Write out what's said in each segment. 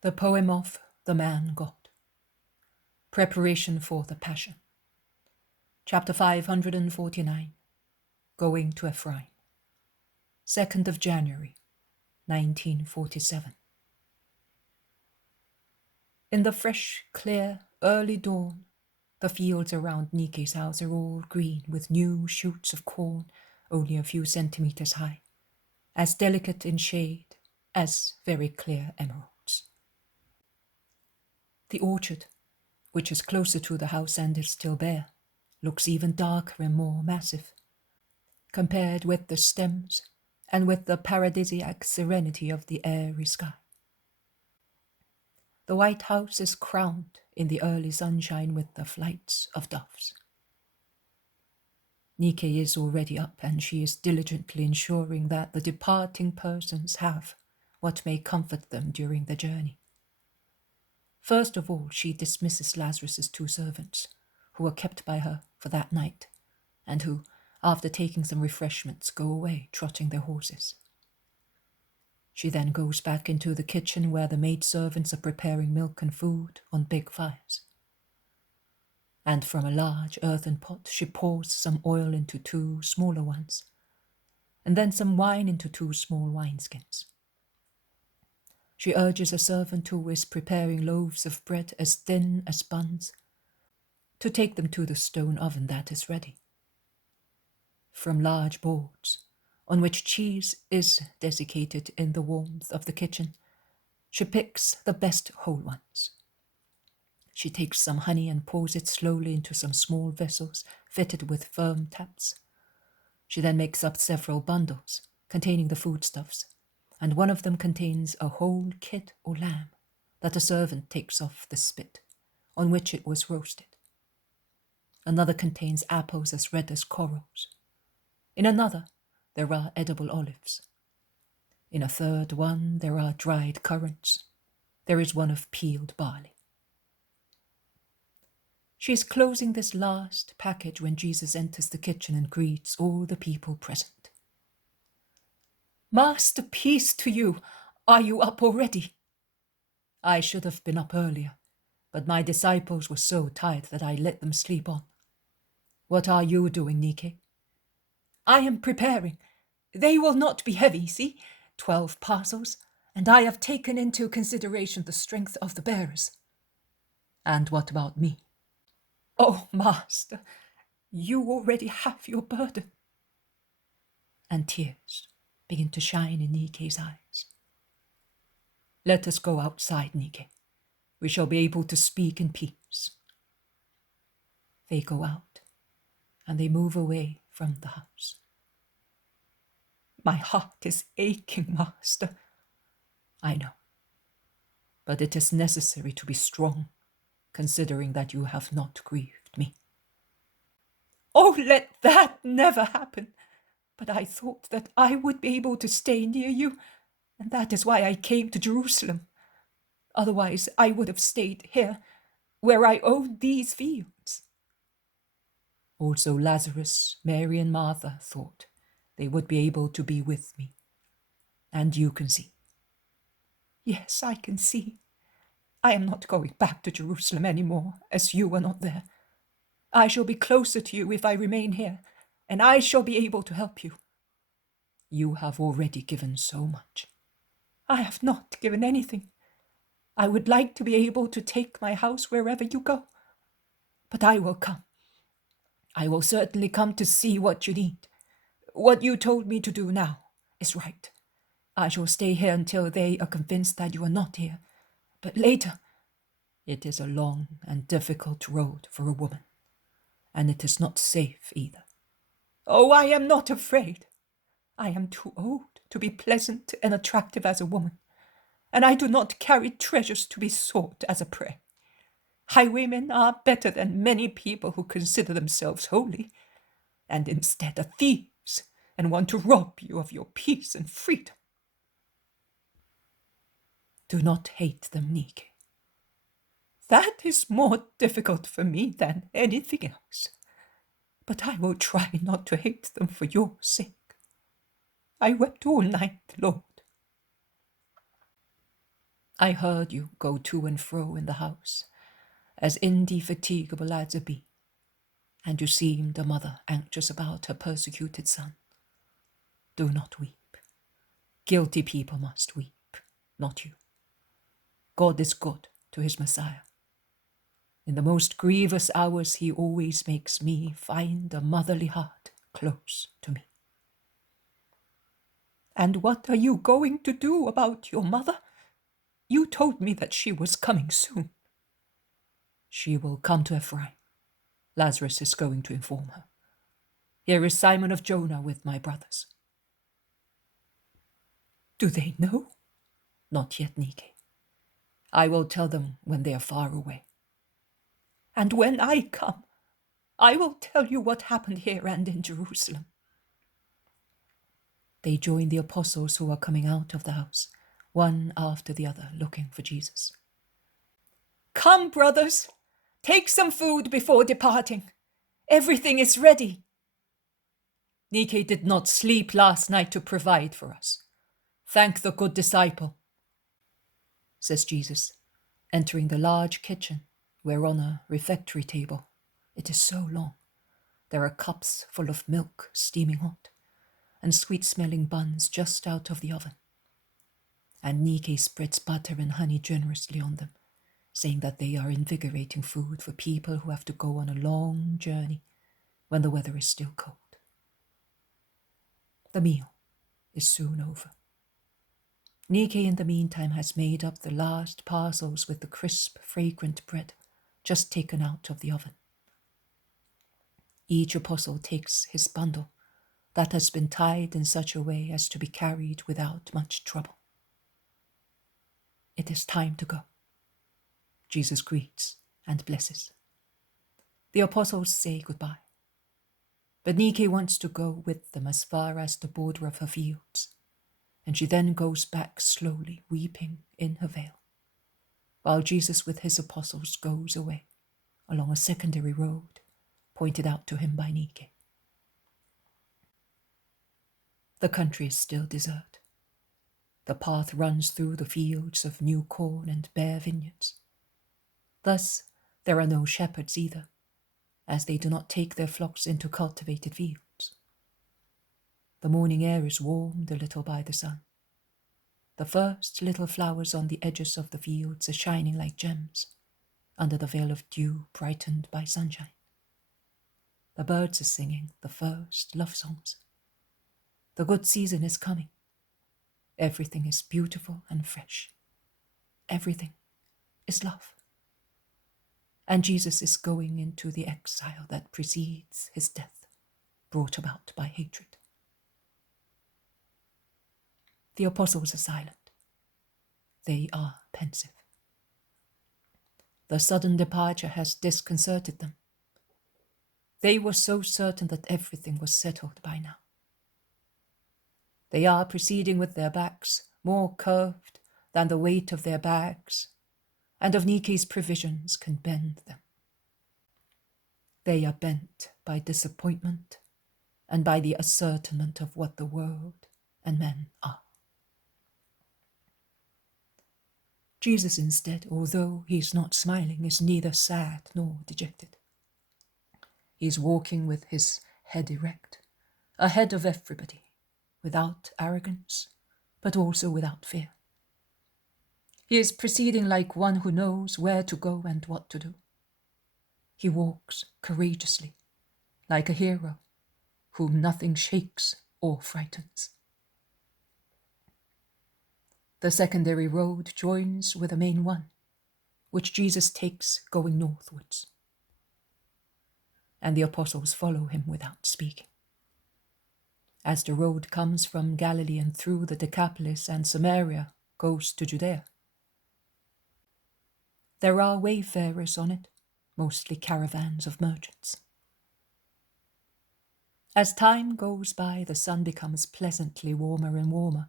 The poem of the Man God. Preparation for the Passion. Chapter 549. Going to Ephraim. 2nd of January, 1947. In the fresh, clear, early dawn, the fields around Nike's house are all green with new shoots of corn only a few centimeters high, as delicate in shade as very clear emeralds. The orchard, which is closer to the house and is still bare, looks even darker and more massive, compared with the stems and with the paradisiac serenity of the airy sky. The white house is crowned in the early sunshine with the flights of doves. Nike is already up, and she is diligently ensuring that the departing persons have what may comfort them during the journey. First of all, she dismisses Lazarus's 2 servants, who were kept by her for that night, and who, after taking some refreshments, go away trotting their horses. She then goes back into the kitchen where the maidservants are preparing milk and food on big fires. And from a large earthen pot she pours some oil into 2 smaller ones, and then some wine into 2 small wineskins. She urges a servant who is preparing loaves of bread as thin as buns to take them to the stone oven that is ready. From large boards, on which cheese is desiccated in the warmth of the kitchen, she picks the best whole ones. She takes some honey and pours it slowly into some small vessels fitted with firm taps. She then makes up several bundles containing the foodstuffs, and one of them contains a whole kid or lamb that a servant takes off the spit on which it was roasted. Another contains apples as red as corals. In another, there are edible olives. In a third one, there are dried currants. There is one of peeled barley. She is closing this last package when Jesus enters the kitchen and greets all the people present. "Master, peace to you. Are you up already?" "I should have been up earlier, but my disciples were so tired that I let them sleep on." "What are you doing, Nike?" "I am preparing. They will not be heavy, see? 12 parcels, and I have taken into consideration the strength of the bearers." "And what about me?" "Oh, Master, you already have your burden." And tears begin to shine in Nike's eyes. "Let us go outside, Nike. We shall be able to speak in peace." They go out, and they move away from the house. "My heart is aching, Master." "I know. But it is necessary to be strong, considering that you have not grieved me." "Oh, let that never happen. But I thought that I would be able to stay near you, and that is why I came to Jerusalem. Otherwise, I would have stayed here, where I own these fields." Also Lazarus, Mary, and Martha thought they would be able to be with me. And you can see. "Yes, I can see. I am not going back to Jerusalem any more, as you are not there. I shall be closer to you if I remain here, and I shall be able to help you." "You have already given so much." "I have not given anything. I would like to be able to take my house wherever you go. But I will come. I will certainly come to see what you need. What you told me to do now is right. I shall stay here until they are convinced that you are not here. But later, it is a long and difficult road for a woman, and it is not safe either." "Oh, I am not afraid. I am too old to be pleasant and attractive as a woman, and I do not carry treasures to be sought as a prey. Highwaymen are better than many people who consider themselves holy, and instead are thieves and want to rob you of your peace and freedom." "Do not hate them, Nike." "That is more difficult for me than anything else. But I will try not to hate them for your sake. I wept all night, Lord." I heard you go to and fro in the house, as indefatigable as a bee, and you seemed a mother anxious about her persecuted son. Do not weep. Guilty people must weep, not you. God is good to his Messiah. In the most grievous hours he always makes me find a motherly heart close to me. And what are you going to do about your mother? You told me that she was coming soon. She will come to Ephraim. Lazarus is going to inform her. Here is Simon of Jonah with my brothers. Do they know? Not yet, Nike. I will tell them when they are far away. And when I come, I will tell you what happened here and in Jerusalem. They join the apostles who are coming out of the house, one after the other, looking for Jesus. Come, brothers, take some food before departing. Everything is ready. Nike did not sleep last night to provide for us. Thank the good disciple, says Jesus, entering the large kitchen, where on a refectory table, it is so long, there are cups full of milk steaming hot, and sweet-smelling buns just out of the oven. And Nike spreads butter and honey generously on them, saying that they are invigorating food for people who have to go on a long journey when the weather is still cold. The meal is soon over. Nike, in the meantime, has made up the last parcels with the crisp, fragrant bread just taken out of the oven. Each apostle takes his bundle that has been tied in such a way as to be carried without much trouble. It is time to go. Jesus greets and blesses. The apostles say goodbye. But Nike wants to go with them as far as the border of her fields, and she then goes back slowly, weeping in her veil, while Jesus with his apostles goes away along a secondary road pointed out to him by Nike. The country is still desert. The path runs through the fields of new corn and bare vineyards. Thus, there are no shepherds either, as they do not take their flocks into cultivated fields. The morning air is warmed a little by the sun. The first little flowers on the edges of the fields are shining like gems under the veil of dew brightened by sunshine. The birds are singing the first love songs. The good season is coming. Everything is beautiful and fresh. Everything is love. And Jesus is going into the exile that precedes his death, brought about by hatred. The apostles are silent. They are pensive. The sudden departure has disconcerted them. They were so certain that everything was settled by now. They are proceeding with their backs more curved than the weight of their bags, and of Nike's provisions can bend them. They are bent by disappointment and by the ascertainment of what the world and men are. Jesus instead, although he is not smiling, is neither sad nor dejected. He is walking with his head erect, ahead of everybody, without arrogance, but also without fear. He is proceeding like one who knows where to go and what to do. He walks courageously, like a hero, whom nothing shakes or frightens. The secondary road joins with the main one, which Jesus takes going northwards. And the apostles follow him without speaking. As the road comes from Galilee and through the Decapolis and Samaria goes to Judea, there are wayfarers on it, mostly caravans of merchants. As time goes by, the sun becomes pleasantly warmer and warmer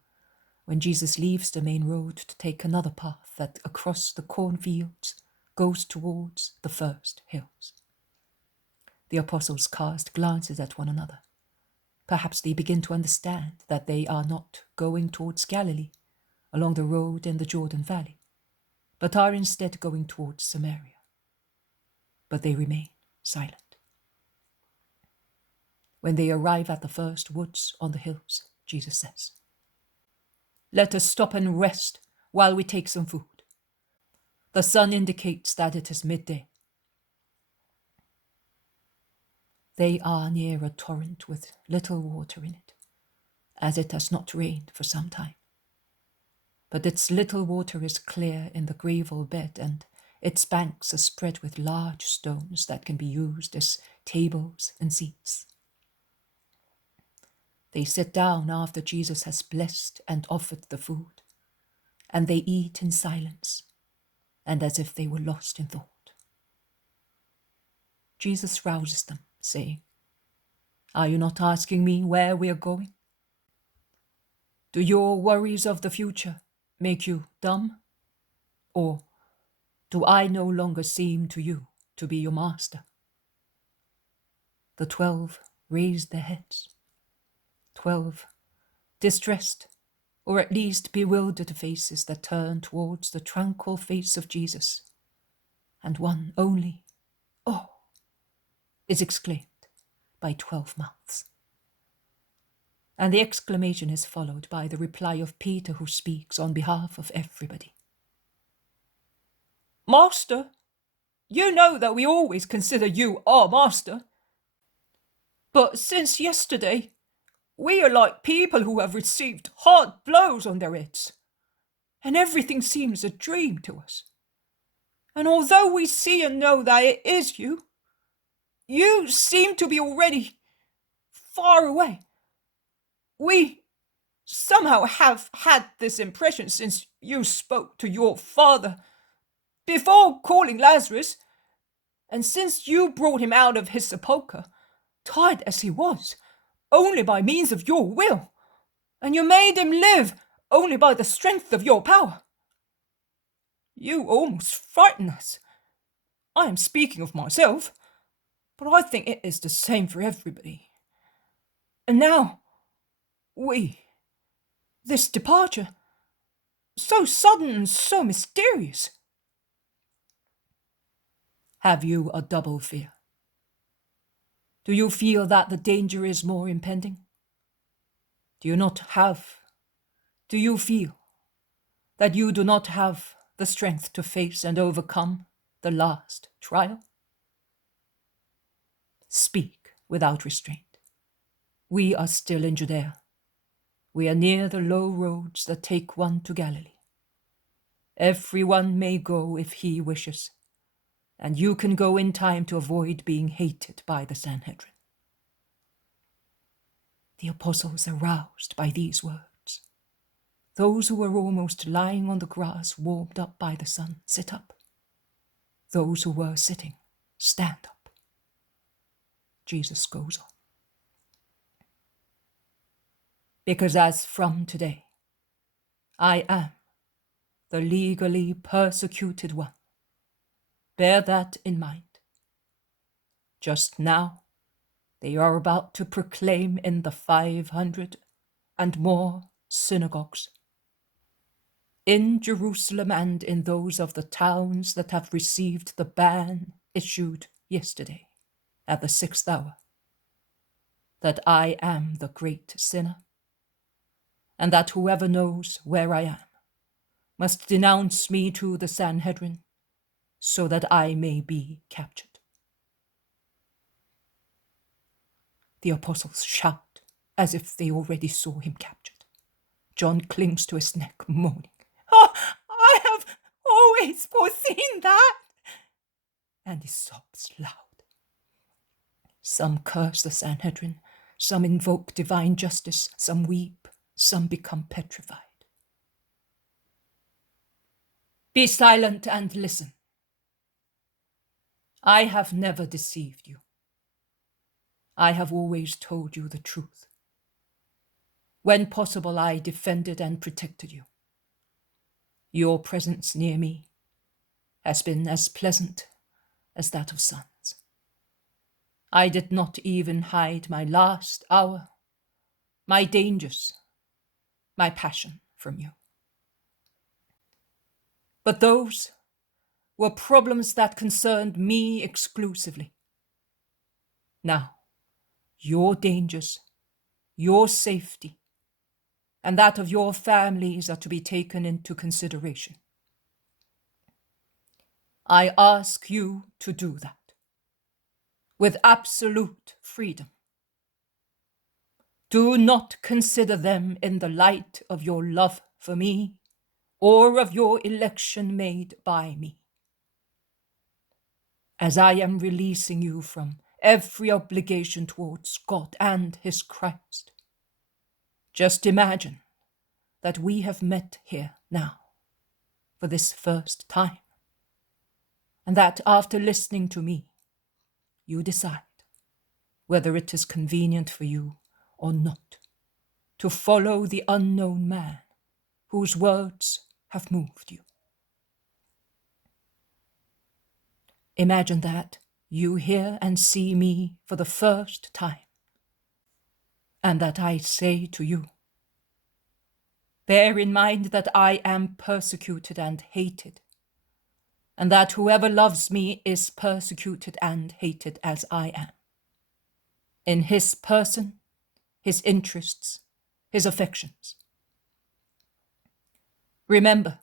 when Jesus leaves the main road to take another path that across the cornfields goes towards the first hills. The apostles cast glances at one another. Perhaps they begin to understand that they are not going towards Galilee, along the road in the Jordan Valley, but are instead going towards Samaria. But they remain silent. When they arrive at the first woods on the hills, Jesus says, "Let us stop and rest while we take some food." The sun indicates that it is midday. They are near a torrent with little water in it, as it has not rained for some time. But its little water is clear in the gravel bed, and its banks are spread with large stones that can be used as tables and seats. They sit down after Jesus has blessed and offered the food, and they eat in silence, and as if they were lost in thought. Jesus rouses them, saying, "Are you not asking me where we are going? Do your worries of the future make you dumb? Or do I no longer seem to you to be your master?" The 12 raised their heads. 12 distressed, or at least bewildered faces that turned towards the tranquil face of Jesus, and one only, "Oh," is exclaimed by 12 mouths. And the exclamation is followed by the reply of Peter, who speaks on behalf of everybody. "Master, you know that we always consider you our master. But since yesterday, we are like people who have received hard blows on their heads, and everything seems a dream to us. And although we see and know that it is you, you seem to be already far away. We somehow have had this impression since you spoke to your father before calling Lazarus, and since you brought him out of his sepulchre, tired as he was, only by means of your will, and you made him live only by the strength of your power. You almost frighten us. I am speaking of myself, but I think it is the same for everybody. And now, this departure, so sudden and so mysterious." Have you a double fear? Do you feel that the danger is more impending? Do you feel that you do not have the strength to face and overcome the last trial? Speak without restraint. We are still in Judea. We are near the low roads that take one to Galilee. Everyone may go if he wishes, and you can go in time to avoid being hated by the Sanhedrin." The apostles are roused by these words. Those who were almost lying on the grass, warmed up by the sun, sit up. Those who were sitting stand up. Jesus goes on. "Because as from today, I am the legally persecuted one. Bear that in mind. Just now, they are about to proclaim in the 500 and more synagogues, in Jerusalem and in those of the towns that have received the ban issued yesterday at the 6th hour, that I am the great sinner, and that whoever knows where I am must denounce me to the Sanhedrin, so that I may be captured." The apostles shout as if they already saw him captured. John clings to his neck, moaning, "Oh, I have always foreseen that!" And he sobs loud. Some curse the Sanhedrin, some invoke divine justice, some weep, some become petrified. "Be silent and listen. I have never deceived you. I have always told you the truth. When possible, I defended and protected you. Your presence near me has been as pleasant as that of sons. I did not even hide my last hour, my dangers, my passion from you. But those were problems that concerned me exclusively. Now, your dangers, your safety, and that of your families are to be taken into consideration. I ask you to do that with absolute freedom. Do not consider them in the light of your love for me or of your election made by me. As I am releasing you from every obligation towards God and His Christ, just imagine that we have met here now for this first time, and that after listening to me, you decide whether it is convenient for you or not to follow the unknown man whose words have moved you. Imagine that you hear and see me for the first time, and that I say to you, bear in mind that I am persecuted and hated, and that whoever loves me is persecuted and hated as I am. In his person, his interests, his affections. Remember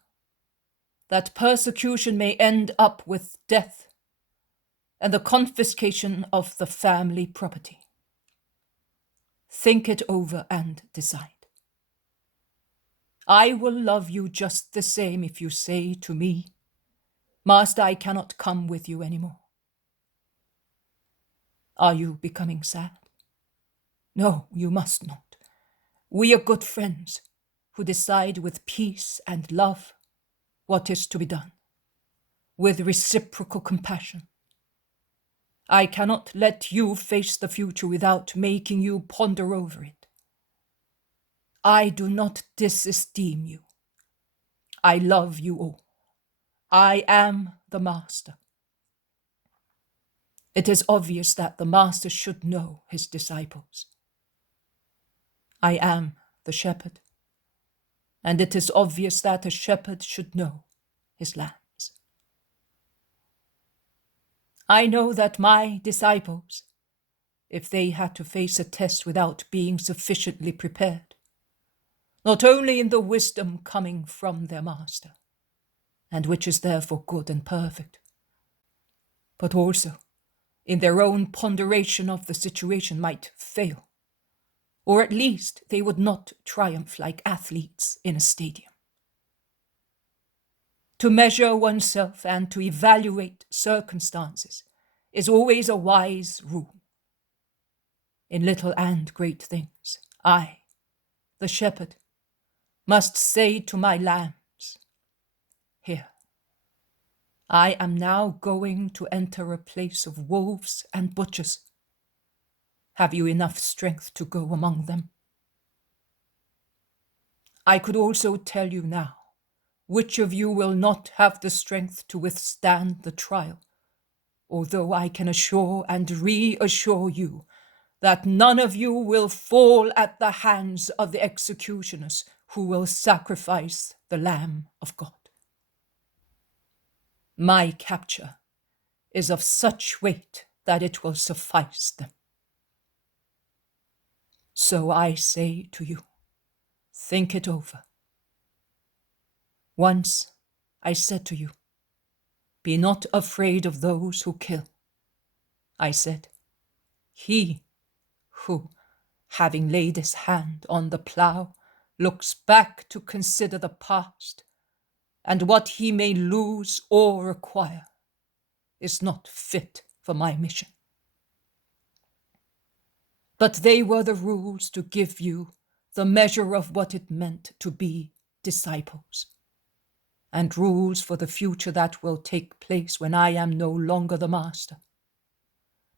that persecution may end up with death and the confiscation of the family property. Think it over and decide. I will love you just the same if you say to me, Master, I cannot come with you anymore. Are you becoming sad? No, you must not. We are good friends who decide with peace and love what is to be done, with reciprocal compassion. I cannot let you face the future without making you ponder over it. I do not disesteem you. I love you all. I am the Master. It is obvious that the Master should know his disciples. I am the shepherd, and it is obvious that a shepherd should know his lambs. I know that my disciples, if they had to face a test without being sufficiently prepared, not only in the wisdom coming from their Master, and which is therefore good and perfect, but also in their own ponderation of the situation might fail, or at least they would not triumph like athletes in a stadium. To measure oneself and to evaluate circumstances is always a wise rule. In little and great things, I, the shepherd, must say to my lambs, here, I am now going to enter a place of wolves and butchers. Have you enough strength to go among them? I could also tell you now which of you will not have the strength to withstand the trial, although I can assure and reassure you that none of you will fall at the hands of the executioners who will sacrifice the Lamb of God. My capture is of such weight that it will suffice them. So I say to you, think it over. Once I said to you, be not afraid of those who kill. I said, he who, having laid his hand on the plough, looks back to consider the past, and what he may lose or acquire, is not fit for my mission. But they were the rules to give you the measure of what it meant to be disciples, and rules for the future that will take place when I am no longer the Master,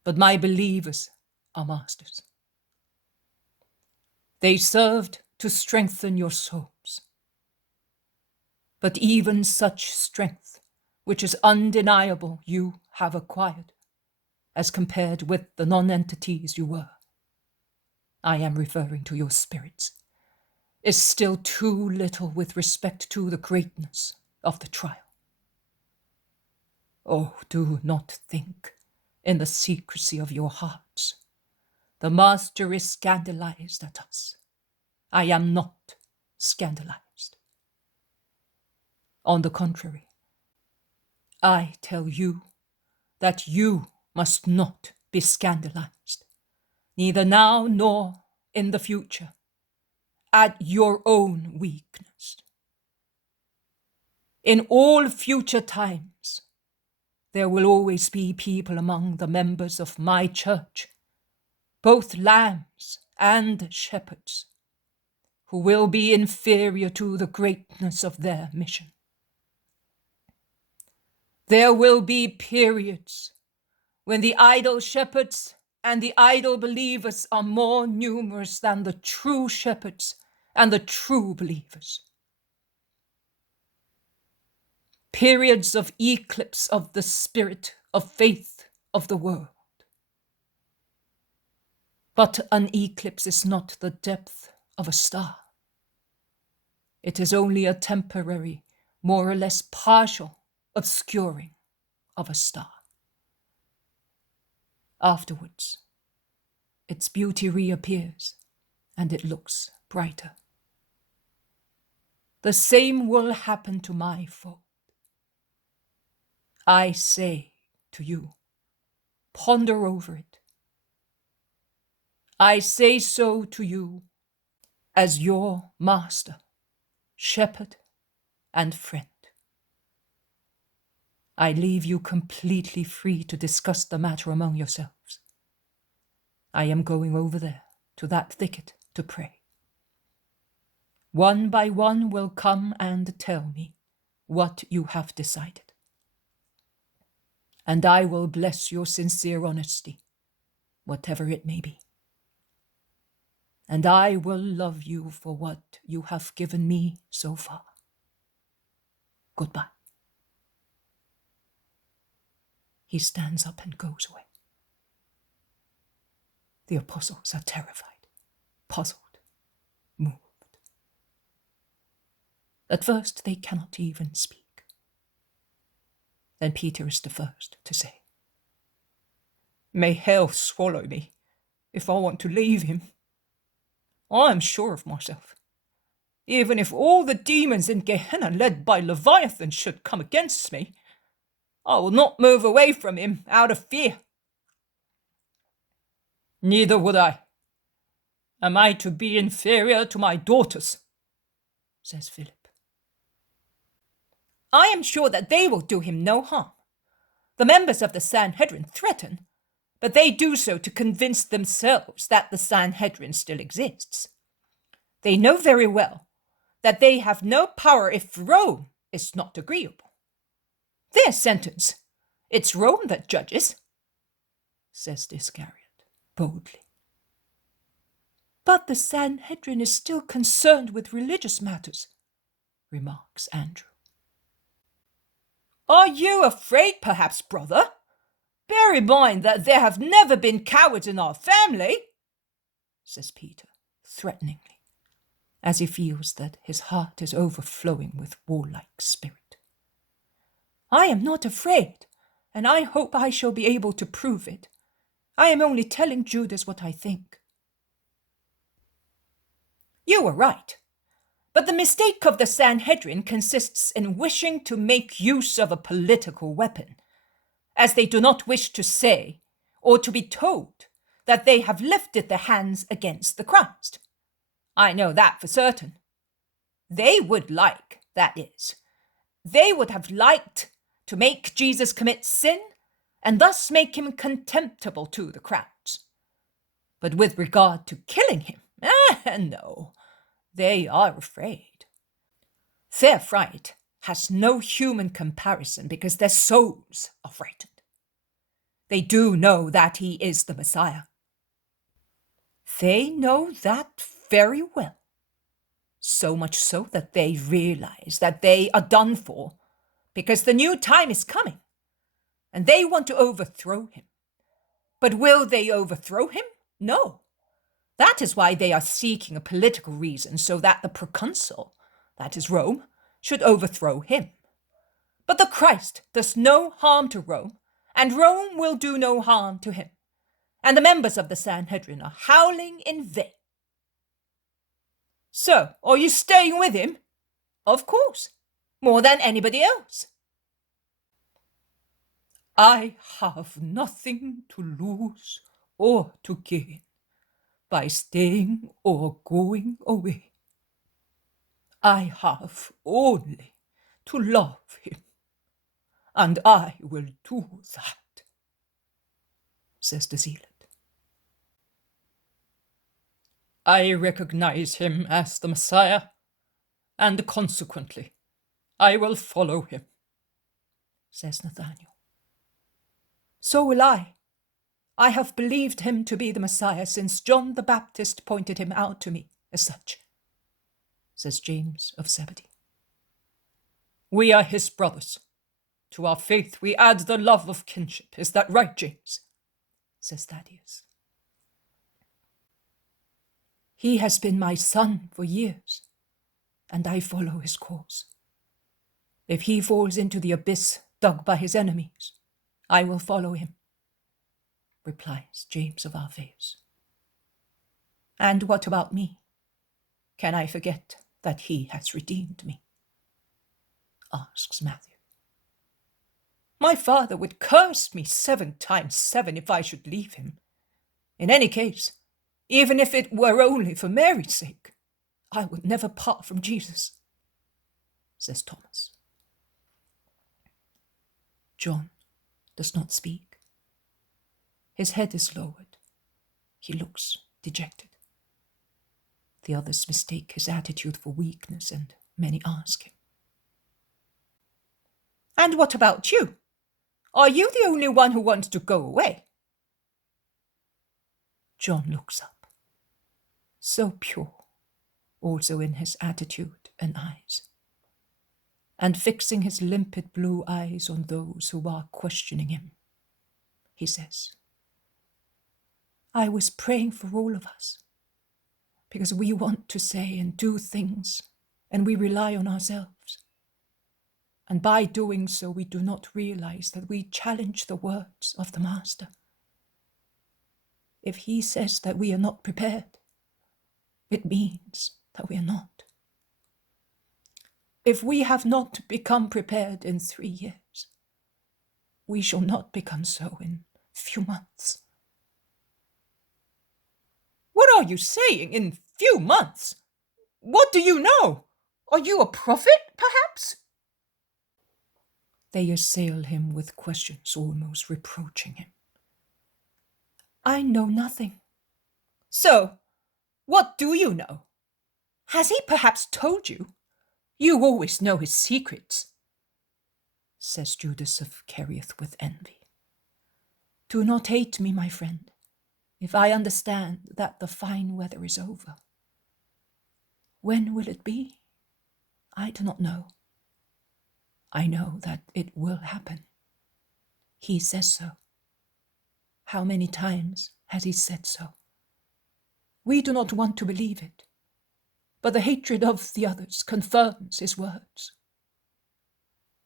but my believers are masters. They served to strengthen your souls. But even such strength, which is undeniable, you have acquired, as compared with the non-entities you were, I am referring to your spirits, is still too little with respect to the greatness of the trial. Oh, do not think in the secrecy of your hearts. The Master is scandalized at us. I am not scandalized. On the contrary, I tell you that you must not be scandalized, neither now nor in the future, at your own weakness. In all future times, there will always be people among the members of my church, both lambs and shepherds, who will be inferior to the greatness of their mission. There will be periods when the idle shepherds and the idle believers are more numerous than the true shepherds and the true believers. Periods of eclipse of the spirit of faith of the world. But an eclipse is not the depth of a star. It is only a temporary, more or less partial obscuring of a star. Afterwards, its beauty reappears and it looks brighter. The same will happen to my fold. I say to you, ponder over it. I say so to you as your master, shepherd, and friend. I leave you completely free to discuss the matter among yourselves. I am going over there to that thicket to pray. One by one will come and tell me what you have decided. And I will bless your sincere honesty, whatever it may be. And I will love you for what you have given me so far. Goodbye. He stands up and goes away. The apostles are terrified, puzzled, moved. At first they cannot even speak. Then Peter is the first to say, "May hell swallow me if I want to leave him. I am sure of myself. Even if all the demons in Gehenna led by Leviathan should come against me, I will not move away from him out of fear." "Neither would I. Am I to be inferior to my daughters?" says Philip. "I am sure that they will do him no harm. The members of the Sanhedrin threaten, but they do so to convince themselves that the Sanhedrin still exists. They know very well that they have no power if Rome is not agreeable. Their sentence, it's Rome that judges," says Iscariot boldly. "But the Sanhedrin is still concerned with religious matters," remarks Andrew. "Are you afraid, perhaps, brother? Bear in mind that there have never been cowards in our family," says Peter, threateningly, as he feels that his heart is overflowing with warlike spirit. "I am not afraid, and I hope I shall be able to prove it. I am only telling Judas what I think." "You are right. But the mistake of the Sanhedrin consists in wishing to make use of a political weapon, as they do not wish to say or to be told that they have lifted their hands against the Christ. I know that for certain. They would like, that is, they would have liked to make Jesus commit sin and thus make him contemptible to the crowds. But with regard to killing him, no. They are afraid. Their fright has no human comparison because their souls are frightened. They do know that he is the Messiah. They know that very well, so much so that they realize that they are done for because the new time is coming, and they want to overthrow him. But will they overthrow him? No. That is why they are seeking a political reason so that the proconsul, that is Rome, should overthrow him. But the Christ does no harm to Rome, and Rome will do no harm to him. And the members of the Sanhedrin are howling in vain. So, are you staying with him? Of course, more than anybody else. I have nothing to lose or to gain by staying or going away. I have only to love him, and I will do that, says the zealot. I recognize him as the Messiah, and consequently, I will follow him, says Nathanael. So will I. I have believed him to be the Messiah since John the Baptist pointed him out to me as such, says James of Zebedee. We are his brothers. To our faith we add the love of kinship. Is that right, James? Says Thaddeus. He has been my son for years, and I follow his course. If he falls into the abyss dug by his enemies, I will follow him, replies James of Alphaeus. And what about me? Can I forget that he has redeemed me? Asks Matthew. My father would curse me 7 times 7 if I should leave him. In any case, even if it were only for Mary's sake, I would never part from Jesus, says Thomas. John does not speak. His head is lowered. He looks dejected. The others mistake his attitude for weakness, and many ask him, and what about you? Are you the only one who wants to go away? John looks up, so pure, also in his attitude and eyes, and fixing his limpid blue eyes on those who are questioning him, he says, I was praying for all of us, because we want to say and do things, and we rely on ourselves. And by doing so, we do not realize that we challenge the words of the Master. If he says that we are not prepared, it means that we are not. If we have not become prepared in 3 years, we shall not become so in few months. What are you saying, in few months? What do you know? Are you a prophet, perhaps? They assail him with questions, almost reproaching him. I know nothing. So, what do you know? Has he perhaps told you? You always know his secrets, says Judas of Kerioth with envy. Do not hate me, my friend, if I understand that the fine weather is over. When will it be? I do not know. I know that it will happen. He says so. How many times has he said so? We do not want to believe it, but the hatred of the others confirms his words.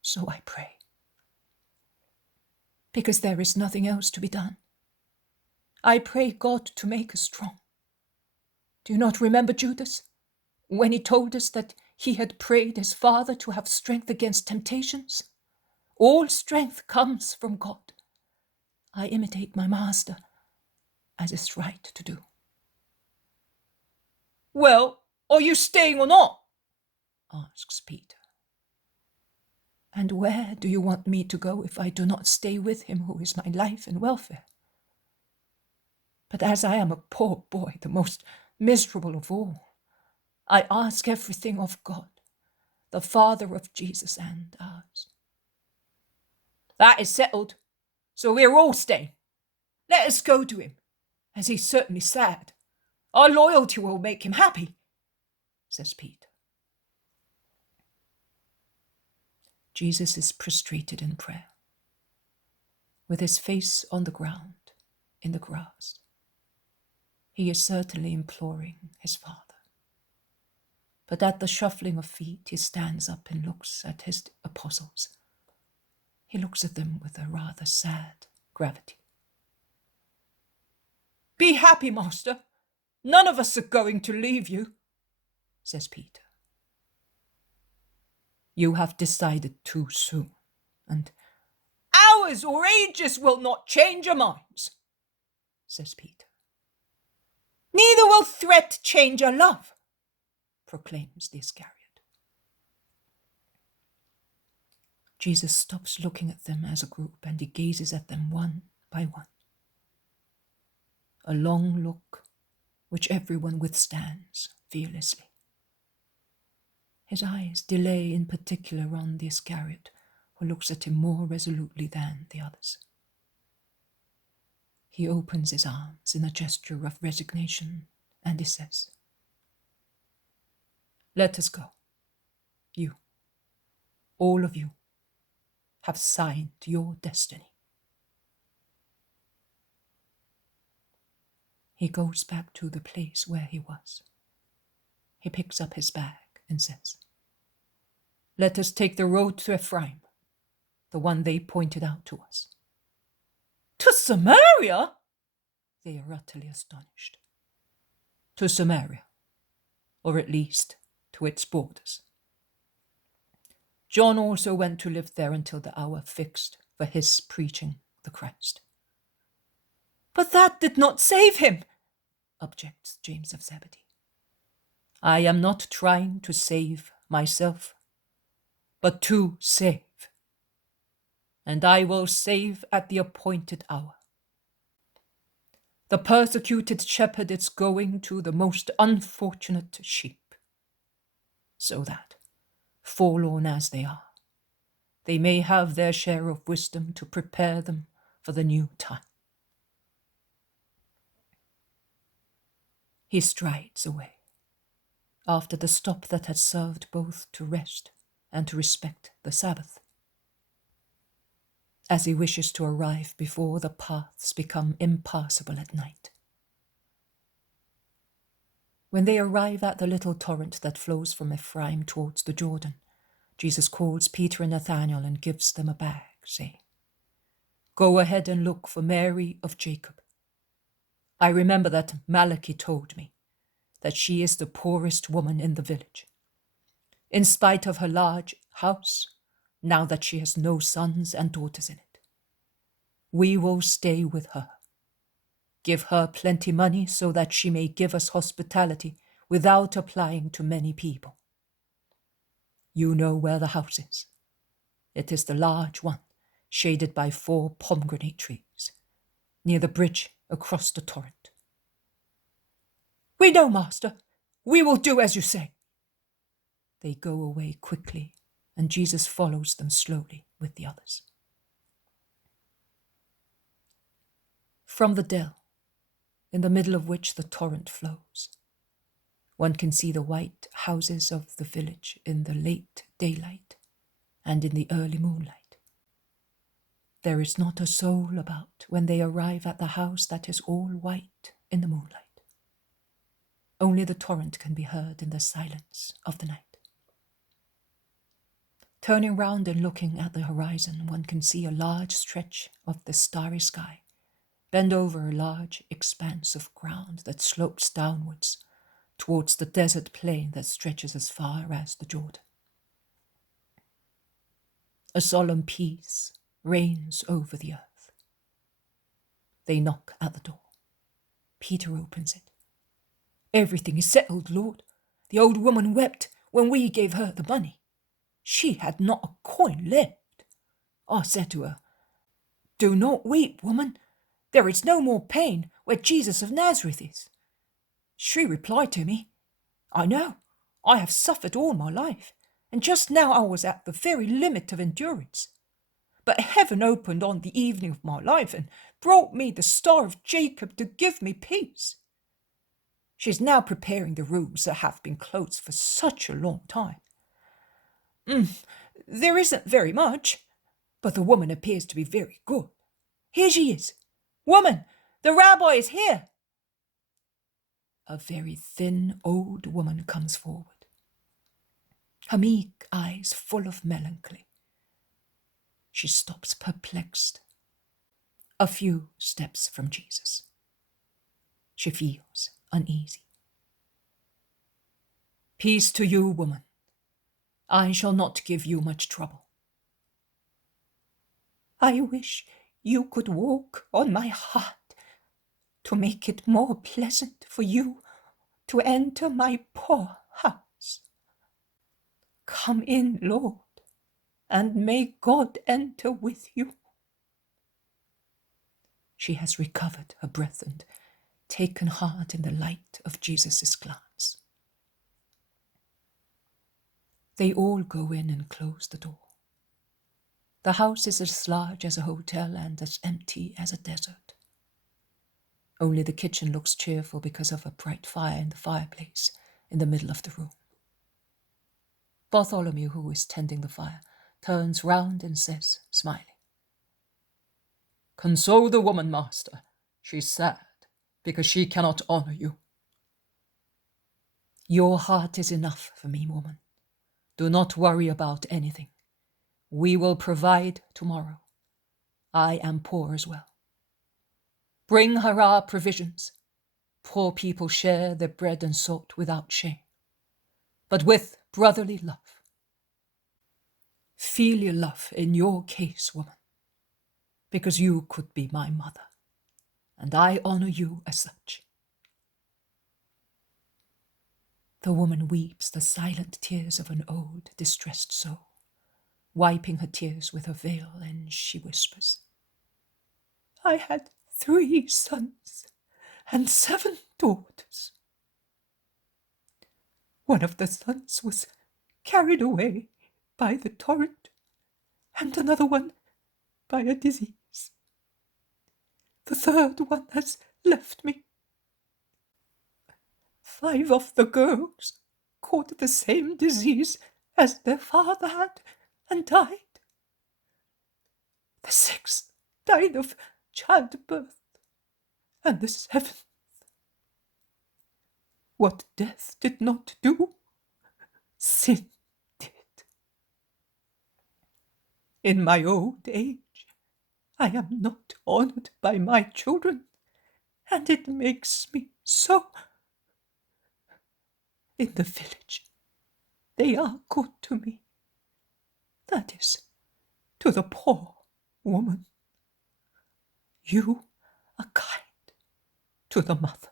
So I pray, because there is nothing else to be done. I pray God to make us strong. Do you not remember Judas, when he told us that he had prayed his Father to have strength against temptations? All strength comes from God. I imitate my Master, as is right to do. Well, are you staying or not? Asks Peter. And where do you want me to go if I do not stay with him who is my life and welfare? But as I am a poor boy, the most miserable of all, I ask everything of God, the Father of Jesus and ours. That is settled, so we are all staying. Let us go to him, as he's certainly sad. Our loyalty will make him happy, says Peter. Jesus is prostrated in prayer, with his face on the ground, in the grass. He is certainly imploring his Father. But at the shuffling of feet, he stands up and looks at his apostles, He looks at them with a rather sad gravity. "Be happy, Master. None of us are going to leave you," says Peter. "You have decided too soon, and hours or ages will not change our minds," says Peter. "Neither will threat change our love," proclaims the Iscariot. Jesus stops looking at them as a group, and he gazes at them one by one. A long look which everyone withstands fearlessly. His eyes delay in particular on the Iscariot, who looks at him more resolutely than the others. He opens his arms in a gesture of resignation, and he says, "Let us go. You, all of you, have signed your destiny." He goes back to the place where he was. He picks up his bag and says, "Let us take the road to Ephraim, the one they pointed out to us." "To Samaria?" They are utterly astonished. "To Samaria, or at least to its borders. John also went to live there until the hour fixed for his preaching the Christ." "But that did not save him," objects James of Zebedee. "I am not trying to save myself, but to save. And I will save at the appointed hour. The persecuted shepherd is going to the most unfortunate sheep, so that, forlorn as they are, they may have their share of wisdom to prepare them for the new time." He strides away, after the stop that had served both to rest and to respect the Sabbath, as he wishes to arrive before the paths become impassable at night. When they arrive at the little torrent that flows from Ephraim towards the Jordan, Jesus calls Peter and Nathanael and gives them a bag, saying, "Go ahead and look for Mary of Jacob. I remember that Malachi told me that she is the poorest woman in the village. In spite of her large house, now that she has no sons and daughters in it, we will stay with her. Give her plenty money so that she may give us hospitality without applying to many people. You know where the house is. It is the large one, shaded by 4 pomegranate trees, near the bridge across the torrent." "We know, Master. We will do as you say." They go away quickly, and Jesus follows them slowly with the others. From the dell, in the middle of which the torrent flows, one can see the white houses of the village in the late daylight and in the early moonlight. There is not a soul about when they arrive at the house that is all white in the moonlight. Only the torrent can be heard in the silence of the night. Turning round and looking at the horizon, one can see a large stretch of the starry sky bend over a large expanse of ground that slopes downwards towards the desert plain that stretches as far as the Jordan. A solemn peace reigns over the earth. They knock at the door. Peter opens it. "Everything is settled, Lord. The old woman wept when we gave her the money. She had not a coin left. I said to her, 'Do not weep, woman. There is no more pain where Jesus of Nazareth is.' She replied to me, 'I know, I have suffered all my life, and just now I was at the very limit of endurance. But heaven opened on the evening of my life and brought me the Star of Jacob to give me peace. She is now preparing the rooms that have been closed for such a long time. There isn't very much, but the woman appears to be very good. Here she is. Woman, the rabbi is here.' A very thin old woman comes forward, her meek eyes full of melancholy. She stops perplexed, a few steps from Jesus. She feels uneasy. Peace to you, woman. I shall not give you much trouble. I wish you could walk on my heart to make it more pleasant for you to enter my poor house. Come in, Lord, and may God enter with you. She has recovered her breath and taken heart in the light of Jesus' glance. They all go in and close the door. The house is as large as a hotel and as empty as a desert. Only the kitchen looks cheerful because of a bright fire in the fireplace in the middle of the room. Bartholomew, who is tending the fire, turns round and says, smiling, "Console the woman, master. She's sad, because she cannot honor you." "Your heart is enough for me, woman. Do not worry about anything. We will provide tomorrow. I am poor as well. Bring her our provisions. Poor people share their bread and salt without shame, but with brotherly love. Filial love in your case, woman, because you could be my mother, and I honor you as such." The woman weeps the silent tears of an old, distressed soul, wiping her tears with her veil, and she whispers, "I had 3 sons and 7 daughters. One of the sons was carried away by the torrent, and another one by a disease. The 3rd one has left me. 5 of the girls caught the same disease as their father had and died. The 6th died of childbirth, and the 7th, what death did not do, sin did. In my old age, I am not honored by my children, and it makes me so. In the village, they are good to me. That is, to the poor woman. You are kind to the mother.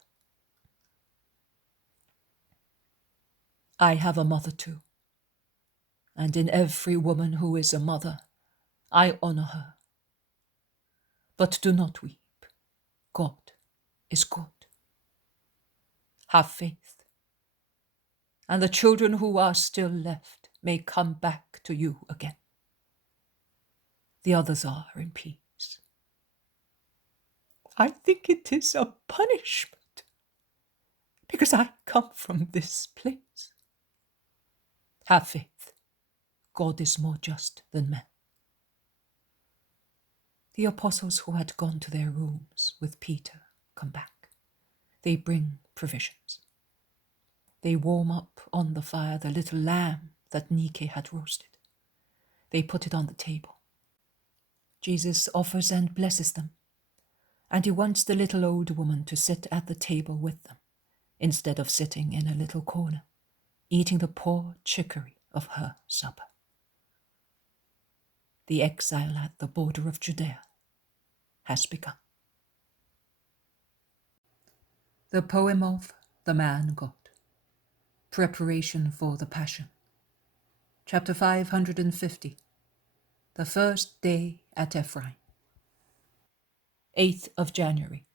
I have a mother too, and in every woman who is a mother, I honor her. But do not weep. God is good. Have faith, and the children who are still left may come back to you again. The others are in peace. I think it is a punishment, because I come from this place. Have faith. God is more just than men." The apostles who had gone to their rooms with Peter come back. They bring provisions. They warm up on the fire the little lamb that Nike had roasted. They put it on the table. Jesus offers and blesses them, and he wants the little old woman to sit at the table with them, instead of sitting in a little corner, eating the poor chicory of her supper. The exile at the border of Judea has begun. The poem of The Man God. Preparation for the Passion. Chapter 550. The first day at Ephraim. 8th of January,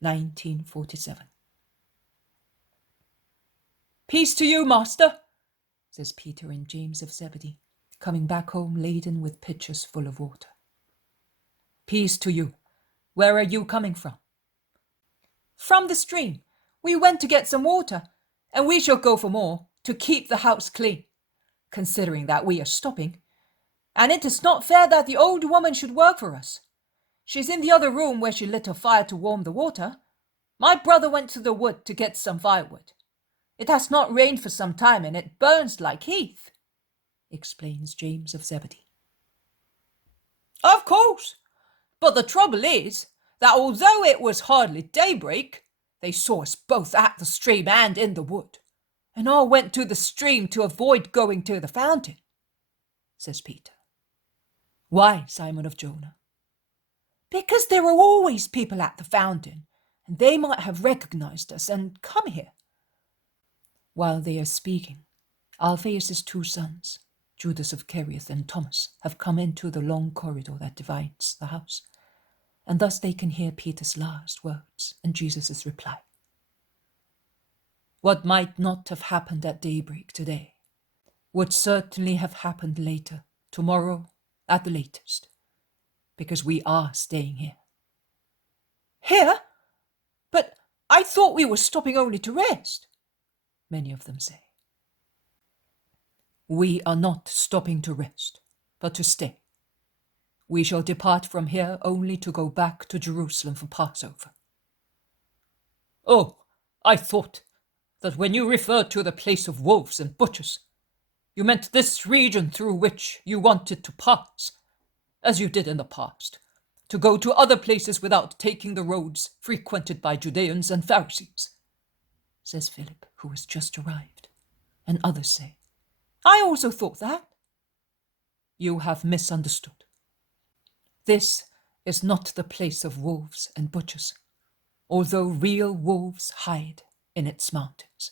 1947. "Peace to you, master," says Peter and James of Zebedee, coming back home laden with pitchers full of water. "Peace to you. Where are you coming from?" "From the stream. We went to get some water, and we shall go for more, to keep the house clean, considering that we are stopping. And it is not fair that the old woman should work for us. She's in the other room where she lit a fire to warm the water. My brother went to the wood to get some firewood. It has not rained for some time, and it burns like heath," explains James of Zebedee. course. But the trouble is that although it was hardly daybreak, they saw us both at the stream and in the wood, and I went to the stream to avoid going to the fountain, says Peter. Why, Simon of Jonah? Because there are always people at the fountain, and they might have recognized us and come here. While they are speaking, Alphaeus' 2 sons, Judas of Kerioth and Thomas, have come into the long corridor that divides the house, and thus they can hear Peter's last words and Jesus' reply. What might not have happened at daybreak today would certainly have happened later, tomorrow at the latest, because we are staying here. Here? But I thought we were stopping only to rest, many of them say. We are not stopping to rest, but to stay. We shall depart from here only to go back to Jerusalem for Passover. Oh, I thought that when you referred to the place of wolves and butchers, you meant this region through which you wanted to pass, as you did in the past, to go to other places without taking the roads frequented by Judeans and Pharisees, says Philip, who has just arrived, and others say, I also thought that. You have misunderstood. This is not the place of wolves and butchers, although real wolves hide in its mountains.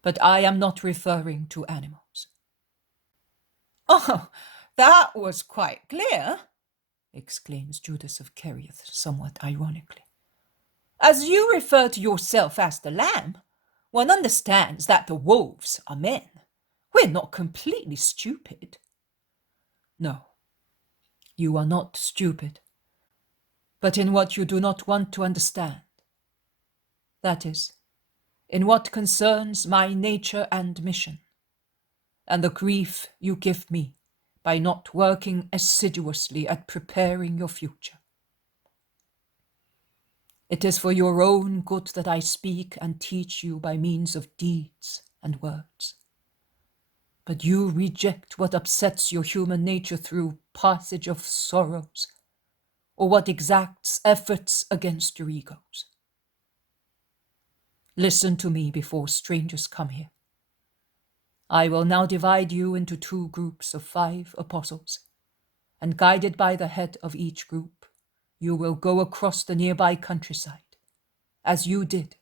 But I am not referring to animals. Oh, that was quite clear, exclaims Judas of Kerioth somewhat ironically. As you refer to yourself as the lamb, one understands that the wolves are men. We're not completely stupid. No, you are not stupid, but in what you do not want to understand. That is, in what concerns my nature and mission, and the grief you give me by not working assiduously at preparing your future. It is for your own good that I speak and teach you by means of deeds and words. But you reject what upsets your human nature through passage of sorrows, or what exacts efforts against your egos. Listen to me before strangers come here. I will now divide you into 2 groups of 5 apostles, and guided by the head of each group, you will go across the nearby countryside, as you did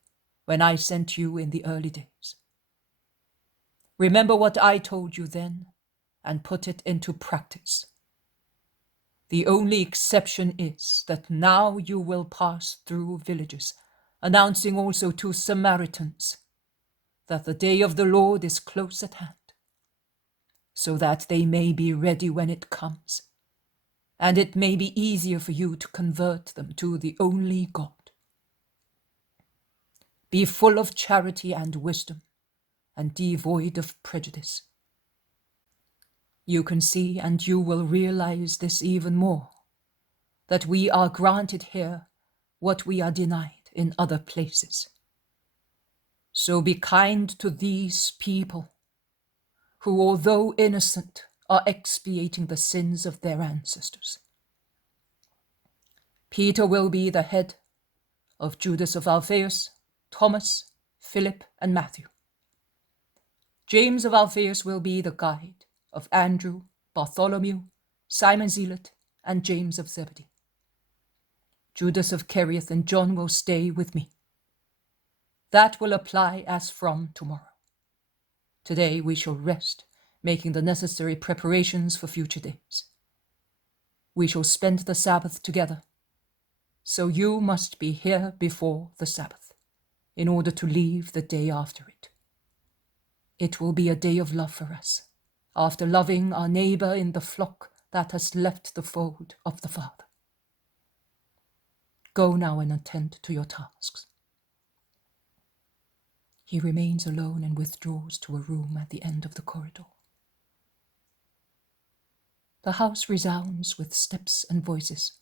when I sent you in the early days. Remember what I told you then, and put it into practice. The only exception is that now you will pass through villages, announcing also to Samaritans that the day of the Lord is close at hand, so that they may be ready when it comes, and it may be easier for you to convert them to the only God. Be full of charity and wisdom, and devoid of prejudice. You can see, and you will realize this even more, that we are granted here what we are denied in other places. So be kind to these people, who, although innocent, are expiating the sins of their ancestors. Peter will be the head of Judas of Alphaeus, Thomas, Philip, and Matthew. James of Alphaeus will be the guide of Andrew, Bartholomew, Simon Zealot, and James of Zebedee. Judas of Kerioth and John will stay with me. That will apply as from tomorrow. Today we shall rest, making the necessary preparations for future days. We shall spend the Sabbath together, so you must be here before the Sabbath, in order to leave the day after it. It will be a day of love for us, after loving our neighbor in the flock that has left the fold of the Father. Go now and attend to your tasks. He remains alone and withdraws to a room at the end of the corridor. The house resounds with steps and voices,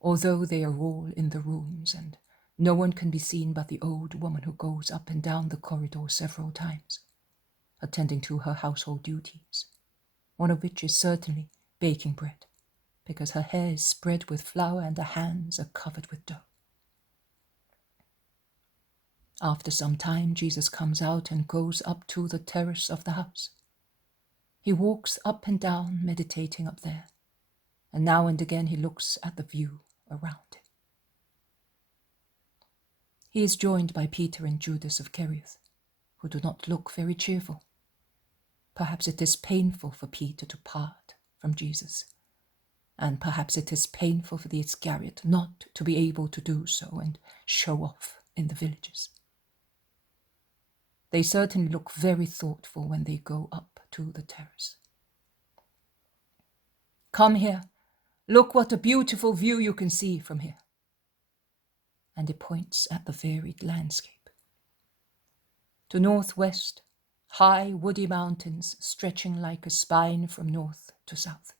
although they are all in the rooms, and no one can be seen but the old woman who goes up and down the corridor several times, attending to her household duties, one of which is certainly baking bread, because her hair is spread with flour and her hands are covered with dough. After some time, Jesus comes out and goes up to the terrace of the house. He walks up and down, meditating up there, and now and again he looks at the view around him. He is joined by Peter and Judas of Kerioth, who do not look very cheerful. Perhaps it is painful for Peter to part from Jesus, and perhaps it is painful for the Iscariot not to be able to do so and show off in the villages. They certainly look very thoughtful when they go up to the terrace. "Come here, look what a beautiful view you can see from here." And he points at the varied landscape. To northwest, high woody mountains stretching like a spine from north to south.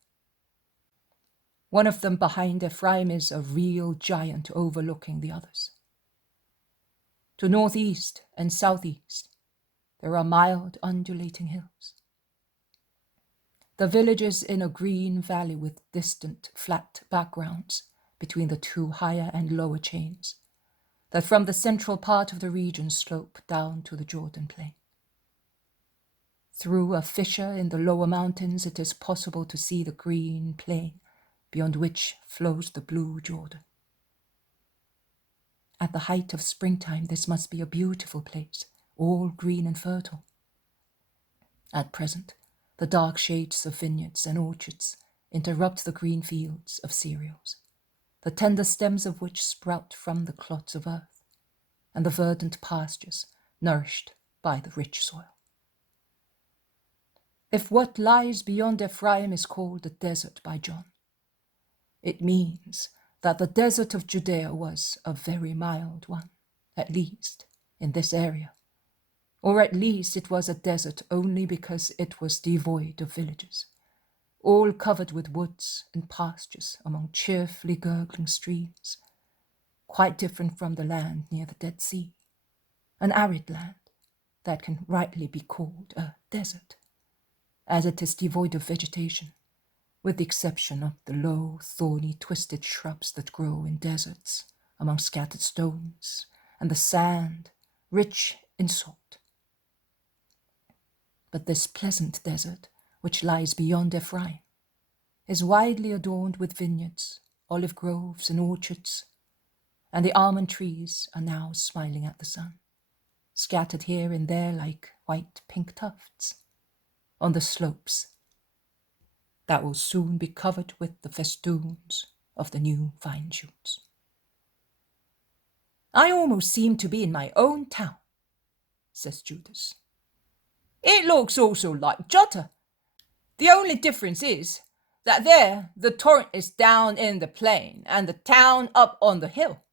One of them behind Ephraim is a real giant overlooking the others. To northeast and southeast, there are mild undulating hills. The village is in a green valley with distant flat backgrounds between the two higher and lower chains that from the central part of the region slope down to the Jordan plain. Through a fissure in the lower mountains, it is possible to see the green plain beyond which flows the blue Jordan. At the height of springtime, this must be a beautiful place, all green and fertile. At present, the dark shades of vineyards and orchards interrupt the green fields of cereals, the tender stems of which sprout from the clods of earth, and the verdant pastures nourished by the rich soil. If what lies beyond Ephraim is called the desert by John, it means that the desert of Judea was a very mild one, at least in this area. Or at least it was a desert only because it was devoid of villages, all covered with woods and pastures among cheerfully gurgling streams, quite different from the land near the Dead Sea, an arid land that can rightly be called a desert, as it is devoid of vegetation, with the exception of the low, thorny, twisted shrubs that grow in deserts among scattered stones, and the sand, rich in salt. But this pleasant desert, which lies beyond Ephraim, is widely adorned with vineyards, olive groves, and orchards, and the almond trees are now smiling at the sun, scattered here and there like white pink tufts on the slopes that will soon be covered with the festoons of the new vine shoots. "I almost seem to be in my own town," says Judas. "It looks also like Jutta. The only difference is that there the torrent is down in the plain and the town up on the hill.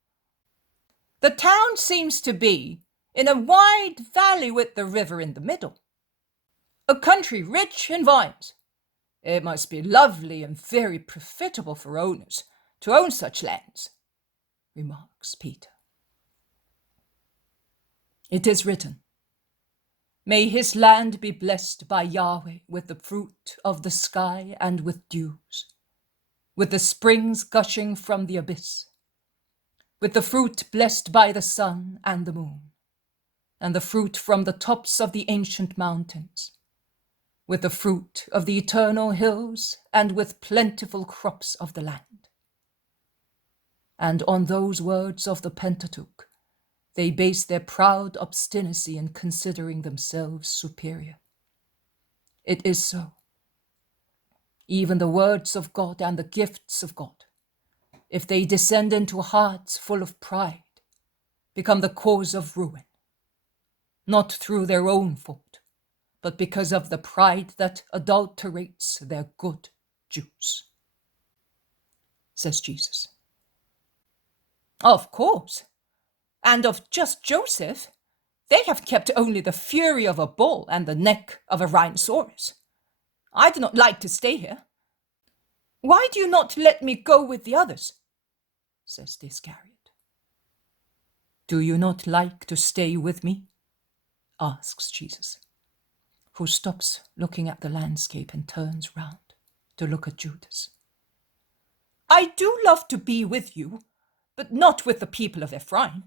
The town seems to be in a wide valley with the river in the middle. A country rich in vines. It must be lovely and very profitable for owners to own such lands," remarks Peter. "It is written, 'May his land be blessed by Yahweh with the fruit of the sky and with dews, with the springs gushing from the abyss, with the fruit blessed by the sun and the moon, and the fruit from the tops of the ancient mountains, with the fruit of the eternal hills, and with plentiful crops of the land.' And on those words of the Pentateuch, they base their proud obstinacy in considering themselves superior. It is so. Even the words of God and the gifts of God, if they descend into hearts full of pride, become the cause of ruin, not through their own fault, but because of the pride that adulterates their good juice," says Jesus. "Of course. And of just Joseph, they have kept only the fury of a bull and the neck of a rhinoceros. I do not like to stay here. Why do you not let me go with the others?" says the Iscariot. "Do you not like to stay with me?" asks Jesus, who stops looking at the landscape and turns round to look at Judas. I do love to be with you, but not with the people of Ephraim.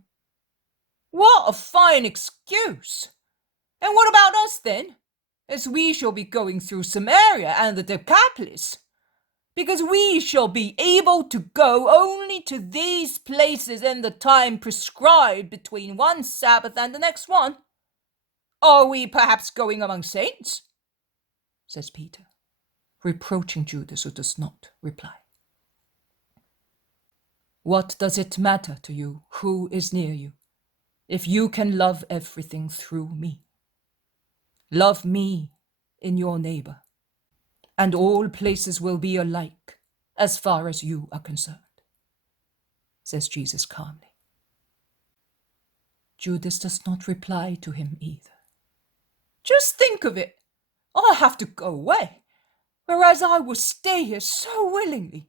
What a fine excuse! And what about us then? As we shall be going through Samaria and the Decapolis, because we shall be able to go only to these places in the time prescribed between one Sabbath and the next one. Are we perhaps going among saints? Says Peter, reproaching Judas, who does not reply. What does it matter to you who is near you, if you can love everything through me? Love me in your neighbor, and all places will be alike as far as you are concerned, says Jesus calmly. Judas does not reply to him either. Just think of it. I have to go away, whereas I will stay here so willingly.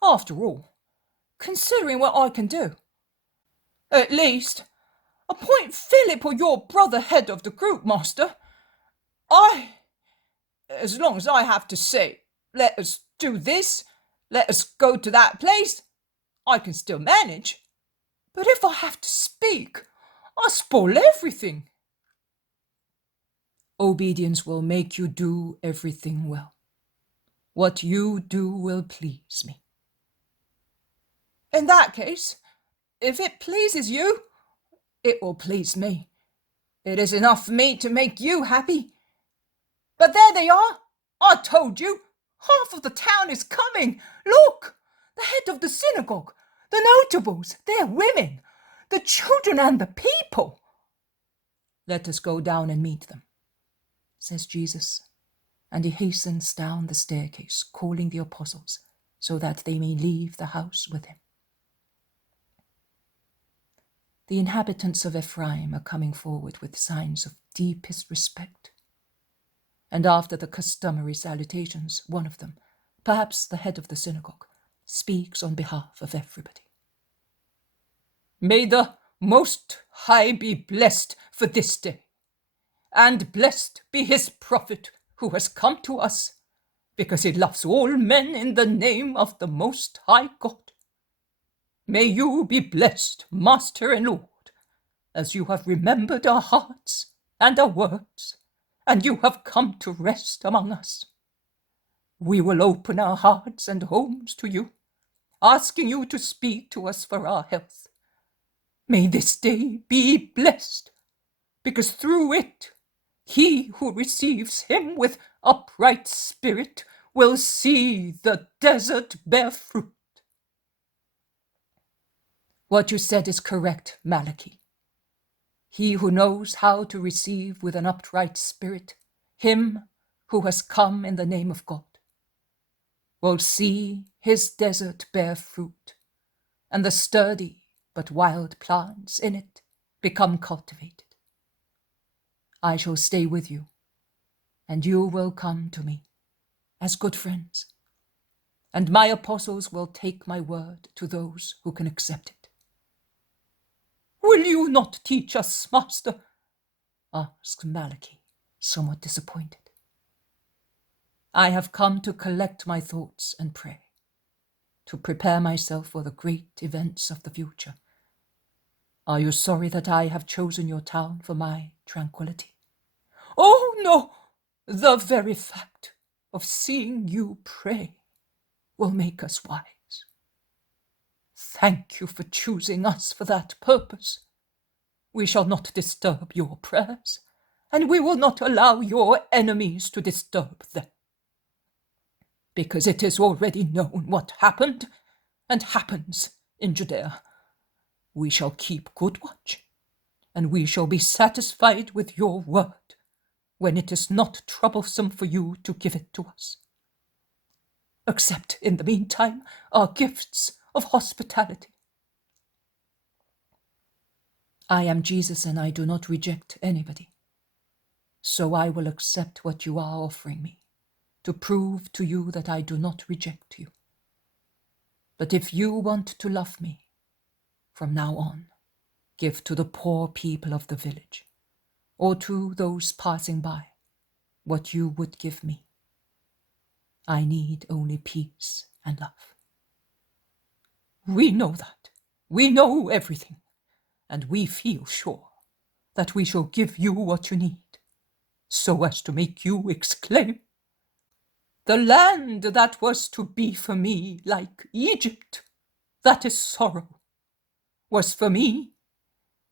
After all, considering what I can do, at least appoint Philip or your brother head of the group, master. As long as I have to say, let us do this, let us go to that place, I can still manage. But if I have to speak, I spoil everything. Obedience will make you do everything well. What you do will please me. In that case, if it pleases you, it will please me. It is enough for me to make you happy. But there they are. I told you, half of the town is coming. Look, the head of the synagogue, the notables, their women, the children and the people. Let us go down and meet them, says Jesus, and he hastens down the staircase, calling the apostles, so that they may leave the house with him. The inhabitants of Ephraim are coming forward with signs of deepest respect. And after the customary salutations, one of them, perhaps the head of the synagogue, speaks on behalf of everybody. May the Most High be blessed for this day, and blessed be his prophet who has come to us, because he loves all men in the name of the Most High God. May you be blessed, Master and Lord, as you have remembered our hearts and our words, and you have come to rest among us. We will open our hearts and homes to you, asking you to speak to us for our health. May this day be blessed, because through it, he who receives him with upright spirit will see the desert bear fruit. What you said is correct, Malachi. He who knows how to receive with an upright spirit him who has come in the name of God will see his desert bear fruit, and the sturdy but wild plants in it become cultivated. I shall stay with you, and you will come to me as good friends, and my apostles will take my word to those who can accept it. Will you not teach us, Master? Asks Malachi, somewhat disappointed. I have come to collect my thoughts and pray, to prepare myself for the great events of the future. Are you sorry that I have chosen your town for my tranquility? Oh, no! The very fact of seeing you pray will make us wise. Thank you for choosing us for that purpose. We shall not disturb your prayers, and we will not allow your enemies to disturb them. Because it is already known what happened and happens in Judea. We shall keep good watch, and we shall be satisfied with your word when it is not troublesome for you to give it to us. Accept, in the meantime, our gifts of hospitality. I am Jesus, and I do not reject anybody. So I will accept what you are offering me, to prove to you that I do not reject you. But if you want to love me, from now on, give to the poor people of the village, or to those passing by, what you would give me. I need only peace and love. We know that. We know everything, and we feel sure that we shall give you what you need, so as to make you exclaim, 'The land that was to be for me like Egypt, that is sorrow, was for me,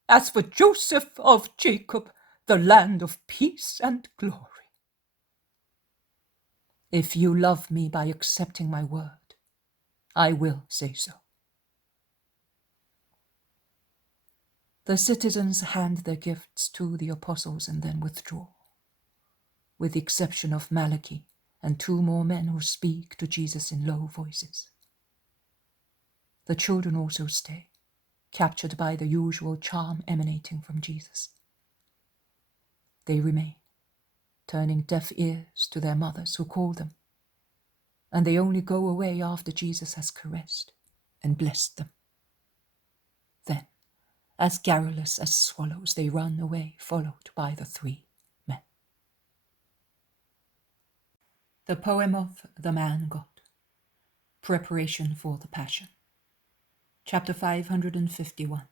as for Joseph of Jacob, the land of peace and glory.' If you love me by accepting my word, I will say so." The citizens hand their gifts to the apostles and then withdraw, with the exception of Malachi and 2 more men who speak to Jesus in low voices. The children also stay, captured by the usual charm emanating from Jesus. They remain, turning deaf ears to their mothers who call them, and they only go away after Jesus has caressed and blessed them. Then, as garrulous as swallows, they run away, followed by the 3 men. The poem of the Man God. Preparation for the Passion. Chapter 551.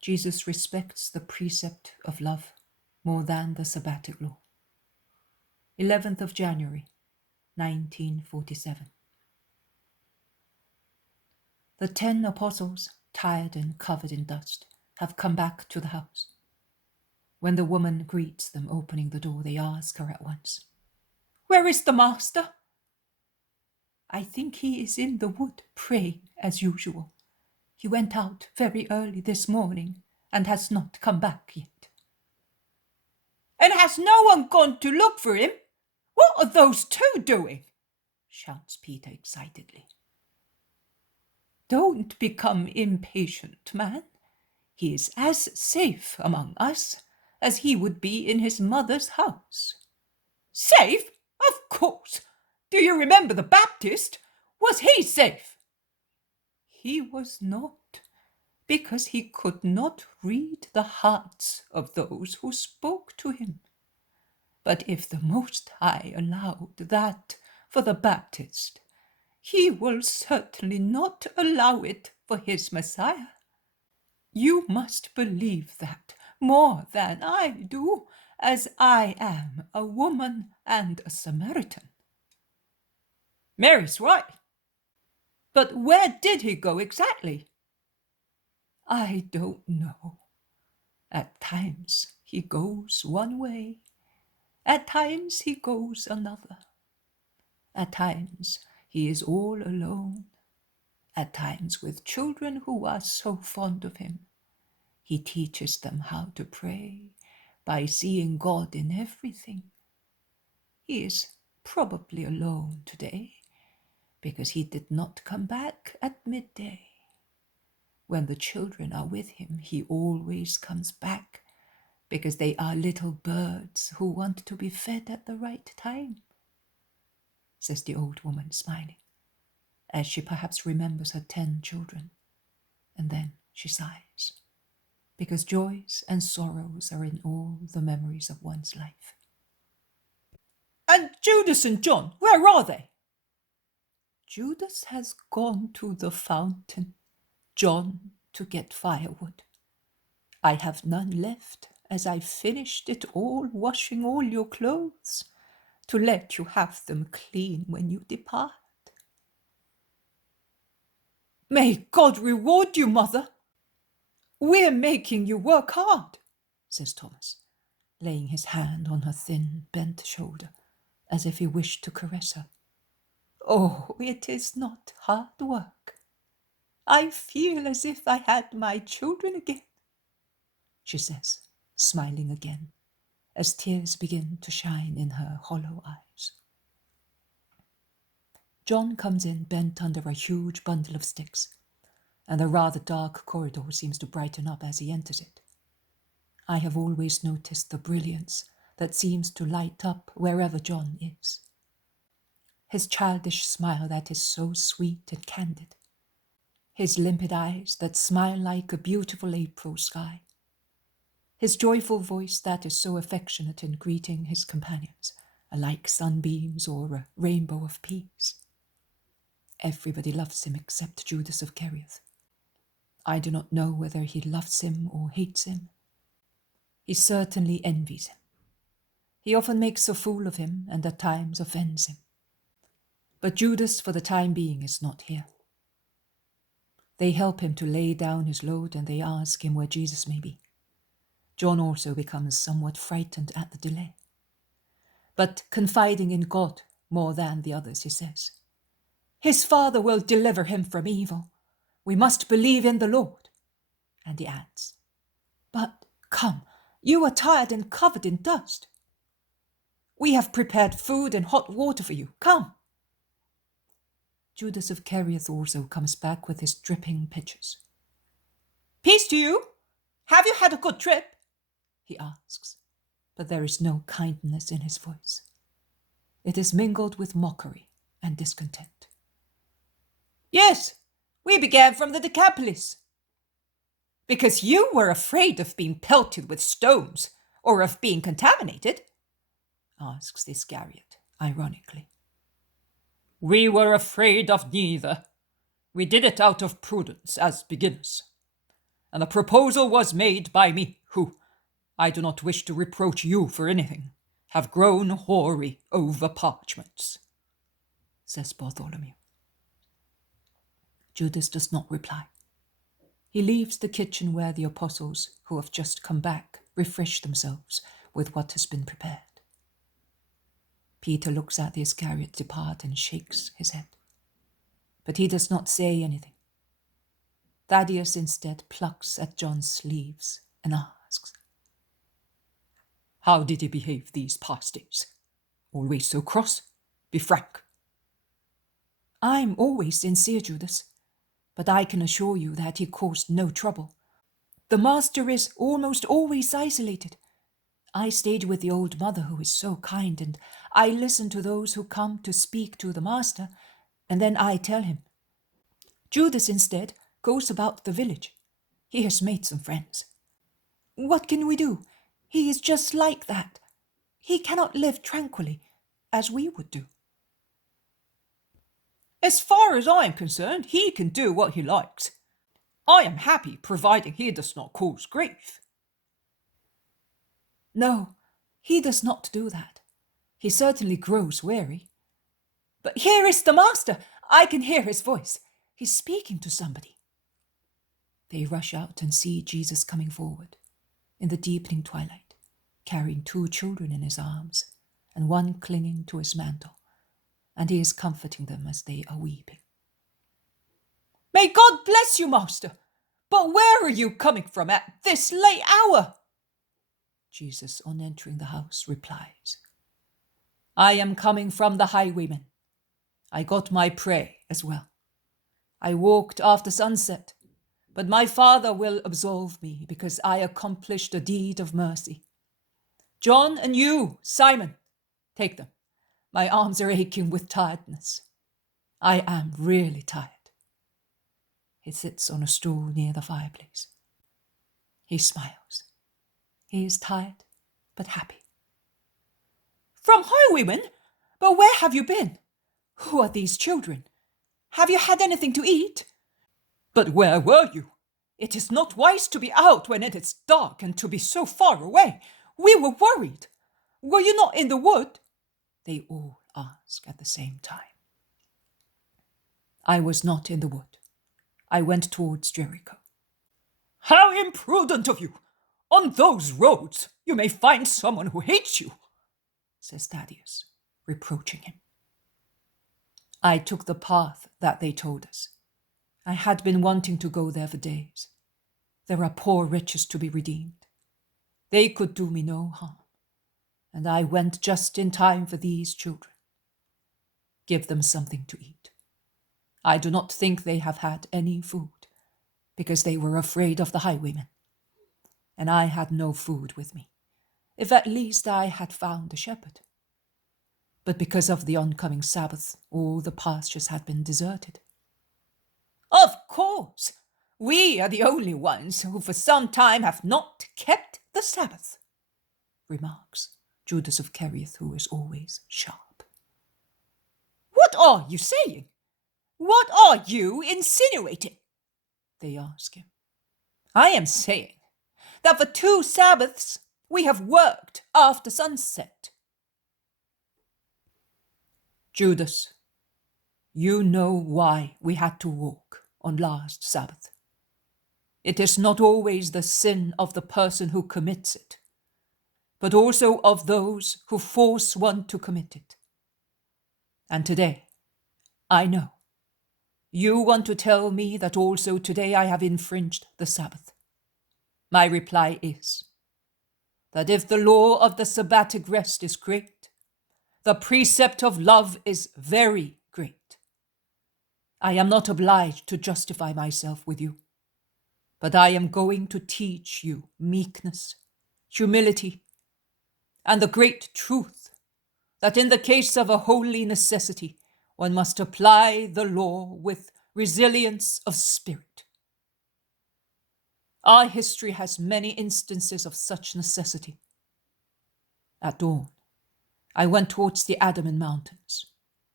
Jesus respects the precept of love more than the Sabbatic Law. 11th of January, 1947. The 10 apostles, tired and covered in dust, have come back to the house. When the woman greets them, opening the door, they ask her at once, "Where is the master?" "I think he is in the wood, praying as usual. He went out very early this morning and has not come back yet." "And has no one gone to look for him? What are those 2 doing?" shouts Peter excitedly. "Don't become impatient, man. He is as safe among us as he would be in his mother's house." "Safe? Of course. Do you remember the Baptist? Was he safe?" "He was not, because he could not read the hearts of those who spoke to him. But if the Most High allowed that for the Baptist, he will certainly not allow it for his Messiah. You must believe that more than I do, as I am a woman and a Samaritan." "Mary's right. But where did he go exactly?" "I don't know. At times he goes one way, at times he goes another. At times he is all alone, at times with children who are so fond of him. He teaches them how to pray by seeing God in everything. He is probably alone today, because he did not come back at midday. When the children are with him, he always comes back, because they are little birds who want to be fed at the right time," says the old woman, smiling, as she perhaps remembers her 10 children, and then she sighs, because joys and sorrows are in all the memories of one's life. "And Judas and John, where are they?" "Judas has gone to the fountain, John to get firewood. I have none left, as I finished it all, washing all your clothes, to let you have them clean when you depart." "May God reward you, Mother. We're making you work hard," says Thomas, laying his hand on her thin, bent shoulder, as if he wished to caress her. "Oh, it is not hard work. I feel as if I had my children again," she says, smiling again, as tears begin to shine in her hollow eyes. John comes in bent under a huge bundle of sticks, and the rather dark corridor seems to brighten up as he enters it. I have always noticed the brilliance that seems to light up wherever John is. His childish smile that is so sweet and candid. His limpid eyes that smile like a beautiful April sky. His joyful voice that is so affectionate in greeting his companions, like sunbeams or a rainbow of peace. Everybody loves him except Judas of Kerioth. I do not know whether he loves him or hates him. He certainly envies him. He often makes a fool of him and at times offends him. But Judas for the time being is not here. They help him to lay down his load and they ask him where Jesus may be. John also becomes somewhat frightened at the delay. But confiding in God more than the others, he says, "His Father will deliver him from evil. We must believe in the Lord." And he adds, "But come, you are tired and covered in dust. We have prepared food and hot water for you. Come." Judas of Kerioth also comes back with his dripping pitchers. "Peace to you! Have you had a good trip?" he asks, but there is no kindness in his voice. It is mingled with mockery and discontent. "Yes, we began from the Decapolis." "Because you were afraid of being pelted with stones or of being contaminated?" asks the Iscariot, ironically. "We were afraid of neither. We did it out of prudence as beginners. And the proposal was made by me, who, I do not wish to reproach you for anything, have grown hoary over parchments," says Bartholomew. Judas does not reply. He leaves the kitchen where the apostles, who have just come back, refresh themselves with what has been prepared. Peter looks at the Iscariot depart and shakes his head. But he does not say anything. Thaddeus instead plucks at John's sleeves and asks, "How did he behave these past days? Always so cross? Be frank." "I'm always sincere, Judas, but I can assure you that he caused no trouble. The master is almost always isolated. I stayed with the old mother who is so kind, and I listen to those who come to speak to the master, and then I tell him. Judas instead goes about the village. He has made some friends. What can we do? He is just like that. He cannot live tranquilly, as we would do." "As far as I am concerned, he can do what he likes. I am happy providing he does not cause grief." "No, he does not do that. He certainly grows weary. But here is the master. I can hear his voice. He's speaking to somebody." They rush out and see Jesus coming forward in the deepening twilight, carrying 2 children in his arms and one clinging to his mantle, and he is comforting them as they are weeping. "May God bless you, master! But where are you coming from at this late hour?" Jesus, on entering the house, replies, "I am coming from the highwaymen. I got my prey as well. I walked after sunset, but my Father will absolve me because I accomplished a deed of mercy. John and you, Simon, take them. My arms are aching with tiredness. I am really tired." He sits on a stool near the fireplace. He smiles. He is tired, but happy. "From highwaymen? But where have you been? Who are these children? Have you had anything to eat? But where were you? It is not wise to be out when it is dark and to be so far away. We were worried. Were you not in the wood?" they all ask at the same time. "I was not in the wood. I went towards Jericho." "How imprudent of you! On those roads you may find someone who hates you," says Thaddeus, reproaching him. "I took the path that they told us. I had been wanting to go there for days. There are poor wretches to be redeemed. They could do me no harm, and I went just in time for these children. Give them something to eat. I do not think they have had any food, because they were afraid of the highwaymen. And I had no food with me, if at least I had found a shepherd. But because of the oncoming Sabbath, all the pastures had been deserted." "Of course, we are the only ones who for some time have not kept the Sabbath," remarks Judas of Kerioth, who is always sharp. "What are you saying? What are you insinuating? They ask him. I am saying that for 2 Sabbaths we have worked after sunset. Judas, you know why we had to walk on last Sabbath. It is not always the sin of the person who commits it, but also of those who force one to commit it. And today, I know, you want to tell me that also today I have infringed the Sabbath. My reply is that if the law of the Sabbatic rest is great, the precept of love is very great. I am not obliged to justify myself with you, but I am going to teach you meekness, humility, and the great truth that in the case of a holy necessity, one must apply the law with resilience of spirit. Our history has many instances of such necessity. At dawn, I went towards the Adamant Mountains,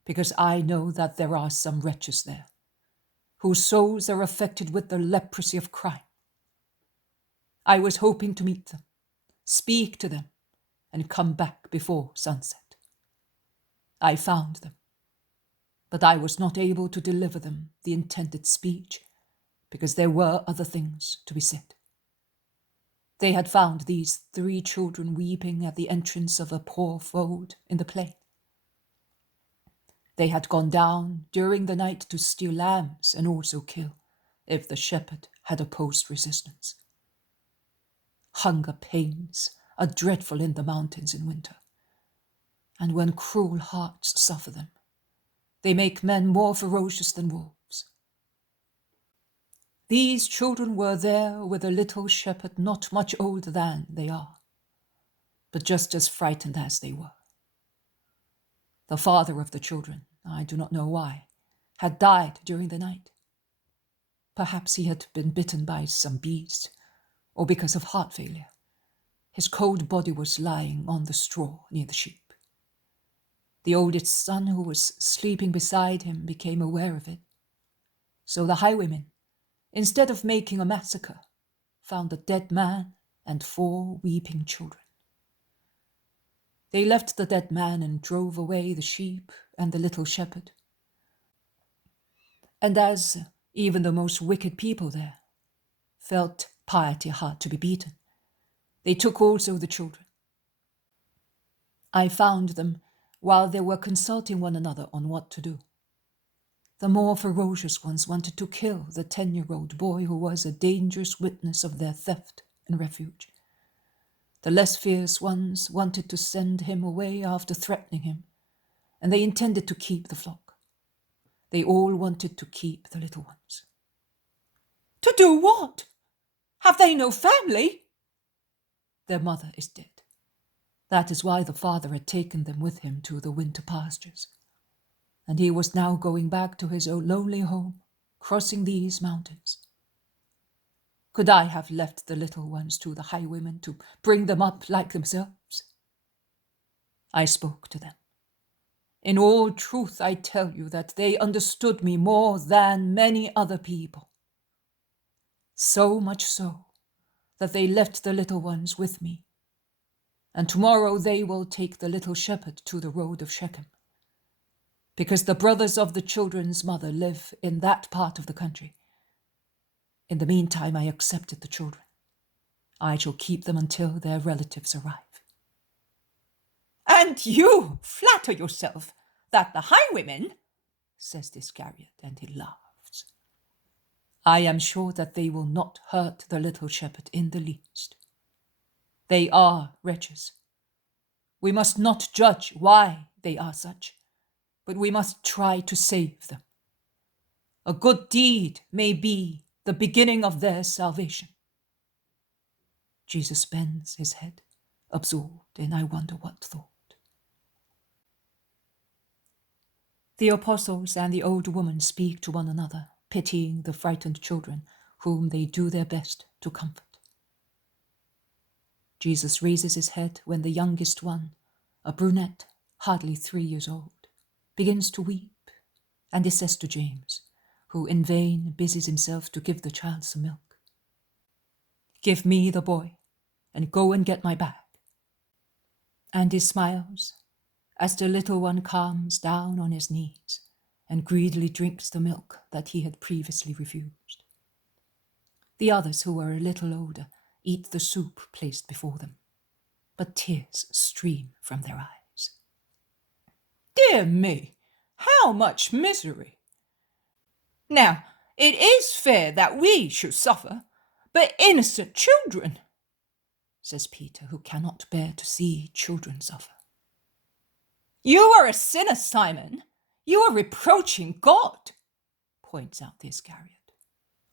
because I know that there are some wretches there, whose souls are affected with the leprosy of crime. I was hoping to meet them, speak to them, and come back before sunset. I found them, but I was not able to deliver them the intended speech, because there were other things to be said. They had found these 3 children weeping at the entrance of a poor fold in the plain. They had gone down during the night to steal lambs and also kill, if the shepherd had opposed resistance. Hunger pains are dreadful in the mountains in winter, and when cruel hearts suffer them, they make men more ferocious than wolves. These children were there with a little shepherd not much older than they are, but just as frightened as they were. The father of the children, I do not know why, had died during the night. Perhaps he had been bitten by some beast, or because of heart failure. His cold body was lying on the straw near the sheep. The oldest son, who was sleeping beside him, became aware of it. So the highwaymen, instead of making a massacre, found a dead man and 4 weeping children. They left the dead man and drove away the sheep and the little shepherd. And as even the most wicked people there felt piety hard to be beaten, they took also the children. I found them while they were consulting one another on what to do. The more ferocious ones wanted to kill the 10-year-old boy who was a dangerous witness of their theft and refuge. The less fierce ones wanted to send him away after threatening him, and they intended to keep the flock. They all wanted to keep the little ones. To do what? Have they no family? Their mother is dead. That is why the father had taken them with him to the winter pastures, and he was now going back to his own lonely home, crossing these mountains. Could I have left the little ones to the highwaymen to bring them up like themselves? I spoke to them. In all truth, I tell you that they understood me more than many other people. So much so that they left the little ones with me, and tomorrow they will take the little shepherd to the road of Shechem, because the brothers of the children's mother live in that part of the country. In the meantime, I accepted the children. I shall keep them until their relatives arrive. And you flatter yourself that the highwaymen, says the Iscariot, and he laughs. I am sure that they will not hurt the little shepherd in the least. They are wretches. We must not judge why they are such, but we must try to save them. A good deed may be the beginning of their salvation. Jesus bends his head, absorbed in I wonder what thought. The apostles and the old woman speak to one another, pitying the frightened children, whom they do their best to comfort. Jesus raises his head when the youngest one, a brunette, hardly 3 years old, begins to weep and he says to James, who in vain busies himself to give the child some milk, "Give me the boy, and go and get my bag." And he smiles as the little one calms down on his knees and greedily drinks the milk that he had previously refused. The others, who are a little older, eat the soup placed before them, but tears stream from their eyes. "Dear me, how much misery! Now, it is fair that we should suffer, but innocent children," says Peter, who cannot bear to see children suffer. "You are a sinner, Simon. You are reproaching God," points out the Iscariot.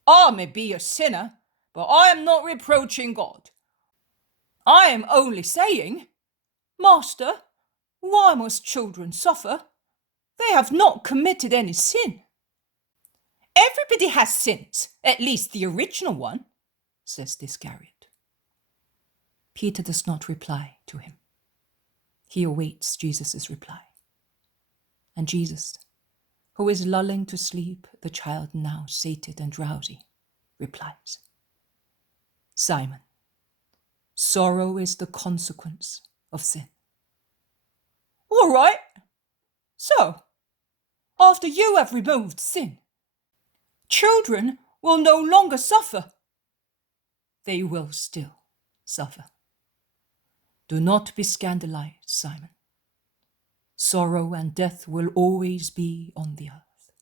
"I may be a sinner, but I am not reproaching God. I am only saying, Master, why must children suffer? They have not committed any sin." "Everybody has sins, at least the original one," says the Iscariot. Peter does not reply to him. He awaits Jesus' reply. And Jesus, who is lulling to sleep the child now sated and drowsy, replies, "Simon, sorrow is the consequence of sin." "All right. So, after you have removed sin, children will no longer suffer." "They will still suffer. Do not be scandalized, Simon. Sorrow and death will always be on the earth.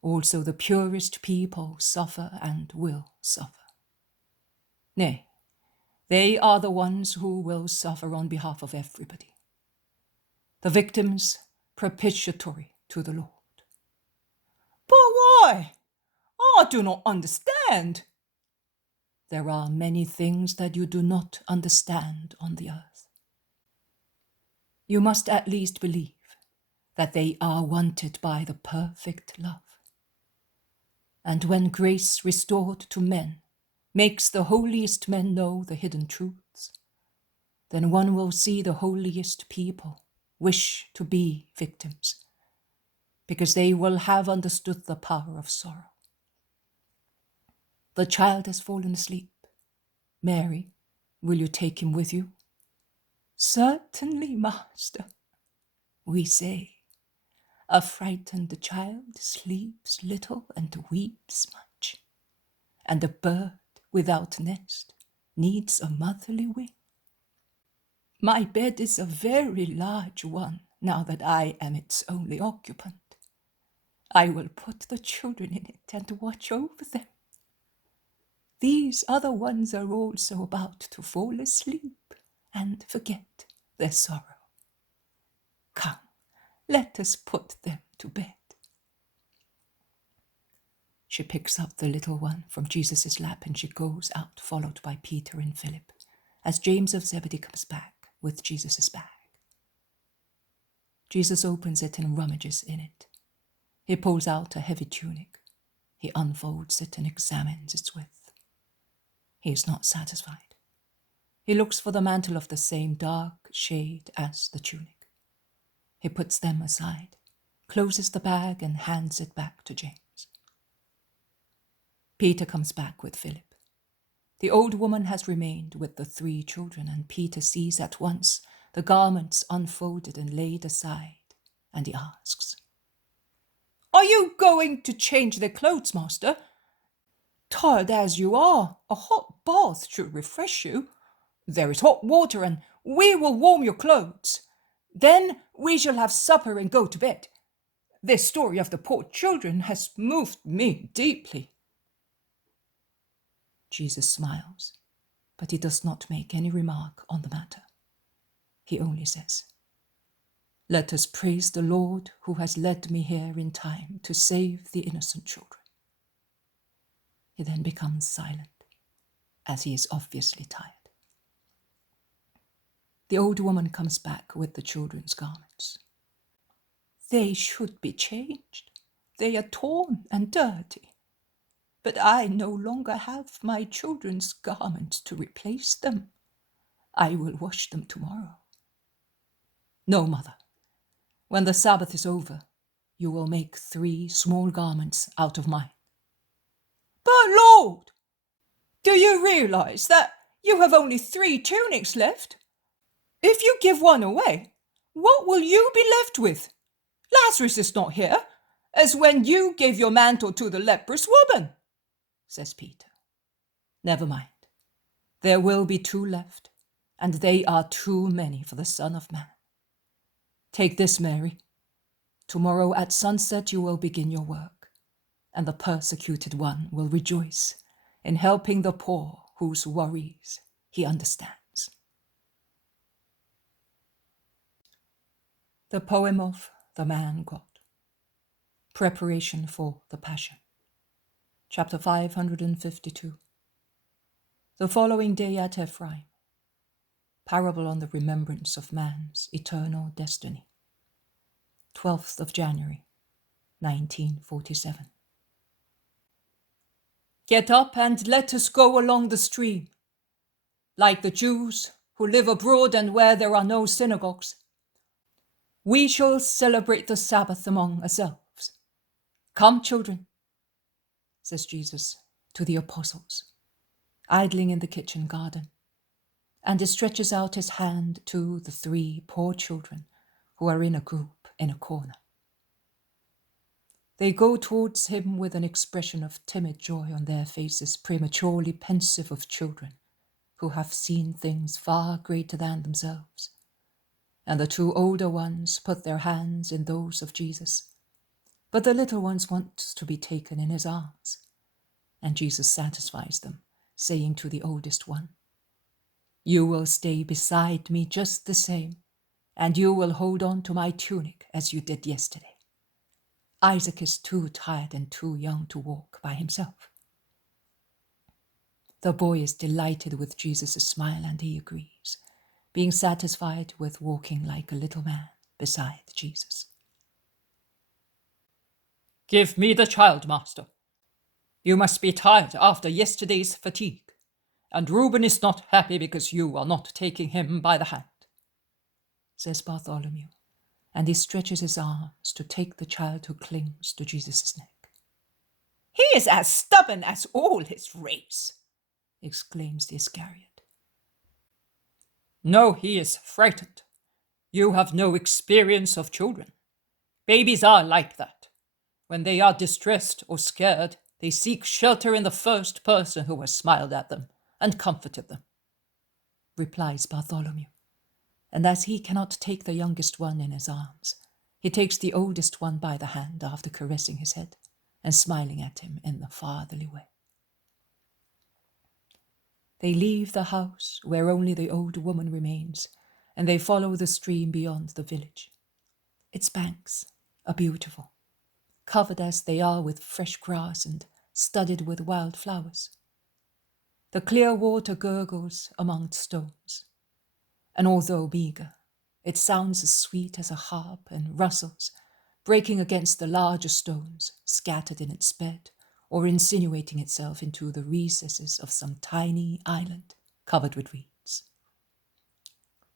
Also the purest people suffer and will suffer. Nay, they are the ones who will suffer on behalf of everybody. The victims propitiatory to the Lord." "But why? I do not understand." "There are many things that you do not understand on the earth. You must at least believe that they are wanted by the perfect love. And when grace restored to men makes the holiest men know the hidden truths, then one will see the holiest people wish to be victims, because they will have understood the power of sorrow. The child has fallen asleep. Mary, will you take him with you?" "Certainly, Master," we say. A frightened child sleeps little and weeps much, and a bird without nest needs a motherly wing. My bed is a very large one now that I am its only occupant. I will put the children in it and watch over them. These other ones are also about to fall asleep and forget their sorrow. Come, let us put them to bed." She picks up the little one from Jesus' lap and she goes out, followed by Peter and Philip, as James of Zebedee comes back with Jesus' bag. Jesus opens it and rummages in it. He pulls out a heavy tunic. He unfolds it and examines its width. He is not satisfied. He looks for the mantle of the same dark shade as the tunic. He puts them aside, closes the bag, and hands it back to James. Peter comes back with Philip. The old woman has remained with the 3 children, and Peter sees at once the garments unfolded and laid aside, and he asks, "Are you going to change their clothes, Master? Tired as you are, a hot bath should refresh you. There is hot water, and we will warm your clothes. Then we shall have supper and go to bed. This story of the poor children has moved me deeply." Jesus smiles, but he does not make any remark on the matter. He only says, "Let us praise the Lord who has led me here in time to save the innocent children." He then becomes silent, as he is obviously tired. The old woman comes back with the children's garments. "They should be changed. They are torn and dirty. But I no longer have my children's garments to replace them. I will wash them tomorrow." "No, Mother. When the Sabbath is over, you will make 3 small garments out of mine. But Lord, do you realize that you have only 3 tunics left? If you give one away, what will you be left with? Lazarus is not here, as when you gave your mantle to the leprous woman, says Peter. Never mind. There will be 2 left, and they are too many for the Son of Man. Take this, Mary. Tomorrow at sunset you will begin your work, and the persecuted one will rejoice in helping the poor whose worries he understands. The poem of the Man God. Preparation for the Passion. Chapter 552. The following day at Ephraim. Parable on the remembrance of man's eternal destiny. 12th of January, 1947. Get up and let us go along the stream. Like the Jews who live abroad and where there are no synagogues, we shall celebrate the Sabbath among ourselves. Come, children, says Jesus to the apostles, idling in the kitchen garden, and he stretches out his hand to the 3 poor children who are in a group in a corner. They go towards him with an expression of timid joy on their faces, prematurely pensive of children who have seen things far greater than themselves. And the 2 older ones put their hands in those of Jesus, but the little ones want to be taken in his arms. And Jesus satisfies them, saying to the oldest one, "You will stay beside me just the same, and you will hold on to my tunic as you did yesterday. Isaac is too tired and too young to walk by himself." The boy is delighted with Jesus' smile, and he agrees, being satisfied with walking like a little man beside Jesus. "Give me the child, master. You must be tired after yesterday's fatigue, and Reuben is not happy because you are not taking him by the hand," says Bartholomew, and he stretches his arms to take the child who clings to Jesus' neck. "He is as stubborn as all his race," exclaims the Iscariot. "No, he is frightened. You have no experience of children. Babies are like that. When they are distressed or scared, they seek shelter in the first person who has smiled at them and comforted them," replies Bartholomew. And as he cannot take the youngest one in his arms, he takes the oldest one by the hand after caressing his head and smiling at him in the fatherly way. They leave the house where only the old woman remains, and they follow the stream beyond the village. Its banks are beautiful, covered as they are with fresh grass and studded with wild flowers. The clear water gurgles among stones, and although meager, it sounds as sweet as a harp and rustles, breaking against the larger stones scattered in its bed or insinuating itself into the recesses of some tiny island covered with reeds.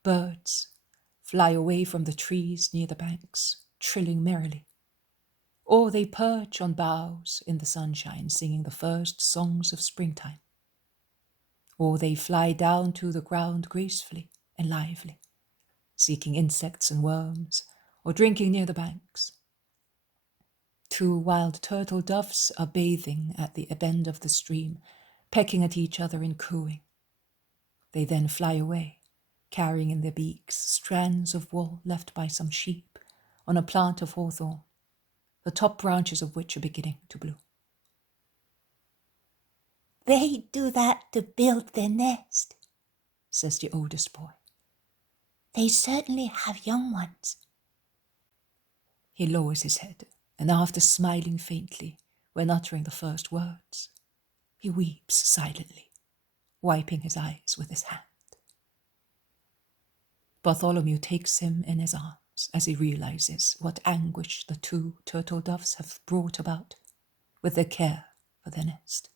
Birds fly away from the trees near the banks, trilling merrily, or they perch on boughs in the sunshine, singing the first songs of springtime, or they fly down to the ground gracefully and lively, seeking insects and worms, or drinking near the banks. 2 wild turtle doves are bathing at the bend of the stream, pecking at each other and cooing. They then fly away, carrying in their beaks strands of wool left by some sheep on a plant of hawthorn, the top branches of which are beginning to bloom. "They do that to build their nest," says the oldest boy. "They certainly have young ones." He lowers his head, and after smiling faintly when uttering the first words, he weeps silently, wiping his eyes with his hand. Bartholomew takes him in his arms as he realizes what anguish the 2 turtle doves have brought about with their care for their nest.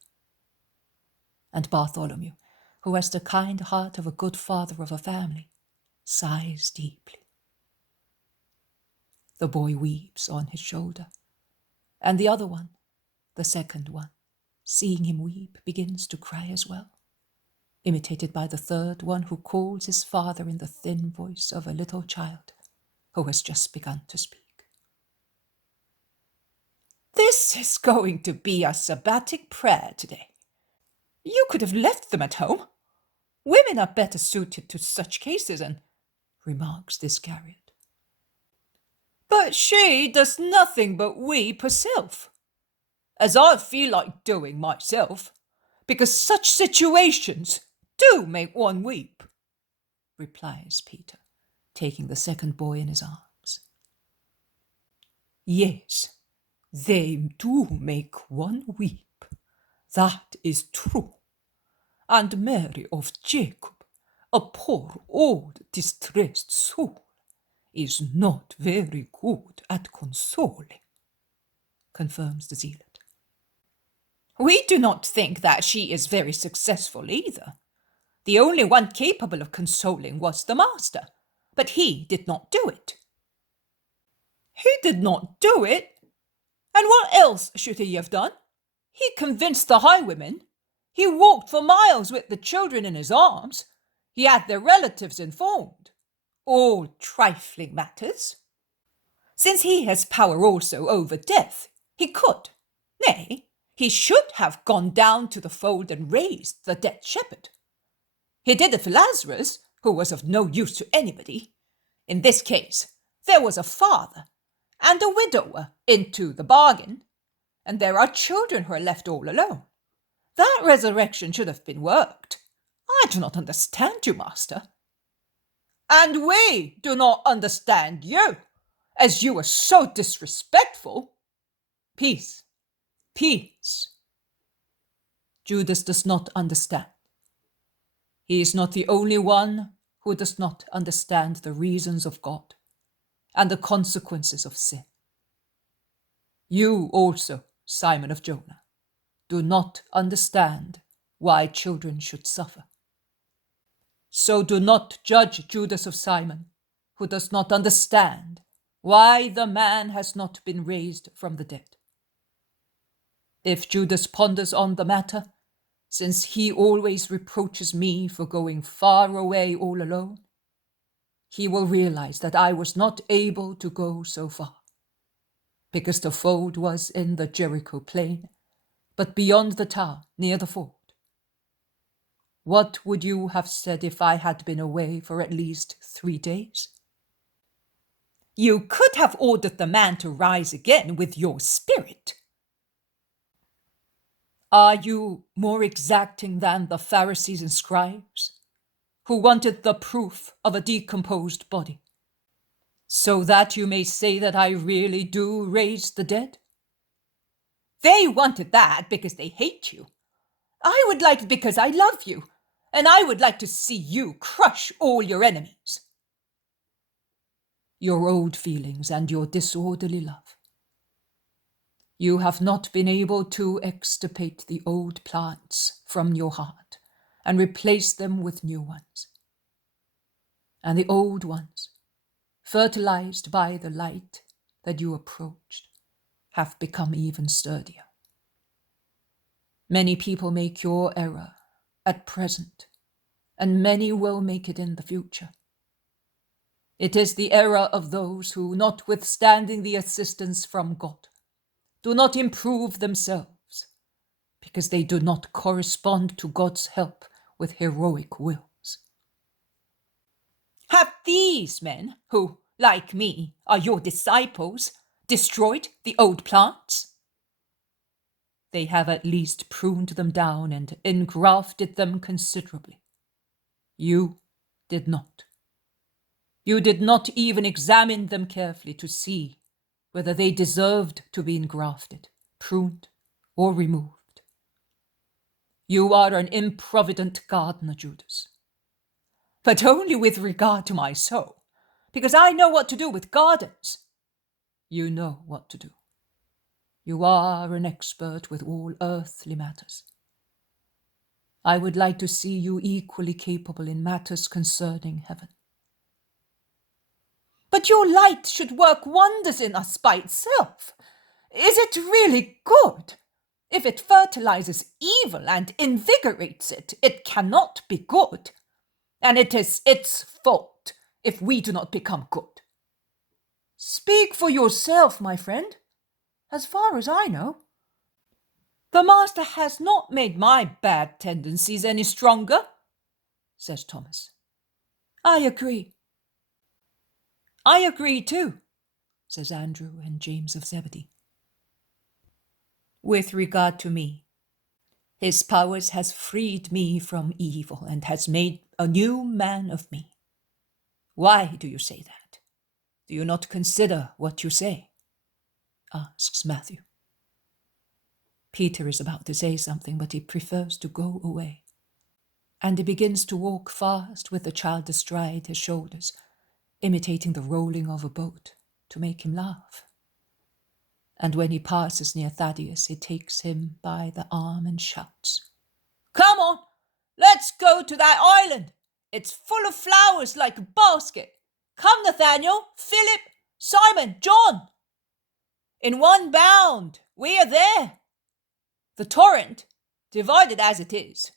And Bartholomew, who has the kind heart of a good father of a family, sighs deeply. The boy weeps on his shoulder, and the other one, the second one, seeing him weep, begins to cry as well, imitated by the third one, who calls his father in the thin voice of a little child who has just begun to speak. This is going to be a Sabbatic prayer today. You could have left them at home. Women are better suited to such cases, remarks the Iscariot. But she does nothing but weep herself, as I feel like doing myself, because such situations do make one weep, replies Peter, taking the second boy in his arms. Yes, they do make one weep, that is true. And Mary of Jacob, a poor old distressed soul, is not very good at consoling, confirms the zealot. We do not think that she is very successful either. The only one capable of consoling was the master, but he did not do it. He did not do it? And what else should he have done? He convinced the highwaymen. He walked for miles with the children in his arms. He had their relatives informed. All trifling matters. Since he has power also over death, he could, nay, he should have gone down to the fold and raised the dead shepherd. He did it for Lazarus, who was of no use to anybody. In this case, there was a father and a widower into the bargain, and there are children who are left all alone. That resurrection should have been worked. I do not understand you, master. And we do not understand you, as you are so disrespectful. Peace, peace. Judas does not understand. He is not the only one who does not understand the reasons of God and the consequences of sin. You also, Simon of Jonah, do not understand why children should suffer. So do not judge Judas of Simon, who does not understand why the man has not been raised from the dead. If Judas ponders on the matter, since he always reproaches me for going far away all alone, he will realize that I was not able to go so far, because the fold was in the Jericho plain, but beyond the town, near the ford. What would you have said if I had been away for at least 3 days? You could have ordered the man to rise again with your spirit. Are you more exacting than the Pharisees and scribes, who wanted the proof of a decomposed body, so that you may say that I really do raise the dead? They wanted that because they hate you. I would like it because I love you, and I would like to see you crush all your enemies. Your old feelings and your disorderly love. You have not been able to extirpate the old plants from your heart and replace them with new ones. And the old ones, fertilized by the light that you approached, have become even sturdier. Many people make your error at present, and many will make it in the future. It is the error of those who, notwithstanding the assistance from God, do not improve themselves, because they do not correspond to God's help with heroic wills. Have these men, who, like me, are your disciples, destroyed the old plants? They have at least pruned them down and engrafted them considerably. You did not. You did not even examine them carefully to see whether they deserved to be engrafted, pruned, or removed. You are an improvident gardener, Judas. But only with regard to my soul, because I know what to do with gardens. You know what to do. You are an expert with all earthly matters. I would like to see you equally capable in matters concerning heaven. But your light should work wonders in us by itself. Is it really good? If it fertilizes evil and invigorates it, it cannot be good. And it is its fault if we do not become good. Speak for yourself, my friend. As far as I know, the Master has not made my bad tendencies any stronger, says Thomas. I agree. I agree too, says Andrew and James of Zebedee. With regard to me, his powers has freed me from evil and has made a new man of me. Why do you say that? Do you not consider what you say? Asks Matthew. Peter is about to say something, but he prefers to go away. And he begins to walk fast with the child astride his shoulders, imitating the rolling of a boat to make him laugh. And when he passes near Thaddeus, he takes him by the arm and shouts, "Come on, let's go to that island. It's full of flowers like a basket. Come, Nathaniel, Philip, Simon, John. In one bound, we are there. The torrent, divided as it is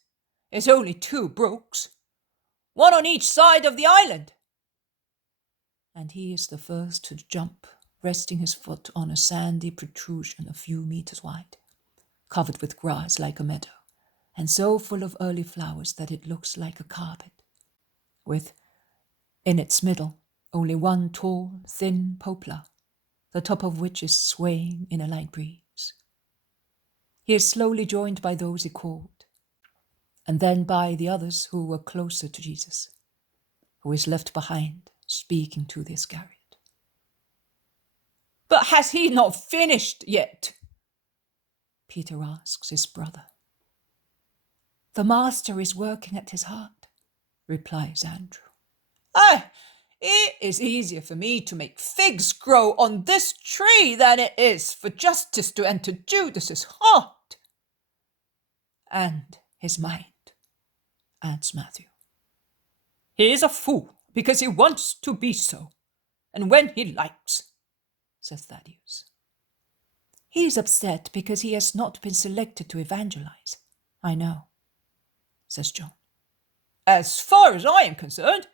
only 2 brooks, one on each side of the island." And he is the first to jump, resting his foot on a sandy protrusion a few meters wide, covered with grass like a meadow, and so full of early flowers that it looks like a carpet, with, in its middle, only one tall, thin poplar, the top of which is swaying in a light breeze. He is slowly joined by those he called, and then by the others who were closer to Jesus, who is left behind, speaking to the Iscariot. "But has he not finished yet?" Peter asks his brother. "The Master is working at his heart," replies Andrew. It is easier for me to make figs grow on this tree than it is for justice to enter Judas's heart. And his mind, adds Matthew. "He is a fool because he wants to be so, and when he likes," says Thaddeus. "He's upset because he has not been selected to evangelize. I know," says John. "As far as I am concerned,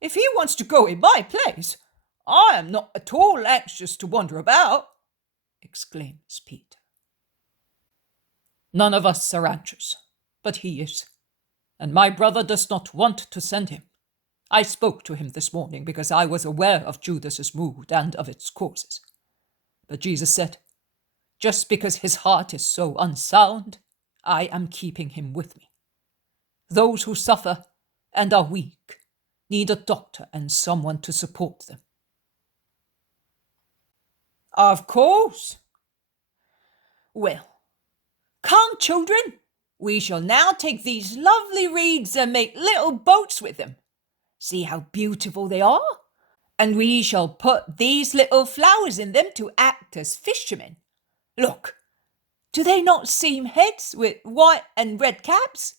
if he wants to go in my place, I am not at all anxious to wander about," exclaims Peter. "None of us are anxious, but he is, and my brother does not want to send him. I spoke to him this morning because I was aware of Judas's mood and of its causes. But Jesus said, just because his heart is so unsound, I am keeping him with me. Those who suffer and are weak need a doctor and someone to support them." "Of course. Well, come, children. We shall now take these lovely reeds and make little boats with them. See how beautiful they are? And we shall put these little flowers in them to act as fishermen. Look, do they not seem heads with white and red caps?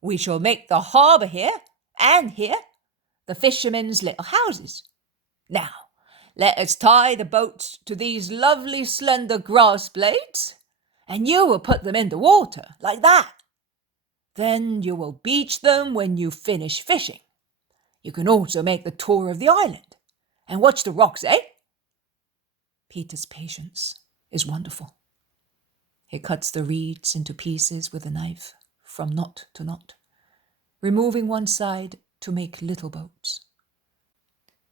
We shall make the harbour here and here the fishermen's little houses. Now, let us tie the boats to these lovely slender grass blades, and you will put them in the water, like that. Then you will beach them when you finish fishing. You can also make the tour of the island and watch the rocks, eh?" Peter's patience is wonderful. He cuts the reeds into pieces with a knife, from knot to knot, removing one side to make little boats.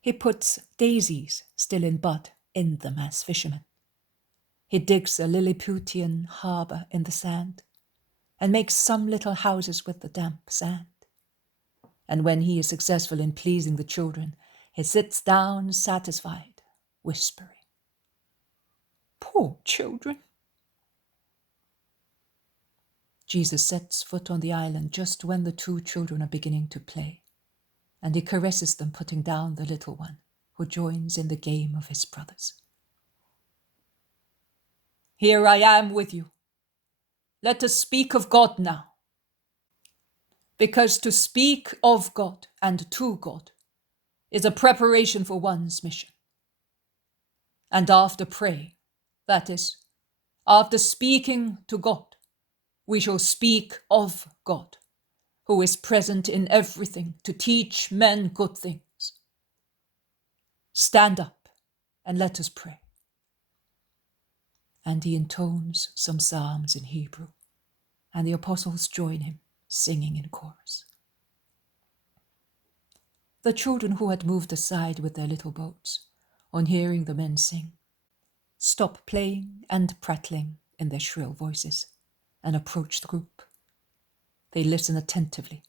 He puts daisies still in bud in them as fishermen. He digs a Lilliputian harbour in the sand and makes some little houses with the damp sand. And when he is successful in pleasing the children, he sits down satisfied, whispering, "Poor children." Jesus sets foot on the island just when the 2 children are beginning to play, and he caresses them, putting down the little one, who joins in the game of his brothers. "Here I am with you. Let us speak of God now. Because to speak of God and to God is a preparation for one's mission. And after praying, that is, after speaking to God, we shall speak of God, who is present in everything to teach men good things. Stand up and let us pray. And he intones some psalms in Hebrew, and the apostles join him, singing in chorus. The children who had moved aside with their little boats, on hearing the men sing, stop playing and prattling in their shrill voices, and approach the group. They listen attentively,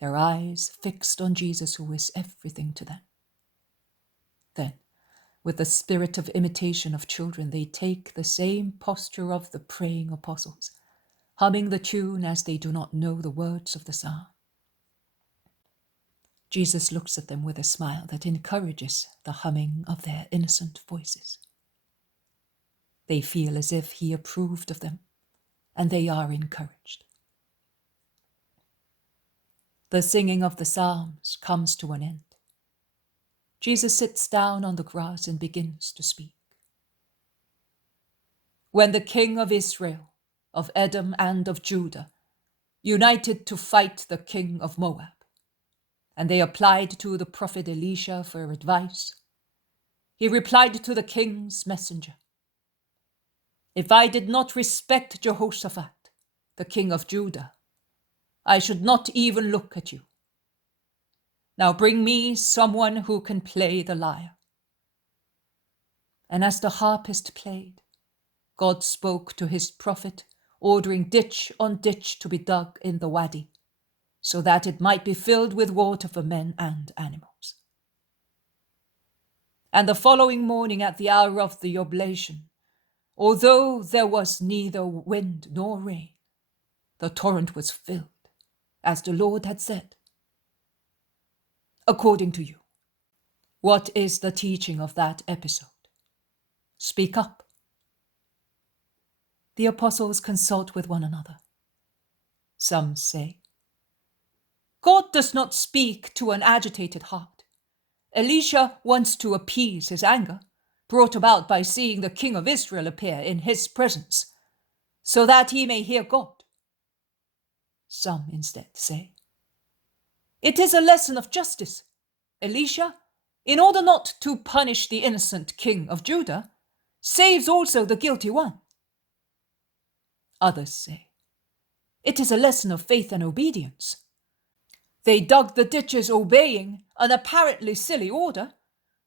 their eyes fixed on Jesus, who is everything to them. Then, with the spirit of imitation of children, they take the same posture of the praying apostles, humming the tune as they do not know the words of the psalm. Jesus looks at them with a smile that encourages the humming of their innocent voices. They feel as if he approved of them, and they are encouraged. The singing of the psalms comes to an end. Jesus sits down on the grass and begins to speak. When the king of Israel, of Edom and of Judah, united to fight the king of Moab, and they applied to the prophet Elisha for advice, he replied to the king's messenger, "If I did not respect Jehoshaphat, the king of Judah, I should not even look at you. Now bring me someone who can play the lyre." And as the harpist played, God spoke to his prophet, ordering ditch on ditch to be dug in the wadi, so that it might be filled with water for men and animals. And the following morning at the hour of the oblation, although there was neither wind nor rain, the torrent was filled, as the Lord had said. According to you, what is the teaching of that episode? Speak up. The apostles consult with one another. Some say, "God does not speak to an agitated heart. Elisha wants to appease his anger, brought about by seeing the king of Israel appear in his presence, so that he may hear God." Some instead say, "It is a lesson of justice. Elisha, in order not to punish the innocent king of Judah, saves also the guilty one." Others say, "It is a lesson of faith and obedience. They dug the ditches obeying an apparently silly order,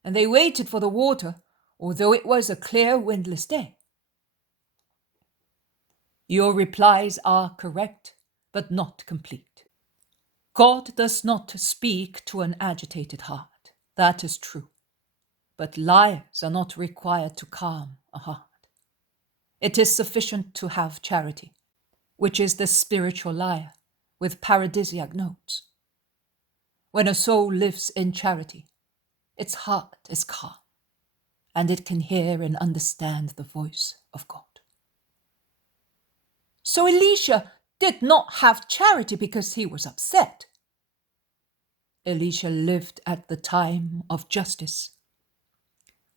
and they waited for the water, although it was a clear, windless day." Your replies are correct, but not complete. God does not speak to an agitated heart. That is true. But liars are not required to calm a heart. It is sufficient to have charity, which is the spiritual lyre, with paradisiac notes. When a soul lives in charity, its heart is calm, and it can hear and understand the voice of God. So Elisha did not have charity because he was upset. Elisha lived at the time of justice.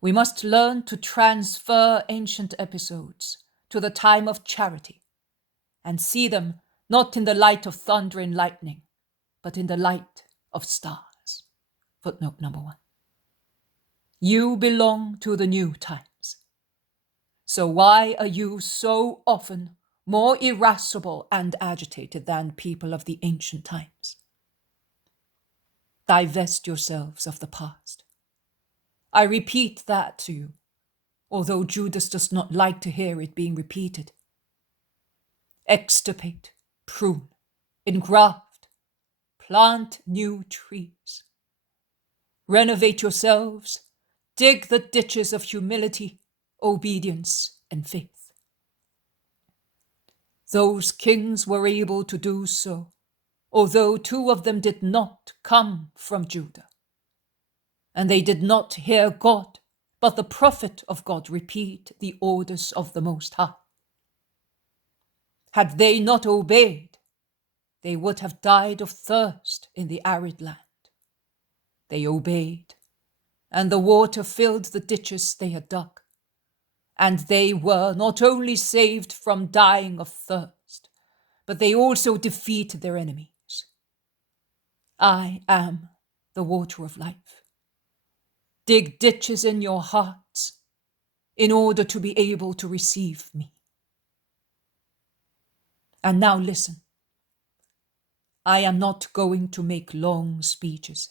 We must learn to transfer ancient episodes to the time of charity and see them not in the light of thunder and lightning, but in the light of stars. Footnote number 1. You belong to the new times. So why are you so often more irascible and agitated than people of the ancient times? Divest yourselves of the past. I repeat that to you, although Judas does not like to hear it being repeated. Extirpate, prune, engraft, plant new trees. Renovate yourselves, dig the ditches of humility, obedience, and faith. Those kings were able to do so, although 2 of them did not come from Judah. And they did not hear God, but the prophet of God repeat the orders of the Most High. Had they not obeyed, they would have died of thirst in the arid land. They obeyed and the water filled the ditches they had dug. And they were not only saved from dying of thirst, but they also defeated their enemies. I am the water of life. Dig ditches in your hearts in order to be able to receive me. And now listen. I am not going to make long speeches.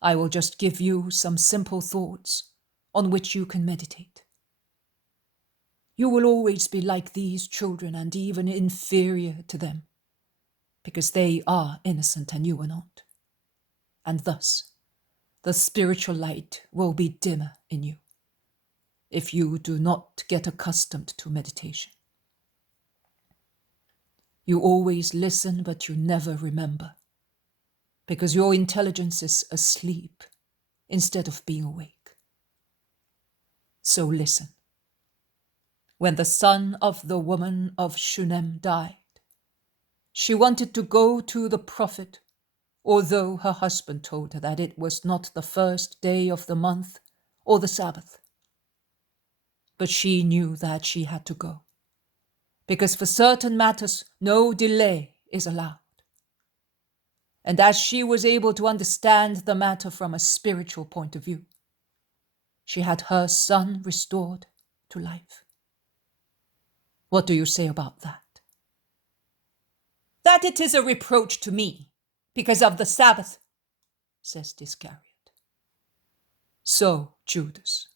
I will just give you some simple thoughts on which you can meditate. You will always be like these children and even inferior to them, because they are innocent and you are not. And thus, the spiritual light will be dimmer in you if you do not get accustomed to meditation. You always listen, but you never remember, because your intelligence is asleep instead of being awake. So listen. When the son of the woman of Shechem died, she wanted to go to the prophet, although her husband told her that it was not the first day of the month or the Sabbath. But she knew that she had to go, because for certain matters no delay is allowed. And as she was able to understand the matter from a spiritual point of view, she had her son restored to life. What do you say about that? That it is a reproach to me because of the Sabbath, says Iscariot. So, Judas,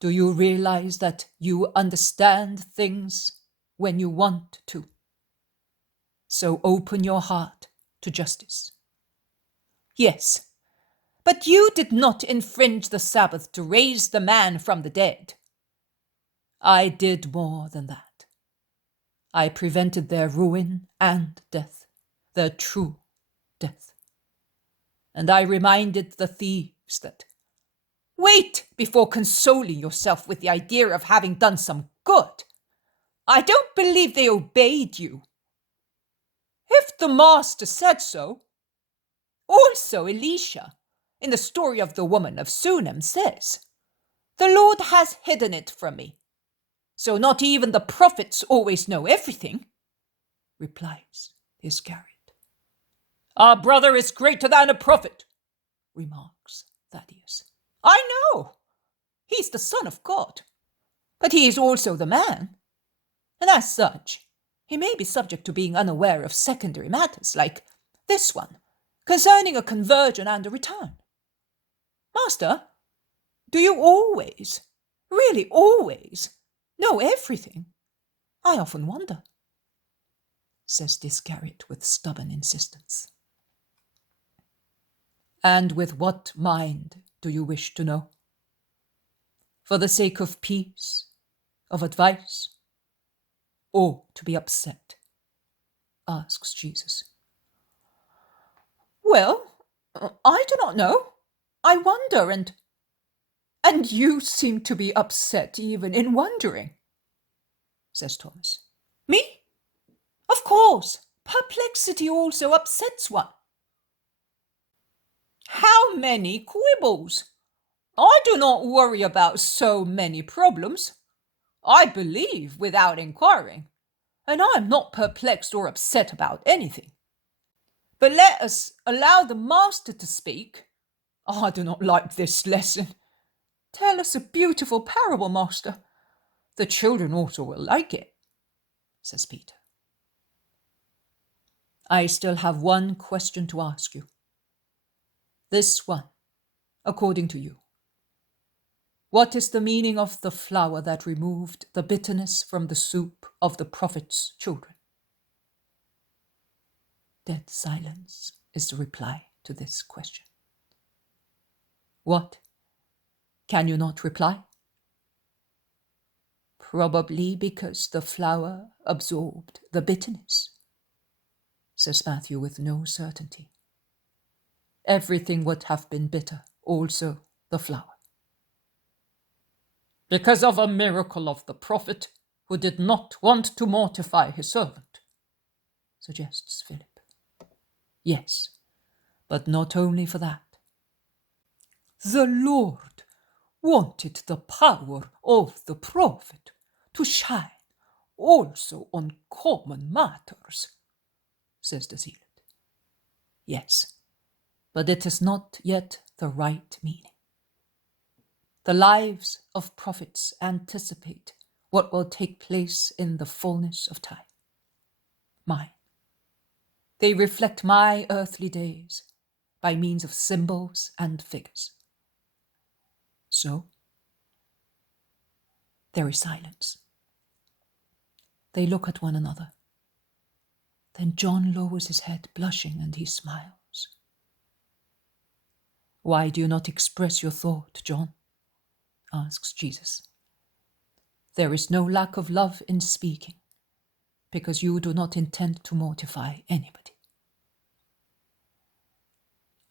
do you realize that you understand things when you want to? So open your heart to justice. Yes, but you did not infringe the Sabbath to raise the man from the dead. I did more than that. I prevented their ruin and death, their true death. And I reminded the thieves that, wait before consoling yourself with the idea of having done some good. I don't believe they obeyed you. If the master said so. Also Elisha, in the story of the woman of Shunem, says, the Lord has hidden it from me. So not even the prophets always know everything, replies Iscariot. Our brother is greater than a prophet, remarks Thaddeus. I know. He's the Son of God. But he is also the man. And as such, he may be subject to being unaware of secondary matters like this one, concerning a conversion and a return. Master, do you always, really always, know everything? I often wonder, says Iscariot with stubborn insistence. And with what mind do you wish to know? For the sake of peace, of advice, or to be upset? Asks Jesus. Well, I do not know. I wonder, and you seem to be upset even in wondering, says Thomas. Me? Of course, perplexity also upsets one. How many quibbles? I do not worry about so many problems. I believe without inquiring, and I am not perplexed or upset about anything. But let us allow the master to speak. I do not like this lesson. Tell us a beautiful parable, master. The children also will like it, says Peter. I still have one question to ask you. This one, according to you. What is the meaning of the flour that removed the bitterness from the soup of the prophet's children? Dead silence is the reply to this question. What? Can you not reply? Probably because the flour absorbed the bitterness, says Matthew with no certainty. Everything would have been bitter, also the flour. Because of a miracle of the prophet who did not want to mortify his servant, suggests Philip. Yes, but not only for that. The Lord wanted the power of the prophet to shine also on common matters, says the zealot. Yes, but it is not yet the right meaning. The lives of prophets anticipate what will take place in the fullness of time. Mine. They reflect my earthly days by means of symbols and figures. So, there is silence. They look at one another. Then John lowers his head, blushing, and he smiles. Why do you not express your thought, John? Asks Jesus. There is no lack of love in speaking, because you do not intend to mortify anybody.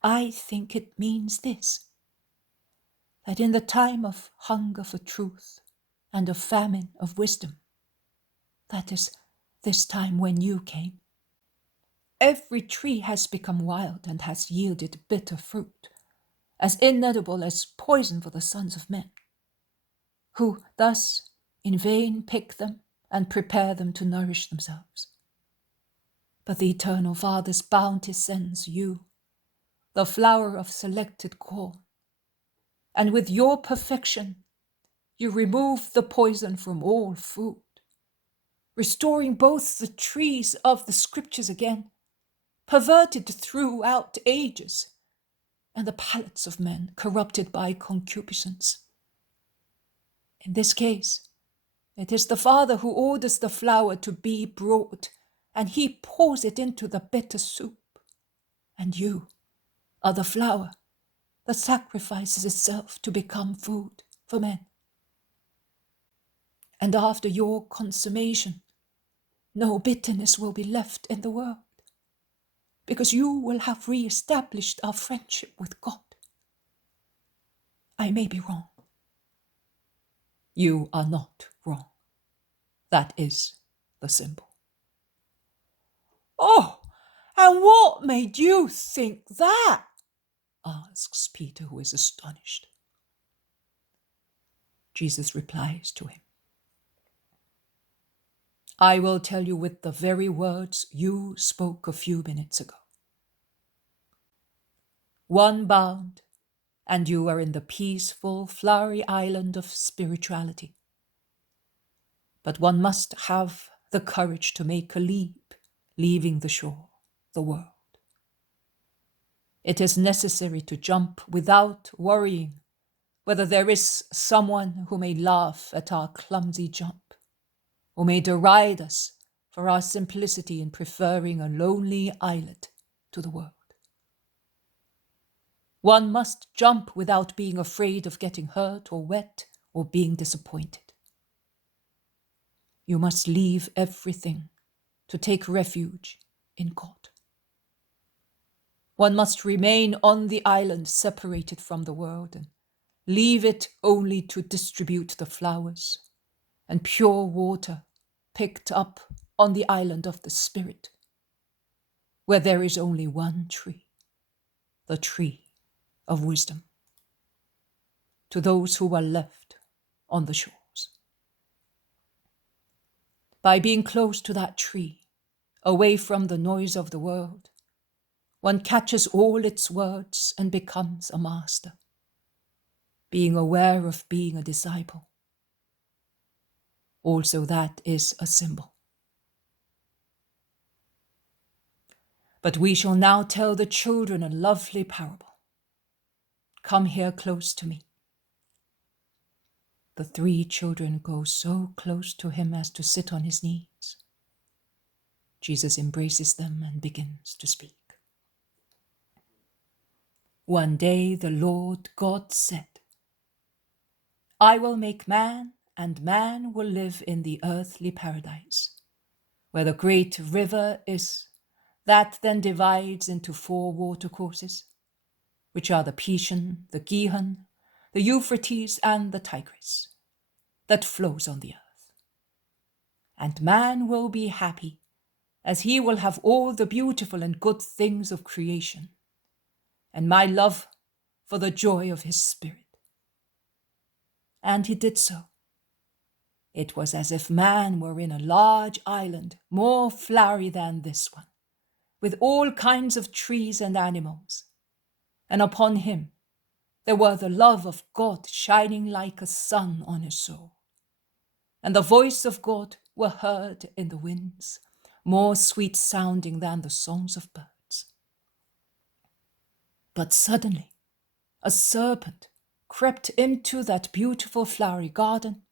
I think it means this, that in the time of hunger for truth and of famine of wisdom, that is, this time when you came, every tree has become wild and has yielded bitter fruit, as inedible as poison for the sons of men, who thus in vain pick them and prepare them to nourish themselves. But the eternal Father's bounty sends you, the flower of selected corn, and with your perfection you remove the poison from all food, restoring both the trees of the Scriptures again, perverted throughout ages, and the palates of men corrupted by concupiscence. In this case, it is the Father who orders the flour to be brought, and he pours it into the bitter soup. And you are the flour that sacrifices itself to become food for men. And after your consummation, no bitterness will be left in the world, because you will have re-established our friendship with God. I may be wrong. You are not wrong. That is the symbol. Oh, and what made you think that? Asks Peter, who is astonished. Jesus replies to him, I will tell you with the very words you spoke a few minutes ago. One bound, and you are in the peaceful, flowery island of spirituality. But one must have the courage to make a leap, leaving the shore, the world. It is necessary to jump without worrying whether there is someone who may laugh at our clumsy jump, who may deride us for our simplicity in preferring a lonely islet to the world. One must jump without being afraid of getting hurt or wet or being disappointed. You must leave everything to take refuge in God. One must remain on the island separated from the world and leave it only to distribute the flowers and pure water picked up on the island of the Spirit, where there is only one tree, the tree of wisdom, to those who are left on the shores. By being close to that tree, away from the noise of the world, one catches all its words and becomes a master, being aware of being a disciple. Also, that is a symbol. But we shall now tell the children a lovely parable. Come here close to me. The three children go so close to him as to sit on his knees. Jesus embraces them and begins to speak. One day the Lord God said, I will make man, and man will live in the earthly paradise, where the great river is, that then divides into 4 watercourses, which are the Pishon, the Gihon, the Euphrates, and the Tigris, that flows on the earth. And man will be happy, as he will have all the beautiful and good things of creation. And my love for the joy of his spirit. And he did so. It was as if man were in a large island, more flowery than this one, with all kinds of trees and animals. And upon him there were the love of God shining like a sun on his soul. And the voice of God were heard in the winds, more sweet sounding than the songs of birds. But suddenly a serpent crept into that beautiful flowery garden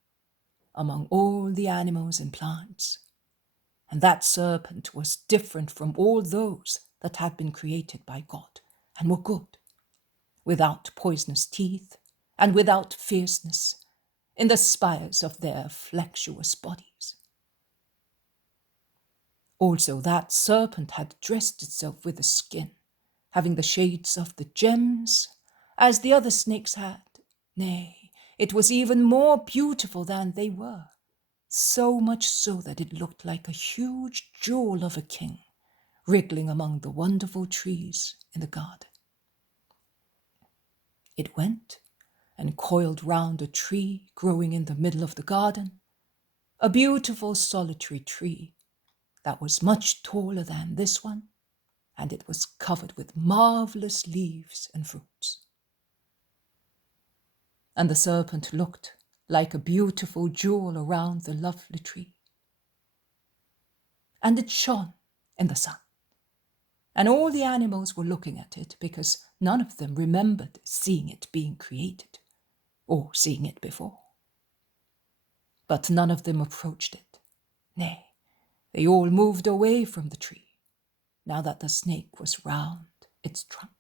among all the animals and plants. And that serpent was different from all those that had been created by God and were good, without poisonous teeth and without fierceness in the spires of their flexuous bodies. Also that serpent had dressed itself with a skin, having the shades of the gems, as the other snakes had. Nay, it was even more beautiful than they were, so much so that it looked like a huge jewel of a king, wriggling among the wonderful trees in the garden. It went and coiled round a tree growing in the middle of the garden, a beautiful solitary tree that was much taller than this one, and it was covered with marvelous leaves and fruits. And the serpent looked like a beautiful jewel around the lovely tree. And it shone in the sun. And all the animals were looking at it because none of them remembered seeing it being created or seeing it before. But none of them approached it. Nay, they all moved away from the tree, now that the snake was round its trunk.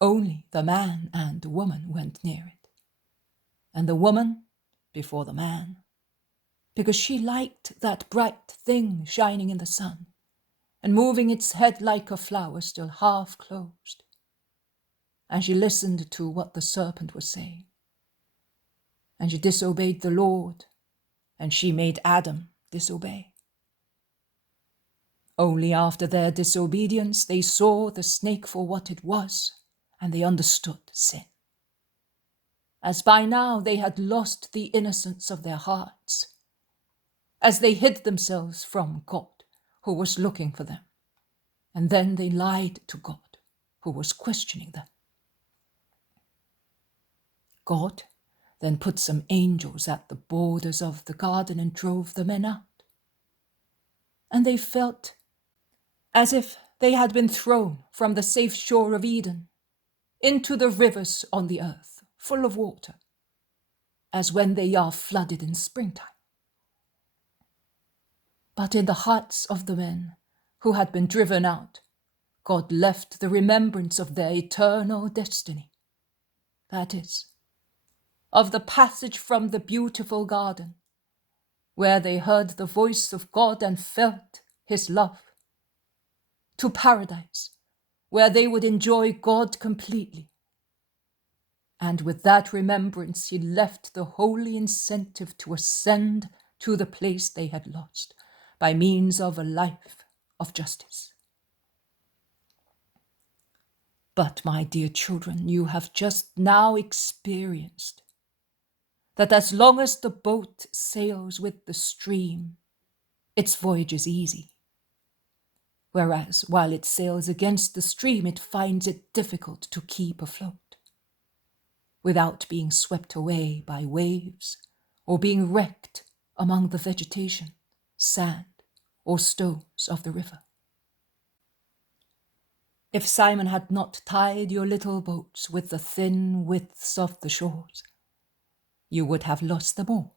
Only the man and the woman went near it, and the woman before the man, because she liked that bright thing shining in the sun and moving its head like a flower still half closed. And she listened to what the serpent was saying. And she disobeyed the Lord, and she made Adam disobey. Only after their disobedience they saw the snake for what it was, and they understood sin. As by now they had lost the innocence of their hearts, as they hid themselves from God, who was looking for them, and then they lied to God, who was questioning them. God then put some angels at the borders of the garden and drove the men out. And they felt as if they had been thrown from the safe shore of Eden into the rivers on the earth, full of water, as when they are flooded in springtime. But in the hearts of the men who had been driven out, God left the remembrance of their eternal destiny. That is, of the passage from the beautiful garden, where they heard the voice of God and felt his love, to paradise, where they would enjoy God completely. And with that remembrance, he left the holy incentive to ascend to the place they had lost by means of a life of justice. But, my dear children, you have just now experienced that as long as the boat sails with the stream, its voyage is easy. Whereas, while it sails against the stream, it finds it difficult to keep afloat, without being swept away by waves or being wrecked among the vegetation, sand, or stones of the river. If Simon had not tied your little boats with the thin widths of the shores, you would have lost them all,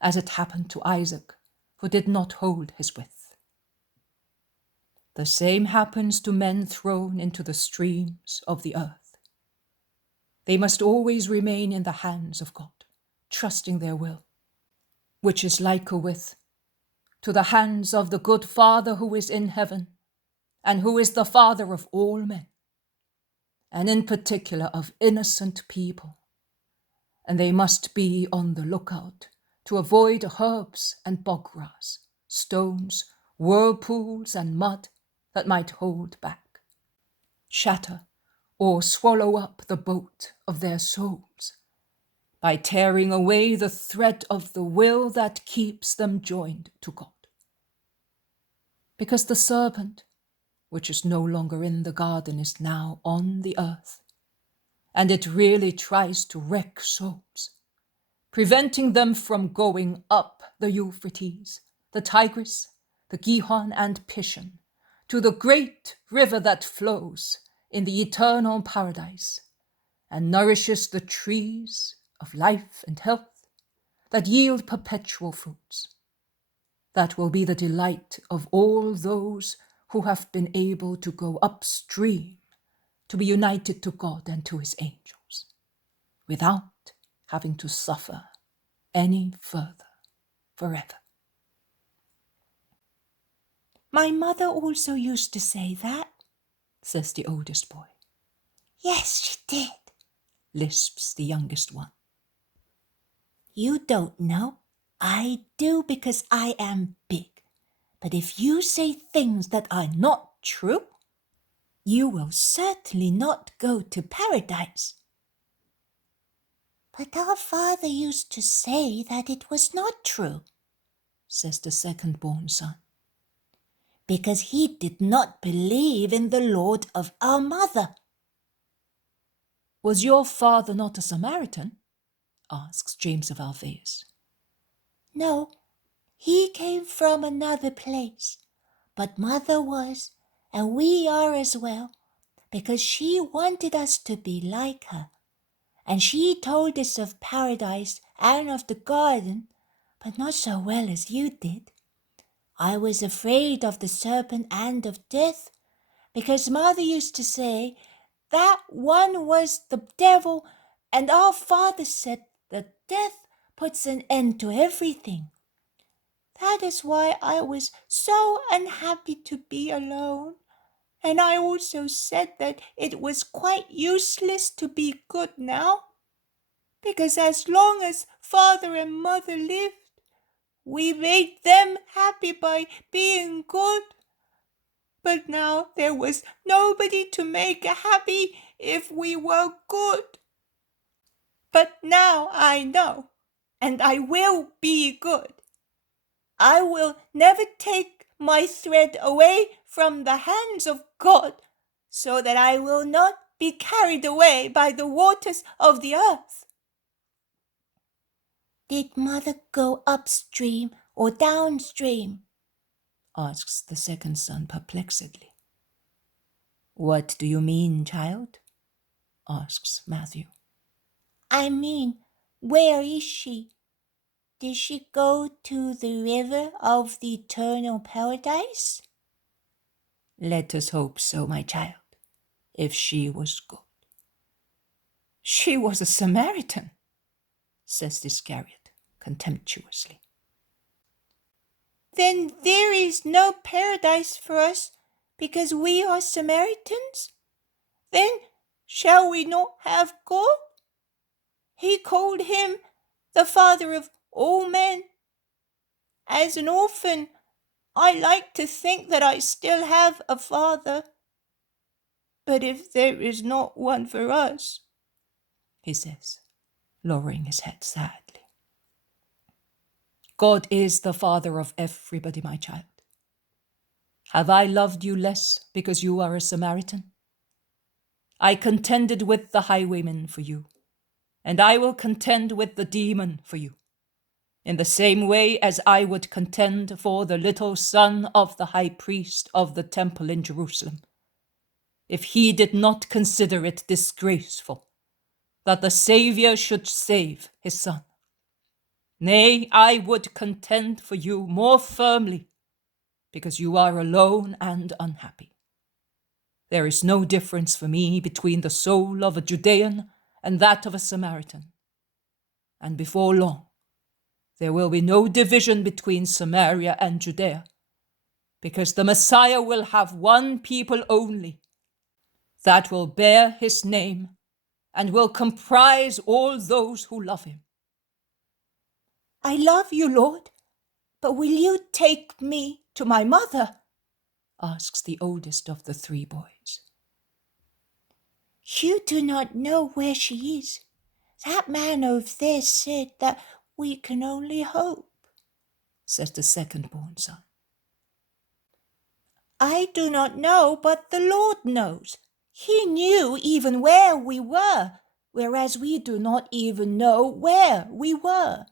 as it happened to Isaac, who did not hold his width. The same happens to men thrown into the streams of the earth. They must always remain in the hands of God, trusting their will, which is like a width, to the hands of the good Father who is in heaven, and who is the Father of all men, and in particular of innocent people. And they must be on the lookout to avoid herbs and bog grass, stones, whirlpools, and mud that might hold back. shatter, or swallow up the boat of their souls, by tearing away the thread of the will that keeps them joined to God. Because the serpent, which is no longer in the garden, is now on the earth, and it really tries to wreck souls, preventing them from going up the Euphrates, the Tigris, the Gihon, and Pishon, to the great river that flows in the eternal paradise and nourishes the trees of life and health that yield perpetual fruits. That will be the delight of all those who have been able to go upstream to be united to God and to his angels, without having to suffer any further forever. My mother also used to say that, says the oldest boy. Yes, she did, lisps the youngest one. You don't know. I do, because I am big. But if you say things that are not true, you will certainly not go to paradise. But our father used to say that it was not true, says the second-born son, because he did not believe in the Lord of our mother. Was your father not a Samaritan? Asks James of Alphaeus. No, he came from another place, but mother was, and we are as well, because she wanted us to be like her. And she told us of paradise and of the garden, but not so well as you did. I was afraid of the serpent and of death, because mother used to say that one was the devil, and our father said that death puts an end to everything. That is why I was so unhappy to be alone. And I also said that it was quite useless to be good now, because as long as father and mother lived, we made them happy by being good. But now there was nobody to make happy if we were good. But now I know, and I will be good. I will never take my thread away from the hands of God, so that I will not be carried away by the waters of the earth. Did mother go upstream or downstream? Asks the second son perplexedly. What do you mean, child? Asks Matthew. I mean, where is she? Did she go to the river of the eternal paradise? Let us hope so, my child, if she was good. She was a Samaritan, says Iscariot contemptuously. Then there is no paradise for us, because we are Samaritans? Then shall we not have God? He called him the father of all men. As an orphan, I like to think that I still have a father. But if there is not one for us, he says, lowering his head sadly. God is the father of everybody, my child. Have I loved you less because you are a Samaritan? I contended with the highwayman for you, and I will contend with the demon for you, in the same way as I would contend for the little son of the high priest of the temple in Jerusalem, if he did not consider it disgraceful that the Saviour should save his son. Nay, I would contend for you more firmly, because you are alone and unhappy. There is no difference for me between the soul of a Judean and that of a Samaritan. And before long, there will be no division between Samaria and Judea, because the Messiah will have one people only, that will bear his name and will comprise all those who love him. I love you, Lord, but will you take me to my mother? Asks the oldest of the three boys. You do not know where she is. That man over there said that we can only hope, says the second-born son. I do not know, but the Lord knows. He knew even where we were, whereas we do not even know where we were.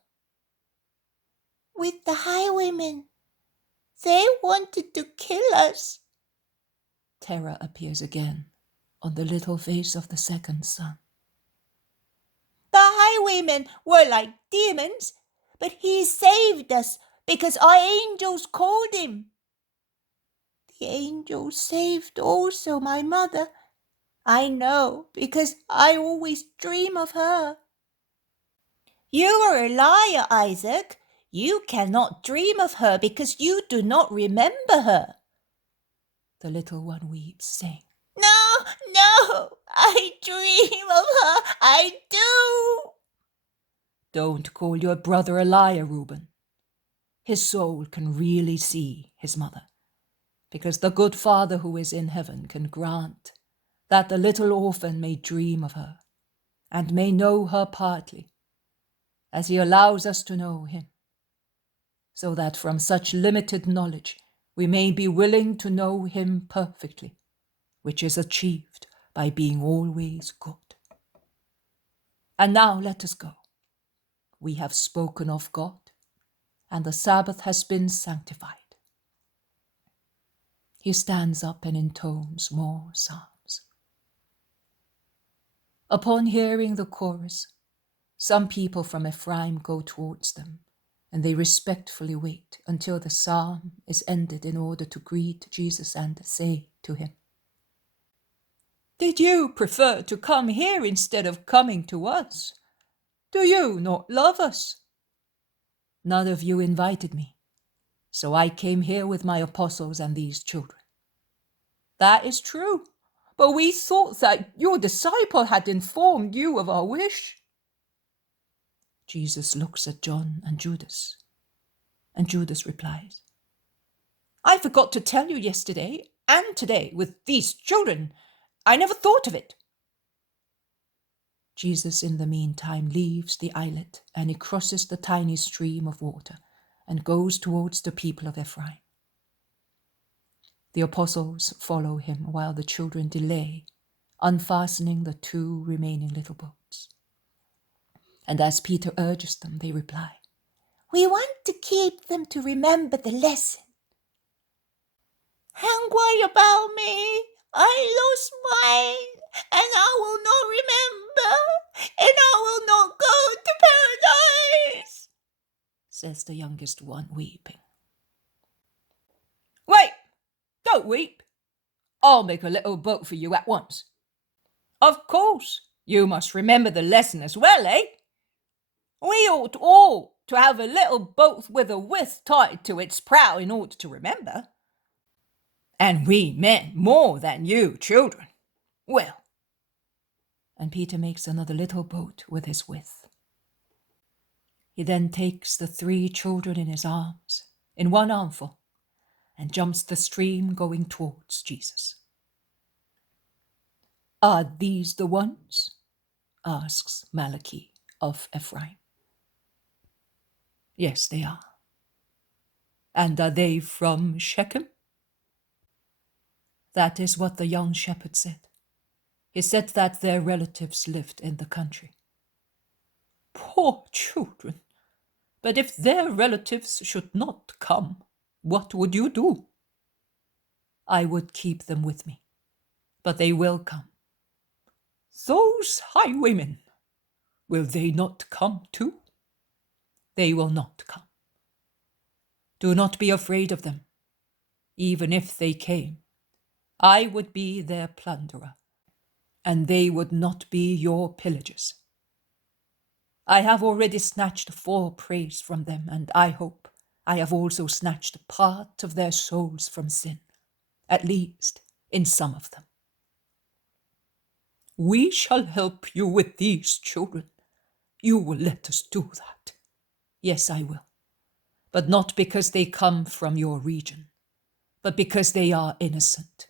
With the highwaymen, they wanted to kill us. Terror appears again on the little face of the second son. The highwaymen were like demons, but he saved us because our angels called him. The angels saved also my mother. I know, because I always dream of her. You are a liar, Isaac. You cannot dream of her because you do not remember her. The little one weeps, saying, No, I dream of her. I do. Don't call your brother a liar, Reuben. His soul can really see his mother, because the good Father who is in heaven can grant that the little orphan may dream of her and may know her partly, as he allows us to know him, so that from such limited knowledge we may be willing to know him perfectly, which is achieved by being always good. And now let us go. We have spoken of God, and the Sabbath has been sanctified. He stands up and intones more psalms. Upon hearing the chorus, some people from Ephraim go towards them, and they respectfully wait until the psalm is ended in order to greet Jesus and say to him, Did you prefer to come here instead of coming to us? Do you not love us? None of you invited me, so I came here with my apostles and these children. That is true, but we thought that your disciple had informed you of our wish. Jesus looks at John and Judas replies, I forgot to tell you yesterday and today with these children. I never thought of it. Jesus in the meantime leaves the islet, and he crosses the tiny stream of water and goes towards the people of Ephraim. The apostles follow him while the children delay, unfastening the 2 remaining little boats. And as Peter urges them, they reply, We want to keep them to remember the lesson. And what about me? I lost mine, and I will not remember, and I will not go to paradise, says the youngest one, weeping. Wait, don't weep. I'll make a little boat for you at once. Of course, you must remember the lesson as well, eh? We ought all to have a little boat with a withe tied to its prow in order to remember. And we men more than you children. Well, and Peter makes another little boat with his withe. He then takes the 3 children in his arms, in one armful, and jumps the stream going towards Jesus. Are these the ones? Asks Malachi of Ephraim. Yes, they are. And are they from Shechem? That is what the young shepherd said. He said that their relatives lived in the country. Poor children! But if their relatives should not come, what would you do? I would keep them with me, but they will come. Those highwaymen, will they not come too? They will not come. Do not be afraid of them. Even if they came, I would be their plunderer, and they would not be your pillagers. I have already snatched 4 praise from them, and I hope I have also snatched a part of their souls from sin, at least in some of them. We shall help you with these children. You will let us do that. Yes, I will, but not because they come from your region, but because they are innocent,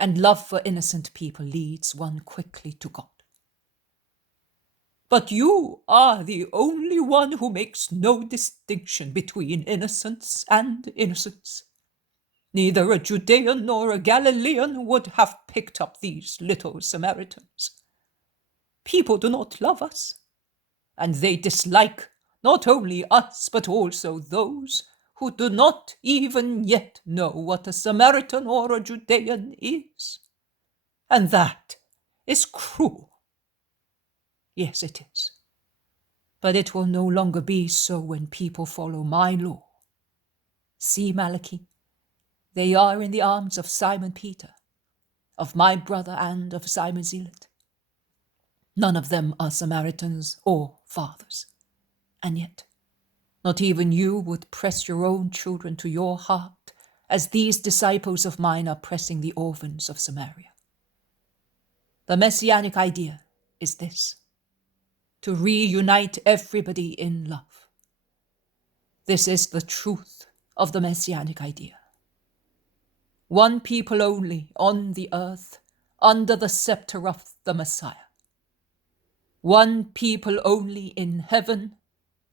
and love for innocent people leads one quickly to God. But you are the only one who makes no distinction between innocence and innocence. Neither a Judean nor a Galilean would have picked up these little Samaritans. People do not love us, and they dislike not only us, but also those who do not even yet know what a Samaritan or a Judean is. And that is cruel. Yes, it is. But it will no longer be so when people follow my law. See, Malachi, they are in the arms of Simon Peter, of my brother, and of Simon Zealot. None of them are Samaritans or fathers. And yet, not even you would press your own children to your heart as these disciples of mine are pressing the orphans of Samaria. The messianic idea is this: to reunite everybody in love. This is the truth of the messianic idea. One people only on the earth under the scepter of the Messiah. One people only in heaven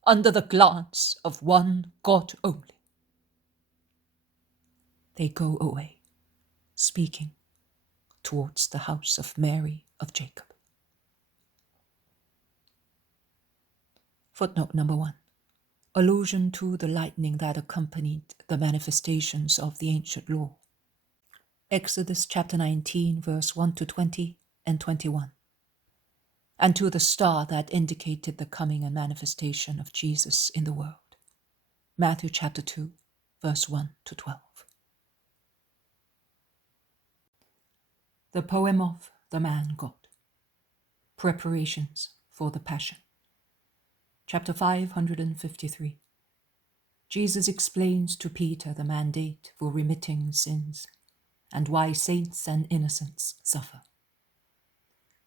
under the glance of one God only. They go away, speaking towards the house of Mary of Jacob. Footnote number 1. Allusion to the lightning that accompanied the manifestations of the ancient law. Exodus chapter 19, verse 1 to 20 and 21. And to the star that indicated the coming and manifestation of Jesus in the world. Matthew chapter 2, verse 1 to 12. The poem of the man God. Preparations for the Passion. Chapter 553. Jesus explains to Peter the mandate for remitting sins and why saints and innocents suffer.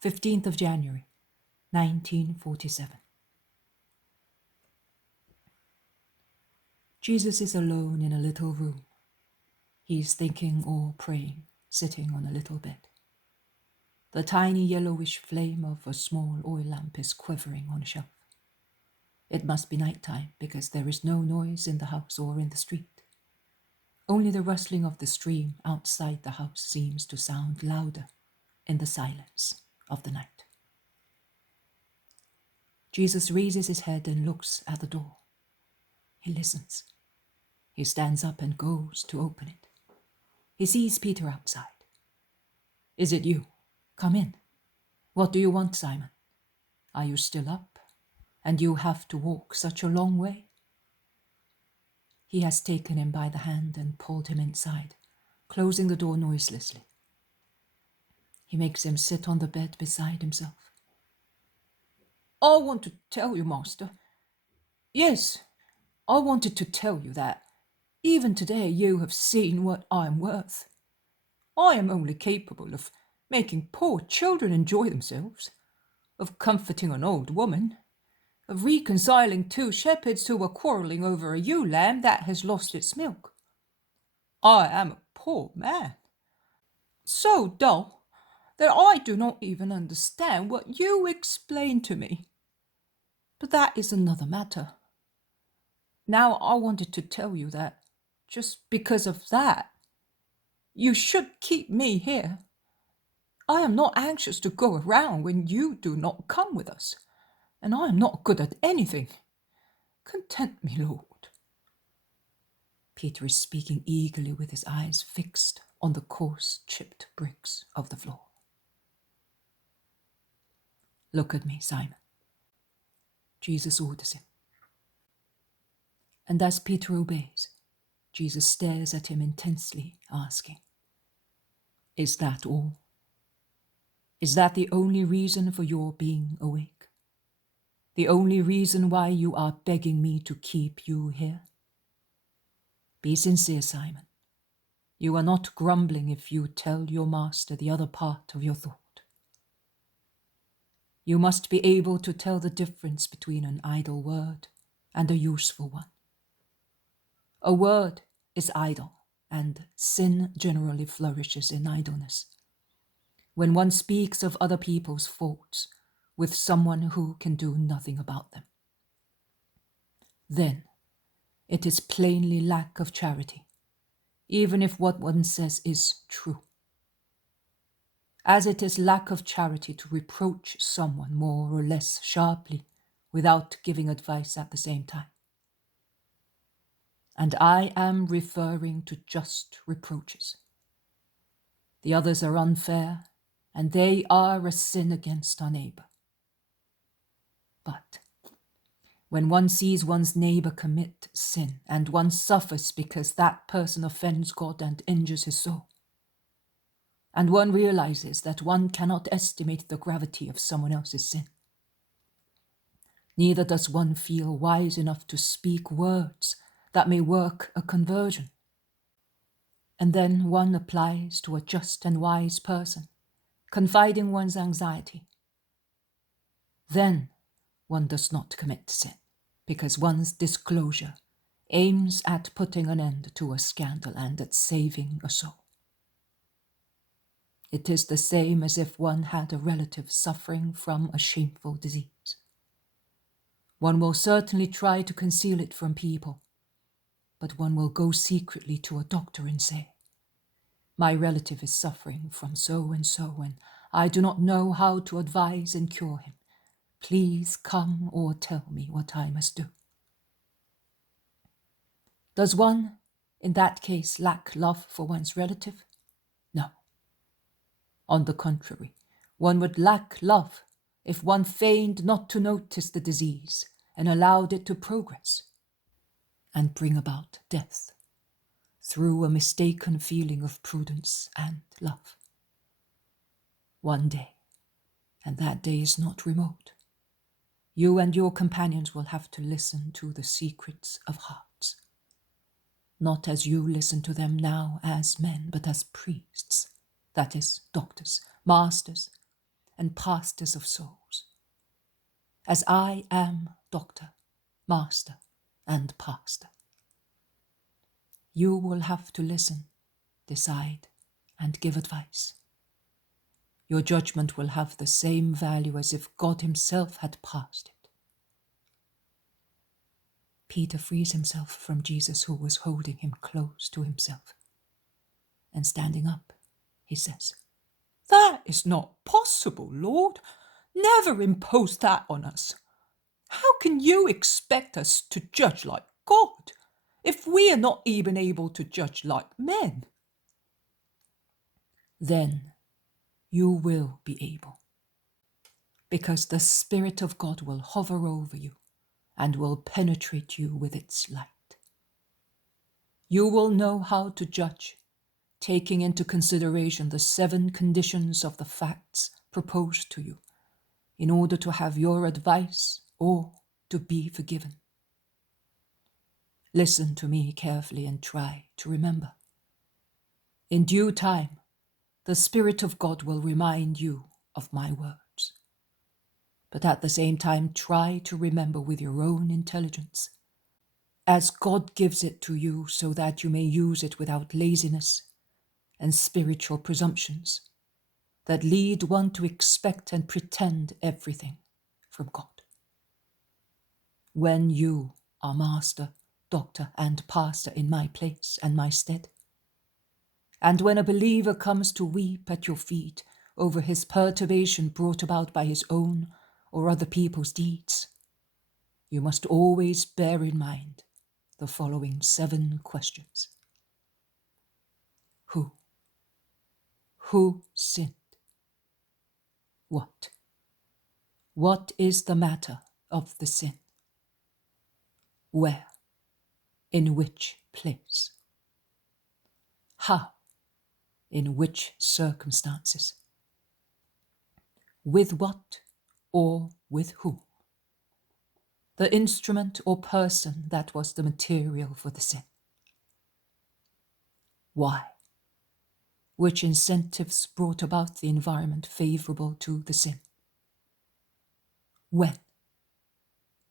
15th of January, 1947. Jesus is alone in a little room. He is thinking or praying, sitting on a little bed. The tiny yellowish flame of a small oil lamp is quivering on a shelf. It must be night time because there is no noise in the house or in the street. Only the rustling of the stream outside the house seems to sound louder in the silence of the night. Jesus raises his head and looks at the door. He listens. He stands up and goes to open it. He sees Peter outside. Is it you? Come in. What do you want, Simon? Are you still up? And you have to walk such a long way? He has taken him by the hand and pulled him inside, closing the door noiselessly. He makes him sit on the bed beside himself. I want to tell you, Master. Yes, I wanted to tell you that even today you have seen what I am worth. I am only capable of making poor children enjoy themselves, of comforting an old woman, of reconciling two shepherds who were quarrelling over a ewe lamb that has lost its milk. I am a poor man, so dull that I do not even understand what you explain to me. But that is another matter. Now I wanted to tell you that just because of that, you should keep me here. I am not anxious to go around when you do not come with us, and I am not good at anything. Content me, Lord. Peter is speaking eagerly with his eyes fixed on the coarse, chipped bricks of the floor. Look at me, Simon. Jesus orders him. And as Peter obeys, Jesus stares at him intensely, asking, Is that all? Is that the only reason for your being awake? The only reason why you are begging me to keep you here? Be sincere, Simon. You are not grumbling if you tell your master the other part of your thought. You must be able to tell the difference between an idle word and a useful one. A word is idle and sin generally flourishes in idleness. When one speaks of other people's faults with someone who can do nothing about them, then it is plainly lack of charity, even if what one says is true. As it is lack of charity to reproach someone more or less sharply without giving advice at the same time. And I am referring to just reproaches. The others are unfair, and they are a sin against our neighbor. But when one sees one's neighbor commit sin, and one suffers because that person offends God and injures his soul, and one realizes that one cannot estimate the gravity of someone else's sin, neither does one feel wise enough to speak words that may work a conversion. And then one applies to a just and wise person, confiding one's anxiety. Then one does not commit sin, because one's disclosure aims at putting an end to a scandal and at saving a soul. It is the same as if one had a relative suffering from a shameful disease. One will certainly try to conceal it from people, but one will go secretly to a doctor and say, "My relative is suffering from so and so, and I do not know how to advise and cure him. Please come or tell me what I must do." Does one, in that case, lack love for one's relative? No. On the contrary, one would lack love if one feigned not to notice the disease and allowed it to progress and bring about death through a mistaken feeling of prudence and love. One day, and that day is not remote, you and your companions will have to listen to the secrets of hearts, not as you listen to them now as men, but as priests, that is, doctors, masters, and pastors of souls. As I am doctor, master, and pastor. You will have to listen, decide, and give advice. Your judgment will have the same value as if God himself had passed it. Peter frees himself from Jesus, who was holding him close to himself. And standing up, he says, "That is not possible, Lord. Never impose that on us. How can you expect us to judge like God if we are not even able to judge like men?" Then you will be able, because the Spirit of God will hover over you and will penetrate you with its light. You will know how to judge, taking into consideration the 7 conditions of the facts proposed to you, in order to have your advice or to be forgiven. Listen to me carefully and try to remember. In due time, the Spirit of God will remind you of my words. But at the same time, try to remember with your own intelligence, as God gives it to you, so that you may use it without laziness and spiritual presumptions that lead one to expect and pretend everything from God. When you are master, doctor, and pastor in my place and my stead, and when a believer comes to weep at your feet over his perturbation brought about by his own or other people's deeds, you must always bear in mind the following 7 questions. Who? Who sinned? What? What is the matter of the sin? Where? In which place? How? In which circumstances? With what or with whom? The instrument or person that was the material for the sin. Why? Which incentives brought about the environment favorable to the sin? When?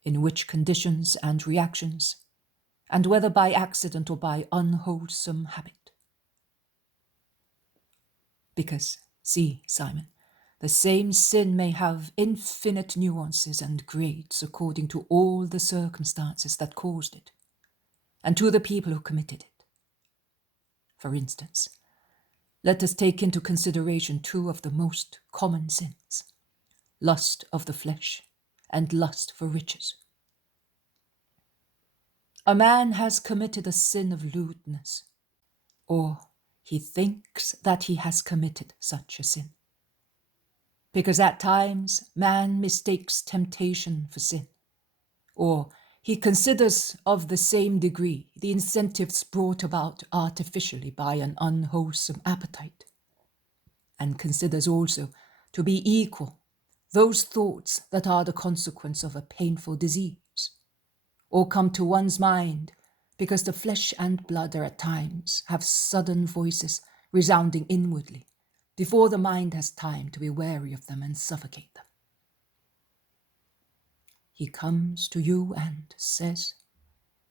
In which conditions and reactions, and whether by accident or by unwholesome habit? Because, see, Simon, the same sin may have infinite nuances and grades according to all the circumstances that caused it, and to the people who committed it. For instance, let us take into consideration two of the most common sins, lust of the flesh and lust for riches. A man has committed a sin of lewdness, or he thinks that he has committed such a sin. Because at times man mistakes temptation for sin, or he considers of the same degree the incentives brought about artificially by an unwholesome appetite, and considers also to be equal those thoughts that are the consequence of a painful disease, or come to one's mind because the flesh and blood are at times have sudden voices resounding inwardly before the mind has time to be wary of them and suffocate them. He comes to you and says,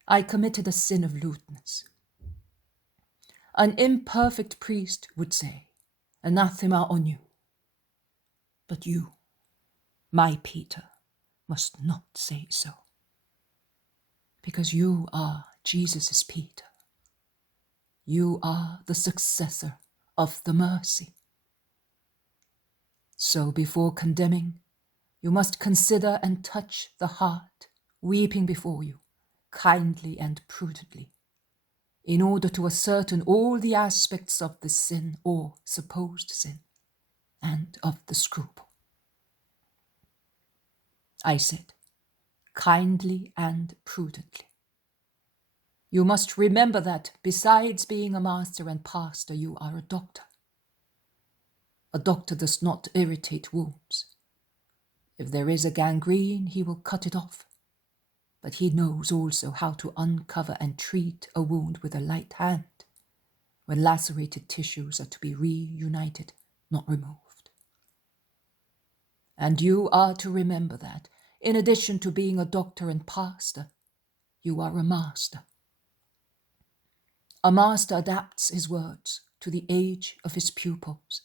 I committed a sin of lewdness. An imperfect priest would say, anathema on you. But you, my Peter, must not say so. Because you are Jesus' Peter. You are the successor of the mercy. So before condemning, you must consider and touch the heart, weeping before you, kindly and prudently, in order to ascertain all the aspects of the sin or supposed sin, and of the scruple. I said, kindly and prudently. You must remember that, besides being a master and pastor, you are a doctor. A doctor does not irritate wounds. If there is a gangrene, he will cut it off. But he knows also how to uncover and treat a wound with a light hand, when lacerated tissues are to be reunited, not removed. And you are to remember that, in addition to being a doctor and pastor, you are a master. A master adapts his words to the age of his pupils.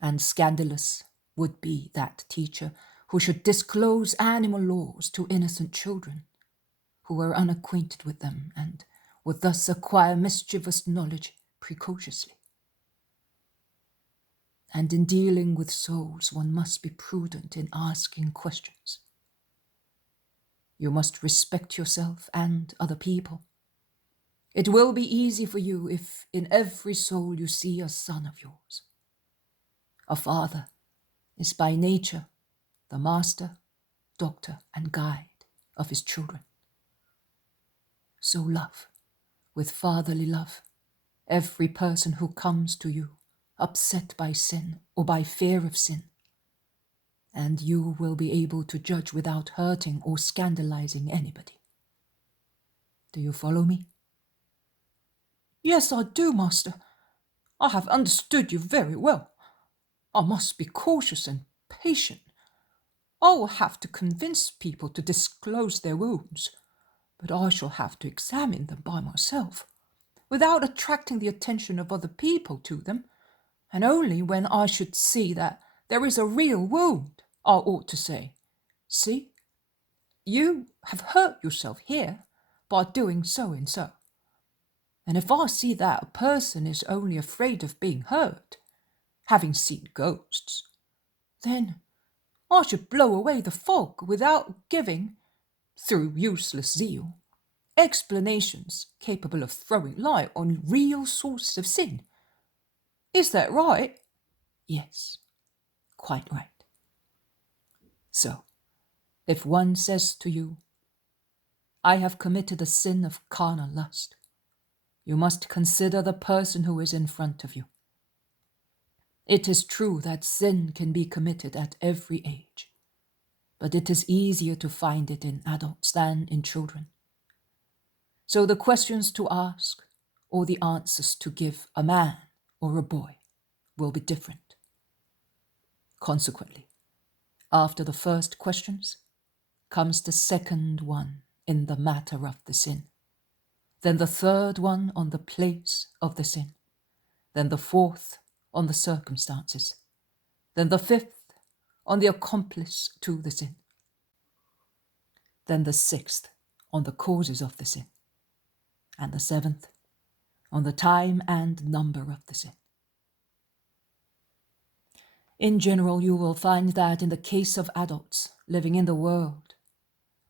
And scandalous would be that teacher who should disclose animal laws to innocent children who are unacquainted with them and would thus acquire mischievous knowledge precociously. And in dealing with souls, one must be prudent in asking questions. You must respect yourself and other people. It will be easy for you if in every soul you see a son of yours. A father is by nature the master, doctor, and guide of his children. So love, with fatherly love, every person who comes to you, upset by sin or by fear of sin, and you will be able to judge without hurting or scandalizing anybody. Do you follow me? Yes, I do, Master. I have understood you very well. I must be cautious and patient. I will have to convince people to disclose their wounds, but I shall have to examine them by myself, without attracting the attention of other people to them, and only when I should see that there is a real wound, I ought to say, see, you have hurt yourself here by doing so and so. And if I see that a person is only afraid of being hurt, having seen ghosts, then I should blow away the fog without giving, through useless zeal, explanations capable of throwing light on real sources of sin. Is that right? Yes, quite right. So, if one says to you, I have committed a sin of carnal lust, you must consider the person who is in front of you. It is true that sin can be committed at every age, but it is easier to find it in adults than in children. So the questions to ask or the answers to give a man or a boy will be different. Consequently, after the first questions comes the second one in the matter of the sin, then the third one on the place of the sin, then the fourth on the circumstances, then the 5th on the accomplice to the sin, then the 6th on the causes of the sin, and the 7th on the time and number of the sin. In general, you will find that in the case of adults living in the world,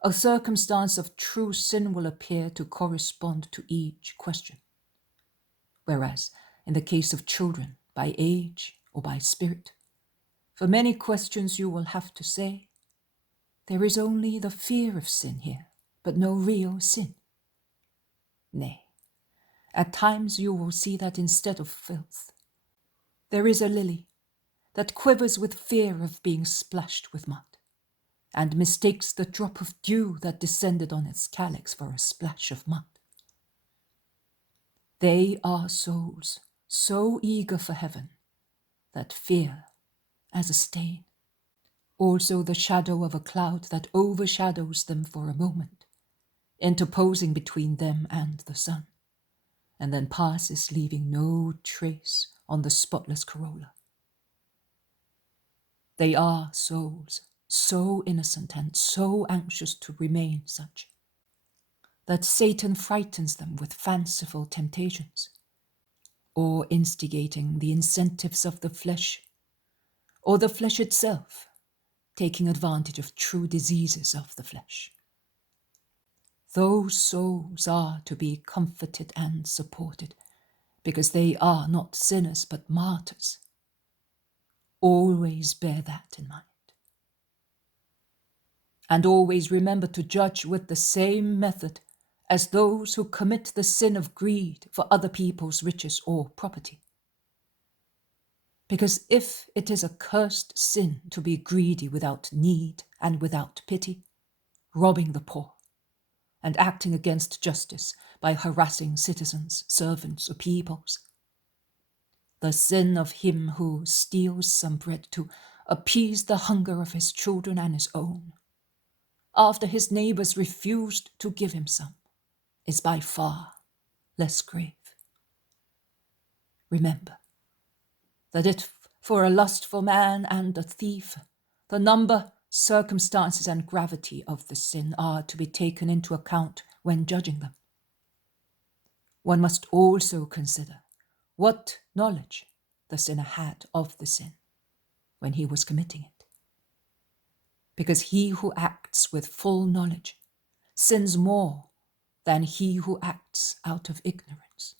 a circumstance of true sin will appear to correspond to each question, whereas in the case of children, by age or by spirit, for many questions you will have to say, there is only the fear of sin here, but no real sin. Nay, at times you will see that instead of filth, there is a lily that quivers with fear of being splashed with mud, and mistakes the drop of dew that descended on its calyx for a splash of mud. They are souls so eager for heaven that fear as a stain, also the shadow of a cloud that overshadows them for a moment, interposing between them and the sun, and then passes, leaving no trace on the spotless corolla. They are souls so innocent and so anxious to remain such, that Satan frightens them with fanciful temptations, or instigating the incentives of the flesh, or the flesh itself, taking advantage of true diseases of the flesh. Those souls are to be comforted and supported, because they are not sinners but martyrs. Always bear that in mind. And always remember to judge with the same method as those who commit the sin of greed for other people's riches or property. Because if it is a cursed sin to be greedy without need and without pity, robbing the poor, and acting against justice by harassing citizens, servants, or peoples, the sin of him who steals some bread to appease the hunger of his children and his own, after his neighbors refused to give him some, is by far less grave. Remember that if for a lustful man and a thief, the number, circumstances, and gravity of the sin are to be taken into account when judging them, one must also consider what knowledge the sinner had of the sin when he was committing it. Because he who acts with full knowledge sins more than he who acts out of ignorance.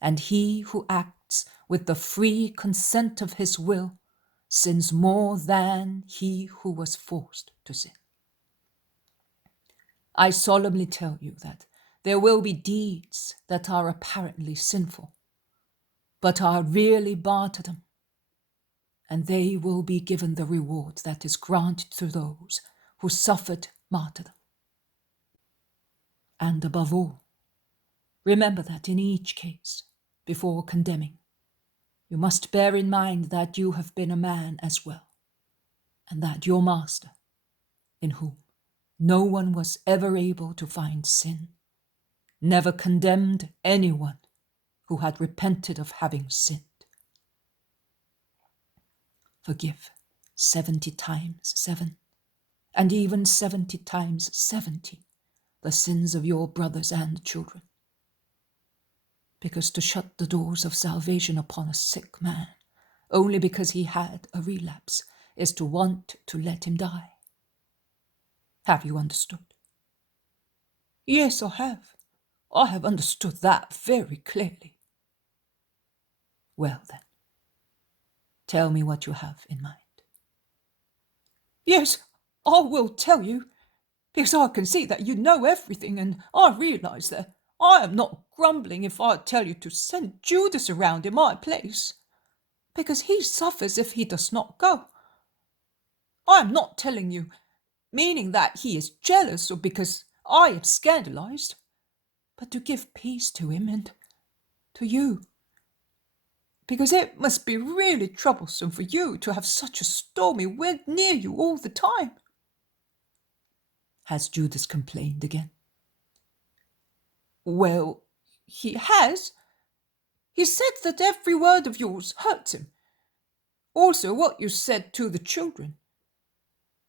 And he who acts with the free consent of his will sins more than he who was forced to sin. I solemnly tell you that there will be deeds that are apparently sinful, but are really martyrdom, and they will be given the reward that is granted to those who suffered martyrdom. And above all, remember that in each case, before condemning, you must bear in mind that you have been a man as well, and that your master, in whom no one was ever able to find sin, never condemned anyone who had repented of having sinned. Forgive 70 times 7, and even 70 times 70, the sins of your brothers and children. Because to shut the doors of salvation upon a sick man, only because he had a relapse, is to want to let him die. Have you understood? Yes, I have. I have understood that very clearly. Well then, tell me what you have in mind. Yes, I will tell you, because I can see that you know everything, and I realize that I am not grumbling if I tell you to send Judas around in my place, because he suffers if he does not go. I am not telling you, meaning that he is jealous or because I am scandalized, but to give peace to him and to you, because it must be really troublesome for you to have such a stormy wind near you all the time. Has Judas complained again? Well, he has. He said that every word of yours hurts him. Also what you said to the children.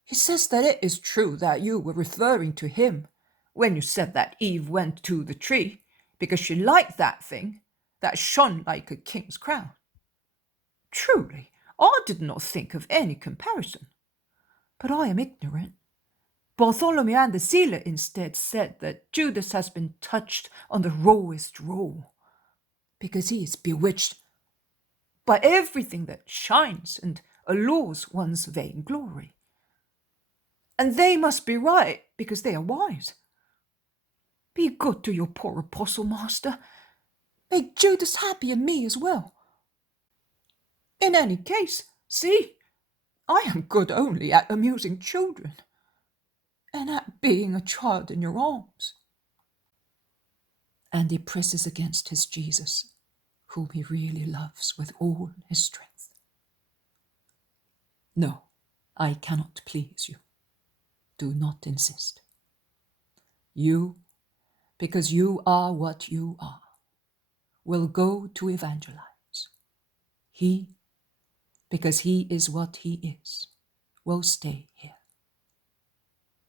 He says that it is true that you were referring to him when you said that Eve went to the tree because she liked that thing that shone like a king's crown. Truly, I did not think of any comparison. But I am ignorant. Bartholomew and the sealer instead said that Judas has been touched on the rawest raw, because he is bewitched by everything that shines and allures one's vain glory. And they must be right, because they are wise. Be good to your poor apostle, master. Make Judas happy and me as well. In any case, see, I am good only at amusing children, and at being a child in your arms. And he presses against his Jesus, whom he really loves with all his strength. No, I cannot please you. Do not insist. You, because you are what you are, will go to evangelize. He, because he is what he is, will stay here.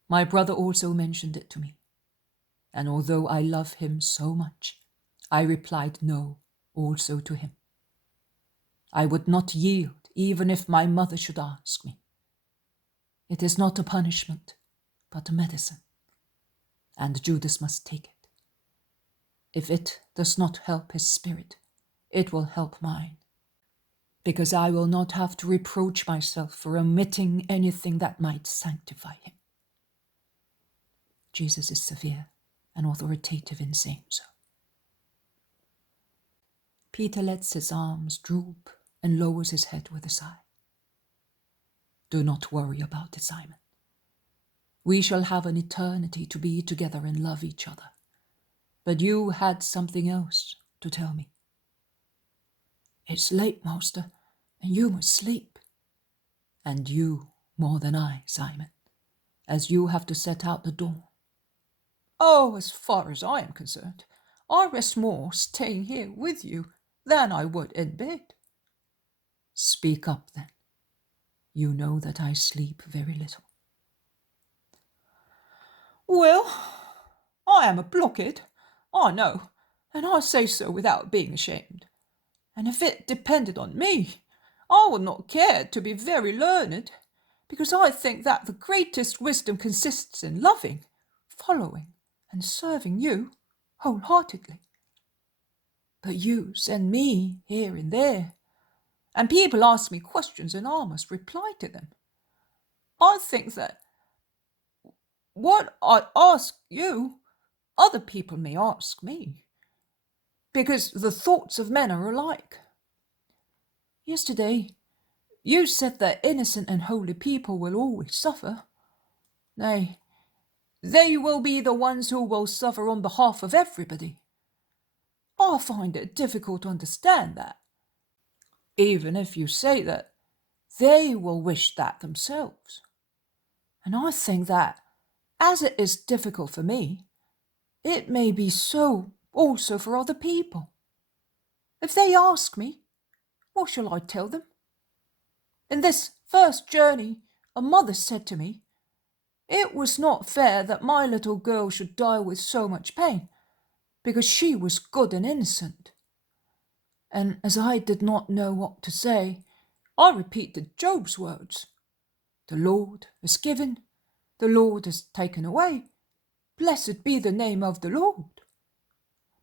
My brother also mentioned it to me, and although I love him so much, I replied no also to him. I would not yield even if my mother should ask me. It is not a punishment, but a medicine, and Judas must take it. If it does not help his spirit, it will help mine, because I will not have to reproach myself for omitting anything that might sanctify him. Jesus is severe and authoritative in saying so. Peter lets his arms droop and lowers his head with a sigh. Do not worry about it, Simon. We shall have an eternity to be together and love each other. But you had something else to tell me. It's late, master, and you must sleep. And you more than I, Simon, as you have to set out the dawn. Oh, as far as I am concerned, I rest more staying here with you than I would in bed. Speak up, then. You know that I sleep very little. Well, I am a blockhead, I know, and I say so without being ashamed. And if it depended on me, I would not care to be very learned, because I think that the greatest wisdom consists in loving, following, and serving you wholeheartedly. But you send me here and there, and people ask me questions and I must reply to them. I think that what I ask you, other people may ask me, because the thoughts of men are alike. Yesterday, you said that innocent and holy people will always suffer. Nay, they will be the ones who will suffer on behalf of everybody. I find it difficult to understand that, even if you say that they will wish that themselves. And I think that, as it is difficult for me, it may be so also for other people. If they ask me, what shall I tell them? In this first journey, a mother said to me, it was not fair that my little girl should die with so much pain, because she was good and innocent. And as I did not know what to say, I repeated Job's words. The Lord has given, the Lord has taken away. Blessed be the name of the Lord.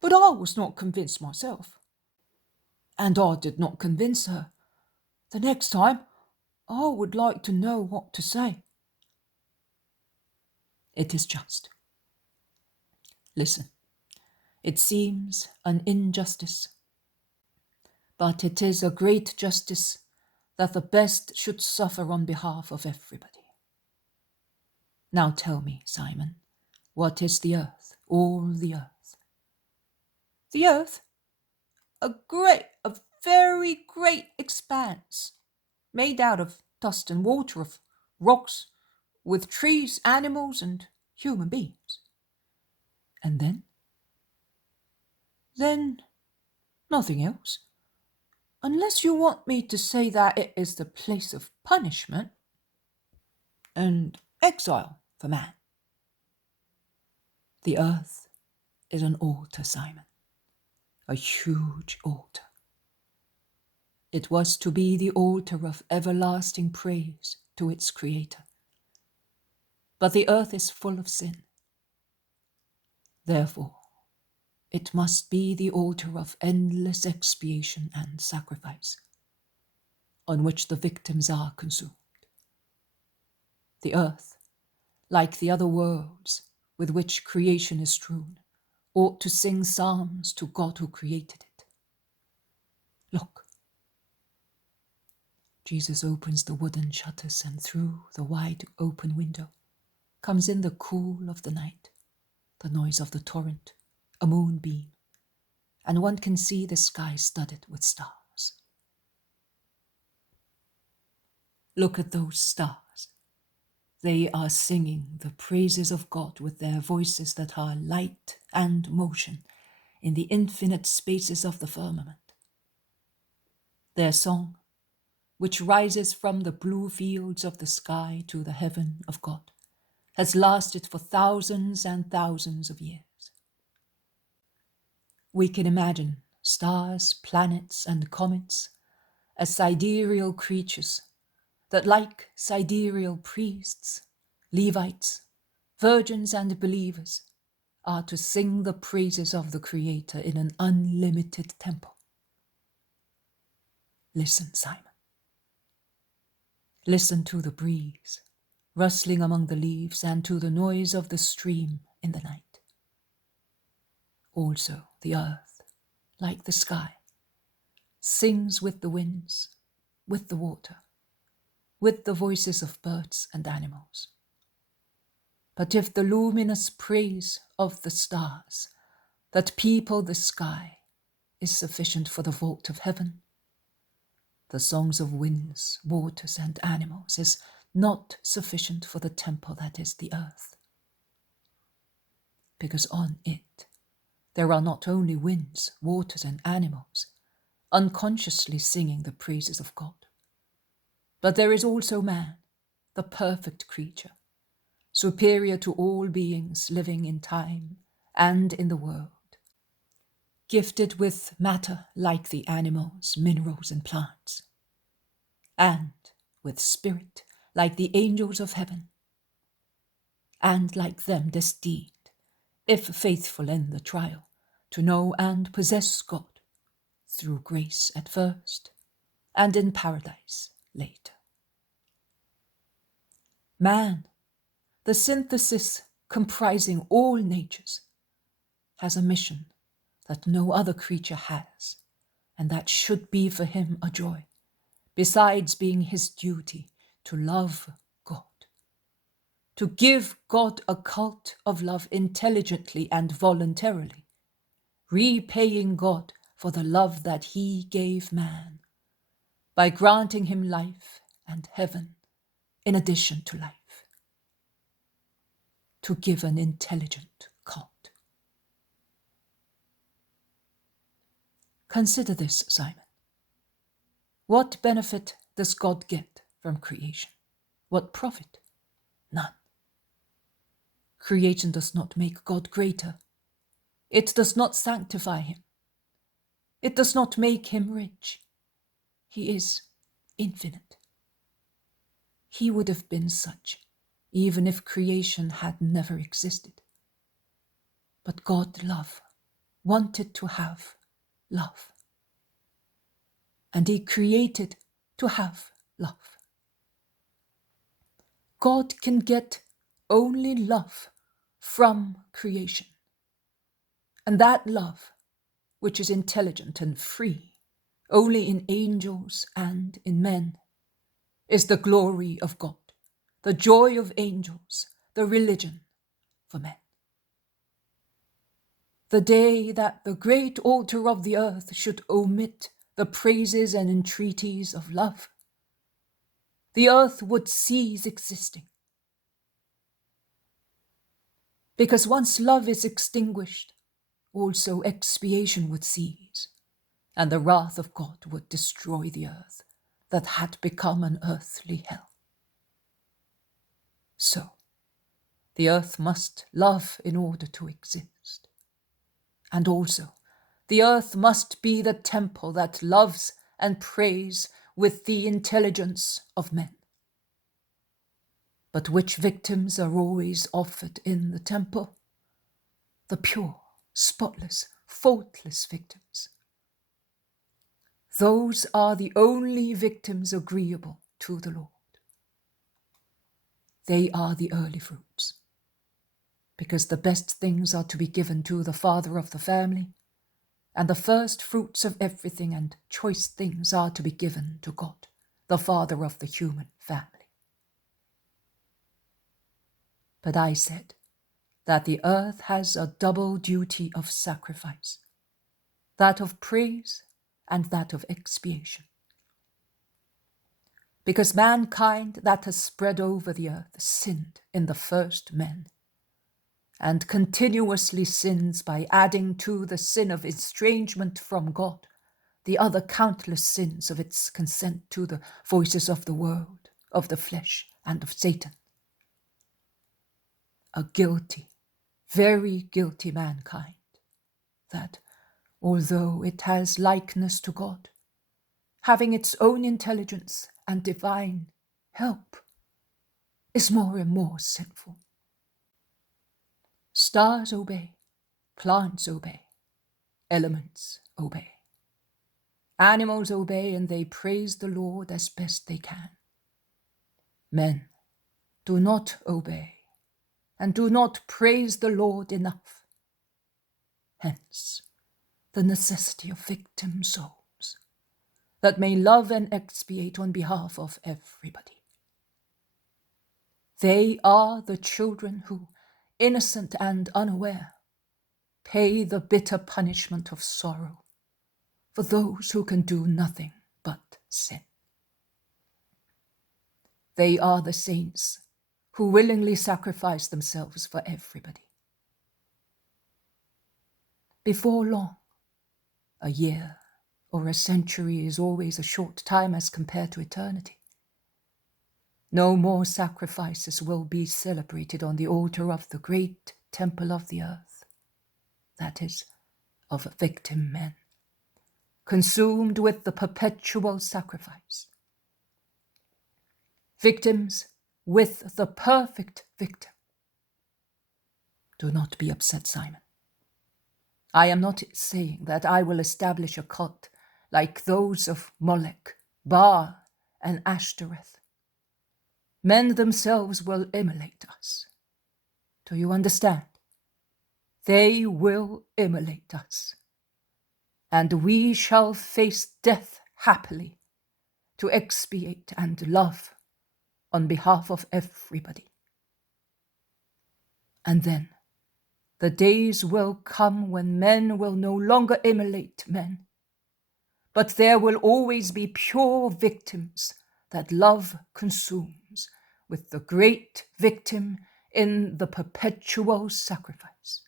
But I was not convinced myself. And I did not convince her. The next time, I would like to know what to say. It is just. Listen, it seems an injustice, but it is a great justice that the best should suffer on behalf of everybody. Now tell me, Simon, what is the earth, all the earth? The earth? A very great expanse, made out of dust and water, of rocks, with trees, animals, and human beings. And then? Then Nothing else. Unless you want me to say that it is the place of punishment and exile for man. The earth is an altar, Simon, a huge altar. It was to be the altar of everlasting praise to its Creator. But the earth is full of sin. Therefore, it must be the altar of endless expiation and sacrifice, on which the victims are consumed. The earth, like the other worlds with which creation is strewn, ought to sing psalms to God who created it. Look. Jesus opens the wooden shutters, and through the wide open window comes in the cool of the night, the noise of the torrent, a moonbeam, and one can see the sky studded with stars. Look at those stars. They are singing the praises of God with their voices that are light and motion in the infinite spaces of the firmament. Their song, which rises from the blue fields of the sky to the heaven of God, has lasted for thousands and thousands of years. We can imagine stars, planets, and comets as sidereal creatures that, like sidereal priests, Levites, virgins, and believers, are to sing the praises of the Creator in an unlimited temple. Listen, Simon. Listen to the breeze rustling among the leaves and to the noise of the stream in the night. Also the earth, like the sky, sings with the winds, with the water, with the voices of birds and animals. But if the luminous praise of the stars that people the sky is sufficient for the vault of heaven, the songs of winds, waters, and animals is not sufficient for the temple that is the earth. Because on it there are not only winds, waters, and animals unconsciously singing the praises of God, but there is also man, the perfect creature, superior to all beings living in time and in the world, gifted with matter like the animals, minerals, and plants, and with spirit like the angels of heaven, and like them destined, if faithful in the trial, to know and possess God through grace at first, and in paradise later. Man, the synthesis comprising all natures, has a mission that no other creature has, and that should be for him a joy, besides being his duty to love God, to give God a cult of love intelligently and voluntarily, repaying God for the love that he gave man, by granting him life and heaven in addition to life, to give an intelligent cult. Consider this, Simon. What benefit does God get from creation? What profit? None. Creation does not make God greater. It does not sanctify him. It does not make him rich. He is infinite. He would have been such, even if creation had never existed. But God, love, wanted to have love. And he created to have love. God can get only love from creation. And that love, which is intelligent and free, only in angels and in men, is the glory of God, the joy of angels, the religion for men. The day that the great altar of the earth should omit the praises and entreaties of love, the earth would cease existing. Because once love is extinguished, also expiation would cease, and the wrath of God would destroy the earth that had become an earthly hell. So, the earth must love in order to exist. And also, the earth must be the temple that loves and prays with the intelligence of men. But which victims are always offered in the temple? The pure, spotless, faultless victims. Those are the only victims agreeable to the Lord. They are the early fruits, because the best things are to be given to the father of the family, and the first fruits of everything and choice things are to be given to God, the father of the human family. But I said that the earth has a double duty of sacrifice, that of praise and that of expiation. Because mankind that has spread over the earth sinned in the first men, and continuously sins by adding to the sin of estrangement from God the other countless sins of its consent to the voices of the world, of the flesh, and of Satan. A guilty, very guilty mankind, that, although it has likeness to God, having its own intelligence and divine help, is more and more sinful. Stars obey, plants obey, elements obey. Animals obey, and they praise the Lord as best they can. Men do not obey and do not praise the Lord enough. Hence, the necessity of victim souls that may love and expiate on behalf of everybody. They are the children who, innocent and unaware, pay the bitter punishment of sorrow for those who can do nothing but sin. They are the saints who willingly sacrifice themselves for everybody. Before long, a year or a century is always a short time as compared to eternity. No more sacrifices will be celebrated on the altar of the great temple of the earth, that is, of victim men, consumed with the perpetual sacrifice. Victims with the perfect victim. Do not be upset, Simon. I am not saying that I will establish a cult like those of Molech, Baal, and Ashtoreth. Men themselves will immolate us. Do you understand? They will immolate us, and we shall face death happily to expiate and love on behalf of everybody. And then the days will come when men will no longer immolate men, but there will always be pure victims that love consumes with the great victim in the perpetual sacrifice.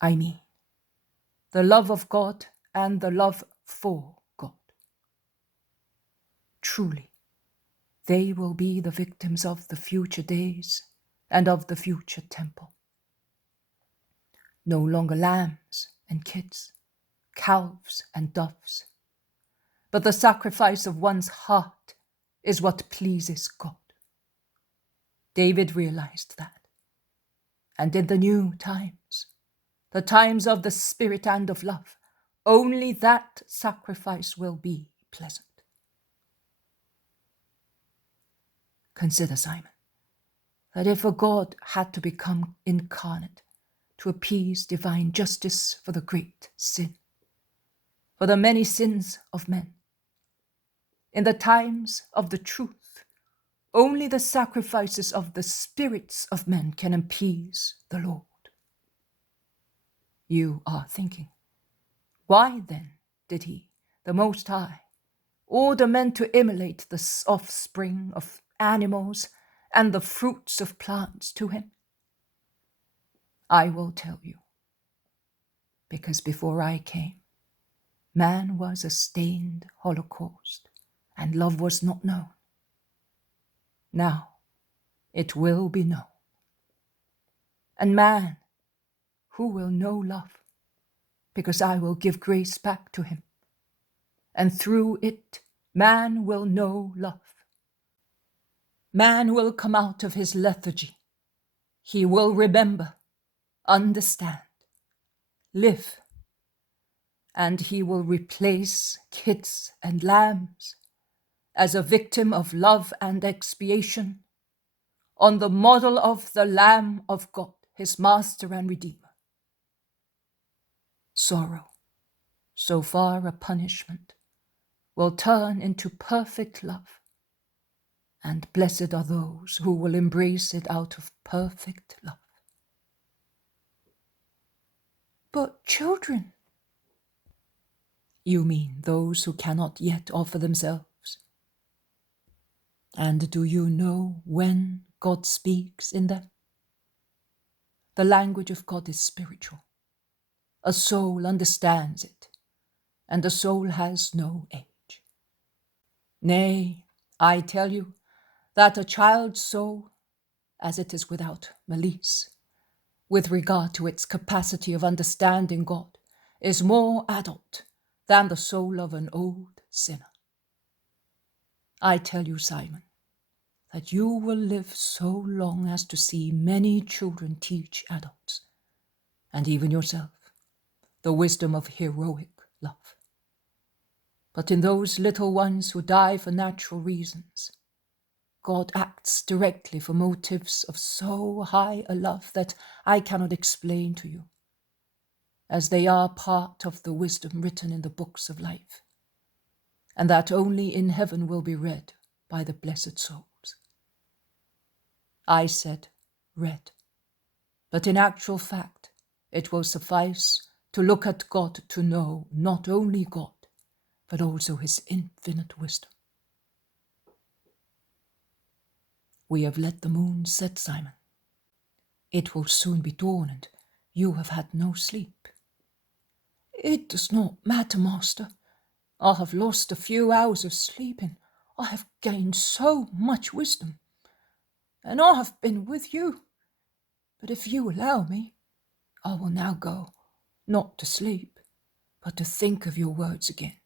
I mean, the love of God and the love for God. Truly, they will be the victims of the future days and of the future temple. No longer lambs and kids, calves and doves, but the sacrifice of one's heart is what pleases God. David realized that. And in the new times, the times of the Spirit and of love, only that sacrifice will be pleasant. Consider, Simon, that if a God had to become incarnate to appease divine justice for the great sin, for the many sins of men, in the times of the truth, only the sacrifices of the spirits of men can appease the Lord. You are thinking, why then did he, the Most High, order men to immolate the offspring of animals and the fruits of plants to him? I will tell you, because before I came, man was a stained holocaust, and love was not known. Now it will be known. And man, who will know love? Because I will give grace back to him. And through it, man will know love. Man will come out of his lethargy. He will remember, understand, live. And he will replace kids and lambs as a victim of love and expiation on the model of the Lamb of God, his Master and Redeemer. Sorrow, so far a punishment, will turn into perfect love, and blessed are those who will embrace it out of perfect love. But children, you mean those who cannot yet offer themselves? And do you know when God speaks in them? The language of God is spiritual. A soul understands it, and the soul has no age. Nay, I tell you that a child's soul, as it is without malice, with regard to its capacity of understanding God, is more adult than the soul of an old sinner. I tell you, Simon, that you will live so long as to see many children teach adults, and even yourself, the wisdom of heroic love. But in those little ones who die for natural reasons, God acts directly for motives of so high a love that I cannot explain to you, as they are part of the wisdom written in the books of life, and that only in heaven will be read by the blessed souls. I said read, but in actual fact it will suffice to look at God to know not only God, but also his infinite wisdom. We have let the moon set, Simon. It will soon be dawn, and you have had no sleep. It does not matter, master. I have lost a few hours of sleeping. I have gained so much wisdom, and I have been with you. But if you allow me, I will now go, not to sleep, but to think of your words again.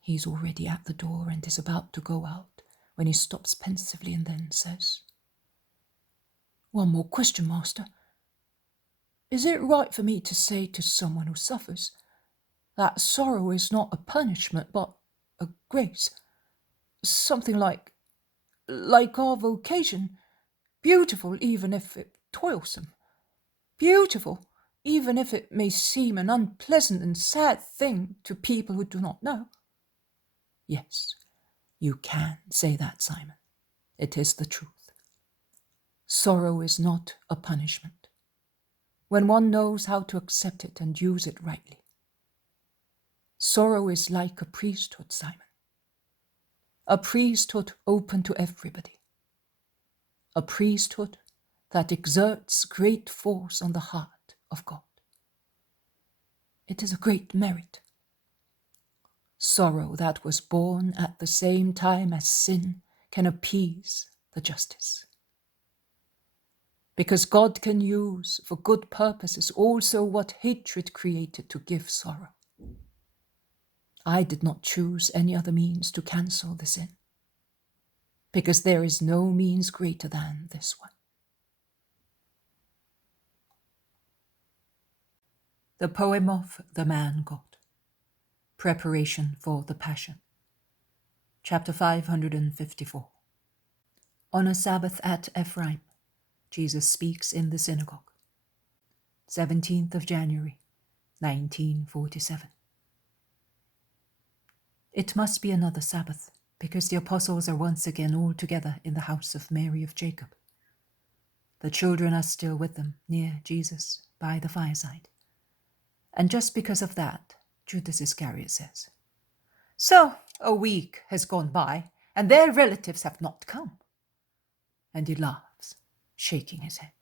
He is already at the door and is about to go out, when he stops pensively and then says, "One more question, master. Is it right for me to say to someone who suffers that sorrow is not a punishment but a grace? Something like our vocation, beautiful even if it toilsome, beautiful even if it may seem an unpleasant and sad thing to people who do not know?" Yes, you can say that, Simon. It is the truth. Sorrow is not a punishment, when one knows how to accept it and use it rightly. Sorrow is like a priesthood, Simon. A priesthood open to everybody. A priesthood that exerts great force on the heart of God. It is a great merit. Sorrow that was born at the same time as sin can appease the justice. Because God can use for good purposes also what hatred created to give sorrow. I did not choose any other means to cancel the sin, because there is no means greater than this one. The poem of the Man God. Preparation for the Passion. Chapter 554. On a Sabbath at Ephraim, Jesus speaks in the synagogue. 17th of January, 1947. It must be another Sabbath, because the apostles are once again all together in the house of Mary of Jacob. The children are still with them, near Jesus, by the fireside. And just because of that, Judas Iscariot says, "So a week has gone by, and their relatives have not come." And he laughs, shaking his head.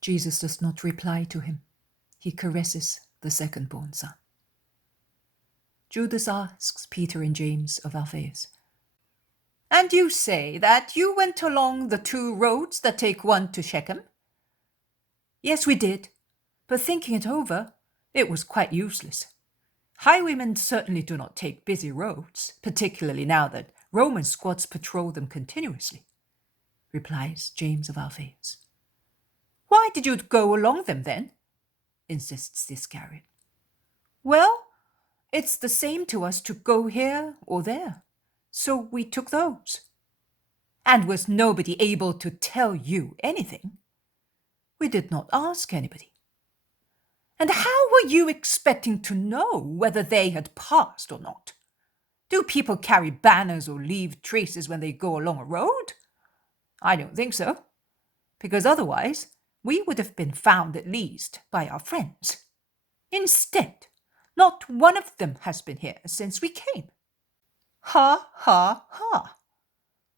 Jesus does not reply to him. He caresses the second-born son. Judas asks Peter and James of Alphaeus, "And you say that you went along the 2 roads that take one to Shechem?" "Yes, we did, but thinking it over, it was quite useless. Highwaymen certainly do not take busy roads, particularly now that Roman squads patrol them continuously," replies James of Alphaeus. "Why did you go along them then?" insists the Iscariot. "Well, it's the same to us to go here or there, so we took those." "And was nobody able to tell you anything?" "We did not ask anybody." "And how were you expecting to know whether they had passed or not? Do people carry banners or leave traces when they go along a road? I don't think so, because otherwise we would have been found at least by our friends. Instead, not one of them has been here since we came. Ha, ha, ha."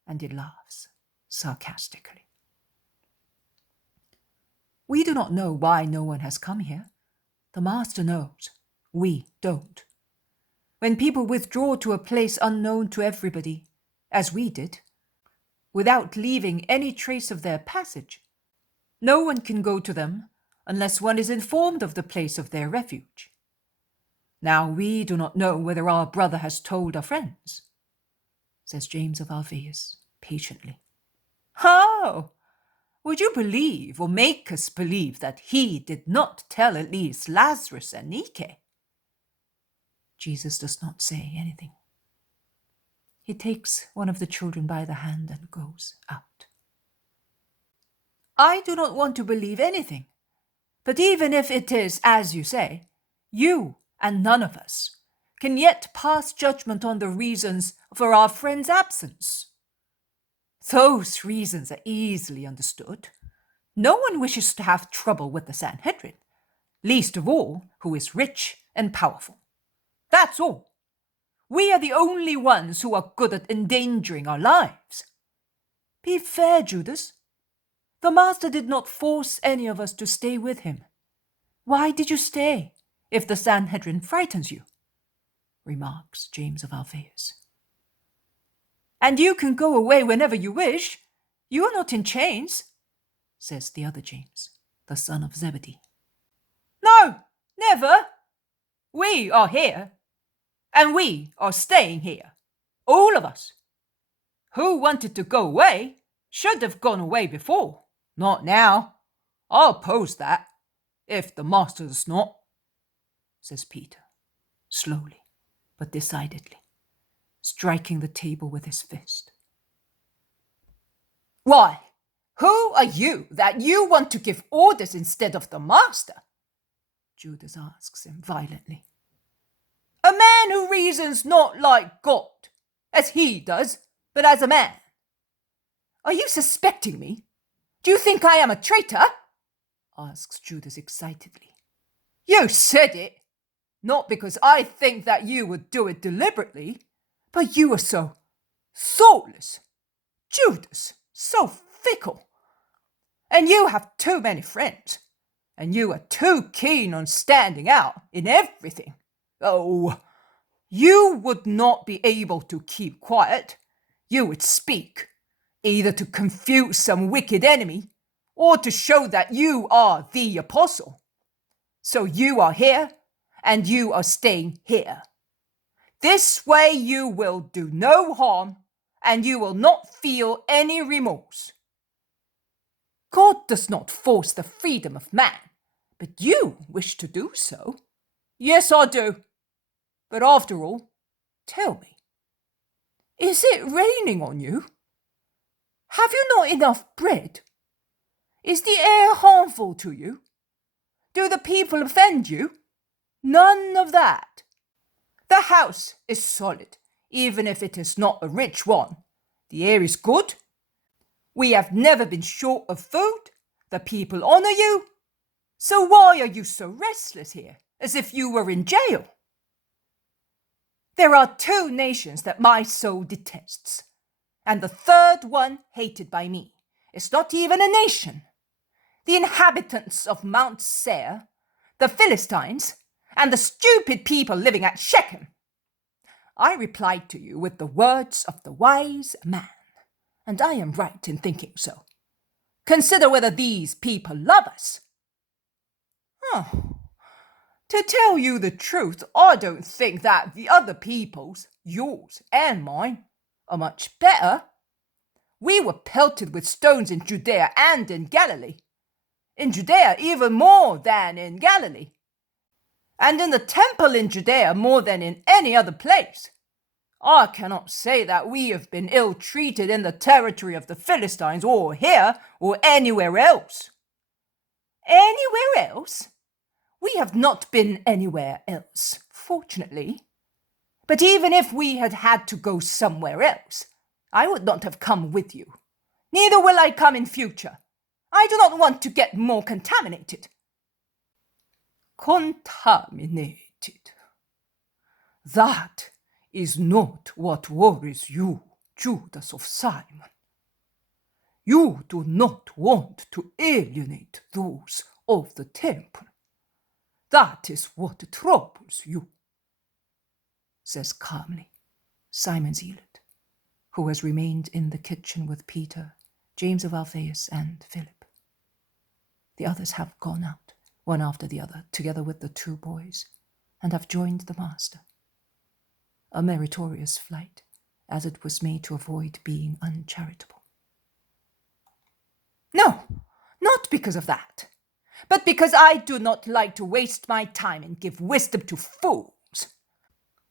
And he laughs sarcastically. We do not know why no one has come here. The Master knows. We don't. When people withdraw to a place unknown to everybody, as we did, without leaving any trace of their passage, no one can go to them unless one is informed of the place of their refuge. Now we do not know whether our brother has told our friends, says James of Alphaeus patiently. "How? Would you believe or make us believe that he did not tell at least Lazarus and Nike?" Jesus does not say anything. He takes one of the children by the hand and goes out. "I do not want to believe anything, but even if it is as you say, you and none of us can yet pass judgment on the reasons for our friend's absence. Those reasons are easily understood. No one wishes to have trouble with the Sanhedrin, least of all who is rich and powerful. That's all. We are the only ones who are good at endangering our lives. Be fair, Judas. The Master did not force any of us to stay with him. Why did you stay, if the Sanhedrin frightens you?" remarks James of Alphaeus. "And you can go away whenever you wish. You are not in chains," says the other James, the son of Zebedee. "No, never. We are here, and we are staying here, all of us. Who wanted to go away should have gone away before, not now. I'll oppose that, if the Master does not," says Peter, slowly but decidedly, striking the table with his fist. "Why, who are you that you want to give orders instead of the Master?" Judas asks him violently. "A man who reasons not like God, as he does, but as a man. Are you suspecting me? Do you think I am a traitor?" asks Judas excitedly. "You said it, not because I think that you would do it deliberately, but you are so thoughtless. Judas, so fickle. And you have too many friends, and you are too keen on standing out in everything. Oh, you would not be able to keep quiet. You would speak, either to confuse some wicked enemy or to show that you are the apostle. So you are here, and you are staying here. This way you will do no harm, and you will not feel any remorse. God does not force the freedom of man, but you wish to do so." "Yes, I do. But after all, tell me, is it raining on you? Have you not enough bread? Is the air harmful to you? Do the people offend you? None of that. The house is solid, even if it is not a rich one. The air is good. We have never been short of food. The people honor you. So why are you so restless here, as if you were in jail? There are 2 nations that my soul detests, and the third one hated by me. It's not even a nation. The inhabitants of Mount Seir, the Philistines, and the stupid people living at Shechem. I replied to you with the words of the wise man, and I am right in thinking so. Consider whether these people love us. To tell you the truth, I don't think that the other peoples, yours and mine, are much better. We were pelted with stones in Judea and in Galilee. In Judea even more than in Galilee. And in the temple in Judea more than in any other place. I cannot say that we have been ill-treated in the territory of the Philistines, or here, or anywhere else. Anywhere else? We have not been anywhere else, fortunately. But even if we had had to go somewhere else, I would not have come with you. Neither will I come in future. I do not want to get more contaminated. Contaminated. That is not what worries you, Judas of Simon. You do not want to alienate those of the temple. That is what troubles you, says calmly Simon Zealot, who has remained in the kitchen with Peter, James of Alphaeus, and Philip. The others have gone out, one after the other, together with the two boys, and have joined the master. A meritorious flight, as it was made to avoid being uncharitable. No, not because of that, but because I do not like to waste my time and give wisdom to fools.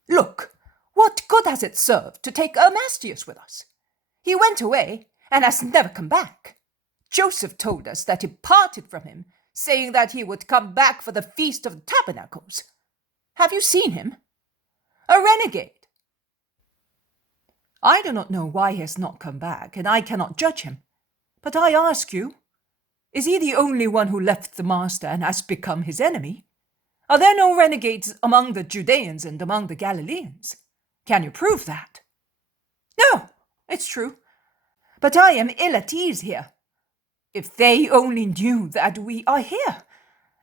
Look, what good has it served to take Armastius with us? He went away and has never come back. Joseph told us that he parted from him, saying that he would come back for the Feast of Tabernacles. Have you seen him? A renegade. I do not know why he has not come back, and I cannot judge him. But I ask you, is he the only one who left the master and has become his enemy? Are there no renegades among the Judeans and among the Galileans? Can you prove that? No, it's true. But I am ill at ease here. If they only knew that we are here,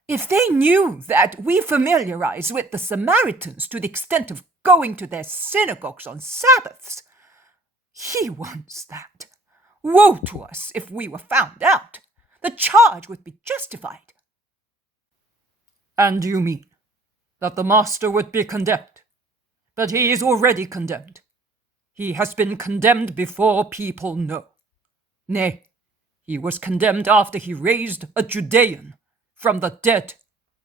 if they knew that we familiarize with the Samaritans to the extent of going to their synagogues on Sabbaths, he wants that. Woe to us if we were found out. The charge would be justified. And you mean that the master would be condemned? But he is already condemned. He has been condemned before people know. Nay, he was condemned after he raised a Judean from the dead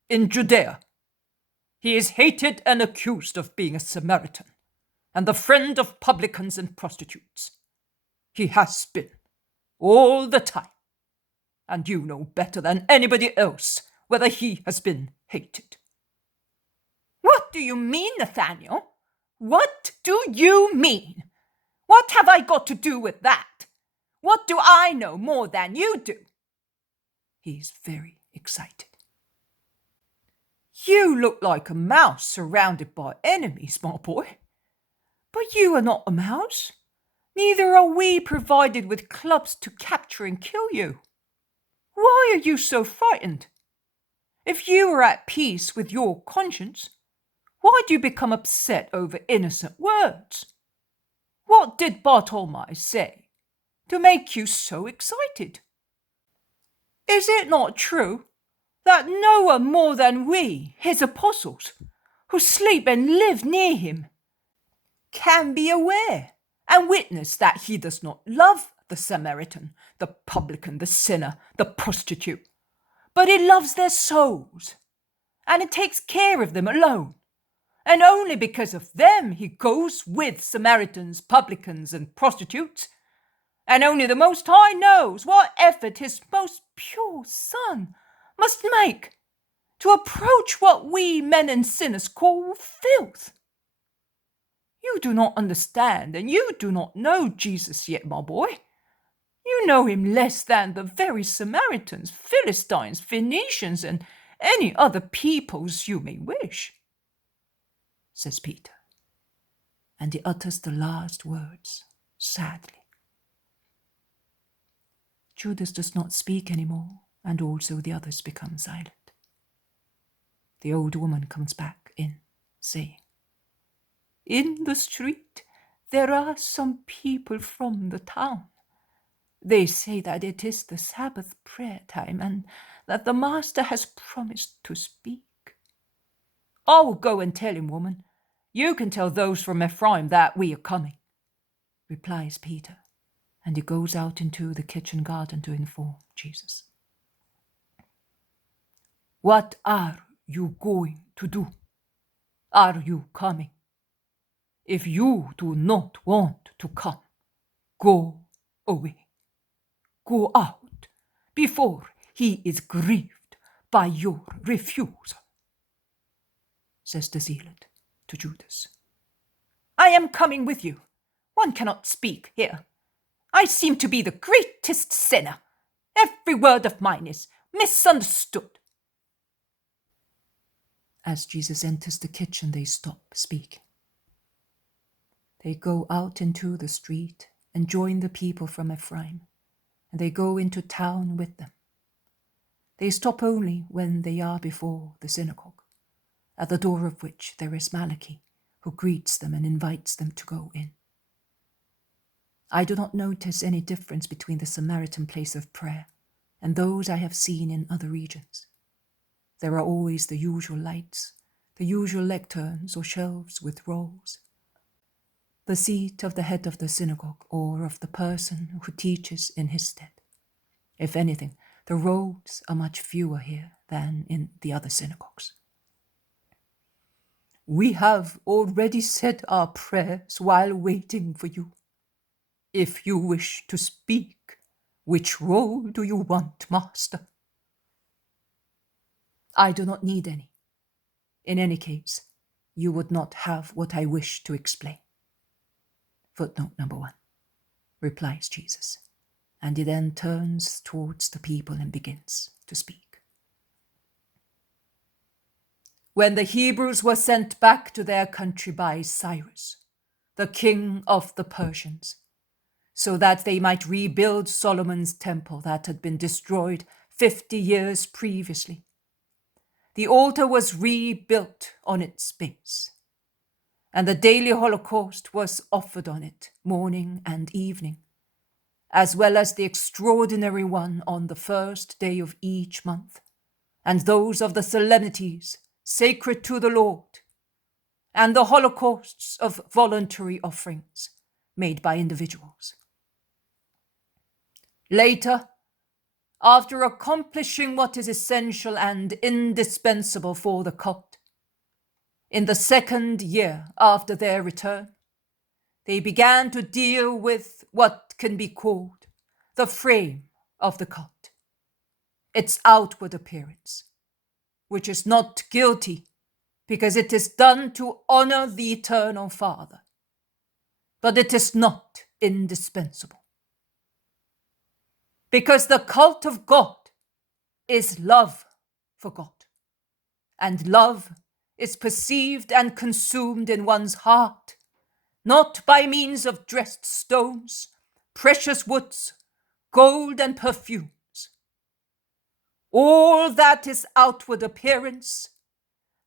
in Judea. He is hated and accused of being a Samaritan, and the friend of publicans and prostitutes. He has been, all the time, and you know better than anybody else whether he has been hated. What do you mean, Nathaniel? What do you mean? What have I got to do with that? What do I know more than you do? He is very excited. You look like a mouse surrounded by enemies, my boy. But you are not a mouse. Neither are we provided with clubs to capture and kill you. Why are you so frightened? If you are at peace with your conscience, why do you become upset over innocent words? What did Bartolomé say to make you so excited? Is it not true that no one more than we, his apostles, who sleep and live near him, can be aware and witness that he does not love the Samaritan, the publican, the sinner, the prostitute, but he loves their souls, and he takes care of them alone, and only because of them he goes with Samaritans, publicans, and prostitutes, and only the Most High knows what effort his most pure Son must make to approach what we men and sinners call filth. You do not understand, and you do not know Jesus yet, my boy. You know him less than the very Samaritans, Philistines, Phoenicians, and any other peoples you may wish, says Peter, and he utters the last words sadly. Judas does not speak any more, and also the others become silent. The old woman comes back in, saying, "In the street there are some people from the town. They say that it is the Sabbath prayer time and that the master has promised to speak." "Oh, go and tell him, woman. You can tell those from Ephraim that we are coming," replies Peter, and he goes out into the kitchen garden to inform Jesus. "What are you going to do? Are you coming? If you do not want to come, go away. Go out before he is grieved by your refusal," says the zealot to Judas. "I am coming with you. One cannot speak here. I seem to be the greatest sinner. Every word of mine is misunderstood." As Jesus enters the kitchen, they stop speaking. They go out into the street and join the people from Ephraim, and they go into town with them. They stop only when they are before the synagogue, at the door of which there is Malachi, who greets them and invites them to go in. I do not notice any difference between the Samaritan place of prayer and those I have seen in other regions. There are always the usual lights, the usual lecterns or shelves with rolls, the seat of the head of the synagogue or of the person who teaches in his stead. If anything, the rows are much fewer here than in the other synagogues. "We have already said our prayers while waiting for you. If you wish to speak, which roll do you want, Master?" "I do not need any. In any case, you would not have what I wish to explain." Footnote number 1, replies Jesus, and he then turns towards the people and begins to speak. "When the Hebrews were sent back to their country by Cyrus, the king of the Persians, so that they might rebuild Solomon's temple that had been destroyed 50 years previously, the altar was rebuilt on its base, and the daily holocaust was offered on it morning and evening, as well as the extraordinary one on the first day of each month, and those of the solemnities sacred to the Lord, and the holocausts of voluntary offerings made by individuals. Later, after accomplishing what is essential and indispensable for the cult, in the 2nd year after their return, they began to deal with what can be called the frame of the cult, its outward appearance, which is not guilty because it is done to honor the Eternal Father, but it is not indispensable. Because the cult of God is love for God, and love is perceived and consumed in one's heart, not by means of dressed stones, precious woods, gold and perfumes. All that is outward appearance,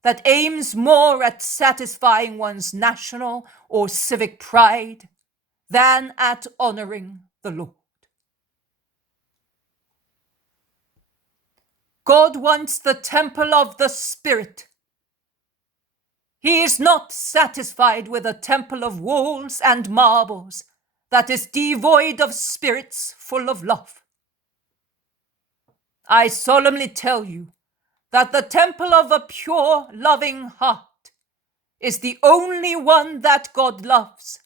that aims more at satisfying one's national or civic pride than at honoring the Lord. God wants the temple of the Spirit. He is not satisfied with a temple of walls and marbles that is devoid of spirits full of love. I solemnly tell you that the temple of a pure, loving heart is the only one that God loves,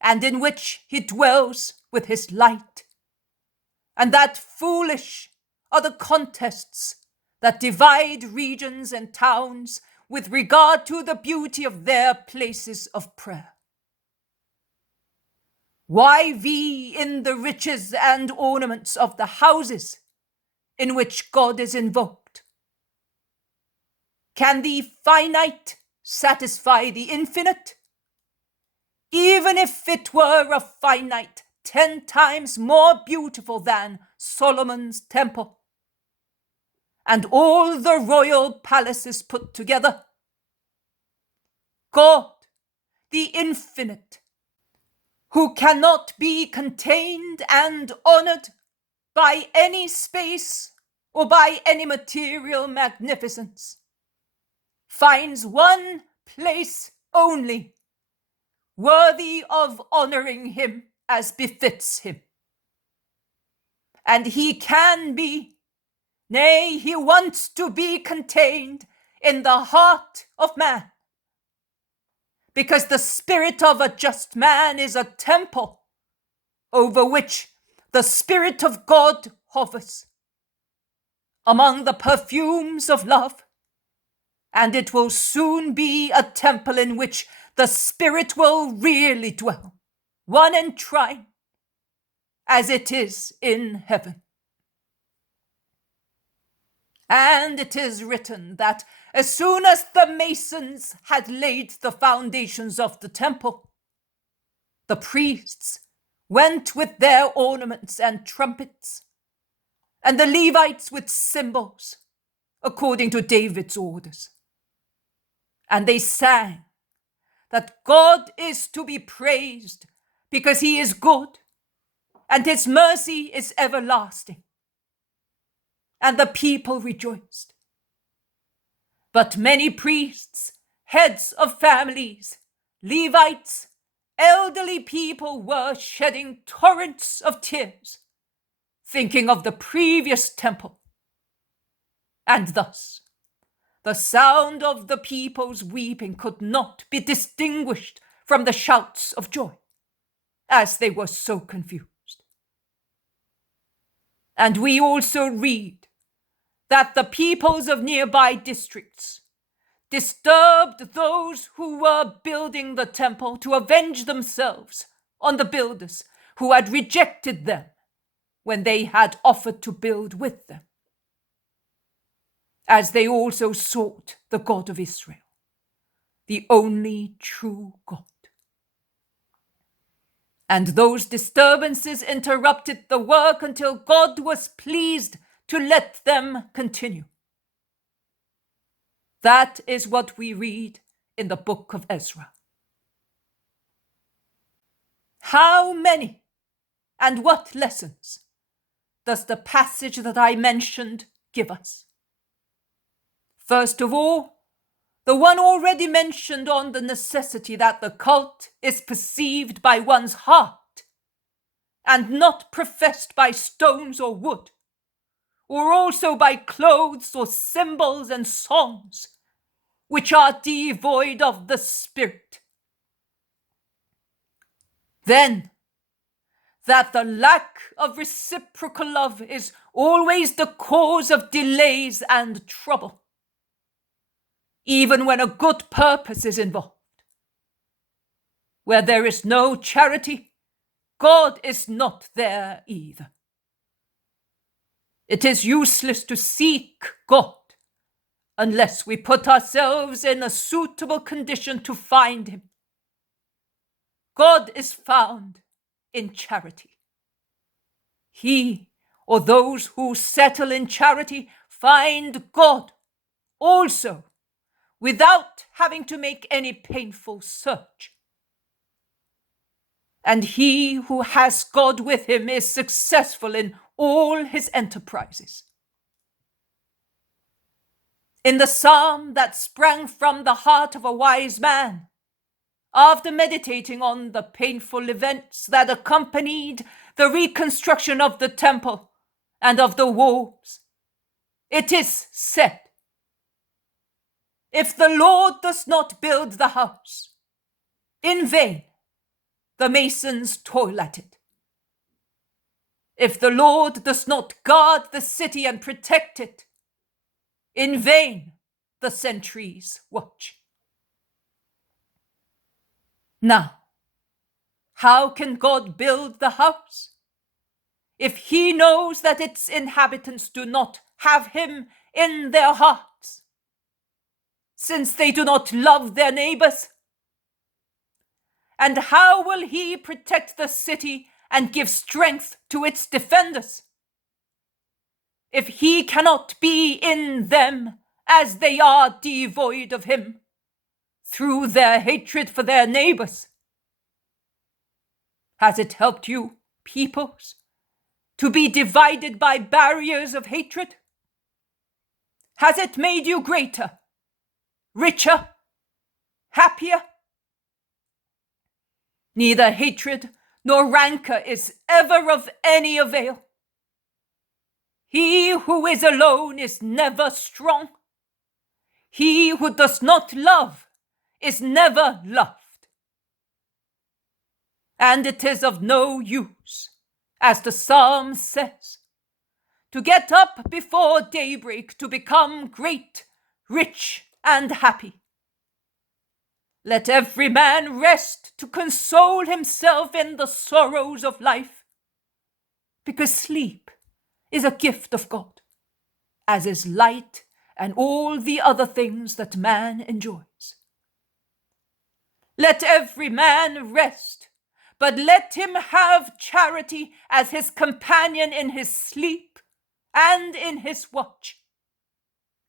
and in which he dwells with his light, and that foolish are the contests that divide regions and towns with regard to the beauty of their places of prayer. Why vie in the riches and ornaments of the houses in which God is invoked? Can the finite satisfy the infinite? Even if it were a finite 10 times more beautiful than Solomon's temple. and all the royal palaces put together. God, the infinite, who cannot be contained and honored by any space or by any material magnificence, finds one place only worthy of honoring him as befits him. And he can be, nay, he wants to be contained in the heart of man, because the spirit of a just man is a temple over which the Spirit of God hovers among the perfumes of love, and it will soon be a temple in which the Spirit will really dwell, one enshrined, as it is in heaven. And it is written that as soon as the masons had laid the foundations of the temple, the priests went with their ornaments and trumpets, and the Levites with cymbals, according to David's orders. And they sang that God is to be praised because he is good, and his mercy is everlasting. And the people rejoiced. But many priests, heads of families, Levites, elderly people were shedding torrents of tears, thinking of the previous temple. And thus, the sound of the people's weeping could not be distinguished from the shouts of joy, as they were so confused. And we also read that the peoples of nearby districts disturbed those who were building the temple to avenge themselves on the builders who had rejected them when they had offered to build with them, as they also sought the God of Israel, the only true God. And those disturbances interrupted the work until God was pleased to let them continue. That is what we read in the book of Ezra. How many and what lessons does the passage that I mentioned give us? First of all, the one already mentioned on the necessity that the cult is perceived by one's heart and not professed by stones or wood, or also by clothes or symbols and songs, which are devoid of the Spirit. Then, that the lack of reciprocal love is always the cause of delays and trouble, even when a good purpose is involved. Where there is no charity, God is not there either. It is useless to seek God unless we put ourselves in a suitable condition to find him. God is found in charity. He, or those who settle in charity, find God also, without having to make any painful search. And he who has God with him is successful in all his enterprises. In the psalm that sprang from the heart of a wise man, after meditating on the painful events that accompanied the reconstruction of the temple and of the walls, it is said, "If the Lord does not build the house, in vain the masons toil at it. If the Lord does not guard the city and protect it, in vain the sentries watch." Now, how can God build the house if he knows that its inhabitants do not have him in their hearts, since they do not love their neighbors? And how will he protect the city and give strength to its defenders if he cannot be in them as they are devoid of him, through their hatred for their neighbors? Has it helped you, peoples, to be divided by barriers of hatred? Has it made you greater, richer, happier? Neither hatred nor rancor is ever of any avail. He who is alone is never strong. He who does not love is never loved. And it is of no use, as the Psalm says, to get up before daybreak to become great, rich, and happy. Let every man rest to console himself in the sorrows of life, because sleep is a gift of God, as is light and all the other things that man enjoys. Let every man rest, but let him have charity as his companion in his sleep and in his watch,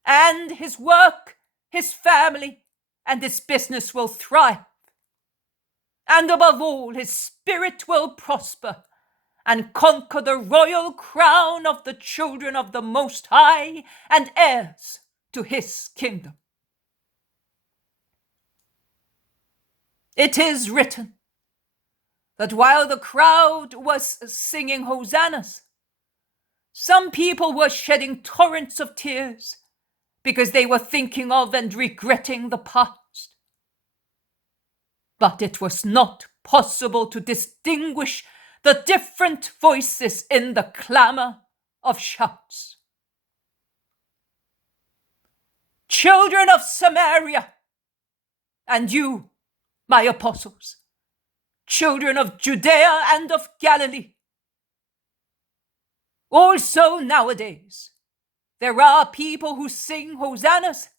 and his work, his family, and his business will thrive. And above all, his spirit will prosper and conquer the royal crown of the children of the Most High and heirs to his kingdom. It is written that while the crowd was singing hosannas, some people were shedding torrents of tears because they were thinking of and regretting the past. But it was not possible to distinguish the different voices in the clamor of shouts. Children of Samaria, and you, my apostles, children of Judea and of Galilee. Also nowadays, there are people who sing hosannas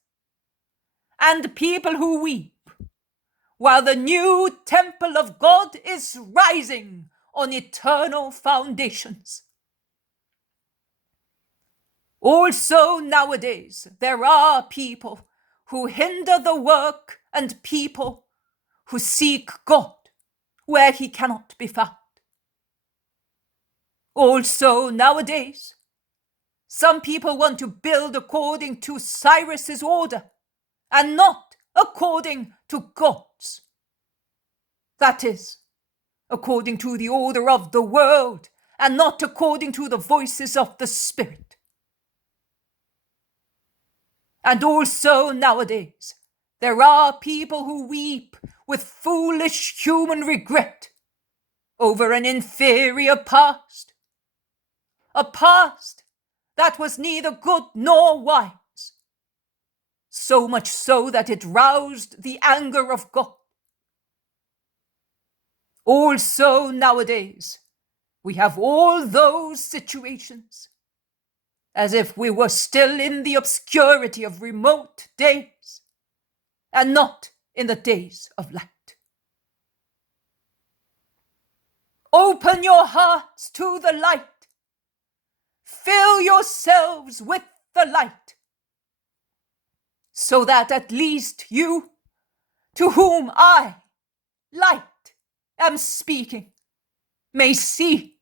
and people who weep, while the new temple of God is rising on eternal foundations. Also nowadays, there are people who hinder the work and people who seek God where he cannot be found. Also nowadays, some people want to build according to Cyrus's order and not according to God's. That is, according to the order of the world and not according to the voices of the Spirit. And also nowadays, there are people who weep with foolish human regret over an inferior past, a past that was neither good nor wise, so much so that it roused the anger of God. Also nowadays, we have all those situations, as if we were still in the obscurity of remote days, and not in the days of light. Open your hearts to the light. Fill yourselves with the light, so that at least you, to whom I, light, am speaking, may see.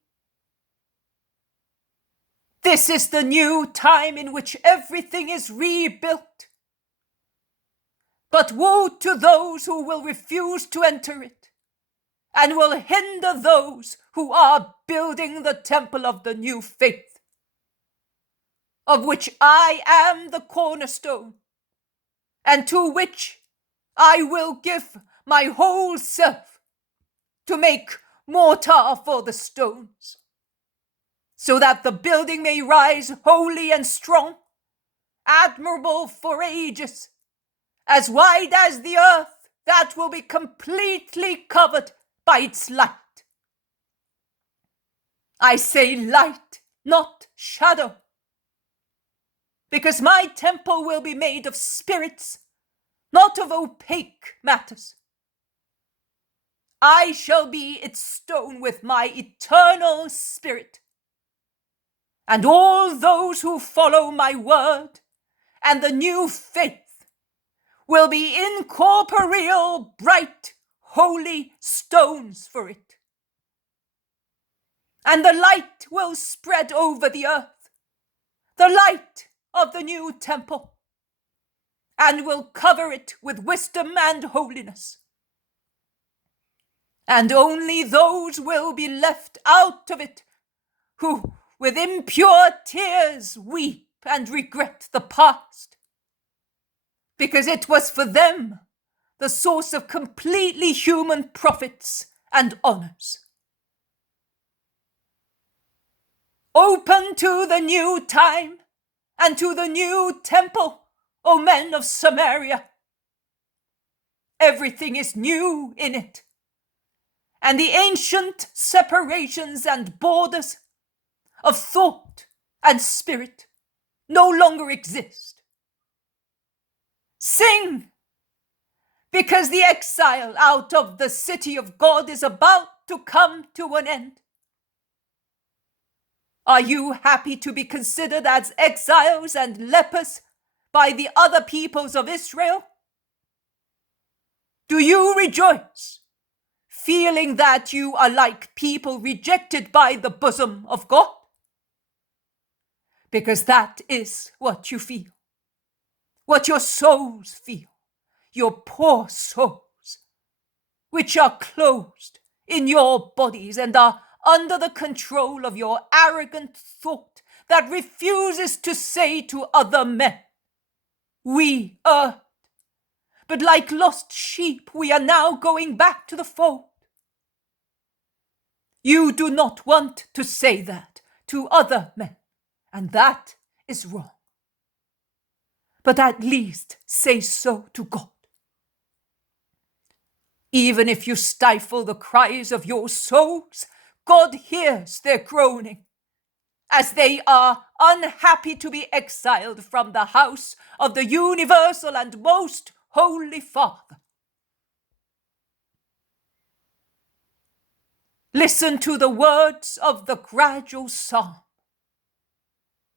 This is the new time in which everything is rebuilt. But woe to those who will refuse to enter it, and will hinder those who are building the temple of the new faith, of which I am the cornerstone, and to which I will give my whole self to make mortar for the stones, so that the building may rise holy and strong, admirable for ages, as wide as the earth that will be completely covered by its light. I say light, not shadow, because my temple will be made of spirits, not of opaque matters. I shall be its stone with my eternal spirit, And all those who follow my word and the new faith will be incorporeal, bright, holy stones for it. And the light will spread over the earth, the light of the new temple, and will cover it with wisdom and holiness. And only those will be left out of it who, with impure tears, weep and regret the past, because it was for them the source of completely human profits and honors. Open to the new time and to the new temple, O men of Samaria. Everything is new in it, and the ancient separations and borders of thought and spirit no longer exist. Sing, because the exile out of the city of God is about to come to an end. Are you happy to be considered as exiles and lepers by the other peoples of Israel? Do you rejoice, feeling that you are like people rejected by the bosom of God? Because that is what you feel, what your souls feel, your poor souls, which are closed in your bodies and are under the control of your arrogant thought that refuses to say to other men, we erred, but like lost sheep we are now going back to the fold. You do not want to say that to other men, and that is wrong. But at least say so to God. Even if you stifle the cries of your souls, God hears their groaning, as they are unhappy to be exiled from the house of the universal and most holy Father. Listen to the words of the gradual psalm.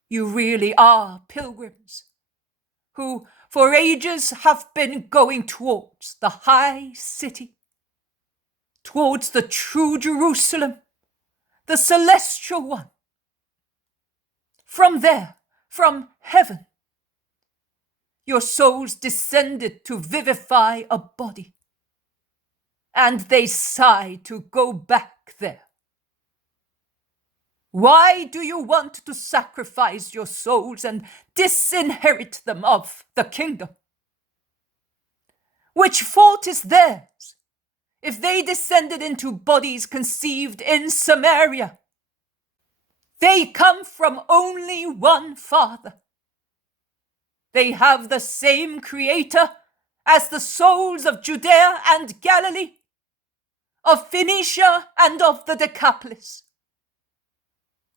You really are pilgrims, who for ages have been going towards the high city, towards the true Jerusalem, the celestial one. From there, from heaven, your souls descended to vivify a body, and they sigh to go back there. Why do you want to sacrifice your souls and disinherit them of the kingdom? Which fault is theirs if they descended into bodies conceived in Samaria? They come from only one Father. They have the same Creator as the souls of Judea and Galilee, of Phoenicia and of the Decapolis.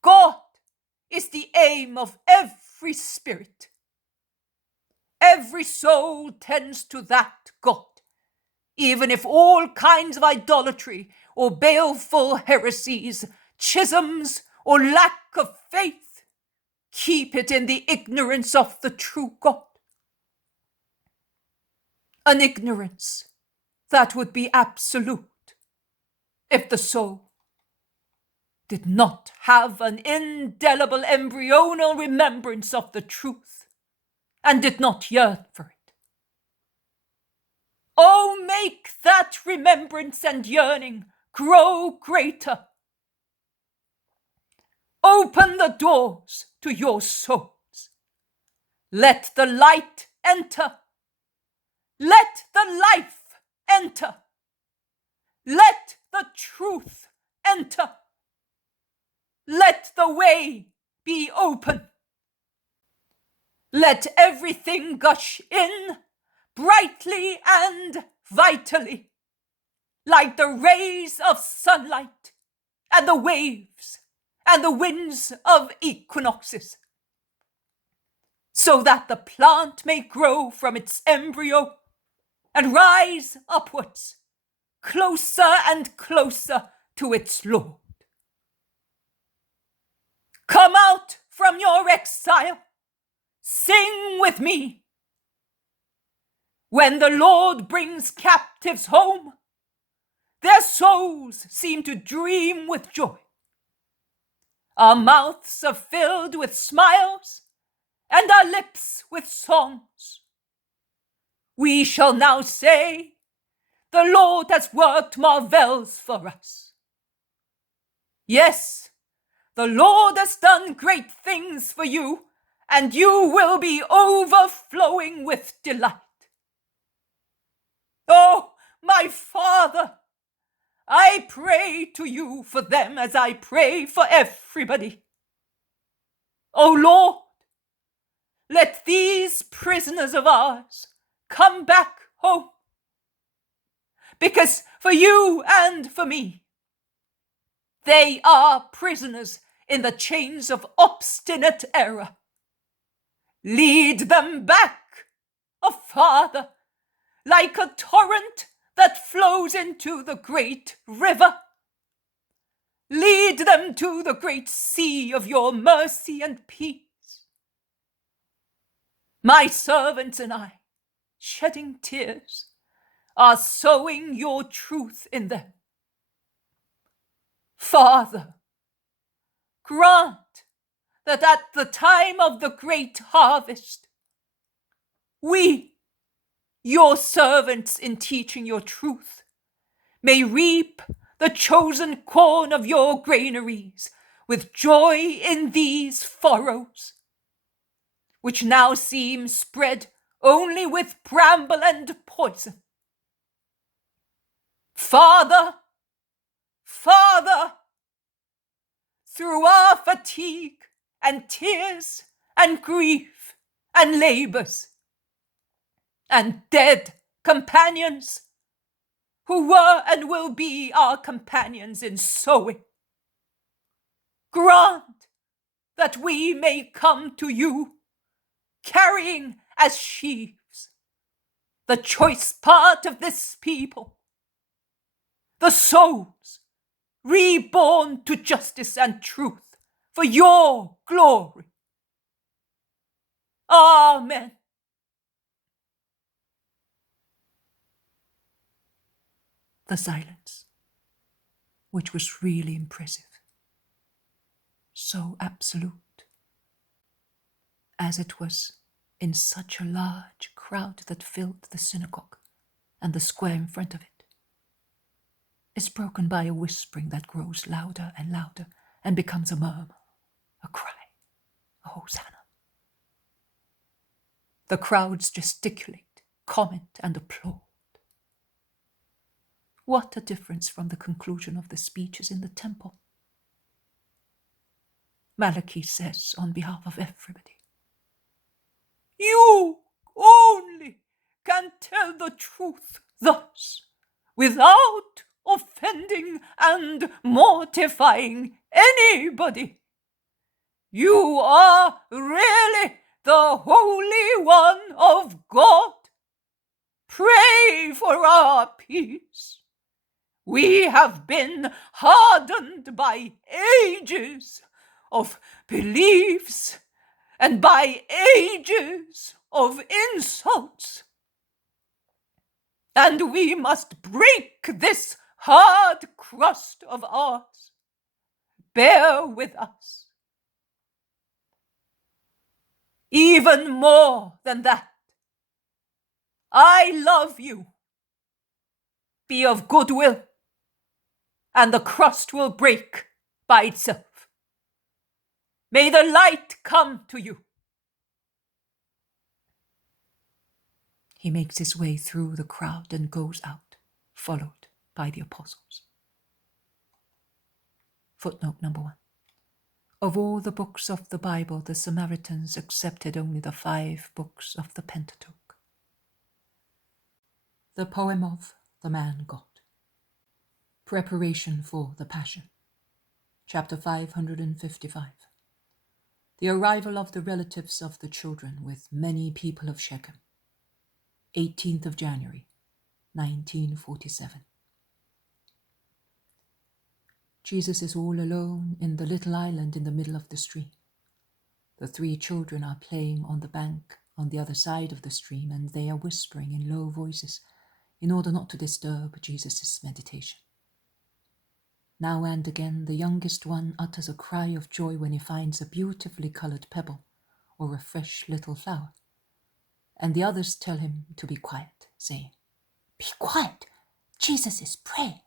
God is the aim of every spirit. Every soul tends to that God, even if all kinds of idolatry or baleful heresies, schisms, or lack of faith keep it in the ignorance of the true God. An ignorance that would be absolute if the soul did not have an indelible embryonal remembrance of the truth and did not yearn for it. Oh, make that remembrance and yearning grow greater. Open the doors to your souls. Let the light enter. Let the life enter. Let the truth enter. Let the way be open. Let everything gush in brightly and vitally, like the rays of sunlight and the waves and the winds of equinoxes, so that the plant may grow from its embryo and rise upwards, closer and closer to its Lord. Come out from your exile, sing with me. When the Lord brings captives home, their souls seem to dream with joy. Our mouths are filled with smiles, and our lips with songs. We shall now say, the Lord has worked marvels for us. Yes, the Lord has done great things for you, and you will be overflowing with delight. Oh, my Father, I pray to you for them as I pray for everybody. Oh Lord, let these prisoners of ours come back home. Because for you and for me, they are prisoners in the chains of obstinate error. Lead them back, oh Father, like a torrent that flows into the great river. Lead them to the great sea of your mercy and peace. My servants and I, shedding tears, are sowing your truth in them. Father, grant that at the time of the great harvest, we, your servants in teaching your truth, may reap the chosen corn of your granaries with joy in these furrows, which now seem spread only with bramble and poison. Father, Father, through our fatigue and tears and grief and labors, and dead companions who were and will be our companions in sowing, grant that we may come to you, carrying as sheaves the choice part of this people, the souls reborn to justice and truth for your glory. Amen. The silence, which was really impressive, so absolute, as it was in such a large crowd that filled the synagogue and the square in front of it, is broken by a whispering that grows louder and louder and becomes a murmur, a cry, a hosanna. The crowds gesticulate, comment, and applaud. What a difference from the conclusion of the speeches in the temple. Malachi says on behalf of everybody, you only can tell the truth thus, without offending and mortifying anybody. You are really the Holy One of God. Pray for our peace. We have been hardened by ages of beliefs and by ages of insults. And we must break this hard crust of ours. Bear with us. Even more than that, I love you. Be of good will, and the crust will break by itself. May the light come to you. He makes his way through the crowd and goes out, followed by the apostles. Footnote number 1. Of all the books of the Bible, the Samaritans accepted only the 5 books of the Pentateuch. The poem of the man God. Preparation for the Passion. Chapter 555. The arrival of the relatives of the children with many people of Shechem. 18th of January, 1947. Jesus is all alone in the little island in the middle of the stream. The 3 children are playing on the bank on the other side of the stream, and they are whispering in low voices in order not to disturb Jesus' meditation. Now and again, the youngest one utters a cry of joy when he finds a beautifully colored pebble or a fresh little flower, and the others tell him to be quiet, saying, "Be quiet, Jesus is praying."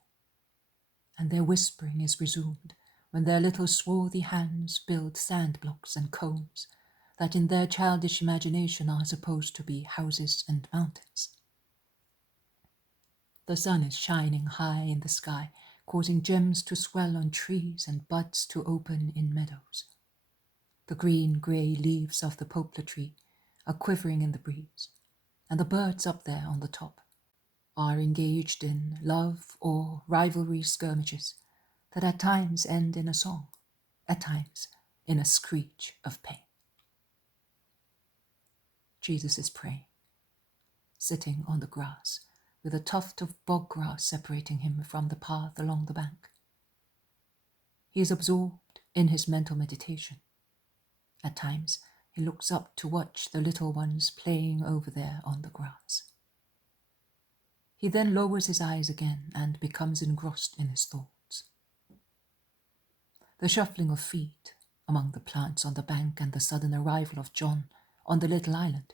And their whispering is resumed when their little swarthy hands build sand blocks and cones that in their childish imagination are supposed to be houses and mountains. The sun is shining high in the sky, causing gems to swell on trees and buds to open in meadows. The green-grey leaves of the poplar tree are quivering in the breeze, and the birds up there on the top are engaged in love or rivalry skirmishes that at times end in a song, at times in a screech of pain. Jesus is praying, sitting on the grass, with a tuft of bog grass separating him from the path along the bank. He is absorbed in his mental meditation. At times, he looks up to watch the little ones playing over there on the grass. He then lowers his eyes again and becomes engrossed in his thoughts. The shuffling of feet among the plants on the bank and the sudden arrival of John on the little island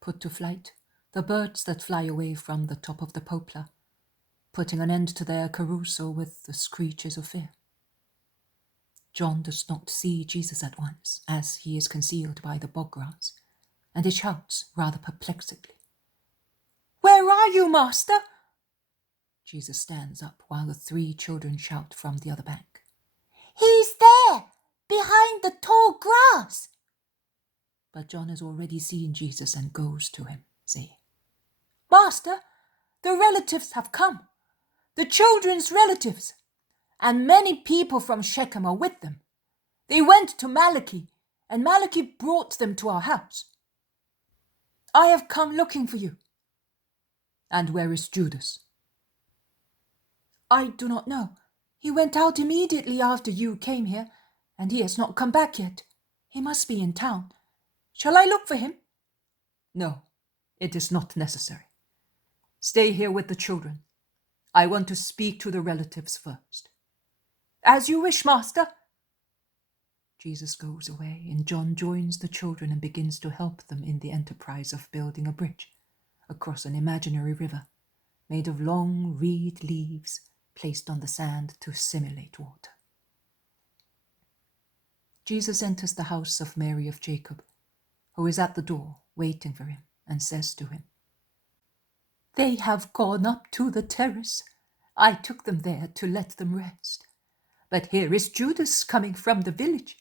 put to flight the birds that fly away from the top of the poplar, putting an end to their carousal with the screeches of fear. John does not see Jesus at once, as he is concealed by the bog grass, and he shouts rather perplexedly, "Where are you, Master?" Jesus stands up while the 3 children shout from the other bank, "He's there, behind the tall grass." But John has already seen Jesus and goes to him, saying, "Master, the relatives have come, the children's relatives, and many people from Shechem are with them. They went to Malachi, and Malachi brought them to our house. I have come looking for you." "And where is Judas?" "I do not know. He went out immediately after you came here, and he has not come back yet. He must be in town. Shall I look for him?" "No, it is not necessary. Stay here with the children. I want to speak to the relatives first." "As you wish, Master." Jesus goes away, and John joins the children and begins to help them in the enterprise of building a bridge across an imaginary river made of long reed leaves placed on the sand to simulate water. Jesus enters the house of Mary of Jacob, who is at the door waiting for him, and says to him, "They have gone up to the terrace. I took them there to let them rest. But here is Judas coming from the village.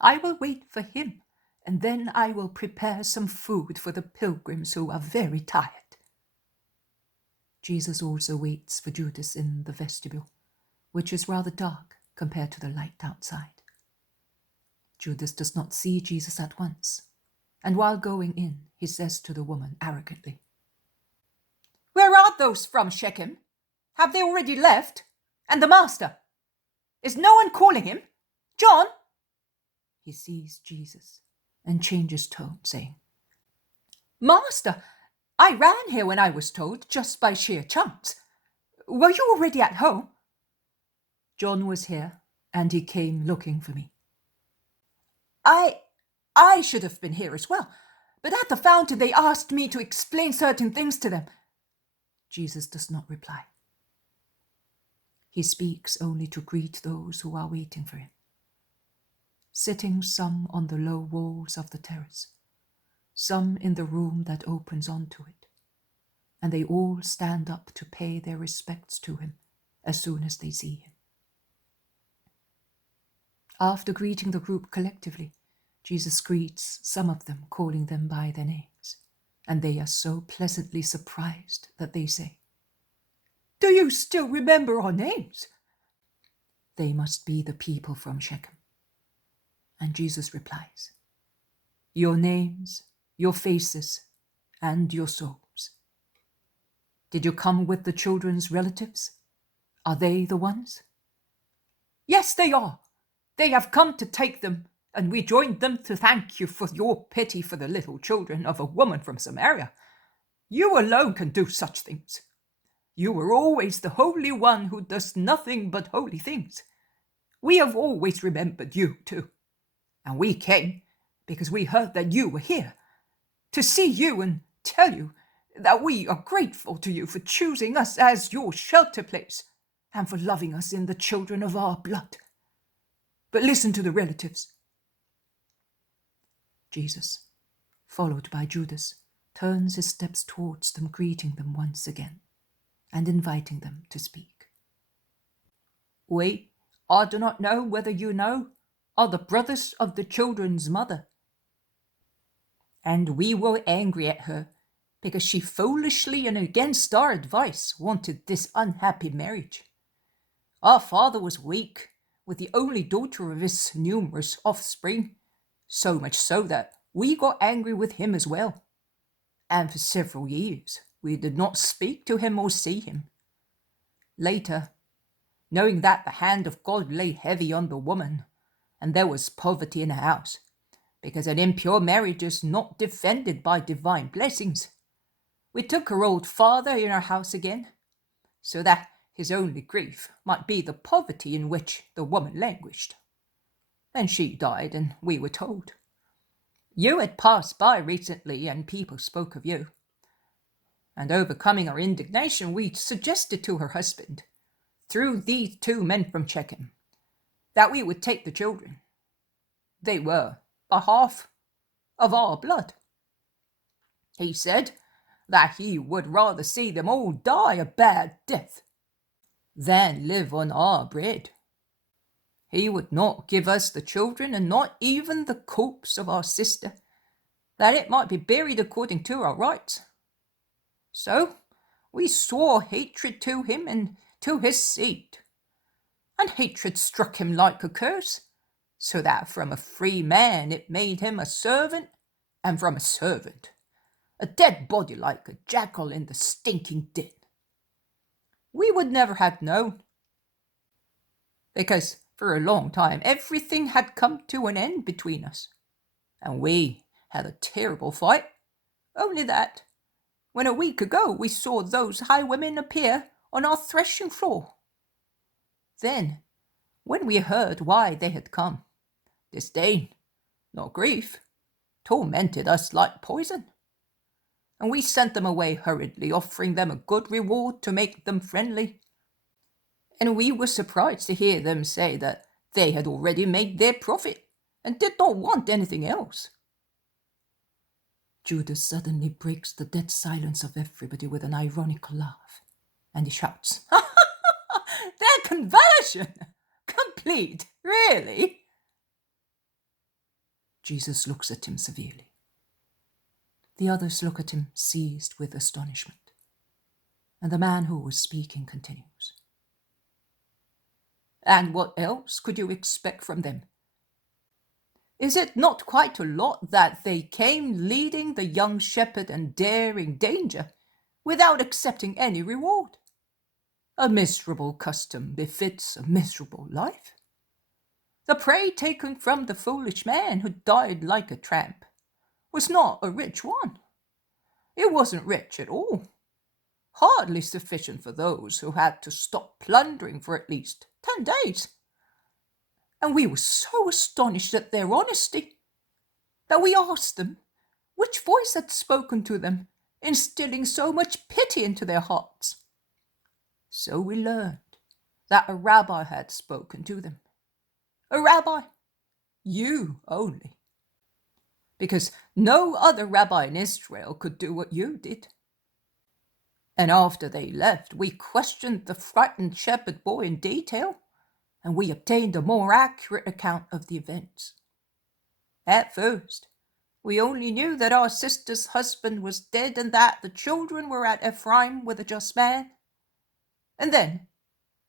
I will wait for him, and then I will prepare some food for the pilgrims who are very tired." Jesus also waits for Judas in the vestibule, which is rather dark compared to the light outside. Judas does not see Jesus at once, and while going in, he says to the woman arrogantly, "Where are those from Shechem? Have they already left? And the master? Is no one calling him? John?" He sees Jesus and changes tone, saying, "Master, I ran here when I was told, just by sheer chance. Were you already at home?" "John was here, and he came looking for me." I should have been here as well, but at the fountain they asked me to explain certain things to them." Jesus does not reply. He speaks only to greet those who are waiting for him. Sitting some on the low walls of the terrace, some in the room that opens onto it, and they all stand up to pay their respects to him as soon as they see him. After greeting the group collectively, Jesus greets some of them, calling them by their names, and they are so pleasantly surprised that they say, "Do you still remember our names?" They must be the people from Shechem. And Jesus replies, "Your names, your faces, and your souls. Did you come with the children's relatives? Are they the ones?" "Yes, they are. They have come to take them, and we joined them to thank you for your pity for the little children of a woman from Samaria. You alone can do such things. You were always the Holy One who does nothing but holy things. We have always remembered you too, and we came because we heard that you were here, to see you and tell you that we are grateful to you for choosing us as your shelter place and for loving us in the children of our blood. But listen to the relatives. Jesus, followed by Judas, turns his steps towards them, greeting them once again and inviting them to speak. I do not know whether you know, are the brothers of the children's mother. And we were angry at her because she foolishly and against our advice wanted this unhappy marriage. Our father was weak, with the only daughter of his numerous offspring, so much so that we got angry with him as well. And for several years we did not speak to him or see him. Later, knowing that the hand of God lay heavy on the woman, and there was poverty in the house, because an impure marriage is not defended by divine blessings, we took her old father in our house again, so that his only grief might be the poverty in which the woman languished. Then she died, and we were told. You had passed by recently, and people spoke of you. And overcoming our indignation, we suggested to her husband, through these 2 men from Shechem, that we would take the children. They were a half of our blood. He said that he would rather see them all die a bad death than live on our bread. He would not give us the children, and not even the corpse of our sister, that it might be buried according to our rites. So we swore hatred to him and to his seed, and hatred struck him like a curse, so that from a free man it made him a servant, and from a servant a dead body like a jackal in the stinking den. We would never have known, because for a long time everything had come to an end between us, and we had a terrible fight, only that when a week ago we saw those highwaymen appear on our threshing floor. Then, when we heard why they had come, disdain, not grief, tormented us like poison, and we sent them away hurriedly, offering them a good reward to make them friendly. And we were surprised to hear them say that they had already made their profit and did not want anything else. Judas suddenly breaks the dead silence of everybody with an ironical laugh, and he shouts, Their conversion! Complete, really? Jesus looks at him severely. The others look at him, seized with astonishment, and the man who was speaking continues. And what else could you expect from them? Is it not quite a lot that they came leading the young shepherd and daring danger without accepting any reward? A miserable custom befits a miserable life. The prey taken from the foolish man who died like a tramp was not a rich one. It wasn't rich at all. Hardly sufficient for those who had to stop plundering for at least 10 days. And we were so astonished at their honesty that we asked them which voice had spoken to them, instilling so much pity into their hearts. So we learned that a rabbi had spoken to them. A rabbi, you only. Because no other rabbi in Israel could do what you did. And after they left, we questioned the frightened shepherd boy in detail, and we obtained a more accurate account of the events. At first, we only knew that our sister's husband was dead and that the children were at Ephraim with a just man, and then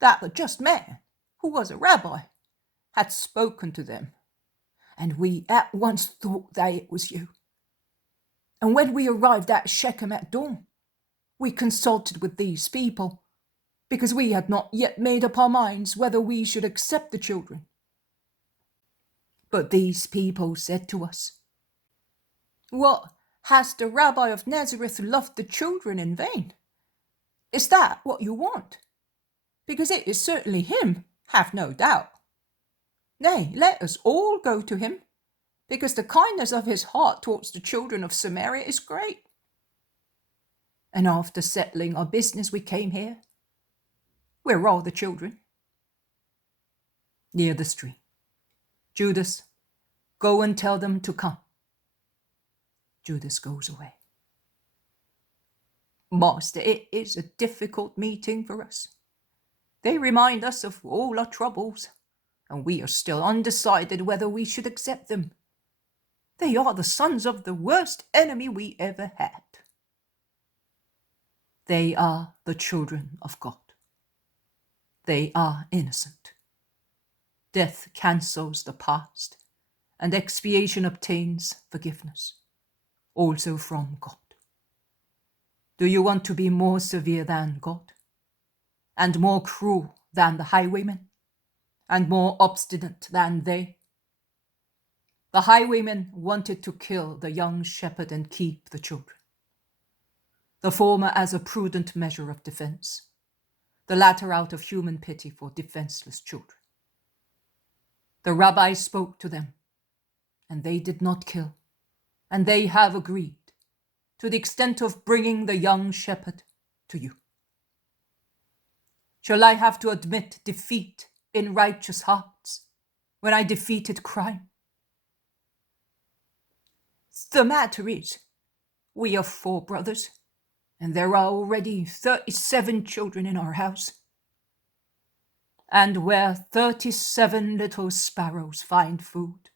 that the just man, who was a rabbi, had spoken to them, and we at once thought that it was you. And when we arrived at Shechem at dawn, we consulted with these people, because we had not yet made up our minds whether we should accept the children. But these people said to us, "What, has the Rabbi of Nazareth loved the children in vain? Is that what you want? Because it is certainly him, have no doubt. Nay, let us all go to him, because the kindness of his heart towards the children of Samaria is great. And after settling our business, we came here. Where are the children?" "Near the stream. Judas, go and tell them to come." Judas goes away. "Master, it is a difficult meeting for us. They remind us of all our troubles, and we are still undecided whether we should accept them. They are the sons of the worst enemy we ever had." They are the children of God. They are innocent. Death cancels the past, and expiation obtains forgiveness, also from God. Do you want to be more severe than God, and more cruel than the highwaymen, and more obstinate than they? The highwaymen wanted to kill the young shepherd and keep the children, the former as a prudent measure of defense, the latter out of human pity for defenseless children. The rabbi spoke to them, and they did not kill, and they have agreed, to the extent of bringing the young shepherd to you. Shall I have to admit defeat in righteous hearts when I defeated crime? The matter is, we are 4 brothers, and there are already 37 children in our house. And where 37 little sparrows find food,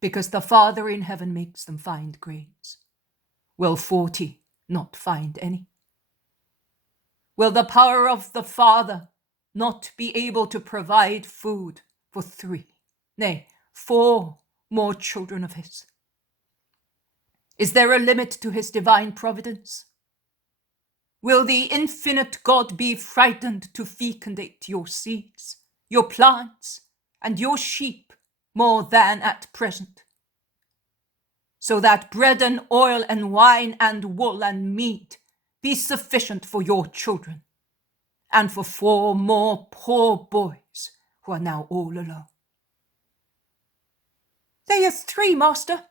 because the Father in heaven makes them find grains, will 40 not find any? Will the power of the Father not be able to provide food for 3, nay, 4 more children of his? Is there a limit to his divine providence? Will the infinite God be frightened to fecundate your seeds, your plants, and your sheep more than at present? So that bread and oil and wine and wool and meat be sufficient for your children, and for 4 more poor boys who are now all alone. They are 3, master.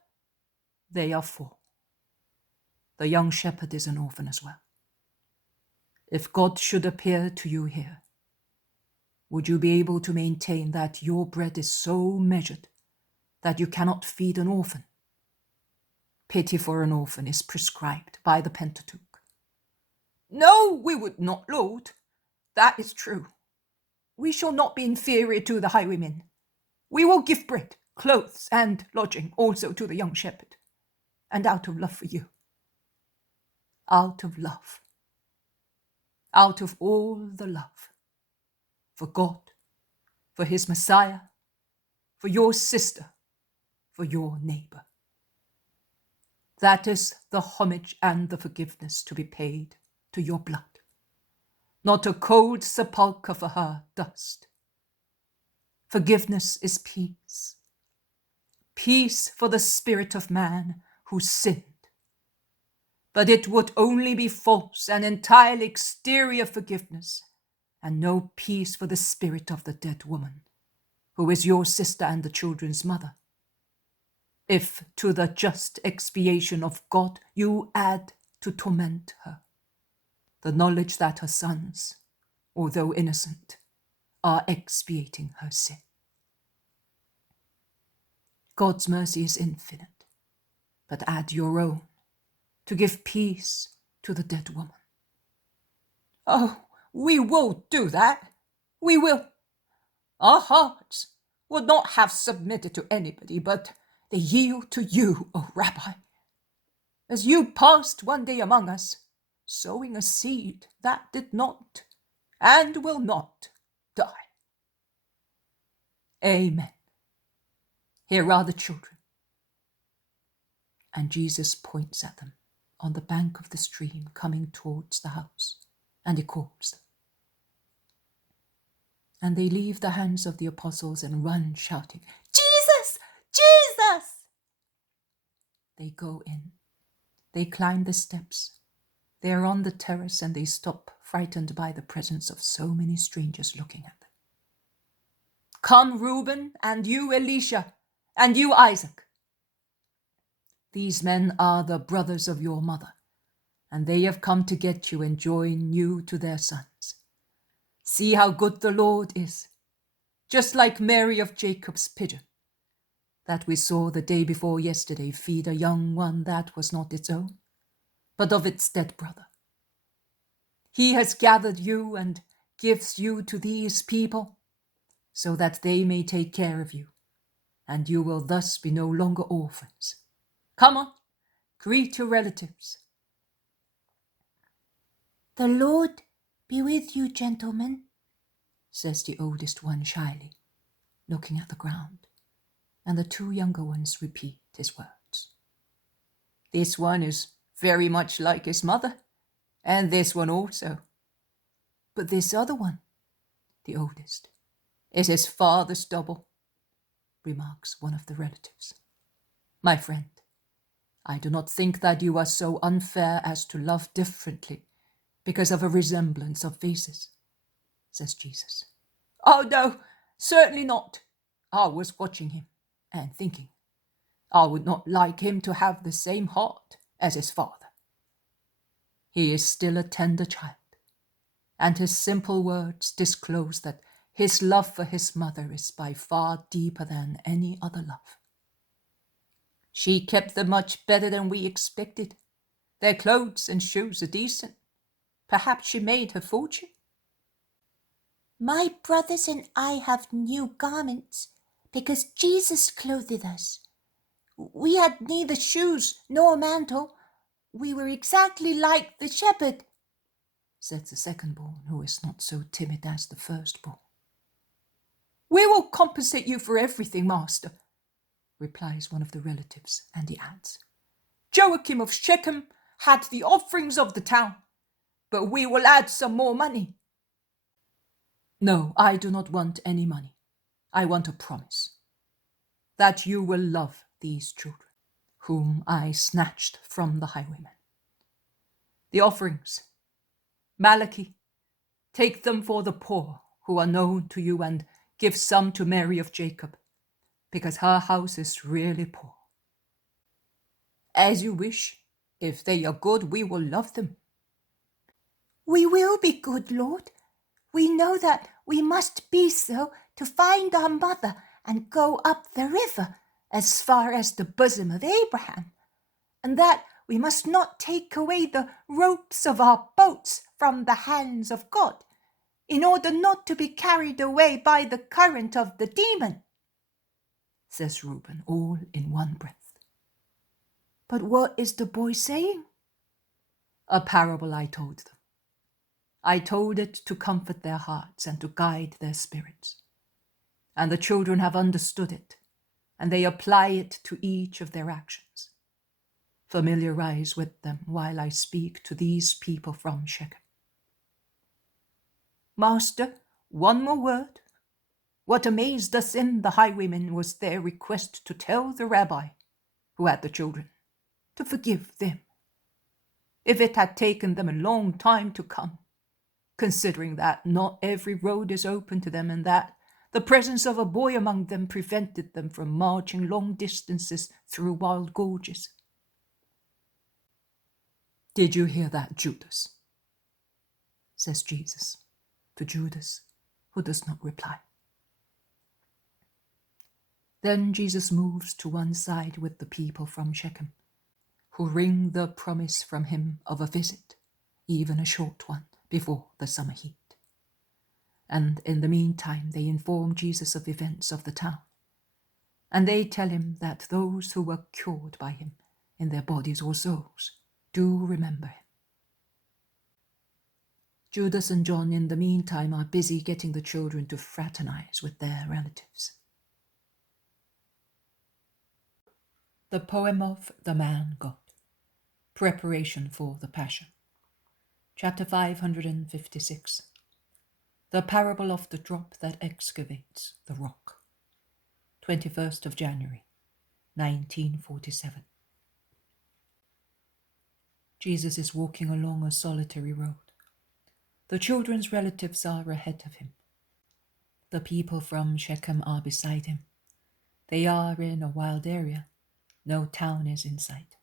They are 4. The young shepherd is an orphan as well. If God should appear to you here, would you be able to maintain that your bread is so measured that you cannot feed an orphan? Pity for an orphan is prescribed by the Pentateuch. No, we would not, Lord. That is true. We shall not be inferior to the highwaymen. We will give bread, clothes, and lodging also to the young shepherd, and out of love for you. Out of love. Out of all the love. For God, for his Messiah, for your sister, for your neighbor. That is the homage and the forgiveness to be paid to your blood. Not a cold sepulchre for her dust. Forgiveness is peace. Peace for the spirit of man who sinned. But it would only be false and entirely exterior forgiveness, and no peace for the spirit of the dead woman, who is your sister and the children's mother, if to the just expiation of God you add to torment her the knowledge that her sons, although innocent, are expiating her sin. God's mercy is infinite, but add your own to give peace to the dead woman. Oh, we will do that. We will. Our hearts would not have submitted to anybody, but they yield to you, O Rabbi. As you passed one day among us, sowing a seed that did not and will not die. Amen. Here are the children. And Jesus points at them on the bank of the stream coming towards the house, and he calls them. And they leave the hands of the apostles and run shouting, "Jesus! Jesus! They go in. They climb the steps. They are on the terrace and they stop, frightened by the presence of so many strangers looking at them. Come, Reuben, and you, Elisha, and you, Isaac. These men are the brothers of your mother, and they have come to get you and join you to their sons. See how good the Lord is, just like Mary of Jacob's pigeon, that we saw the day before yesterday feed a young one that was not its own, but of its dead brother. He has gathered you and gives you to these people, so that they may take care of you, and you will thus be no longer orphans. Come on, greet your relatives. The Lord be with you, gentlemen, says the oldest one shyly, looking at the ground, and the two younger ones repeat his words. This one is very much like his mother, and this one also. But this other one, the oldest, is his father's double, remarks one of the relatives. My friend, I do not think that you are so unfair as to love differently because of a resemblance of faces, says Jesus. Oh no, certainly not. I was watching him and thinking, I would not like him to have the same heart as his father. He is still a tender child, and his simple words disclose that his love for his mother is by far deeper than any other love. She kept them much better than we expected. Their clothes and shoes are decent. Perhaps she made her fortune. My brothers and I have new garments, because Jesus clothed us. We had neither shoes nor mantle. We were exactly like the shepherd, said the second-born, who is not so timid as the first-born. We will compensate you for everything, master, replies one of the relatives, and he adds, Joachim of Shechem had the offerings of the town, but we will add some more money. No, I do not want any money. I want a promise that you will love these children, whom I snatched from the highwaymen. The offerings, Malachi, take them for the poor who are known to you, and give some to Mary of Jacob, because her house is really poor. As you wish. If they are good, we will love them. We will be good, Lord. We know that we must be so to find our mother and go up the river as far as the bosom of Abraham, and that we must not take away the ropes of our boats from the hands of God, in order not to be carried away by the current of the demon, says Reuben, all in one breath. But what is the boy saying? A parable I told them. I told it to comfort their hearts and to guide their spirits. And the children have understood it, and they apply it to each of their actions. Familiarize with them while I speak to these people from Shechem. Master, one more word. What amazed us in the highwaymen was their request to tell the rabbi, who had the children, to forgive them. If it had taken them a long time to come, considering that not every road is open to them and that the presence of a boy among them prevented them from marching long distances through wild gorges. Did you hear that, Judas? Says Jesus to Judas, who does not reply. Then Jesus moves to one side with the people from Shechem, who wring the promise from him of a visit, even a short one, before the summer heat. And in the meantime they inform Jesus of events of the town, and they tell him that those who were cured by him in their bodies or souls do remember him. Judas and John in the meantime are busy getting the children to fraternize with their relatives. The poem of the Man God. Preparation for the Passion. Chapter 556. The parable of the drop that excavates the rock. 21st of January, 1947. Jesus is walking along a solitary road. The children's relatives are ahead of him. The people from Shechem are beside him. They are in a wild area. No town is in sight.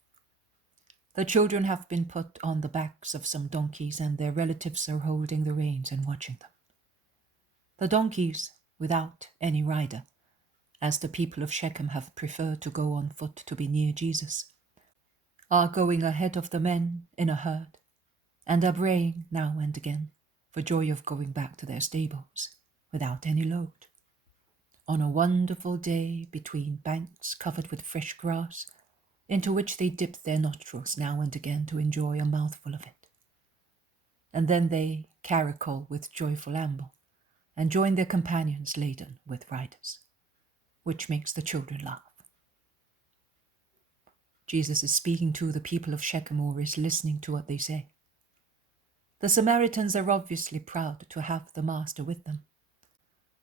The children have been put on the backs of some donkeys, and their relatives are holding the reins and watching them. The donkeys, without any rider, as the people of Shechem have preferred to go on foot to be near Jesus, are going ahead of the men in a herd, and are braying now and again for joy of going back to their stables without any load. On a wonderful day between banks covered with fresh grass, into which they dip their nostrils now and again to enjoy a mouthful of it. And then they caracole with joyful amble, and join their companions laden with riders, which makes the children laugh. Jesus is speaking to the people of Shechem, or is listening to what they say. The Samaritans are obviously proud to have the Master with them,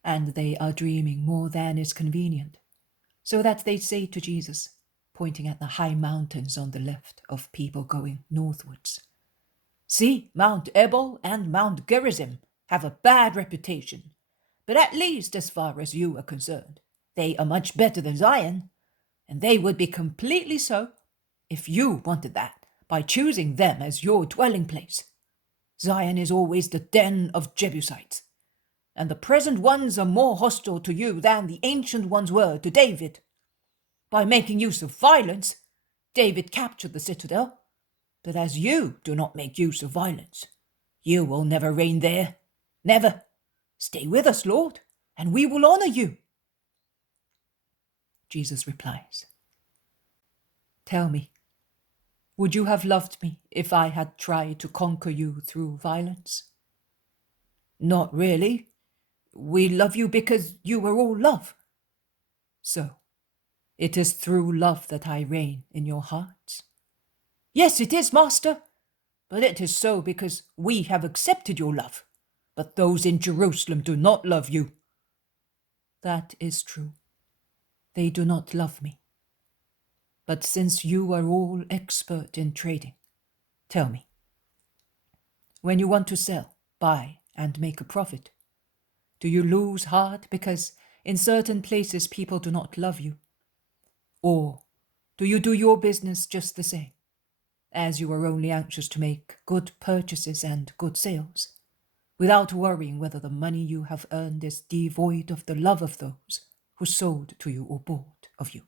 and they are dreaming more than is convenient, so that they say to Jesus, pointing at the high mountains on the left of people going northwards, "See, Mount Ebal and Mount Gerizim have a bad reputation, but at least as far as you are concerned, they are much better than Zion, and they would be completely so if you wanted that by choosing them as your dwelling place. Zion is always the den of Jebusites, and the present ones are more hostile to you than the ancient ones were to David. By making use of violence, David captured the citadel, but as you do not make use of violence, you will never reign there. Never. Stay with us, Lord, and we will honor you." Jesus replies, "Tell me, would you have loved me if I had tried to conquer you through violence?" "Not really. We love you because you are all love." "So, it is through love that I reign in your hearts?" "Yes, it is, Master, but it is so because we have accepted your love, but those in Jerusalem do not love you." "That is true. They do not love me. But since you are all expert in trading, tell me, when you want to sell, buy, and make a profit, do you lose heart because in certain places people do not love you? Or do you do your business just the same, as you are only anxious to make good purchases and good sales, without worrying whether the money you have earned is devoid of the love of those who sold to you or bought of you?"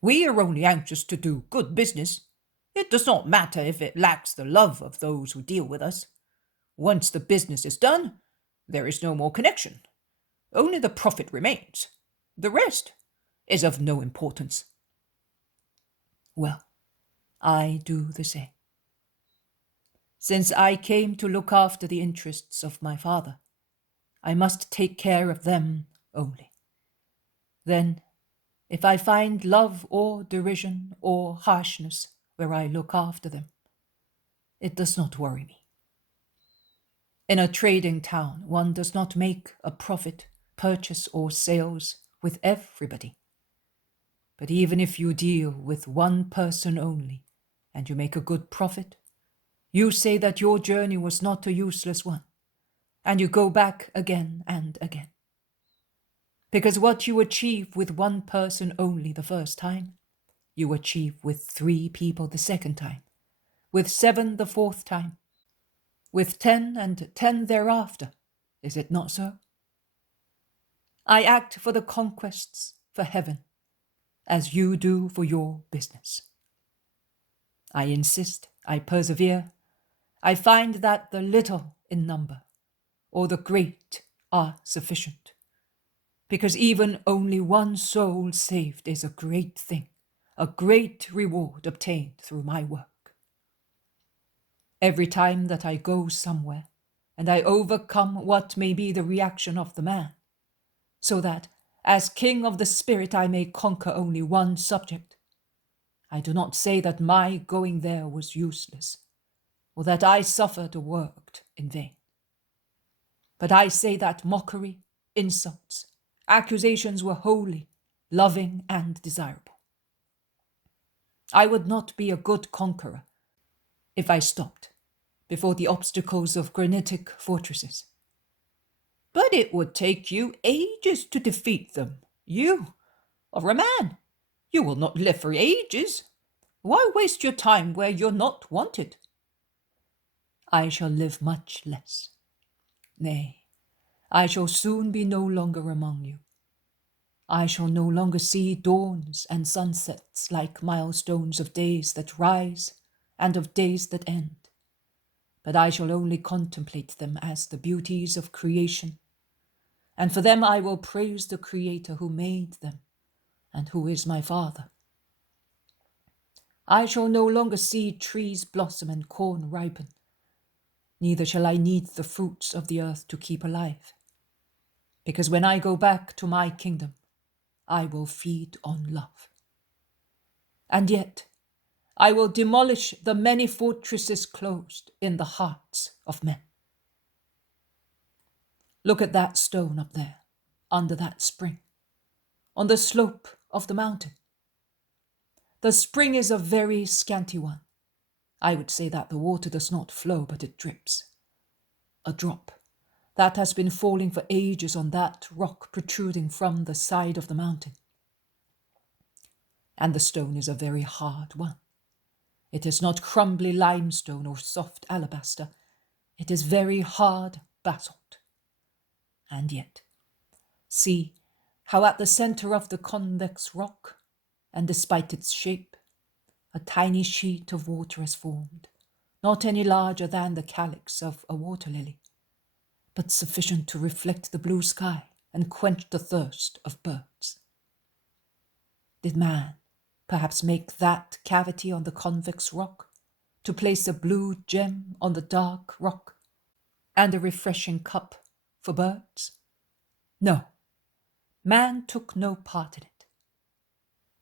"We are only anxious to do good business. It does not matter if it lacks the love of those who deal with us. Once the business is done, there is no more connection. Only the profit remains. The rest is of no importance." "Well, I do the same. Since I came to look after the interests of my Father, I must take care of them only. Then, if I find love or derision or harshness where I look after them, it does not worry me. In a trading town, one does not make a profit, purchase, or sales with everybody. But even if you deal with one person only, and you make a good profit, you say that your journey was not a useless one, and you go back again and again. Because what you achieve with one person only the first time, you achieve with 3 people the second time, with 7 the 4th time, with 10 and 10 thereafter. Is it not so? I act for the conquests for heaven, as you do for your business. I insist, I persevere. I find that the little in number or the great are sufficient, because even only one soul saved is a great thing, a great reward obtained through my work. Every time that I go somewhere and I overcome what may be the reaction of the man, so that as king of the spirit I may conquer only one subject, I do not say that my going there was useless, or that I suffered or worked in vain. But I say that mockery, insults, accusations were wholly, loving and desirable. I would not be a good conqueror if I stopped before the obstacles of granitic fortresses. But it would take you ages to defeat them. You are a man. You will not live for ages. Why waste your time where you're not wanted? I shall live much less. Nay, I shall soon be no longer among you. I shall no longer see dawns and sunsets like milestones of days that rise and of days that end, but I shall only contemplate them as the beauties of creation, and for them I will praise the Creator who made them and who is my Father. I shall no longer see trees blossom and corn ripen, neither shall I need the fruits of the earth to keep alive, because when I go back to my kingdom, I will feed on love. And yet, I will demolish the many fortresses closed in the hearts of men. Look at that stone up there, under that spring, on the slope of the mountain. The spring is a very scanty one. I would say that the water does not flow, but it drips. A drop that has been falling for ages on that rock protruding from the side of the mountain. And the stone is a very hard one. It is not crumbly limestone or soft alabaster. It is very hard basalt. And yet, see how at the center of the convex rock, and despite its shape, a tiny sheet of water has formed, not any larger than the calyx of a water lily, but sufficient to reflect the blue sky and quench the thirst of birds. Did man perhaps make that cavity on the convex rock to place a blue gem on the dark rock and a refreshing cup for birds? No, man took no part in it.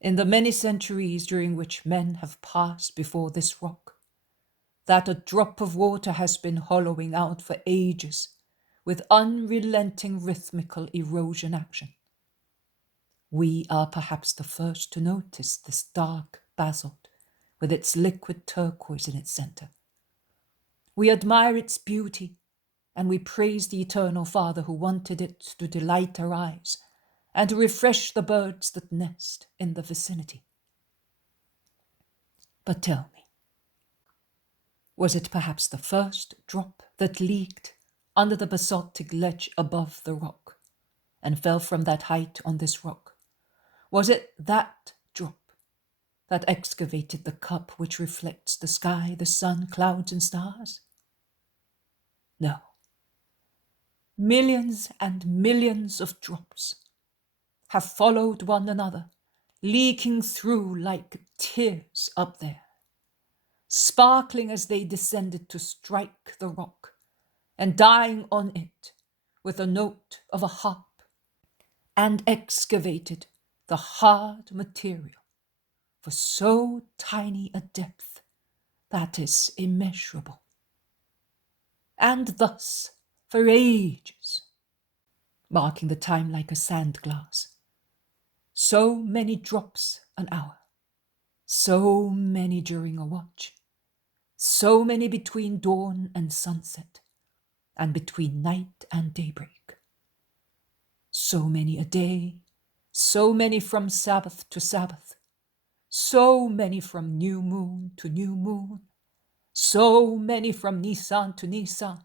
In the many centuries during which men have passed before this rock, that a drop of water has been hollowing out for ages with unrelenting rhythmical erosion action. We are perhaps the first to notice this dark basalt with its liquid turquoise in its center. We admire its beauty, and we praise the Eternal Father who wanted it to delight our eyes and to refresh the birds that nest in the vicinity. But tell me, was it perhaps the first drop that leaked under the basaltic ledge above the rock and fell from that height on this rock? Was it that drop that excavated the cup which reflects the sky, the sun, clouds, and stars? No. Millions and millions of drops have followed one another, leaking through like tears up there, sparkling as they descended to strike the rock, and dying on it with the note of a harp, and excavated the hard material for so tiny a depth that is immeasurable. And thus, for ages, marking the time like a sand glass, so many drops an hour, so many during a watch, so many between dawn and sunset, and between night and daybreak. So many a day, so many from Sabbath to Sabbath, so many from new moon to new moon, so many from Nisan to Nisan,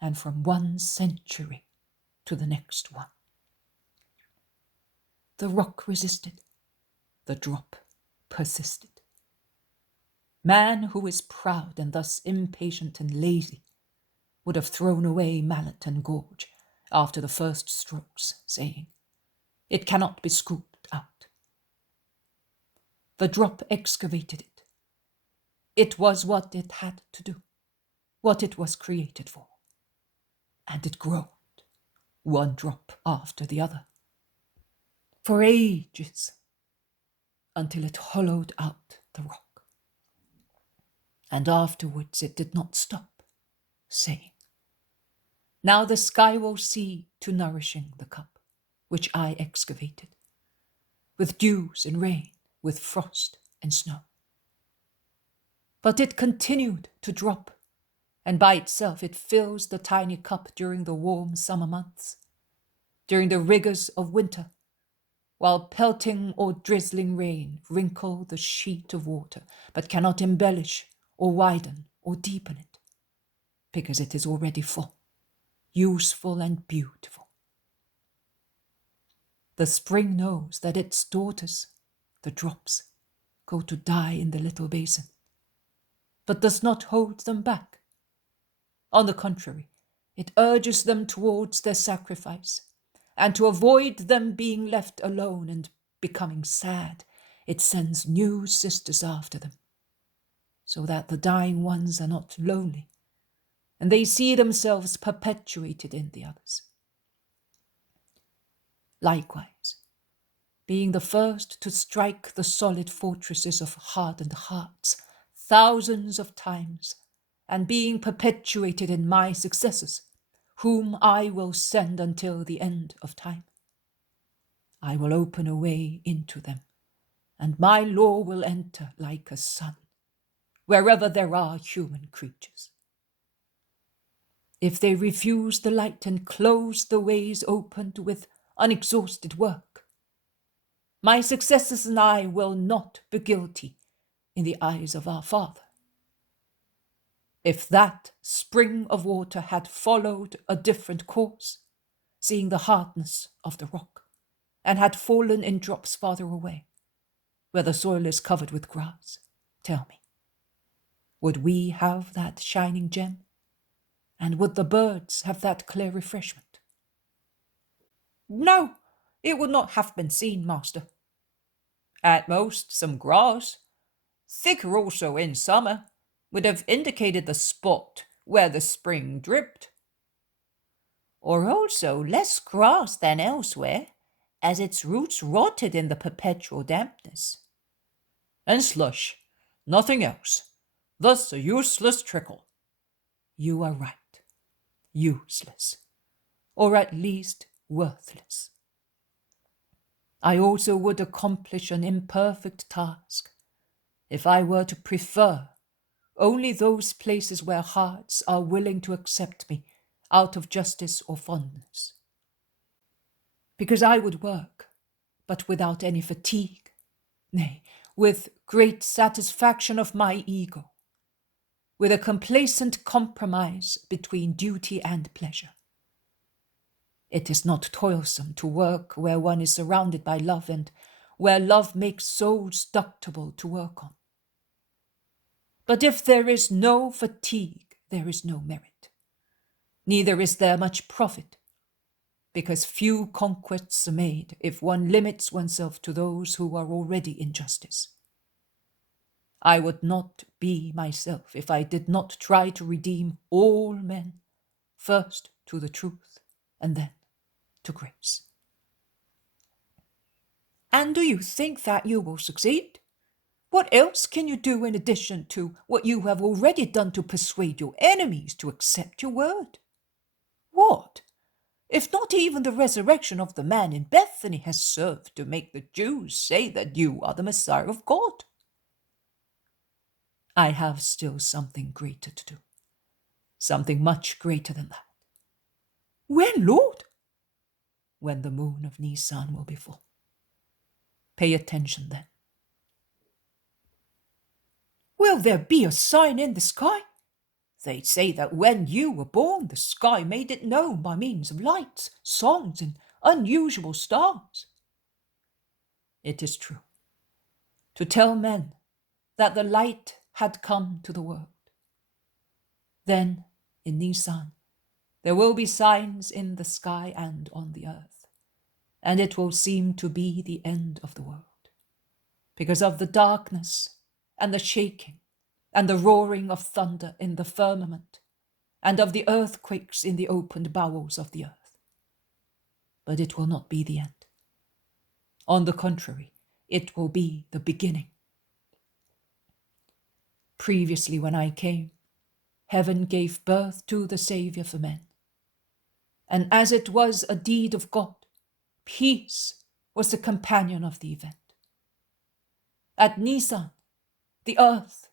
and from one century to the next one. The rock resisted, the drop persisted. Man who is proud and thus impatient and lazy would have thrown away mallet and gorge after the first strokes, saying, "It cannot be scooped out." The drop excavated it. It was what it had to do, what it was created for. And it groaned, one drop after the other, for ages, until it hollowed out the rock. And afterwards it did not stop, saying, "Now the sky will see to nourishing the cup which I excavated. with dews and rain, with frost and snow. But it continued to drop, and by itself it fills the tiny cup during the warm summer months, during the rigors of winter, while pelting or drizzling rain wrinkle the sheet of water, but cannot embellish or widen or deepen it, because it is already full, useful and beautiful. The spring knows that its daughters, the drops, go to die in the little basin, but does not hold them back. On the contrary, it urges them towards their sacrifice, and to avoid them being left alone and becoming sad, it sends new sisters after them, so that the dying ones are not lonely, and they see themselves perpetuated in the others. Likewise, being the first to strike the solid fortresses of hardened hearts thousands of times, and being perpetuated in my successors, whom I will send until the end of time, I will open a way into them, and my law will enter like a sun, wherever there are human creatures. If they refuse the light and close the ways opened with unexhausted work, my successors and I will not be guilty in the eyes of our Father. If that spring of water had followed a different course, seeing the hardness of the rock, and had fallen in drops farther away, where the soil is covered with grass, tell me, would we have that shining gem? And would the birds have that clear refreshment? No, it would not have been seen, master. At most, some grass, thicker also in summer, would have indicated the spot where the spring dripped. Or also less grass than elsewhere, as its roots rotted in the perpetual dampness. And slush, nothing else, thus a useless trickle. You are right, useless, or at least worthless. I also would accomplish an imperfect task if I were to prefer only those places where hearts are willing to accept me out of justice or fondness. Because I would work, but without any fatigue, nay, with great satisfaction of my ego, with a complacent compromise between duty and pleasure. It is not toilsome to work where one is surrounded by love and where love makes souls ductible to work on. But if there is no fatigue, there is no merit. Neither is there much profit, because few conquests are made if one limits oneself to those who are already in justice. I would not be myself if I did not try to redeem all men, first to the truth and then to grace. And do you think that you will succeed? What else can you do in addition to what you have already done to persuade your enemies to accept your word? What, if not even the resurrection of the man in Bethany has served to make the Jews say that you are the Messiah of God? I have still something greater to do, something much greater than that. When, Lord? When the moon of Nisan will be full. Pay attention then. Will there be a sign in the sky? They say that when you were born, the sky made it known by means of lights, songs, and unusual stars. It is true, to tell men that the light had come to the world. Then, in Nisan, there will be signs in the sky and on the earth, and it will seem to be the end of the world, because of the darkness and the shaking and the roaring of thunder in the firmament, and of the earthquakes in the opened bowels of the earth. But it will not be the end. On the contrary, it will be the beginning. Previously, when I came, heaven gave birth to the Saviour for men. And as it was a deed of God, peace was the companion of the event. At Nisan, the earth,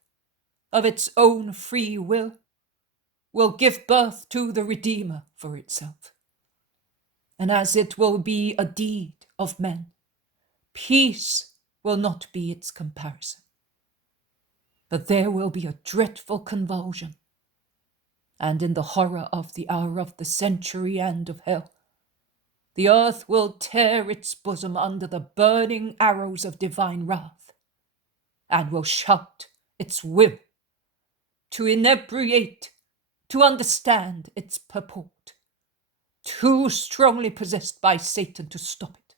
of its own free will give birth to the Redeemer for itself. And as it will be a deed of men, peace will not be its comparison. But there will be a dreadful convulsion, and in the horror of the hour of the century and of hell, the earth will tear its bosom under the burning arrows of divine wrath, and will shout its will to inebriate, to understand its purport, too strongly possessed by Satan to stop it.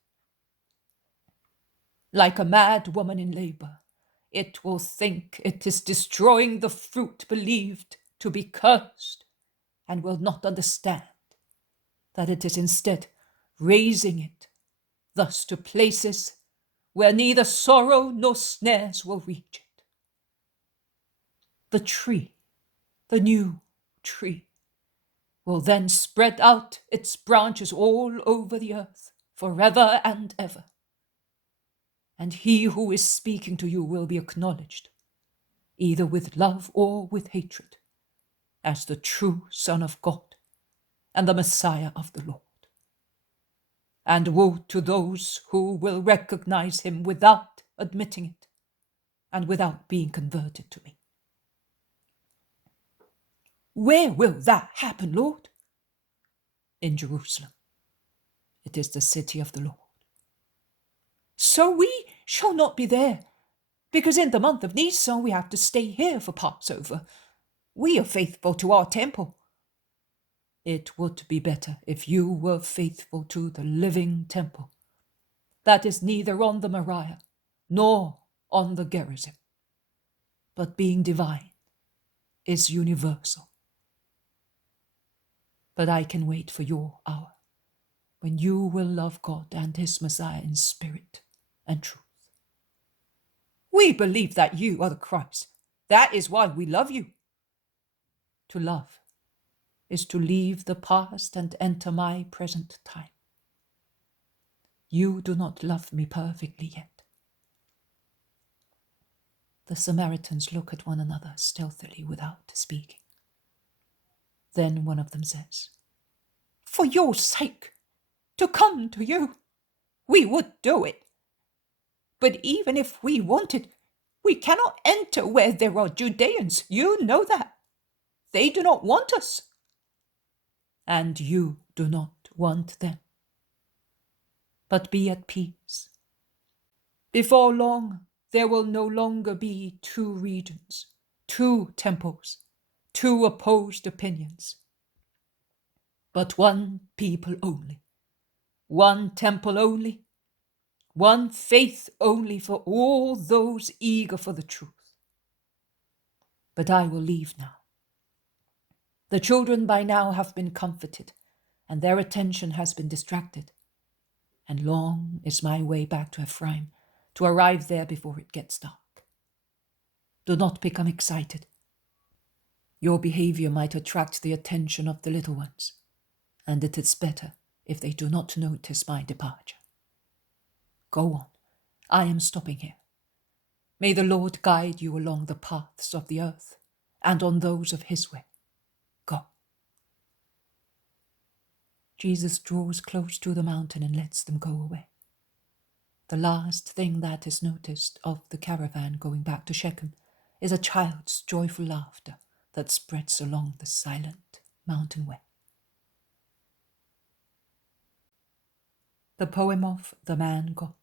Like a mad woman in labor, it will think it is destroying the fruit believed to be cursed, and will not understand that it is instead raising it, thus to places where neither sorrow nor snares will reach it. The tree, the new tree, will then spread out its branches all over the earth, forever and ever. And he who is speaking to you will be acknowledged, either with love or with hatred, as the true Son of God and the Messiah of the Lord. And woe to those who will recognize him without admitting it and without being converted to me. Where will that happen, Lord? In Jerusalem. It is the city of the Lord. So we shall not be there, because in the month of Nisan we have to stay here for Passover. We are faithful to our temple. It would be better if you were faithful to the living temple, that is neither on the Moriah nor on the Gerizim, but being divine is universal. But I can wait for your hour, when you will love God and his Messiah in spirit and truth. We believe that you are the Christ. That is why we love you. To love is to leave the past and enter my present time. You do not love me perfectly yet. The Samaritans look at one another stealthily without speaking. Then one of them says, "For your sake, to come to you, we would do it. But even if we wanted, we cannot enter where there are Judeans. You know that. They do not want us. And you do not want them. But be at peace. Before long, there will no longer be two regions, two temples, two opposed opinions, but one people only, one temple only, one faith only for all those eager for the truth. But I will leave now. The children by now have been comforted, and their attention has been distracted. And long is my way back to Ephraim, to arrive there before it gets dark. Do not become excited. Your behavior might attract the attention of the little ones, and it is better if they do not notice my departure. Go on. I am stopping here. May the Lord guide you along the paths of the earth and on those of his way. Go." Jesus draws close to the mountain and lets them go away. The last thing that is noticed of the caravan going back to Shechem is a child's joyful laughter that spreads along the silent mountain way. The poem of The Man God.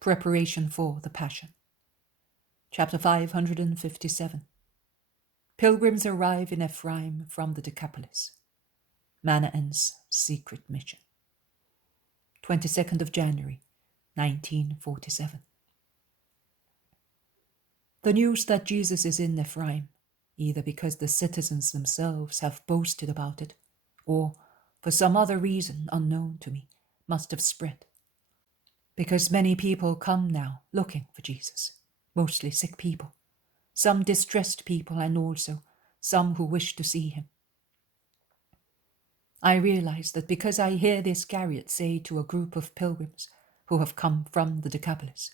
Preparation for the Passion. Chapter 557. Pilgrims arrive in Ephraim from the Decapolis. Manaen's secret mission. 22nd of January, 1947. The news that Jesus is in Ephraim, either because the citizens themselves have boasted about it, or for some other reason unknown to me, must have spread. Because many people come now looking for Jesus, mostly sick people, some distressed people, and also some who wish to see him. I realize that because I hear the Iscariot say to a group of pilgrims, who have come from the Decapolis.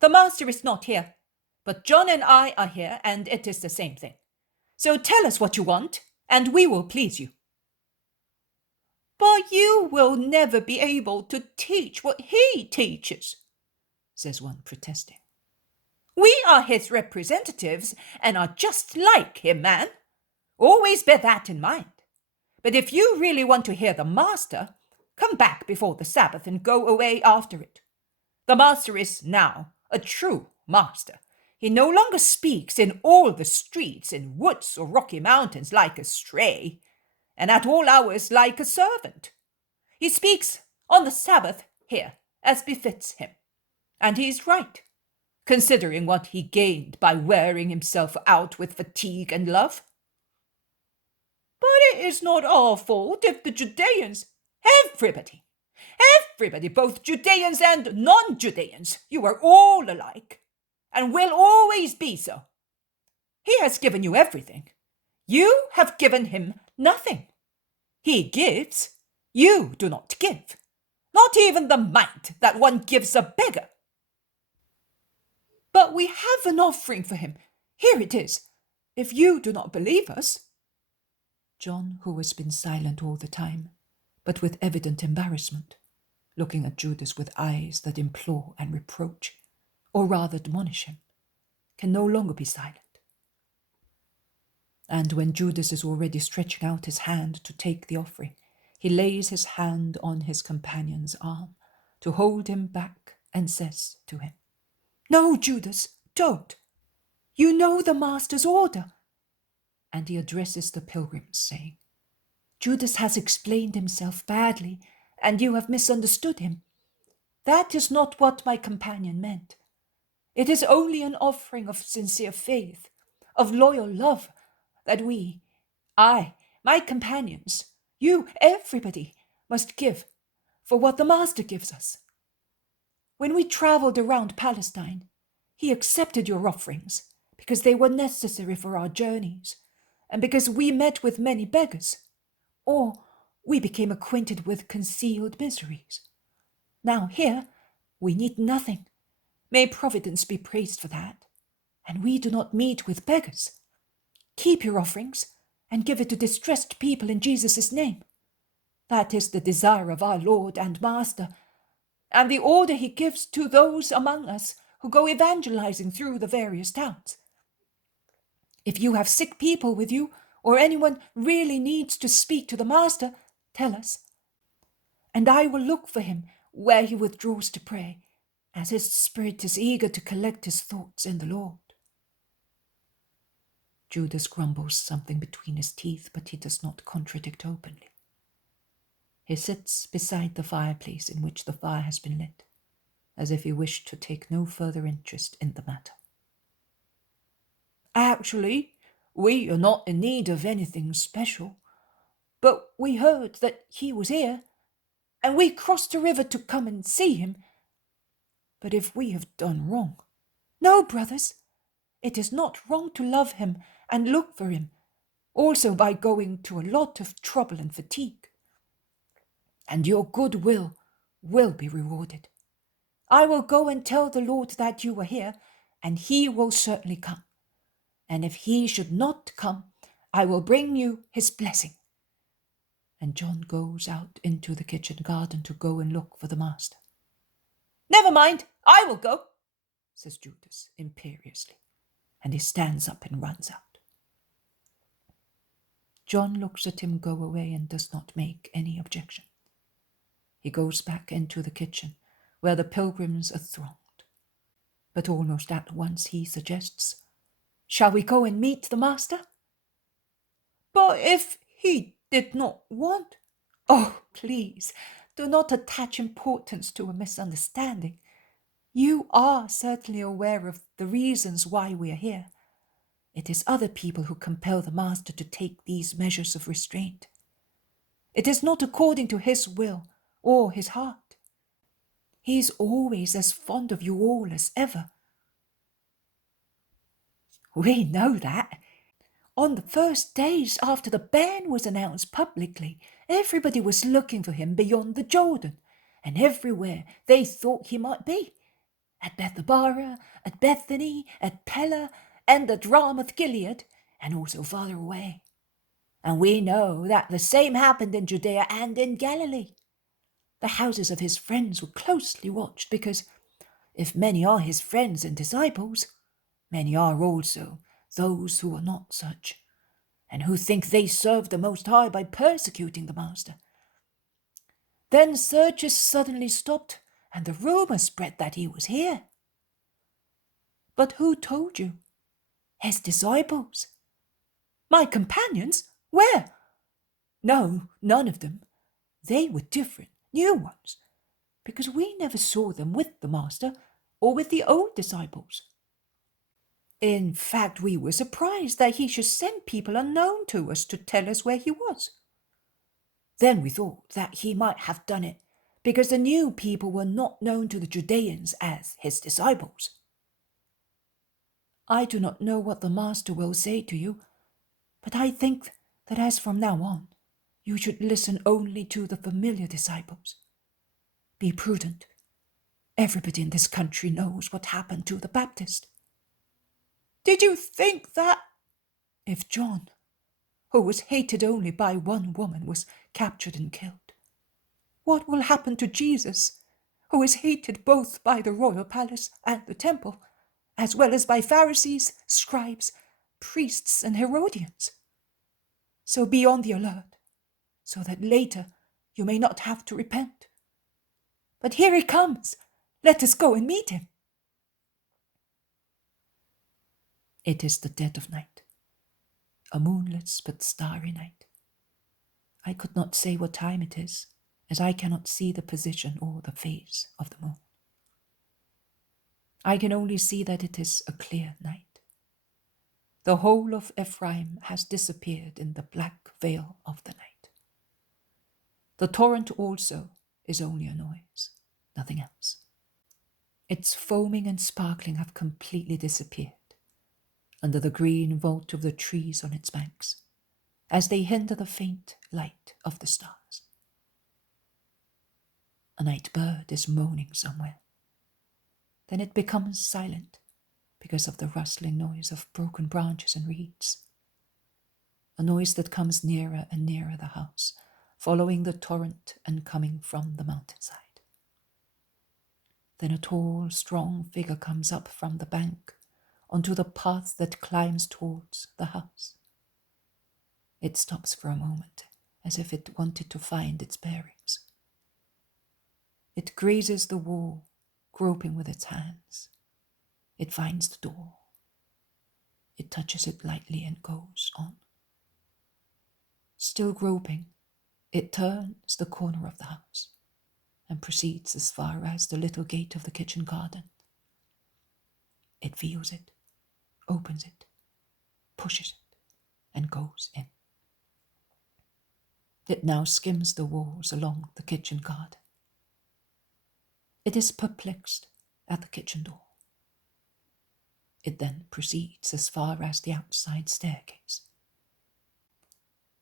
The master is not here, but John and I are here, and it is the same thing. So tell us what you want, and we will please you. But you will never be able to teach what he teaches, says one, protesting. We are his representatives and are just like him, man. Always bear that in mind. But if you really want to hear the master, come back before the Sabbath and go away after it. The master is now a true master. He no longer speaks in all the streets, in woods or rocky mountains like a stray, and at all hours like a servant. He speaks on the Sabbath here, as befits him. And he is right, considering what he gained by wearing himself out with fatigue and love. But it is not our fault if the Judeans, everybody, both Judeans and non-Judeans, you are all alike, and will always be so. He has given you everything. You have given him nothing. He gives, you do not give, not even the mite that one gives a beggar. But we have an offering for him. Here it is, if you do not believe us. John, who has been silent all the time, but with evident embarrassment, looking at Judas with eyes that implore and reproach, or rather admonish him, can no longer be silent. And when Judas is already stretching out his hand to take the offering, he lays his hand on his companion's arm to hold him back and says to him, "No, Judas, don't. You know the master's order." And he addresses the pilgrims, saying, "Judas has explained himself badly, and you have misunderstood him. That is not what my companion meant. It is only an offering of sincere faith, of loyal love, that I, my companions, you, everybody, must give for what the master gives us. When we traveled around Palestine, he accepted your offerings because they were necessary for our journeys, and because we met with many beggars, or we became acquainted with concealed miseries. Now here, we need nothing. May Providence be praised for that. And we do not meet with beggars. Keep your offerings and give it to distressed people in Jesus' name. That is the desire of our Lord and Master, and the order he gives to those among us who go evangelizing through the various towns. If you have sick people with you, or anyone really needs to speak to the master, tell us, and I will look for him where he withdraws to pray, as his spirit is eager to collect his thoughts in the Lord." Judas grumbles something between his teeth, but he does not contradict openly. He sits beside the fireplace in which the fire has been lit, as if he wished to take no further interest in the matter. "Actually, we are not in need of anything special, but we heard that he was here, and we crossed the river to come and see him. But if we have done wrong—" "No, brothers, it is not wrong to love him and look for him, also by going to a lot of trouble and fatigue. And your good will be rewarded. I will go and tell the Lord that you are here, and he will certainly come. And if he should not come, I will bring you his blessing." And John goes out into the kitchen garden to go and look for the master. "Never mind, I will go," says Judas imperiously, and he stands up and runs out. John looks at him go away and does not make any objection. He goes back into the kitchen, where the pilgrims are thronged. But almost at once he suggests, "Shall we go and meet the master?" "But if he did not want—" "Oh, please, do not attach importance to a misunderstanding. You are certainly aware of the reasons why we are here. It is other people who compel the master to take these measures of restraint. It is not according to his will or his heart. He is always as fond of you all as ever." "We know that. On the first days after the ban was announced publicly, everybody was looking for him beyond the Jordan, and everywhere they thought he might be. At Bethabara, at Bethany, at Pella, and at Ramoth Gilead, and also farther away. And we know that the same happened in Judea and in Galilee. The houses of his friends were closely watched, because if many are his friends and disciples, many are also those who are not such, and who think they serve the Most High by persecuting the Master. Then searches suddenly stopped, and the rumor spread that he was here. But who told you? His disciples. My companions? Where? No, none of them. They were different, new ones, because we never saw them with the Master or with the old disciples. In fact, we were surprised that he should send people unknown to us to tell us where he was. Then we thought that he might have done it because the new people were not known to the Judeans as his disciples. I do not know what the Master will say to you, but I think that as from now on, you should listen only to the familiar disciples. Be prudent. Everybody in this country knows what happened to the Baptist. Did you think that if John, who was hated only by one woman, was captured and killed, what will happen to Jesus, who is hated both by the royal palace and the temple, as well as by Pharisees, scribes, priests, and Herodians? So be on the alert, so that later you may not have to repent. But here he comes. Let us go and meet him. It is the dead of night, a moonless but starry night. I could not say what time it is, as I cannot see the position or the phase of the moon. I can only see that it is a clear night. The whole of Ephraim has disappeared in the black veil of the night. The torrent also is only a noise, nothing else. Its foaming and sparkling have completely disappeared under the green vault of the trees on its banks, as they hinder the faint light of the stars. A night bird is moaning somewhere. Then it becomes silent because of the rustling noise of broken branches and reeds, a noise that comes nearer and nearer the house, following the torrent and coming from the mountainside. Then a tall, strong figure comes up from the bank onto the path that climbs towards the house. It stops for a moment, as if it wanted to find its bearings. It grazes the wall, groping with its hands. It finds the door. It touches it lightly and goes on. Still groping, it turns the corner of the house and proceeds as far as the little gate of the kitchen garden. It feels it, opens it, pushes it, and goes in. It now skims the walls along the kitchen garden. It is perplexed at the kitchen door. It then proceeds as far as the outside staircase.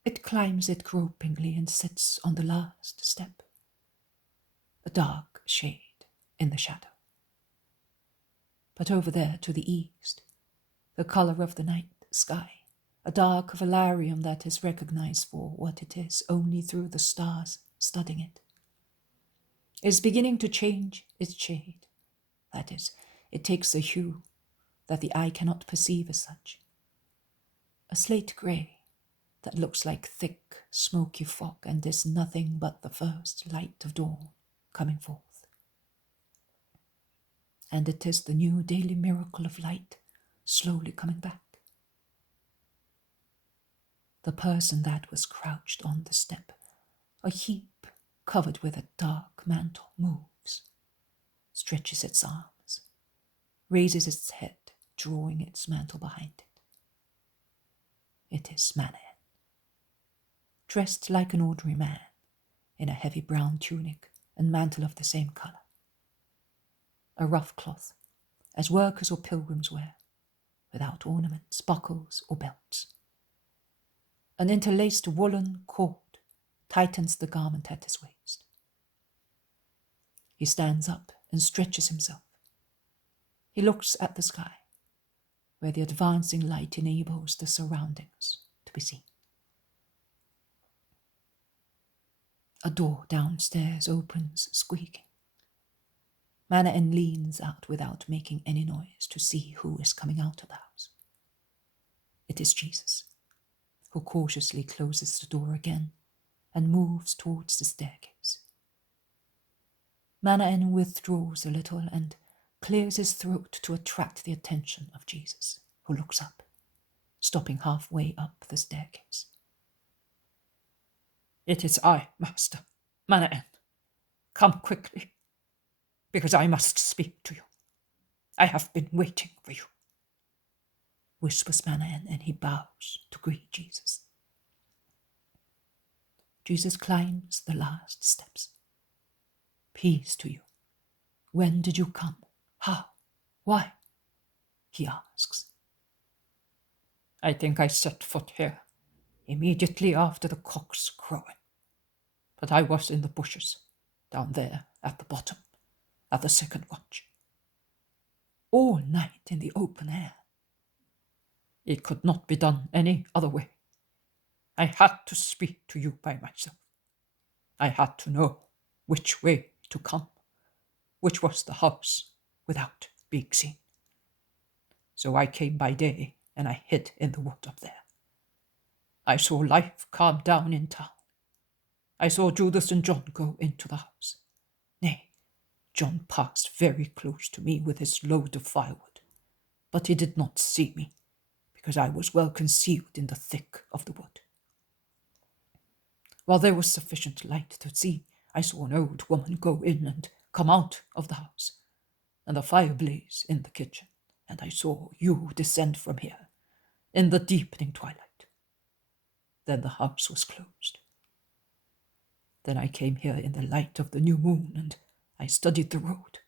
It climbs it gropingly and sits on the last step, a dark shade in the shadow. But over there to the east, the color of the night sky, a dark velarium that is recognized for what it is only through the stars studding it, is beginning to change its shade. That is, it takes a hue that the eye cannot perceive as such. A slate grey that looks like thick, smoky fog and is nothing but the first light of dawn coming forth. And it is the new daily miracle of light slowly coming back. The person that was crouched on the step, a heap covered with a dark mantle, moves, stretches its arms, raises its head, drawing its mantle behind it. It is Manaen, dressed like an ordinary man, in a heavy brown tunic and mantle of the same color. A rough cloth, as workers or pilgrims wear, without ornaments, buckles, or belts. An interlaced woolen cord tightens the garment at his waist. He stands up and stretches himself. He looks at the sky, where the advancing light enables the surroundings to be seen. A door downstairs opens, squeaking. Manaen leans out without making any noise to see who is coming out of the house. It is Jesus, who cautiously closes the door again and moves towards the staircase. Manaen withdraws a little and clears his throat to attract the attention of Jesus, who looks up, stopping halfway up the staircase. It is I, Master, Manaen. Come quickly, because I must speak to you. I have been waiting for you, whispers Manaen, and he bows to greet Jesus. Jesus climbs the last steps. Peace to you. When did you come? How? Why? He asks. I think I set foot here immediately after the cocks crowing. But I was in the bushes, down there at the bottom, at the second watch. All night in the open air. It could not be done any other way. I had to speak to you by myself. I had to know which way to come, which was the house without being seen. So I came by day and I hid in the wood up there. I saw life calm down in town. I saw Judas and John go into the house. Nay, John passed very close to me with his load of firewood, but he did not see me, because I was well concealed in the thick of the wood. While there was sufficient light to see, I saw an old woman go in and come out of the house, and the fire blaze in the kitchen, and I saw you descend from here, in the deepening twilight. Then the house was closed. Then I came here in the light of the new moon, and I studied the road.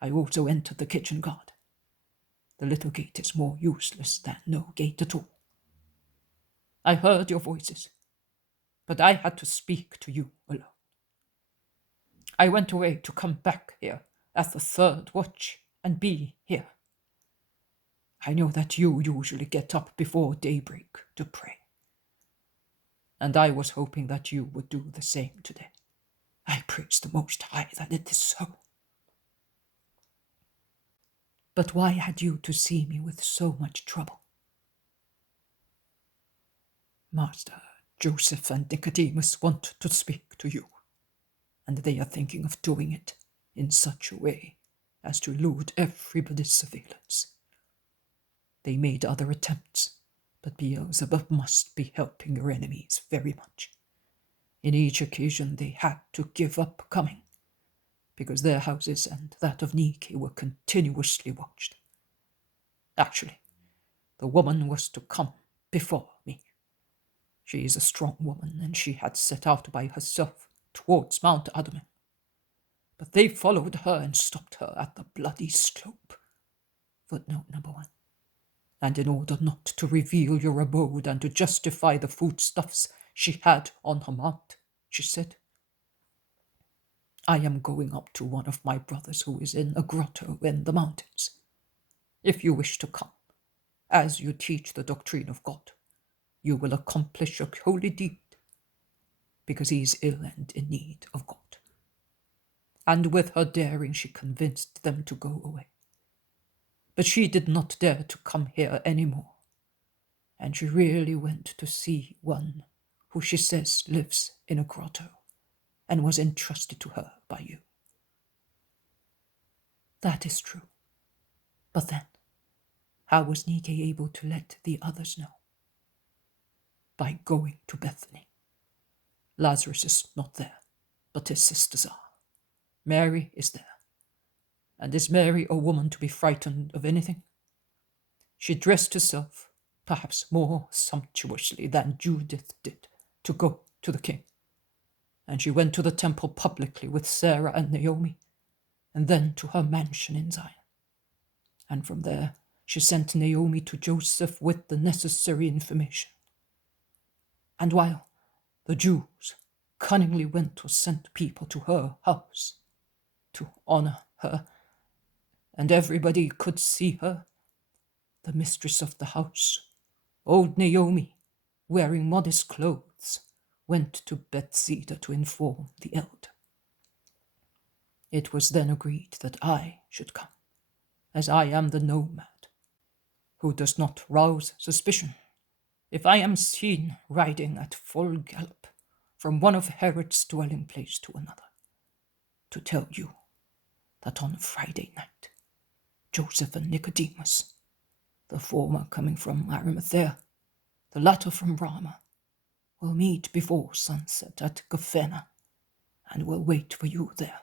I also entered the kitchen garden. The little gate is more useless than no gate at all. I heard your voices, but I had to speak to you alone. I went away to come back here at the third watch and be here. I know that you usually get up before daybreak to pray, and I was hoping that you would do the same today. I praise the Most High that it is so. But why had you to see me with so much trouble? Master, Joseph and Nicodemus want to speak to you, and they are thinking of doing it in such a way as to elude everybody's surveillance. They made other attempts, but Beelzebub must be helping your enemies very much. In each occasion they had to give up coming, because their houses and that of Nike were continuously watched. Actually, the woman was to come before me. She is a strong woman, and she had set out by herself towards Mount Adamim. But they followed her and stopped her at the bloody slope. Footnote number 1. And in order not to reveal your abode and to justify the foodstuffs she had on her mount, she said, I am going up to one of my brothers who is in a grotto in the mountains. If you wish to come, as you teach the doctrine of God, you will accomplish a holy deed, because he is ill and in need of God. And with her daring she convinced them to go away. But she did not dare to come here any more, and she really went to see one who she says lives in a grotto, and was entrusted to her by you. That is true. But then, how was Nike able to let the others know? By going to Bethany. Lazarus is not there, but his sisters are. Mary is there. And is Mary a woman to be frightened of anything? She dressed herself, perhaps more sumptuously than Judith did, to go to the king. And she went to the temple publicly with Sarah and Naomi, and then to her mansion in Zion. And from there she sent Naomi to Joseph with the necessary information. And while the Jews cunningly went or sent people to her house, to honor her, and everybody could see her, the mistress of the house, old Naomi, wearing modest clothes, went to Bethsaida to inform the elder. It was then agreed that I should come, as I am the nomad, who does not rouse suspicion if I am seen riding at full gallop from one of Herod's dwelling place to another, to tell you that on Friday night, Joseph and Nicodemus, the former coming from Arimathea, the latter from Ramah, will meet before sunset at Gehenna and will wait for you there.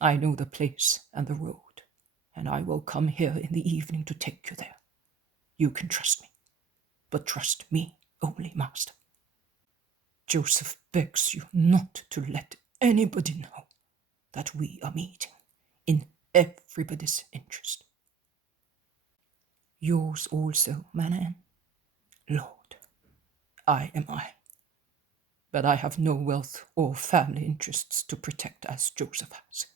I know the place and the road, and I will come here in the evening to take you there. You can trust me, but trust me only, master. Joseph begs you not to let anybody know that we are meeting, in everybody's interest. Yours also, Manaen. Lord, I am I, but I have no wealth or family interests to protect as Joseph has.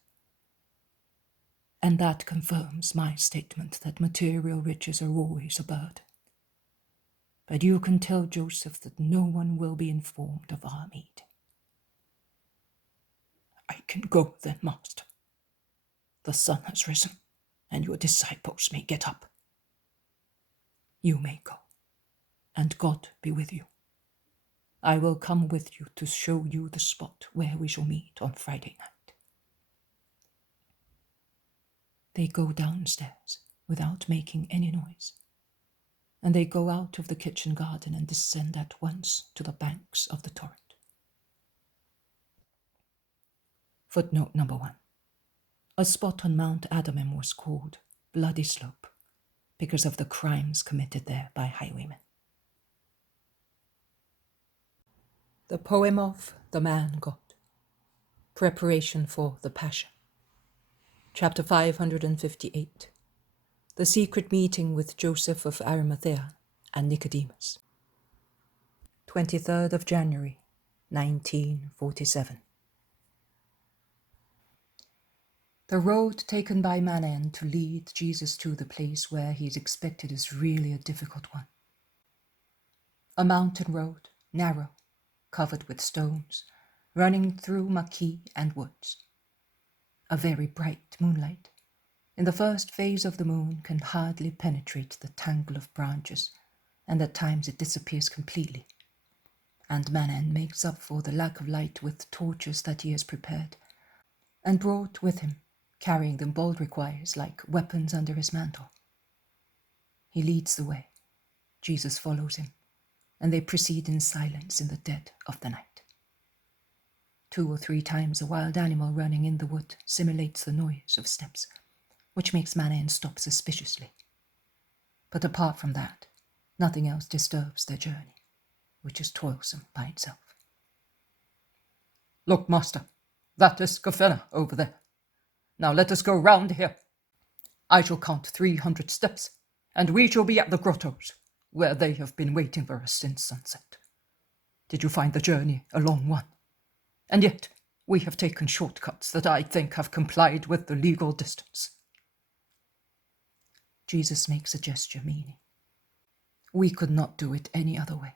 And that confirms my statement that material riches are always a burden. But you can tell Joseph that no one will be informed of our meeting. I can go then, master. The sun has risen, and your disciples may get up. You may go, and God be with you. I will come with you to show you the spot where we shall meet on Friday night. They go downstairs without making any noise, and they go out of the kitchen garden and descend at once to the banks of the torrent. Footnote number 1. A spot on Mount Adamim was called Bloody Slope because of the crimes committed there by highwaymen. The poem of the Man God. Preparation for the Passion. Chapter 558. The secret meeting with Joseph of Arimathea and Nicodemus. 23rd of January, 1947. The road taken by Manaen to lead Jesus to the place where he is expected is really a difficult one. A mountain road, narrow, covered with stones, running through maquis and woods. A very bright moonlight, in the first phase of the moon, can hardly penetrate the tangle of branches, and at times it disappears completely. And Manaen makes up for the lack of light with torches that he has prepared and brought with him, carrying them baldric-wise like weapons under his mantle. He leads the way. Jesus follows him, and they proceed in silence in the dead of the night. 2 or 3 times a wild animal running in the wood simulates the noise of steps, which makes Manaen stop suspiciously. But apart from that, nothing else disturbs their journey, which is toilsome by itself. Look, master, that is Gehenna over there. Now let us go round here. I shall count 300 steps, and we shall be at the grottos, where they have been waiting for us since sunset. Did you find the journey a long one? And yet we have taken shortcuts that I think have complied with the legal distance. Jesus makes a gesture meaning. We could not do it any other way.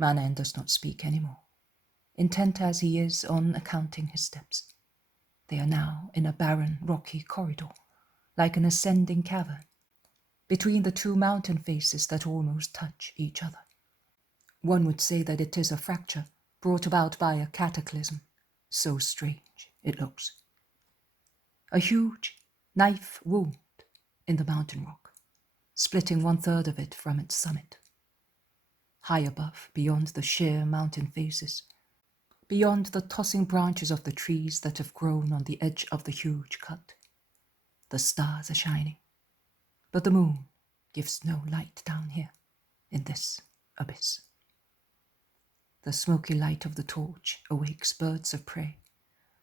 Manaen does not speak any more, intent as he is on accounting his steps. They are now in a barren, rocky corridor, like an ascending cavern, between the 2 mountain faces that almost touch each other. One would say that it is a fracture brought about by a cataclysm, so strange it looks. A huge knife wound in the mountain rock, splitting 1/3 of it from its summit. High above, beyond the sheer mountain faces, beyond the tossing branches of the trees that have grown on the edge of the huge cut, the stars are shining, but the moon gives no light down here, in this abyss. The smoky light of the torch awakes birds of prey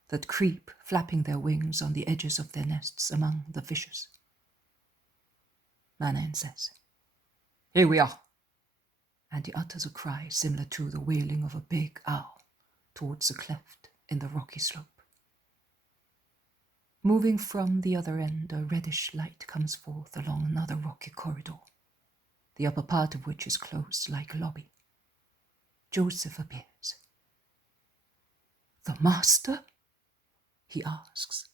that creep, flapping their wings on the edges of their nests among the fissures. Manaen says, Here we are. And he utters a cry similar to the wailing of a big owl towards a cleft in the rocky slope. Moving from the other end, a reddish light comes forth along another rocky corridor, the upper part of which is closed like a lobby. Joseph appears. "The Master?" he asks,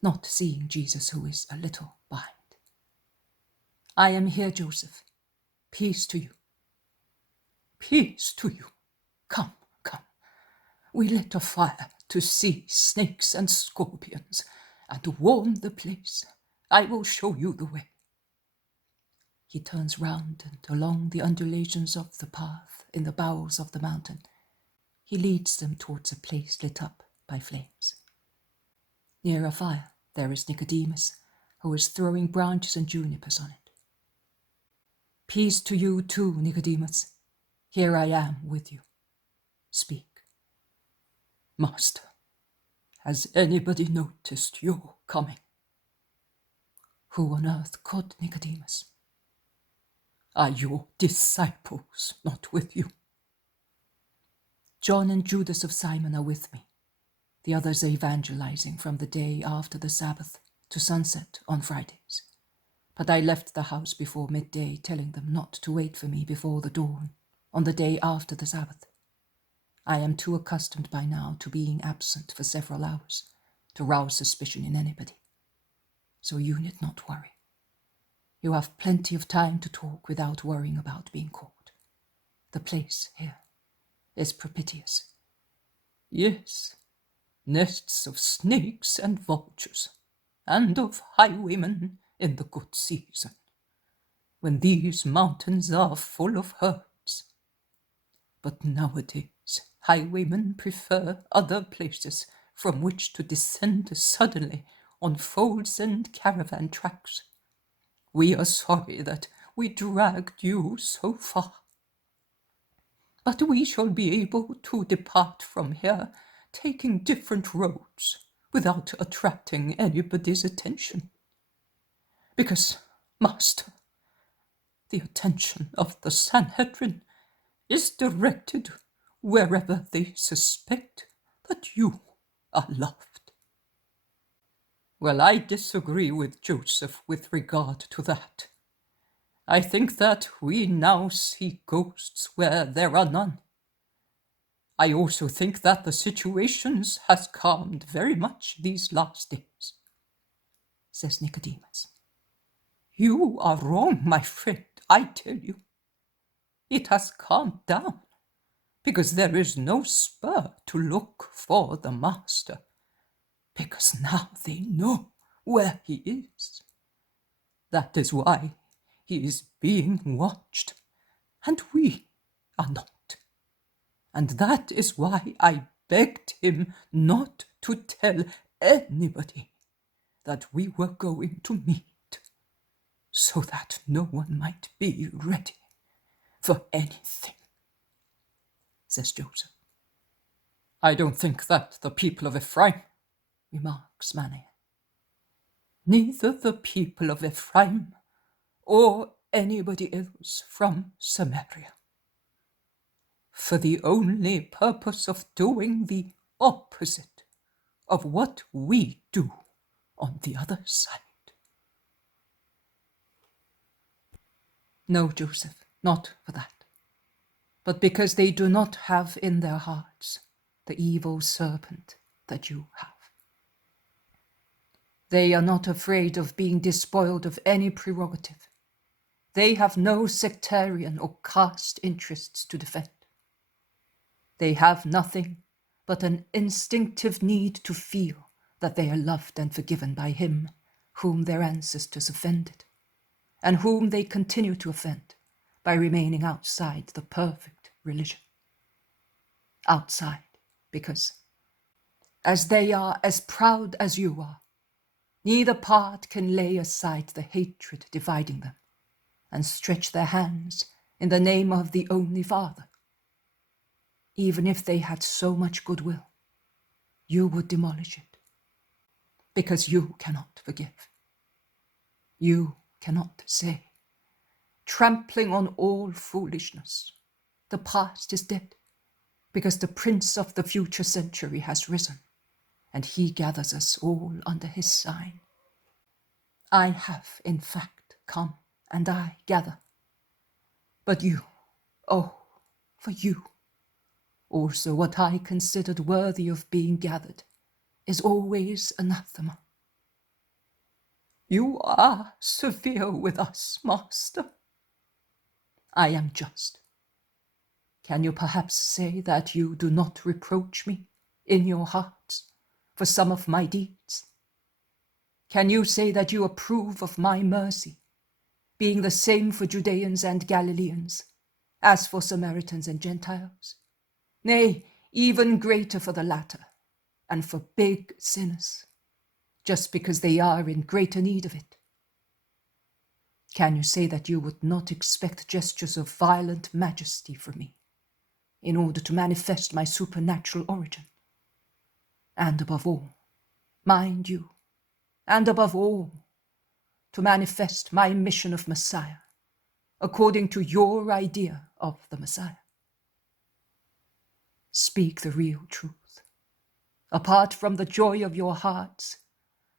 not seeing Jesus, who is a little behind. "I am here, Joseph. Peace to you." "Peace to you. Come, come. We lit a fire to see snakes and scorpions and warm the place. I will show you the way." He turns round, and along the undulations of the path in the bowels of the mountain, he leads them towards a place lit up by flames. Near a fire there is Nicodemus, who is throwing branches and junipers on it. "Peace to you too, Nicodemus. Here I am with you. Speak." "Master, has anybody noticed your coming?" "Who on earth could, Nicodemus?" "Are your disciples not with you?" "John and Judas of Simon are with me. The others are evangelizing from the day after the Sabbath to sunset on Fridays. But I left the house before midday, telling them not to wait for me before the dawn on the day after the Sabbath. I am too accustomed by now to being absent for several hours to rouse suspicion in anybody. So you need not worry. You have plenty of time to talk without worrying about being caught. The place here is propitious." "Yes, nests of snakes and vultures, and of highwaymen in the good season, when these mountains are full of herbs. But nowadays highwaymen prefer other places from which to descend suddenly on foals and caravan tracks. We are sorry that we dragged you so far. But we shall be able to depart from here, taking different roads without attracting anybody's attention. Because, Master, the attention of the Sanhedrin is directed wherever they suspect that you are loved." "Well, I disagree with Joseph with regard to that. I think that we now see ghosts where there are none. I also think that the situation has calmed very much these last days," says Nicodemus. "You are wrong, my friend, I tell you. It has calmed down, because there is no spur to look for the Master, because now they know where he is. That is why he is being watched, and we are not. And that is why I begged him not to tell anybody that we were going to meet, so that no one might be ready for anything," says Joseph. "I don't think that the people of Ephraim," remarks Manaen. "Neither the people of Ephraim or anybody else from Samaria, for the only purpose of doing the opposite of what we do on the other side." "No, Joseph, not for that, but because they do not have in their hearts the evil serpent that you have. They are not afraid of being despoiled of any prerogative. They have no sectarian or caste interests to defend. They have nothing but an instinctive need to feel that they are loved and forgiven by him whom their ancestors offended, and whom they continue to offend by remaining outside the perfect religion. Outside, because, as they are as proud as you are, neither part can lay aside the hatred dividing them and stretch their hands in the name of the only Father. Even if they had so much goodwill, you would demolish it, because you cannot forgive. You cannot say, trampling on all foolishness, the past is dead, because the Prince of the future century has risen, and he gathers us all under his sign. I have, in fact, come, and I gather. But you, oh, for you, also what I considered worthy of being gathered is always anathema. You are severe with us, Master. I am just. Can you perhaps say that you do not reproach me in your hearts for some of my deeds? Can you say that you approve of my mercy, being the same for Judeans and Galileans, as for Samaritans and Gentiles? Nay, even greater for the latter, and for big sinners, just because they are in greater need of it. Can you say that you would not expect gestures of violent majesty from me, in order to manifest my supernatural origin? And above all, mind you, and above all, to manifest my mission of Messiah, according to your idea of the Messiah. Speak the real truth, apart from the joy of your hearts,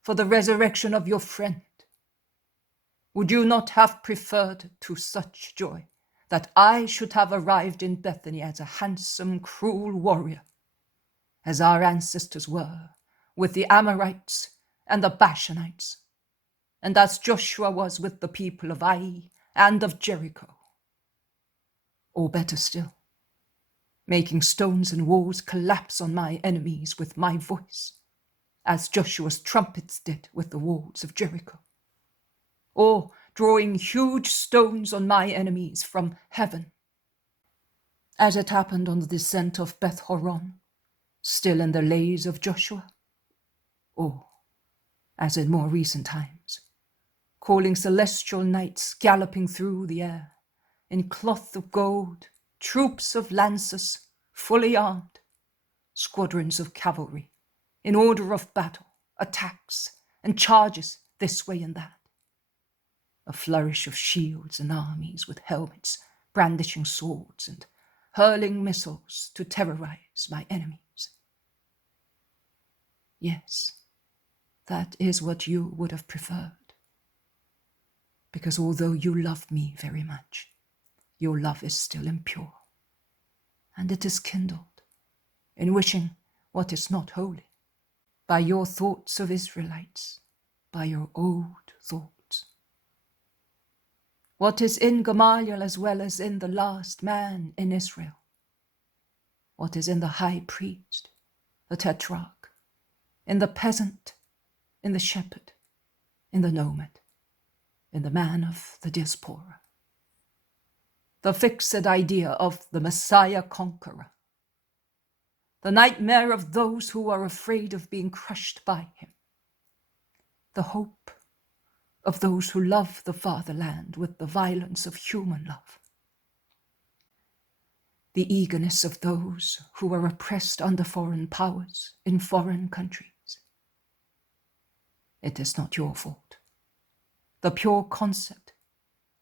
for the resurrection of your friend. Would you not have preferred to such joy that I should have arrived in Bethany as a handsome, cruel warrior, as our ancestors were, with the Amorites and the Bashanites, and as Joshua was with the people of Ai and of Jericho? Or better still, making stones and walls collapse on my enemies with my voice, as Joshua's trumpets did with the walls of Jericho? Or drawing huge stones on my enemies from heaven, as it happened on the descent of Beth Horon, still in the lays of Joshua? Or, as in more recent times, calling celestial knights galloping through the air, in cloth of gold, troops of lancers, fully armed, squadrons of cavalry, in order of battle, attacks, and charges this way and that, a flourish of shields and armies with helmets, brandishing swords and hurling missiles to terrorize my enemies. Yes, that is what you would have preferred. Because although you love me very much, your love is still impure, and it is kindled in wishing what is not holy, by your thoughts of Israelites, by your old thoughts. What is in Gamaliel as well as in the last man in Israel? What is in the high priest, the tetrarch, in the peasant, in the shepherd, in the nomad, in the man of the diaspora? The fixed idea of the Messiah conqueror, the nightmare of those who are afraid of being crushed by him, the hope of those who love the fatherland with the violence of human love, the eagerness of those who are oppressed under foreign powers in foreign countries. It is not your fault. The pure concept,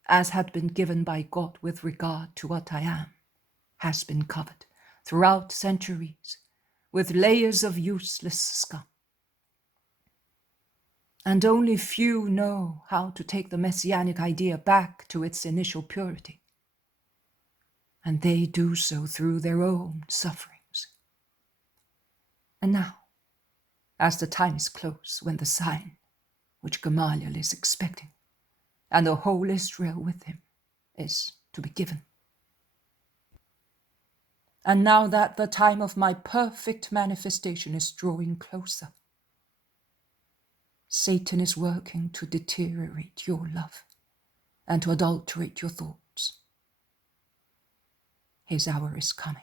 as had been given by God with regard to what I am, has been covered throughout centuries with layers of useless scum. And only few know how to take the messianic idea back to its initial purity. And they do so through their own sufferings. And now, as the time is close when the sign, which Gamaliel is expecting, and the whole Israel with him, is to be given. And now that the time of my perfect manifestation is drawing closer, Satan is working to deteriorate your love and to adulterate your thoughts. His hour is coming,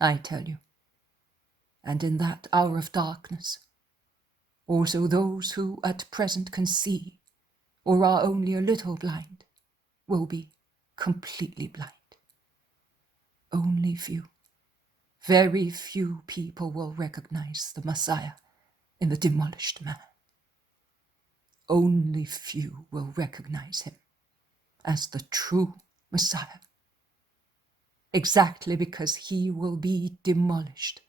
I tell you, and in that hour of darkness, also those who at present can see or are only a little blind will be completely blind. Only few, very few people will recognize the Messiah in the demolished man. Only few will recognize him as the true Messiah, exactly because he will be demolished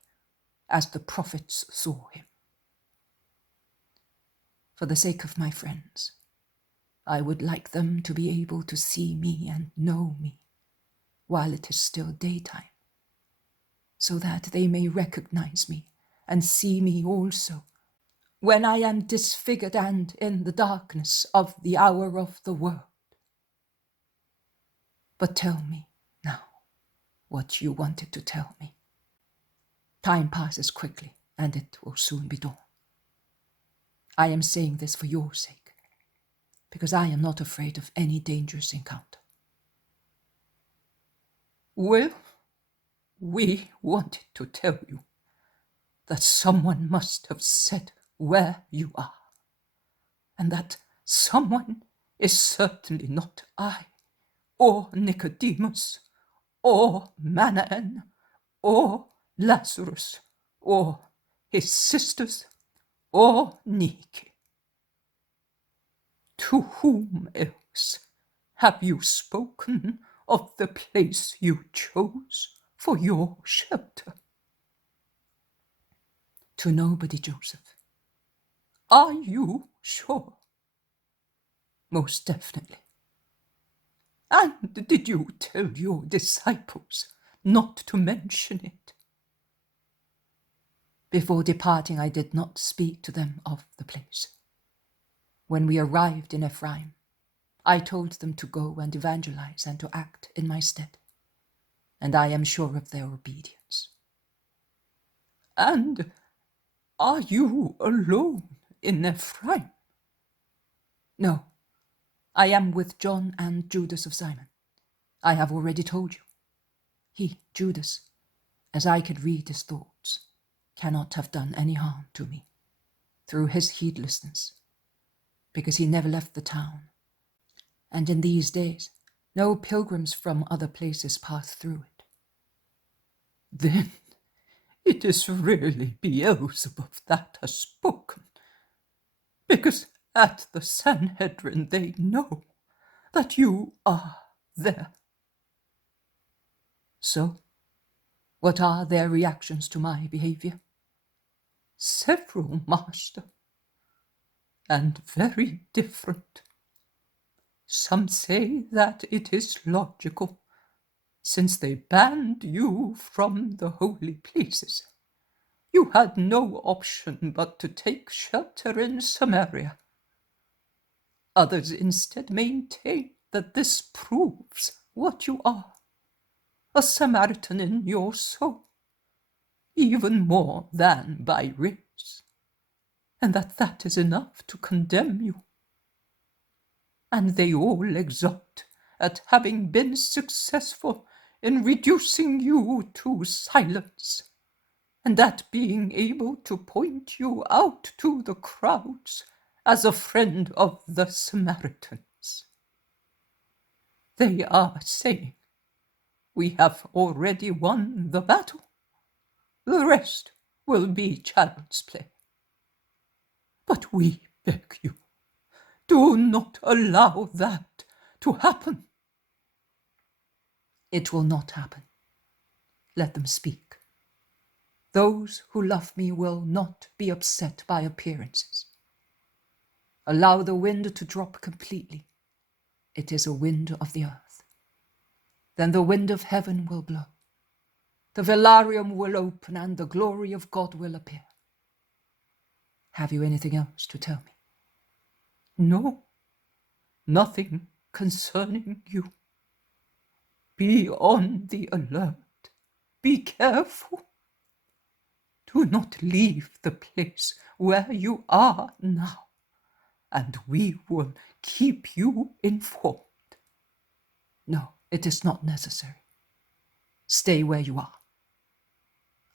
as the prophets saw him. For the sake of my friends, I would like them to be able to see me and know me while it is still daytime, so that they may recognize me and see me also when I am disfigured and in the darkness of the hour of the world. But tell me now what you wanted to tell me. Time passes quickly, and it will soon be dawn. I am saying this for your sake, because I am not afraid of any dangerous encounter. Well, we wanted to tell you that someone must have said where you are, and that someone is certainly not I, or Nicodemus, or Manaen, or Lazarus, or his sisters, or Nike. To whom else have you spoken of the place you chose for your shelter? To nobody, Joseph. Are you sure? Most definitely. And did you tell your disciples not to mention it? Before departing, I did not speak to them of the place. When we arrived in Ephraim, I told them to go and evangelize and to act in my stead, and I am sure of their obedience. And are you alone in Ephraim? No, I am with John and Judas of Simon. I have already told you. He, Judas, as I could read his thoughts, cannot have done any harm to me through his heedlessness, because he never left the town, and in these days no pilgrims from other places pass through it. Then it is really Beelzebub that has spoken, because at the Sanhedrin they know that you are there. So, what are their reactions to my behavior? Several, Master, and very different. Some say that it is logical, since they banned you from the holy places. You had no option but to take shelter in Samaria. Others instead maintain that this proves what you are, a Samaritan in your soul, even more than by race, and that is enough to condemn you. And they all exult at having been successful in reducing you to silence, and at being able to point you out to the crowds as a friend of the Samaritans. They are saying, we have already won the battle. The rest will be child's play. But we beg you, do not allow that to happen. It will not happen. Let them speak. Those who love me will not be upset by appearances. Allow the wind to drop completely. It is a wind of the earth. Then the wind of heaven will blow. The velarium will open and the glory of God will appear. Have you anything else to tell me? No, nothing concerning you. Be on the alert. Be careful. Do not leave the place where you are now, and we will keep you informed. No, it is not necessary. Stay where you are.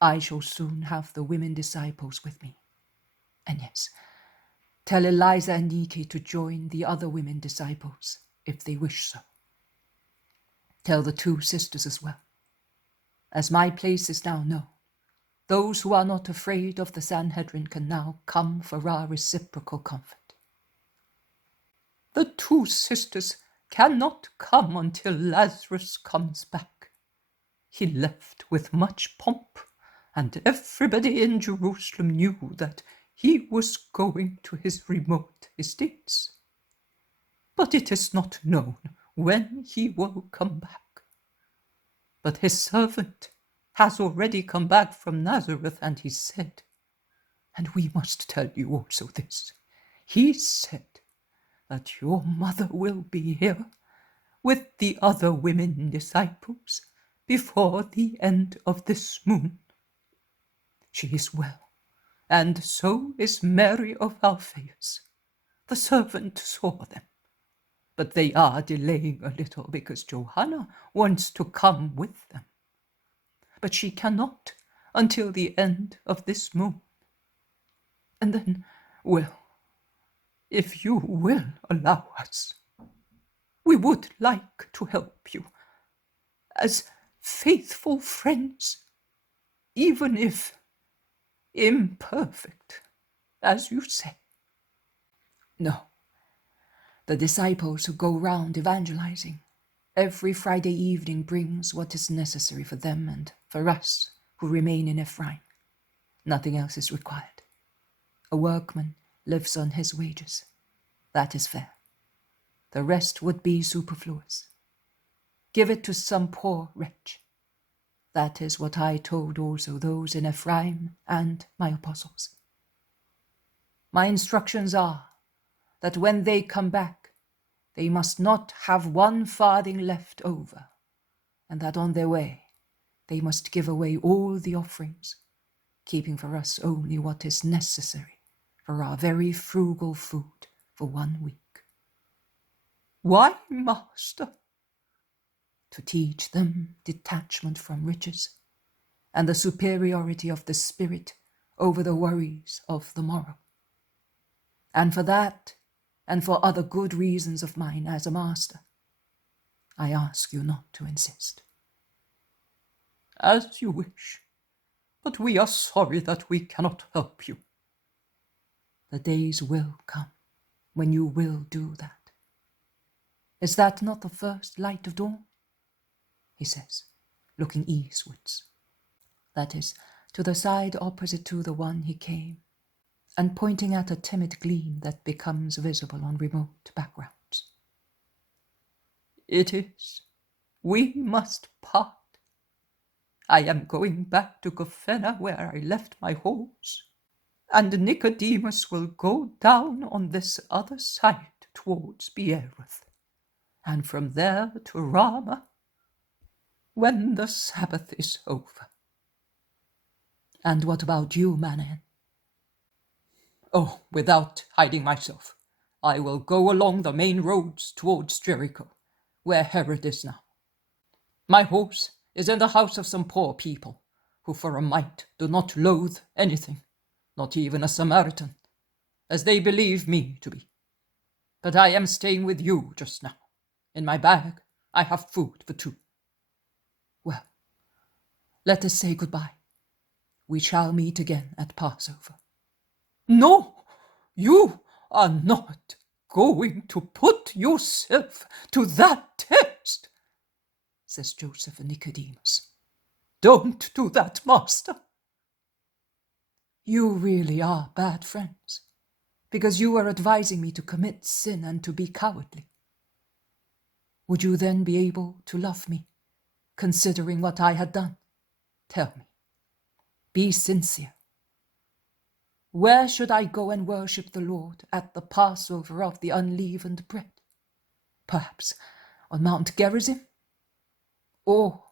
I shall soon have the women disciples with me. And yes, tell Eliza and Nike to join the other women disciples if they wish so. Tell the 2 sisters as well. As my place is now known, those who are not afraid of the Sanhedrin can now come for our reciprocal comfort. The 2 sisters cannot come until Lazarus comes back. He left with much pomp and everybody in Jerusalem knew that he was going to his remote estates. But it is not known when he will come back. But his servant has already come back from Nazareth, and he said, and we must tell you also this, he said that your mother will be here with the other women disciples before the end of this moon. She is well, and so is Mary of Alphaeus. The servant saw them, but they are delaying a little because Johanna wants to come with them. But she cannot until the end of this moon. And then, well, if you will allow us, we would like to help you as faithful friends, even if imperfect, as you say. No, the disciples who go round evangelizing every Friday evening brings what is necessary for them and for us who remain in Ephraim. Nothing else is required. A workman lives on his wages. That is fair. The rest would be superfluous. Give it to some poor wretch. That is what I told also those in Ephraim and my apostles. My instructions are that when they come back, they must not have 1 farthing left over, and that on their way they must give away all the offerings, keeping for us only what is necessary for our very frugal food for 1 week. Why, Master? To teach them detachment from riches and the superiority of the spirit over the worries of the morrow. And for that, and for other good reasons of mine as a master, I ask you not to insist. As you wish, but we are sorry that we cannot help you. The days will come when you will do that. Is that not the first light of dawn? He says, looking eastwards. That is, to the side opposite to the one he came, and pointing at a timid gleam that becomes visible on remote backgrounds. It is. We must part. I am going back to Gophenna where I left my horse, and Nicodemus will go down on this other side towards Beerith, and from there to Ramah when the Sabbath is over. And what about you, Manaen? Oh, without hiding myself, I will go along the main roads towards Jericho, where Herod is now. My horse is in the house of some poor people, who for a mite do not loathe anything, not even a Samaritan, as they believe me to be. But I am staying with you just now. In my bag I have food for 2. Well, let us say goodbye. We shall meet again at Passover. No, you are not going to put yourself to that test, says Joseph and Nicodemus. Don't do that, Master. You really are bad friends, because you are advising me to commit sin and to be cowardly. Would you then be able to love me, considering what I had done? Tell me. Be sincere. Where should I go and worship the Lord at the Passover of the unleavened bread? Perhaps on Mount Gerizim? Or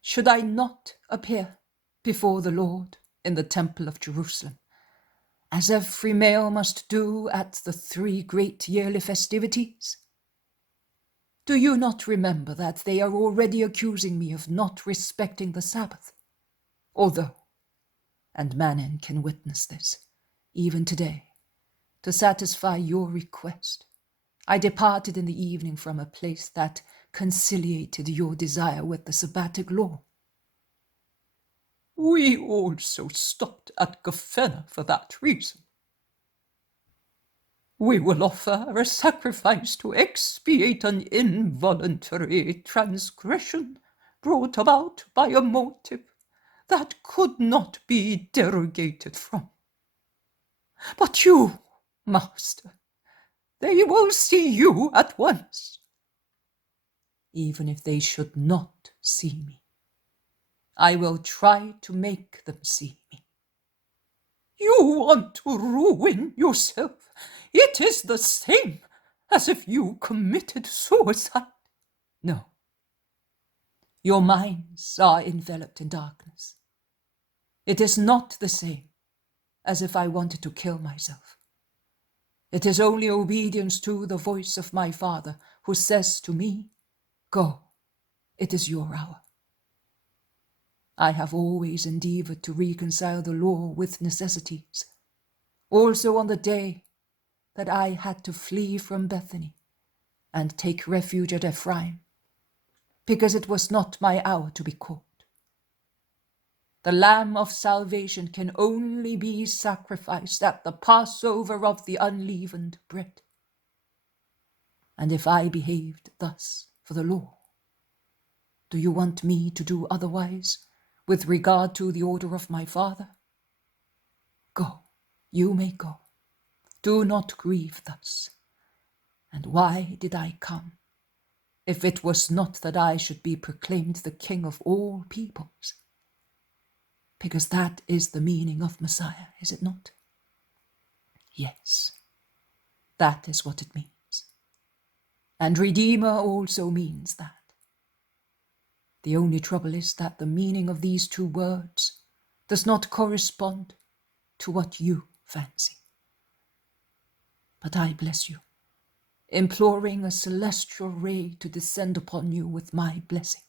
should I not appear before the Lord in the temple of Jerusalem, as every male must do at the 3 great yearly festivities? Do you not remember that they are already accusing me of not respecting the Sabbath? Although, and Manaen can witness this, even today, to satisfy your request, I departed in the evening from a place that conciliated your desire with the Sabbatic Law. We also stopped at Gophenna for that reason. We will offer a sacrifice to expiate an involuntary transgression brought about by a motive that could not be derogated from. But you, Master, they will see you at once. Even if they should not see me, I will try to make them see me. You want to ruin yourself. It is the same as if you committed suicide. No. Your minds are enveloped in darkness. It is not the same as if I wanted to kill myself. It is only obedience to the voice of my Father who says to me, "Go, it is your hour." I have always endeavored to reconcile the law with necessities, also on the day that I had to flee from Bethany and take refuge at Ephraim, because it was not my hour to be caught. The Lamb of salvation can only be sacrificed at the Passover of the unleavened bread. And if I behaved thus for the law, do you want me to do otherwise with regard to the order of my Father? Go, you may go. Do not grieve thus. And why did I come, if it was not that I should be proclaimed the King of all peoples? Because that is the meaning of Messiah, is it not? Yes, that is what it means. And Redeemer also means that. The only trouble is that the meaning of these two words does not correspond to what you fancy. But I bless you, imploring a celestial ray to descend upon you with my blessing,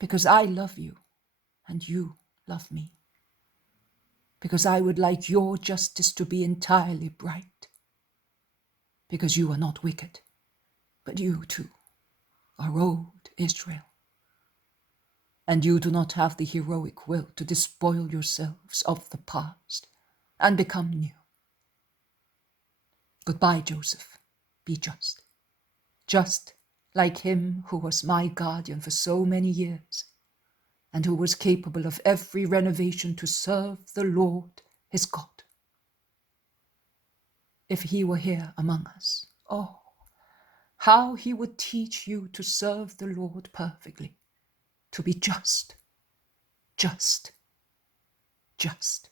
because I love you and you love me, because I would like your justice to be entirely bright, because you are not wicked, but you too are old Israel, and you do not have the heroic will to despoil yourselves of the past and become new. Goodbye, Joseph. Be just. Just like him who was my guardian for so many years, and who was capable of every renovation to serve the Lord his God. If he were here among us, oh, how he would teach you to serve the Lord perfectly, to be just, just, just.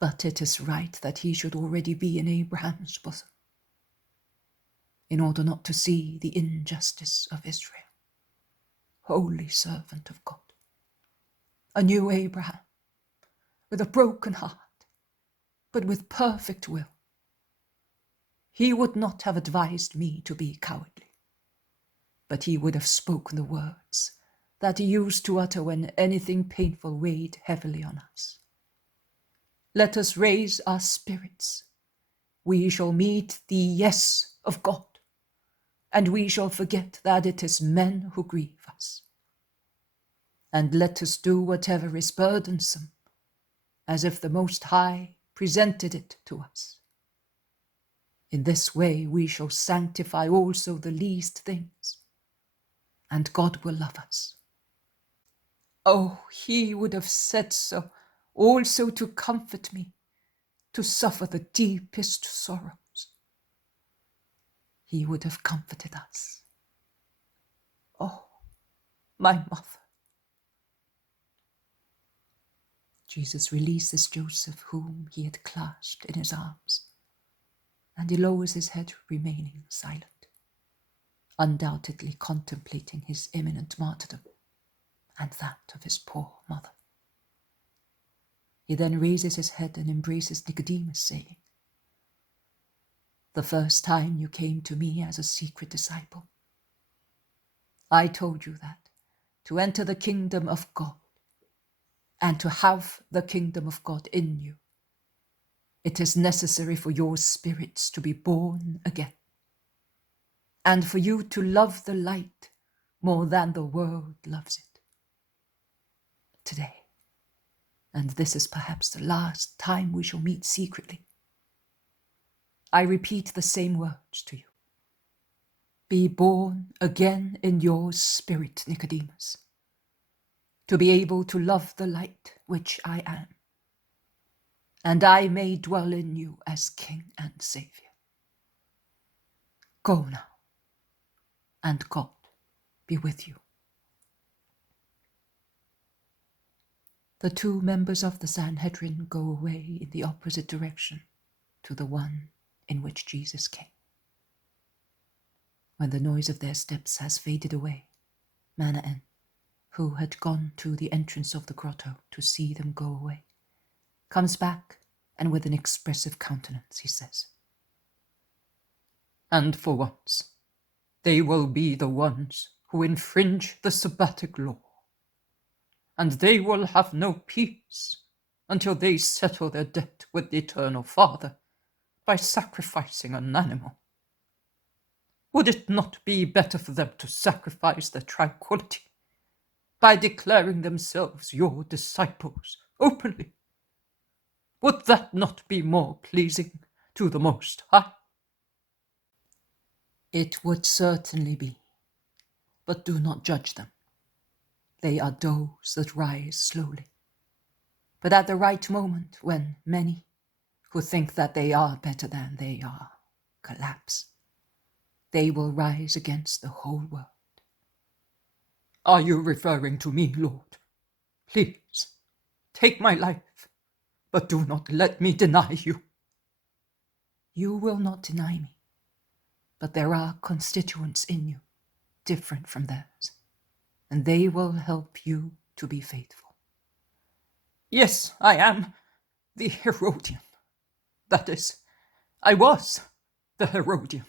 But it is right that he should already be in Abraham's bosom, in order not to see the injustice of Israel. Holy servant of God, a new Abraham, with a broken heart, but with perfect will. He would not have advised me to be cowardly, but he would have spoken the words that he used to utter when anything painful weighed heavily on us. Let us raise our spirits. We shall meet the yes of God, and we shall forget that it is men who grieve us. And let us do whatever is burdensome, as if the Most High presented it to us. In this way we shall sanctify also the least things, and God will love us. Oh, he would have said so also to comfort me, to suffer the deepest sorrows. He would have comforted us. Oh, my mother. Jesus releases Joseph, whom he had clasped in his arms, and he lowers his head, remaining silent, undoubtedly contemplating his imminent martyrdom and that of his poor mother. He then raises his head and embraces Nicodemus, saying, "The first time you came to me as a secret disciple, I told you that to enter the kingdom of God and to have the kingdom of God in you, it is necessary for your spirits to be born again, and for you to love the light more than the world loves it. Today, and this is perhaps the last time we shall meet secretly, I repeat the same words to you. Be born again in your spirit, Nicodemus, to be able to love the light which I am, and I may dwell in you as King and Saviour. Go now, and God be with you. The two members of the Sanhedrin go away in the opposite direction to the one in which Jesus came. When the noise of their steps has faded away, Manaen, who had gone to the entrance of the grotto to see them go away, comes back, and with an expressive countenance he says, "And for once, they will be the ones who infringe the Sabbatic Law, and they will have no peace until they settle their debt with the Eternal Father by sacrificing an animal. Would it not be better for them to sacrifice their tranquility by declaring themselves your disciples openly? Would that not be more pleasing to the Most High?" "It would certainly be, but do not judge them. They are does that rise slowly. But at the right moment, when many who think that they are better than they are collapse, they will rise against the whole world." "Are you referring to me, Lord? Please, take my life, but do not let me deny you." "You will not deny me, but there are constituents in you different from theirs, and they will help you to be faithful." "Yes, I am the Herodian. That is, I was the Herodian.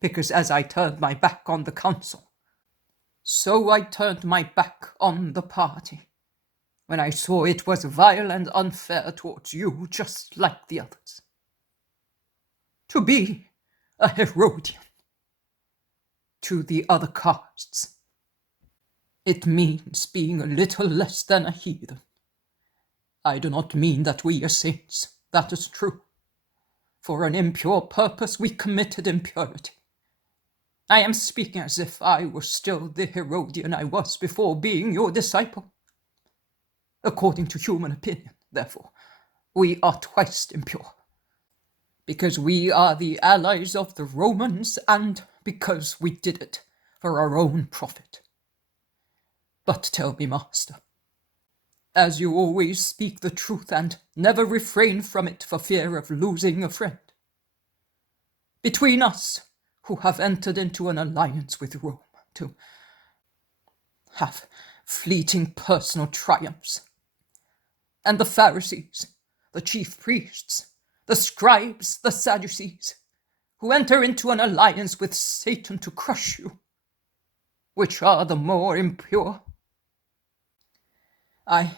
Because as I turned my back on the council, so I turned my back on the party, when I saw it was vile and unfair towards you, just like the others. To be a Herodian to the other castes, it means being a little less than a heathen. I do not mean that we are saints, that is true. For an impure purpose we committed impurity. I am speaking as if I were still the Herodian I was before being your disciple. According to human opinion, therefore, we are twice impure. Because we are the allies of the Romans, and because we did it for our own profit. But tell me, Master, as you always speak the truth and never refrain from it for fear of losing a friend, between us who have entered into an alliance with Rome to have fleeting personal triumphs, and the Pharisees, the chief priests, the scribes, the Sadducees, who enter into an alliance with Satan to crush you, which are the more impure? I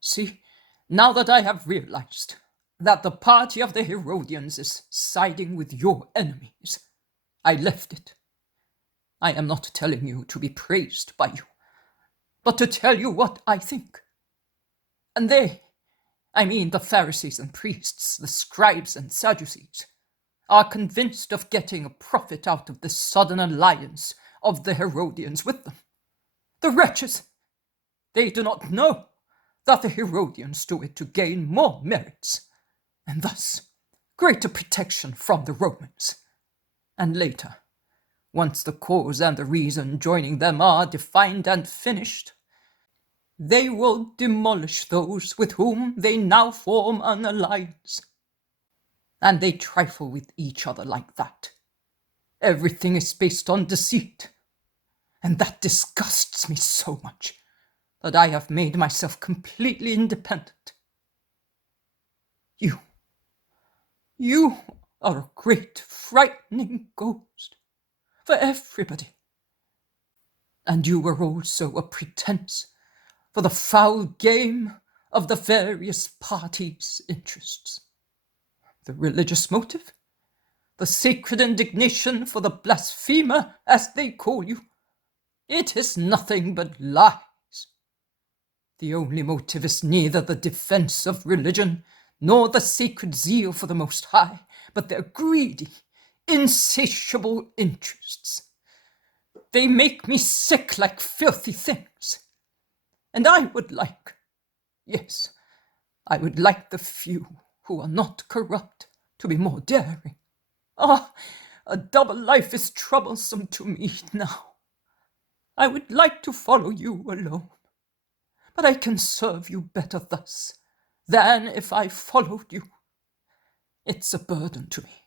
see, now that I have realized that the party of the Herodians is siding with your enemies, I left it. I am not telling you to be praised by you, but to tell you what I think. And they, I mean the Pharisees and priests, the scribes and Sadducees, are convinced of getting a profit out of this sudden alliance of the Herodians with them. The wretches! They do not know that the Herodians do it to gain more merits, and thus greater protection from the Romans. And later, once the cause and the reason joining them are defined and finished, they will demolish those with whom they now form an alliance. And they trifle with each other like that. Everything is based on deceit, and that disgusts me so much that I have made myself completely independent. You are a great, frightening ghost for everybody. And you were also a pretense for the foul game of the various parties' interests. The religious motive, the sacred indignation for the blasphemer, as they call you, it is nothing but lies. The only motive is neither the defense of religion nor the sacred zeal for the Most High, but their greedy, insatiable interests. They make me sick like filthy things. And I would like, yes, I would like the few who are not corrupt to be more daring. Ah, a double life is troublesome to me now. I would like to follow you alone, but I can serve you better thus than if I followed you. It's a burden to me,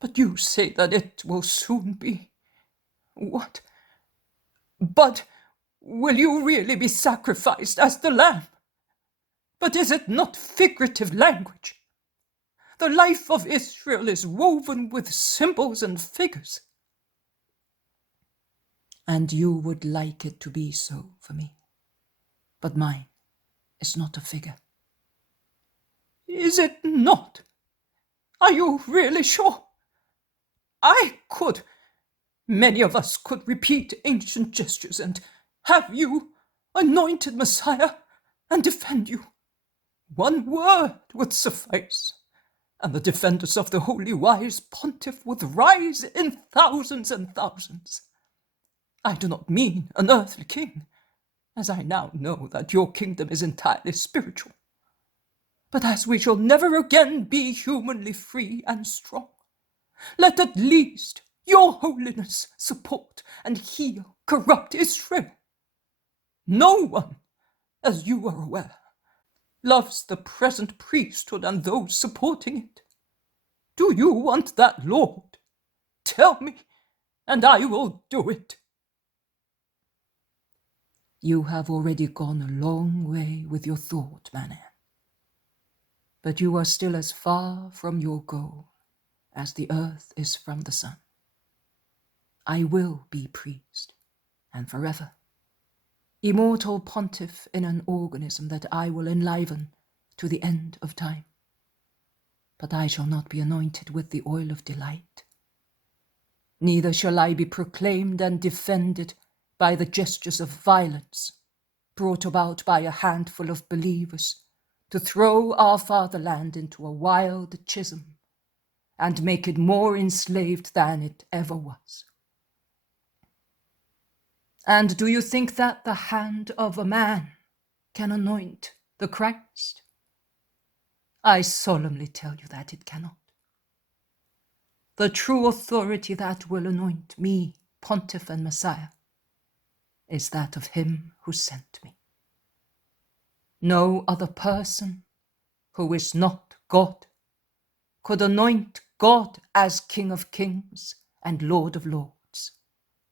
but you say that it will soon be. What? But will you really be sacrificed as the lamb? But is it not figurative language? The life of Israel is woven with symbols and figures. And you would like it to be so for me. But mine is not a figure. Is it not? Are you really sure? Many of us could repeat ancient gestures and have you, anointed Messiah, and defend you. One word would suffice, and the defenders of the holy wise pontiff would rise in thousands and thousands. I do not mean an earthly king, as I now know that your kingdom is entirely spiritual. But as we shall never again be humanly free and strong, let at least your holiness support and heal corrupt Israel. No one, as you are aware, loves the present priesthood and those supporting it. Do you want that, Lord? Tell me, and I will do it. You have already gone a long way with your thought, Manaen. But you are still as far from your goal as the earth is from the sun. I will be priest, and forever. Immortal pontiff in an organism that I will enliven to the end of time. But I shall not be anointed with the oil of delight. Neither shall I be proclaimed and defended by the gestures of violence brought about by a handful of believers to throw our fatherland into a wild chasm and make it more enslaved than it ever was. And do you think that the hand of a man can anoint the Christ? I solemnly tell you that it cannot. The true authority that will anoint me, Pontiff and Messiah, is that of him who sent me. No other person who is not God could anoint God as King of Kings and Lord of Lords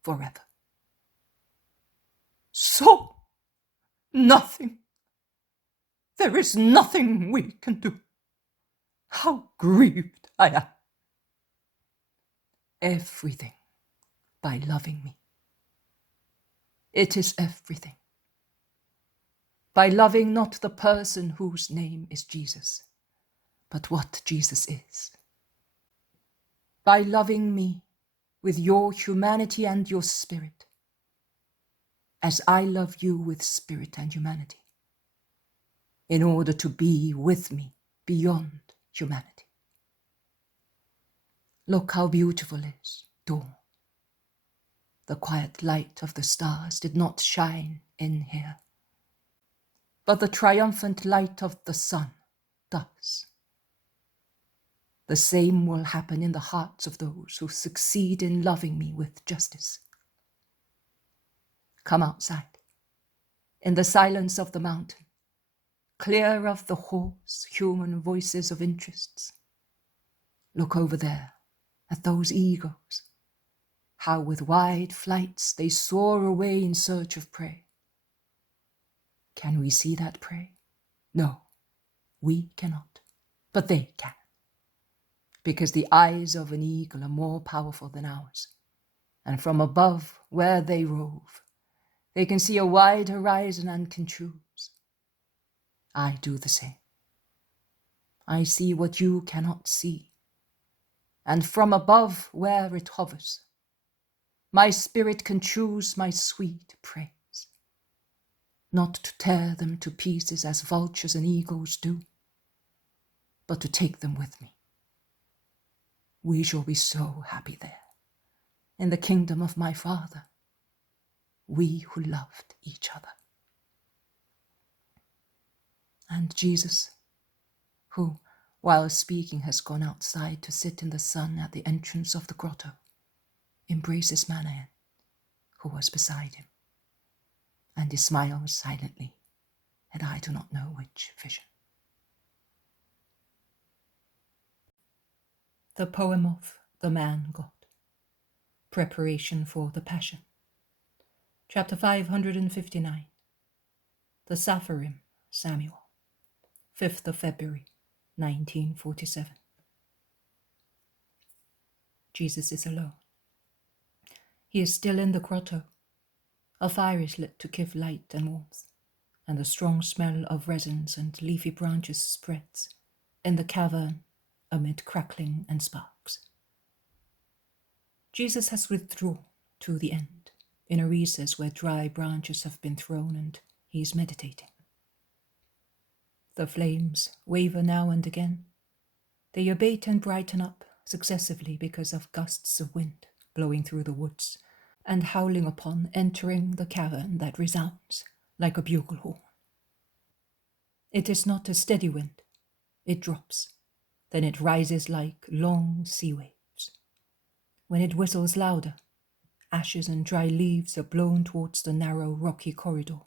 forever. So, nothing. There is nothing we can do. How grieved I am. Everything by loving me. It is everything. By loving not the person whose name is Jesus, but what Jesus is. By loving me with your humanity and your spirit, as I love you with spirit and humanity, in order to be with me beyond humanity. Look how beautiful is dawn. The quiet light of the stars did not shine in here, but the triumphant light of the sun does. The same will happen in the hearts of those who succeed in loving me with justice. Come outside, in the silence of the mountain, clear of the hoarse human voices of interests. Look over there at those eagles, how with wide flights they soar away in search of prey. Can we see that prey? No, we cannot, but they can, because the eyes of an eagle are more powerful than ours, and from above where they rove, they can see a wide horizon and can choose. I do the same. I see what you cannot see, and from above where it hovers, my spirit can choose my sweet praise, not to tear them to pieces as vultures and eagles do, but to take them with me. We shall be so happy there, in the kingdom of my Father, we who loved each other. And Jesus, who, while speaking, has gone outside to sit in the sun at the entrance of the grotto, embraces Manaen, who was beside him, and he smiles silently, and I do not know which vision. The poem of the Man God. Preparation for the Passion. Chapter 559. The Saphirim, Samuel. 5th of February, 1947. Jesus is alone. He is still in the grotto. A fire is lit to give light and warmth, and the strong smell of resins and leafy branches spreads in the cavern amid crackling and sparks. Jesus has withdrawn to the end, in a recess where dry branches have been thrown, and he is meditating. The flames waver now and again. They abate and brighten up successively because of gusts of wind blowing through the woods and howling upon entering the cavern that resounds like a bugle horn. It is not a steady wind. It drops. Then it rises like long sea waves. When it whistles louder, ashes and dry leaves are blown towards the narrow rocky corridor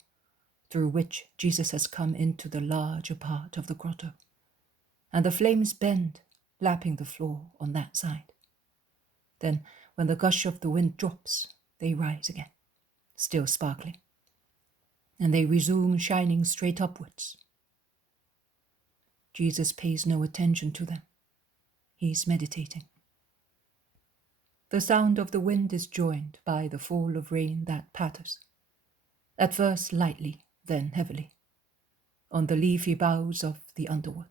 through which Jesus has come into the larger part of the grotto, and the flames bend, lapping the floor on that side. Then, when the gush of the wind drops, they rise again, still sparkling, and they resume shining straight upwards. Jesus pays no attention to them. He's meditating. The sound of the wind is joined by the fall of rain that patters, at first lightly, then heavily, on the leafy boughs of the underwood.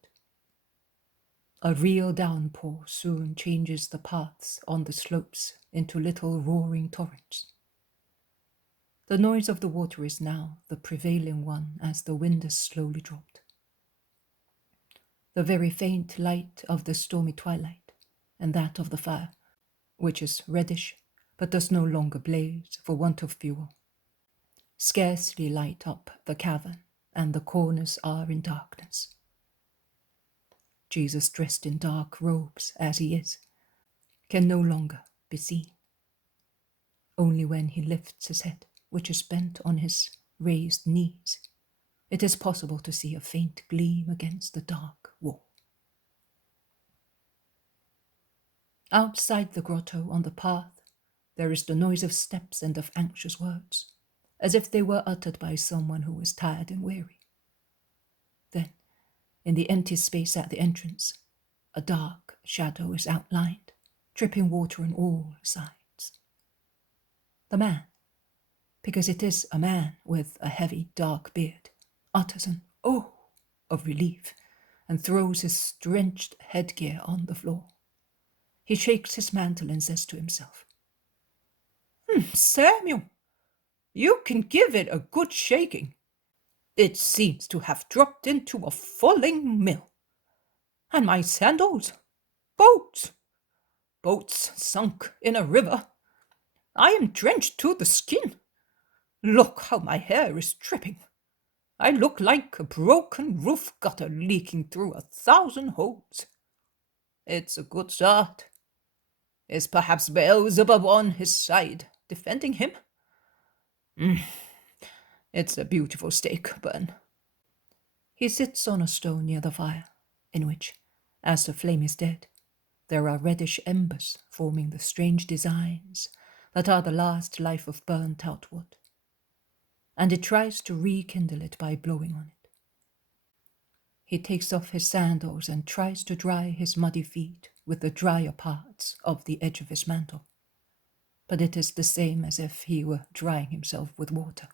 A real downpour soon changes the paths on the slopes into little roaring torrents. The noise of the water is now the prevailing one as the wind has slowly dropped. The very faint light of the stormy twilight and that of the fire, which is reddish but does no longer blaze for want of fuel, scarcely light up the cavern, and the corners are in darkness. Jesus, dressed in dark robes as he is, can no longer be seen. Only when he lifts his head, which is bent on his raised knees, it is possible to see a faint gleam against the dark wall. Outside the grotto, on the path, there is the noise of steps and of anxious words, as if they were uttered by someone who is tired and weary. Then, in the empty space at the entrance, a dark shadow is outlined, dripping water on all sides. The man, because it is a man with a heavy dark beard, utters an "oh" of relief and throws his drenched headgear on the floor. He shakes his mantle and says to himself, Samuel, you can give it a good shaking. It seems to have dropped into a falling mill. And my sandals? Boats sunk in a river. I am drenched to the skin. Look how my hair is dripping. I look like a broken roof gutter leaking through 1,000 holes. It's a good start. Is perhaps Beelzebub on his side, defending him? It's a beautiful steak burn. He sits on a stone near the fire, in which, as the flame is dead, there are reddish embers forming the strange designs that are the last life of burnt-out wood, and it tries to rekindle it by blowing on it. He takes off his sandals and tries to dry his muddy feet with the drier parts of the edge of his mantle, but it is the same as if he were drying himself with water.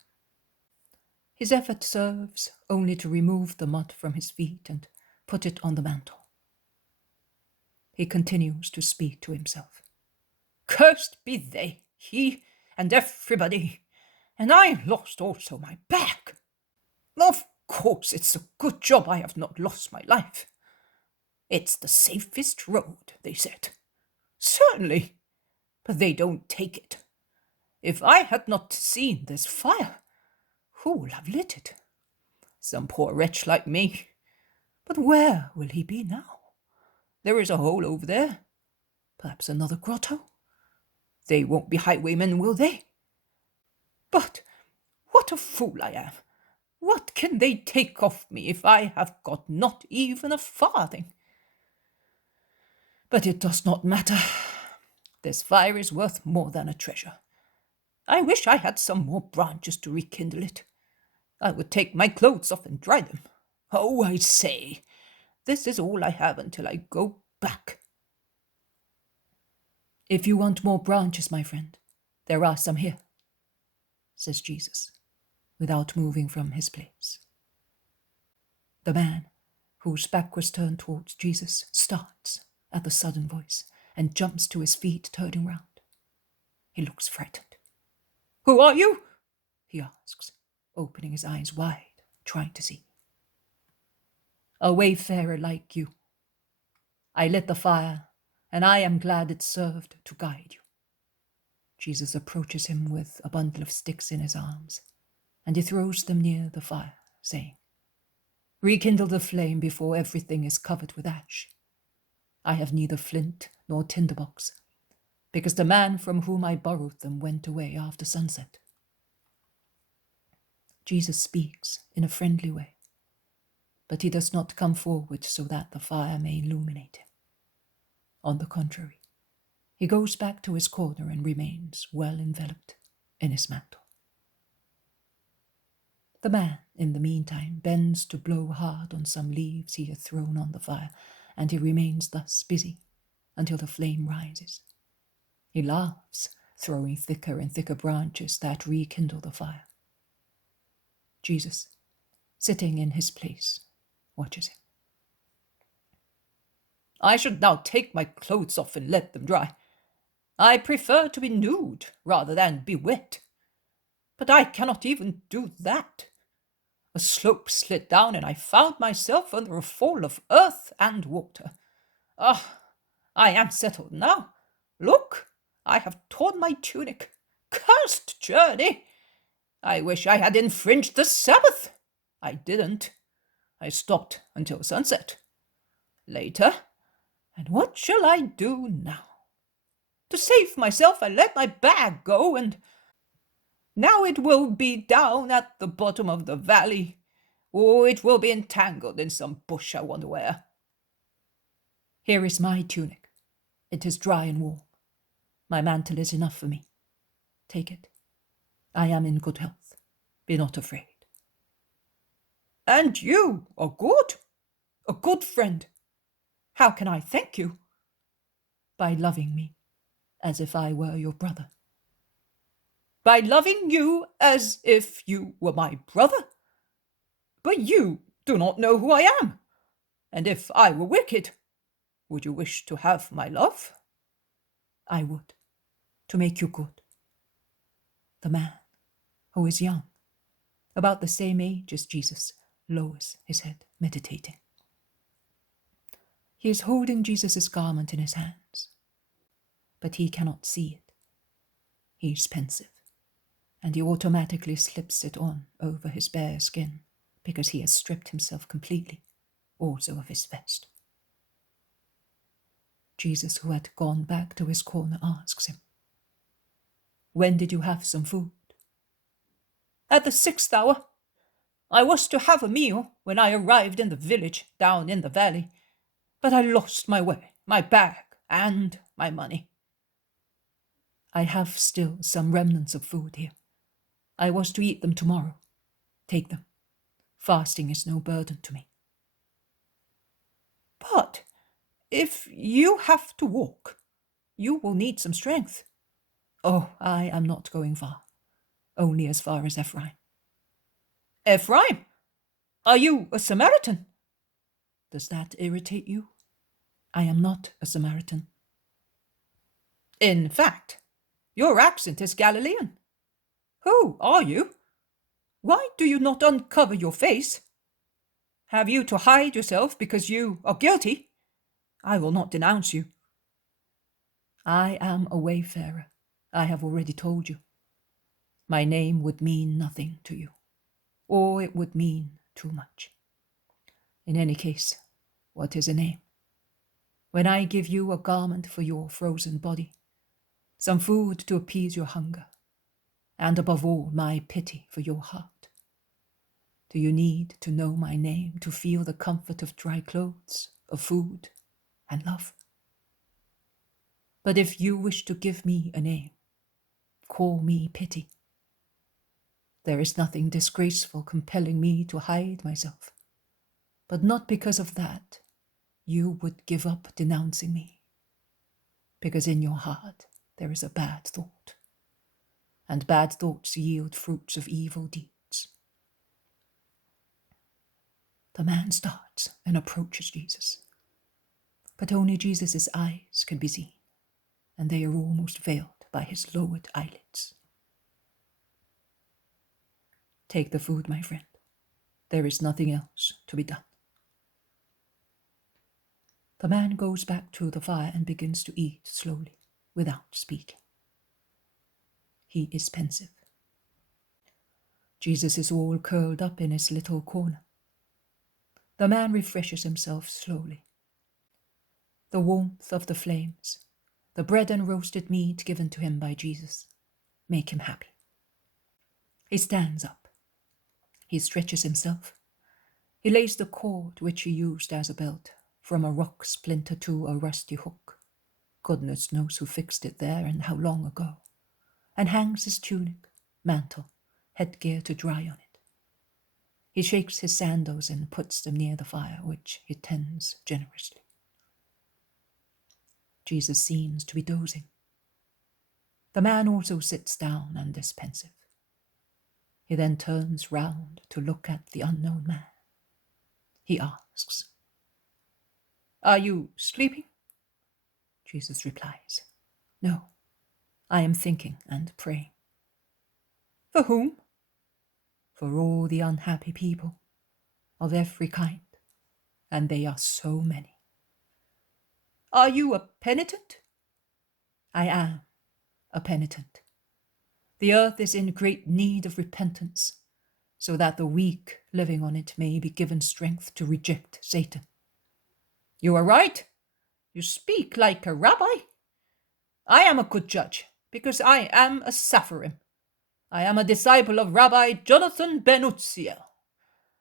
His effort serves only to remove the mud from his feet and put it on the mantle. He continues to speak to himself. Cursed be they, he and everybody, and I lost also my bag. Of course, it's a good job I have not lost my life. It's the safest road, they said. Certainly, but they don't take it. If I had not seen this fire, who would have lit it? some poor wretch like me. But where will he be now? There is a hole over there. Perhaps another grotto. They won't be highwaymen, will they? But what a fool I am! What can they take off me if I have got not even a farthing? But it does not matter. This fire is worth more than a treasure. I wish I had some more branches to rekindle it. I would take my clothes off and dry them. Oh, I say, this is all I have until I go back. If you want more branches, my friend, there are some here, says Jesus, without moving from his place. The man, whose back was turned towards Jesus, starts at the sudden voice and jumps to his feet, turning round. He looks frightened. Who are you? He asks, opening his eyes wide, trying to see. A wayfarer like you. I lit the fire, and I am glad it served to guide you. Jesus approaches him with a bundle of sticks in his arms, and he throws them near the fire, saying, Rekindle the flame before everything is covered with ash. I have neither flint nor tinderbox, because the man from whom I borrowed them went away after sunset. Jesus speaks in a friendly way, but he does not come forward so that the fire may illuminate him. On the contrary, he goes back to his corner and remains well enveloped in his mantle. The man, in the meantime, bends to blow hard on some leaves he has thrown on the fire, and he remains thus busy until the flame rises. He laughs, throwing thicker and thicker branches that rekindle the fire. Jesus, sitting in his place, watches him. I should now take my clothes off and let them dry. I prefer to be nude rather than be wet. But I cannot even do that. A slope slid down, and I found myself under a fall of earth and water. Ah, I am settled now. Look, I have torn my tunic. Cursed journey! I wish I had infringed the Sabbath. I didn't. I stopped until sunset. Later, and what shall I do now? To save myself, I let my bag go, and now it will be down at the bottom of the valley, or it will be entangled in some bush I wonder where. Here is my tunic. It is dry and warm. My mantle is enough for me. Take it. I am in good health. Be not afraid. And you are good, a good friend. How can I thank you? By loving me, as if I were your brother. By loving you as if you were my brother? But you do not know who I am, and if I were wicked, would you wish to have my love? I would, to make you good. The man, who is young, about the same age as Jesus, lowers his head, meditating. He is holding Jesus' garment in his hands, but he cannot see it. He is pensive, and he automatically slips it on over his bare skin, because he has stripped himself completely, also of his vest. Jesus, who had gone back to his corner, asks him, When did you have some food? At the 6th hour. I was to have a meal when I arrived in the village down in the valley, but I lost my way, my bag, and my money. I have still some remnants of food here. I was to eat them tomorrow. Take them. Fasting is no burden to me. But if you have to walk, you will need some strength. Oh, I am not going far. Only as far as Ephraim. Ephraim? Are you a Samaritan? Does that irritate you? I am not a Samaritan. In fact, your accent is Galilean. Who are you? Why do you not uncover your face? Have you to hide yourself because you are guilty? I will not denounce you. I am a wayfarer. I have already told you. My name would mean nothing to you, or it would mean too much. In any case, what is a name? When I give you a garment for your frozen body, some food to appease your hunger, and above all, my pity for your heart, do you need to know my name to feel the comfort of dry clothes, of food, and love? But if you wish to give me a name, call me pity. There is nothing disgraceful compelling me to hide myself, but not because of that you would give up denouncing me, because in your heart there is a bad thought, and bad thoughts yield fruits of evil deeds. The man starts and approaches Jesus, but only Jesus' eyes can be seen, and they are almost veiled by his lowered eyelids. Take the food, my friend. There is nothing else to be done. The man goes back to the fire and begins to eat slowly, without speaking. He is pensive. Jesus is all curled up in his little corner. The man refreshes himself slowly. The warmth of the flames, the bread and roasted meat given to him by Jesus, make him happy. He stands up. He stretches himself. He lays the cord which he used as a belt from a rock splinter to a rusty hook. Goodness knows who fixed it there and how long ago, and hangs his tunic, mantle, headgear to dry on it. He shakes his sandals and puts them near the fire, which he tends generously. Jesus seems to be dozing. The man also sits down and is pensive. He then turns round to look at the unknown man. He asks, "Are you sleeping?" Jesus replies, "No, I am thinking and praying." "For whom?" "For all the unhappy people of every kind, and they are so many." "Are you a penitent?" "I am a penitent. The earth is in great need of repentance, so that the weak living on it may be given strength to reject Satan." "You are right. You speak like a rabbi. I am a good judge, because I am a Saphirim. I am a disciple of Rabbi Jonathan ben Uzziel,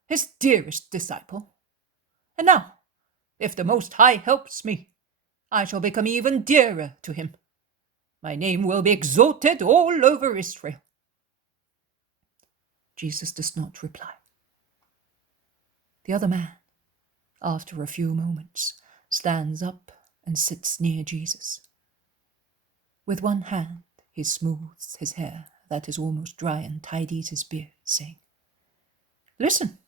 his dearest disciple. And now, if the Most High helps me, I shall become even dearer to him. My name will be exalted all over Israel." Jesus does not reply. The other man, after a few moments, stands up and sits near Jesus. With one hand, he smooths his hair that is almost dry and tidies his beard, saying, "Listen,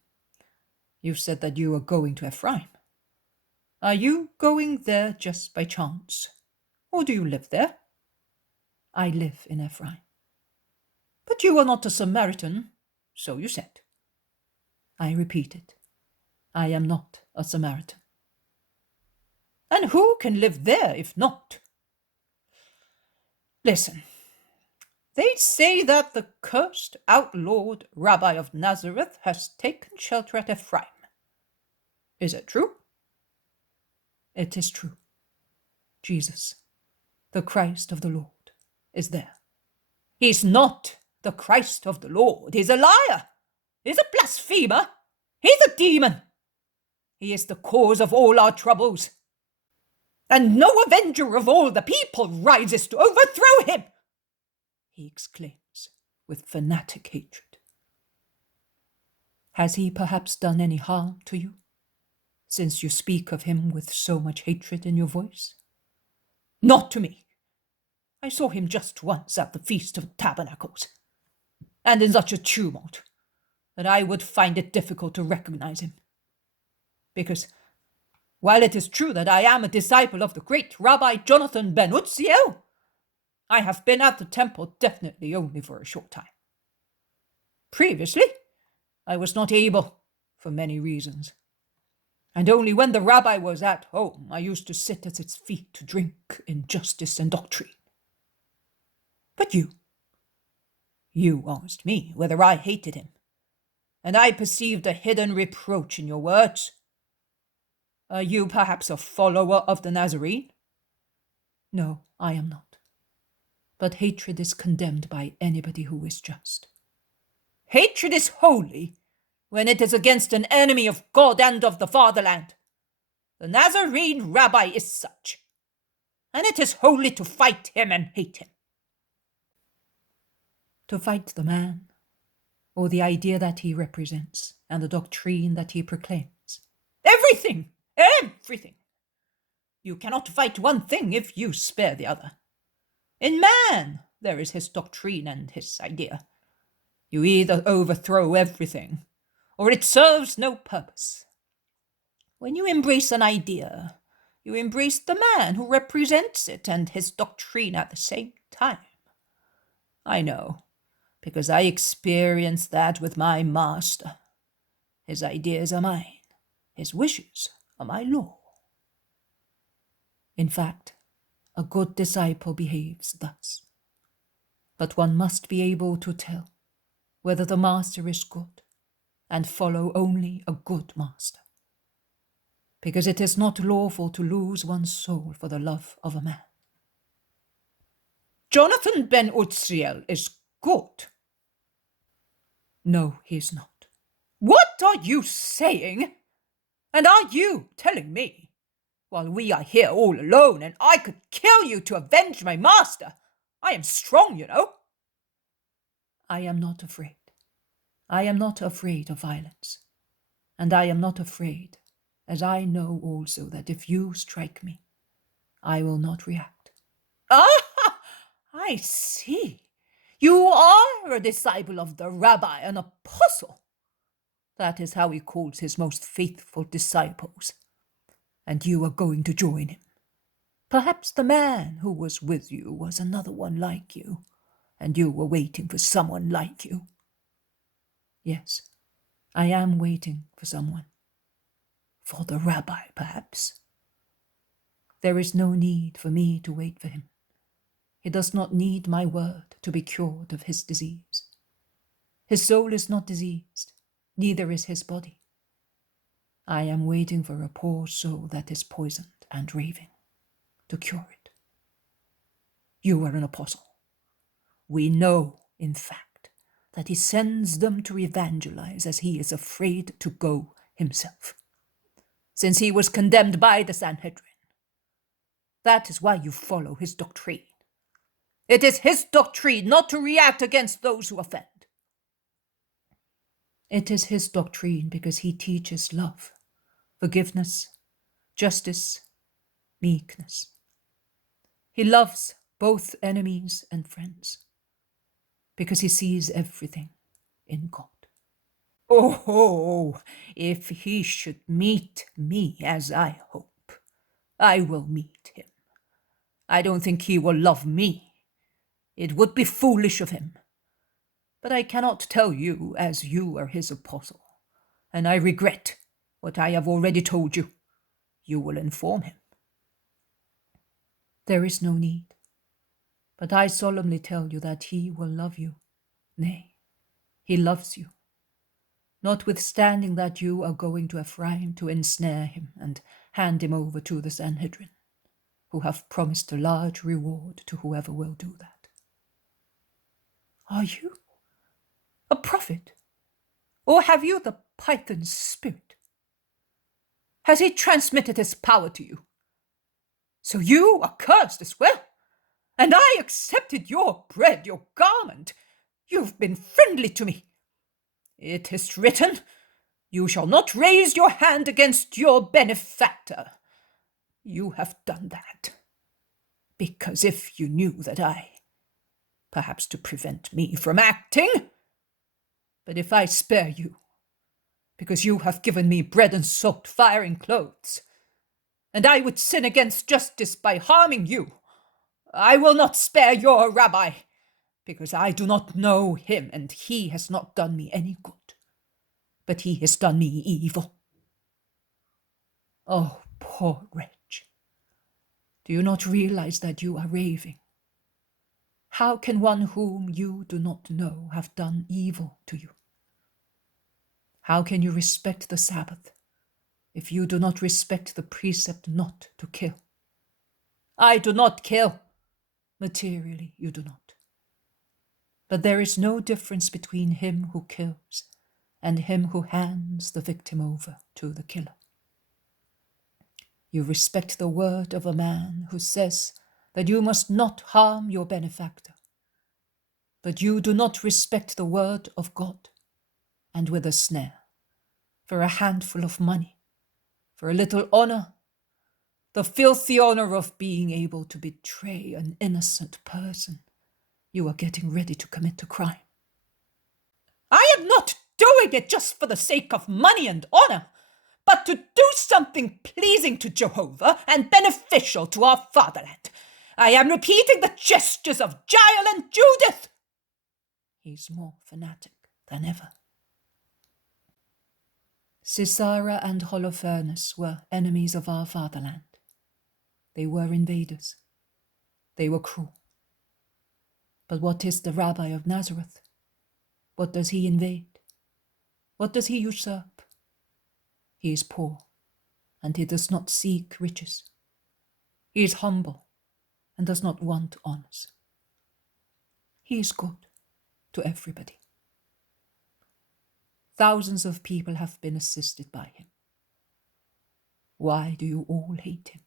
you said that you are going to Ephraim. Are you going there just by chance, or do you live there?" "I live in Ephraim." "But you are not a Samaritan, so you said." I repeated, "I am not a Samaritan." "And who can live there if not?" "Listen, they say that the cursed, outlawed Rabbi of Nazareth has taken shelter at Ephraim. Is it true?" "It is true. Jesus, the Christ of the Lord, is there." "He's not the Christ of the Lord. He's a liar. He's a blasphemer. He's a demon. He is the cause of all our troubles. And no avenger of all the people rises to overthrow him," he exclaims with fanatic hatred. "Has he perhaps done any harm to you, since you speak of him with so much hatred in your voice?" "Not to me. I saw him just once at the Feast of Tabernacles, and in such a tumult that I would find it difficult to recognize him. Because, while it is true that I am a disciple of the great Rabbi Jonathan ben Uzziel, I have been at the temple definitely only for a short time. Previously, I was not able, for many reasons, and only when the rabbi was at home I used to sit at its feet to drink in justice and doctrine. But you asked me whether I hated him, and I perceived a hidden reproach in your words. Are you perhaps a follower of the Nazarene? No, I am not. But hatred is condemned by anybody who is just. Hatred is holy when it is against an enemy of God and of the fatherland. The Nazarene rabbi is such, and it is holy to fight him and hate him. To fight the man, or the idea that he represents, and the doctrine that he proclaims. Everything! Everything! You cannot fight one thing if you spare the other. In man, there is his doctrine and his idea. You either overthrow everything, or it serves no purpose. When you embrace an idea, you embrace the man who represents it and his doctrine at the same time. I know, because I experienced that with my master. His ideas are mine. His wishes are my law. In fact, a good disciple behaves thus. But one must be able to tell whether the master is good and follow only a good master. Because it is not lawful to lose one's soul for the love of a man. Jonathan ben Uzziel is good. No, he is not. What are you saying? And are you telling me, while we are here all alone and I could kill you to avenge my master? I am strong, you know. I am not afraid. I am not afraid of violence. And I am not afraid, as I know also that if you strike me, I will not react. Ah, I see. You are a disciple of the rabbi, an apostle. That is how he calls his most faithful disciples. And you are going to join him. Perhaps the man who was with you was another one like you, and you were waiting for someone like you. Yes, I am waiting for someone. For the rabbi, perhaps. There is no need for me to wait for him. He does not need my word to be cured of his disease. His soul is not diseased, neither is his body. I am waiting for a poor soul that is poisoned and raving, to cure it. You are an apostle. We know, in fact, that he sends them to evangelize as he is afraid to go himself, since he was condemned by the Sanhedrin. That is why you follow his doctrine. It is his doctrine not to react against those who offend. It is his doctrine because he teaches love, forgiveness, justice, meekness. He loves both enemies and friends because he sees everything in God. Oh, if he should meet me as I hope, I will meet him. I don't think he will love me. It would be foolish of him. But I cannot tell you as you are his apostle, and I regret what I have already told you. You will inform him. There is no need, but I solemnly tell you that he will love you. Nay, he loves you, notwithstanding that you are going to Ephraim to ensnare him and hand him over to the Sanhedrin, who have promised a large reward to whoever will do that. Are you a prophet? Or have you the python's spirit? Has he transmitted his power to you? So you are cursed as well, and I accepted your bread, your garment. You've been friendly to me. It is written, you shall not raise your hand against your benefactor. You have done that, because if you knew that perhaps to prevent me from acting, but if I spare you, because you have given me bread and salt, fire and clothes, and I would sin against justice by harming you, I will not spare your rabbi, because I do not know him, and he has not done me any good, but he has done me evil. Oh, poor wretch! Do you not realize that you are raving? How can one whom you do not know have done evil to you? How can you respect the Sabbath if you do not respect the precept not to kill? I do not kill. Materially, you do not. But there is no difference between him who kills and him who hands the victim over to the killer. You respect the word of a man who says that you must not harm your benefactor, but you do not respect the word of God, and with a snare, for a handful of money, for a little honor, the filthy honor of being able to betray an innocent person, you are getting ready to commit a crime. I am not doing it just for the sake of money and honor, but to do something pleasing to Jehovah and beneficial to our fatherland. I am repeating the gestures of Jael and Judith. He's more fanatic than ever. Sisera and Holofernes were enemies of our fatherland. They were invaders. They were cruel. But what is the Rabbi of Nazareth? What does he invade? What does he usurp? He is poor, and he does not seek riches. He is humble, and does not want honors. He is good to everybody. Thousands of people have been assisted by him. Why do you all hate him?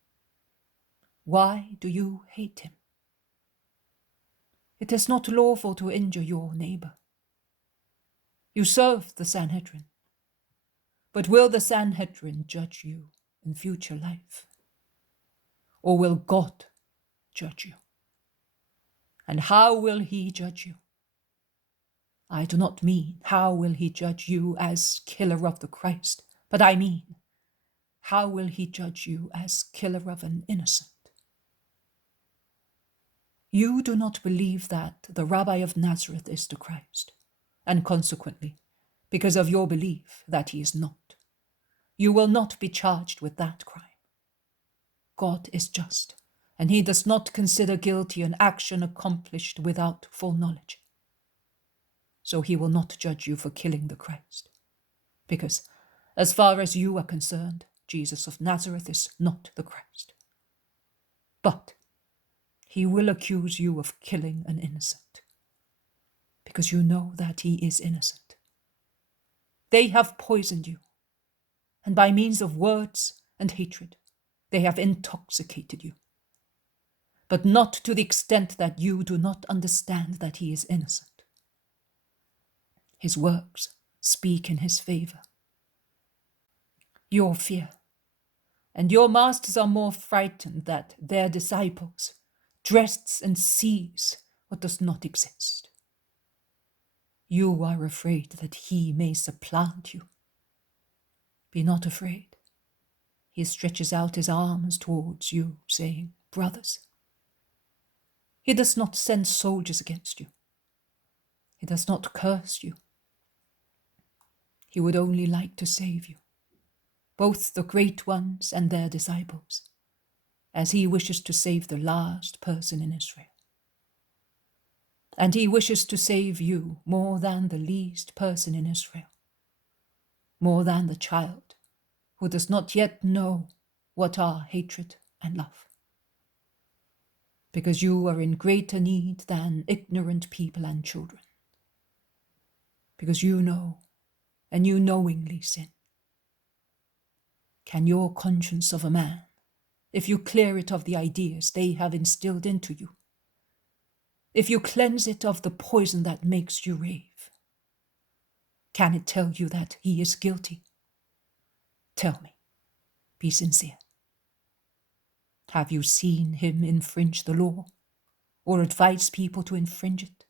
Why do you hate him? It is not lawful to injure your neighbor. You serve the Sanhedrin, but will the Sanhedrin judge you in future life? Or will God judge you? And how will he judge you? I do not mean how will he judge you as killer of the Christ, but I mean how will he judge you as killer of an innocent? You do not believe that the Rabbi of Nazareth is the Christ, and consequently, because of your belief that he is not, you will not be charged with that crime. God is just, and he does not consider guilty an action accomplished without full knowledge. So he will not judge you for killing the Christ, because, as far as you are concerned, Jesus of Nazareth is not the Christ. But he will accuse you of killing an innocent, because you know that he is innocent. They have poisoned you, and by means of words and hatred, they have intoxicated you, but not to the extent that you do not understand that he is innocent. His works speak in his favor. Your fear, and your masters are more frightened that their disciples drests and sees what does not exist. You are afraid that he may supplant you. Be not afraid. He stretches out his arms towards you, saying, brothers. He does not send soldiers against you. He does not curse you. He would only like to save you, both the great ones and their disciples, as he wishes to save the last person in Israel. And he wishes to save you more than the least person in Israel, more than the child who does not yet know what are hatred and love. Because you are in greater need than ignorant people and children. Because you know, and you knowingly sin. Can your conscience of a man, if you clear it of the ideas they have instilled into you, if you cleanse it of the poison that makes you rave, can it tell you that he is guilty? Tell me, be sincere. Have you seen him infringe the law, or advise people to infringe it?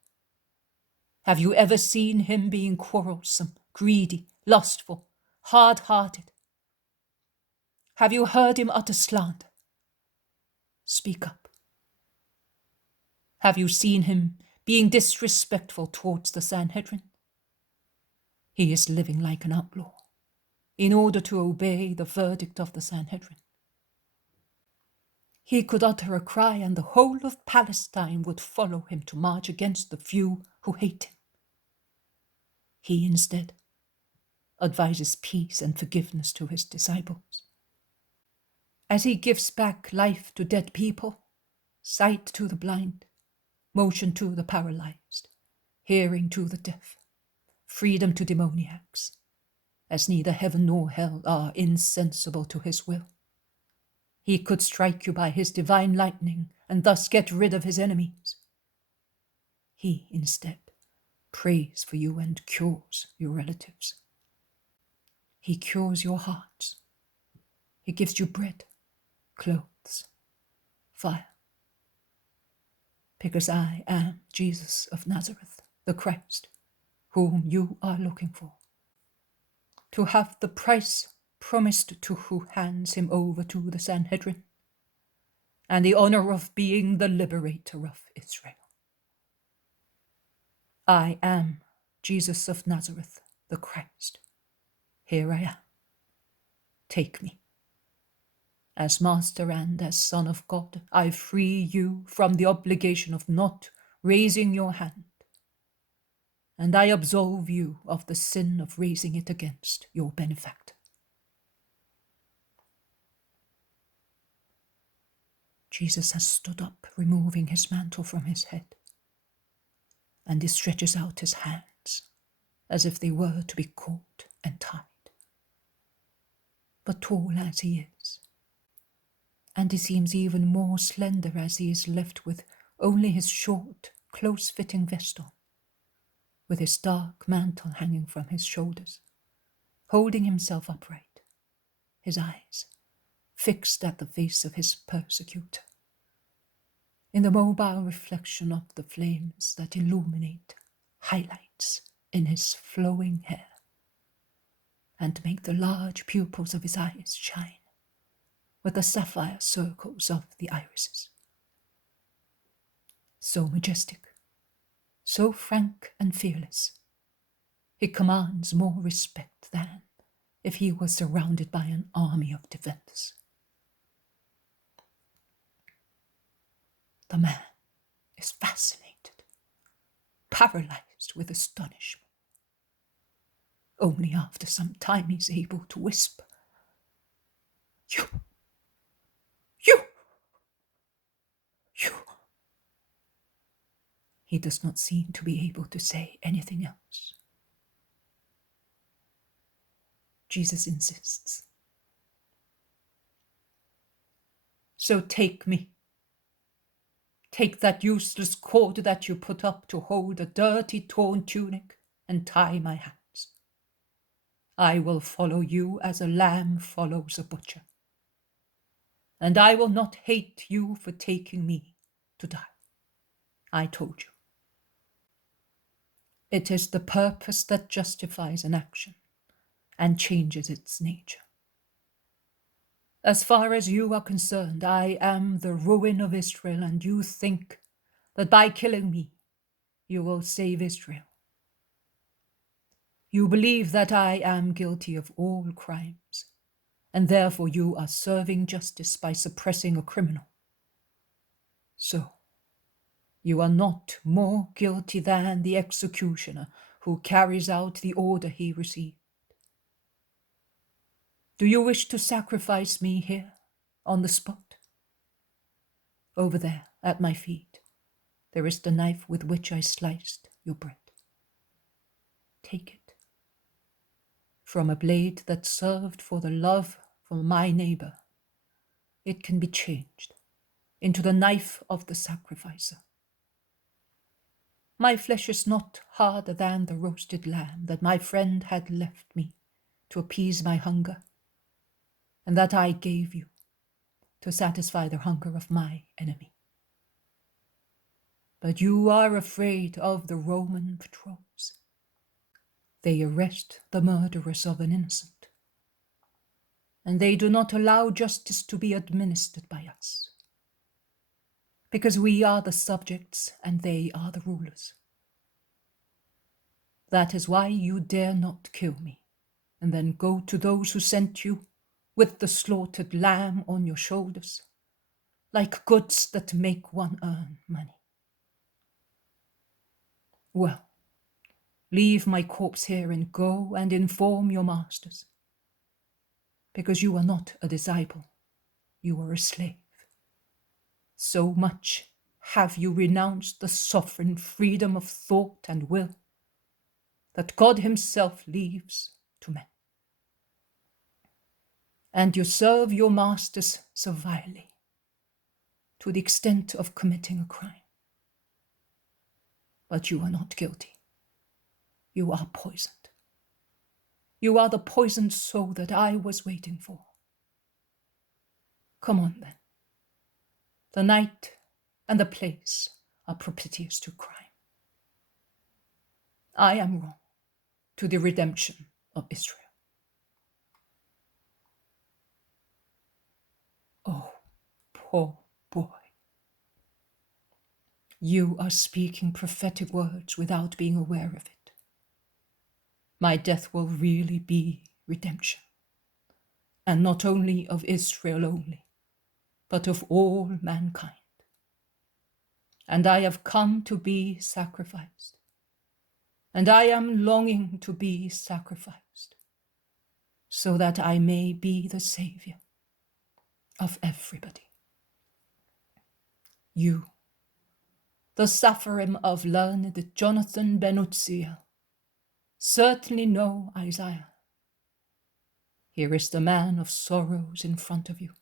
Have you ever seen him being quarrelsome, greedy, lustful, hard-hearted? Have you heard him utter slander? Speak up. Have you seen him being disrespectful towards the Sanhedrin? He is living like an outlaw, in order to obey the verdict of the Sanhedrin. He could utter a cry and the whole of Palestine would follow him to march against the few who hate him. He instead advises peace and forgiveness to his disciples. As he gives back life to dead people, sight to the blind, motion to the paralyzed, hearing to the deaf, freedom to demoniacs, as neither heaven nor hell are insensible to his will. He could strike you by his divine lightning and thus get rid of his enemies. He, instead, prays for you and cures your relatives. He cures your hearts. He gives you bread, clothes, fire. Because I am Jesus of Nazareth, the Christ, whom you are looking for. To have the price promised to who hands him over to the Sanhedrin, and the honor of being the liberator of Israel. I am Jesus of Nazareth, the Christ. Here I am. Take me. As Master and as Son of God, I free you from the obligation of not raising your hand, and I absolve you of the sin of raising it against your benefactor. Jesus has stood up, removing his mantle from his head, and he stretches out his hands as if they were to be caught and tied. But tall as he is, and he seems even more slender as he is left with only his short, close-fitting vest on, with his dark mantle hanging from his shoulders, holding himself upright, his eyes fixed at the face of his persecutor. In the mobile reflection of the flames that illuminate highlights in his flowing hair and make the large pupils of his eyes shine with the sapphire circles of the irises. So majestic, so frank and fearless, he commands more respect than if he was surrounded by an army of defenders. The man is fascinated, paralyzed with astonishment. Only after some time he's able to whisper, You! He does not seem to be able to say anything else. Jesus insists. So take me. Take that useless cord that you put up to hold a dirty, torn tunic and tie my hands. I will follow you as a lamb follows a butcher. And I will not hate you for taking me to die. I told you. It is the purpose that justifies an action and changes its nature. As far as you are concerned, I am the ruin of Israel, and you think that by killing me, you will save Israel. You believe that I am guilty of all crimes, and therefore you are serving justice by suppressing a criminal. So, you are not more guilty than the executioner who carries out the order he received. Do you wish to sacrifice me here, on the spot? Over there, at my feet, there is the knife with which I sliced your bread. Take it. From a blade that served for the love for my neighbor, it can be changed into the knife of the sacrificer. My flesh is not harder than the roasted lamb that my friend had left me to appease my hunger, and that I gave you to satisfy the hunger of my enemy. But you are afraid of the Roman patrols. They arrest the murderers of an innocent, and they do not allow justice to be administered by us, because we are the subjects and they are the rulers. That is why you dare not kill me, and then go to those who sent you with the slaughtered lamb on your shoulders, like goods that make one earn money. Well, Leave my corpse here and go and inform your masters, because you are not a disciple, you are a slave. So much have you renounced the sovereign freedom of thought and will that God himself leaves to men. And you serve your masters servilely, to the extent of committing a crime. But you are not guilty. You are poisoned. You are the poisoned soul that I was waiting for. Come on then. The night and the place are propitious to crime. I am wrong to the redemption of Israel. Oh, poor boy. You are speaking prophetic words without being aware of it. My death will really be redemption, and not only of Israel only, but of all mankind. And I have come to be sacrificed, and I am longing to be sacrificed, so that I may be the Savior of everybody. You, the Ephraim of learned Jonathan ben Uzziel, certainly know Isaiah. Here is the man of sorrows in front of you.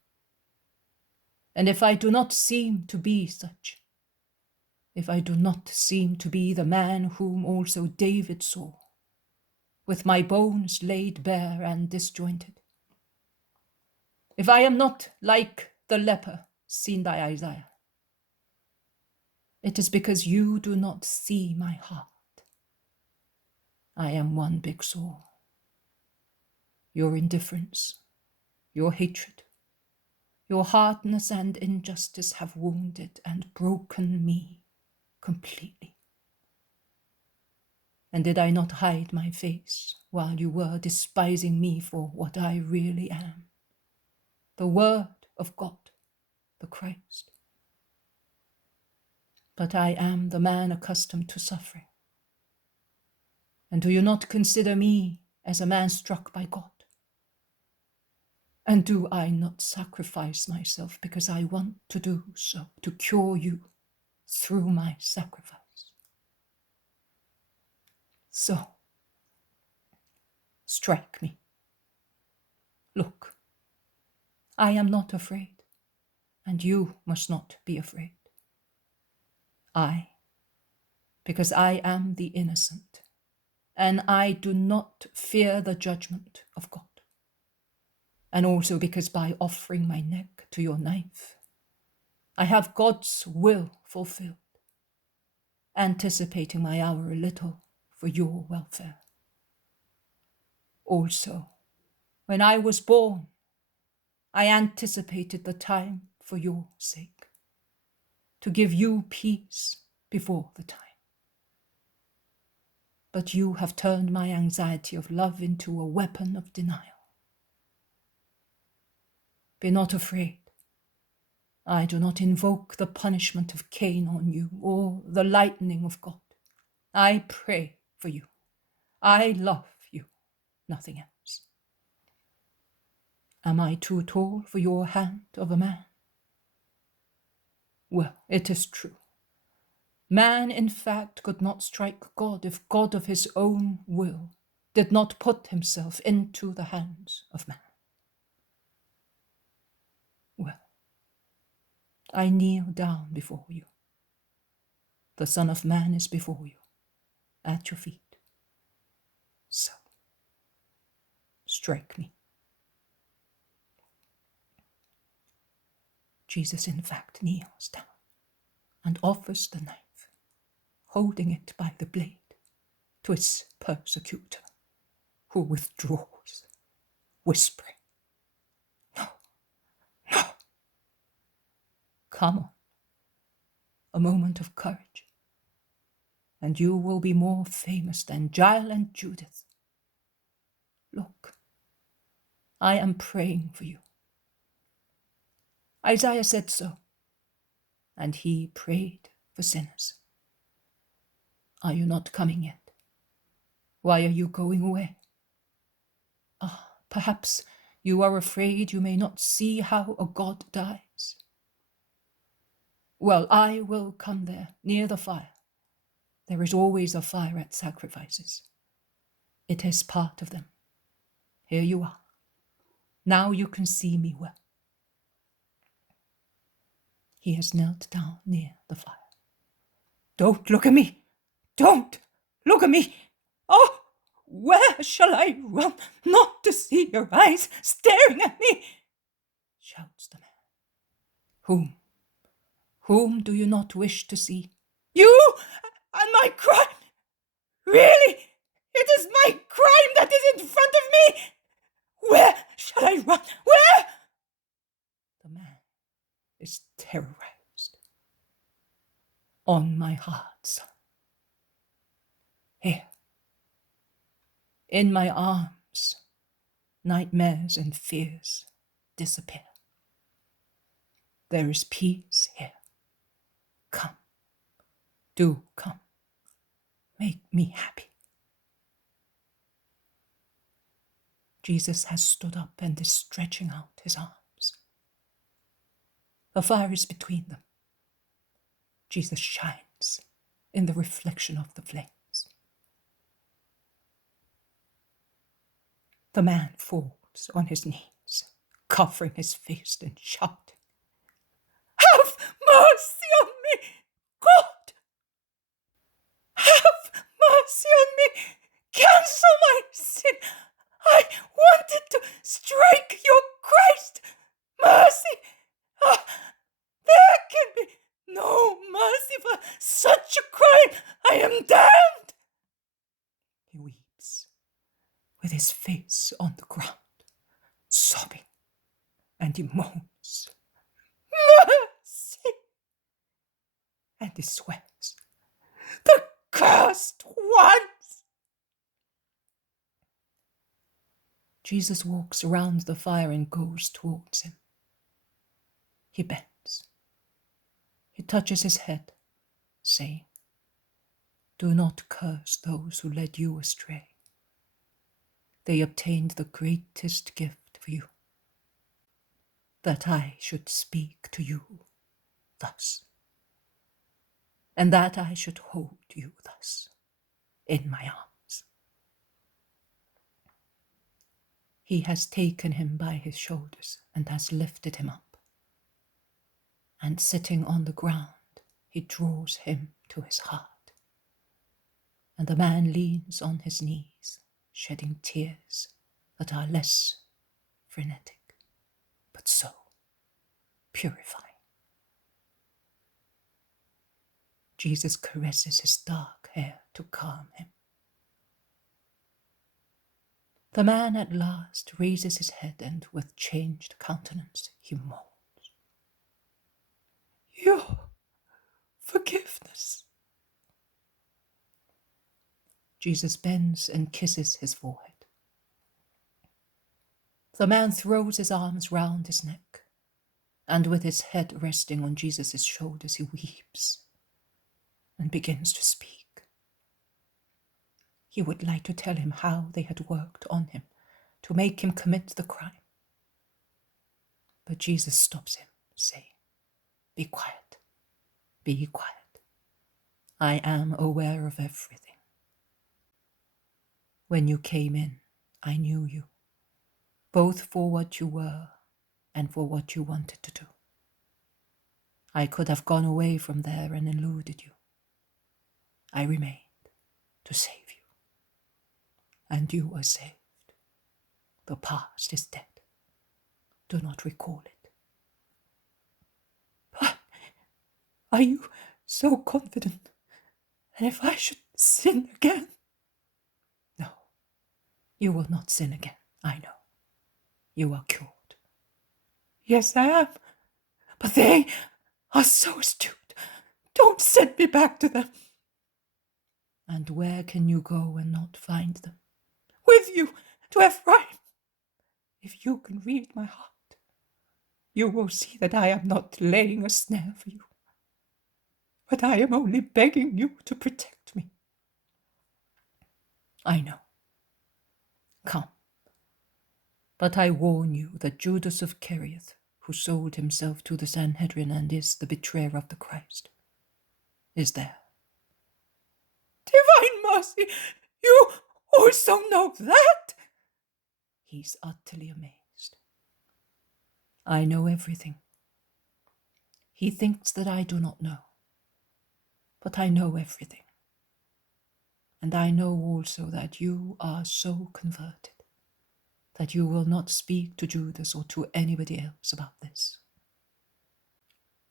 And if I do not seem to be such, if I do not seem to be the man whom also David saw, with my bones laid bare and disjointed, if I am not like the leper seen by Isaiah, it is because you do not see my heart. I am one big sore. Your indifference, your hatred, your hardness and injustice have wounded and broken me completely. And did I not hide my face while you were despising me for what I really am? The Word of God, the Christ. But I am the man accustomed to suffering. And do you not consider me as a man struck by God? And do I not sacrifice myself because I want to do so, to cure you through my sacrifice? So, strike me. Look, I am not afraid, and you must not be afraid. Because I am the innocent, and I do not fear the judgment of God. And also because by offering my neck to your knife, I have God's will fulfilled, anticipating my hour a little for your welfare. Also, when I was born, I anticipated the time for your sake, to give you peace before the time. But you have turned my anxiety of love into a weapon of denial. Be not afraid. I do not invoke the punishment of Cain on you or the lightning of God. I pray for you. I love you, nothing else. Am I too tall for your hand of a man? Well, it is true. Man, in fact, could not strike God if God of his own will did not put himself into the hands of man. Well, I kneel down before you. The Son of Man is before you, at your feet. So, strike me. Jesus, in fact, kneels down and offers the knife, holding it by the blade, to his persecutor, who withdraws, whispering, "No, no." Come on, a moment of courage, and you will be more famous than Giles and Judith. Look, I am praying for you. Isaiah said so, and he prayed for sinners. Are you not coming yet? Why are you going away? Ah, perhaps you are afraid you may not see how a god dies. Well, I will come there, near the fire. There is always a fire at sacrifices. It is part of them. Here you are. Now you can see me well. He has knelt down near the fire. Don't look at me! Don't look at me! Oh, where shall I run not to see your eyes staring at me? Shouts the man. Whom do you not wish to see? You and my crime! Really? It is my crime that is in front of me! Where shall I run? Where? The man is terrorized. On my heart, son. Here. In my arms, nightmares and fears disappear. There is peace here. Come. Do come. Make me happy. Jesus has stood up and is stretching out his arms. The fire is between them. Jesus shines in the reflection of the flames. The man falls on his knees, covering his face and shouting, "Have mercy on me, God! Have mercy on me! Cancel my sin! I wanted to strike your Christ! Mercy! Ah, there can be no mercy for such a crime! I am damned!" He weeps, with his face on the ground, sobbing, and he moans, "Mercy!" And he swears, "The cursed ones!" Jesus walks around the fire and goes towards him. He bends. He touches his head, saying, "Do not curse those who led you astray. They obtained the greatest gift for you, that I should speak to you thus, and that I should hold you thus in my arms." He has taken him by his shoulders and has lifted him up, and sitting on the ground, he draws him to his heart, and the man leans on his knees, shedding tears that are less frenetic, but so purifying. Jesus caresses his dark hair to calm him. The man at last raises his head and with changed countenance he moans, "Your forgiveness." Jesus bends and kisses his forehead. The man throws his arms round his neck, and with his head resting on Jesus' shoulders, he weeps and begins to speak. He would like to tell him how they had worked on him to make him commit the crime. But Jesus stops him, saying, "Be quiet, be quiet. I am aware of everything. When you came in, I knew you, both for what you were and for what you wanted to do. I could have gone away from there and eluded you. I remained to save you. And you were saved. The past is dead. Do not recall it." "But are you so confident? And if I should sin again?" "No, you will not sin again, I know. You are cured." "Yes, I am. But they are so astute. Don't send me back to them." "And where can you go and not find them?" "With you to Ephraim. If you can read my heart, you will see that I am not laying a snare for you, but I am only begging you to protect me." I know. Come. But I warn you that Judas of Kerioth, who sold himself to the Sanhedrin and is the betrayer of the Christ, is there. Divine mercy, you also know that? He's utterly amazed. I know everything. He thinks that I do not know, but I know everything. And I know also that you are so converted that you will not speak to Judas or to anybody else about this.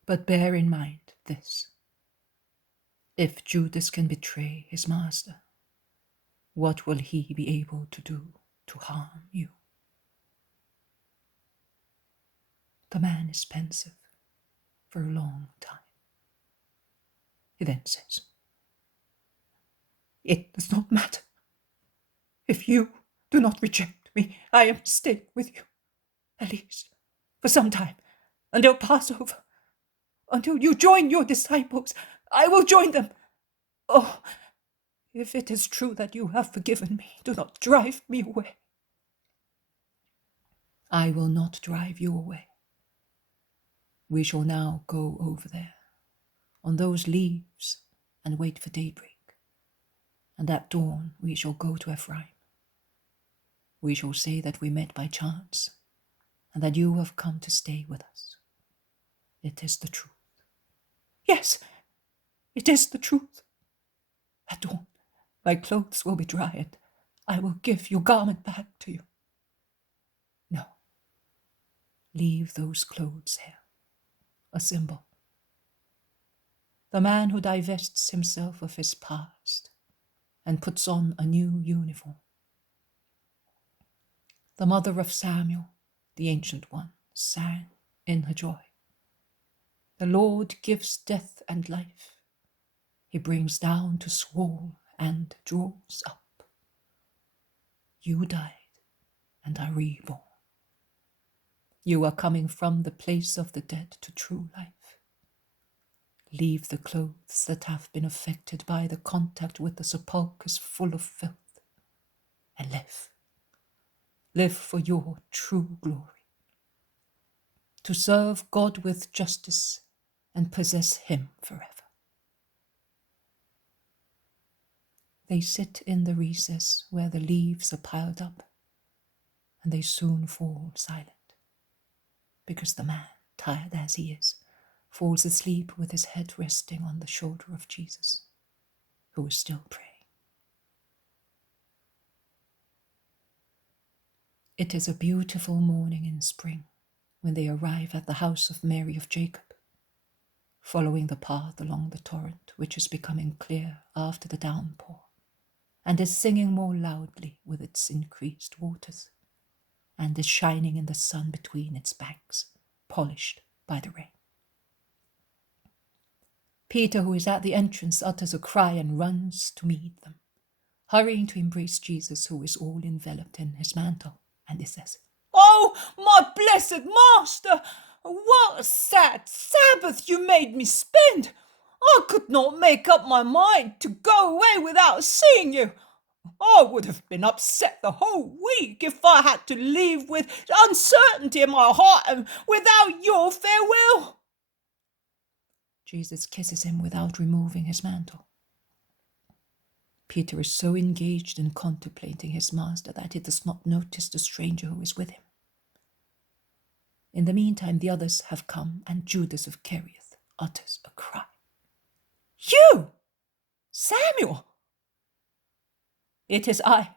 But bear in mind this. If Judas can betray his master, what will he be able to do to harm you? The man is pensive for a long time. He then says, "It does not matter. If you do not reject me, I am staying with you, at least for some time, until Passover. Until you join your disciples, I will join them. Oh, if it is true that you have forgiven me, do not drive me away." I will not drive you away. We shall now go over there, on those leaves, and wait for daybreak. And at dawn we shall go to Ephraim. We shall say that we met by chance, and that you have come to stay with us. It is the truth. Yes, it is the truth. At dawn, my clothes will be dry, and I will give your garment back to you. No, leave those clothes here, a symbol. The man who divests himself of his past and puts on a new uniform. The mother of Samuel, the Ancient One, sang in her joy. The Lord gives death and life. He brings down to Sheol and draws up. You died and are reborn. You are coming from the place of the dead to true life. Leave the clothes that have been affected by the contact with the sepulchres full of filth, and live. Live for your true glory. To serve God with justice and possess Him forever. They sit in the recess where the leaves are piled up, and they soon fall silent, because the man, tired as he is, falls asleep with his head resting on the shoulder of Jesus, who is still praying. It is a beautiful morning in spring when they arrive at the house of Mary of Jacob, following the path along the torrent, which is becoming clear after the downpour, and is singing more loudly with its increased waters, and is shining in the sun between its banks, polished by the rain. Peter, who is at the entrance, utters a cry and runs to meet them, hurrying to embrace Jesus, who is all enveloped in his mantle, and he says, "Oh, my blessed master, what a sad Sabbath you made me spend! I could not make up my mind to go away without seeing you. I would have been upset the whole week if I had to leave with uncertainty in my heart and without your farewell." Jesus kisses him without removing his mantle. Peter is so engaged in contemplating his master that he does not notice the stranger who is with him. In the meantime, the others have come, and Judas of Kerioth utters a cry. "You, Samuel!" "It is I.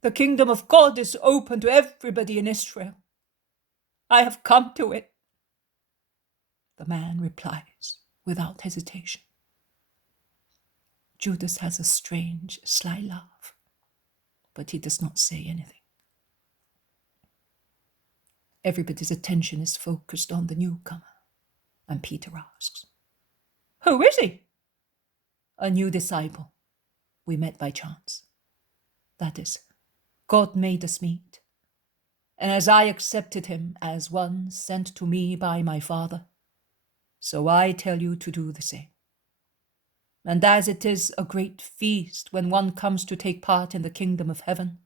The kingdom of God is open to everybody in Israel. I have come to it." The man replies without hesitation. Judas has a strange, sly laugh, but he does not say anything. Everybody's attention is focused on the newcomer, and Peter asks, "Who is he?" "A new disciple. We met by chance. That is, God made us meet. And as I accepted him as one sent to me by my Father, so I tell you to do the same. And as it is a great feast when one comes to take part in the kingdom of heaven,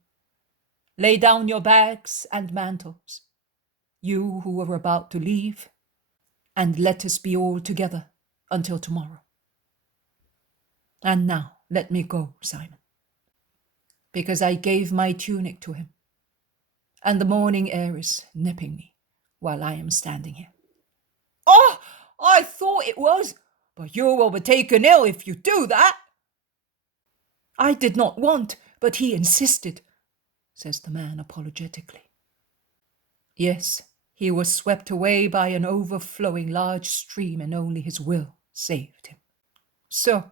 lay down your bags and mantles, you who are about to leave, and let us be all together until tomorrow. And now let me go, Simon, because I gave my tunic to him, and the morning air is nipping me while I am standing here. Oh, I thought it was, but you will be taken ill if you do that. I did not want, but he insisted, says the man apologetically. Yes, he was swept away by an overflowing large stream, and only his will saved him. So,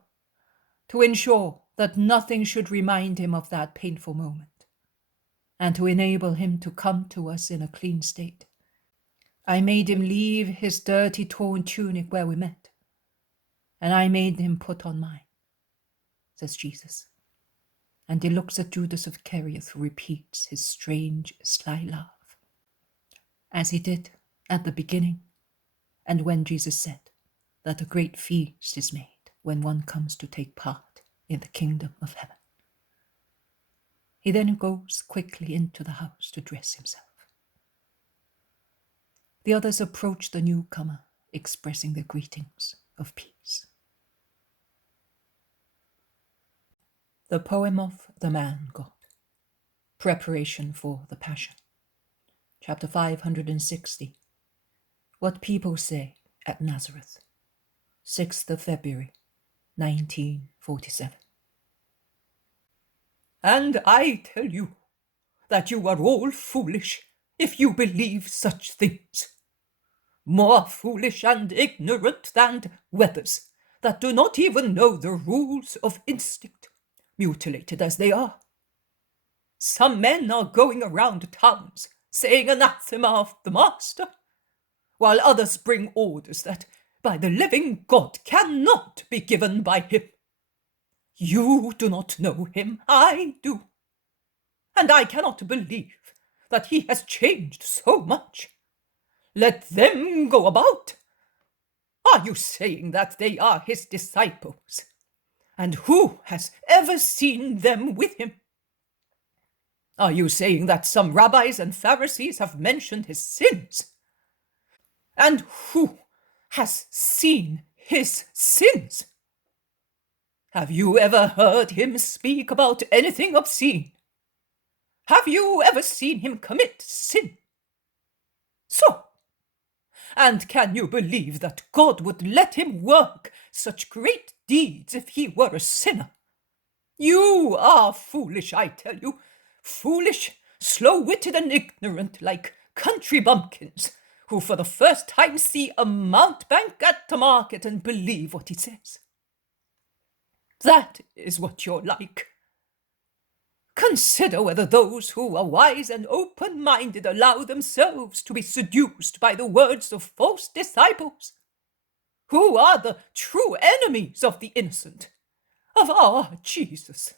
to ensure that nothing should remind him of that painful moment, and to enable him to come to us in a clean state, I made him leave his dirty, torn tunic where we met, and I made him put on mine, says Jesus. And he looks at Judas of Kerioth, who repeats his strange, sly laugh, as he did at the beginning, and when Jesus said that a great feast is made when one comes to take part in the kingdom of heaven. He then goes quickly into the house to dress himself. The others approach the newcomer, expressing their greetings of peace. The poem of the man God. Preparation for the Passion. Chapter 560. What people say at Nazareth. 6th of February, 1947. And I tell you that you are all foolish if you believe such things. More foolish and ignorant than weathers that do not even know the rules of instinct, mutilated as they are. Some men are going around towns saying anathema of the master, while others bring orders that by the living God cannot be given by him. You do not know him, I do. And I cannot believe that he has changed so much. Let them go about. Are you saying that they are his disciples? And who has ever seen them with him? Are you saying that some rabbis and Pharisees have mentioned his sins? And who has seen his sins? Have you ever heard him speak about anything obscene? Have you ever seen him commit sin? So, and can you believe that God would let him work such great deeds if he were a sinner? You are foolish, I tell you. Foolish, slow-witted and ignorant, like country bumpkins, who for the first time see a mountebank at the market and believe what he says. That is what you're like. Consider whether those who are wise and open-minded allow themselves to be seduced by the words of false disciples, who are the true enemies of the innocent, of our Jesus,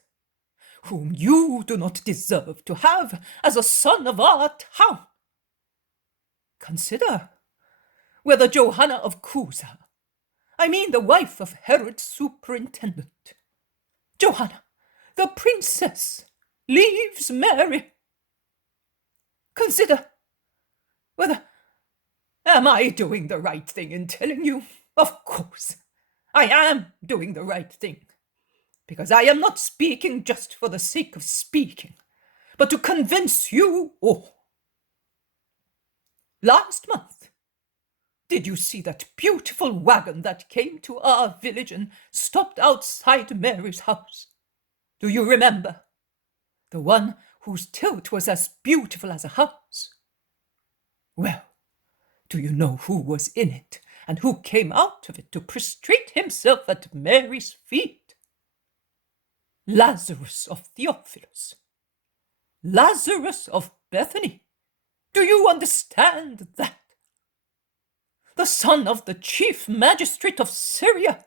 whom you do not deserve to have as a son of our town. Consider whether Johanna of Cusa, the wife of Herod's superintendent, Johanna, the princess, leaves Mary. Consider whether am I doing the right thing in telling you? Of course, I am doing the right thing, because I am not speaking just for the sake of speaking, but to convince you all. Last month, did you see that beautiful wagon that came to our village and stopped outside Mary's house? Do you remember? The one whose tilt was as beautiful as a house. Well, do you know who was in it and who came out of it to prostrate himself at Mary's feet? Lazarus of Theophilus. Lazarus of Bethany. Do you understand that? The son of the chief magistrate of Syria,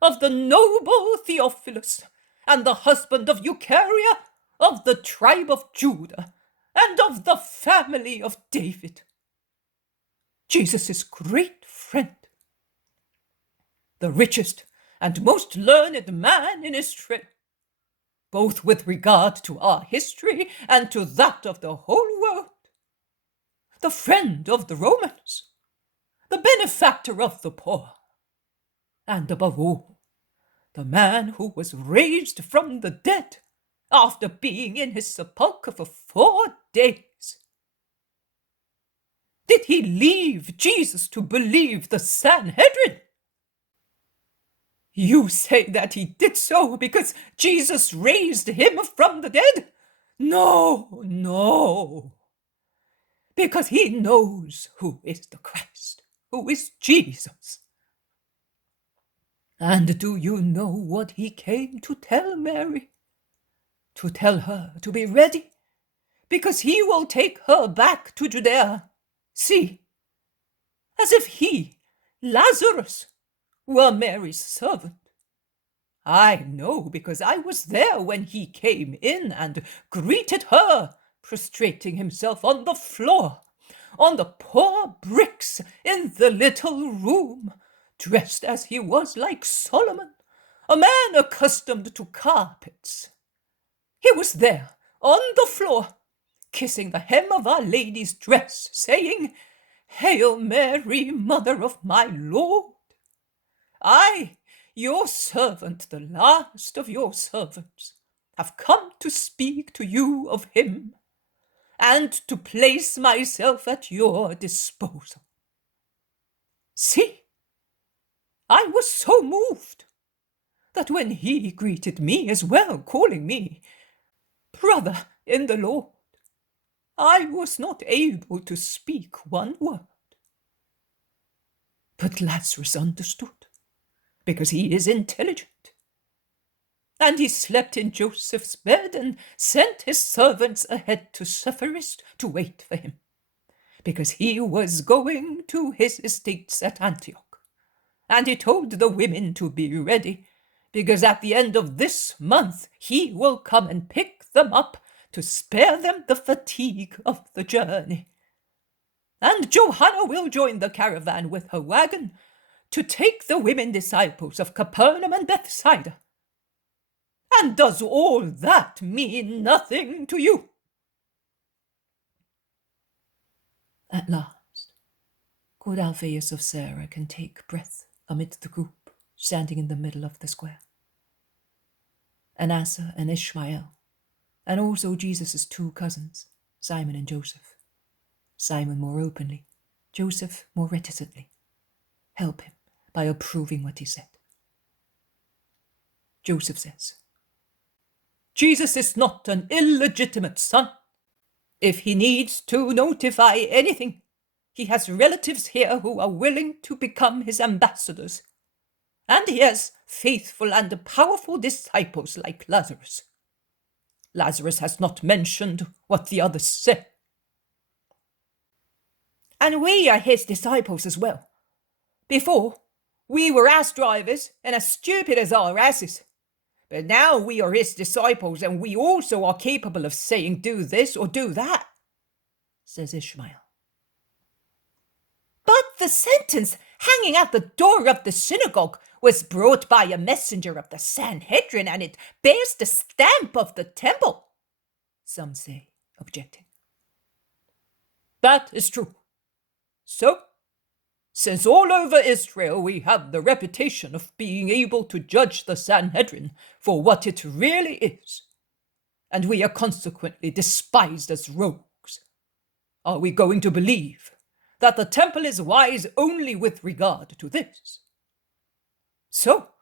of the noble Theophilus, and the husband of Eucharia, of the tribe of Judah, and of the family of David. Jesus' great friend. The richest and most learned man in Israel, both with regard to our history and to that of the whole world, the friend of the Romans, the benefactor of the poor, and above all, the man who was raised from the dead after being in his sepulchre for 4 days. Did he leave Jesus to believe the Sanhedrin? You say that he did so because Jesus raised him from the dead? No, no. Because he knows who is the Christ, who is Jesus. And do you know what he came to tell Mary? To tell her to be ready, because he will take her back to Judea. See, as if he, Lazarus, were Mary's servant. I know, because I was there when he came in and greeted her, prostrating himself on the floor, on the poor bricks in the little room, dressed as he was like Solomon, a man accustomed to carpets. He was there, on the floor, kissing the hem of Our Lady's dress, saying, "Hail Mary, Mother of my Lord! I, your servant, the last of your servants, have come to speak to you of him, and to place myself at your disposal." See, I was so moved that when he greeted me as well, calling me brother in the Lord, I was not able to speak one word. But Lazarus understood, because he is intelligent. And he slept in Joseph's bed and sent his servants ahead to Sepphoris to wait for him, because he was going to his estates at Antioch. And he told the women to be ready, because at the end of this month he will come and pick them up to spare them the fatigue of the journey. And Johanna will join the caravan with her wagon to take the women disciples of Capernaum and Bethsaida. And does all that mean nothing to you? At last, good Alphaeus of Sarah can take breath amid the group standing in the middle of the square. And Asa and Ishmael, and also Jesus' 2 cousins, Simon and Joseph. Simon more openly, Joseph more reticently, help him by approving what he said. Joseph says, "Jesus is not an illegitimate son. If he needs to notify anything, he has relatives here who are willing to become his ambassadors. And he has faithful and powerful disciples like Lazarus. Lazarus has not mentioned what the others say. And we are his disciples as well. Before, we were ass drivers and as stupid as our asses. But now we are his disciples, and we also are capable of saying do this or do that," says Ishmael. "But the sentence hanging at the door of the synagogue was brought by a messenger of the Sanhedrin, and it bears the stamp of the temple," some say, objecting. "That is true. So, since all over Israel we have the reputation of being able to judge the Sanhedrin for what it really is, and we are consequently despised as rogues, are we going to believe that the temple is wise only with regard to this? So,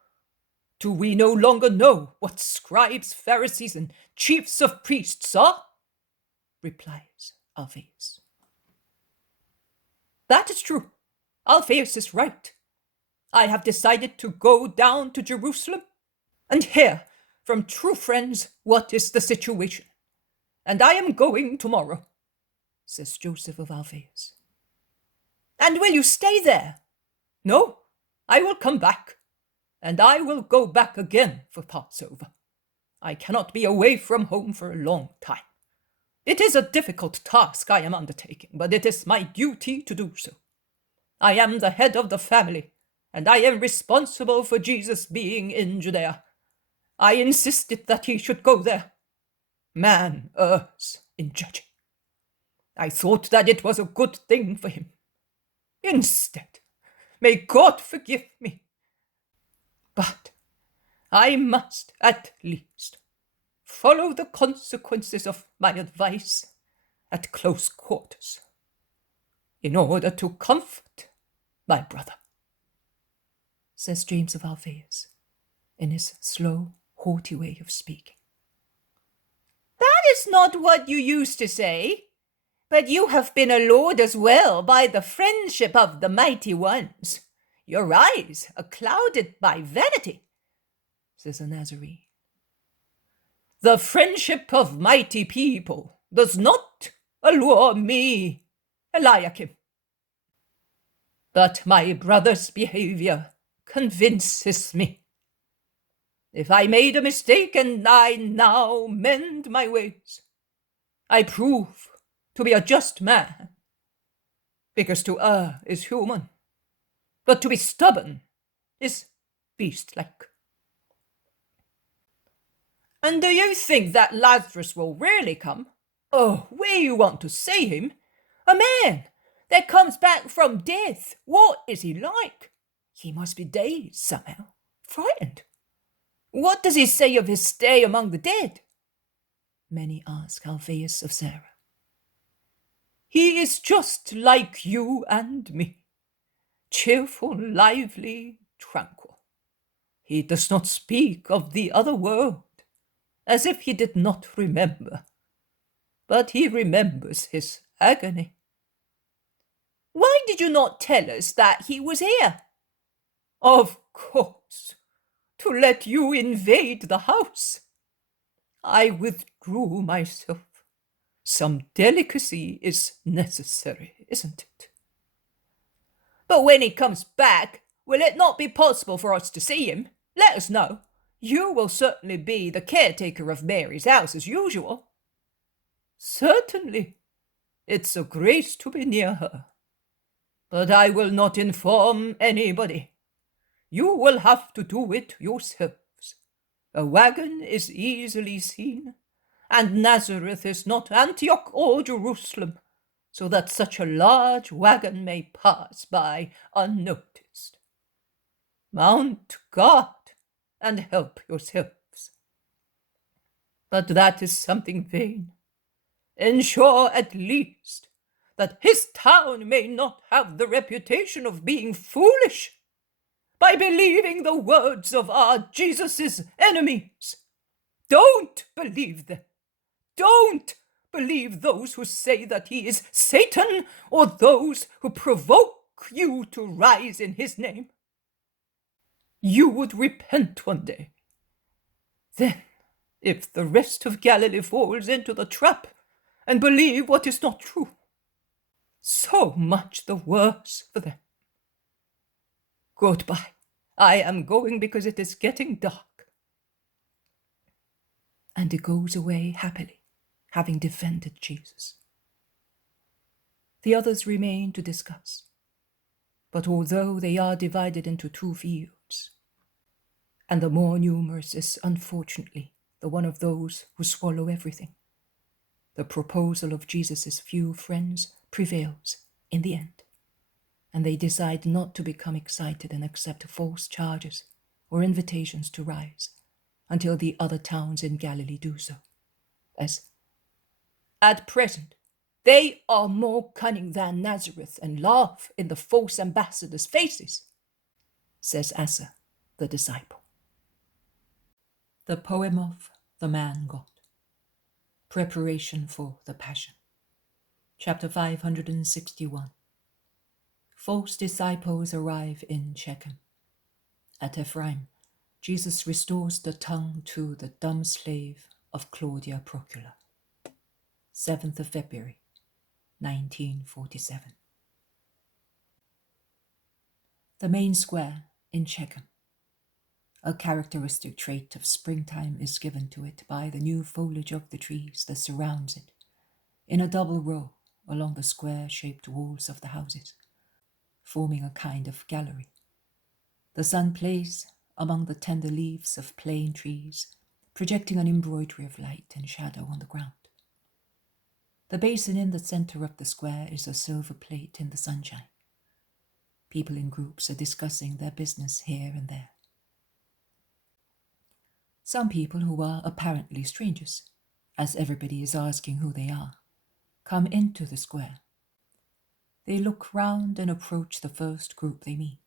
do we no longer know what scribes, Pharisees, and chiefs of priests are?" replies Alphaeus. "That is true. Alphaeus is right. I have decided to go down to Jerusalem and hear from true friends what is the situation. And I am going tomorrow," says Joseph of Alphaeus. "And will you stay there?" "No, I will come back, and I will go back again for Passover. I cannot be away from home for a long time. It is a difficult task I am undertaking, but it is my duty to do so. I am the head of the family, and I am responsible for Jesus being in Judea. I insisted that he should go there. Man errs in judging. I thought that it was a good thing for him. Instead, may God forgive me. But I must at least follow the consequences of my advice at close quarters in order to comfort my brother, says James of Alphaeus in his slow, haughty way of speaking. That is not what you used to say, but you have been allured as well by the friendship of the mighty ones. Your eyes are clouded by vanity, says a Nazarene. The friendship of mighty people does not allure me, Eliakim. But my brother's behavior convinces me. If I made a mistake and I now mend my ways, I prove to be a just man, because to err is human, but to be stubborn is beast-like. And do you think that Lazarus will really come? Oh, we want to see him. A man that comes back from death. What is he like? He must be dazed somehow, frightened. What does he say of his stay among the dead? Many ask Alphaeus of Sarah. He is just like you and me, cheerful, lively, tranquil. He does not speak of the other world, as if he did not remember, but he remembers his agony. Why did you not tell us that he was here? Of course, to let you invade the house. I withdrew myself. Some delicacy is necessary, isn't it? But when he comes back, will it not be possible for us to see him? Let us know. You will certainly be the caretaker of Mary's house as usual. Certainly. It's a grace to be near her. But I will not inform anybody. You will have to do it yourselves. A wagon is easily seen, and Nazareth is not Antioch or Jerusalem, so that such a large wagon may pass by unnoticed. Mount guard and help yourselves. But that is something vain. Ensure at least that his town may not have the reputation of being foolish by believing the words of our Jesus' enemies. Don't believe them. Don't believe those who say that he is Satan or those who provoke you to rise in his name. You would repent one day. Then, if the rest of Galilee falls into the trap and believe what is not true, so much the worse for them. Goodbye. I am going because it is getting dark. And he goes away happily, having defended Jesus. The others remain to discuss, but although they are divided into two fields, and the more numerous is unfortunately the one of those who swallow everything, the proposal of Jesus' few friends prevails in the end, and they decide not to become excited and accept false charges or invitations to rise until the other towns in Galilee do so, as at present they are more cunning than Nazareth and laugh in the false ambassadors' faces, says Asa, the disciple. The poem of the Man God. Preparation for the Passion. Chapter 561. False disciples arrive in Shechem. At Ephraim, Jesus restores the tongue to the dumb slave of Claudia Procula. 7th of February, 1947. The main square in Shechem. A characteristic trait of springtime is given to it by the new foliage of the trees that surrounds it, in a double row along the square-shaped walls of the houses, forming a kind of gallery. The sun plays among the tender leaves of plane trees, projecting an embroidery of light and shadow on the ground. The basin in the center of the square is a silver plate in the sunshine. People in groups are discussing their business here and there. Some people who are apparently strangers, as everybody is asking who they are, come into the square. They look round and approach the first group they meet.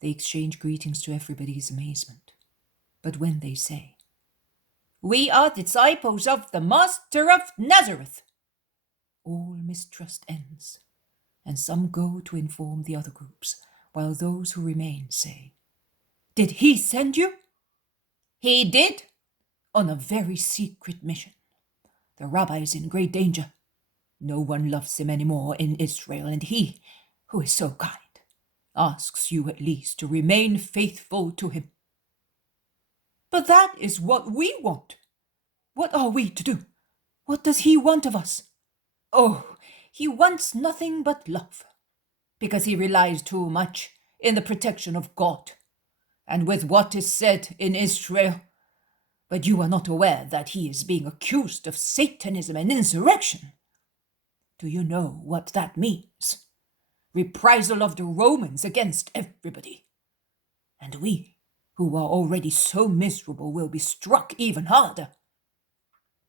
They exchange greetings to everybody's amazement. But when they say, "We are disciples of the Master of Nazareth," all mistrust ends, and some go to inform the other groups, while those who remain say, "Did he send you?" "He did, on a very secret mission. The rabbi is in great danger. No one loves him any more in Israel, and he, who is so kind, asks you at least to remain faithful to him." "But that is what we want. What are we to do? What does he want of us?" "Oh, he wants nothing but love, because he relies too much in the protection of God, and with what is said in Israel. But you are not aware that he is being accused of Satanism and insurrection. Do you know what that means? Reprisal of the Romans against everybody. And we, who are already so miserable, will be struck even harder.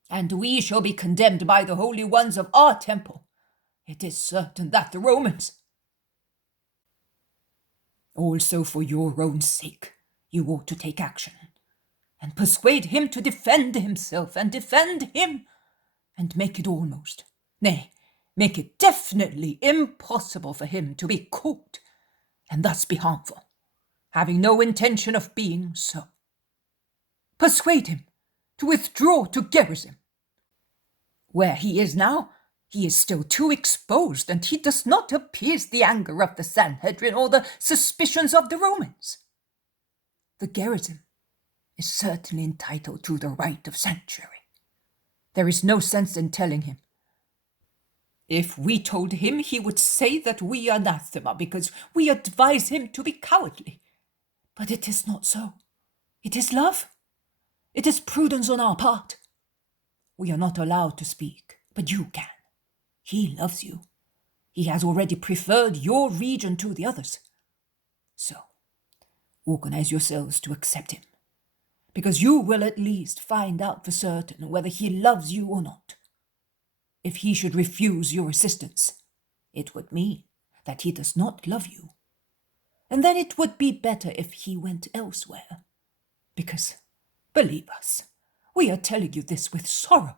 And we shall be condemned by the holy ones of our temple. It is certain that the Romans... Also, for your own sake, you ought to take action, and persuade him to defend himself, and defend him, and make it almost, nay, make it definitely impossible for him to be caught, and thus be harmful, having no intention of being so. Persuade him to withdraw to Gerizim. Where he is now, he is still too exposed, and he does not appease the anger of the Sanhedrin or the suspicions of the Romans. The Gerizim is certainly entitled to the right of sanctuary. There is no sense in telling him. If we told him, he would say that we are anathema because we advise him to be cowardly. But it is not so. It is love. It is prudence on our part. We are not allowed to speak, but you can. He loves you. He has already preferred your region to the others. So, organize yourselves to accept him, because you will at least find out for certain whether he loves you or not. If he should refuse your assistance, it would mean that he does not love you. And then it would be better if he went elsewhere. Because, believe us, we are telling you this with sorrow.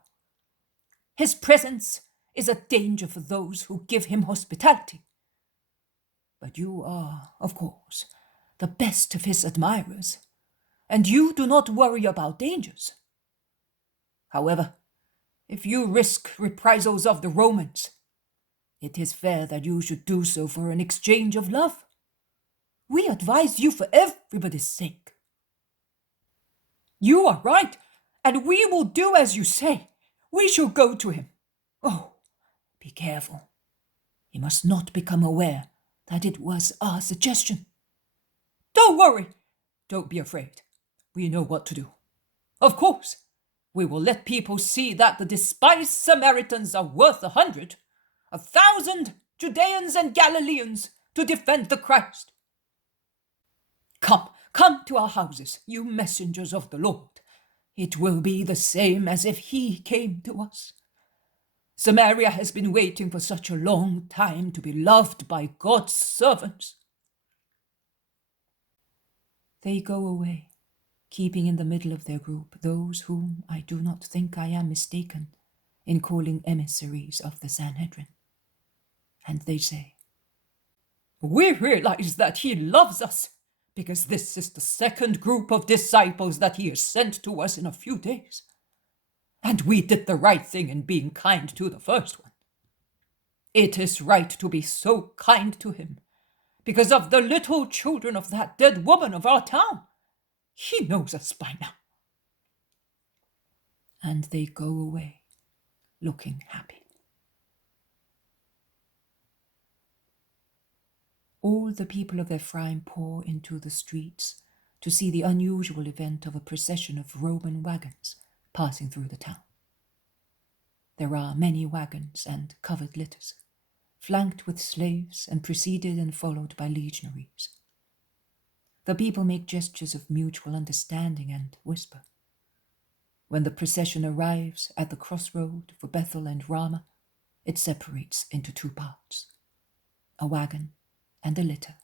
His presence is a danger for those who give him hospitality. But you are, of course, the best of his admirers, and you do not worry about dangers. However, if you risk reprisals of the Romans, it is fair that you should do so for an exchange of love. We advise you for everybody's sake." "You are right, and we will do as you say. We shall go to him. Oh, be careful. He must not become aware that it was our suggestion." "Don't worry. Don't be afraid. We know what to do. Of course, we will let people see that the despised Samaritans are worth 100, 1,000 Judeans and Galileans to defend the Christ. Come to our houses, you messengers of the Lord. It will be the same as if he came to us. Samaria has been waiting for such a long time to be loved by God's servants." They go away, keeping in the middle of their group those whom I do not think I am mistaken in calling emissaries of the Sanhedrin. And they say, "We realize that he loves us, because this is the second group of disciples that he has sent to us in a few days. And we did the right thing in being kind to the first one. It is right to be so kind to him, because of the little children of that dead woman of our town. He knows us by now." And they go away, looking happy. all the people of Ephraim pour into the streets to see the unusual event of a procession of Roman wagons passing through the town. There are many wagons and covered litters, flanked with slaves and preceded and followed by legionaries. The people make gestures of mutual understanding and whisper. When the procession arrives at the crossroad for Bethel and Ramah, it separates into two parts. A wagon and a litter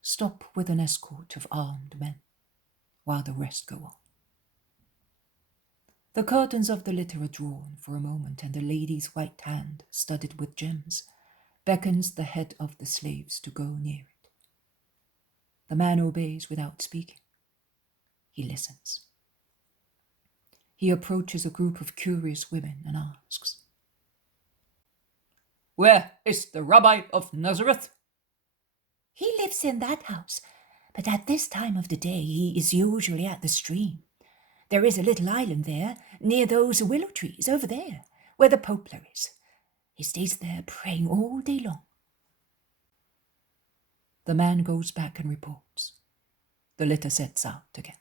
stop with an escort of armed men, while the rest go on. The curtains of the litter are drawn for a moment, and a lady's white hand, studded with gems, beckons the head of the slaves to go near it. The man obeys without speaking. He listens. He approaches a group of curious women and asks, "Where is the Rabbi of Nazareth?" He lives in that house, but at this time of the day he is usually at the stream. There is a little island there, near those willow trees over there, where the poplar is. He stays there praying all day long. The man goes back and reports. The litter sets out again.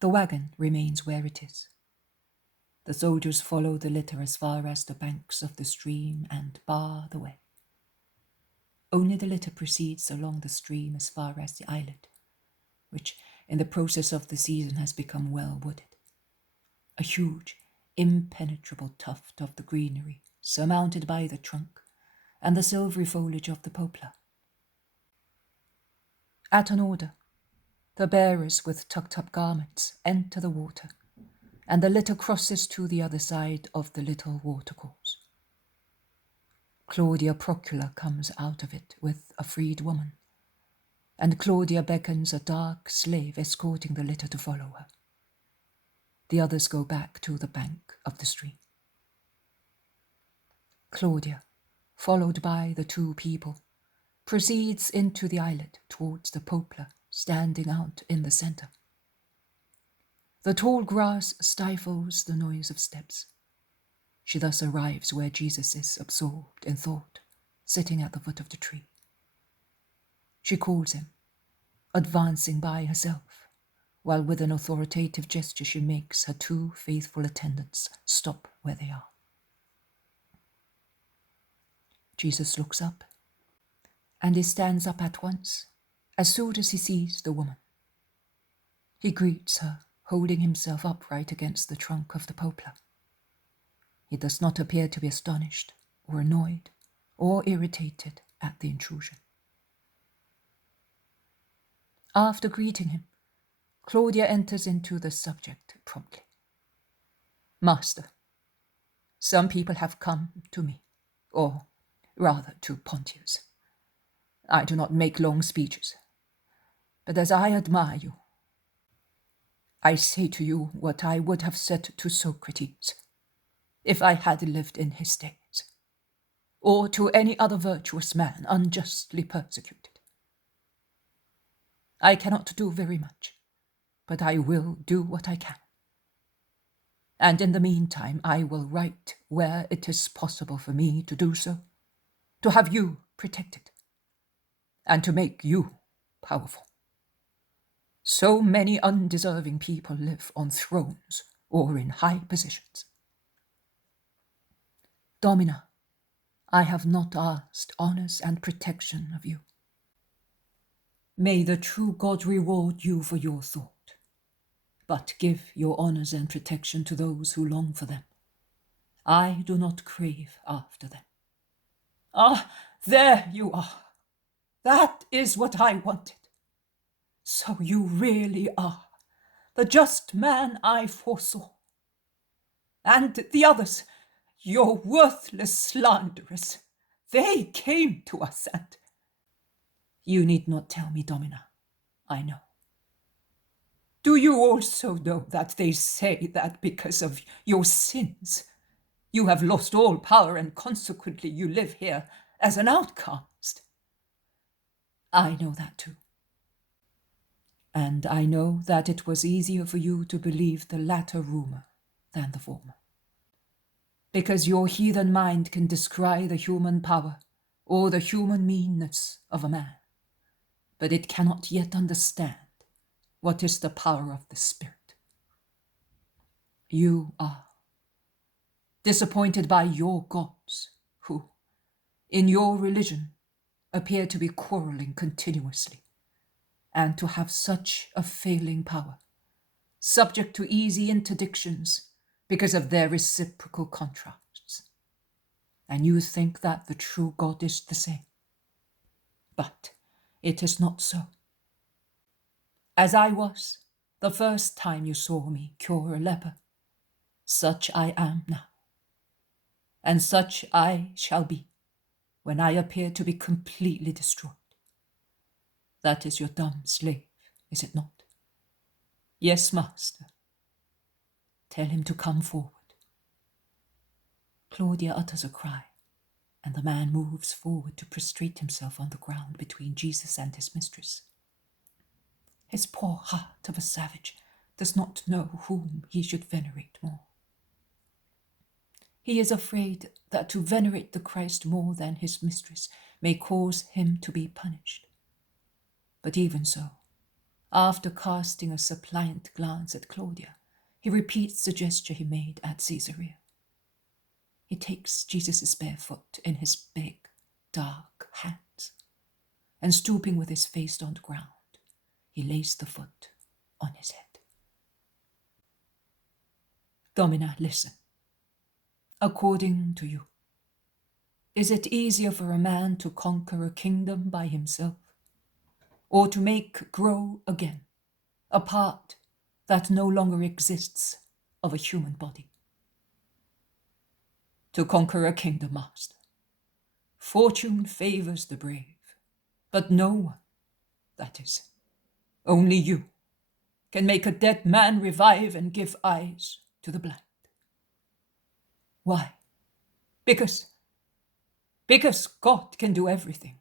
The wagon remains where it is. The soldiers follow the litter as far as the banks of the stream and bar the way. Only the litter proceeds along the stream as far as the islet, which in the process of the season has become well wooded. A huge, impenetrable tuft of the greenery, surmounted by the trunk and the silvery foliage of the poplar. At an order, the bearers with tucked-up garments enter the water, and the litter crosses to the other side of the little watercourse. Claudia Procula comes out of it with a freed woman, and Claudia beckons a dark slave escorting the litter to follow her. The others go back to the bank of the stream. Claudia, followed by the two people, proceeds into the islet towards the poplar standing out in the center. The tall grass stifles the noise of steps. She thus arrives where Jesus is absorbed in thought, sitting at the foot of the tree. She calls him, advancing by herself, while with an authoritative gesture she makes her two faithful attendants stop where they are. Jesus looks up, and he stands up at once, as soon as he sees the woman. He greets her, holding himself upright against the trunk of the poplar. He does not appear to be astonished, or annoyed, or irritated at the intrusion. After greeting him, Claudia enters into the subject promptly. "Master, some people have come to me, or rather to Pontius. I do not make long speeches, but as I admire you, I say to you what I would have said to Socrates if I had lived in his days, or to any other virtuous man unjustly persecuted. I cannot do very much, but I will do what I can. And in the meantime, I will write where it is possible for me to do so, to have you protected, and to make you powerful. So many undeserving people live on thrones or in high positions. Domina, I have not asked honors and protection of you. May the true God reward you for your thought, but give your honors and protection to those who long for them. I do not crave after them." "Ah, there you are. That is what I wanted. So you really are the just man I foresaw. And the others, your worthless slanderers, they came to us and—" "You need not tell me, Domina. I know." "Do you also know that they say that because of your sins, you have lost all power and consequently you live here as an outcast?" "I know that too. And I know that it was easier for you to believe the latter rumor than the former, because your heathen mind can descry the human power or the human meanness of a man, but it cannot yet understand what is the power of the Spirit. You are disappointed by your gods, who, in your religion, appear to be quarreling continuously, and to have such a failing power, subject to easy interdictions because of their reciprocal contrasts. And you think that the true God is the same. But it is not so. As I was the first time you saw me cure a leper, such I am now, and such I shall be when I appear to be completely destroyed. That is your dumb slave, is it not? Yes, master. Tell him to come forward. Claudia utters a cry, and the man moves forward to prostrate himself on the ground between Jesus and his mistress. His poor heart of a savage does not know whom he should venerate more. He is afraid that to venerate the Christ more than his mistress may cause him to be punished. But even so, after casting a suppliant glance at Claudia, he repeats the gesture he made at Caesarea. He takes Jesus' bare foot in his big, dark hands, and stooping with his face on the ground, he lays the foot on his head. Domina, listen. According to you, is it easier for a man to conquer a kingdom by himself, or to make grow again a part that no longer exists of a human body? To conquer a kingdom, master. Fortune favors the brave, but no one, that is, only you, can make a dead man revive and give eyes to the blind. Why? Because God can do everything.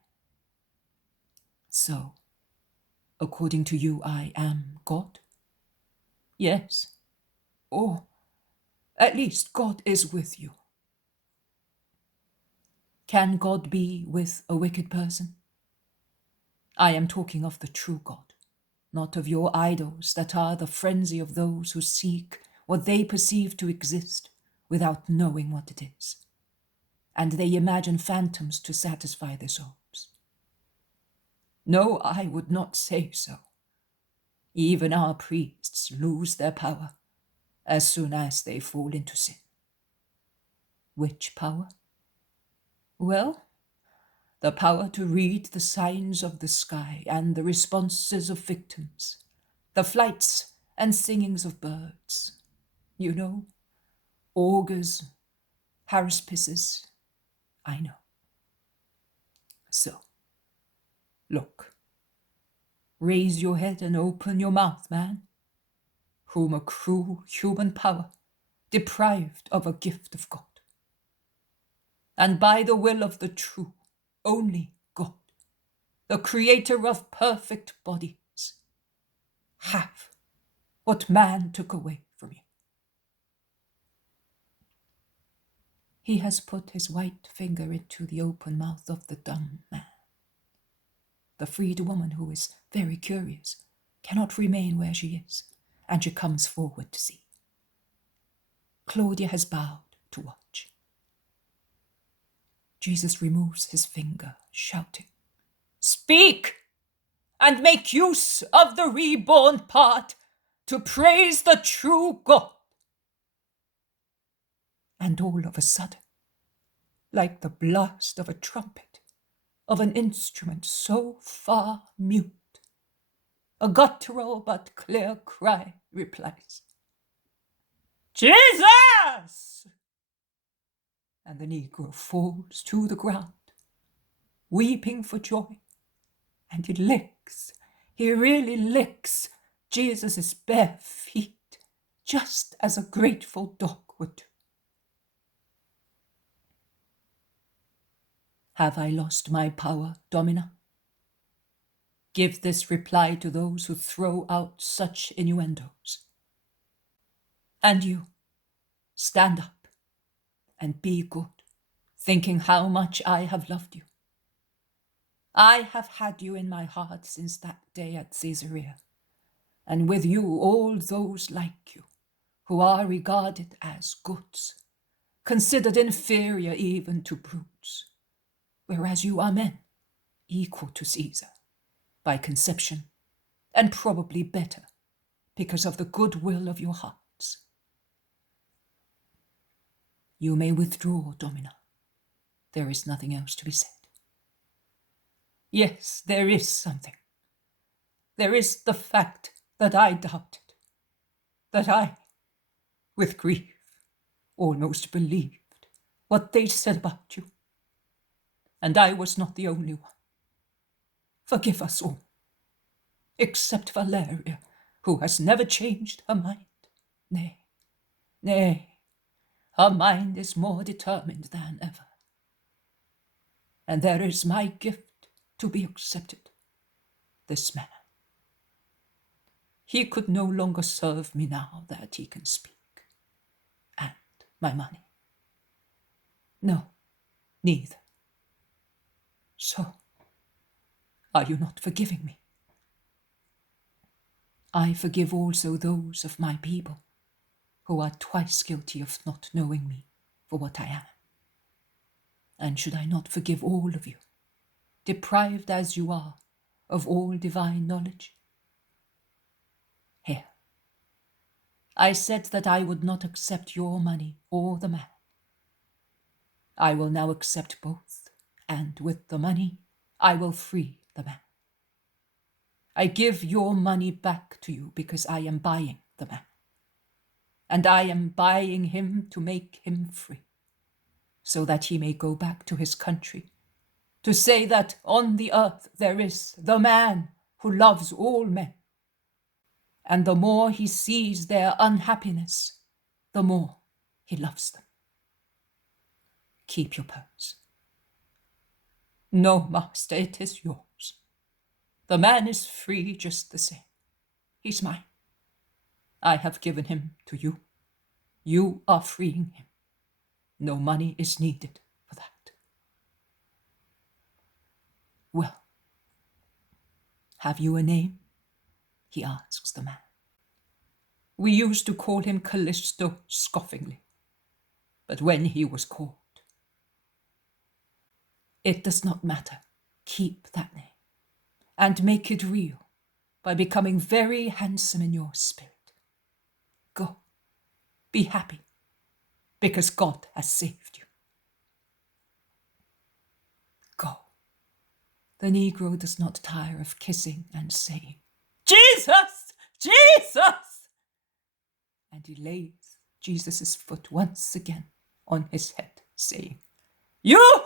So, according to you, I am God? Yes. Or, at least, God is with you. Can God be with a wicked person? I am talking of the true God, not of your idols that are the frenzy of those who seek what they perceive to exist without knowing what it is, and they imagine phantoms to satisfy their souls. No, I would not say so. Even our priests lose their power as soon as they fall into sin. Which power? Well, the power to read the signs of the sky and the responses of victims, the flights and singings of birds. You know, augurs, haruspices, I know. So, look, raise your head and open your mouth, man, whom a cruel human power deprived of a gift of God. And by the will of the true, only God, the creator of perfect bodies, have what man took away from you. He has put his white finger into the open mouth of the dumb man. The freed woman, who is very curious, cannot remain where she is, and she comes forward to see. Claudia has bowed to watch. Jesus removes his finger, shouting, "Speak, and make use of the reborn part to praise the true God." And all of a sudden, like the blast of a trumpet, of an instrument so far mute, a guttural but clear cry replies, "Jesus!" And the Negro falls to the ground, weeping for joy, and he really licks Jesus' bare feet, just as a grateful dog would do. Have I lost my power, Domina? Give this reply to those who throw out such innuendos. And you, stand up and be good, thinking how much I have loved you, I have had you in my heart since that day at Caesarea, and with you all those like you, who are regarded as goods, considered inferior even to brutes, whereas you are men, equal to Caesar, by conception, and probably better, because of the goodwill of your hearts. You may withdraw, Domina. There is nothing else to be said. Yes, there is something. There is the fact that I doubted, that I, with grief, almost believed what they said about you. And I was not the only one. Forgive us all, except Valeria, who has never changed her mind. Nay, nay, her mind is more determined than ever. And there is my gift to be accepted, this man. He could no longer serve me now that he can speak. And my money. No, neither. So, are you not forgiving me? I forgive also those of my people who are twice guilty of not knowing me for what I am. And should I not forgive all of you, deprived as you are of all divine knowledge? Here, I said that I would not accept your money or the man. I will now accept both, and with the money, I will free the man. I give your money back to you because I am buying the man. And I am buying him to make him free, so that he may go back to his country, to say that on the earth there is the man who loves all men. And the more he sees their unhappiness, the more he loves them. Keep your purse. No, master, it is yours. The man is free just the same. He's mine. I have given him to you. You are freeing him. No money is needed for that. Well, have you a name? He asks the man. We used to call him Callisto scoffingly, but when he was called. It does not matter. Keep that name, and make it real by becoming very handsome in your spirit. Go, be happy, because God has saved you. Go. The Negro does not tire of kissing and saying, Jesus! Jesus! And he lays Jesus' foot once again on his head, saying, You,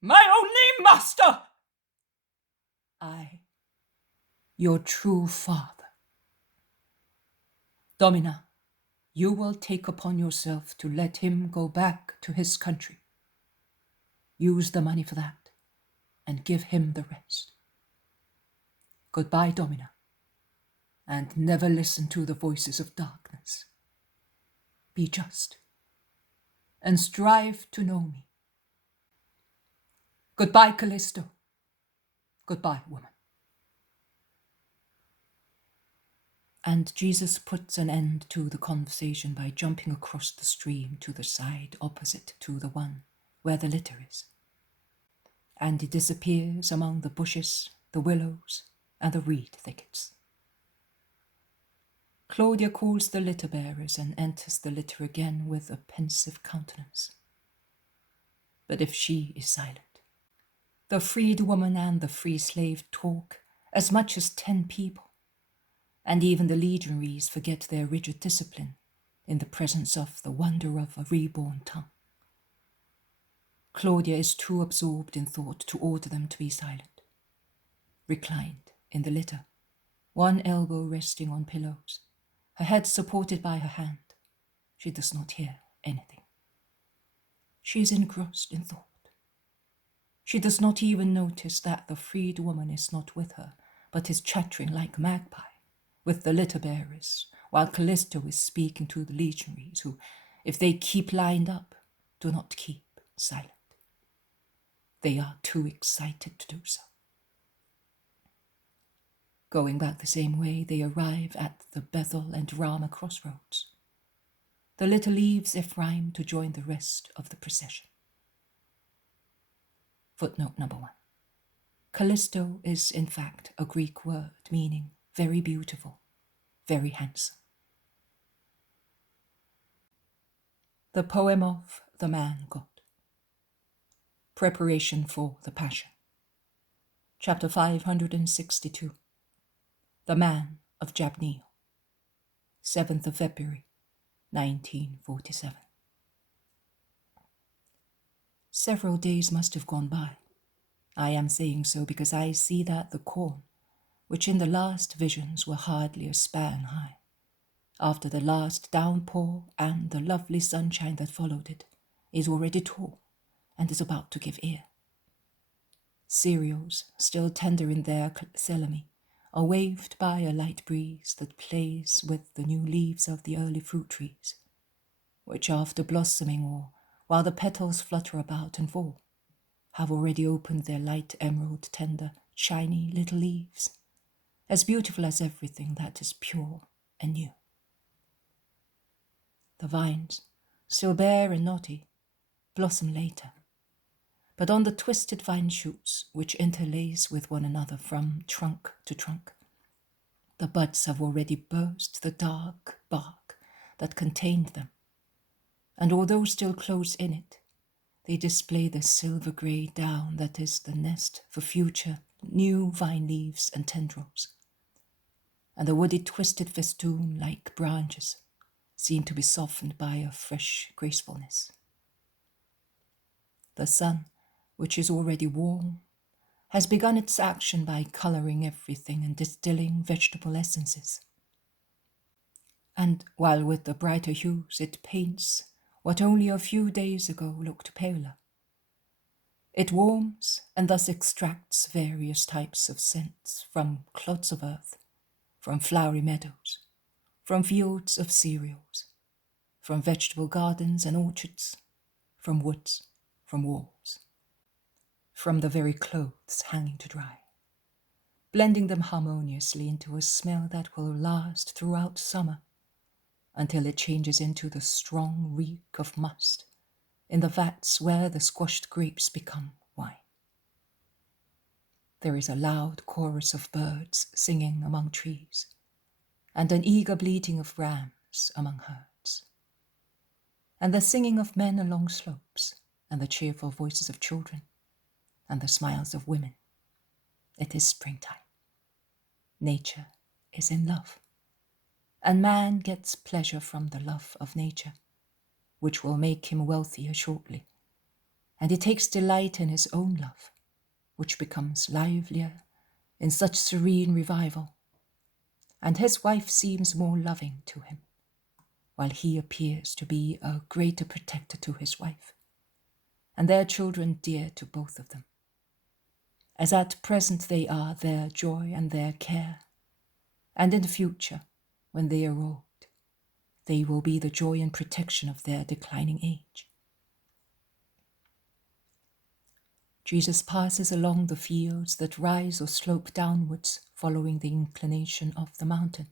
my only master! I, your true father. Domina, you will take upon yourself to let him go back to his country. Use the money for that, and give him the rest. Goodbye, Domina, and never listen to the voices of darkness. Be just, and strive to know me. Goodbye, Callisto. Goodbye, woman. And Jesus puts an end to the conversation by jumping across the stream to the side opposite to the one where the litter is. And he disappears among the bushes, the willows, and the reed thickets. Claudia calls the litter bearers and enters the litter again with a pensive countenance. But if she is silent, the freed woman and the free slave talk as much as 10 people, and even the legionaries forget their rigid discipline in the presence of the wonder of a reborn tongue. Claudia is too absorbed in thought to order them to be silent. Reclined in the litter, one elbow resting on pillows, her head supported by her hand, she does not hear anything. She is engrossed in thought. She does not even notice that the freed woman is not with her, but is chattering like a magpie with the litter bearers, while Callisto is speaking to the legionaries who, if they keep lined up, do not keep silent. They are too excited to do so. Going back the same way, they arrive at the Bethel and Ramah crossroads. The little leaves Ephraim to join the rest of the procession. Footnote number 1. Callisto is in fact a Greek word meaning very beautiful, very handsome. The poem of the man God. Preparation for the Passion. Chapter 562. The Man of Jabneel. 7th of February, 1947. Several days must have gone by. I am saying so because I see that the corn, which in the last visions were hardly a span high, after the last downpour and the lovely sunshine that followed it, is already tall and is about to give ear. Cereals, still tender in their selamy, are waved by a light breeze that plays with the new leaves of the early fruit trees, which after blossoming or while the petals flutter about and fall, have already opened their light emerald tender, shiny little leaves, as beautiful as everything that is pure and new. The vines, still bare and knotty, blossom later, but on the twisted vine shoots which interlace with one another from trunk to trunk, the buds have already burst the dark bark that contained them, and although still close in it, they display the silver-grey down that is the nest for future new vine leaves and tendrils, and the woody twisted festoon-like branches seem to be softened by a fresh gracefulness. The sun, which is already warm, has begun its action by colouring everything and distilling vegetable essences. And while with the brighter hues it paints what only a few days ago looked paler, it warms and thus extracts various types of scents from clods of earth, from flowery meadows, from fields of cereals, from vegetable gardens and orchards, from woods, from walls, from the very clothes hanging to dry, blending them harmoniously into a smell that will last throughout summer, until it changes into the strong reek of must in the vats where the squashed grapes become wine. There is a loud chorus of birds singing among trees, and an eager bleating of rams among herds, and the singing of men along slopes, and the cheerful voices of children, and the smiles of women. It is springtime. Nature is in love, and man gets pleasure from the love of nature, which will make him wealthier shortly, and he takes delight in his own love, which becomes livelier in such serene revival, and his wife seems more loving to him, while he appears to be a greater protector to his wife, and their children dear to both of them, as at present they are their joy and their care, and in the future, when they are old, they will be the joy and protection of their declining age. Jesus passes along the fields that rise or slope downwards following the inclination of the mountain.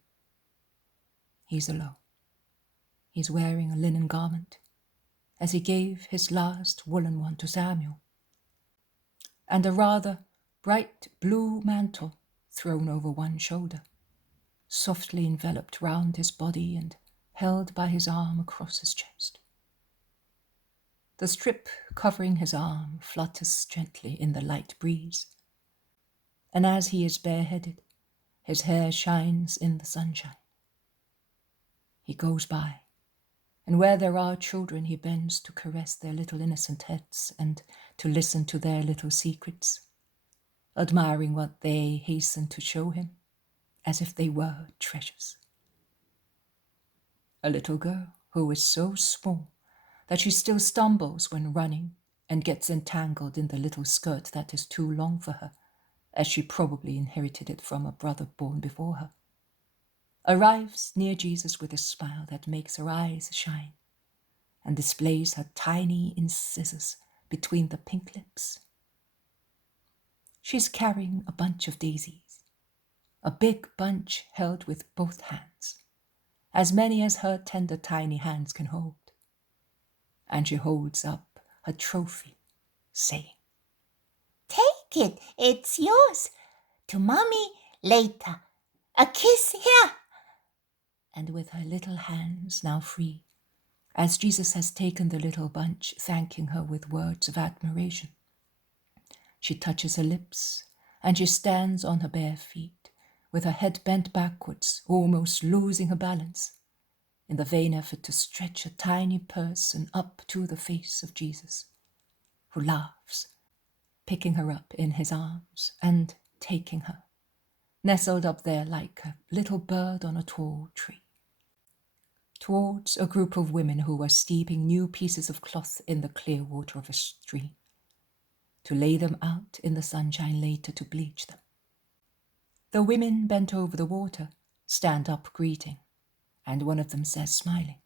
He's alone. He's wearing a linen garment, as he gave his last woolen one to Samuel, and a rather bright blue mantle thrown over one shoulder, softly enveloped round his body and held by his arm across his chest. The strip covering his arm flutters gently in the light breeze, and as he is bareheaded, his hair shines in the sunshine. He goes by, and where there are children he bends to caress their little innocent heads and to listen to their little secrets, admiring what they hasten to show him, as if they were treasures. A little girl who is so small that she still stumbles when running and gets entangled in the little skirt that is too long for her, as she probably inherited it from a brother born before her, arrives near Jesus with a smile that makes her eyes shine and displays her tiny incisors between the pink lips. She's carrying a bunch of daisies, a big bunch held with both hands, as many as her tender tiny hands can hold. And she holds up her trophy, saying, Take it, it's yours. To Mommy later. A kiss here. and with her little hands now free, as Jesus has taken the little bunch, thanking her with words of admiration, she touches her lips, and she stands on her bare feet, with her head bent backwards, almost losing her balance, in the vain effort to stretch a tiny person up to the face of Jesus, who laughs, picking her up in his arms and taking her, nestled up there like a little bird on a tall tree, towards a group of women who were steeping new pieces of cloth in the clear water of a stream, to lay them out in the sunshine later to bleach them. The women bent over the water stand up greeting, and one of them says, smiling,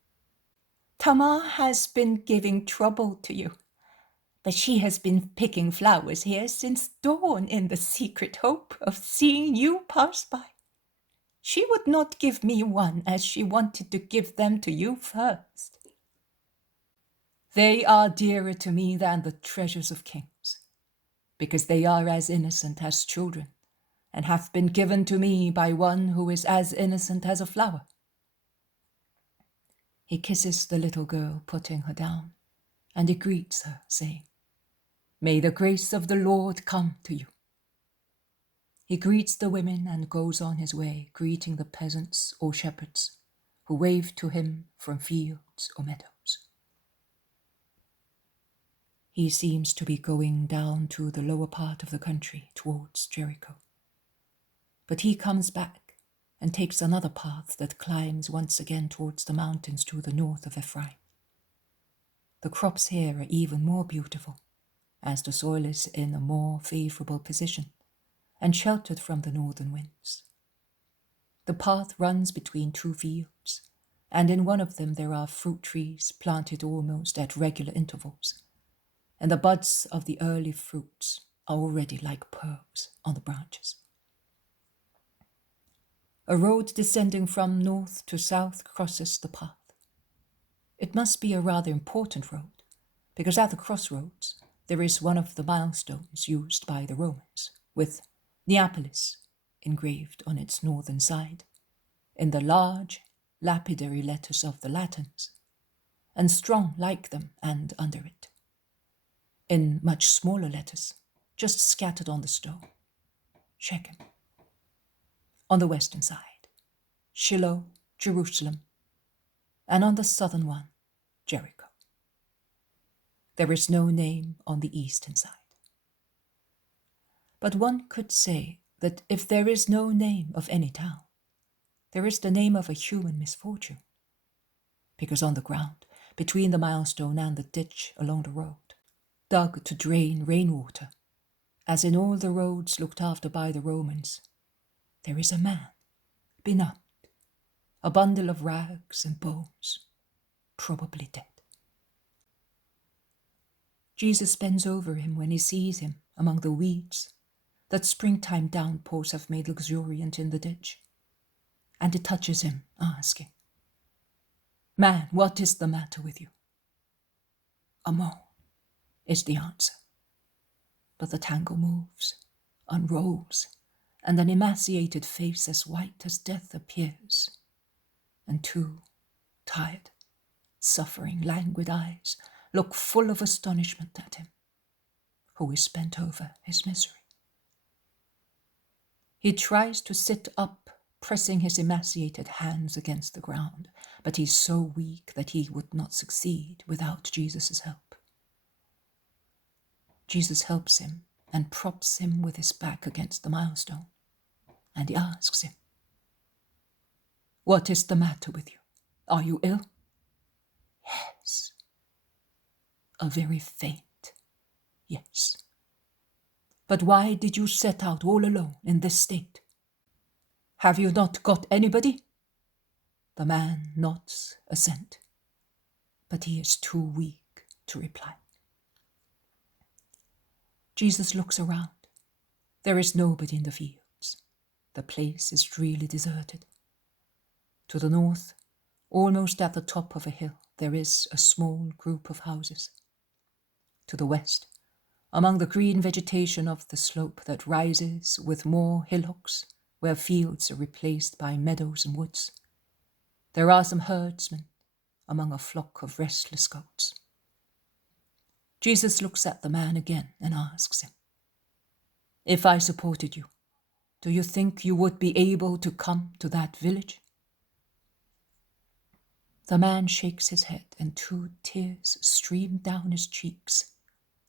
Tamar has been giving trouble to you, but she has been picking flowers here since dawn in the secret hope of seeing you pass by. She would not give me one, as she wanted to give them to you first. They are dearer to me than the treasures of kings, because they are as innocent as children, and have been given to me by one who is as innocent as a flower. He kisses the little girl, putting her down, and he greets her, saying, May the grace of the Lord come to you. He greets the women and goes on his way, greeting the peasants or shepherds who wave to him from fields or meadows. He seems to be going down to the lower part of the country towards Jericho. But he comes back and takes another path that climbs once again towards the mountains to the north of Ephraim. The crops here are even more beautiful, as the soil is in a more favorable position and sheltered from the northern winds. The path runs between two fields, and in one of them there are fruit trees planted almost at regular intervals, and the buds of the early fruits are already like pearls on the branches. A road descending from north to south crosses the path. It must be a rather important road, because at the crossroads there is one of the milestones used by the Romans, with Decapolis engraved on its northern side, in the large lapidary letters of the Latins, and strong like them and under it, in much smaller letters, just scattered on the stone, Shechem. On the western side, Shiloh, Jerusalem, and on the southern one, Jericho. There is no name on the eastern side. But one could say that if there is no name of any town, there is the name of a human misfortune, because on the ground, between the milestone and the ditch along the road, dug to drain rainwater, as in all the roads looked after by the Romans, there is a man, benumbed, a bundle of rags and bones, probably dead. Jesus bends over him when he sees him among the weeds that springtime downpours have made luxuriant in the ditch, and he touches him, asking, Man, what is the matter with you? A moan is the answer, but the tangle moves, unrolls, and an emaciated face as white as death appears, and two tired, suffering, languid eyes look full of astonishment at him, who is bent over his misery. He tries to sit up, pressing his emaciated hands against the ground, but he is so weak that he would not succeed without Jesus' help. Jesus helps him and props him with his back against the milestone, and he asks him, What is the matter with you? Are you ill? Yes. A very faint yes. But why did you set out all alone in this state? Have you not got anybody? The man nods assent, but he is too weak to reply. Jesus looks around. There is nobody in the fields. The place is really deserted. To the north, almost at the top of a hill, there is a small group of houses. To the west, among the green vegetation of the slope that rises with more hillocks, where fields are replaced by meadows and woods, there are some herdsmen among a flock of restless goats. Jesus looks at the man again and asks him, "If I supported you, do you think you would be able to come to that village?" The man shakes his head, and 2 tears stream down his cheeks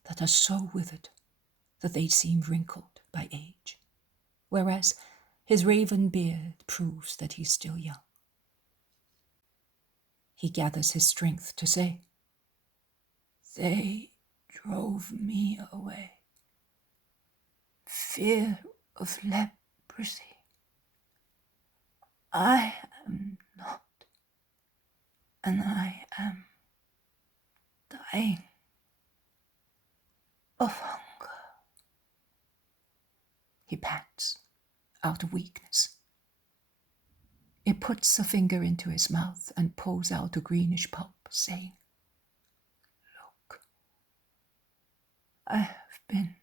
that are so withered that they seem wrinkled by age, whereas his raven beard proves that he's still young. He gathers his strength to say, "They drove me away. Fear of leprosy. I am not, and I am dying of hunger." He pants out of weakness. He puts a finger into his mouth and pulls out a greenish pulp, saying, "Look, I have been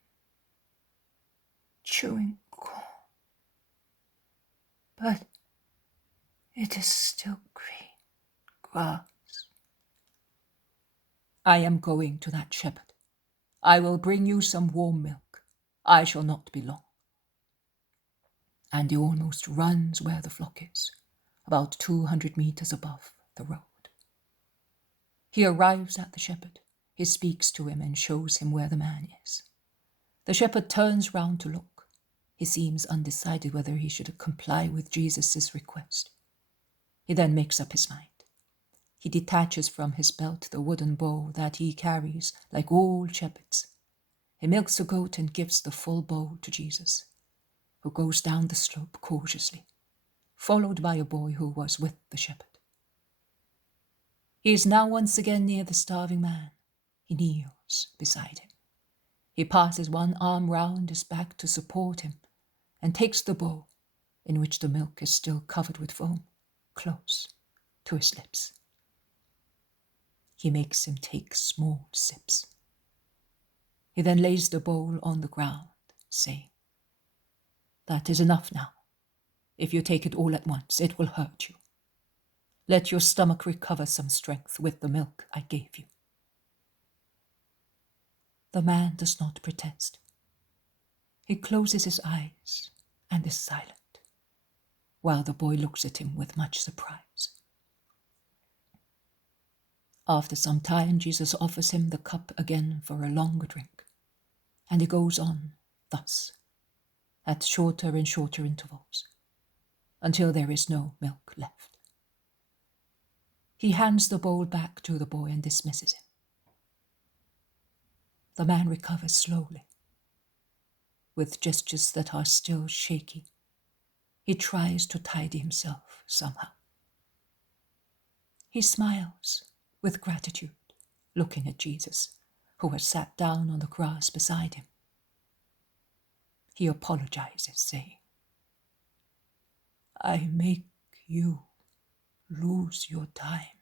chewing corn, but it is still green grass. I am going to that shepherd. I will bring you some warm milk. I shall not be long." And he almost runs where the flock is, about 200 meters above the road. He arrives at the shepherd. He speaks to him and shows him where the man is. The shepherd turns round to look. He seems undecided whether he should comply with Jesus' request. He then makes up his mind. He detaches from his belt the wooden bowl that he carries like all shepherds. He milks a goat and gives the full bowl to Jesus, who goes down the slope cautiously, followed by a boy who was with the shepherd. He is now once again near the starving man. He kneels beside him. He passes one arm round his back to support him and takes the bowl, in which the milk is still covered with foam, close to his lips. He makes him take small sips. He then lays the bowl on the ground, saying, "That is enough now. If you take it all at once, it will hurt you. Let your stomach recover some strength with the milk I gave you." The man does not protest. He closes his eyes and is silent, while the boy looks at him with much surprise. After some time, Jesus offers him the cup again for a longer drink, and he goes on thus, at shorter and shorter intervals, until there is no milk left. He hands the bowl back to the boy and dismisses him. The man recovers slowly. With gestures that are still shaky, he tries to tidy himself somehow. He smiles with gratitude, looking at Jesus, who has sat down on the grass beside him. He apologizes, saying, "I make you lose your time."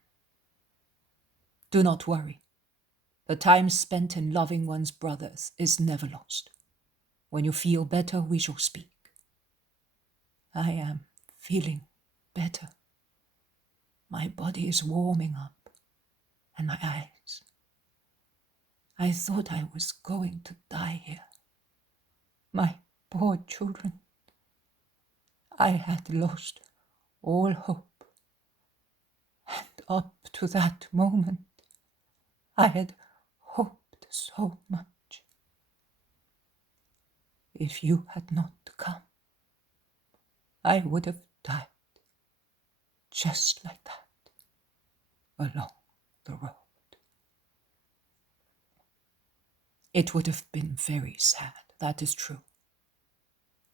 "Do not worry. The time spent in loving one's brothers is never lost. When you feel better, we shall speak." "I am feeling better. My body is warming up, and my eyes. I thought I was going to die here. My poor children. I had lost all hope. And up to that moment, I had hoped so much. If you had not come, I would have died just like that, along the road." It would have been very sad, that is true.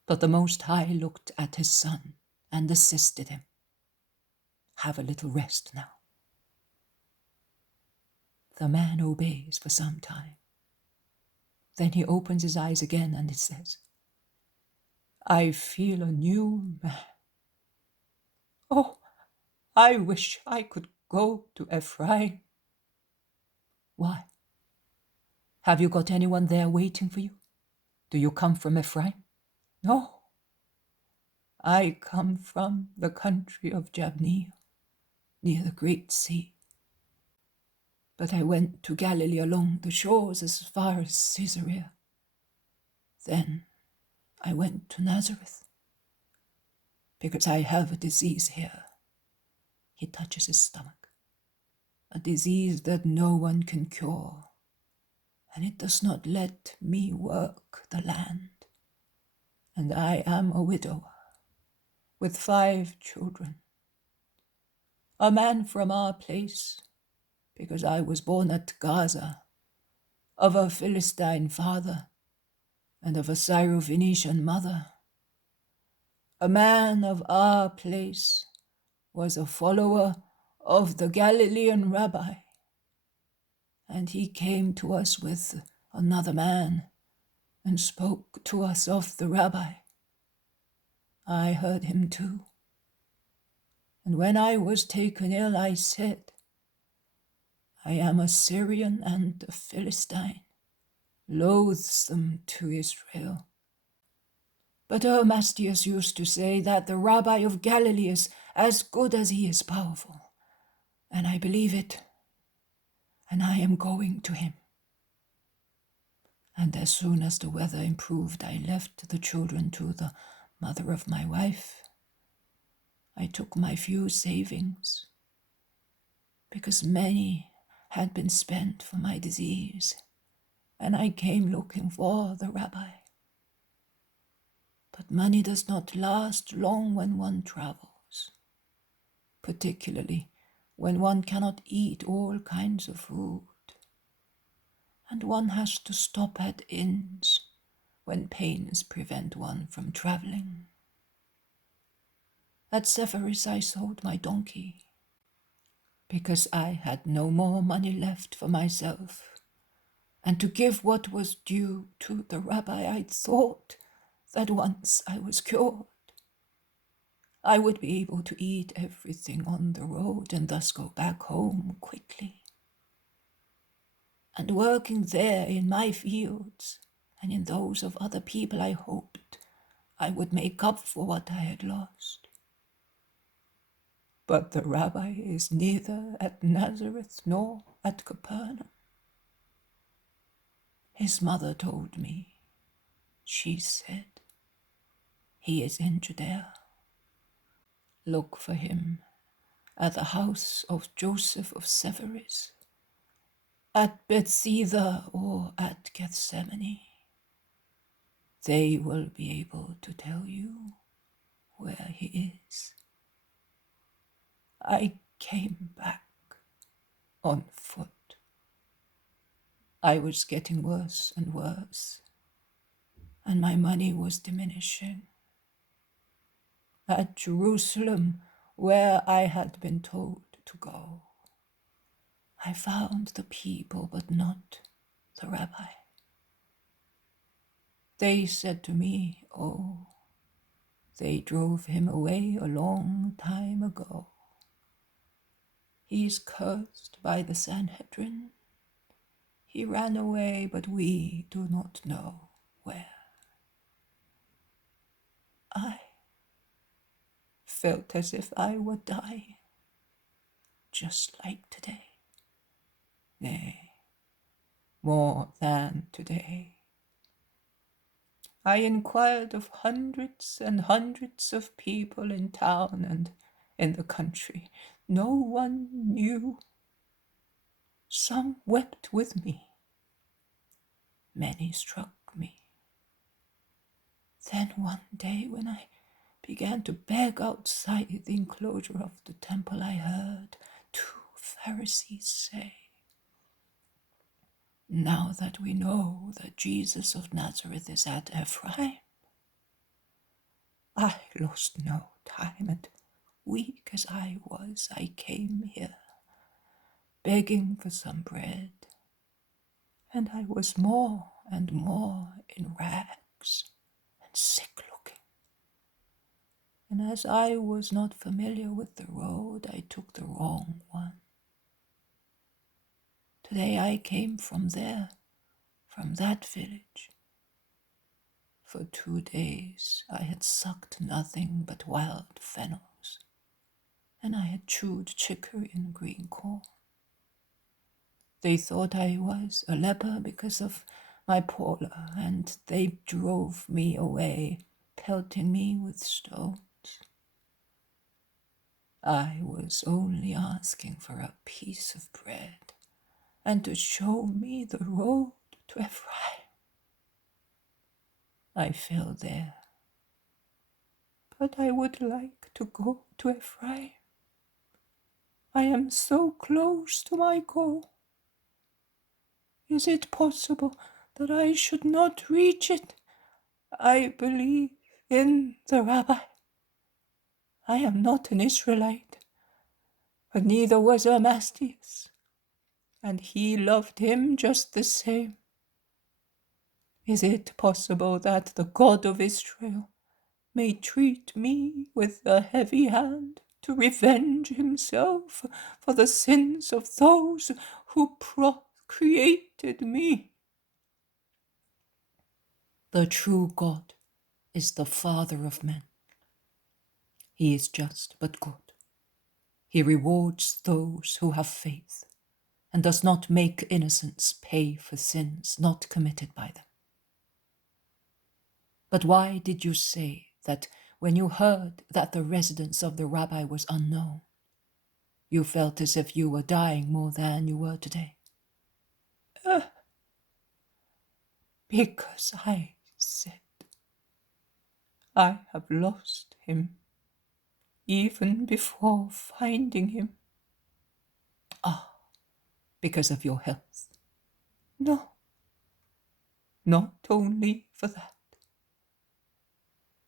But the Most High looked at his son and assisted him. Have a little rest now. The man obeys for some time. Then he opens his eyes again and it says, I feel a new man. Oh, I wish I could go to Ephraim. Why? Have you got anyone there waiting for you? Do you come from Ephraim? No. I come from the country of Jabneel, near the great sea. But I went to Galilee along the shores as far as Caesarea. Then I went to Nazareth, because I have a disease here. He touches his stomach. A disease that no one can cure, and it does not let me work the land. And I am a widower, with 5 children. A man from our place, because I was born at Gaza, of a Philistine father, and of a Syro-Phoenician mother. A man of our place was a follower of the Galilean rabbi, and he came to us with another man and spoke to us of the rabbi. I heard him too. And when I was taken ill, I said, I am a Syrian and a Philistine, loathsome to Israel. But Mastius used to say that the rabbi of Galilee is as good as he is powerful, and I believe it, and I am going to him. And as soon as the weather improved, I left the children to the mother of my wife. I took my few savings, because many had been spent for my disease, and I came looking for the rabbi. But money does not last long when one travels, particularly when one cannot eat all kinds of food, and one has to stop at inns when pains prevent one from traveling. At Sepphoris I sold my donkey, because I had no more money left for myself, and to give what was due to the rabbi. I thought that once I was cured, I would be able to eat everything on the road and thus go back home quickly. And working there in my fields and in those of other people, I hoped I would make up for what I had lost. But the rabbi is neither at Nazareth nor at Capernaum. His mother told me. She said, he is in Judea. Look for him at the house of Joseph of Sepphoris, at Bethsaida or at Gethsemane. They will be able to tell you where he is. I came back on foot. I was getting worse and worse, and my money was diminishing. At Jerusalem, where I had been told to go, I found the people, but not the rabbi. They said to me, oh, they drove him away a long time ago. He's cursed by the Sanhedrin. He ran away, but we do not know where. I felt as if I were dying, just like today. Nay, more than today. I inquired of hundreds and hundreds of people in town and in the country. No one knew. Some wept with me. Many struck me. Then one day when I began to beg outside the enclosure of the temple, I heard 2 Pharisees say, now that we know that Jesus of Nazareth is at Ephraim, I lost no time, and weak as I was, I came here, begging for some bread, and I was more and more in rags and sick looking. and as I was not familiar with the road, I took the wrong one. Today I came from there, from that village. For 2 days I had sucked nothing but wild fennels, and I had chewed chicory and green corn. They thought I was a leper because of my pallor, and they drove me away, pelting me with stones. I was only asking for a piece of bread, and to show me the road to Ephraim. I fell there, but I would like to go to Ephraim. I am so close to my goal. Is it possible that I should not reach it? I believe in the Rabbi. I am not an Israelite, but neither was Arimathea, and he loved him just the same. Is it possible that the God of Israel may treat me with a heavy hand to revenge himself for the sins of those who created me? The true God is the Father of men. He is just but good. He rewards those who have faith and does not make innocents pay for sins not committed by them. But why did you say that when you heard that the residence of the rabbi was unknown, you felt as if you were dying more than you were today? Because I said, I have lost him even before finding him. Ah, because of your health. No, not only for that,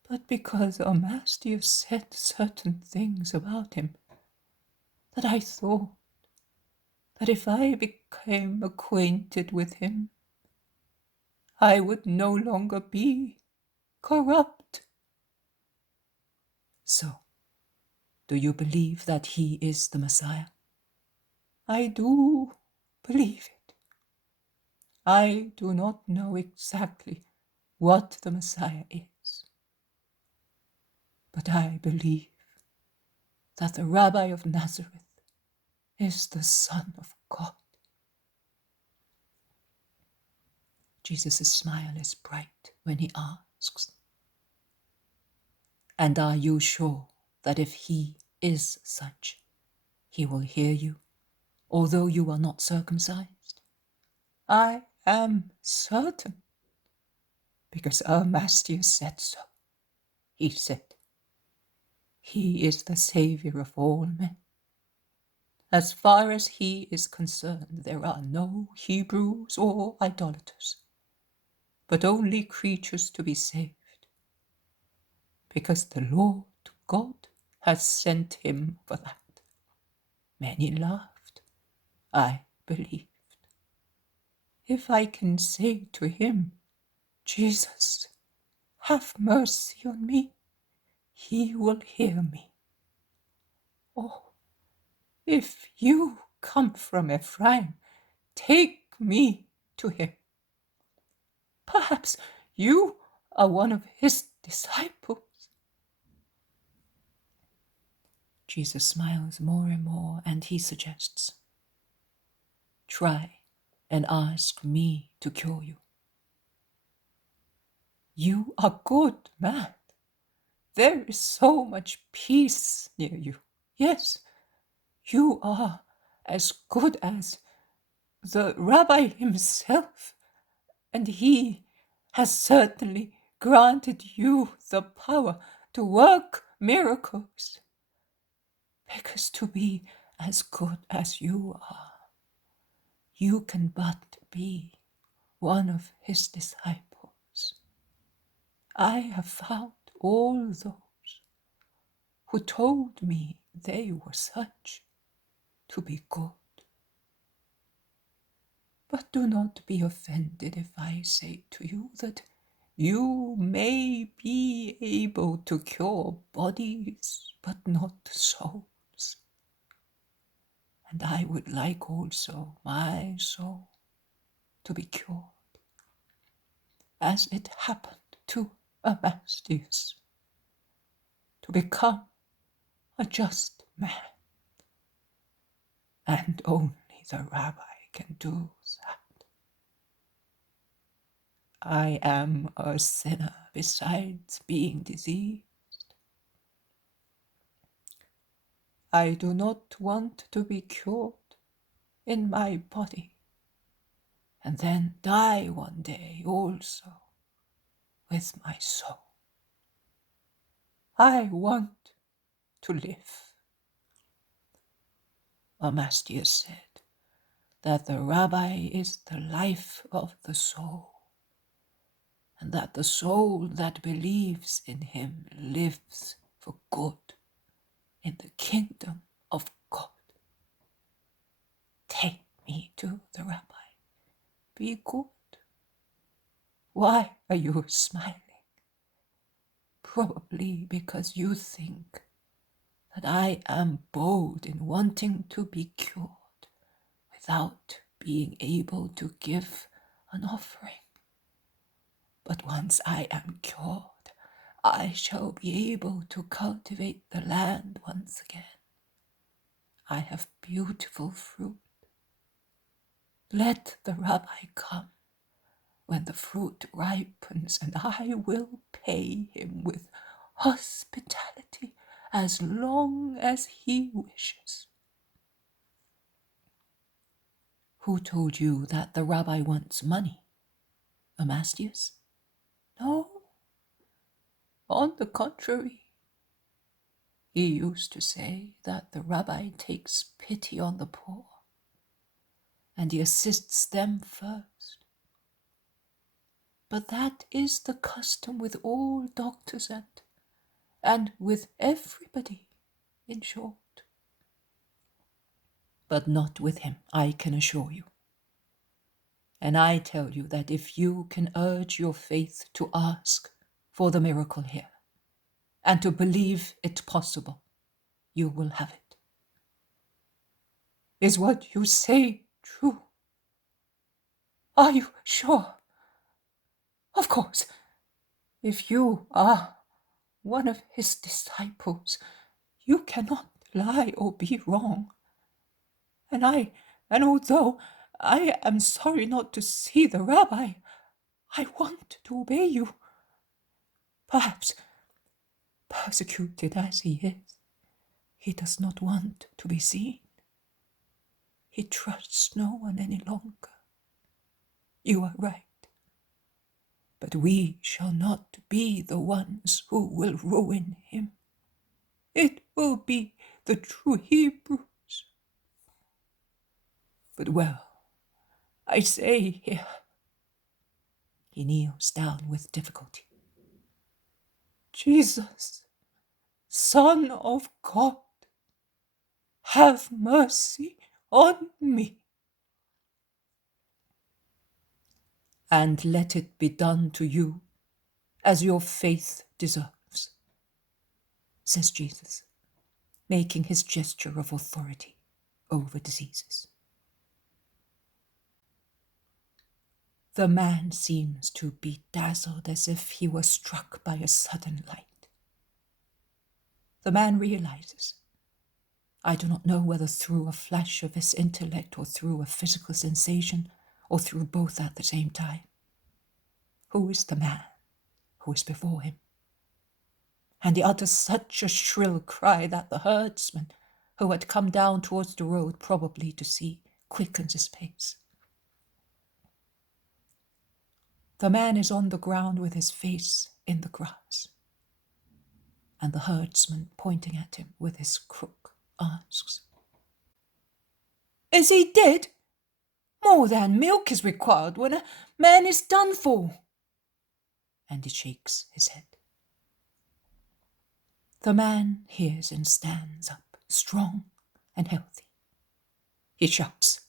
but because our master said certain things about him that I thought that if I became acquainted with him, I would no longer be corrupt. So, do you believe that he is the Messiah? I do believe it. I do not know exactly what the Messiah is, but I believe that the Rabbi of Nazareth is the Son of God. Jesus' smile is bright when he asks, and are you sure that if he is such, he will hear you, although you are not circumcised? I am certain, because our master said so. He said, he is the Savior of all men. As far as he is concerned, there are no Hebrews or idolaters, but only creatures to be saved, because the Lord God has sent him for that. Many laughed. I believed. If I can say to him, Jesus, have mercy on me, he will hear me. Oh, if you come from Ephraim, take me to him. Perhaps you are one of his disciples. Jesus smiles more and more, and he suggests, try and ask me to cure you. You are good, man. There is so much peace near you. Yes, you are as good as the rabbi himself, and he has certainly granted you the power to work miracles. Because to be as good as you are, you can but be one of his disciples. I have found all those who told me they were such to be good. But do not be offended if I say to you that You may be able to cure bodies, but not souls. And I would like also my soul to be cured, as it happened to Amastius, to become a just man. And only the rabbi can do that. I am a sinner besides being diseased. I do not want to be cured in my body and then die one day also with my soul. I want to live. Amastius said that the rabbi is the life of the soul, and that the soul that believes in him lives for good in the kingdom of God. Take me to the rabbi. Be good. Why are you smiling? Probably because you think that I am bold in wanting to be cured without being able to give an offering. But once I am cured, I shall be able to cultivate the land once again. I have beautiful fruit. Let the rabbi come when the fruit ripens, and I will pay him with hospitality as long as he wishes. Who told you that the rabbi wants money? Amastius? No. On the contrary, he used to say that the rabbi takes pity on the poor, and he assists them first. But that is the custom with all doctors and with everybody, in short. But not with him, I can assure you. And I tell you that if you can urge your faith to ask for the miracle here, and to believe it possible, you will have it. Is what you say true? Are you sure? Of course, if you are one of his disciples, you cannot lie or be wrong. And although I am sorry not to see the rabbi, I want to obey you. Perhaps, persecuted as he is, he does not want to be seen. He trusts no one any longer. You are right. But we shall not be the ones who will ruin him. It will be the true Hebrews. But well, I say here. He kneels down with difficulty. Jesus, Son of God, have mercy on me. And let it be done to you as your faith deserves, says Jesus, making his gesture of authority over diseases. The man seems to be dazzled as if he were struck by a sudden light. The man realizes, I do not know whether through a flash of his intellect or through a physical sensation or through both at the same time, who is the man who is before him. And he utters such a shrill cry that the herdsman, who had come down towards the road probably to see, quickens his pace. The man is on the ground with his face in the grass, and the herdsman, pointing at him with his crook, asks, Is he dead? More than milk is required when a man is done for. And he shakes his head. The man hears and stands up, strong and healthy. He shouts,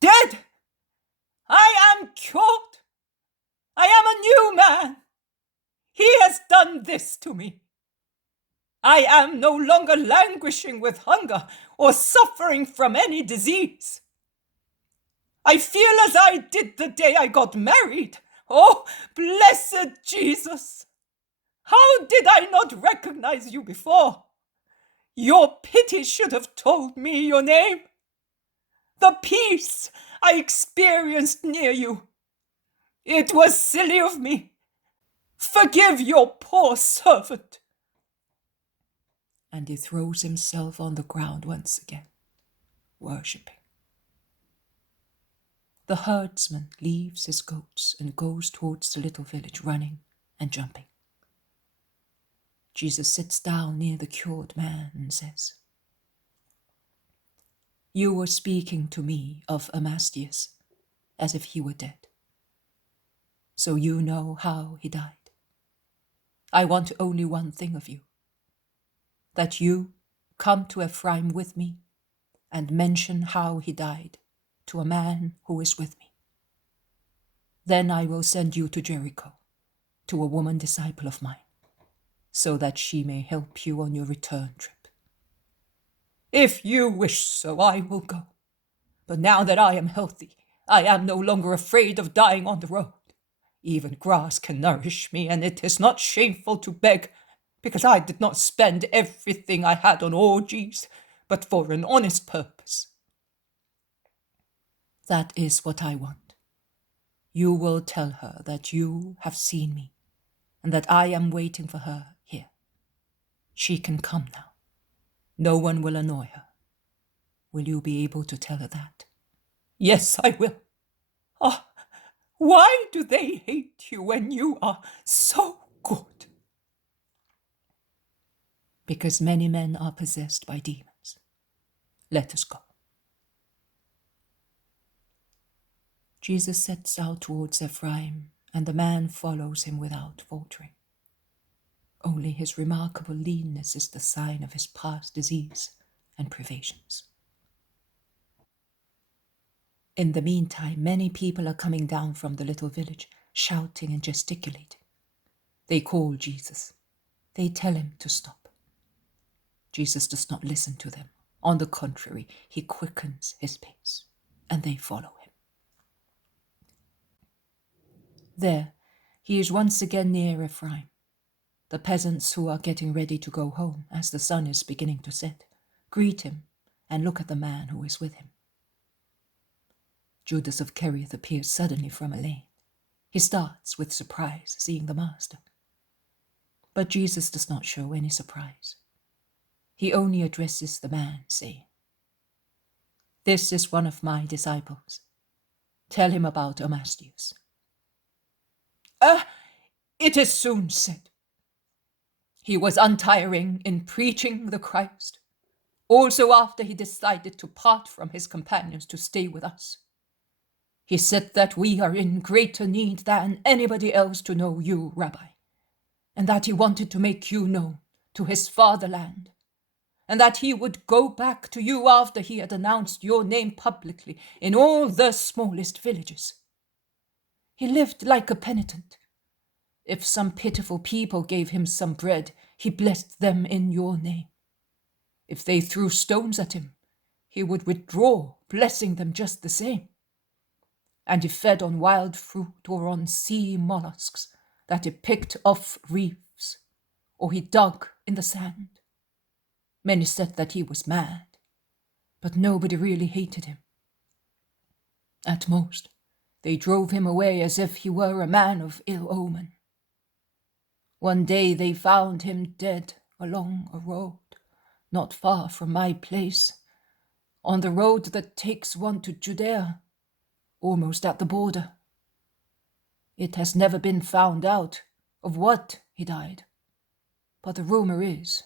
Dead! I am cured! I am a new evil man! He has done this to me. I am no longer languishing with hunger or suffering from any disease. I feel as I did the day I got married. Oh, blessed Jesus! How did I not recognize you before? Your pity should have told me your name. The peace I experienced near you. It was silly of me. Forgive your poor servant. And he throws himself on the ground once again, worshipping. The herdsman leaves his goats and goes towards the little village, running and jumping. Jesus sits down near the cured man and says, "You were speaking to me of Amastius as if he were dead. So you know how he died. I want only one thing of you, that you come to Ephraim with me and mention how he died to a man who is with me. Then I will send you to Jericho, to a woman disciple of mine, so that she may help you on your return trip. If you wish so, I will go. But now that I am healthy, I am no longer afraid of dying on the road. Even grass can nourish me, and it is not shameful to beg, because I did not spend everything I had on orgies, but for an honest purpose. That is what I want. You will tell her that you have seen me, and that I am waiting for her here. She can come now. No one will annoy her. Will you be able to tell her that?" "Yes, I will." "Ah, why do they hate you when you are so good?" "Because many men are possessed by demons. Let us go." Jesus sets out towards Ephraim, and the man follows him without faltering. Only his remarkable leanness is the sign of his past disease and privations. In the meantime, many people are coming down from the little village, shouting and gesticulating. They call Jesus. They tell him to stop. Jesus does not listen to them. On the contrary, he quickens his pace, and they follow him. There, he is once again near Ephraim. The peasants who are getting ready to go home as the sun is beginning to set greet him and look at the man who is with him. Judas of Kerioth appears suddenly from a lane. He starts with surprise, seeing the master. But Jesus does not show any surprise. He only addresses the man, saying, "This is one of my disciples. Tell him about Amastius." It is soon said. He was untiring in preaching the Christ, also after he decided to part from his companions to stay with us. He said that we are in greater need than anybody else to know you, Rabbi, and that he wanted to make you known to his fatherland, and that he would go back to you after he had announced your name publicly in all the smallest villages. He lived like a penitent. If some pitiful people gave him some bread, he blessed them in your name. If they threw stones at him, he would withdraw, blessing them just the same. And he fed on wild fruit or on sea mollusks that he picked off reefs, or he dug in the sand. Many said that he was mad, but nobody really hated him. At most, they drove him away as if he were a man of ill omen. One day they found him dead along a road, not far from my place, on the road that takes one to Judea, almost at the border. It has never been found out of what he died, but the rumor is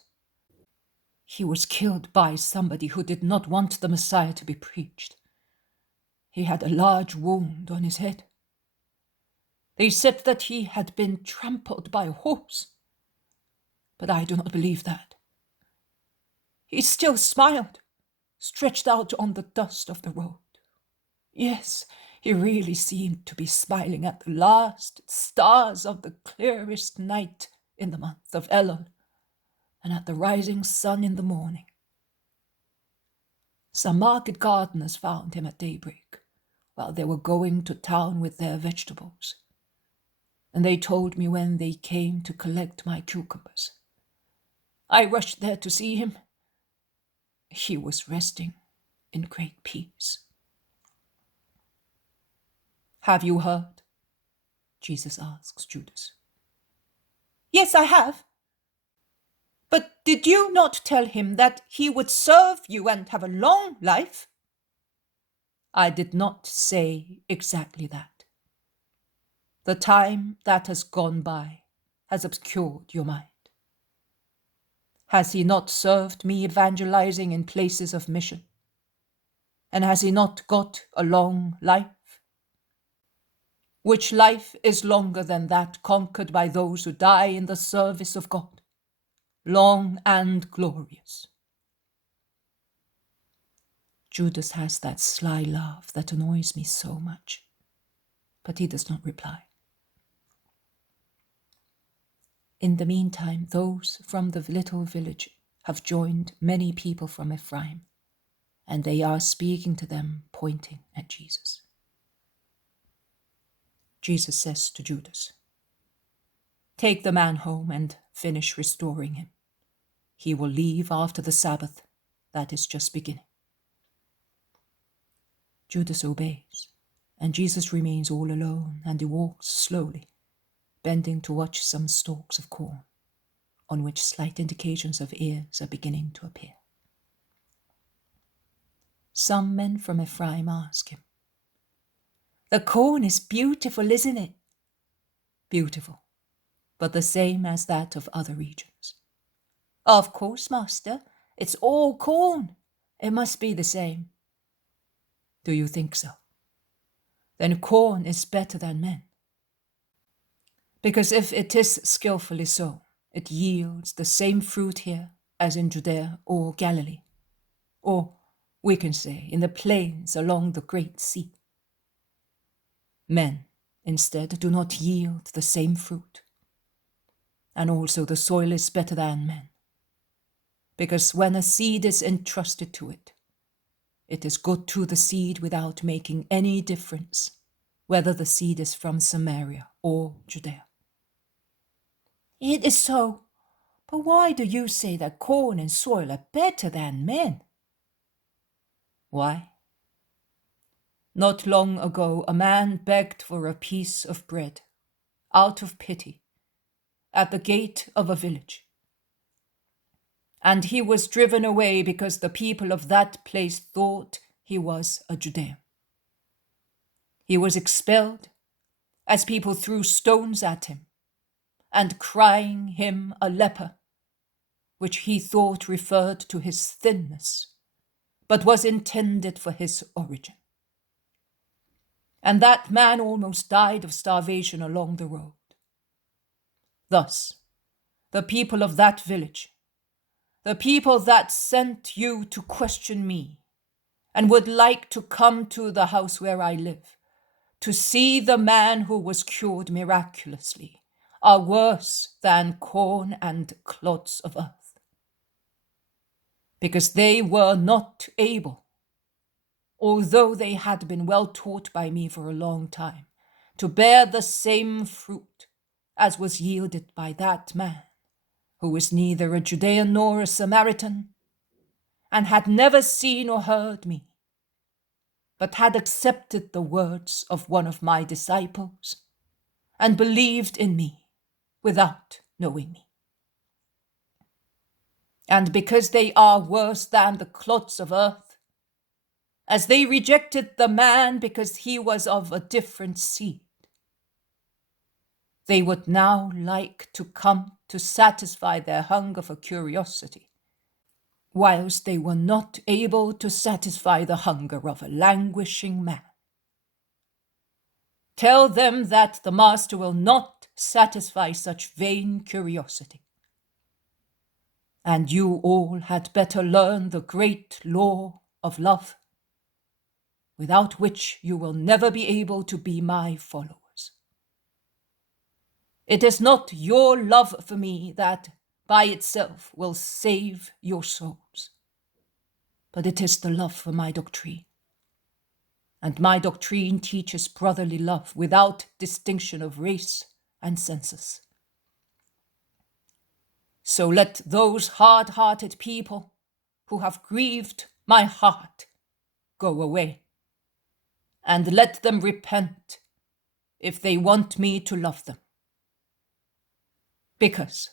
he was killed by somebody who did not want the Messiah to be preached. He had a large wound on his head. They said that he had been trampled by a horse, but I do not believe that. He still smiled, stretched out on the dust of the road. Yes, He really seemed to be smiling at the last stars of the clearest night in the month of Elul, and at the rising sun in the morning. Some market gardeners found him at daybreak, while they were going to town with their vegetables, and they told me when they came to collect my cucumbers. I rushed there to see him. He was resting in great peace. Have you heard? Jesus asks Judas. Yes, I have. But did you not tell him that he would serve you and have a long life? I did not say exactly that. The time that has gone by has obscured your mind. Has he not served me evangelizing in places of mission? And has he not got a long life? Which life is longer than that conquered by those who die in the service of God? Long and glorious. Judas has that sly laugh that annoys me so much, but he does not reply. In the meantime, those from the little village have joined many people from Ephraim, and they are speaking to them, pointing at Jesus. Jesus says to Judas, "Take the man home and finish restoring him. He will leave after the Sabbath that is just beginning." Judas obeys, and Jesus remains all alone, and he walks slowly, bending to watch some stalks of corn, on which slight indications of ears are beginning to appear. Some men from Ephraim ask him, "The corn is beautiful, isn't it?" "Beautiful, but the same as that of other regions." "Of course, Master. It's all corn. It must be the same." "Do you think so? Then corn is better than men. Because if it is skillfully sown, it yields the same fruit here as in Judea or Galilee, or we can say in the plains along the great sea. Men, instead, do not yield the same fruit. And also the soil is better than men, because when a seed is entrusted to it, it is good to the seed without making any difference whether the seed is from Samaria or Judea. It is so, but why do you say that corn and soil are better than men? Why? Not long ago, a man begged for a piece of bread, out of pity, at the gate of a village. And he was driven away because the people of that place thought he was a Judean. He was expelled as people threw stones at him, and crying him a leper, which he thought referred to his thinness, but was intended for his origin. And that man almost died of starvation along the road. Thus, the people of that village, the people that sent you to question me, and would like to come to the house where I live, to see the man who was cured miraculously, are worse than corn and clods of earth. Because they were not able, although they had been well taught by me for a long time, to bear the same fruit as was yielded by that man, who was neither a Judean nor a Samaritan, and had never seen or heard me, but had accepted the words of one of my disciples, and believed in me without knowing me. And because they are worse than the clods of earth, as they rejected the man because he was of a different seed, they would now like to come to satisfy their hunger for curiosity, whilst they were not able to satisfy the hunger of a languishing man. Tell them that the Master will not satisfy such vain curiosity. And you all had better learn the great law of love. without which you will never be able to be my followers. It is not your love for me that by itself will save your souls, but it is the love for my doctrine. And my doctrine teaches brotherly love without distinction of race and census. So let those hard-hearted people who have grieved my heart go away, and let them repent if they want me to love them. Because,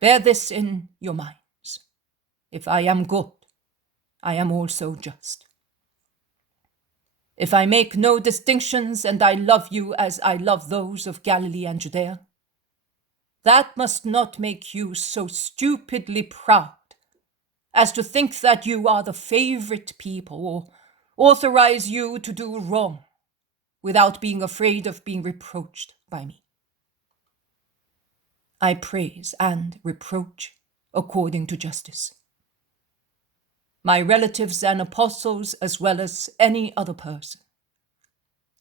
bear this in your minds, if I am good, I am also just. If I make no distinctions and I love you as I love those of Galilee and Judea, that must not make you so stupidly proud as to think that you are the favorite people or authorize you to do wrong without being afraid of being reproached by me. I praise and reproach according to justice. My relatives and apostles as well as any other person,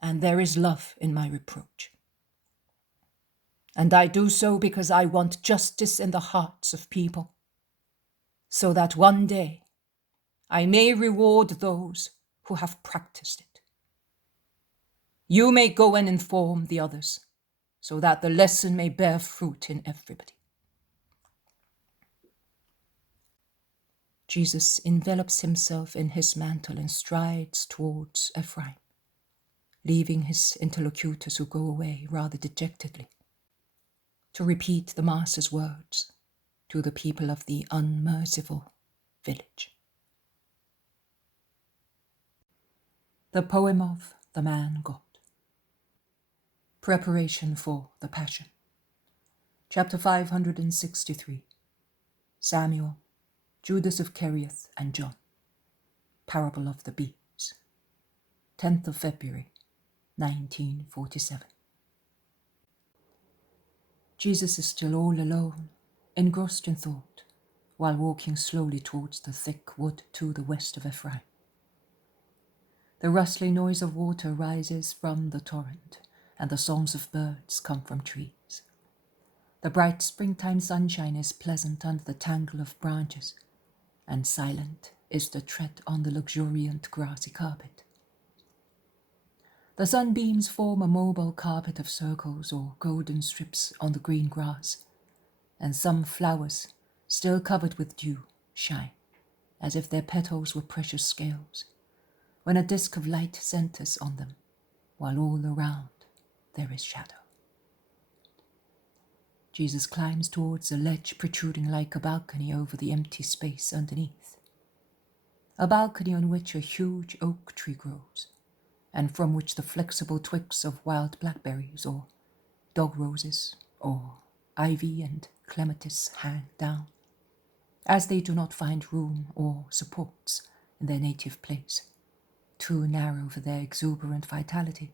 and there is love in my reproach. And I do so because I want justice in the hearts of people, so that one day I may reward those who have practiced it. You may go and inform the others, so that the lesson may bear fruit in everybody. Jesus envelops himself in his mantle and strides towards Ephraim, leaving his interlocutors who go away rather dejectedly, to repeat the Master's words to the people of the unmerciful village. The poem of the man God. Preparation for the Passion. Chapter 563. Samuel, Judas of Kerioth, and John. Parable of the Bees. 10th of February, 1947. Jesus is still all alone, engrossed in thought, while walking slowly towards the thick wood to the west of Ephraim. The rustling noise of water rises from the torrent, and the songs of birds come from trees. The bright springtime sunshine is pleasant under the tangle of branches, and silent is the tread on the luxuriant grassy carpet. The sunbeams form a mobile carpet of circles or golden strips on the green grass, and some flowers, still covered with dew, shine, as if their petals were precious scales, when a disk of light centers on them, while all around there is shadow. Jesus climbs towards a ledge protruding like a balcony over the empty space underneath. A balcony on which a huge oak tree grows, and from which the flexible twigs of wild blackberries or dog roses or ivy and clematis hang down, as they do not find room or supports in their native place, too narrow for their exuberant vitality,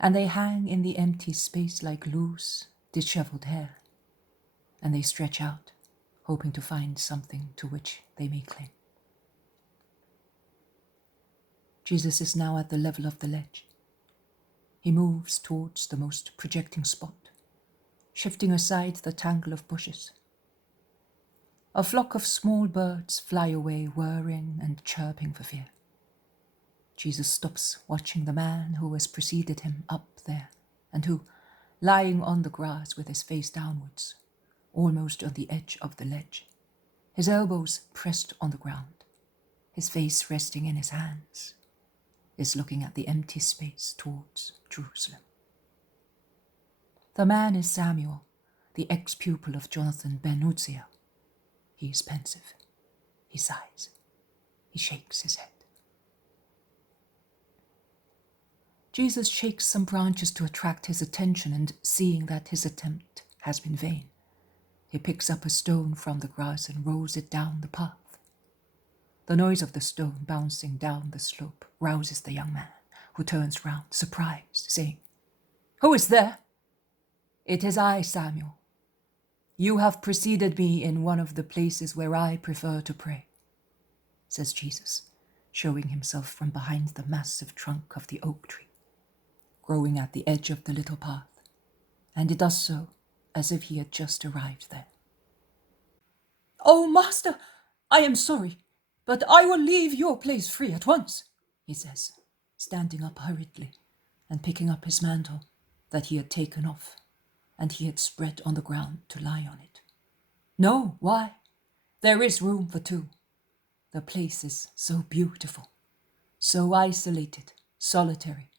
and they hang in the empty space like loose, disheveled hair, and they stretch out, hoping to find something to which they may cling. Jesus is now at the level of the ledge. He moves towards the most projecting spot, shifting aside the tangle of bushes. A flock of small birds fly away, whirring and chirping for fear. Jesus stops, watching the man who has preceded him up there, and who, lying on the grass with his face downwards, almost on the edge of the ledge, his elbows pressed on the ground, his face resting in his hands, is looking at the empty space towards Jerusalem. The man is Samuel, the ex-pupil of Jonathan ben Uzziel. He is pensive. He sighs. He shakes his head. Jesus shakes some branches to attract his attention, and seeing that his attempt has been vain, he picks up a stone from the grass and rolls it down the path. The noise of the stone bouncing down the slope rouses the young man, who turns round, surprised, saying, "Who is there?" "It is I, Samuel. You have preceded me in one of the places where I prefer to pray," says Jesus, showing himself from behind the massive trunk of the oak tree, growing at the edge of the little path, and it does so as if he had just arrived there. "Oh, master, I am sorry, but I will leave your place free at once," he says, standing up hurriedly and picking up his mantle that he had taken off and he had spread on the ground to lie on it. "No, why? There is room for two. The place is so beautiful, so isolated, solitary,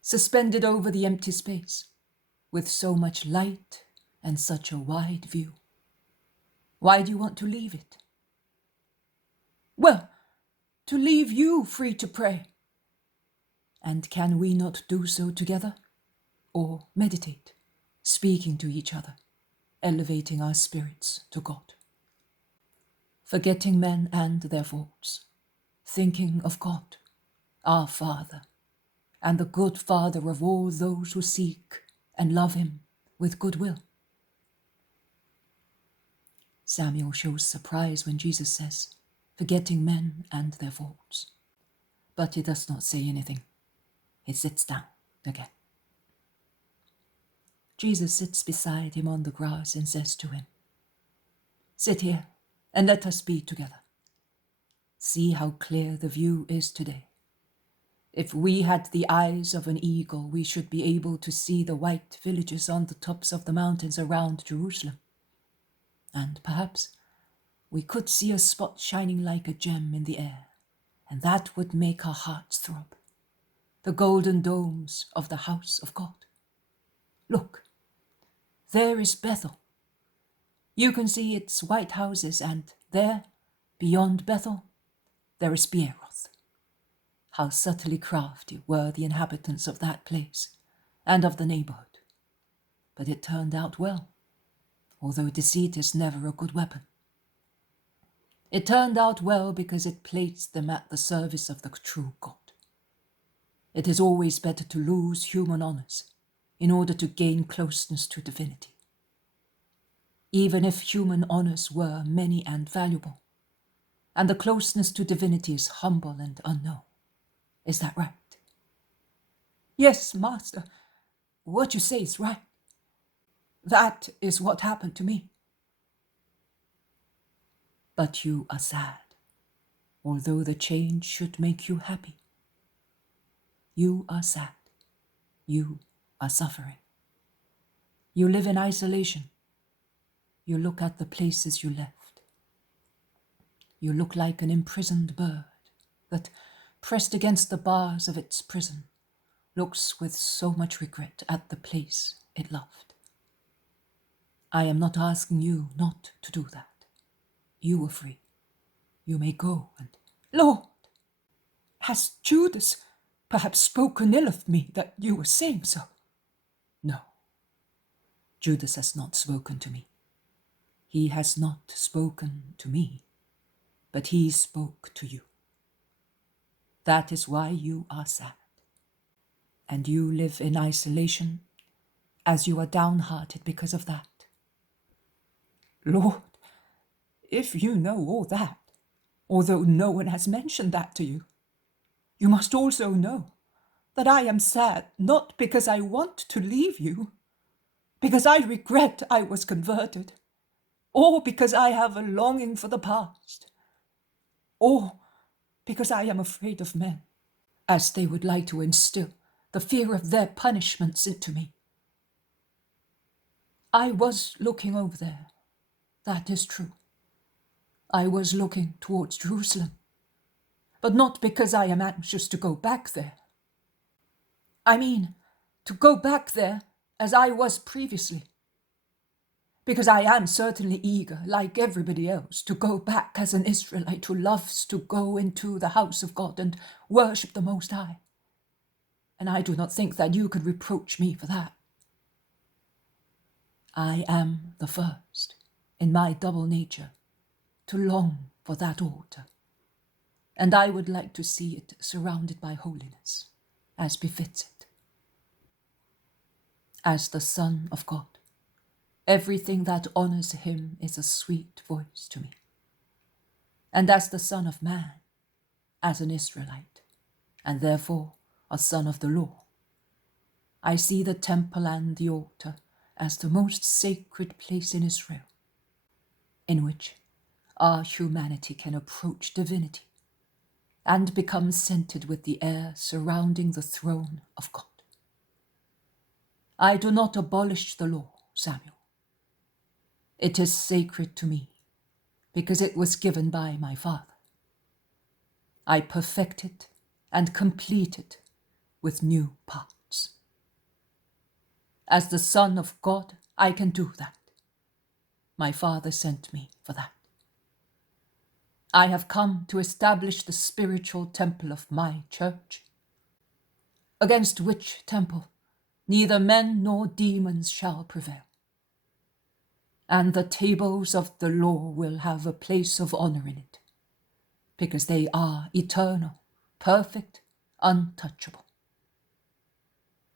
suspended over the empty space, with so much light and such a wide view. Why do you want to leave it?" "Well, to leave you free to pray." "And can we not do so together? Or meditate, speaking to each other, elevating our spirits to God? Forgetting men and their faults, thinking of God, our Father, and the good Father of all those who seek and love him with good will." Samuel shows surprise when Jesus says, "forgetting men and their faults." But he does not say anything. He sits down again. Jesus sits beside him on the grass and says to him, "Sit here and let us be together. See how clear the view is today. If we had the eyes of an eagle, we should be able to see the white villages on the tops of the mountains around Jerusalem. And perhaps we could see a spot shining like a gem in the air, and that would make our hearts throb. The golden domes of the house of God. Look, there is Bethel. You can see its white houses, and there, beyond Bethel, there is Pieroth. How subtly crafty were the inhabitants of that place and of the neighborhood. But it turned out well, although deceit is never a good weapon. It turned out well because it placed them at the service of the true God. It is always better to lose human honors in order to gain closeness to divinity. Even if human honors were many and valuable, and the closeness to divinity is humble and unknown. Is that right?" "Yes, master. What you say is right. That is what happened to me." "But you are sad, although the change should make you happy. You are sad. You are suffering. You live in isolation. You look at the places you left. You look like an imprisoned bird that, pressed against the bars of its prison, looks with so much regret at the place it loved. I am not asking you not to do that. You are free. You may go and... Lord, has Judas perhaps spoken ill of me that you were saying so?" "No, Judas has not spoken to me. He has not spoken to me, but he spoke to you. That is why you are sad. And you live in isolation, as you are downhearted because of that." "Lord, if you know all that, although no one has mentioned that to you, you must also know that I am sad not because I want to leave you, because I regret I was converted, or because I have a longing for the past, or because I am afraid of men, as they would like to instill the fear of their punishments into me. I was looking over there, that is true. I was looking towards Jerusalem, but not because I am anxious to go back there. I mean, to go back there as I was previously, because I am certainly eager, like everybody else, to go back as an Israelite who loves to go into the house of God and worship the Most High. And I do not think that you could reproach me for that. I am the first, in my double nature, to long for that altar, and I would like to see it surrounded by holiness, as befits it. As the Son of God, everything that honors him is a sweet voice to me. And as the Son of Man, as an Israelite, and therefore a son of the law. I see the temple and the altar as the most sacred place in Israel, in which our humanity can approach divinity and become scented with the air surrounding the throne of God. I do not abolish the law, Samuel. It is sacred to me because it was given by my Father. I perfect it and complete it with new parts. As the Son of God, I can do that. My Father sent me for that. I have come to establish the spiritual temple of my church, against which temple neither men nor demons shall prevail. And the tables of the law will have a place of honor in it, because they are eternal, perfect, untouchable.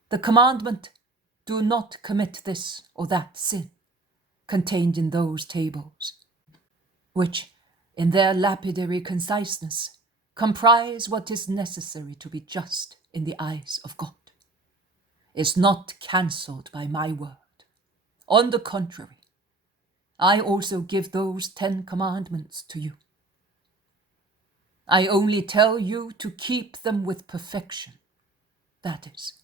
The commandment, do not commit this or that sin, contained in those tables, which, in their lapidary conciseness, comprise what is necessary to be just in the eyes of God, is not cancelled by my word. On the contrary, I also give those 10 commandments to you. I only tell you to keep them with perfection, that is,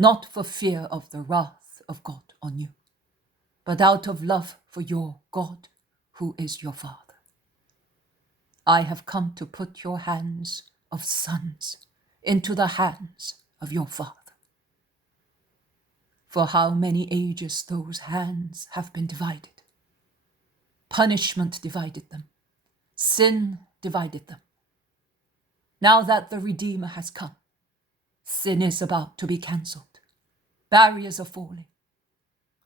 not for fear of the wrath of God on you, but out of love for your God, who is your Father. I have come to put your hands of sons into the hands of your Father. For how many ages those hands have been divided. Punishment divided them. Sin divided them. Now that the Redeemer has come, sin is about to be cancelled. Barriers are falling.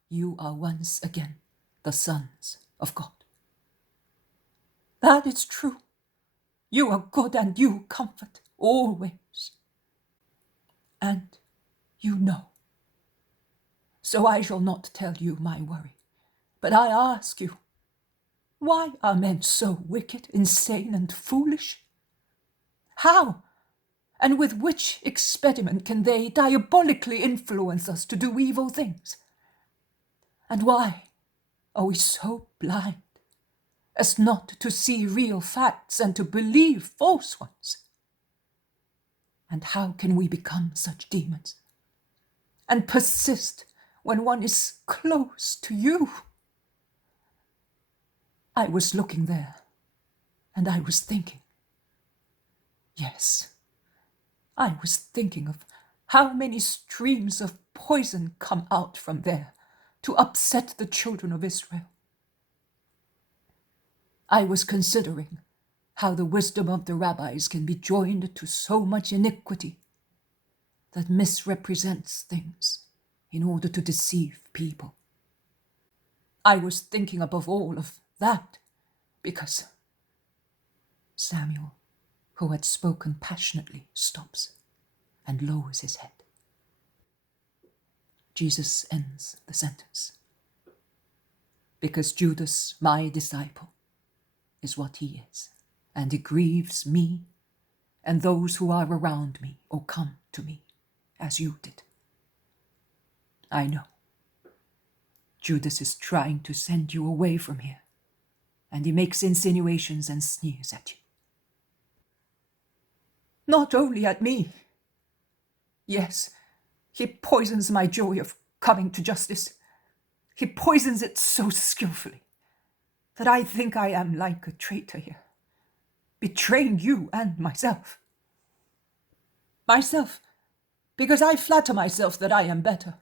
You are once again the sons of God. That is true. You are good and you comfort always. And you know. So I shall not tell you my worry, but I ask you, why are men so wicked, insane, and foolish? How and with which expediment can they diabolically influence us to do evil things? And why are we so blind as not to see real facts and to believe false ones? And how can we become such demons and persist when one is close to you? I was looking there, and I was thinking. Yes, I was thinking of how many streams of poison come out from there to upset the children of Israel. I was considering how the wisdom of the rabbis can be joined to so much iniquity that misrepresents things in order to deceive people. I was thinking above all of that because Samuel, who had spoken passionately, stops and lowers his head. Jesus ends the sentence. Because Judas, my disciple, is what he is, and it grieves me and those who are around me or come to me, as you did. I know. Judas is trying to send you away from here, and he makes insinuations and sneers at you. Not only at me. Yes, he poisons my joy of coming to justice. He poisons it so skillfully that I think I am like a traitor here, betraying you and myself. Myself, because I flatter myself that I am better,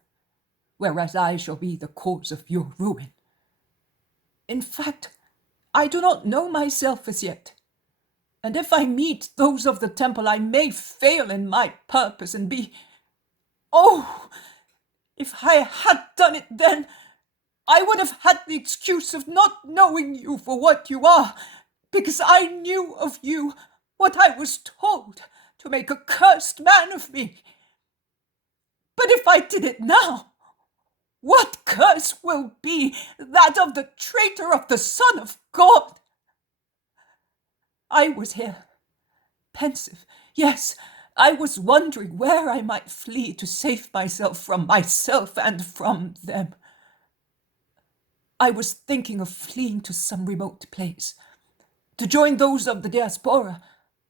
whereas I shall be the cause of your ruin. In fact, I do not know myself as yet, and if I meet those of the temple, I may fail in my purpose and be... Oh, if I had done it then, I would have had the excuse of not knowing you for what you are, because I knew of you what I was told to make a cursed man of me. But if I did it now, what curse will be that of the traitor of the Son of God? I was here, pensive. Yes, I was wondering where I might flee to save myself and from them. I was thinking of fleeing to some remote place, to join those of the diaspora,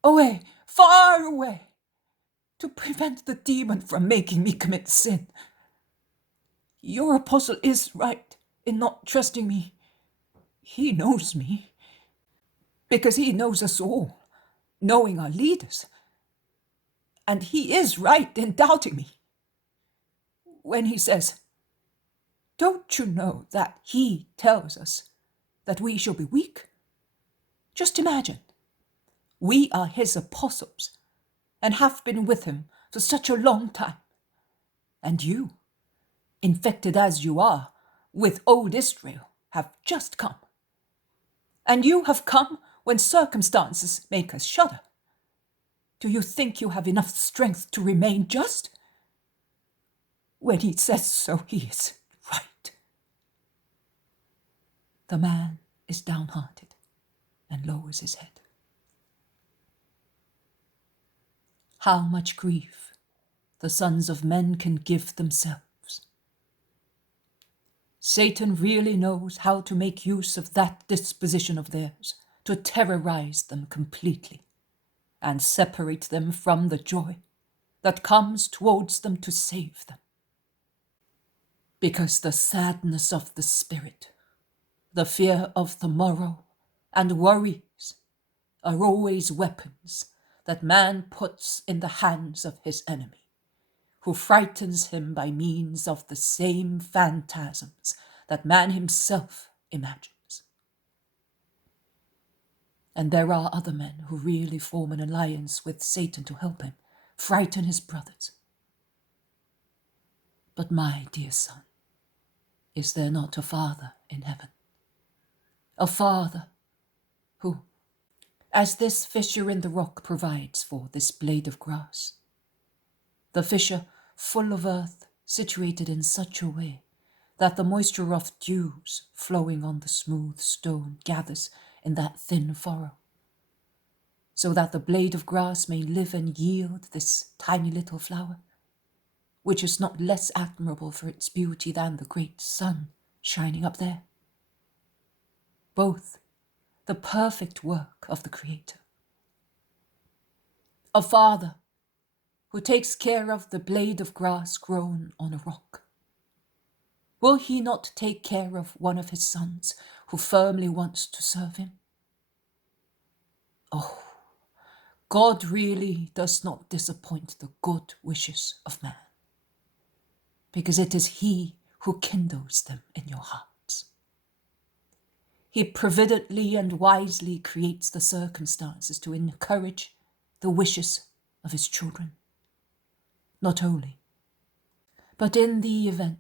away, far away, to prevent the demon from making me commit sin. Your apostle is right in not trusting me. He knows me, because he knows us all, knowing our leaders. And he is right in doubting me when he says, don't you know that he tells us that we shall be weak? Just imagine, we are his apostles and have been with him for such a long time. And you, infected as you are with old Israel, have just come. And you have come when circumstances make us shudder. Do you think you have enough strength to remain just? When he says so, he is right. The man is downhearted and lowers his head. How much grief the sons of men can give themselves. Satan really knows how to make use of that disposition of theirs to terrorize them completely and separate them from the joy that comes towards them to save them. Because the sadness of the spirit, the fear of the morrow, and worries are always weapons that man puts in the hands of his enemy, who frightens him by means of the same phantasms that man himself imagines. And there are other men who really form an alliance with Satan to help him frighten his brothers. But my dear son, is there not a Father in heaven? A Father who, as this fissure in the rock provides for this blade of grass, the fissure full of earth situated in such a way that the moisture of dews flowing on the smooth stone gathers in that thin furrow, so that the blade of grass may live and yield this tiny little flower, which is not less admirable for its beauty than the great sun shining up there. Both the perfect work of the Creator. A Father who takes care of the blade of grass grown on a rock. Will he not take care of one of his sons who firmly wants to serve him? Oh, God really does not disappoint the good wishes of man, because it is he who kindles them in your hearts. He providently and wisely creates the circumstances to encourage the wishes of his children. Not only, but in the event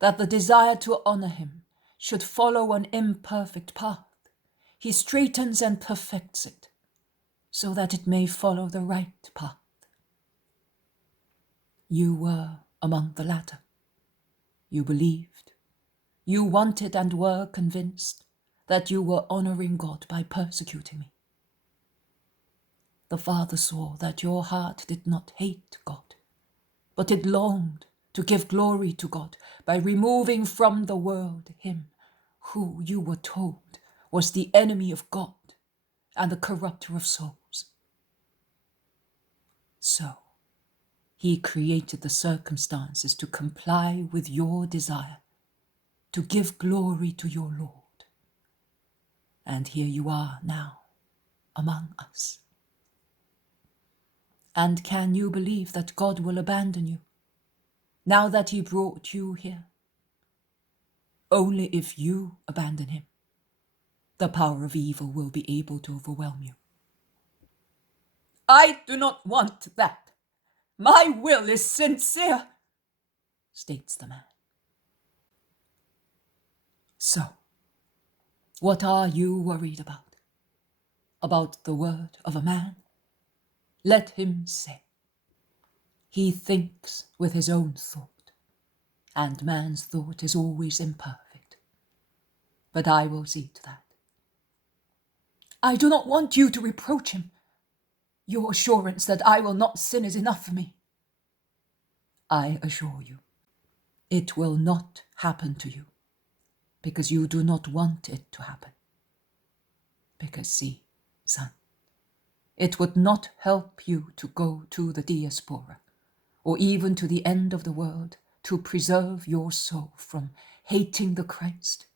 that the desire to honor him should follow an imperfect path, he straightens and perfects it, so that it may follow the right path. You were among the latter. You believed. You wanted and were convinced that you were honoring God by persecuting me. The Father saw that your heart did not hate God, but it longed to give glory to God by removing from the world him who you were told was the enemy of God and the corrupter of souls. So he created the circumstances to comply with your desire, to give glory to your Lord. And here you are now among us. And can you believe that God will abandon you, now that he brought you here? Only if you abandon him, the power of evil will be able to overwhelm you. I do not want that. My will is sincere, states the man. So, what are you worried about? About the word of a man? Let him say. He thinks with his own thought, and man's thought is always imperfect. But I will see to that. I do not want you to reproach him. Your assurance that I will not sin is enough for me. I assure you, it will not happen to you, because you do not want it to happen. Because see, son, it would not help you to go to the diaspora, or even to the end of the world, to preserve your soul from hating the Christ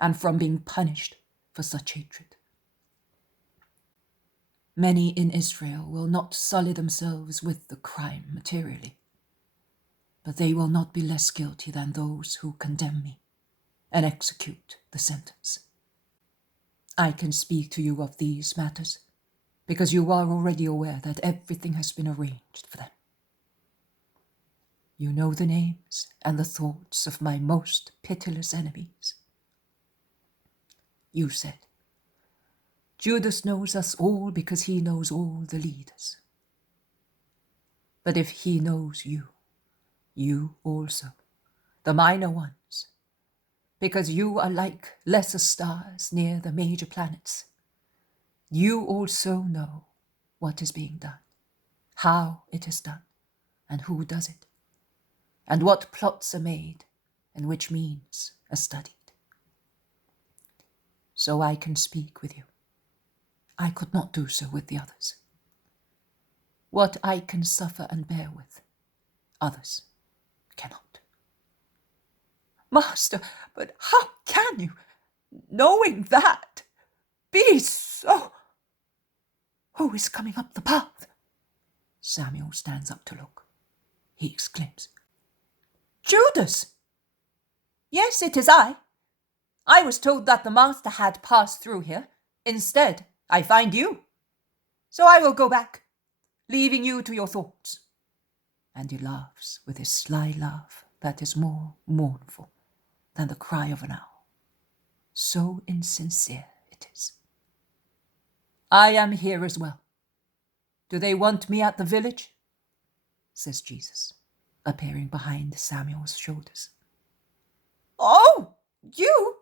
and from being punished for such hatred. Many in Israel will not sully themselves with the crime materially, but they will not be less guilty than those who condemn me and execute the sentence. I can speak to you of these matters because you are already aware that everything has been arranged for them. You know the names and the thoughts of my most pitiless enemies. You said, Judas knows us all because he knows all the leaders. But if he knows you, you also, the minor ones, because you are like lesser stars near the major planets, you also know what is being done, how it is done, and who does it, and what plots are made and which means are studied. So I can speak with you. I could not do so with the others. What I can suffer and bear with, others cannot. Master, but how can you, knowing that, be so... Who is coming up the path? Samuel stands up to look. He exclaims, Judas! Yes, it is I. I was told that the master had passed through here. Instead, I find you. So I will go back, leaving you to your thoughts. And he laughs with his sly laugh that is more mournful than the cry of an owl. So insincere it is. I am here as well. Do they want me at the village? Says Jesus, appearing behind Samuel's shoulders. Oh, you?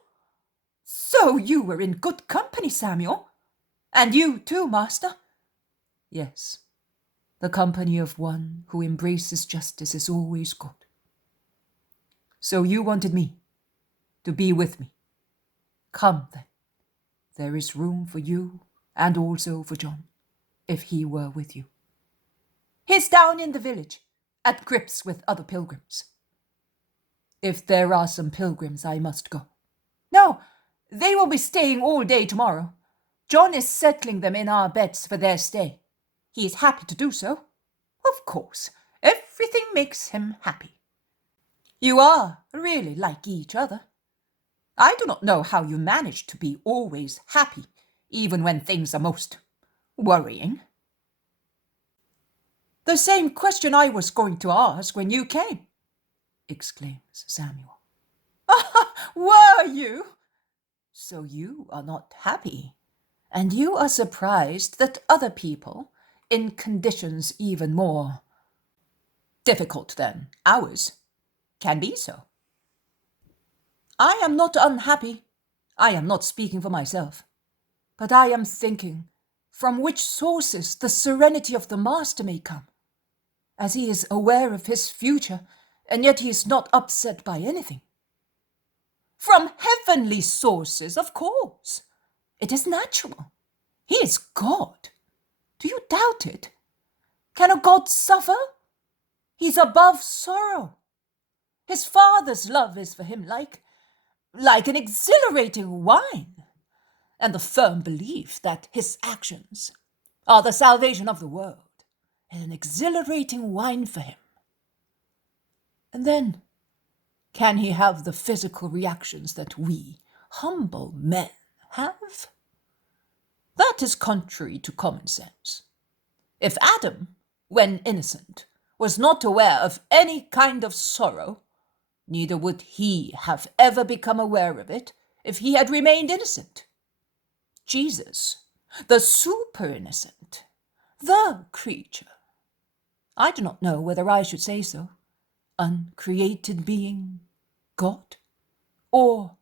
So you were in good company, Samuel. And you too, Master? Yes. The company of one who embraces justice is always good. So you wanted me to be with me. Come then. There is room for you and also for John, if he were with you. He's down in the village, at grips with other pilgrims. If there are some pilgrims, I must go. No, they will be staying all day tomorrow. John is settling them in our beds for their stay. He is happy to do so. Of course, everything makes him happy. You are really like each other. I do not know how you manage to be always happy, even when things are most worrying. The same question I was going to ask when you came, exclaims Samuel. Were you? So you are not happy, and you are surprised that other people, in conditions even more difficult than ours, can be so. I am not unhappy. I am not speaking for myself. But I am thinking from which sources the serenity of the Master may come, as he is aware of his future, and yet he is not upset by anything. From heavenly sources, of course. It is natural. He is God. Do you doubt it? Can a God suffer? He's above sorrow. His Father's love is for him like an exhilarating wine, and the firm belief that his actions are the salvation of the world is an exhilarating wine for him. And then, can he have the physical reactions that we, humble men, have? That is contrary to common sense. If Adam, when innocent, was not aware of any kind of sorrow, neither would he have ever become aware of it if he had remained innocent. Jesus, the super-innocent, the creature, I do not know whether I should say so, uncreated being, God, or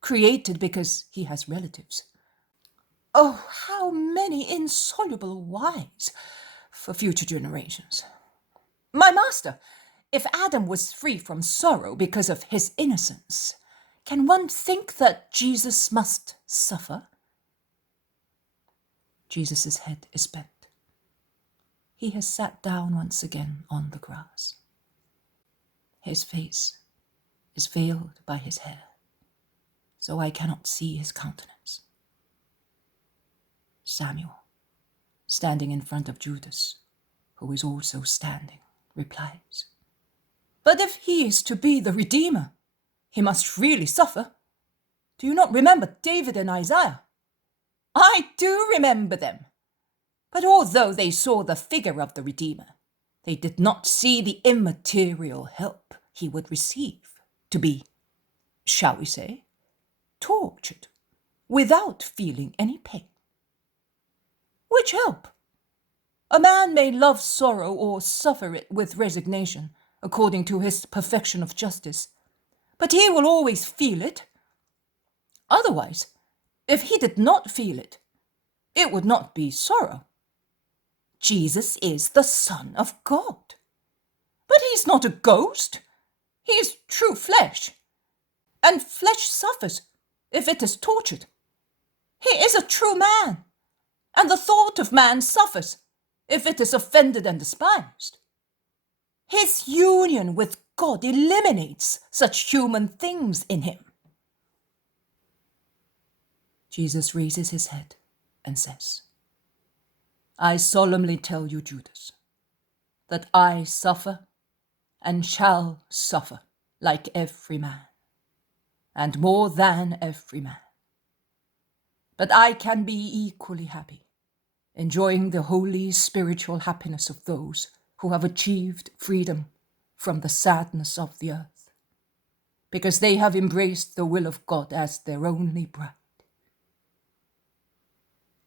created because he has relatives, Oh, how many insoluble whys for future generations. My master, if Adam was free from sorrow because of his innocence, can one think that Jesus must suffer? Jesus' head is bent. He has sat down once again on the grass. His face is veiled by his hair, so I cannot see his countenance. Samuel, standing in front of Judas, who is also standing, replies, "But if he is to be the Redeemer, he must really suffer. Do you not remember David and Isaiah?" "I do remember them. But although they saw the figure of the Redeemer, they did not see the immaterial help he would receive to be, shall we say, tortured without feeling any pain. Which help? A man may love sorrow or suffer it with resignation, according to his perfection of justice, but he will always feel it. Otherwise, if he did not feel it, it would not be sorrow. Jesus is the Son of God. But he's not a ghost. He is true flesh. And flesh suffers if it is tortured. He is a true man. And the thought of man suffers if it is offended and despised. His union with God eliminates such human things in him." Jesus raises his head and says, "I solemnly tell you, Judas, that I suffer and shall suffer like every man, and more than every man. But I can be equally happy, enjoying the holy spiritual happiness of those who have achieved freedom from the sadness of the earth, because they have embraced the will of God as their only bride.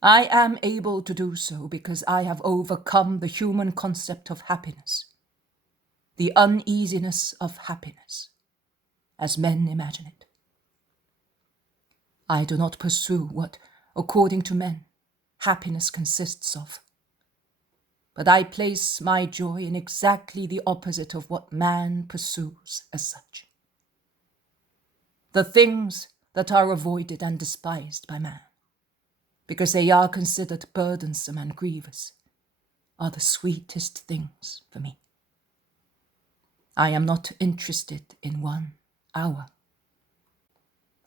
I am able to do so because I have overcome the human concept of happiness, the uneasiness of happiness, as men imagine it. I do not pursue what, according to men, happiness consists of, but I place my joy in exactly the opposite of what man pursues as such. The things that are avoided and despised by man, because they are considered burdensome and grievous, are the sweetest things for me. I am not interested in 1 hour.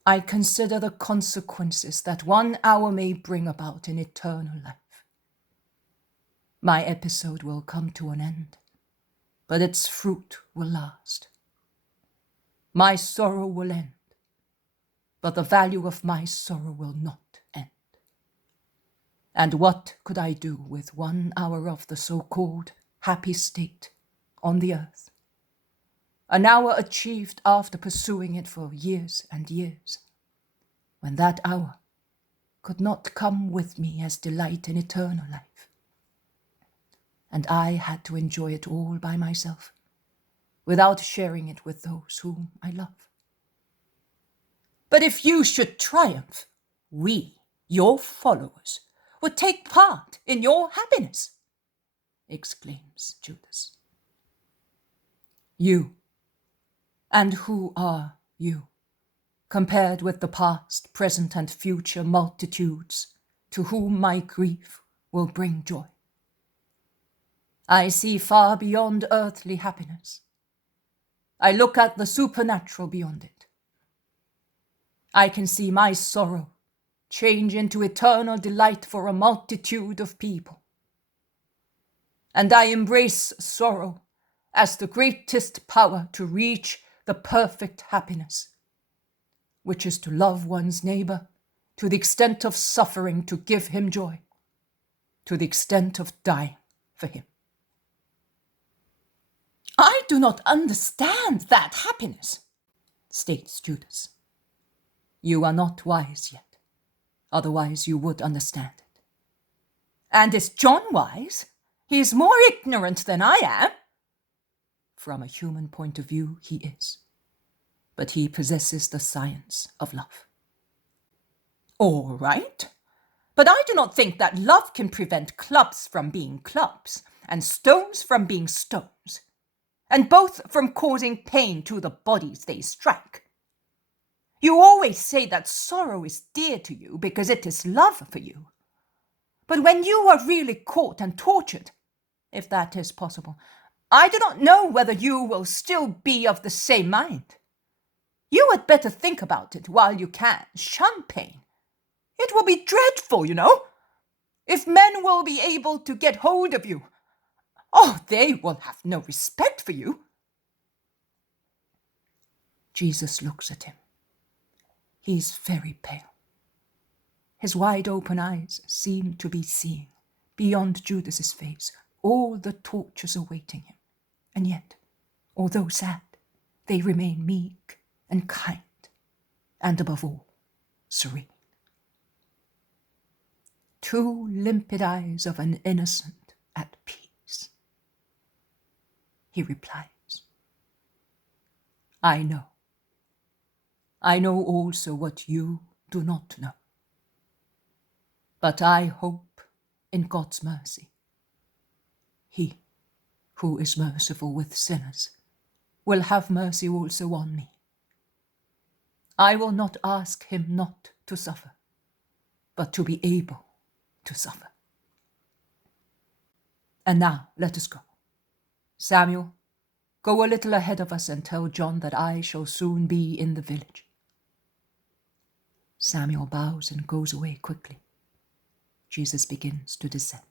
I consider the consequences that 1 hour may bring about in eternal life. My episode will come to an end, but its fruit will last. My sorrow will end, but the value of my sorrow will not end. And what could I do with 1 hour of the so-called happy state on the earth? An hour achieved after pursuing it for years and years, when that hour could not come with me as delight in eternal life. And I had to enjoy it all by myself, without sharing it with those whom I love. But if you should triumph, we, your followers, would take part in your happiness, exclaims Judas. You, and who are you, compared with the past, present, and future multitudes to whom my grief will bring joy? I see far beyond earthly happiness. I look at the supernatural beyond it. I can see my sorrow change into eternal delight for a multitude of people. And I embrace sorrow as the greatest power to reach the perfect happiness, which is to love one's neighbor to the extent of suffering to give him joy, to the extent of dying for him. I do not understand that happiness, states Judas. You are not wise yet, otherwise you would understand it. And is John wise? He is more ignorant than I am. From a human point of view, he is, but he possesses the science of love. All right, But I do not think that love can prevent clubs from being clubs, and stones from being stones, and both from causing pain to the bodies they strike. You always say that sorrow is dear to you because it is love for you. But when you are really caught and tortured, if that is possible, I do not know whether you will still be of the same mind. You had better think about it while you can. Shun pain. It will be dreadful, you know. If men will be able to get hold of you, they will have no respect for you. Jesus looks at him. He is very pale. His wide open eyes seem to be seeing, beyond Judas's face, all the tortures awaiting him. And yet, although sad, they remain meek and kind, and above all, serene. Two limpid eyes of an innocent at peace. He replies, I know. I know also what you do not know. But I hope in God's mercy. He, who is merciful with sinners, will have mercy also on me. I will not ask him not to suffer, but to be able to suffer. And now let us go. Samuel, go a little ahead of us and tell John that I shall soon be in the village. Samuel bows and goes away quickly. Jesus begins to descend.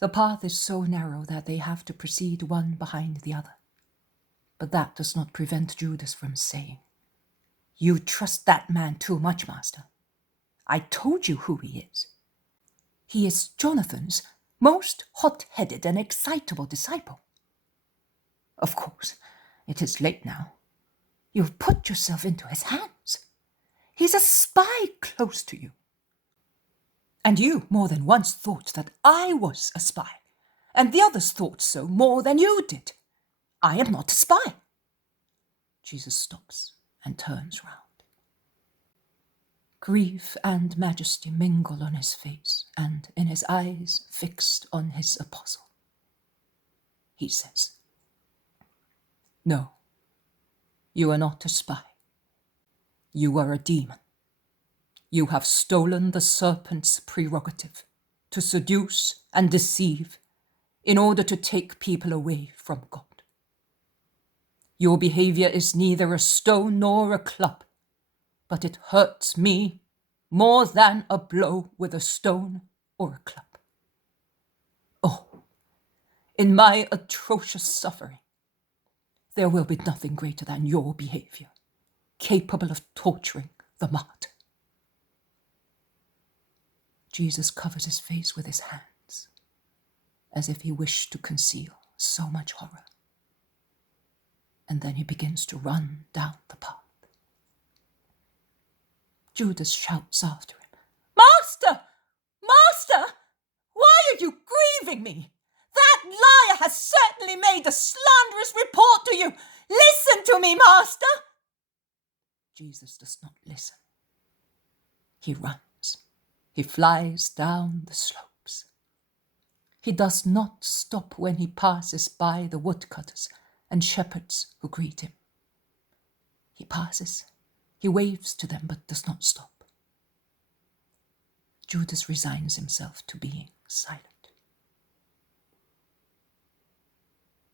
The path is so narrow that they have to proceed one behind the other. But that does not prevent Judas from saying, You trust that man too much, Master. I told you who he is. He is Jonathan's most hot-headed and excitable disciple. Of course, it is late now. You have put yourself into his hands. He's a spy close to you. And you more than once thought that I was a spy, and the others thought so more than you did. I am not a spy. Jesus stops and turns round. Grief and majesty mingle on his face and in his eyes fixed on his apostle. He says, No, you are not a spy. You are a demon. You have stolen the serpent's prerogative to seduce and deceive in order to take people away from God. Your behavior is neither a stone nor a club, but it hurts me more than a blow with a stone or a club. Oh, in my atrocious suffering, there will be nothing greater than your behavior, capable of torturing the martyr. Jesus covers his face with his hands, as if he wished to conceal so much horror. And then he begins to run down the path. Judas shouts after him, Master! Master! Why are you grieving me? That liar has certainly made a slanderous report to you. Listen to me, Master! Jesus does not listen. He runs. He flies down the slopes. He does not stop when he passes by the woodcutters and shepherds who greet him. He passes. He waves to them, but does not stop. Judas resigns himself to being silent.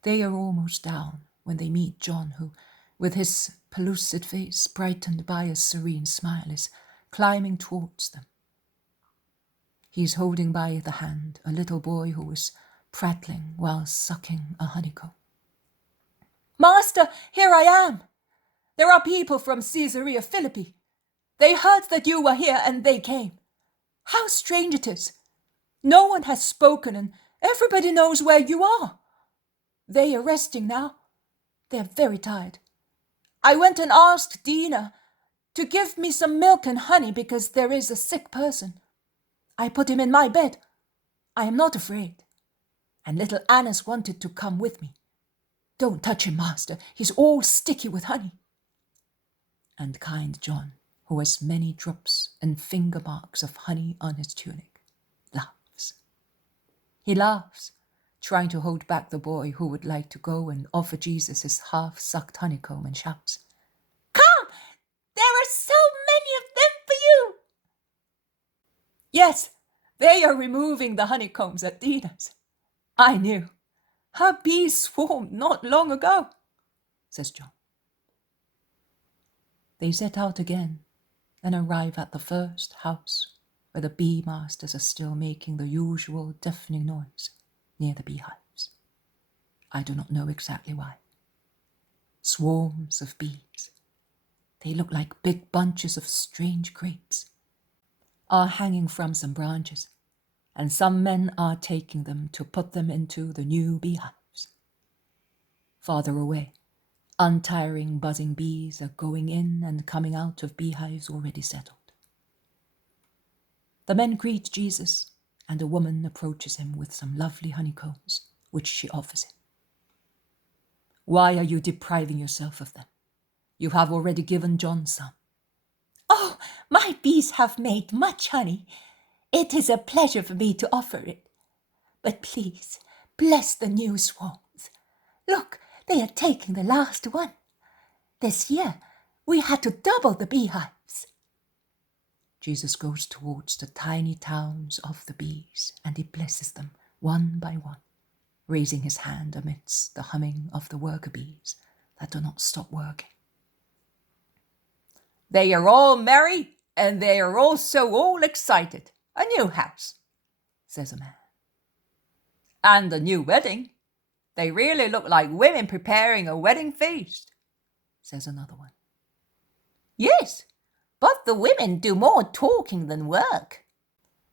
They are almost down when they meet John, who, with his pellucid face brightened by a serene smile, is climbing towards them. He is holding by the hand a little boy who is prattling while sucking a honeycomb. Master, here I am. There are people from Caesarea Philippi. They heard that you were here and they came. How strange it is. No one has spoken and everybody knows where you are. They are resting now. They are very tired. I went and asked Dina to give me some milk and honey because there is a sick person. I put him in my bed. I am not afraid. And little Annas wanted to come with me. Don't touch him, Master. He's all sticky with honey. And kind John who has many drops and finger marks of honey on his tunic, laughs. He laughs, trying to hold back the boy who would like to go and offer Jesus his half-sucked honeycomb, and shouts, "Come! There are so many of them for you!" "Yes, they are removing the honeycombs at Dina's. I knew. Her bees swarmed not long ago," says John. They set out again and arrive at the first house, where the bee masters are still making the usual deafening noise near the beehives. I do not know exactly why. Swarms of bees, they look like big bunches of strange grapes, are hanging from some branches, and some men are taking them to put them into the new beehives. Farther away, untiring buzzing bees are going in and coming out of beehives already settled. The men greet Jesus, and a woman approaches him with some lovely honeycombs, which she offers him. "Why are you depriving yourself of them? You have already given John some." "Oh, my bees have made much honey. It is a pleasure for me to offer it. But please, bless the new swarms. Look, they are taking the last one. This year, we had to double the beehives." Jesus goes towards the tiny towns of the bees, and he blesses them one by one, raising his hand amidst the humming of the worker bees that do not stop working. "They are all merry, and they are also all excited. A new house," says a man. "And a new wedding. They really look like women preparing a wedding feast," says another one. "Yes, but the women do more talking than work.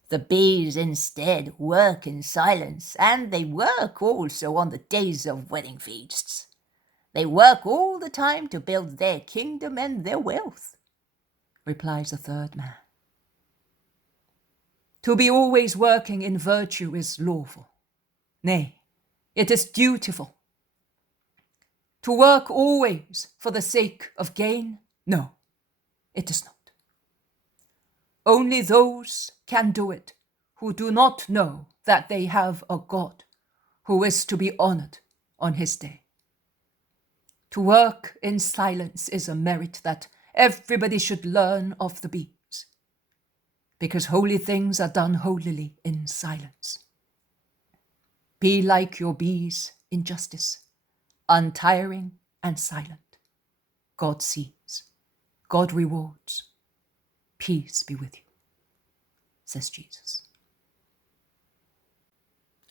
The bees instead work in silence, and they work also on the days of wedding feasts. They work all the time to build their kingdom and their wealth," replies a third man. "To be always working in virtue is lawful. Nay, it is dutiful. To work always for the sake of gain, no, it is not. Only those can do it who do not know that they have a God who is to be honored on his day. To work in silence is a merit that everybody should learn of the bees, because holy things are done holily in silence. Be like your bees in justice, untiring and silent. God sees, God rewards. Peace be with you," says Jesus.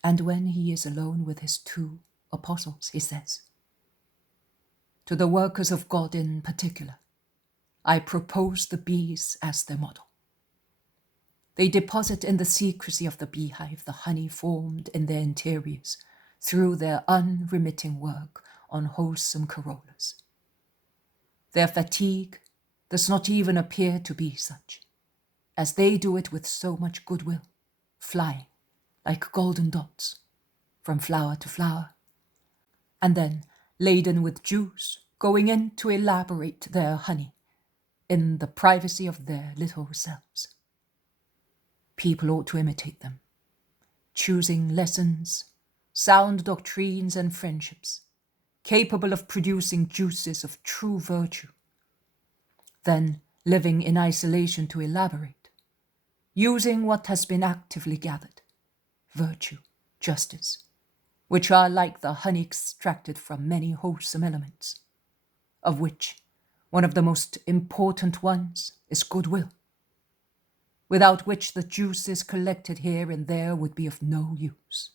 And when he is alone with his 2 apostles, he says, "To the workers of God in particular, I propose the bees as their model. They deposit in the secrecy of the beehive the honey formed in their interiors through their unremitting work on wholesome corollas. Their fatigue does not even appear to be such, as they do it with so much goodwill, flying like golden dots from flower to flower, and then laden with juice, going in to elaborate their honey in the privacy of their little cells. People ought to imitate them, choosing lessons, sound doctrines, and friendships, capable of producing juices of true virtue, then living in isolation to elaborate, using what has been actively gathered, virtue, justice, which are like the honey extracted from many wholesome elements, of which one of the most important ones is goodwill, without which the juices collected here and there would be of no use.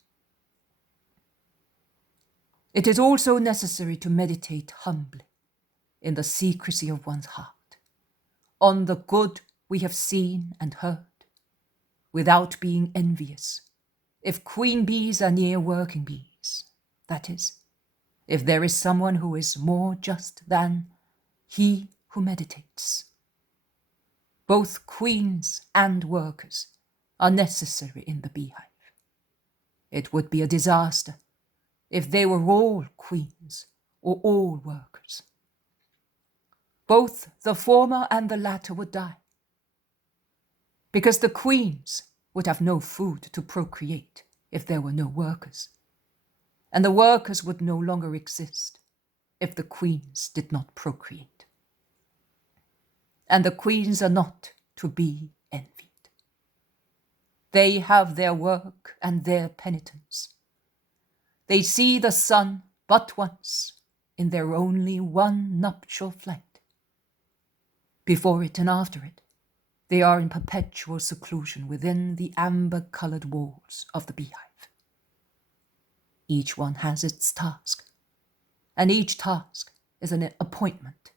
It is also necessary to meditate humbly, in the secrecy of one's heart, on the good we have seen and heard, without being envious, if queen bees are near working bees, that is, if there is someone who is more just than he who meditates. Both queens and workers are necessary in the beehive. It would be a disaster if they were all queens or all workers. Both the former and the latter would die, because the queens would have no food to procreate if there were no workers, and the workers would no longer exist if the queens did not procreate. And the queens are not to be envied. They have their work and their penitence. They see the sun but once in their only one nuptial flight. Before it and after it, they are in perpetual seclusion within the amber-colored walls of the beehive. Each one has its task, and each task is an appointment,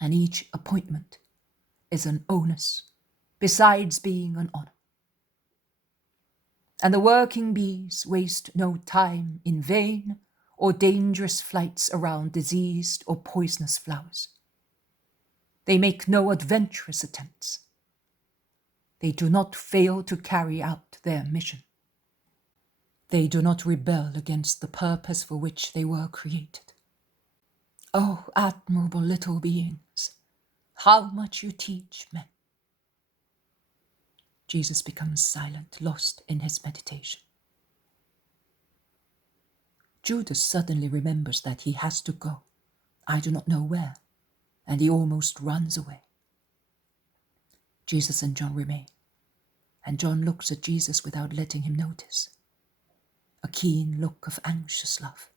and each appointment is an onus, besides being an honor. And the working bees waste no time in vain or dangerous flights around diseased or poisonous flowers. They make no adventurous attempts. They do not fail to carry out their mission. They do not rebel against the purpose for which they were created. Oh, admirable little beings, how much you teach men. Jesus becomes silent, lost in his meditation. Judas suddenly remembers that he has to go, I do not know where, and he almost runs away. Jesus and John remain, and John looks at Jesus without letting him notice. A keen look of anxious love.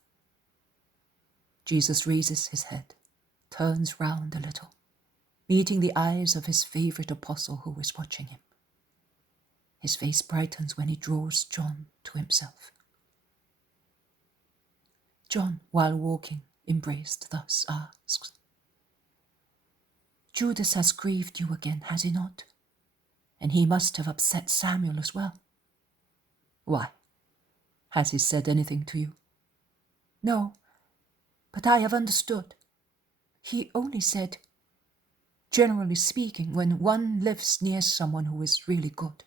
Jesus raises his head, turns round a little, meeting the eyes of his favorite apostle who is watching him. His face brightens when he draws John to himself. John, while walking, embraced thus, asks, Judas has grieved you again, has he not? And he must have upset Samuel as well. Why? Has he said anything to you? No, but I have understood. He only said, generally speaking, when one lives near someone who is really good,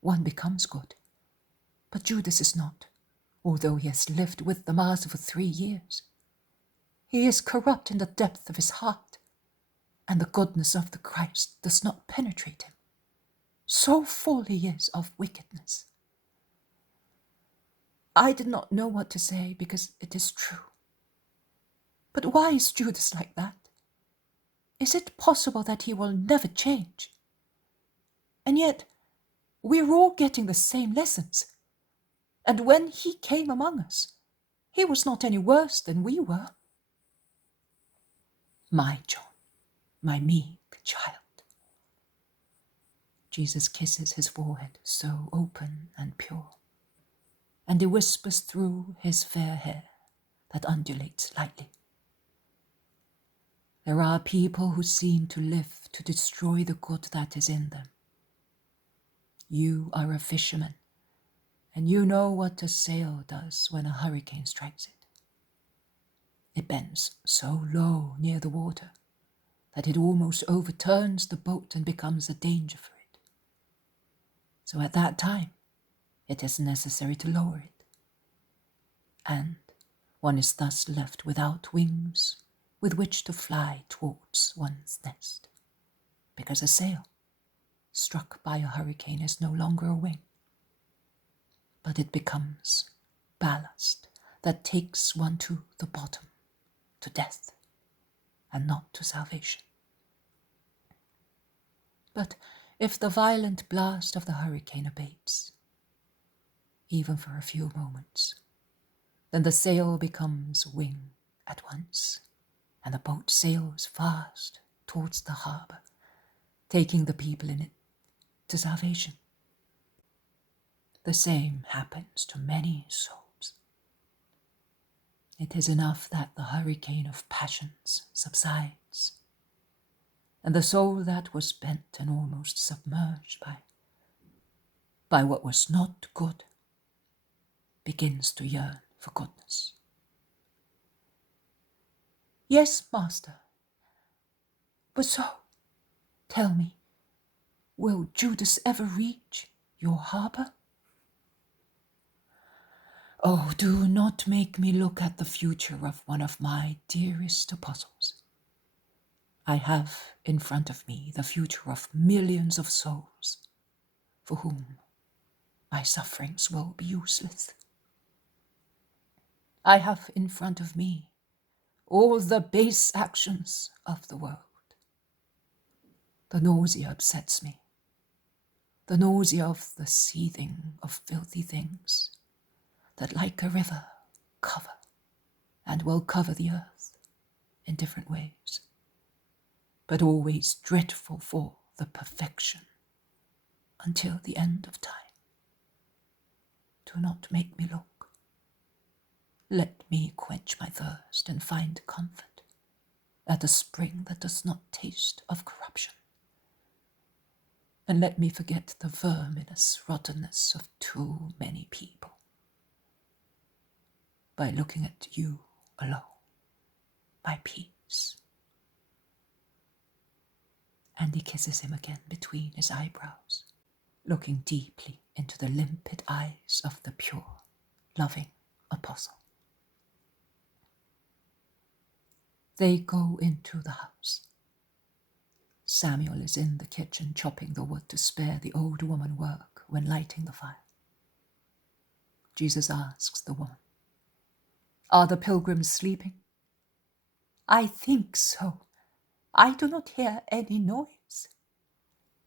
one becomes good. But Judas is not, although he has lived with the Master for 3 years. He is corrupt in the depth of his heart, and the goodness of the Christ does not penetrate him. So full he is of wickedness. I did not know what to say because it is true. But why is Judas like that? Is it possible that he will never change? And yet, we're all getting the same lessons. And when he came among us, he was not any worse than we were. My John, my meek child. Jesus kisses his forehead, so open and pure, and he whispers through his fair hair that undulates lightly. There are people who seem to live to destroy the good that is in them. You are a fisherman, and you know what a sail does when a hurricane strikes it. It bends so low near the water that it almost overturns the boat and becomes a danger for it. So at that time, it is necessary to lower it. And one is thus left without wings with which to fly towards one's nest, because a sail struck by a hurricane is no longer a wing, but it becomes ballast that takes one to the bottom, to death, and not to salvation. But if the violent blast of the hurricane abates, even for a few moments, then the sail becomes wing at once, and the boat sails fast towards the harbour, taking the people in it to salvation. The same happens to many souls. It is enough that the hurricane of passions subsides, and the soul that was bent and almost submerged by what was not good begins to yearn for goodness. Yes, Master. But so, tell me, will Judas ever reach your harbour? Oh, do not make me look at the future of one of my dearest apostles. I have in front of me the future of millions of souls for whom my sufferings will be useless. I have in front of me all the base actions of the world. The nausea upsets me, the nausea of the seething of filthy things that like a river cover and will cover the earth in different ways, but always dreadful for the perfection until the end of time. Do not make me look. Let me quench my thirst and find comfort at a spring that does not taste of corruption. And let me forget the verminous rottenness of too many people by looking at you alone, my peace. And he kisses him again between his eyebrows, looking deeply into the limpid eyes of the pure, loving apostle. They go into the house. Samuel is in the kitchen chopping the wood to spare the old woman work when lighting the fire. Jesus asks the woman, "Are the pilgrims sleeping?" "I think so. I do not hear any noise.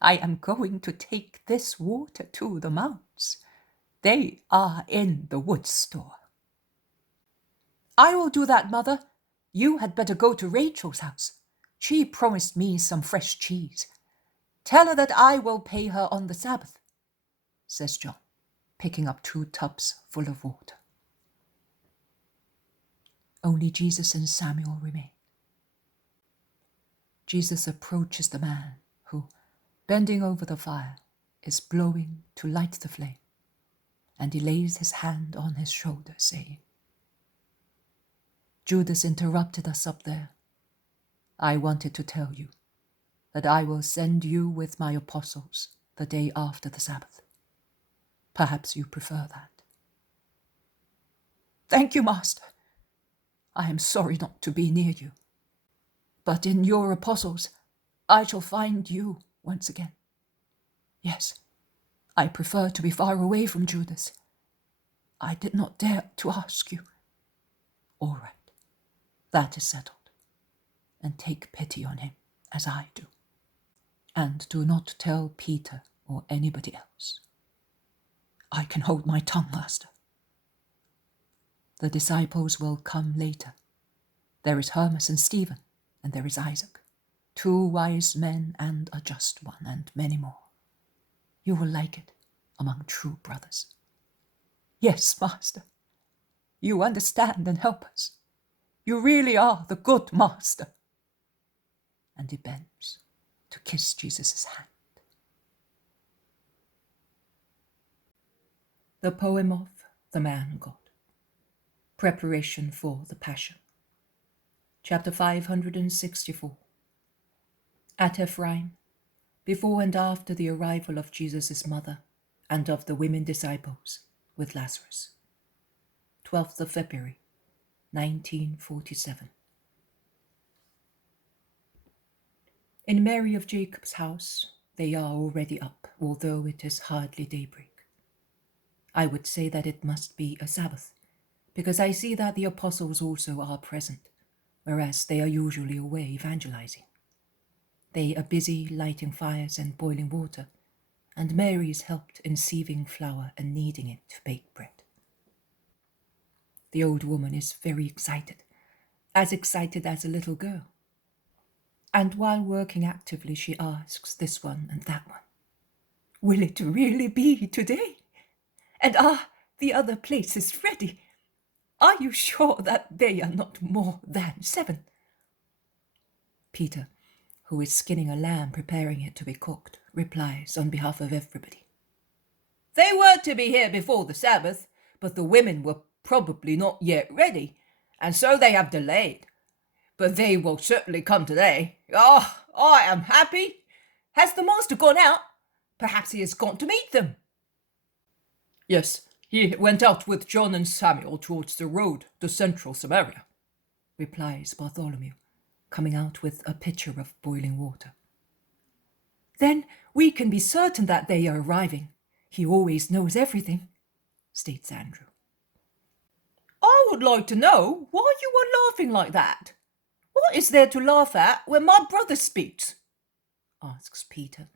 I am going to take this water to the mounts. They are in the wood store." "I will do that, Mother. You had better go to Rachel's house. She promised me some fresh cheese. Tell her that I will pay her on the Sabbath," says John, picking up 2 tubs full of water. Only Jesus and Samuel remain. Jesus approaches the man who, bending over the fire, is blowing to light the flame, and he lays his hand on his shoulder, saying, "Judas interrupted us up there. I wanted to tell you that I will send you with my apostles the day after the Sabbath. Perhaps you prefer that." "Thank you, Master. I am sorry not to be near you. But in your apostles, I shall find you once again. Yes, I prefer to be far away from Judas. I did not dare to ask you." "All right, that is settled. And take pity on him, as I do. And do not tell Peter or anybody else." "I can hold my tongue, Master." "The disciples will come later. There is Hermas and Stephen, and there is Isaac, 2 wise men and a just one, and many more. You will like it among true brothers." "Yes, Master. You understand and help us. You really are the good Master." And he bends to kiss Jesus' hand. The poem of The Man God. Preparation for the Passion. Chapter 564. At Ephraim, before and after the arrival of Jesus' mother and of the women disciples with Lazarus. 12th of February, 1947. In Mary of Jacob's house, they are already up, although it is hardly daybreak. I would say that it must be a Sabbath, because I see that the apostles also are present, whereas they are usually away evangelizing. They are busy lighting fires and boiling water, and Mary is helped in sieving flour and kneading it to bake bread. The old woman is very excited as a little girl. And while working actively, she asks this one and that one, "Will it really be today? And are the other places ready? Are you sure that they are not more than 7? Peter, who is skinning a lamb preparing it to be cooked, replies on behalf of everybody, "They were to be here before the Sabbath, but the women were probably not yet ready, and so they have delayed. But they will certainly come today. Ah, I am happy. Has the master gone out? Perhaps he has gone to meet them." "Yes, he went out with John and Samuel towards the road to central Samaria," replies Bartholomew, coming out with a pitcher of boiling water. Then we can be certain that they are arriving. He always knows everything, states Andrew. I would like to know why you are laughing like that. What is there to laugh at when my brother speaks? Asks Peter,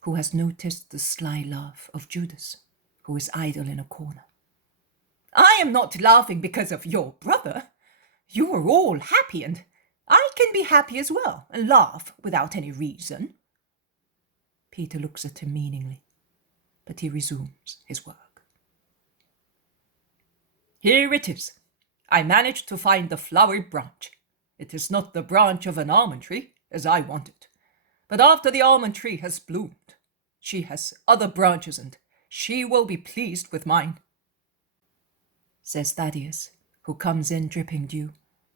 who has noticed the sly laugh of Judas, who is idle in a corner. I am not laughing because of your brother. You are all happy, and I can be happy as well and laugh without any reason. Peter looks at him meaningly, but he resumes his work. Here it is. I managed to find the flowery branch. It is not the branch of an almond tree, as I wanted, but after the almond tree has bloomed, she has other branches, and she will be pleased with mine, says Thaddeus, who comes in dripping dew,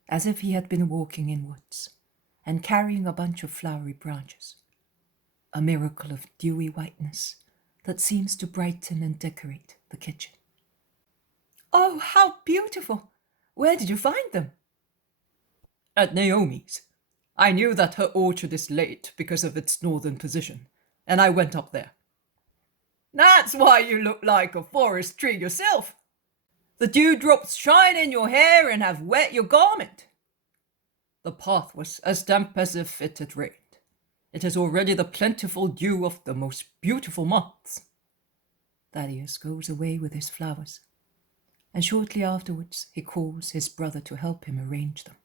as if he had been walking in woods, and carrying a bunch of flowery branches, a miracle of dewy whiteness that seems to brighten and decorate the kitchen. Oh, how beautiful! Where did you find them? At Naomi's. I knew that her orchard is late because of its northern position, and I went up there. That's why you look like a forest tree yourself. The dewdrops shine in your hair and have wet your garment. The path was as damp as if it had rained. It is already the plentiful dew of the most beautiful months. Thaddeus goes away with his flowers, and shortly afterwards he calls his brother to help him arrange them.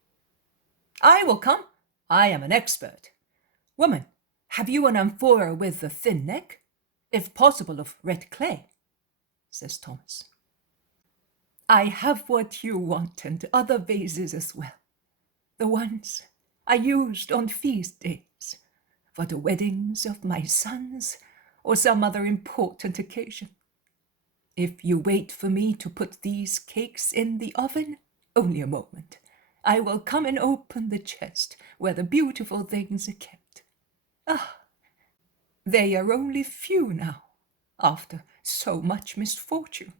I will come. I am an expert. Woman, have you an amphora with a thin neck? If possible, of red clay, says Thomas. I have what you want and other vases as well. The ones I used on feast days, for the weddings of my sons or some other important occasion. If you wait for me to put these cakes in the oven, only a moment, I will come and open the chest where the beautiful things are kept. Ah, they are only few now, after so much misfortune.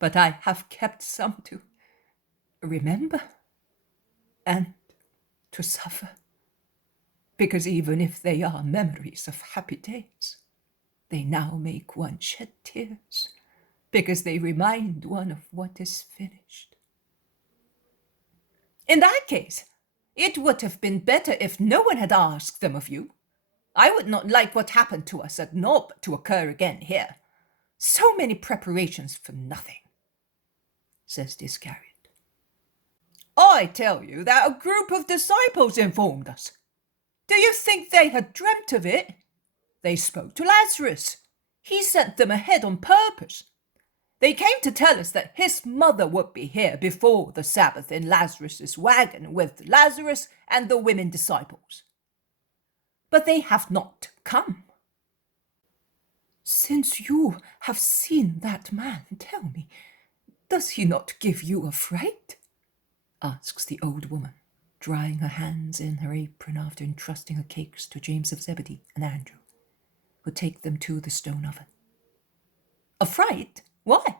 But I have kept some to remember and to suffer, because even if they are memories of happy days, they now make one shed tears, because they remind one of what is finished. In that case, it would have been better if no one had asked them of you. I would not like what happened to us at Nob to occur again here. So many preparations for nothing, says the Iscariot. I tell you that a group of disciples informed us. Do you think they had dreamt of it? They spoke to Lazarus. He sent them ahead on purpose. They came to tell us that his mother would be here before the Sabbath in Lazarus's wagon with Lazarus and the women disciples. But they have not come. Since you have seen that man, tell me, does he not give you a fright? Asks the old woman, drying her hands in her apron after entrusting her cakes to James of Zebedee and Andrew, who take them to the stone oven. A fright? Why?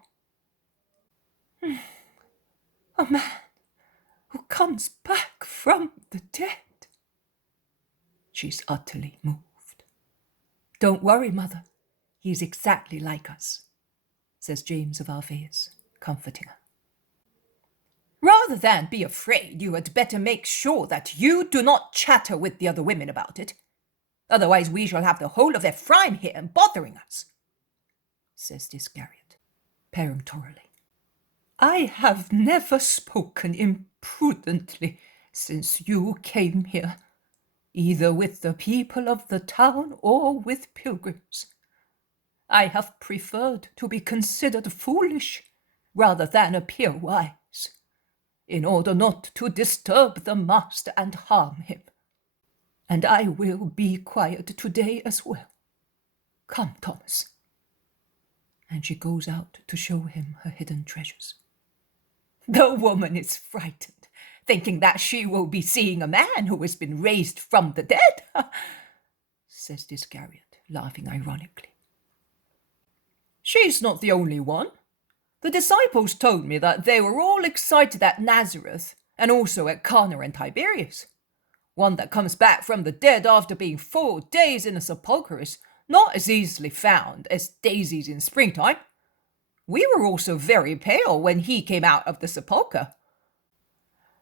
A man who comes back from the dead. She's utterly moved. Don't worry, Mother. He's exactly like us, says James of Alphaeus, comforting her. Rather than be afraid, you had better make sure that you do not chatter with the other women about it. Otherwise we shall have the whole of Ephraim here and bothering us, says the Iscariot, peremptorily. I have never spoken imprudently since you came here, either with the people of the town or with pilgrims. I have preferred to be considered foolish rather than appear wise, in order not to disturb the master and harm him. And I will be quiet today as well. Come, Thomas. And she goes out to show him her hidden treasures. The woman is frightened, thinking that she will be seeing a man who has been raised from the dead, says the Iscariot, laughing ironically. She's not the only one. The disciples told me that they were all excited at Nazareth and also at Cana and Tiberias. One that comes back from the dead after being 4 days in a sepulchre is not as easily found as daisies in springtime. We were also very pale when he came out of the sepulchre.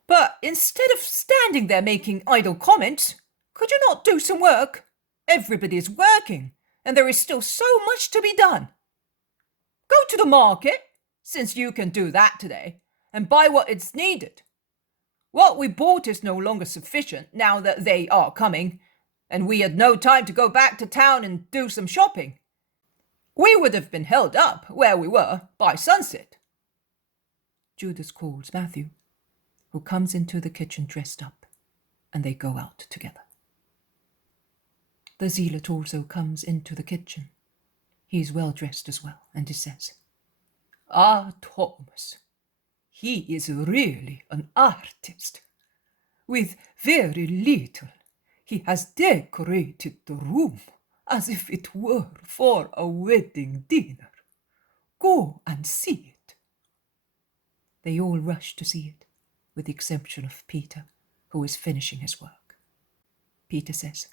But instead of standing there making idle comments, could you not do some work? Everybody is working, and there is still so much to be done. Go to the market, since you can do that today, and buy what is needed. What we bought is no longer sufficient now that they are coming, and we had no time to go back to town and do some shopping. We would have been held up where we were by sunset. Judas calls Matthew, who comes into the kitchen dressed up, and they go out together. The zealot also comes into the kitchen. He is well dressed as well, and he says, "Ah, Thomas, he is really an artist. With very little, he has decorated the room as if it were for a wedding dinner. Go and see it." They all rush to see it, with the exception of Peter, who is finishing his work. Peter says,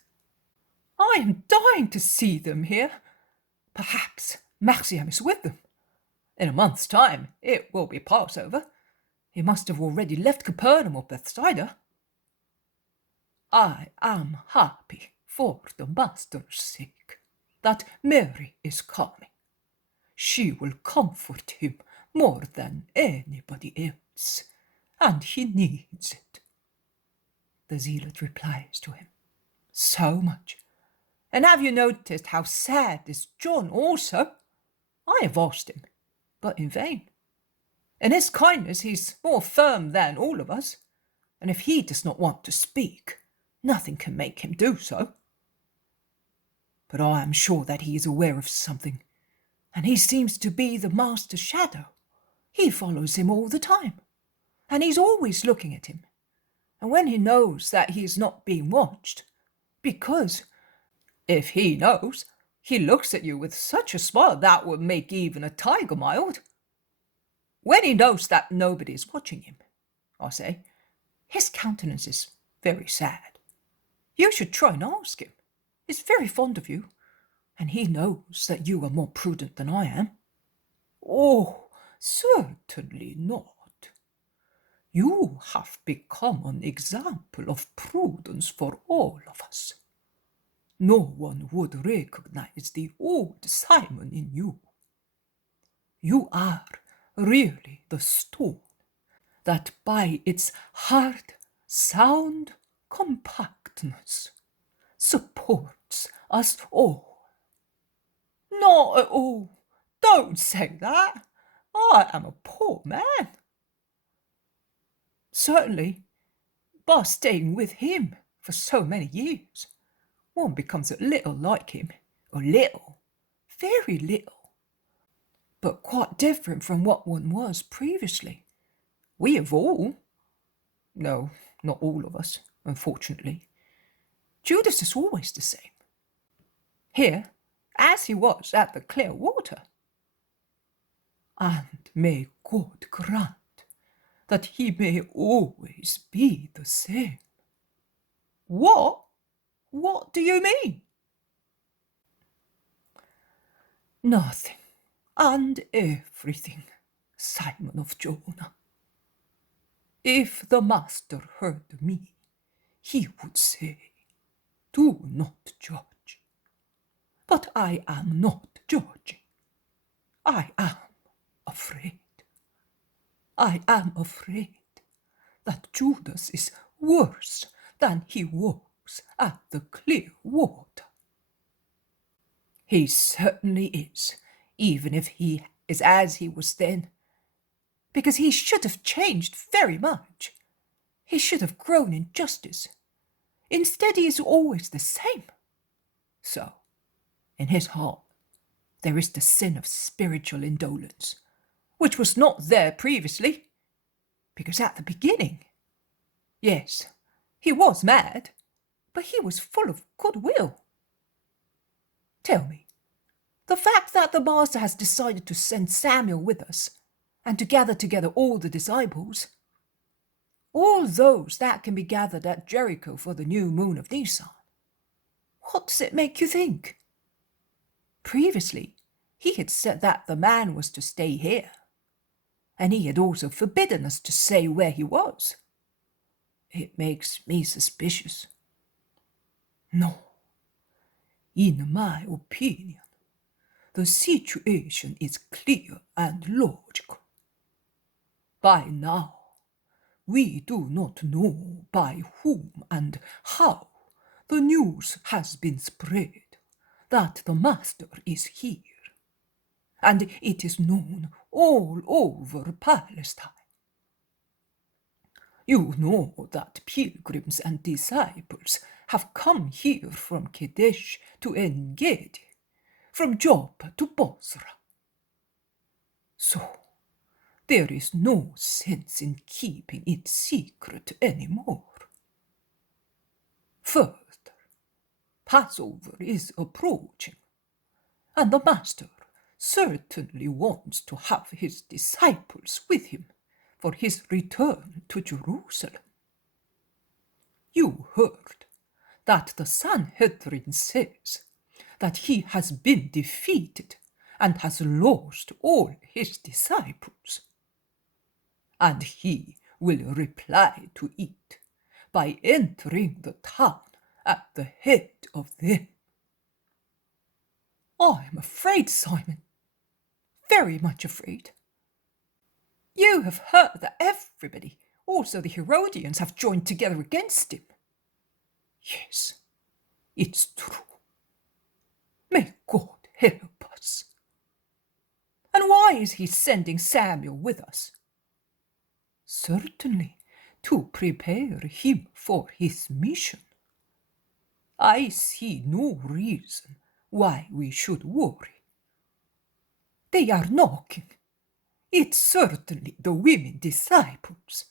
"I am dying to see them here. Perhaps Maxim is with them. In a month's time, it will be Passover. He must have already left Capernaum or Bethsaida. I am happy for the Master's sake that Mary is coming. She will comfort him more than anybody else, and he needs it." The zealot replies to him, "So much. And have you noticed how sad is John also? I have asked him, but in vain. In his kindness he's more firm than all of us, and if he does not want to speak, nothing can make him do so. But I am sure that he is aware of something, and he seems to be the Master's shadow. He follows him all the time, and he's always looking at him. And when he knows that he is not being watched, because if he knows, he looks at you with such a smile that would make even a tiger mild. When he knows that nobody is watching him, I say, his countenance is very sad. You should try and ask him. He's very fond of you, and he knows that you are more prudent than I am." "Oh, certainly not. You have become an example of prudence for all of us. No one would recognize the old Simon in you. You are really the stone that by its hard, sound compactness supports us all." "Not at all. Don't say that. I am a poor man." "Certainly, by staying with him for so many years, one becomes a little like him. A little, very little, but quite different from what one was previously. We have all, no, not all of us, unfortunately. Judas is always the same. Here, as he was at the clear water. And may God grant that he may always be the same." "What? What do you mean?" "Nothing and everything, Simon of Jonah. If the Master heard me, he would say, 'Do not judge.' But I am not judging. I am afraid. I am afraid that Judas is worse than he was at the clear water." "He certainly is, even if he is as he was then, because he should have changed very much. He should have grown in justice. Instead, he is always the same. So, in his heart, there is the sin of spiritual indolence, which was not there previously, because at the beginning, yes, he was mad, but he was full of goodwill. Tell me, the fact that the Master has decided to send Samuel with us and to gather together all the disciples, All those that can be gathered at Jericho for the new moon of Nisan. What does it make you think? Previously, he had said that the man was to stay here, and he had also forbidden us to say where he was. It makes me suspicious. No, in my opinion, the situation is clear and logical. By now, we do not know by whom and how the news has been spread that the Master is here, and it is known all over Palestine. You know that pilgrims and disciples have come here from Kadesh to En-Gedi, from Joppa to Bosra. So, there is no sense in keeping it secret anymore. Further, Passover is approaching, and the Master certainly wants to have his disciples with him for his return to Jerusalem. You heard that the Sanhedrin says that he has been defeated and has lost all his disciples. And he will reply to it by entering the town at the head of them. I am afraid, Simon, very much afraid. You have heard that everybody, also the Herodians, have joined together against him. Yes, it's true. May God help us. And why is he sending Samuel with us? Certainly to prepare him for his mission. I see no reason why we should worry. They are knocking. It's certainly the women disciples.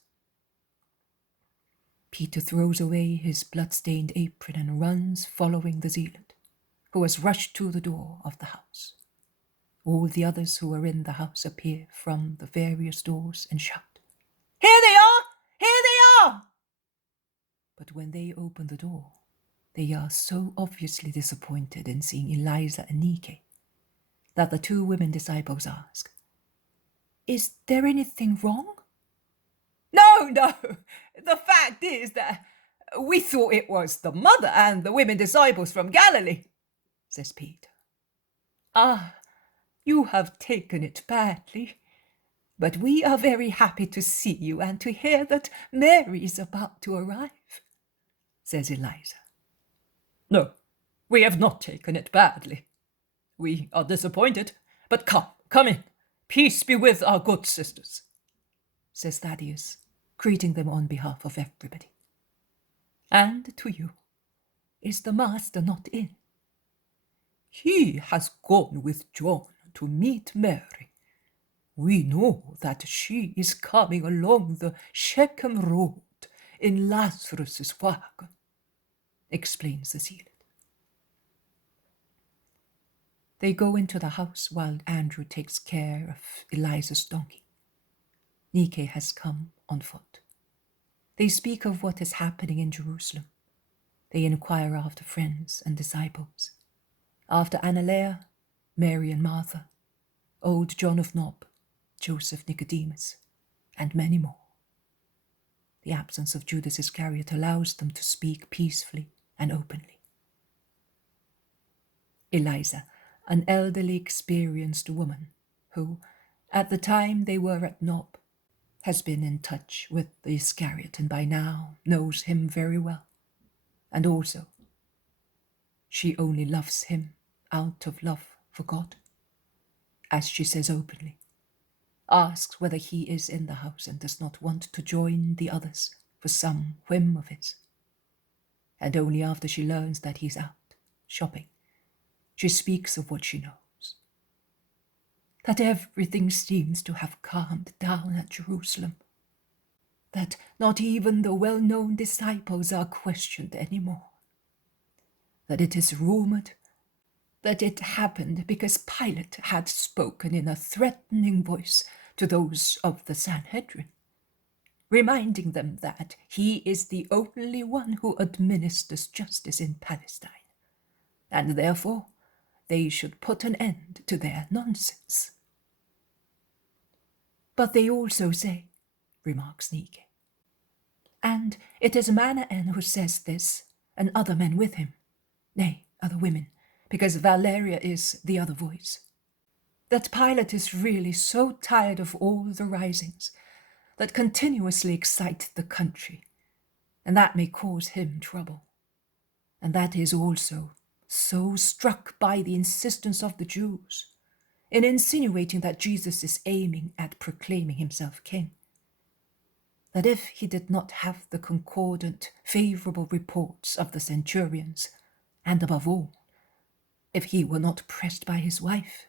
Peter throws away his blood-stained apron and runs, following the zealot, who has rushed to the door of the house. All the others who are in the house appear from the various doors and shout, "Here they are! Here they are!" But when they open the door, they are so obviously disappointed in seeing Eliza and Nike that the two women disciples ask, "Is there anything wrong?" No. The fact is that we thought it was the mother and the women disciples from Galilee, says Peter. Ah, you have taken it badly, but we are very happy to see you and to hear that Mary is about to arrive, says Eliza. No, we have not taken it badly. We are disappointed, but come in. Peace be with our good sisters, says Thaddeus, greeting them on behalf of everybody. And to you, is the Master not in? He has gone with John to meet Mary. We know that she is coming along the Shechem road in Lazarus's wagon, explains the zealot. They go into the house while Andrew takes care of Eliza's donkey. Nike has come on foot. They speak of what is happening in Jerusalem. They inquire after friends and disciples, after Annalea, Mary and Martha, old John of Nob, Joseph, Nicodemus, and many more. The absence of Judas Iscariot allows them to speak peacefully and openly. Eliza, an elderly, experienced woman who, at the time they were at Nob, has been in touch with the Iscariot and by now knows him very well. And also, she only loves him out of love for God, as she says openly, asks whether he is in the house and does not want to join the others for some whim of his. And only after she learns that he's out shopping, she speaks of what she knows. That everything seems to have calmed down at Jerusalem. That not even the well-known disciples are questioned anymore. That it is rumored that it happened because Pilate had spoken in a threatening voice to those of the Sanhedrin. reminding them that he is the only one who administers justice in Palestine, and therefore they should put an end to their nonsense. But they also say, remarks Nike, and it is Manaen who says this, and other men with him, nay, other women, because Valeria is the other voice, that Pilate is really so tired of all the risings that continuously excite the country, and that may cause him trouble, and that is also so struck by the insistence of the Jews in insinuating that Jesus is aiming at proclaiming himself king, that if he did not have the concordant, favorable reports of the centurions, and above all, if he were not pressed by his wife,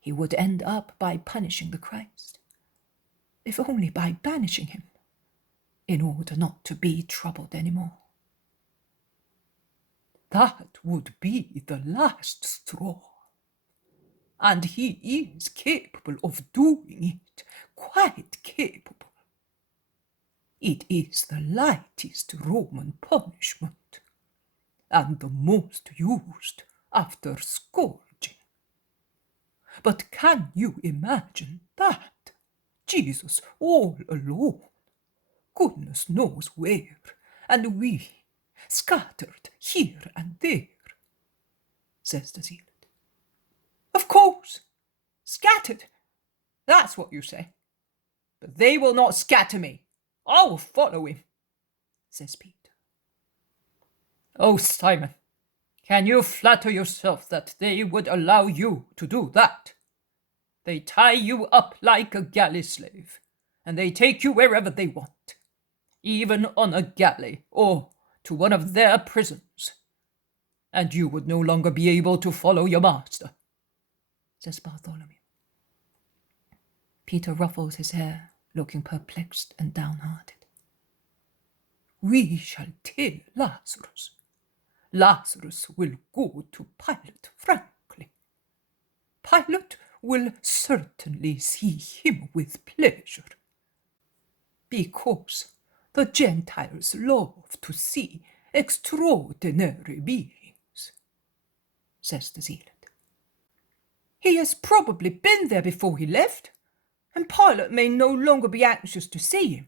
he would end up by punishing the Christ, if only by banishing him, in order not to be troubled any more. That would be the last straw. And he is capable of doing it, quite capable. It is the lightest Roman punishment, and the most used after scourging. But can you imagine that? Jesus all alone, goodness knows where, and we scattered here and there, says the zealot. Of course, scattered, that's what you say. But they will not scatter me. I will follow him, says Peter. Oh, Simon, can you flatter yourself that they would allow you to do that? They tie you up like a galley slave, and they take you wherever they want, even on a galley or to one of their prisons, and you would no longer be able to follow your master, says Bartholomew. Peter ruffles his hair, looking perplexed and downhearted. We shall tell Lazarus. Lazarus will go to Pilate frankly. Pilate will certainly see him with pleasure, because the Gentiles love to see extraordinary beings, says the zealot. He has probably been there before he left, and Pilate may no longer be anxious to see him,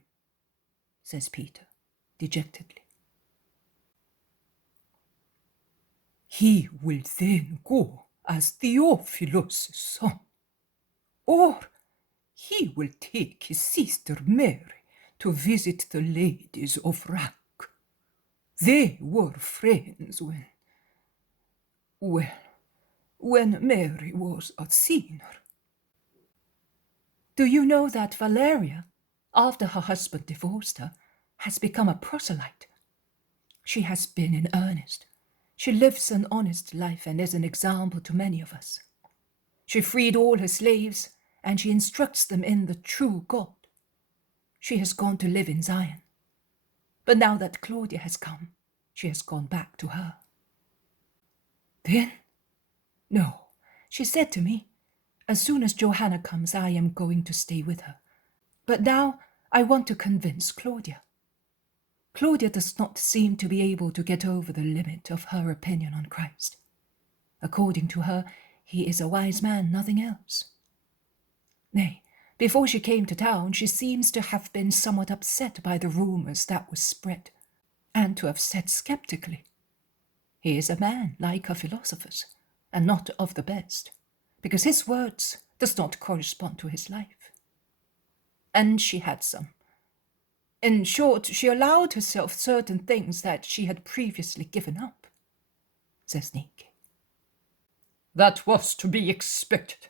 says Peter, dejectedly. He will then go as Theophilus' son, or he will take his sister Mary to visit the ladies of rank. They were friends when Mary was a sinner. Do you know that Valeria, after her husband divorced her, has become a proselyte? She has been in earnest. She lives an honest life and is an example to many of us. She freed all her slaves, and she instructs them in the true God. She has gone to live in Zion. But now that Claudia has come, she has gone back to her. Then? No, she said to me, as soon as Johanna comes, I am going to stay with her. But now I want to convince Claudia. Claudia does not seem to be able to get over the limit of her opinion on Christ. According to her, he is a wise man, nothing else. Nay, before she came to town, she seems to have been somewhat upset by the rumours that were spread, and to have said sceptically, "He is a man like her philosophers, and not of the best, because his words does not correspond to his life." And she had some. In short, she allowed herself certain things that she had previously given up, says Nick. That was to be expected.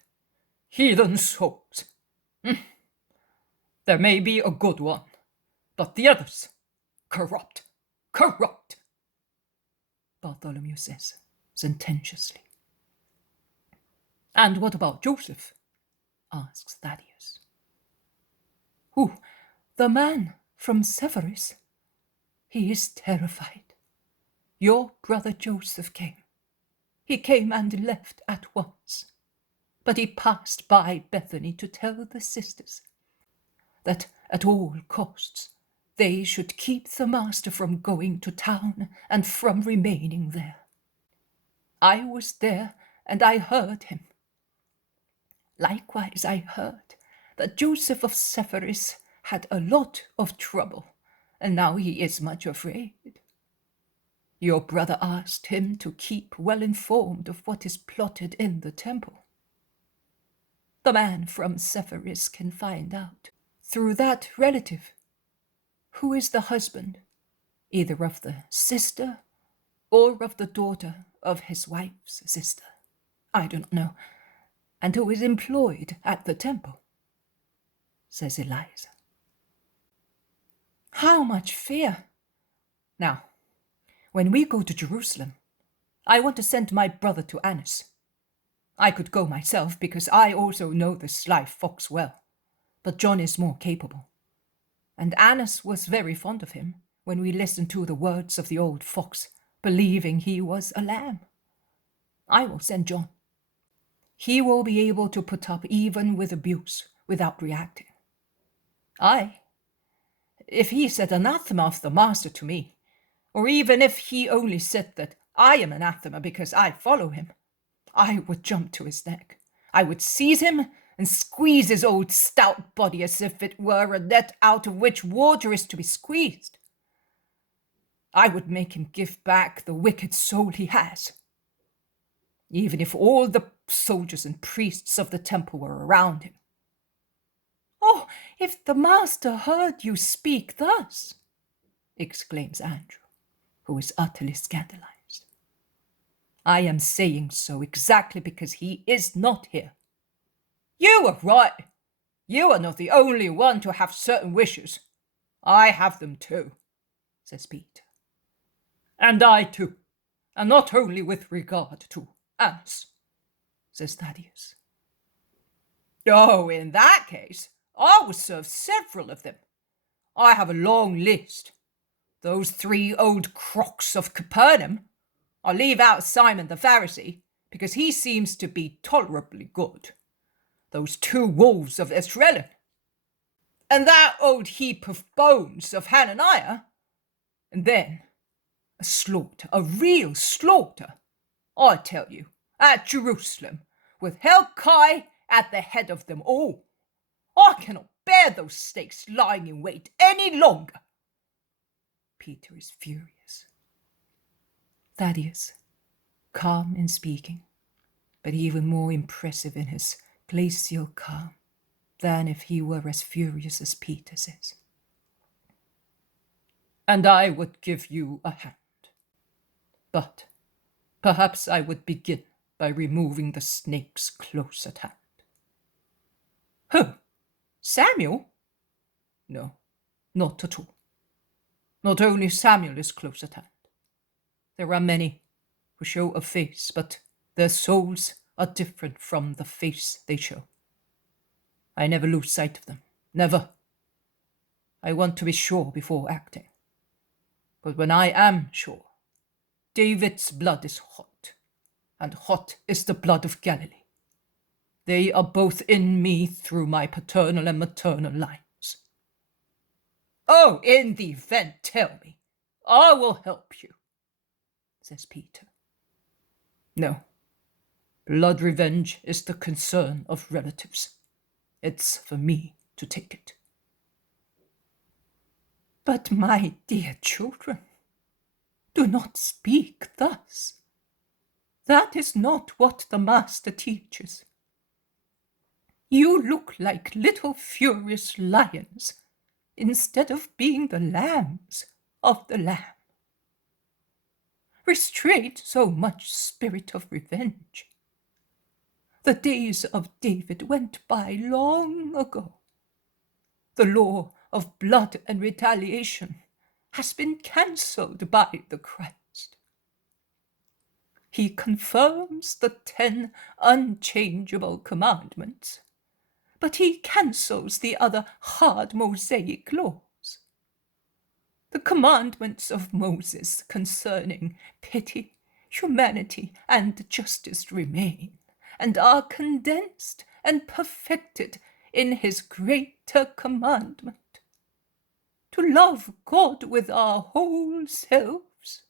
Heathen souls. There may be a good one, but the others, corrupt, Bartholomew says, sententiously. And what about Joseph? Asks Thaddeus. Who, the man from Severus? He is terrified. Your brother Joseph came. He came and left at once, but he passed by Bethany to tell the sisters. that at all costs they should keep the master from going to town and from remaining there. I was there, and I heard him. Likewise I heard that Joseph of Sepharis had a lot of trouble, and now he is much afraid. Your brother asked him to keep well informed of what is plotted in the temple. The man from Sepharis can find out, through that relative, who is the husband, either of the sister or of the daughter of his wife's sister. I don't know, and who is employed at the temple, says Eliza. How much fear! Now, when we go to Jerusalem, I want to send my brother to Annas. I could go myself, because I also know the sly fox well, but John is more capable. And Annas was very fond of him when we listened to the words of the old fox, believing he was a lamb. I will send John. He will be able to put up even with abuse without reacting. If he said anathema of the master to me, or even if he only said that I am anathema because I follow him, I would jump to his neck. I would seize him and squeeze his old stout body as if it were a net out of which water is to be squeezed. I would make him give back the wicked soul he has. Even if all the soldiers and priests of the temple were around him. Oh, if the master heard you speak thus, exclaims Andrew, who is utterly scandalized. I am saying so exactly because he is not here. You are right. You are not the only one to have certain wishes. I have them too, says Peter. And I too, and not only with regard to Annas, says Thaddeus. Oh, in that case, I will serve several of them. I have a long list. Those 3 old crocs of Capernaum. I'll leave out Simon the Pharisee, because he seems to be tolerably good. Those 2 wolves of Israel. And that old heap of bones of Hananiah. And then a slaughter, a real slaughter, I tell you, at Jerusalem, with Helkai at the head of them all. I cannot bear those stakes lying in wait any longer. Peter is furious. Thaddeus, calm in speaking, but even more impressive in his glacial calm than if he were as furious as Peter says. And I would give you a hand. But perhaps I would begin by removing the snakes close at hand. Who? Samuel? No, not at all. Not only Samuel is close at hand. There are many who show a face, but their souls are different from the face they show. I never lose sight of them. Never. I want to be sure before acting. But when I am sure, David's blood is hot, and hot is the blood of Galilee. They are both in me through my paternal and maternal lines. Oh, in the event, tell me. I will help you, says Peter. No, blood revenge is the concern of relatives. It's for me to take it. But my dear children, do not speak thus. That is not what the master teaches. You look like little furious lions instead of being the lambs of the Lamb. Restrain so much spirit of revenge. The days of David went by long ago. The law of blood and retaliation has been cancelled by the Christ. He confirms the 10 unchangeable commandments, but he cancels the other hard Mosaic laws. The commandments of Moses concerning pity, humanity, and justice remain, and are condensed and perfected in his great greater commandment, to love God with our whole selves,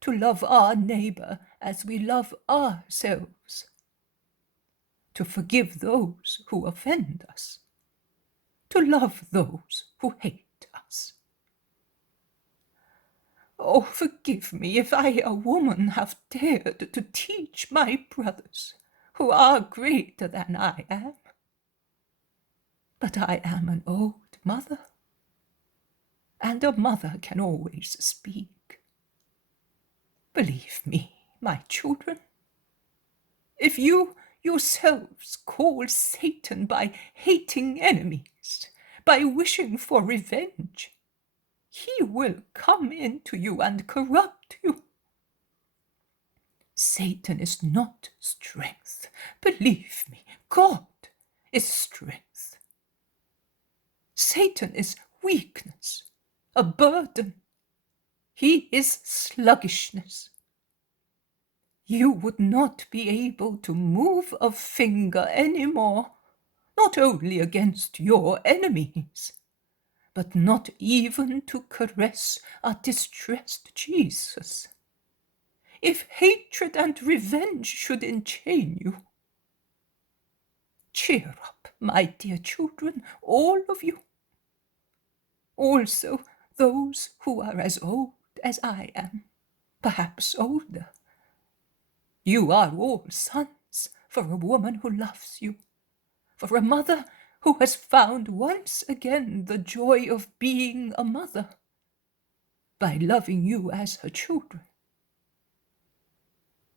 to love our neighbor as we love ourselves, to forgive those who offend us, to love those who hate us. Oh, forgive me if I, a woman, have dared to teach my brothers, who are greater than I am. But I am an old mother, and a mother can always speak. Believe me, my children, if you yourselves call Satan by hating enemies, by wishing for revenge, he will come into you and corrupt you. Satan is not strength. Believe me, God is strength. Satan is weakness, a burden. He is sluggishness. You would not be able to move a finger any more, not only against your enemies, but not even to caress a distressed Jesus. If hatred and revenge should enchain you, cheer up, my dear children, all of you. Also those who are as old as I am, perhaps older. You are all sons for a woman who loves you, for a mother who has found once again the joy of being a mother by loving you as her children.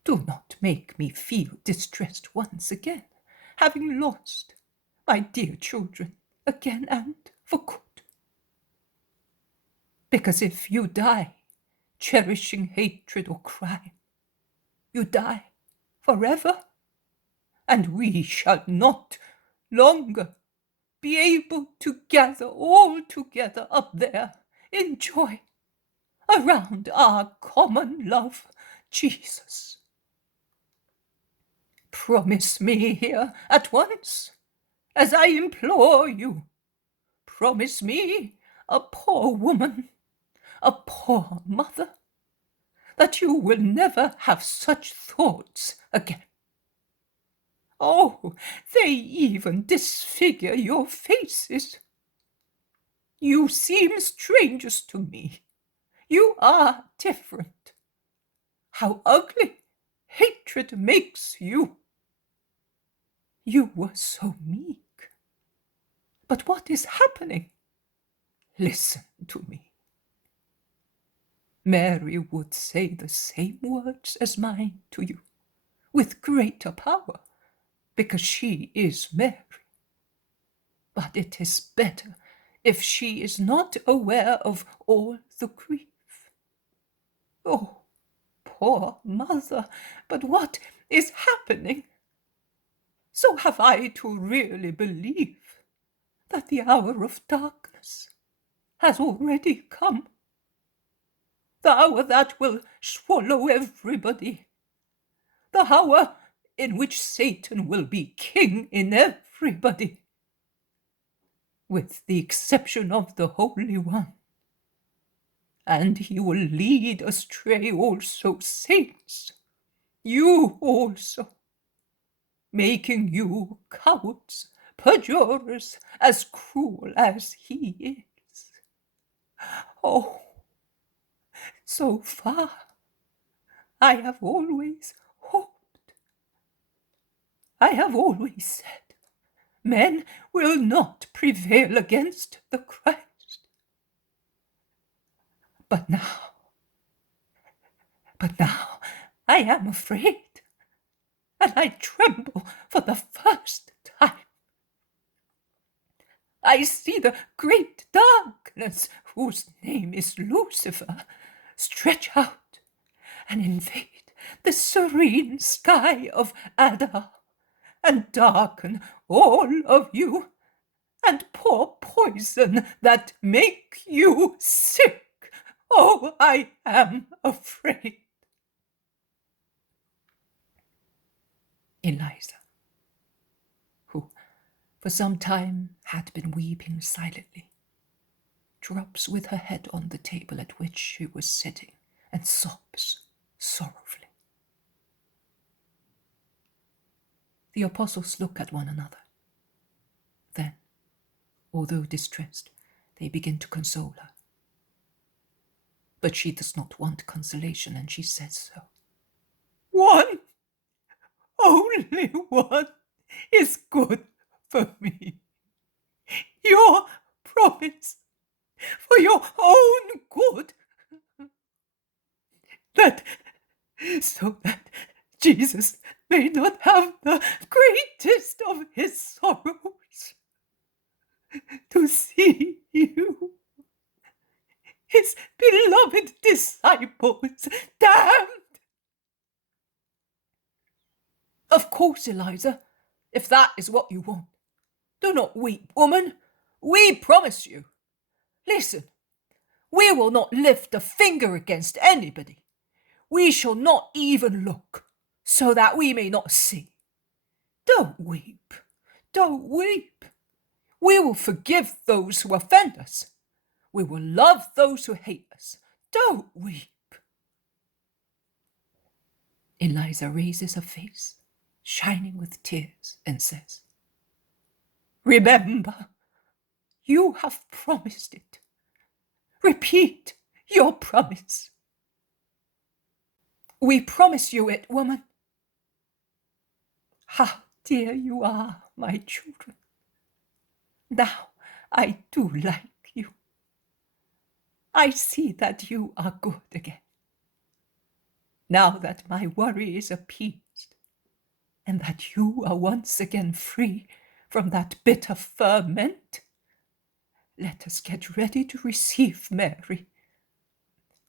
Do not make me feel distressed once again, having lost my dear children again and for good. Because if you die cherishing hatred or crime, you die forever, and we shall not longer be able to gather all together up there in joy around our common love, Jesus. Promise me here at once, as I implore you. Promise me, a poor woman, a poor mother, that you will never have such thoughts again. Oh, they even disfigure your faces. You seem strangers to me. You are different. How ugly hatred makes you. You were so meek. But what is happening? Listen to me. Mary would say the same words as mine to you, with greater power, because she is Mary. But it is better if she is not aware of all the grief. Oh, poor mother, but what is happening? So have I to really believe that the hour of darkness has already come? The hour that will swallow everybody. The hour in which Satan will be king in everybody, with the exception of the Holy One. And he will lead astray also saints, you also, making you cowards, perjurers, as cruel as he is. Oh, so far I have always hoped. I have always said, men will not prevail against the Christ. But now I am afraid, and I tremble for the first time. I see the great darkness, whose name is Lucifer, stretch out and invade the serene sky of Adar, and darken all of you, and pour poison that make you sick. Oh, I am afraid. Eliza, who for some time had been weeping silently, drops with her head on the table at which she was sitting, and sobs sorrowfully. The apostles look at one another. Then, although distressed, they begin to console her. But she does not want consolation, and she says so. One, only one, is good for me. Your promise, for your own good, so that Jesus may not have the greatest of his sorrows, to see you, his beloved disciples, damned. Of course, Eliza, if that is what you want. Do not weep, woman. We promise you. Listen, we will not lift a finger against anybody. We shall not even look, so that we may not see. Don't weep. Don't weep. We will forgive those who offend us. We will love those who hate us. Don't weep. Eliza raises her face, shining with tears, and says, Remember, you have promised it. Repeat your promise. We promise you it, woman. How dear you are, my children. Now I do like you. I see that you are good again. Now that my worry is appeased, and that you are once again free from that bitter ferment, let us get ready to receive Mary.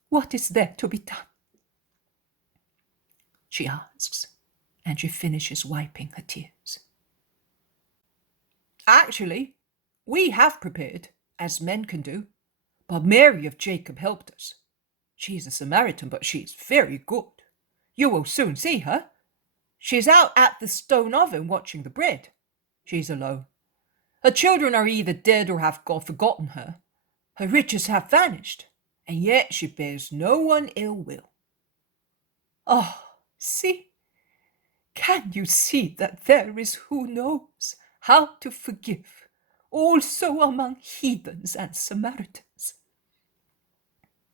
What is there to be done? She asks, and she finishes wiping her tears. Actually, we have prepared, as men can do, but Mary of Jacob helped us. She is a Samaritan, but she is very good. You will soon see her. She's out at the stone oven watching the bread. She's alone. Her children are either dead or have forgotten her. Her riches have vanished, and yet she bears no one ill will. Oh, see, can you see that there is who knows how to forgive, also among heathens and Samaritans?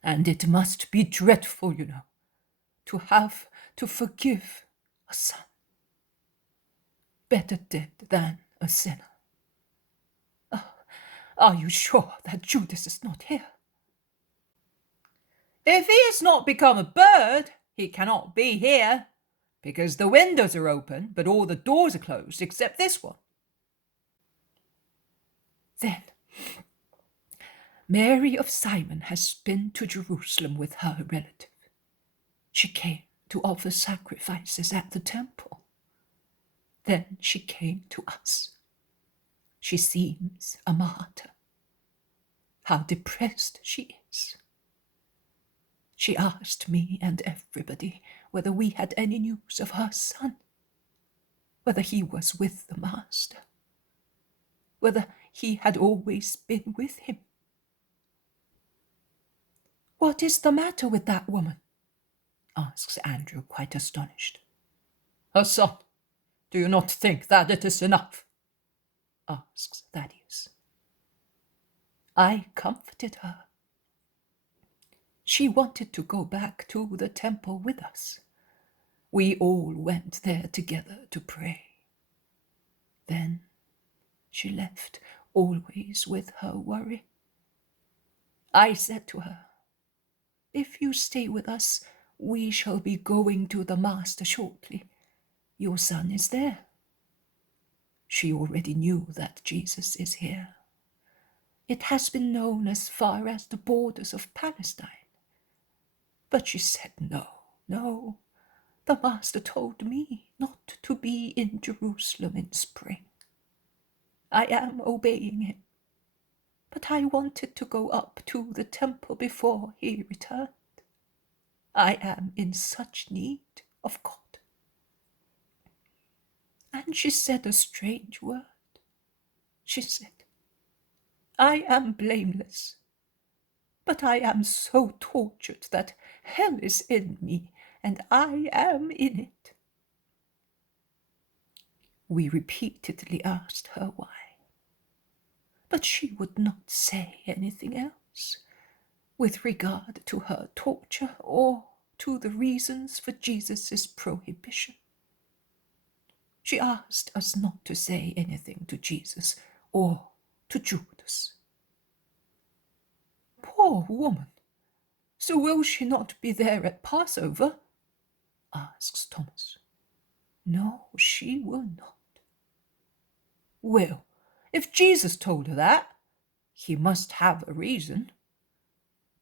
And it must be dreadful, you know, to have to forgive a son. Better dead than a sinner. Are you sure that Judas is not here? If he has not become a bird, he cannot be here, because the windows are open, but all the doors are closed except this one. Then, Mary of Simon has been to Jerusalem with her relative. She came to offer sacrifices at the temple. Then she came to us. She seems a martyr. How depressed she is. She asked me and everybody whether we had any news of her son, whether he was with the Master, whether he had always been with him. What is the matter with that woman? Asks Andrew, quite astonished. Her son. Do you not think that it is enough? Asks Thaddeus. I comforted her. She wanted to go back to the temple with us. We all went there together to pray. Then she left, always with her worry. I said to her, If you stay with us, we shall be going to the Master shortly. Your son is there. She already knew that Jesus is here. It has been known as far as the borders of Palestine. But she said, No, the Master told me not to be in Jerusalem in spring. I am obeying him, but I wanted to go up to the temple before he returned. I am in such need of God. And she said a strange word. she said. I am blameless, but I am so tortured that hell is in me, and I am in it. We repeatedly asked her why, but she would not say anything else with regard to her torture or to the reasons for Jesus' prohibition. She asked us not to say anything to Jesus or to Judas. Poor woman! So will she not be there at Passover? Asks Thomas. No, she will not. Well, if Jesus told her that, he must have a reason.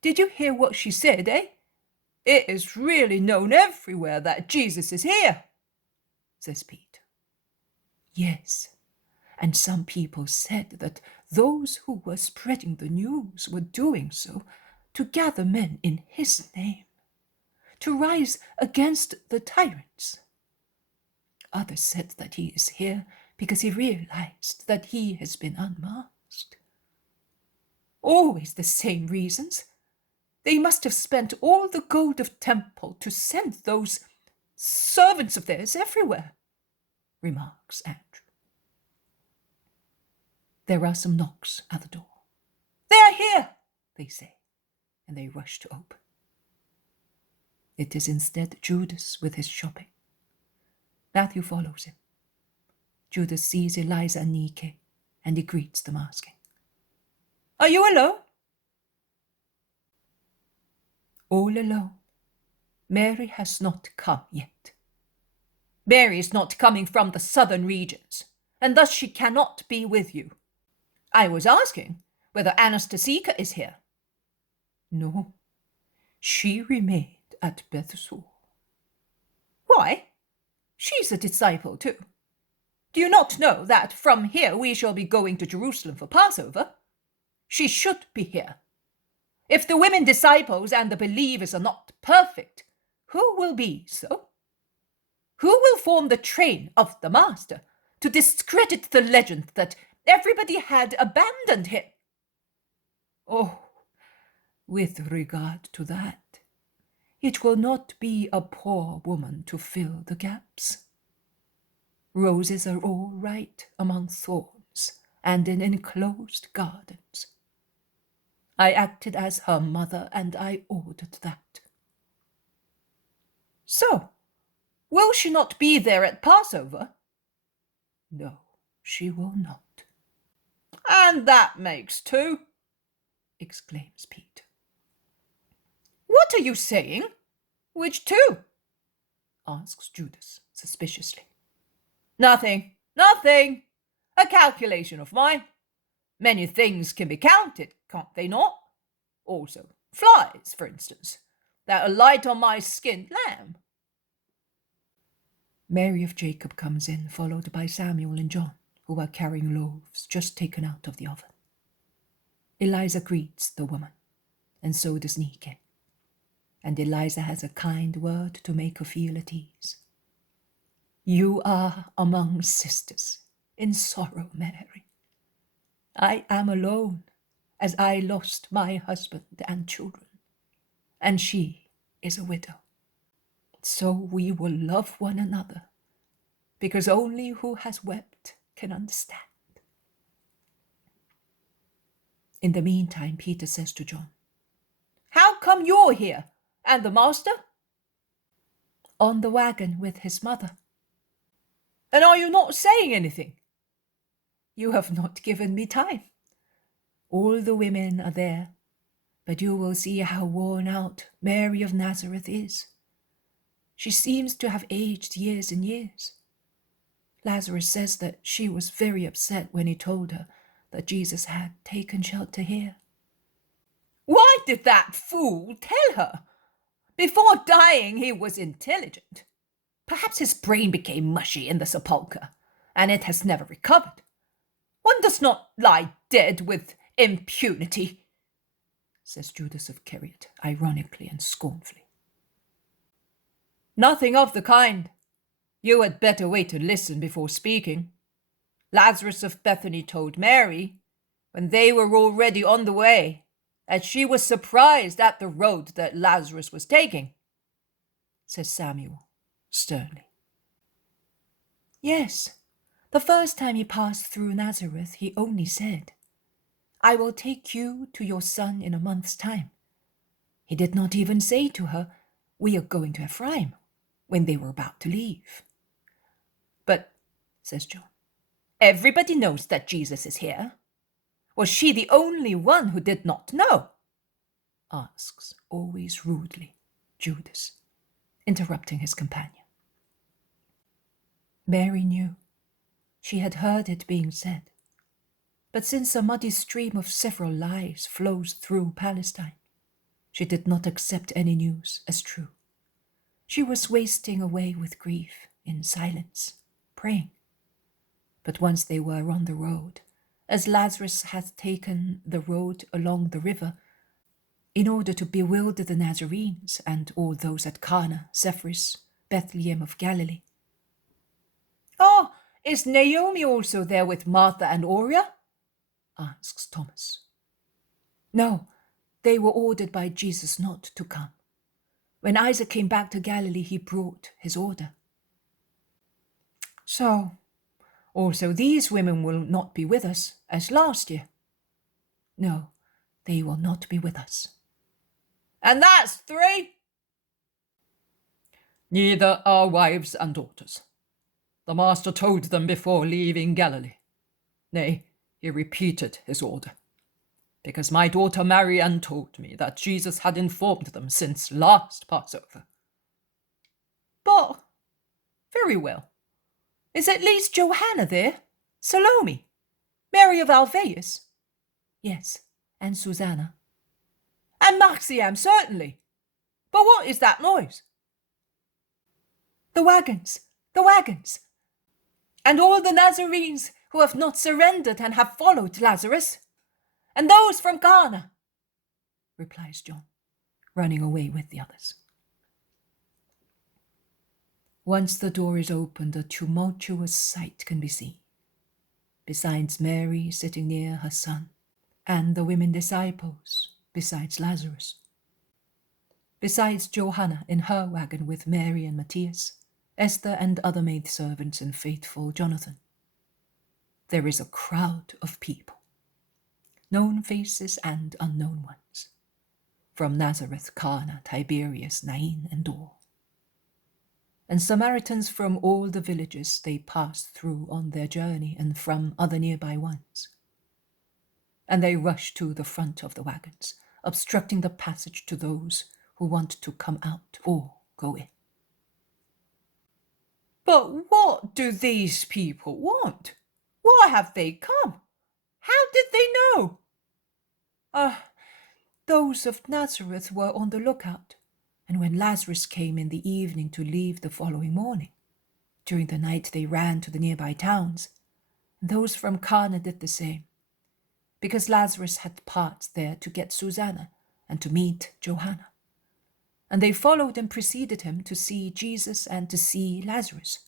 Did you hear what she said, eh? It is really known everywhere that Jesus is here, says Peter. Yes, and some people said that those who were spreading the news were doing so to gather men in his name, to rise against the tyrants. Others said that he is here because he realized that he has been unmasked. Always the same reasons. They must have spent all the gold of temple to send those servants of theirs everywhere, remarks Andrew. There are some knocks at the door. They are here, they say, and they rush to open. It is instead Judas with his shopping. Matthew follows him. Judas sees Eliza and Nike, and he greets them, asking, Are you alone? All alone. Mary has not come yet. Mary is not coming from the southern regions, and thus she cannot be with you. I was asking whether Anastasia is here. No, she remained at Bethsur. Why? She's a disciple too. Do you not know that from here we shall be going to Jerusalem for Passover? She should be here. If the women disciples and the believers are not perfect, who will be so? Who will form the train of the Master to discredit the legend that everybody had abandoned him? Oh, with regard to that, it will not be a poor woman to fill the gaps. Roses are all right among thorns and in enclosed gardens. I acted as her mother, and I ordered that. So, will she not be there at Passover? No, she will not. And that makes two, exclaims Peter. What are you saying? Which two? Asks Judas suspiciously. Nothing. A calculation of mine. Many things can be counted, can't they not? Also, flies, for instance, that alight on my skinned lamb. Mary of Jacob comes in, followed by Samuel and John, who are carrying loaves just taken out of the oven. Eliza greets the woman, and so does Nike. And Eliza has a kind word to make her feel at ease. You are among sisters in sorrow, Mary. I am alone, as I lost my husband and children, and she is a widow. So we will love one another, because only who has wept can understand. In the meantime, Peter says to John, How come you're here, and the master? On the wagon with his mother. And are you not saying anything? You have not given me time. All the women are there, but you will see how worn out Mary of Nazareth is. She seems to have aged years and years. Lazarus says that she was very upset when he told her that Jesus had taken shelter here. Why did that fool tell her? Before dying, he was intelligent. Perhaps his brain became mushy in the sepulchre, and it has never recovered. One does not lie dead with impunity, says Judas of Keriot, ironically and scornfully. Nothing of the kind. You had better wait to listen before speaking. Lazarus of Bethany told Mary, when they were already on the way, that she was surprised at the road that Lazarus was taking, says Samuel sternly. Yes, the first time he passed through Nazareth, he only said, "I will take you to your son in a month's time." He did not even say to her, "We are going to Ephraim," when they were about to leave. But, says John, everybody knows that Jesus is here. Was she the only one who did not know? Asks, always rudely, Judas, interrupting his companion. Mary knew. She had heard it being said. But since a muddy stream of several lies flows through Palestine, she did not accept any news as true. She was wasting away with grief in silence, praying. But once they were on the road, as Lazarus had taken the road along the river, in order to bewilder the Nazarenes and all those at Cana, Sepphoris, Bethlehem of Galilee. "Oh, is Naomi also there with Martha and Uriah?" asks Thomas. No, they were ordered by Jesus not to come. When Isaac came back to Galilee, he brought his order. So, also these women will not be with us as last year? No, they will not be with us. And that's 3? Neither are wives and daughters. The master told them before leaving Galilee. Nay, he repeated his order, because my daughter Marianne told me that Jesus had informed them since last Passover. But, very well. Is at least Johanna there? Salome? Mary of Alphaeus? Yes, and Susanna. And Marciam, certainly. But what is that noise? The wagons! The wagons! And all the Nazarenes who have not surrendered and have followed Lazarus? And those from Cana? Replies John, running away with the others. Once the door is opened, a tumultuous sight can be seen. Besides Mary sitting near her son, and the women disciples, besides Lazarus. Besides Johanna in her wagon with Mary and Matthias, Esther and other maidservants and faithful Jonathan. There is a crowd of people, known faces and unknown ones, from Nazareth, Cana, Tiberias, Nain, and all. And Samaritans from all the villages they passed through on their journey and from other nearby ones. And they rush to the front of the wagons, obstructing the passage to those who want to come out or go in. But what do these people want? Why have they come? How did they know? Those of Nazareth were on the lookout, and when Lazarus came in the evening to leave the following morning, during the night they ran to the nearby towns, and those from Cana did the same, because Lazarus had passed there to get Susanna and to meet Johanna. And they followed and preceded him to see Jesus and to see Lazarus.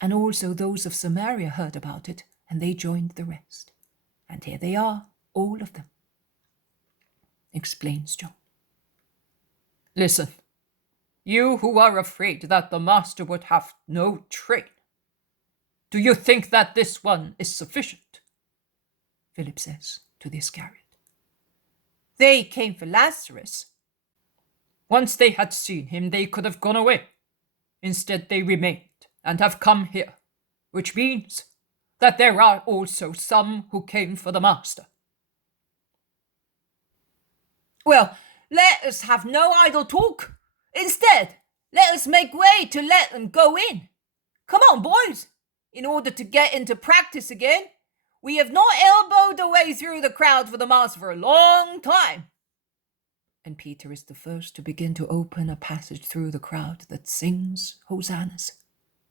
And also those of Samaria heard about it, and they joined the rest. And here they are, all of them, explains John. Listen, you who are afraid that the master would have no train, do you think that this one is sufficient? Philip says to the Iscariot. They came for Lazarus. Once they had seen him, they could have gone away. Instead, they remained and have come here, which means that there are also some who came for the master. Well, let us have no idle talk. Instead, let us make way to let them go in. Come on, boys. In order to get into practice again, we have not elbowed a way through the crowd for the master for a long time. And Peter is the first to begin to open a passage through the crowd that sings hosannas,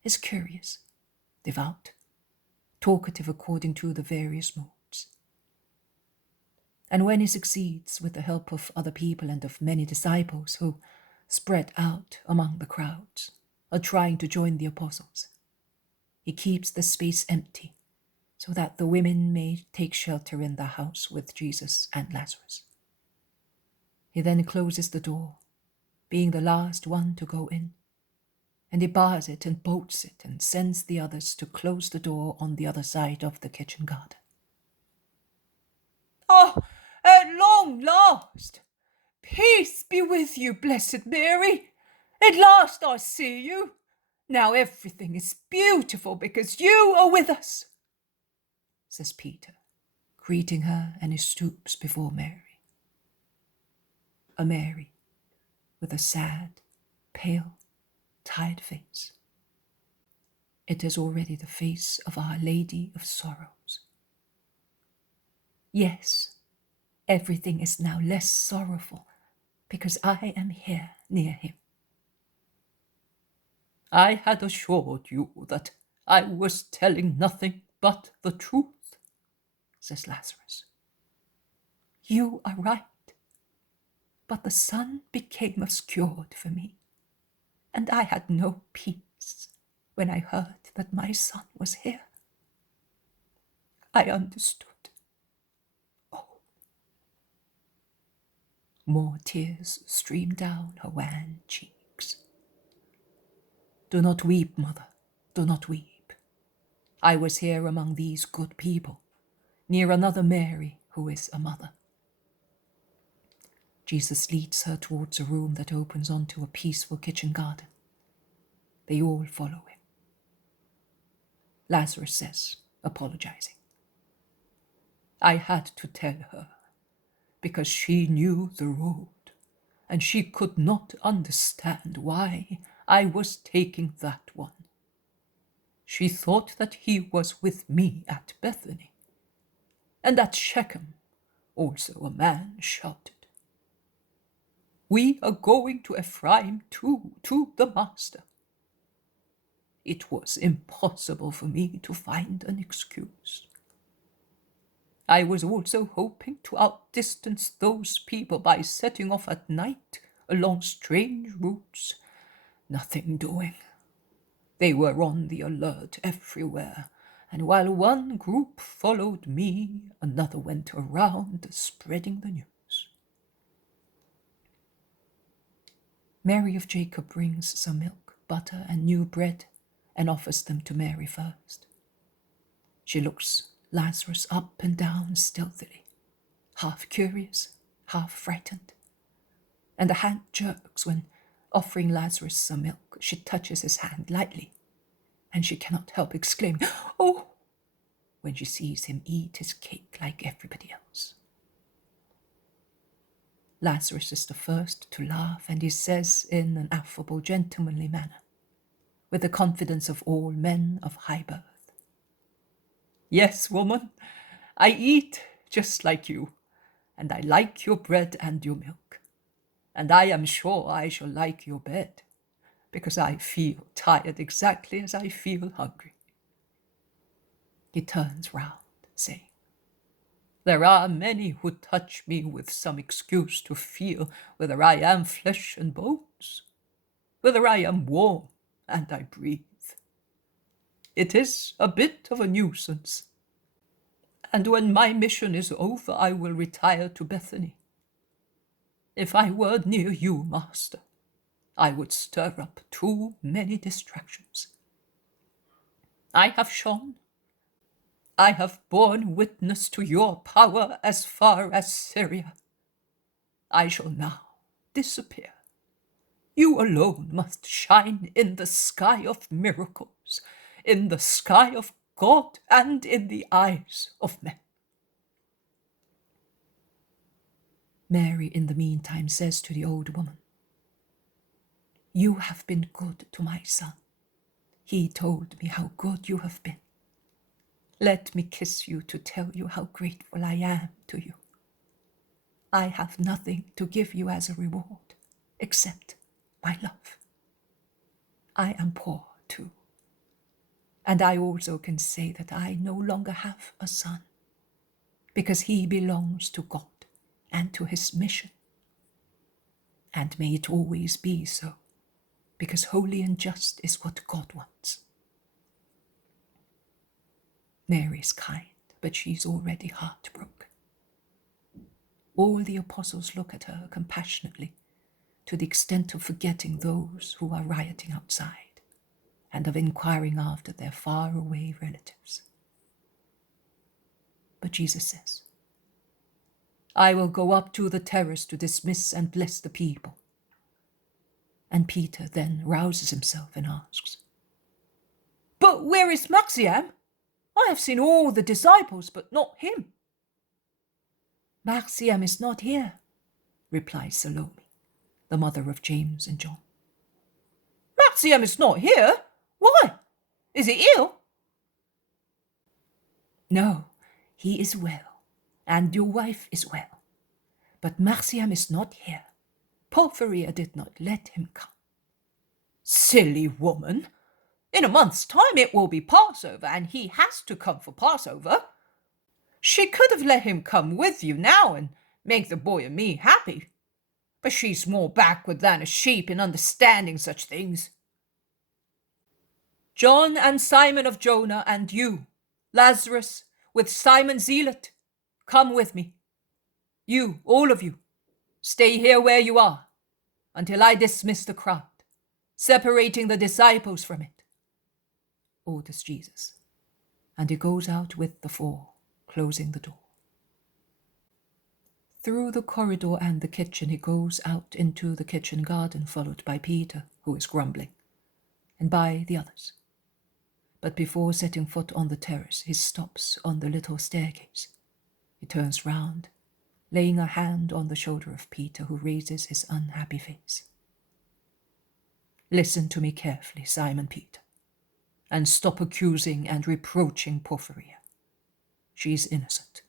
is curious, devout, talkative according to the various moods. And when he succeeds with the help of other people and of many disciples who, spread out among the crowds, are trying to join the apostles, he keeps the space empty so that the women may take shelter in the house with Jesus and Lazarus. He then closes the door, being the last one to go in, and he bars it and bolts it and sends the others to close the door on the other side of the kitchen garden. "Oh, at long last! Peace be with you, Blessed Mary! At last I see you! Now everything is beautiful because you are with us," says Peter, greeting her, and he stoops before Mary. A Mary with a sad, pale, tired face. It is already the face of Our Lady of Sorrows. Yes, everything is now less sorrowful because I am here near him. "I had assured you that I was telling nothing but the truth," says Lazarus. You are right, but the sun became obscured for me, and I had no peace when I heard that my son was here. I understood. Oh. More tears streamed down her wan cheeks. Do not weep, mother, do not weep. I was here among these good people, near another Mary who is a mother. Jesus leads her towards a room that opens onto a peaceful kitchen garden. They all follow him. Lazarus says, apologizing, "I had to tell her, because she knew the road, and she could not understand why I was taking that one. She thought that he was with me at Bethany, and at Shechem also a man shouted, 'We are going to Ephraim too, to the Master.' It was impossible for me to find an excuse. I was also hoping to outdistance those people by setting off at night along strange routes. Nothing doing. They were on the alert everywhere, and while one group followed me, another went around spreading the news." Mary of Jacob brings some milk, butter, and new bread, and offers them to Mary first. She looks Lazarus up and down stealthily, half curious, half frightened, and the hand jerks when, offering Lazarus some milk, she touches his hand lightly, and she cannot help exclaiming, "Oh!" when she sees him eat his cake like everybody else. Lazarus is the first to laugh, and he says in an affable, gentlemanly manner, with the confidence of all men of high birth, "Yes, woman, I eat just like you, and I like your bread and your milk, and I am sure I shall like your bed, because I feel tired exactly as I feel hungry." He turns round, saying, "There are many who touch me with some excuse to feel whether I am flesh and bones, whether I am warm and I breathe. It is a bit of a nuisance, and when my mission is over, I will retire to Bethany. If I were near you, Master, I would stir up too many distractions. I have shone. I have borne witness to your power as far as Syria. I shall now disappear. You alone must shine in the sky of miracles, in the sky of God, and in the eyes of men." Mary, in the meantime, says to the old woman, "You have been good to my son. He told me how good you have been. Let me kiss you to tell you how grateful I am to you. I have nothing to give you as a reward, except my love. I am poor too, and I also can say that I no longer have a son, because he belongs to God and to his mission. And may it always be so, because holy and just is what God wants." Mary's kind, but she's already heartbroken. All the apostles look at her compassionately, to the extent of forgetting those who are rioting outside, and of inquiring after their far-away relatives. But Jesus says, I will go up to the terrace to dismiss and bless the people. And Peter then rouses himself and asks, But where is Marciam? I have seen all the disciples, but not him. Marciam is not here, replies Salome, the mother of James and John. Marciam is not here? Why? Is he ill? No, he is well, and your wife is well. But Marciam is not here. Porphyria did not let him come. Silly woman! In a month's time it will be Passover, and he has to come for Passover. She could have let him come with you now and make the boy and me happy. But she's more backward than a sheep in understanding such things. John and Simon of Jonah and you, Lazarus, with Simon Zealot, come with me. You, all of you, stay here where you are until I dismiss the crowd, separating the disciples from it, orders Jesus, and he goes out with the four, closing the door. Through the corridor and the kitchen he goes out into the kitchen garden, followed by Peter, who is grumbling, and by the others. But before setting foot on the terrace, he stops on the little staircase. He turns round, laying a hand on the shoulder of Peter, who raises his unhappy face. Listen to me carefully, Simon Peter, and stop accusing and reproaching Porphyria. She is innocent.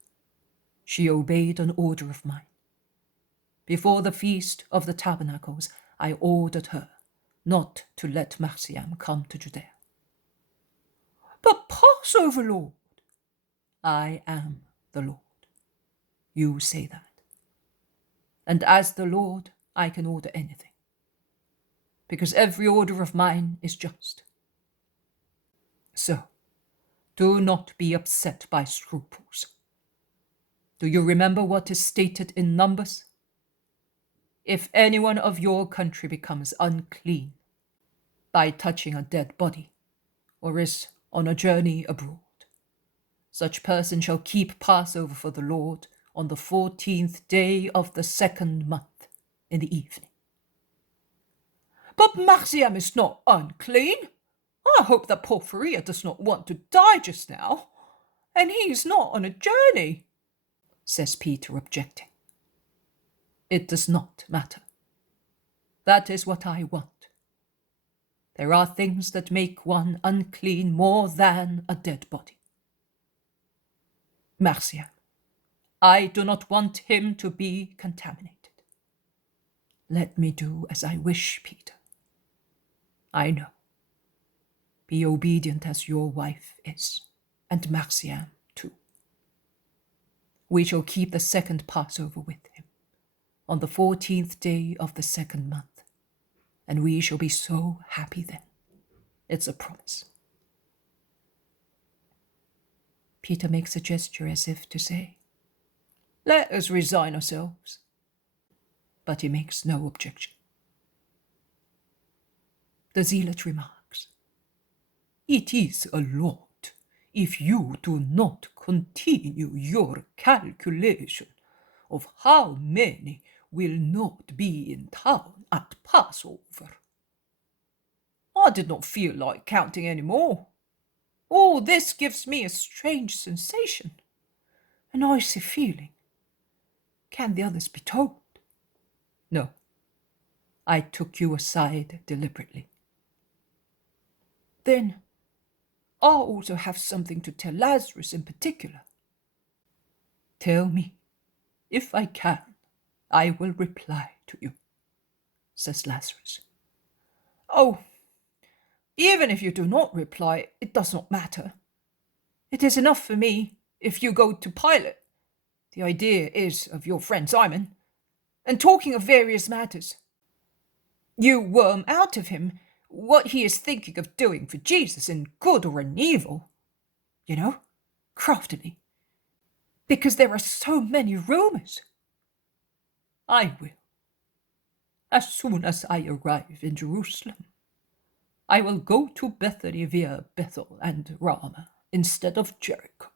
She obeyed an order of mine. Before the Feast of the Tabernacles, I ordered her not to let Marciam come to Judea. But Passover, Lord! I am the Lord. You say that. And as the Lord, I can order anything, because every order of mine is just. So, do not be upset by scruples. Do you remember what is stated in Numbers? If anyone of your country becomes unclean by touching a dead body, or is on a journey abroad, such person shall keep Passover for the Lord on the 14th day of the 2nd month in the evening. But Marciam is not unclean. I hope that Porphyria does not want to die just now, and he is not on a journey, says Peter, objecting. It does not matter. That is what I want. There are things that make one unclean more than a dead body. Marciam, I do not want him to be contaminated. Let me do as I wish, Peter. I know. Be obedient as your wife is, and Marciam too. We shall keep the 2nd Passover with him, on the 14th day of the 2nd month, and we shall be so happy then. It's a promise. Peter makes a gesture as if to say, Let us resign ourselves. But he makes no objection. The zealot remarks, It is a lot if you do not continue your calculation of how many will not be in town at Passover. I did not feel like counting any more. All this gives me a strange sensation, an icy feeling. Can the others be told? No, I took you aside deliberately. Then I also have something to tell Lazarus in particular. Tell me. If I can, I will reply to you, says Lazarus. Oh, even if you do not reply, it does not matter. It is enough for me if you go to Pilate. The idea is of your friend Simon. And talking of various matters, you worm out of him what he is thinking of doing for Jesus in good or in evil. You know, craftily, because there are so many rumors. I will. As soon as I arrive in Jerusalem, I will go to Bethany via Bethel and Ramah instead of Jericho.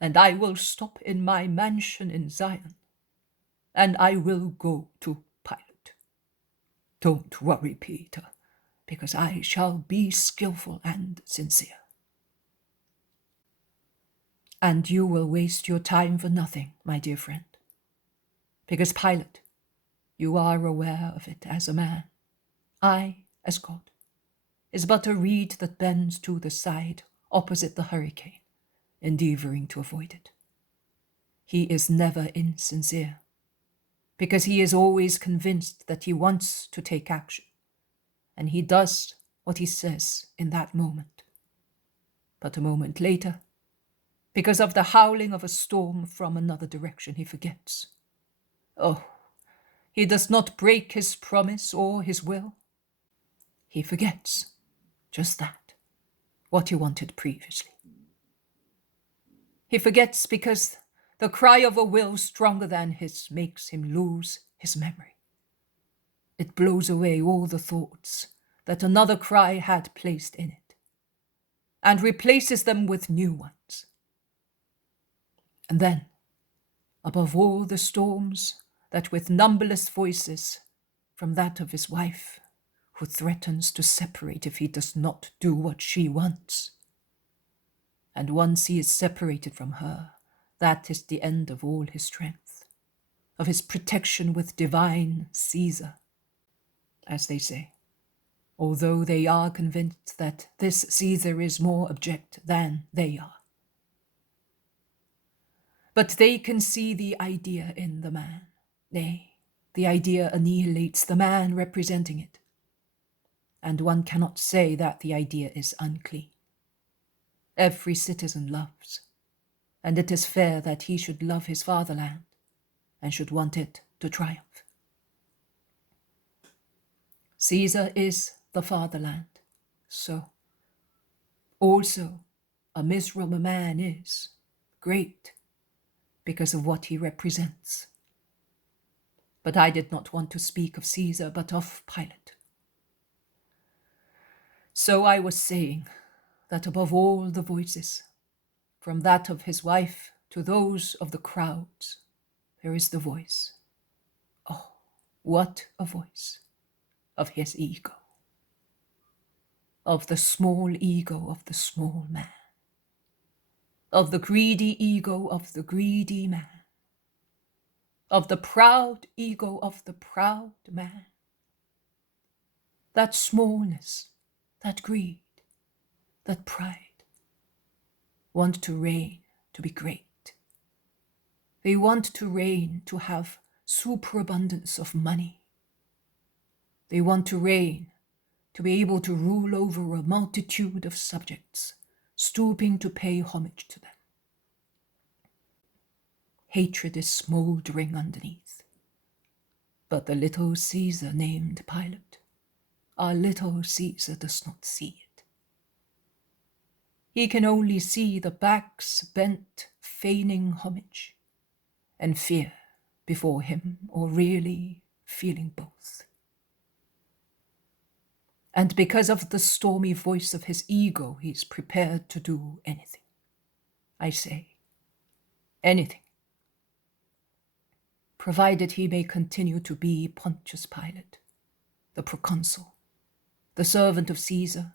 And I will stop in my mansion in Zion, and I will go to Pilate. Don't worry, Peter, because I shall be skillful and sincere. And you will waste your time for nothing, my dear friend, because Pilate, you are aware of it as a man, I as God, is but a reed that bends to the side opposite the hurricane, endeavoring to avoid it. He is never insincere, because he is always convinced that he wants to take action, and he does what he says in that moment. But a moment later, because of the howling of a storm from another direction, he forgets. Oh, he does not break his promise or his will. He forgets just that, what he wanted previously. He forgets because the cry of a will stronger than his makes him lose his memory. It blows away all the thoughts that another cry had placed in it, and replaces them with new ones. And then, above all the storms that with numberless voices, from that of his wife, who threatens to separate if he does not do what she wants. And once he is separated from her, that is the end of all his strength, of his protection with divine Caesar, as they say, although they are convinced that this Caesar is more abject than they are. But they can see the idea in the man. Nay, the idea annihilates the man representing it. And one cannot say that the idea is unclean. Every citizen loves, and it is fair that he should love his fatherland and should want it to triumph. Caesar is the fatherland, so also a miserable man is great because of what he represents. But I did not want to speak of Caesar, but of Pilate. So I was saying that above all the voices, from that of his wife to those of the crowds, there is the voice. Oh, what a voice! Of his ego. Of the small ego of the small man. Of the greedy ego of the greedy man. Of the proud ego of the proud man. That smallness, that greed, that pride want to reign, to be great. They want to reign, to have superabundance of money. They want to reign, to be able to rule over a multitude of subjects, stooping to pay homage to them. Hatred is smouldering underneath. But the little Caesar named Pilate, our little Caesar does not see it. He can only see the backs bent, feigning homage, and fear before him, or really feeling both. And because of the stormy voice of his ego, he is prepared to do anything. I say, anything, provided he may continue to be Pontius Pilate, the proconsul, the servant of Caesar,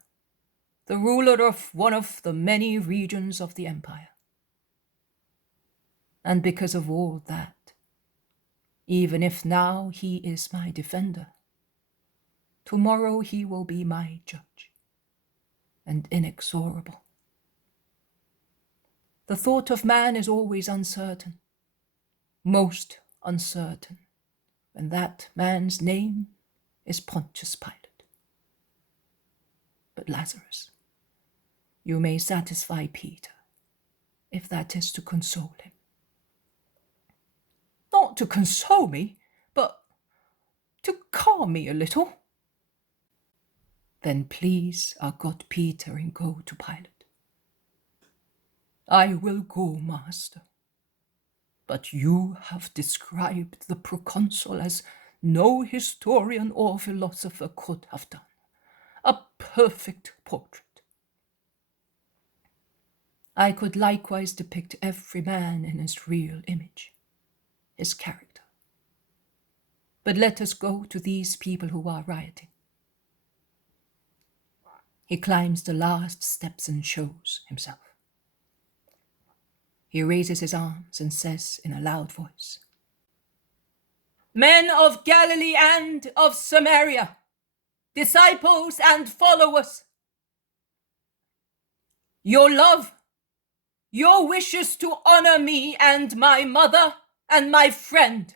the ruler of one of the many regions of the empire. And because of all that, even if now he is my defender, tomorrow he will be my judge, and inexorable. The thought of man is always uncertain, most uncertain, when that man's name is Pontius Pilate. But Lazarus, you may satisfy Peter, if that is to console him. Not to console me, but to calm me a little. Then please our God Peter and go to Pilate. I will go, master. But you have described the proconsul as no historian or philosopher could have done. A perfect portrait. I could likewise depict every man in his real image, his character. But let us go to these people who are rioting. He climbs the last steps and shows himself. He raises his arms and says in a loud voice, "Men of Galilee and of Samaria, disciples and followers, your love, your wishes to honor me and my mother and my friend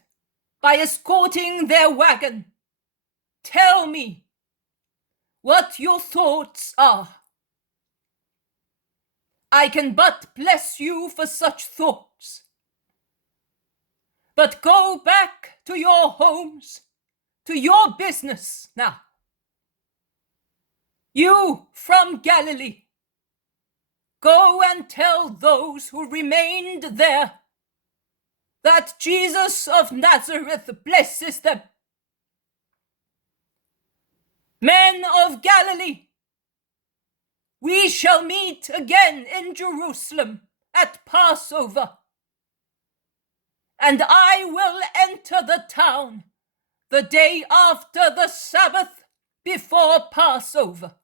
by escorting their wagon, tell me what your thoughts are. I can but bless you for such thoughts. But go back to your homes, to your business now. You from Galilee, go and tell those who remained there that Jesus of Nazareth blesses them. Men of Galilee, we shall meet again in Jerusalem at Passover, and I will enter the town the day after the Sabbath before Passover.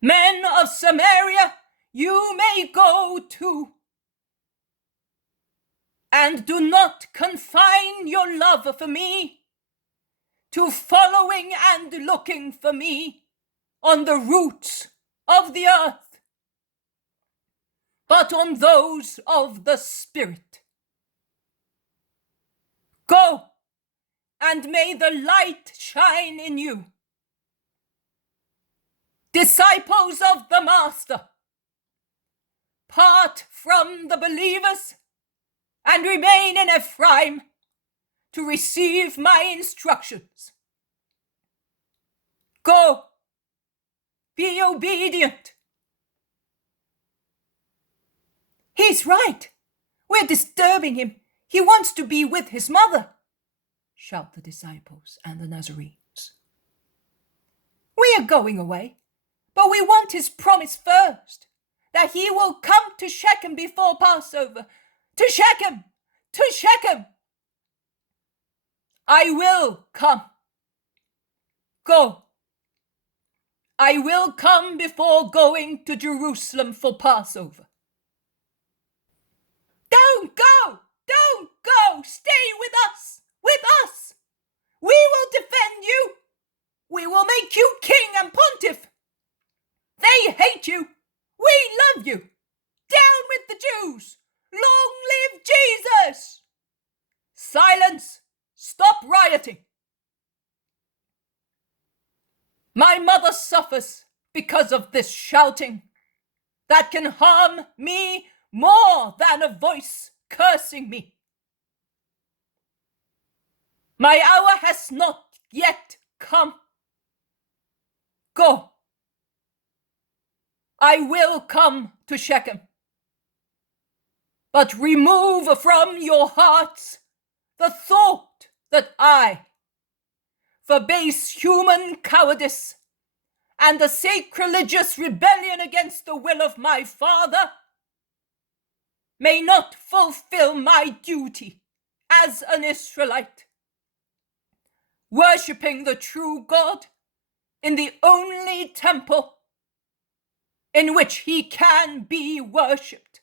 Men of Samaria, you may go too. And do not confine your love for me to following and looking for me on the roots of the earth, but on those of the Spirit. Go, and may the light shine in you. Disciples of the Master, part from the believers and remain in Ephraim to receive my instructions. Go, be obedient." "He's right. We're disturbing him. He wants to be with his mother," shout the disciples and the Nazarenes. "We are going away, but we want his promise first, that he will come to Shechem before Passover. To Shechem! To Shechem! I will come. Go. I will come before going to Jerusalem for Passover." "Don't go! Don't go! Stay with us! With us! We will defend you! We will make you king and pontiff! They hate you! We love you! Down with the Jews! Long live Jesus!" "Silence! Stop rioting! My mother suffers because of this shouting that can harm me more than a voice cursing me. My hour has not yet come. Go. I will come to Shechem. But remove from your hearts the thought that I, for base human cowardice and a sacrilegious rebellion against the will of my father, may not fulfill my duty as an Israelite, worshipping the true God in the only temple in which he can be worshipped.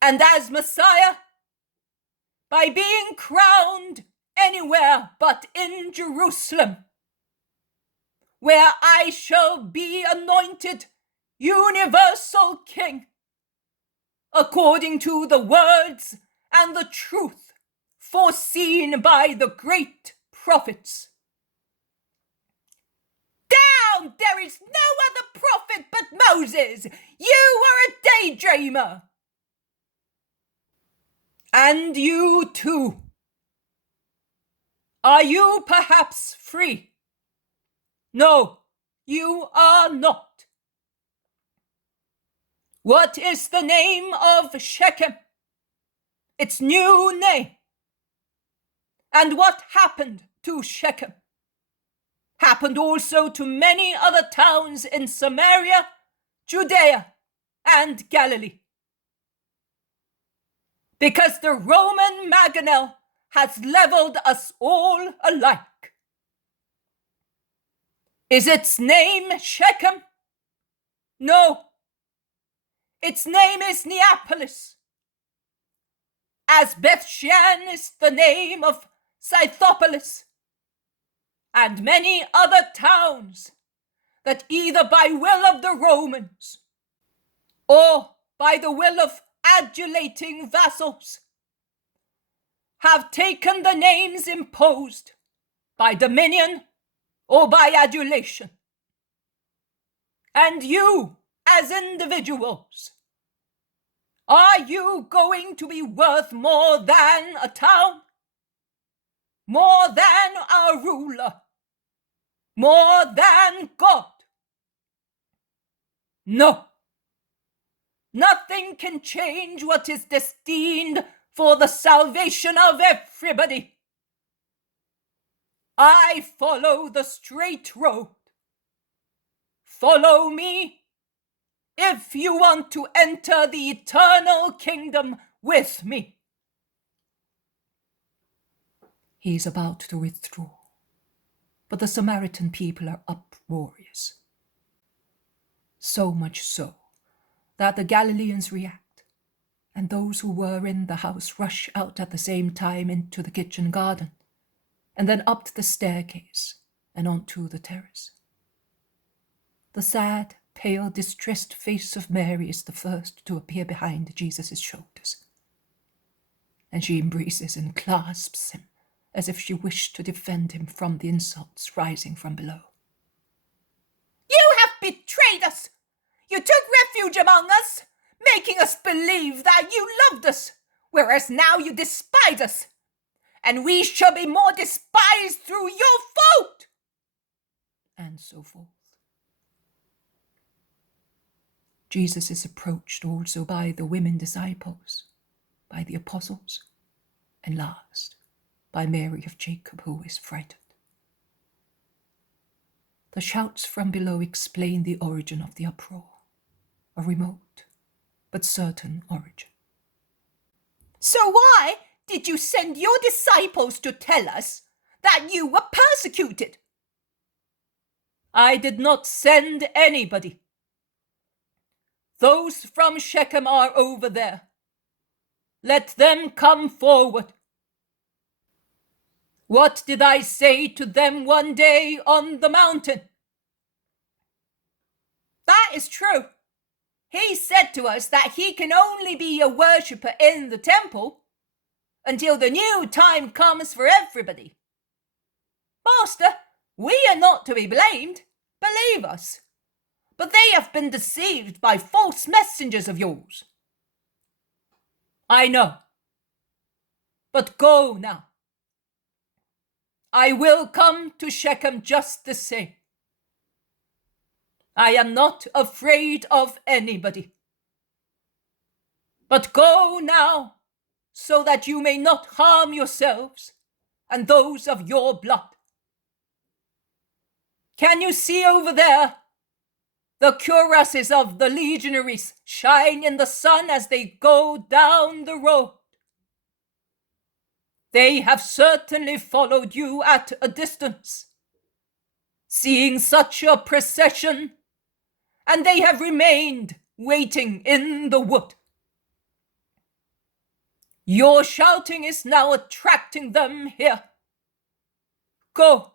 And as Messiah, by being crowned anywhere but in Jerusalem, where I shall be anointed universal king, according to the words and the truth foreseen by the great prophets. Down! There is no other prophet but Moses! You are a daydreamer! And you too. Are you perhaps free? No, you are not. What is the name of Shechem? Its new name. And what happened to Shechem happened also to many other towns in Samaria, Judea, and Galilee. Because the Roman Manaen has leveled us all alike. Is its name Shechem? No. Its name is Neapolis. As Bethshan is the name of Scythopolis, and many other towns that either by will of the Romans or by the will of adulating vassals have taken the names imposed by dominion or by adulation. And you, as individuals, are you going to be worth more than a town? More than our ruler? More than God? No. Nothing can change what is destined for the salvation of everybody. I follow the straight road. Follow me if you want to enter the eternal kingdom with me. He is about to withdraw, but the Samaritan people are uproarious. So much so that the Galileans react, and those who were in the house rush out at the same time into the kitchen garden, and then up the staircase and onto the terrace. The sad, pale, distressed face of Mary is the first to appear behind Jesus' shoulders, and she embraces and clasps him as if she wished to defend him from the insults rising from below. You have betrayed us! You took refuge among us, making us believe that you loved us, whereas now you despise us, and we shall be more despised through your fault! And so forth. Jesus is approached also by the women disciples, by the apostles, and last, by Mary of Jacob, who is frightened. The shouts from below explain the origin of the uproar, a remote but certain origin. So why did you send your disciples to tell us that you were persecuted? I did not send anybody. Those from Shechem are over there. Let them come forward. What did I say to them one day on the mountain? That is true. He said to us that he can only be a worshipper in the temple until the new time comes for everybody. Master, we are not to be blamed, believe us. But they have been deceived by false messengers of yours. I know. But go now. I will come to Shechem just the same. I am not afraid of anybody. But go now, so that you may not harm yourselves and those of your blood. Can you see over there? The cuirasses of the legionaries shine in the sun as they go down the road. They have certainly followed you at a distance, seeing such a procession, and they have remained waiting in the wood. Your shouting is now attracting them here. Go,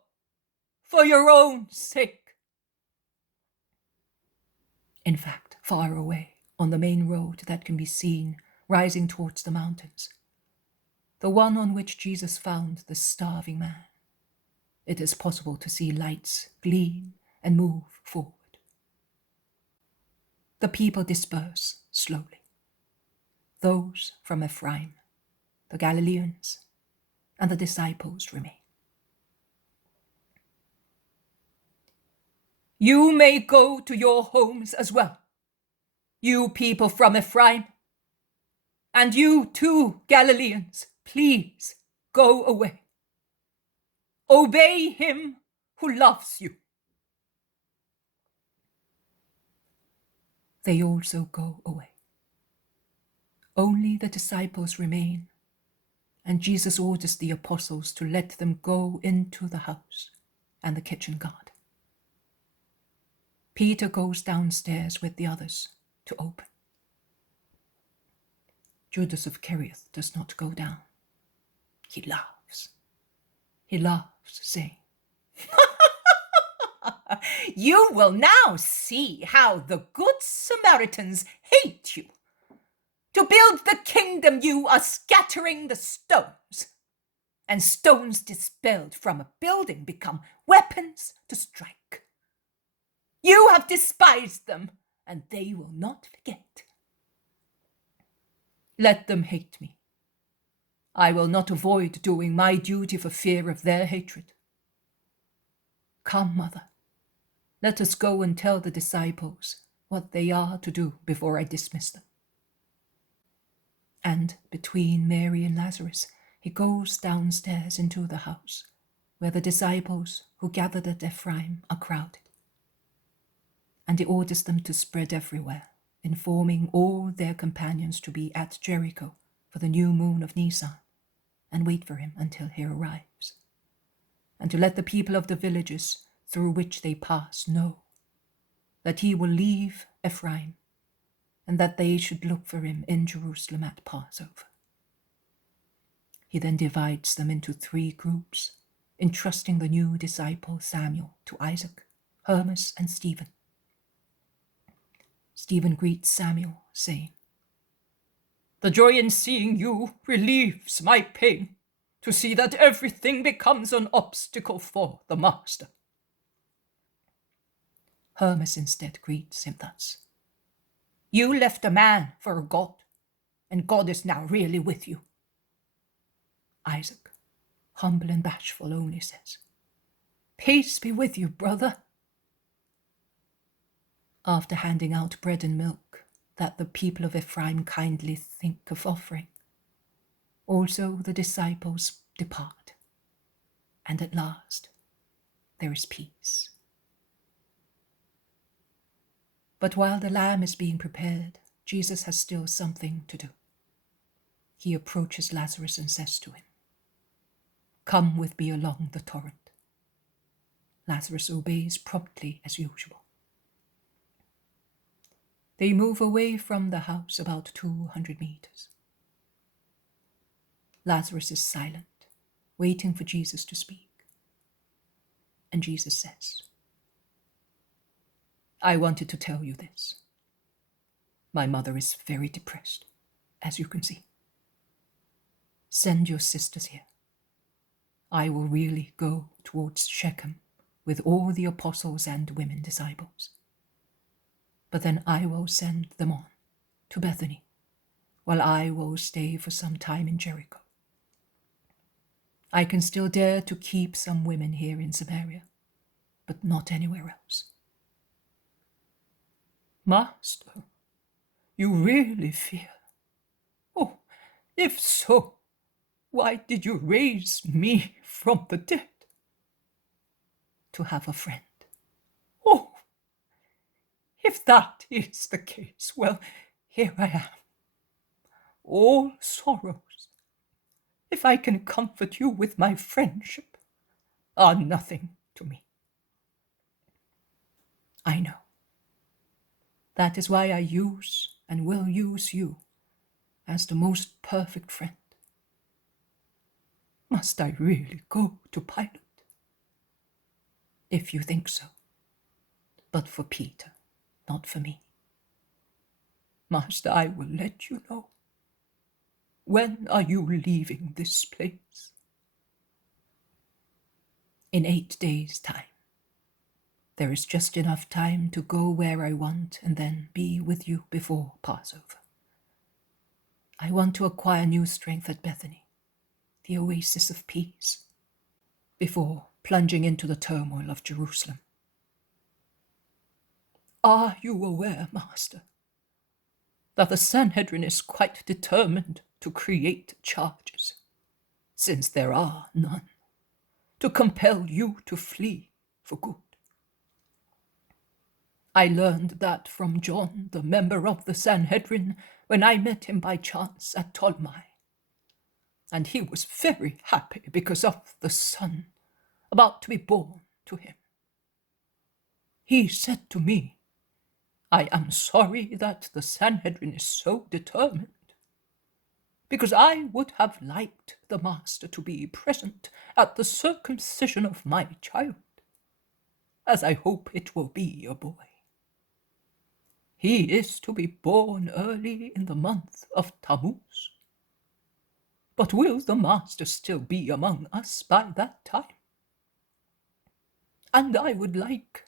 for your own sake. In fact, far away, on the main road that can be seen rising towards the mountains, the one on which Jesus found the starving man, it is possible to see lights gleam and move forward. The people disperse slowly. Those from Ephraim, the Galileans, and the disciples remain. You may go to your homes as well. You people from Ephraim, and you too, Galileans, please go away. Obey him who loves you. They also go away. Only the disciples remain, and Jesus orders the apostles to let them go into the house and the kitchen garden. Peter goes downstairs with the others to open. Judas of Kerioth does not go down. He laughs. He laughs, saying, You will now see how the good Samaritans hate you. To build the kingdom, you are scattering the stones, and stones dispelled from a building become weapons to strike. You have despised them, and they will not forget. Let them hate me. I will not avoid doing my duty for fear of their hatred. Come, Mother, let us go and tell the disciples what they are to do before I dismiss them. And between Mary and Lazarus, he goes downstairs into the house, where the disciples who gathered at Ephraim are crowded. And he orders them to spread everywhere, informing all their companions to be at Jericho for the new moon of Nisan, and wait for him until he arrives, and to let the people of the villages through which they pass know that he will leave Ephraim, and that they should look for him in Jerusalem at Passover. He then divides them into 3 groups, entrusting the new disciple Samuel to Isaac, Hermas, and Stephen. Stephen greets Samuel, saying, The joy in seeing you relieves my pain, to see that everything becomes an obstacle for the Master. Hermas instead greets him thus, You left a man for a God, and God is now really with you. Isaac, humble and bashful, only says, Peace be with you, brother. After handing out bread and milk that the people of Ephraim kindly think of offering, also the disciples depart, and at last there is peace. But while the lamb is being prepared, Jesus has still something to do. He approaches Lazarus and says to him, Come with me along the torrent. Lazarus obeys promptly as usual. They move away from the house about 200 meters. Lazarus is silent, waiting for Jesus to speak. And Jesus says, I wanted to tell you this. My mother is very depressed, as you can see. Send your sisters here. I will really go towards Shechem with all the apostles and women disciples. But then I will send them on to Bethany, while I will stay for some time in Jericho. I can still dare to keep some women here in Samaria, but not anywhere else. Master, you really fear? Oh, if so, why did you raise me from the dead? To have a friend. Oh, if that is the case, well, here I am. All sorrows, if I can comfort you with my friendship, are nothing to me. I know. That is why I use and will use you as the most perfect friend. Must I really go to Pilate? If you think so, but for Peter, not for me. Master, I will let you know. When are you leaving this place? In 8 days' time. There is just enough time to go where I want and then be with you before Passover. I want to acquire new strength at Bethany, the oasis of peace, before plunging into the turmoil of Jerusalem. Are you aware, Master, that the Sanhedrin is quite determined to create charges, since there are none, to compel you to flee for good. I learned that from John, the member of the Sanhedrin, when I met him by chance at Ptolemy, and he was very happy because of the son about to be born to him. He said to me, I am sorry that the Sanhedrin is so determined, because I would have liked the master to be present at the circumcision of my child, as I hope it will be a boy. He is to be born early in the month of Tammuz. But will the master still be among us by that time? And I would like,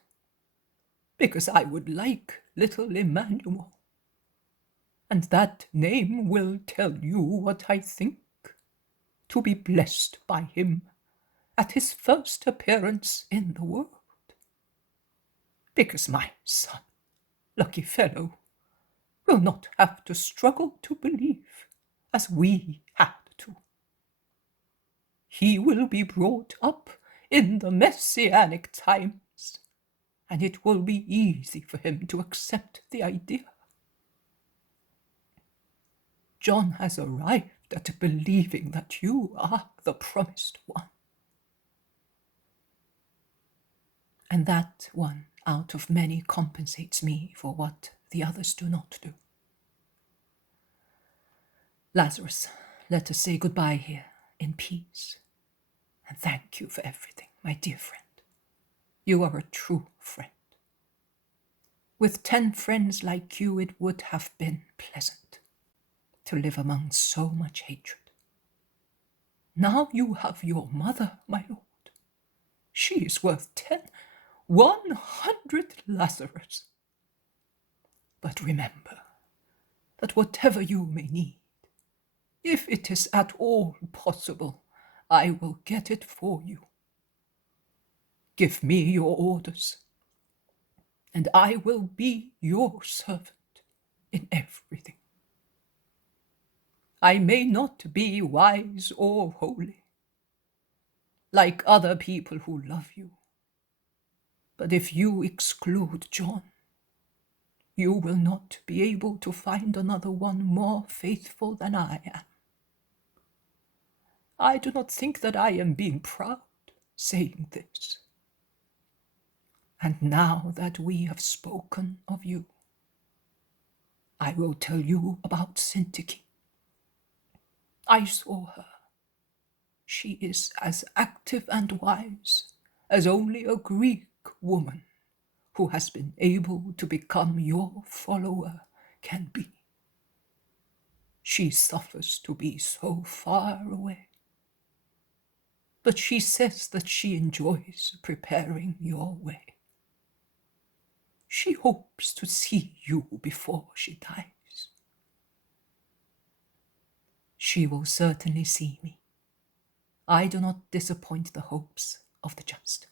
because I would like little Emmanuel, and that name will tell you what I think, to be blessed by him at his first appearance in the world. Because my son, lucky fellow, will not have to struggle to believe as we had to. He will be brought up in the Messianic times, and it will be easy for him to accept the idea. John has arrived at believing that you are the promised one. And that one out of many compensates me for what the others do not do. Lazarus, let us say goodbye here in peace. And thank you for everything, my dear friend. You are a true friend. With 10 friends like you, it would have been pleasant to live among so much hatred. Now you have your mother, my lord. She is worth 100 Lazarus. But remember that whatever you may need, if it is at all possible, I will get it for you. Give me your orders, and I will be your servant in everything. I may not be wise or holy, like other people who love you, but if you exclude John, you will not be able to find another one more faithful than I am. I do not think that I am being proud saying this. And now that we have spoken of you, I will tell you about Syntyche. I saw her. She is as active and wise as only a Greek woman who has been able to become your follower can be. She suffers to be so far away, but she says that she enjoys preparing your way. She hopes to see you before she dies. She will certainly see me. I do not disappoint the hopes of the just.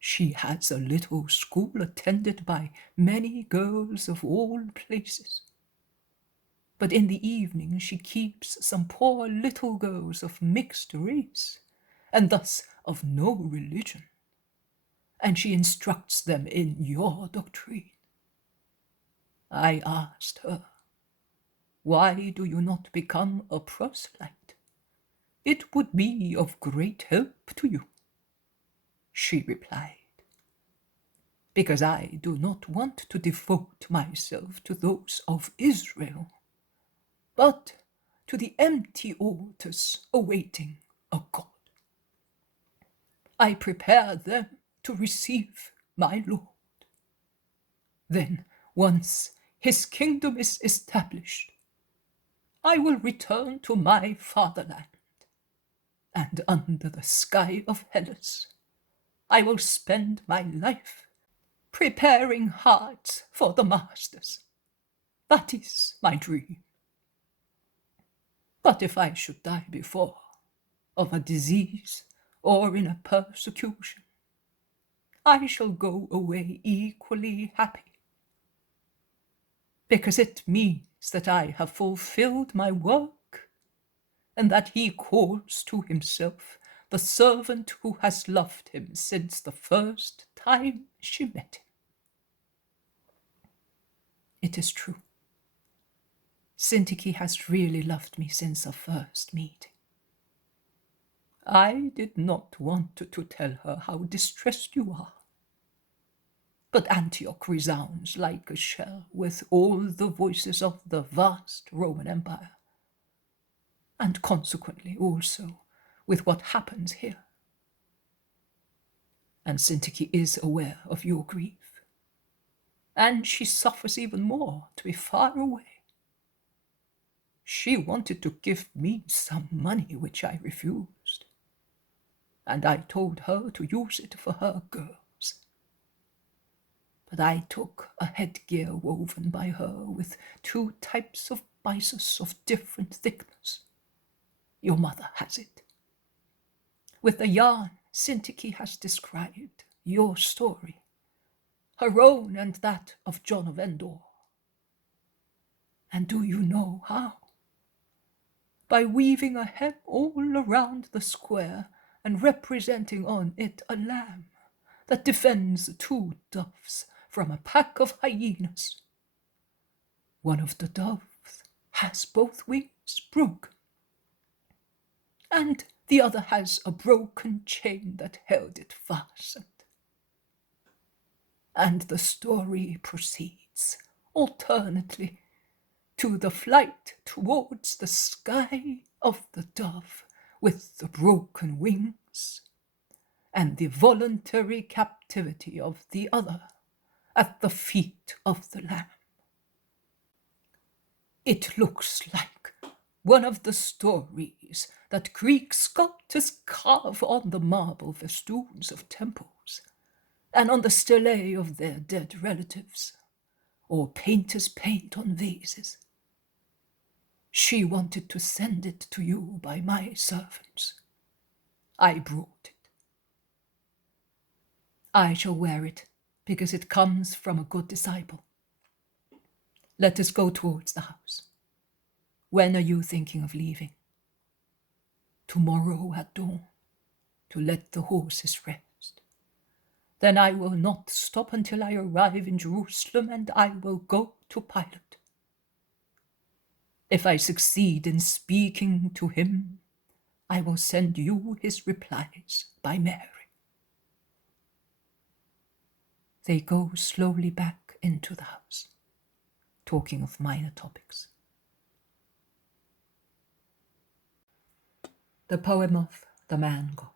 She has a little school attended by many girls of all places. But in the evening she keeps some poor little girls of mixed race, and thus of no religion, and she instructs them in your doctrine. I asked her, why do you not become a proselyte? It would be of great help to you. She replied, because I do not want to devote myself to those of Israel, but to the empty altars awaiting a God. I prepare them to receive my Lord. Then, once his kingdom is established, I will return to my fatherland, and under the sky of Hellas, I will spend my life preparing hearts for the masters. That is my dream. But if I should die before, of a disease or in a persecution, I shall go away equally happy. because it means that I have fulfilled my work, and that he calls to himself the servant who has loved him since the first time she met him. It is true. Syntyche has really loved me since our first meeting. I did not want to tell her how distressed you are. But Antioch resounds like a shell with all the voices of the vast Roman Empire, and consequently also with what happens here. And Syntyche is aware of your grief, and she suffers even more to be far away. She wanted to give me some money, which I refused, and I told her to use it for her girls. But I took a headgear woven by her with 2 types of byssus of different thickness. Your mother has it. With the yarn Syntyche has described your story, her own and that of John of Endor. And do you know how? By weaving a hem all around the square and representing on it a lamb that defends 2 doves from a pack of hyenas. One of the doves has both wings broken, and the other has a broken chain that held it fastened. And the story proceeds alternately to the flight towards the sky of the dove with the broken wings, and the voluntary captivity of the other at the feet of the Lamb. It looks like one of the stories that Greek sculptors carve on the marble festoons of temples, and on the stelae of their dead relatives, or painters paint on vases. She wanted to send it to you by my servants. I brought it. I shall wear it, because it comes from a good disciple. Let us go towards the house. When are you thinking of leaving? Tomorrow at dawn, to let the horses rest. Then I will not stop until I arrive in Jerusalem, and I will go to Pilate. If I succeed in speaking to him, I will send you his replies by Mary. They go slowly back into the house, talking of minor topics. The poem of the Man God.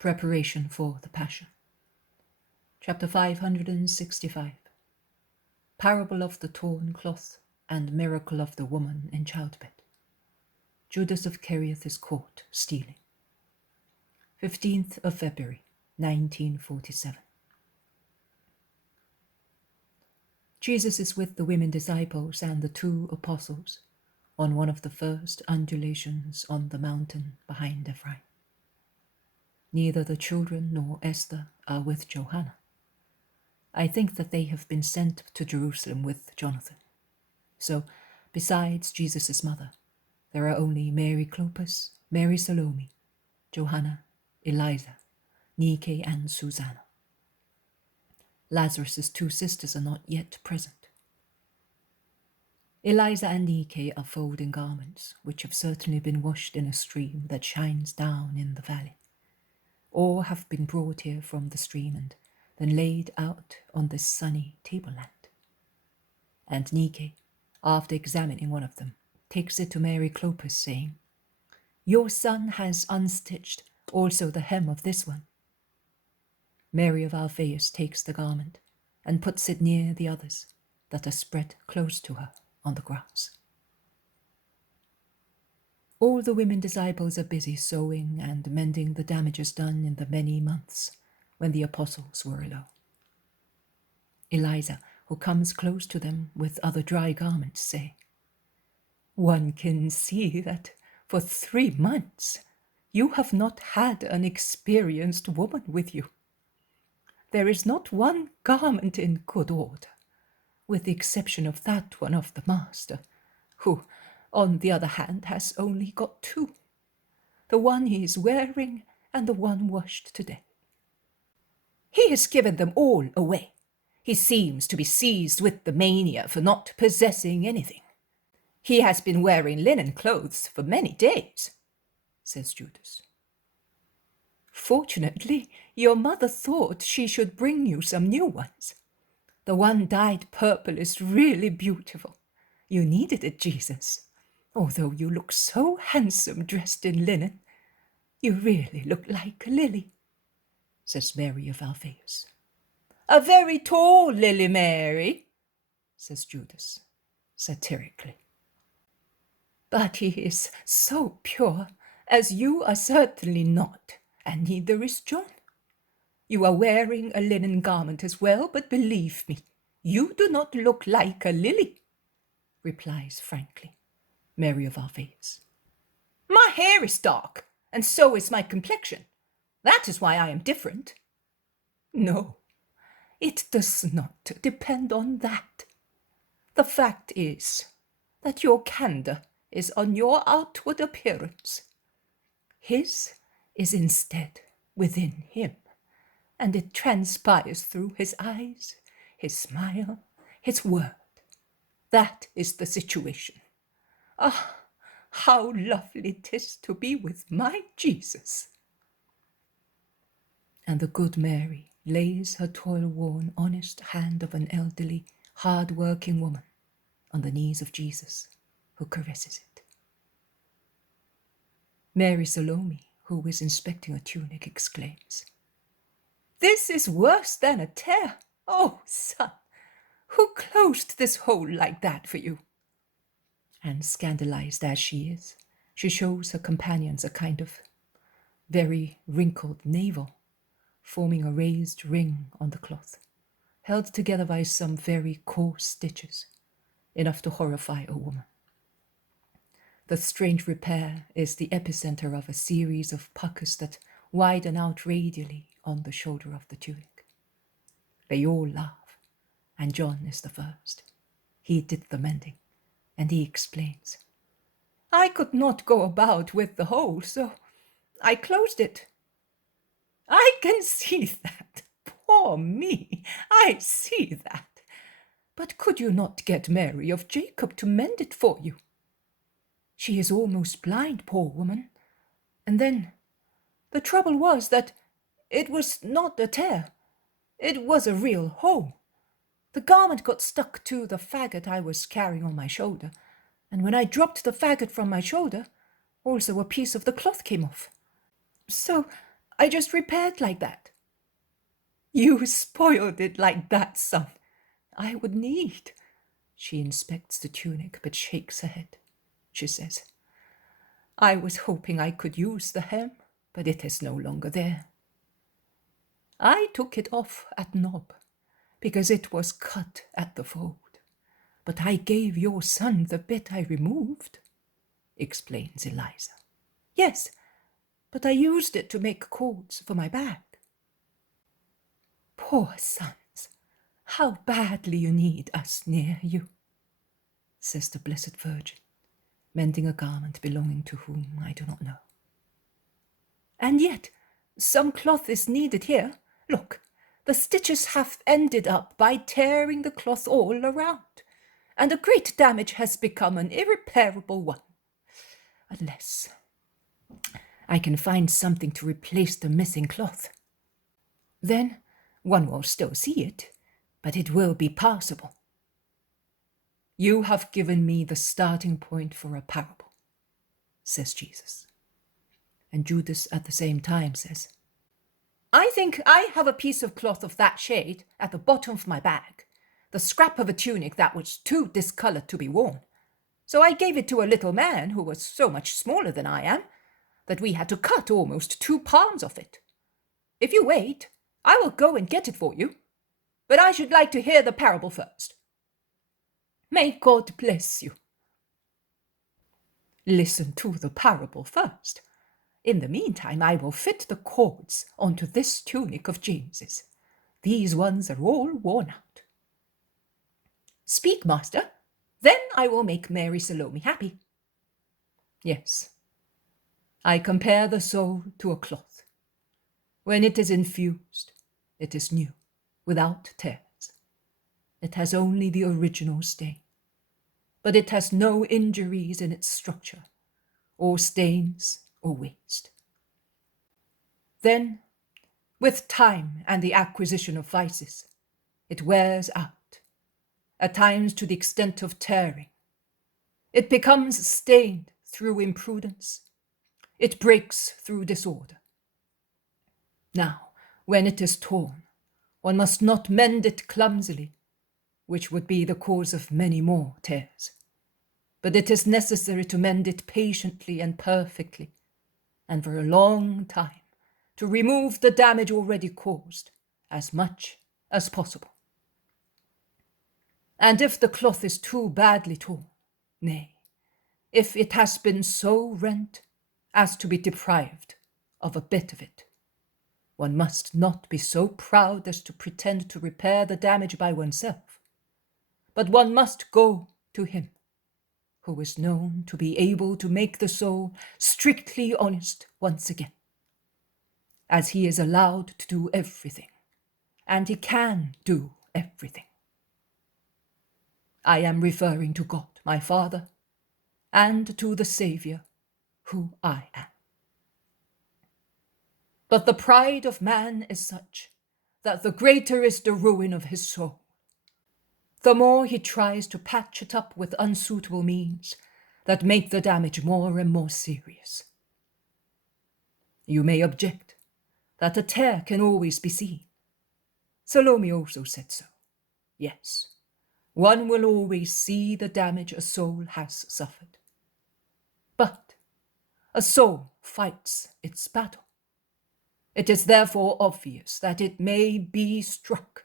Preparation for the Passion. Chapter 565. Parable of the torn cloth and miracle of the woman in childbed. Judas of Kerioth is caught stealing. 15th of February, 1947. Jesus is with the women disciples and the 2 apostles on one of the first undulations on the mountain behind Ephraim. Neither the children nor Esther are with Johanna. I think that they have been sent to Jerusalem with Jonathan. So, besides Jesus' mother, there are only Mary Clopas, Mary Salome, Johanna, Eliza, Nike, and Susanna. Lazarus' 2 sisters are not yet present. Eliza and Nike are folding garments, which have certainly been washed in a stream that shines down in the valley, or have been brought here from the stream and then laid out on this sunny tableland. And Nike, after examining one of them, takes it to Mary Clopas, saying, "Your son has unstitched also the hem of this one." Mary of Alphaeus takes the garment and puts it near the others that are spread close to her on the grass. All the women disciples are busy sewing and mending the damages done in the many months when the apostles were alone. Eliza, who comes close to them with other dry garments, say, "One can see that for 3 months you have not had an experienced woman with you. There is not one garment in good order, with the exception of that one of the master, who, on the other hand, has only got two, the one he is wearing and the one washed today. He has given them all away. He seems to be seized with the mania for not possessing anything. He has been wearing linen clothes for many days, says Judas. Fortunately, your mother thought she should bring you some new ones. The one dyed purple is really beautiful. You needed it, Jesus. Although you look so handsome dressed in linen, you really look like a lily, says Mary of Alphaeus. A very tall lily, Mary, says Judas, satirically. But he is so pure, as you are certainly not, and neither is John. You are wearing a linen garment as well, but believe me, you do not look like a lily, replies frankly Mary of Alphaeus. My hair is dark, and so is my complexion. That is why I am different. No, it does not depend on that. The fact is that your candor is on your outward appearance. His is instead within him, and it transpires through his eyes, his smile, his word. That is the situation. Ah, how lovely 'tis to be with my Jesus. And the good Mary lays her toil-worn, honest hand of an elderly, hard-working woman on the knees of Jesus, who caresses it. Mary Salome, who is inspecting a tunic, exclaims, This is worse than a tear. Oh, son, who closed this hole like that for you? And scandalized as she is, she shows her companions a kind of very wrinkled navel, forming a raised ring on the cloth, held together by some very coarse stitches, enough to horrify a woman. The strange repair is the epicenter of a series of puckers that widen out radially on the shoulder of the tunic. They all laugh, and John is the first. He did the mending, and he explains, I could not go about with the hole, so I closed it. I can see that. Poor me, I see that. But could you not get Mary of Jacob to mend it for you? She is almost blind, poor woman. And then the trouble was that it was not a tear. It was a real hole. The garment got stuck to the faggot I was carrying on my shoulder, and when I dropped the faggot from my shoulder, also a piece of the cloth came off. So I just repaired like that. You spoiled it like that, son. I would need. She inspects the tunic, but shakes her head. She says, I was hoping I could use the hem, but it is no longer there. I took it off at Nob, because it was cut at the fold, but I gave your son the bit I removed, explains Eliza. Yes, but I used it to make cords for my bag. Poor sons, how badly you need us near you, says the Blessed Virgin, mending a garment belonging to whom I do not know. And yet, some cloth is needed here. Look, the stitches have ended up by tearing the cloth all around, and a great damage has become an irreparable one. Unless I can find something to replace the missing cloth. Then one will still see it, but it will be passable. You have given me the starting point for a parable, says Jesus. And Judas at the same time says, I think I have a piece of cloth of that shade at the bottom of my bag, the scrap of a tunic that was too discolored to be worn. So I gave it to a little man who was so much smaller than I am that we had to cut almost 2 palms of it. If you wait, I will go and get it for you, but I should like to hear the parable first. May God bless you. Listen to the parable first. In the meantime, I will fit the cords onto this tunic of James's. These ones are all worn out. Speak, master. Then I will make Mary Salome happy. Yes, I compare the soul to a cloth. When it is infused, it is new, without tears. It has only the original stain, but it has no injuries in its structure, or stains or waste. Then, with time and the acquisition of vices, it wears out, at times to the extent of tearing. It becomes stained through imprudence. It breaks through disorder. Now, when it is torn, one must not mend it clumsily, which would be the cause of many more tears. But it is necessary to mend it patiently and perfectly, and for a long time, to remove the damage already caused, as much as possible. And if the cloth is too badly torn, nay, if it has been so rent as to be deprived of a bit of it, one must not be so proud as to pretend to repair the damage by oneself, but one must go to him who is known to be able to make the soul strictly honest once again, as he is allowed to do everything, and he can do everything. I am referring to God, my Father, and to the Saviour, who I am. But the pride of man is such that the greater is the ruin of his soul. The more he tries to patch it up with unsuitable means that make the damage more and more serious. You may object that a tear can always be seen. Salome also said so. Yes, one will always see the damage a soul has suffered. But a soul fights its battle. It is therefore obvious that it may be struck.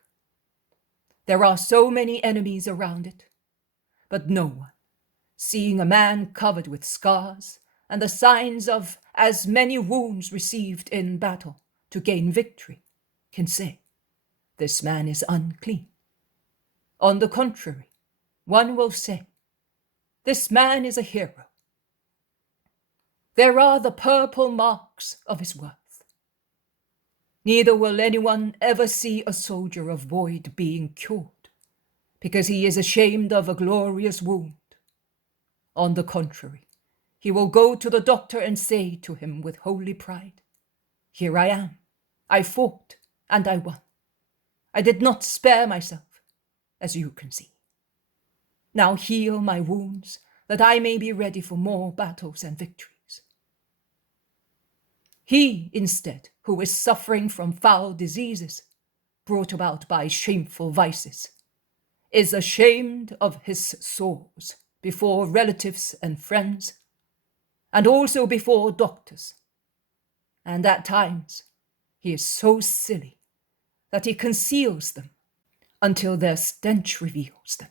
There are so many enemies around it, but no one, seeing a man covered with scars and the signs of as many wounds received in battle to gain victory, can say, this man is unclean. On the contrary, one will say, this man is a hero. There are the purple marks of his worth. Neither will anyone ever see a soldier avoid being cured, because he is ashamed of a glorious wound. On the contrary, he will go to the doctor and say to him with holy pride, here I am, I fought and I won. I did not spare myself, as you can see. Now heal my wounds, that I may be ready for more battles and victories. He, instead, who is suffering from foul diseases, brought about by shameful vices, is ashamed of his sores before relatives and friends, and also before doctors. And at times, he is so silly that he conceals them until their stench reveals them.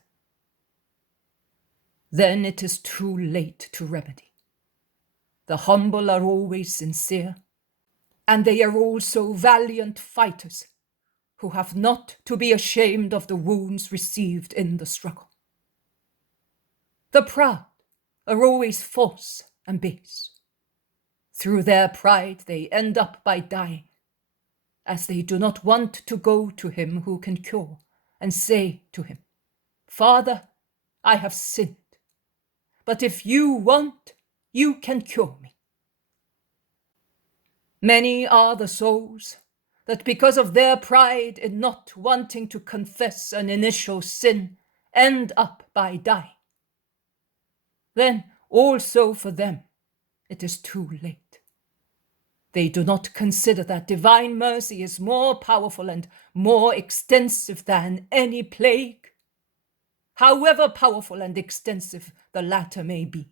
Then it is too late to remedy. The humble are always sincere, and they are also valiant fighters who have not to be ashamed of the wounds received in the struggle. The proud are always false and base. Through their pride they end up by dying, as they do not want to go to him who can cure and say to him, Father, I have sinned, but if you want, you can cure me. Many are the souls that because of their pride in not wanting to confess an initial sin, end up by dying. Then also for them it is too late. They do not consider that divine mercy is more powerful and more extensive than any plague, however powerful and extensive the latter may be,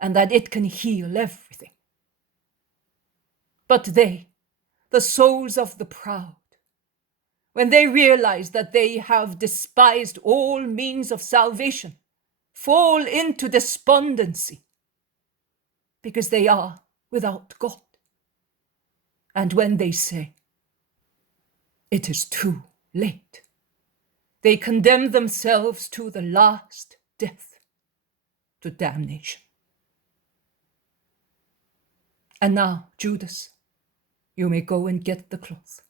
and that it can heal everything. But they, the souls of the proud, when they realize that they have despised all means of salvation, fall into despondency, because they are without God. And when they say, it is too late, They condemn themselves to the last death, to damnation. And now, Judas, you may go and get the cloth.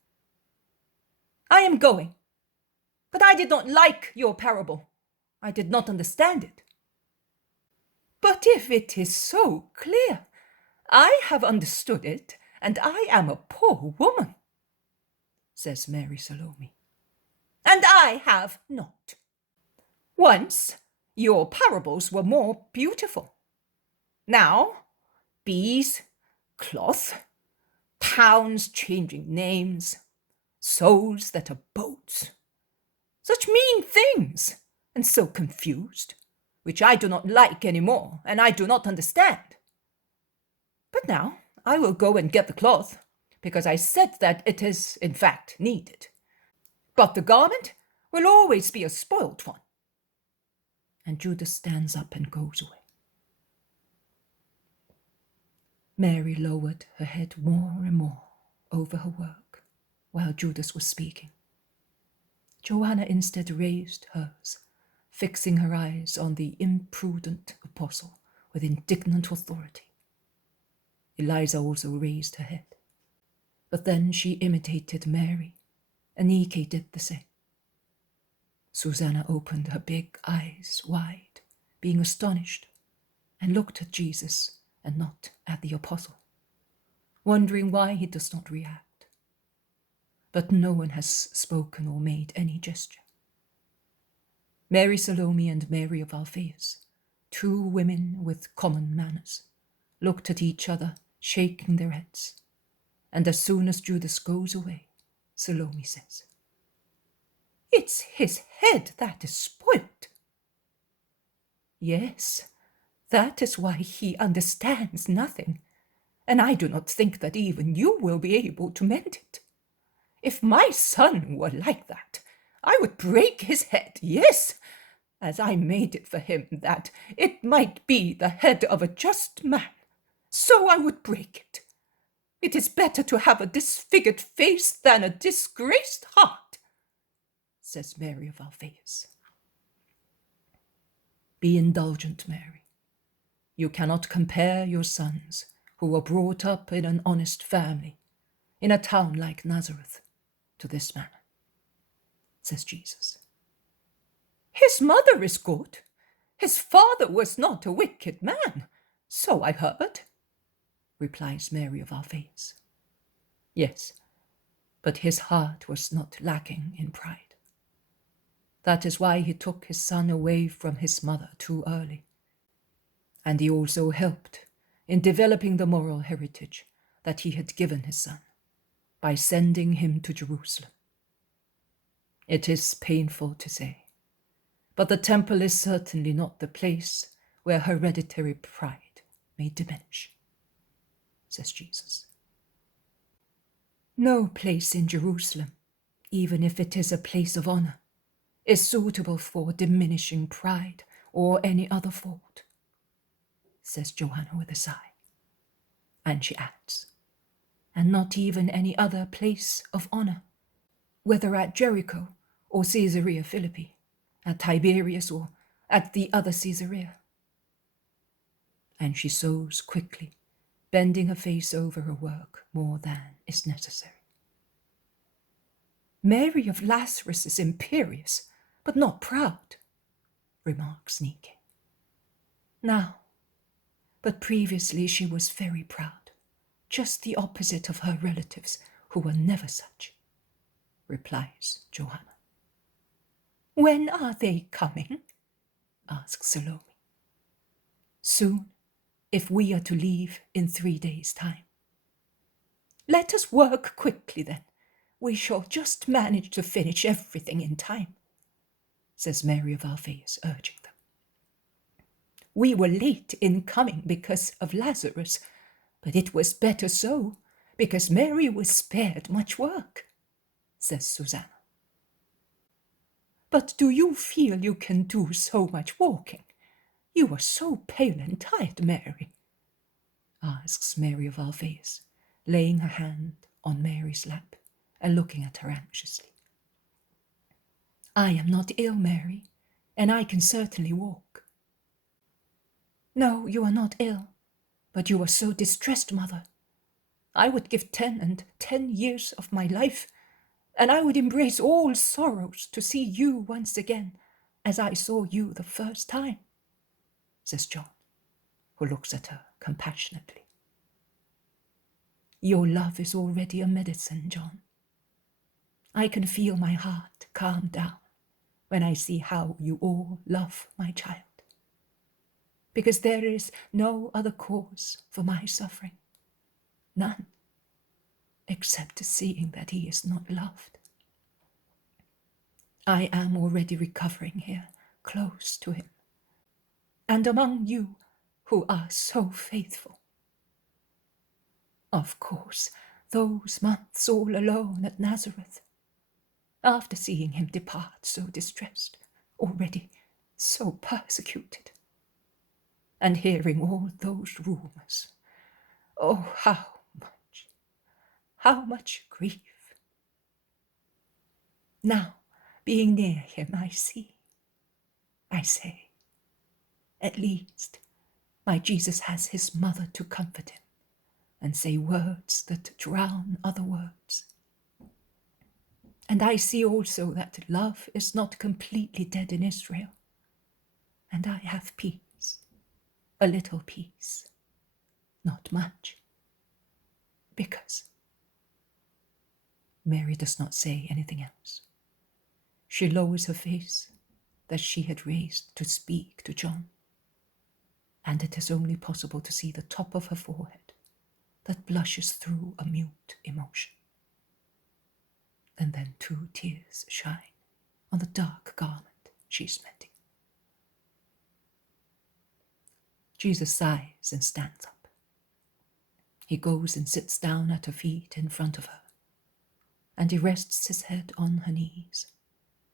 I am going, but I did not like your parable. I did not understand it. But if it is so clear, I have understood it, and I am a poor woman, says Mary Salome. And I have not. Once, your parables were more beautiful. Now, bees, cloth, towns changing names, souls that are boats. Such mean things, and so confused, which I do not like any more, and I do not understand. But now I will go and get the cloth, because I said that it is, in fact, needed. But the garment will always be a spoilt one. And Judas stands up and goes away. Mary lowered her head more and more over her work while Judas was speaking. Joanna instead raised hers, fixing her eyes on the imprudent apostle with indignant authority. Eliza also raised her head, but then she imitated Mary, and Nike did the same. Susanna opened her big eyes wide, being astonished, and looked at Jesus and not at the apostle, wondering why he does not react. But no one has spoken or made any gesture. Mary Salome and Mary of Alphaeus, two women with common manners, looked at each other, shaking their heads, and as soon as Judas goes away, Salome says, "It's his head that is spoilt." "Yes, that is why he understands nothing, and I do not think that even you will be able to mend it. If my son were like that, I would break his head, yes, as I made it for him, that it might be the head of a just man, so I would break it. It is better to have a disfigured face than a disgraced heart," says Mary of Alphaeus. Be indulgent, Mary. You cannot compare your sons, who were brought up in an honest family, in a town like Nazareth, to this man, says Jesus. "His mother is good. His father was not a wicked man, so I heard," replies Mary of Alphaeus. "Yes, but his heart was not lacking in pride. That is why he took his son away from his mother too early. And he also helped in developing the moral heritage that he had given his son by sending him to Jerusalem. It is painful to say, but the temple is certainly not the place where hereditary pride may diminish," says Jesus. "No place in Jerusalem, even if it is a place of honor, is suitable for diminishing pride or any other fault," says Joanna with a sigh. And she adds, "And not even any other place of honor, whether at Jericho or Caesarea Philippi, at Tiberias or at the other Caesarea." And she sews quickly, bending her face over her work more than is necessary. "Mary of Lazarus is imperious, but not proud," remarks Nike. "Now, but previously she was very proud, just the opposite of her relatives, who were never such," replies Johanna. "When are they coming?" asks Salome. "Soon, if we are to leave in 3 days' time." "Let us work quickly then. We shall just manage to finish everything in time," says Mary of Alphaeus, urging them. "We were late in coming because of Lazarus, but it was better so, because Mary was spared much work," says Susanna. "But do you feel you can do so much walking? You are so pale and tired, Mary," asks Mary of Alphaeus, laying her hand on Mary's lap and looking at her anxiously. I am not ill, Mary, and I can certainly walk. No, you are not ill, but you are so distressed, mother. I would give 10 and 10 years of my life, and I would embrace all sorrows to see you once again, as I saw you the first time, says John, who looks at her compassionately. Your love is already a medicine, John. I can feel my heart calm down when I see how you all love my child, because there is no other cause for my suffering, none, except seeing that he is not loved. I am already recovering here, close to him, and among you who are so faithful. Of course, those months all alone at Nazareth, after seeing him depart so distressed, already so persecuted, and hearing all those rumors. Oh, how much grief. Now, being near him, I say, at least my Jesus has his mother to comfort him and say words that drown other words. And I see also that love is not completely dead in Israel, and I have peace, a little peace, not much, because Mary does not say anything else. She lowers her face that she had raised to speak to John, and it is only possible to see the top of her forehead that blushes through a mute emotion. And then 2 tears shine on the dark garment she's mending. Jesus sighs and stands up. He goes and sits down at her feet in front of her, and he rests his head on her knees,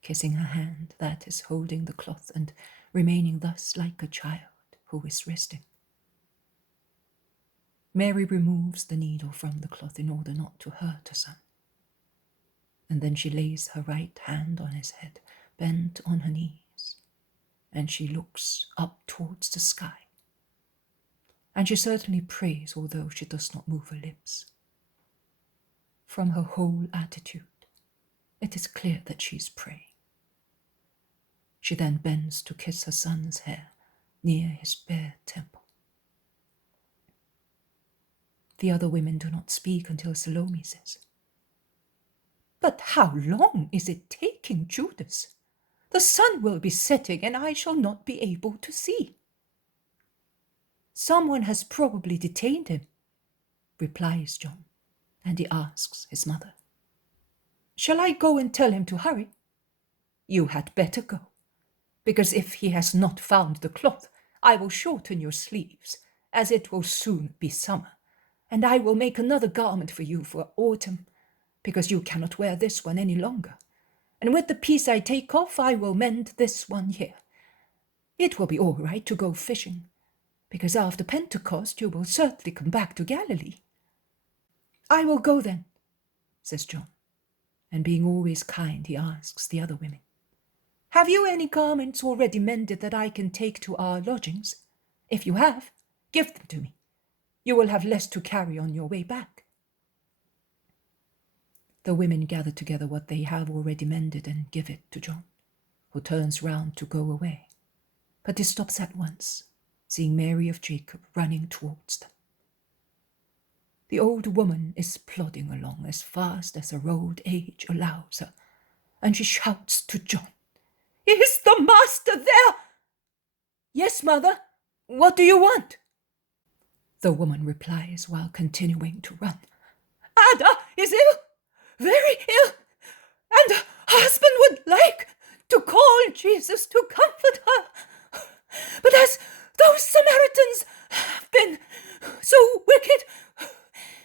kissing her hand that is holding the cloth and remaining thus like a child who is resting. Mary removes the needle from the cloth in order not to hurt her son, and then she lays her right hand on his head, bent on her knees, and she looks up towards the sky. And she certainly prays, although she does not move her lips. From her whole attitude, it is clear that she is praying. She then bends to kiss her son's hair near his bare temple. The other women do not speak until Salome says, "But how long is it taking, Judas? The sun will be setting, and I shall not be able to see." "Someone has probably detained him," replies John, and he asks his mother, "Shall I go and tell him to hurry?" "You had better go, because if he has not found the cloth, I will shorten your sleeves, as it will soon be summer, and I will make another garment for you for autumn, because you cannot wear this one any longer. And with the piece I take off, I will mend this one here. It will be all right to go fishing, because after Pentecost you will certainly come back to Galilee." "I will go then," says John, and being always kind, he asks the other women, "Have you any garments already mended that I can take to our lodgings? If you have, give them to me. You will have less to carry on your way back." The women gather together what they have already mended and give it to John, who turns round to go away, but he stops at once, seeing Mary of Jacob running towards them. The old woman is plodding along as fast as her old age allows her, and she shouts to John, "Is the master there?" "Yes, mother. What do you want?" The woman replies while continuing to run. "Ada is ill, very ill, and her husband would like to call Jesus to comfort her. But as those Samaritans have been so wicked,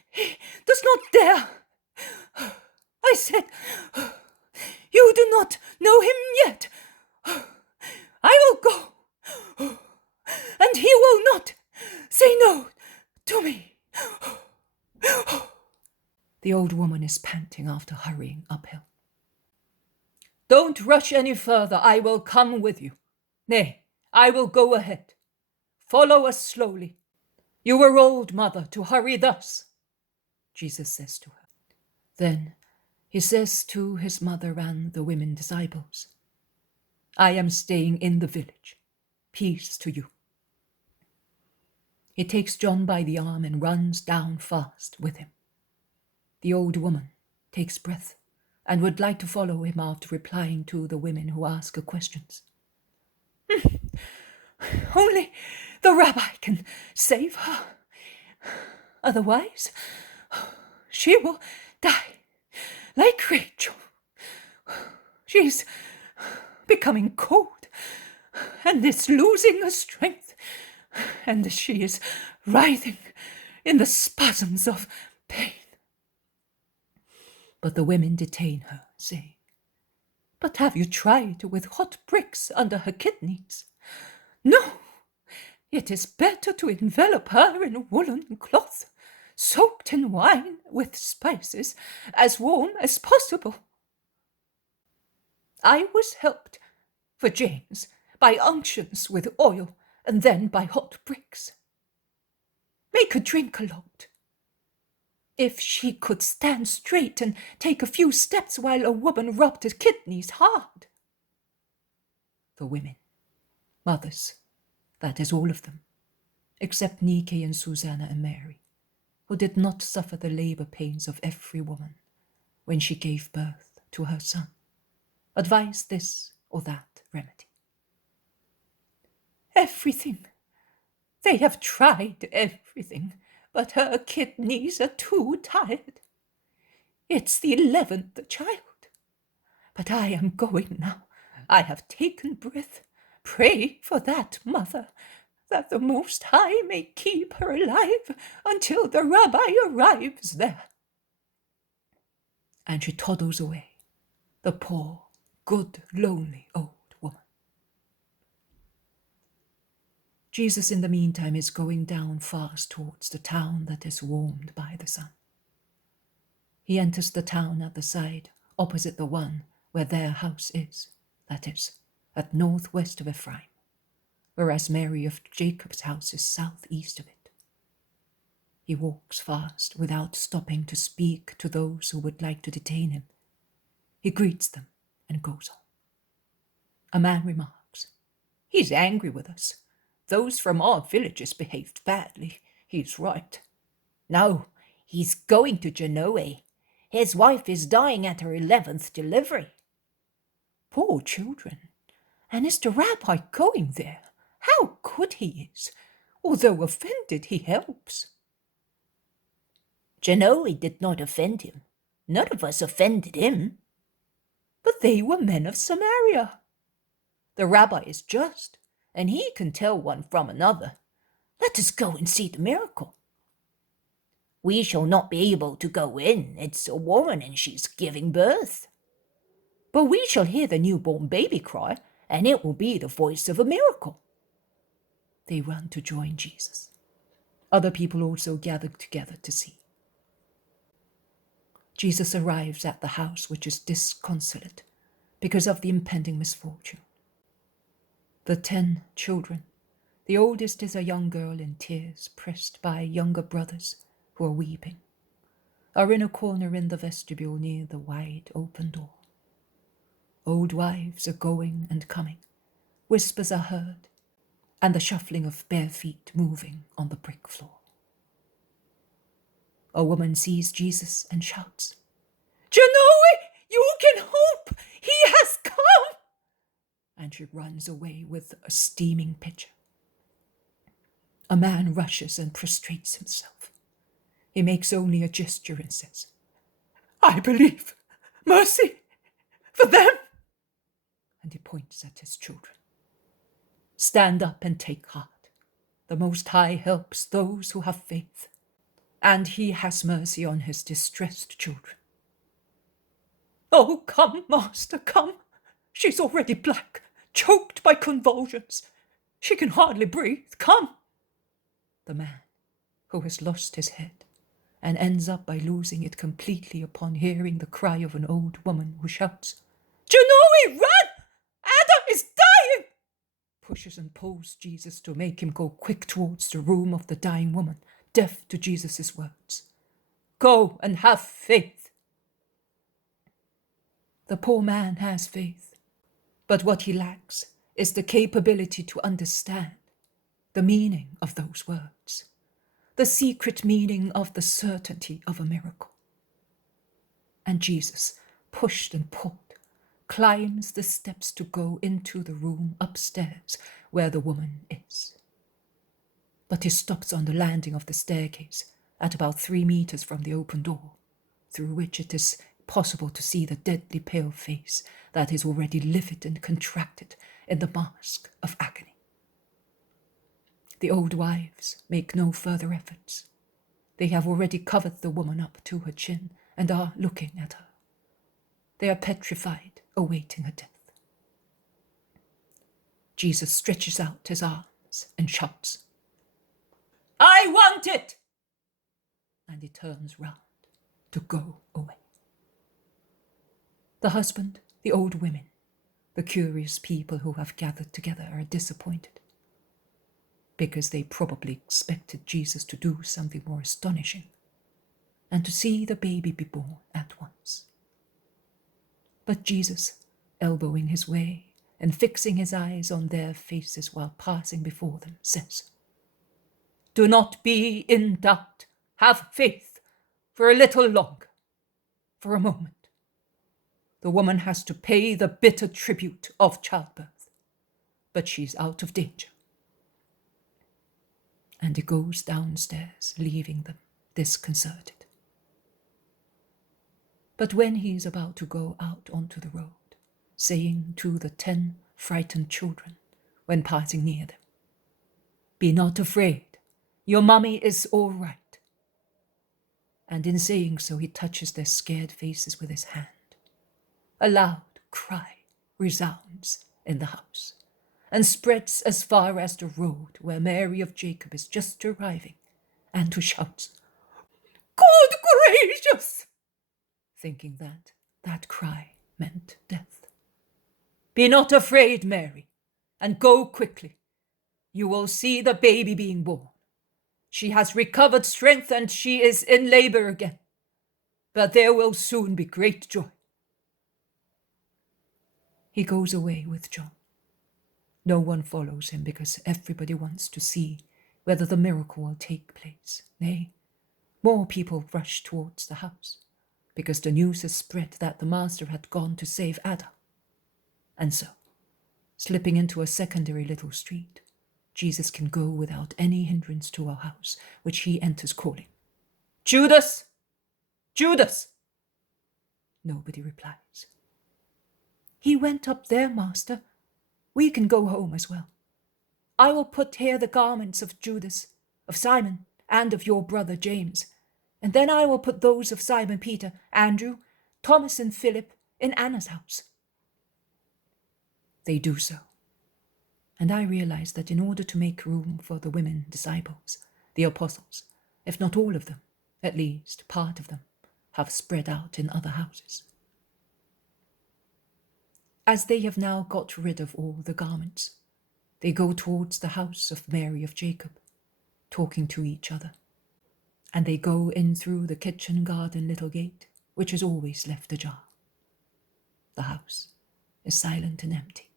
he does not dare. I said, you do not know him yet. I will go, and he will not say no to me." The old woman is panting after hurrying uphill. Don't rush any further. I will come with you. Nay, I will go ahead. Follow us slowly. You are old, mother, to hurry thus, Jesus says to her. Then he says to his mother and the women disciples, I am staying in the village. Peace to you. He takes John by the arm and runs down fast with him. The old woman takes breath and would like to follow him after replying to the women who ask her questions. Only the rabbi can save her. Otherwise, she will die like Rachel. She's becoming cold and is losing her strength, and she is writhing in the spasms of pain. But the women detain her, saying, But have you tried with hot bricks under her kidneys? No, it is better to envelop her in a woolen cloth, soaked in wine with spices, as warm as possible. I was helped, for James, by unctions with oil, and then by hot bricks. Make her drink a lot. If she could stand straight and take a few steps while a woman rubbed her kidneys hard. The women, mothers, that is all of them, except Nike and Susanna and Mary, who did not suffer the labor pains of every woman when she gave birth to her son, advised this or that remedy. Everything. They have tried everything, but her kidneys are too tired. It's the 11th child. But I am going now. I have taken breath. Pray for that mother, that the Most High may keep her alive until the rabbi arrives there. And she toddles away, the poor, good, lonely old woman. Jesus, in the meantime, is going down fast towards the town that is warmed by the sun. He enters the town at the side, opposite the one where their house is, that is, at northwest of Ephraim, whereas Mary of Jacob's house is southeast of it. He walks fast without stopping to speak to those who would like to detain him. He greets them and goes on. A man remarks, He's angry with us. Those from our villages behaved badly. He's right. No, he's going to Genoa. His wife is dying at her 11th delivery. Poor children. And is the rabbi going there? How good he is. Although offended, he helps. Genoa did not offend him. None of us offended him. But they were men of Samaria. The rabbi is just, and he can tell one from another. Let us go and see the miracle. We shall not be able to go in. It's a woman and she's giving birth. But we shall hear the newborn baby cry, and it will be the voice of a miracle. They run to join Jesus. Other people also gathered together to see. Jesus arrives at the house, which is disconsolate because of the impending misfortune. The 10 children, the oldest is a young girl in tears, pressed by younger brothers who are weeping, are in a corner in the vestibule near the wide open door. Old wives are going and coming, whispers are heard, and the shuffling of bare feet moving on the brick floor. A woman sees Jesus and shouts, Genoa, you can hope! He has come! And she runs away with a steaming pitcher. A man rushes and prostrates himself. He makes only a gesture and says, I believe. Mercy for them. And he points at his children. Stand up and take heart. The Most High helps those who have faith, and he has mercy on his distressed children. Oh, come, Master, come. She's already black, choked by convulsions. She can hardly breathe. Come. The man, who has lost his head and ends up by losing it completely upon hearing the cry of an old woman who shouts, Genoe, run! Adam is dying! Pushes and pulls Jesus to make him go quick towards the room of the dying woman, deaf to Jesus' words. Go and have faith. The poor man has faith, but what he lacks is the capability to understand the meaning of those words, the secret meaning of the certainty of a miracle. And Jesus, pushed and pulled, climbs the steps to go into the room upstairs where the woman is. But he stops on the landing of the staircase at about 3 meters from the open door, through which it is possible to see the deadly pale face that is already livid and contracted in the mask of agony. The old wives make no further efforts. They have already covered the woman up to her chin and are looking at her. They are petrified, awaiting her death. Jesus stretches out his arms and shouts, I want it! And he turns round to go away. The husband, the old women, the curious people who have gathered together are disappointed, because they probably expected Jesus to do something more astonishing and to see the baby be born at once. But Jesus, elbowing his way and fixing his eyes on their faces while passing before them, says, Do not be in doubt. Have faith for a little longer, for a moment. The woman has to pay the bitter tribute of childbirth, but she's out of danger. And he goes downstairs, leaving them disconcerted. But when he is about to go out onto the road, saying to the 10 frightened children when passing near them, Be not afraid, your mummy is all right. And in saying so, he touches their scared faces with his hand. A loud cry resounds in the house and spreads as far as the road where Mary of Jacob is just arriving, and who shouts, Good gracious! Thinking that that cry meant death. Be not afraid, Mary, and go quickly. You will see the baby being born. She has recovered strength and she is in labor again. But there will soon be great joy. He goes away with John. No one follows him because everybody wants to see whether the miracle will take place. Nay, more people rush towards the house because the news has spread that the master had gone to save Adam. And so, slipping into a secondary little street, Jesus can go without any hindrance to our house, which he enters calling, Judas! Judas! Nobody replies. He went up there, master. We can go home as well. I will put here the garments of Judas, of Simon, and of your brother James, and then I will put those of Simon Peter, Andrew, Thomas and Philip in Anna's house. They do so. And I realize that in order to make room for the women disciples, the apostles, if not all of them, at least part of them, have spread out in other houses. As they have now got rid of all the garments, they go towards the house of Mary of Jacob, talking to each other. And they go in through the kitchen garden little gate, which is always left ajar. The house is silent and empty.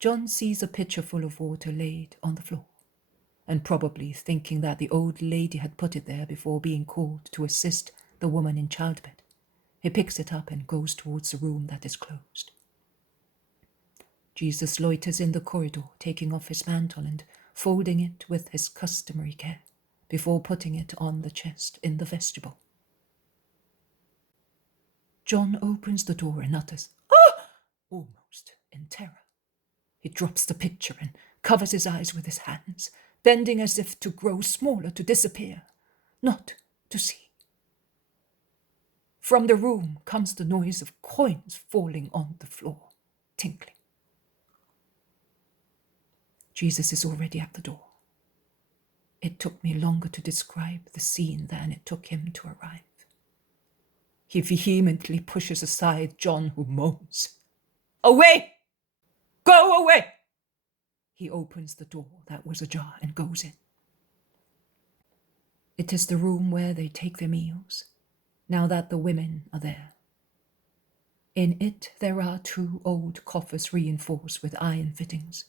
John sees a pitcher full of water laid on the floor, and probably thinking that the old lady had put it there before being called to assist the woman in childbed, he picks it up and goes towards the room that is closed. Jesus loiters in the corridor, taking off his mantle and folding it with his customary care, before putting it on the chest in the vestibule. John opens the door and utters, "Ah!" almost in terror. He drops the pitcher and covers his eyes with his hands, bending as if to grow smaller, to disappear, not to see. From the room comes the noise of coins falling on the floor, tinkling. Jesus is already at the door. It took me longer to describe the scene than it took him to arrive. He vehemently pushes aside John, who moans. "Away! Go away!" He opens the door that was ajar and goes in. It is the room where they take their meals, now that the women are there. In it there are 2 old coffers reinforced with iron fittings,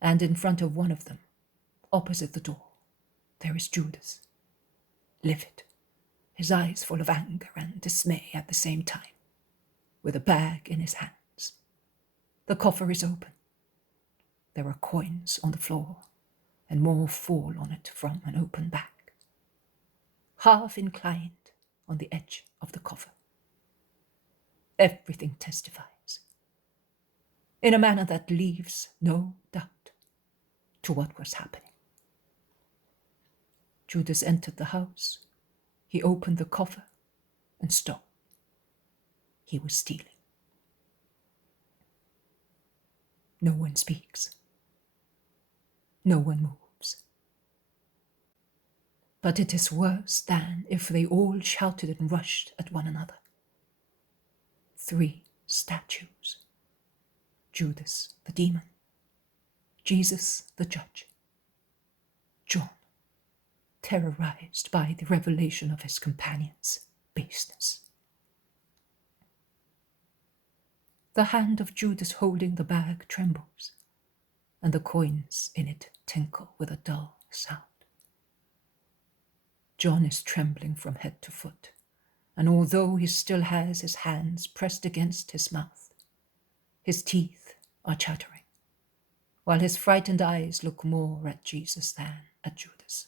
and in front of one of them, opposite the door, there is Judas, livid, his eyes full of anger and dismay at the same time, with a bag in his hands. The coffer is open. There are coins on the floor, and more fall on it from an open bag, half inclined on the edge of the coffer. Everything testifies, in a manner that leaves no doubt, to what was happening. Judas entered the house. He opened the coffer and stole. He was stealing. No one speaks. No one moves. But it is worse than if they all shouted and rushed at one another. 3 statues. Judas the demon, Jesus the judge, John, terrorized by the revelation of his companion's baseness. The hand of Judas holding the bag trembles, and the coins in it tinkle with a dull sound. John is trembling from head to foot, and although he still has his hands pressed against his mouth, his teeth are chattering, while his frightened eyes look more at Jesus than at Judas.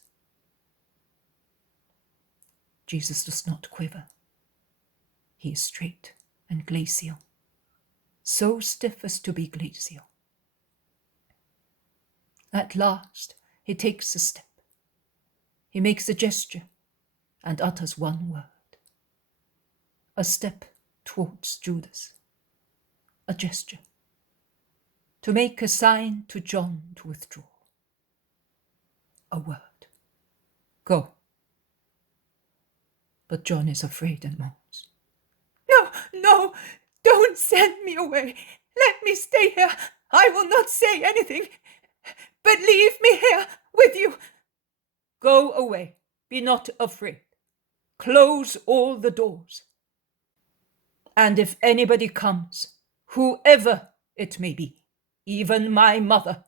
Jesus does not quiver. He is straight and glacial, so stiff as to be glacial. At last he takes a step. He makes a gesture and utters one word. A step towards Judas. A gesture. To make a sign to John to withdraw. A word. Go. But John is afraid and moans. "No, no, don't send me away. Let me stay here. I will not say anything, but leave me here with you." "Go away. Be not afraid. Close all the doors. And if anybody comes, whoever it may be, even my mother,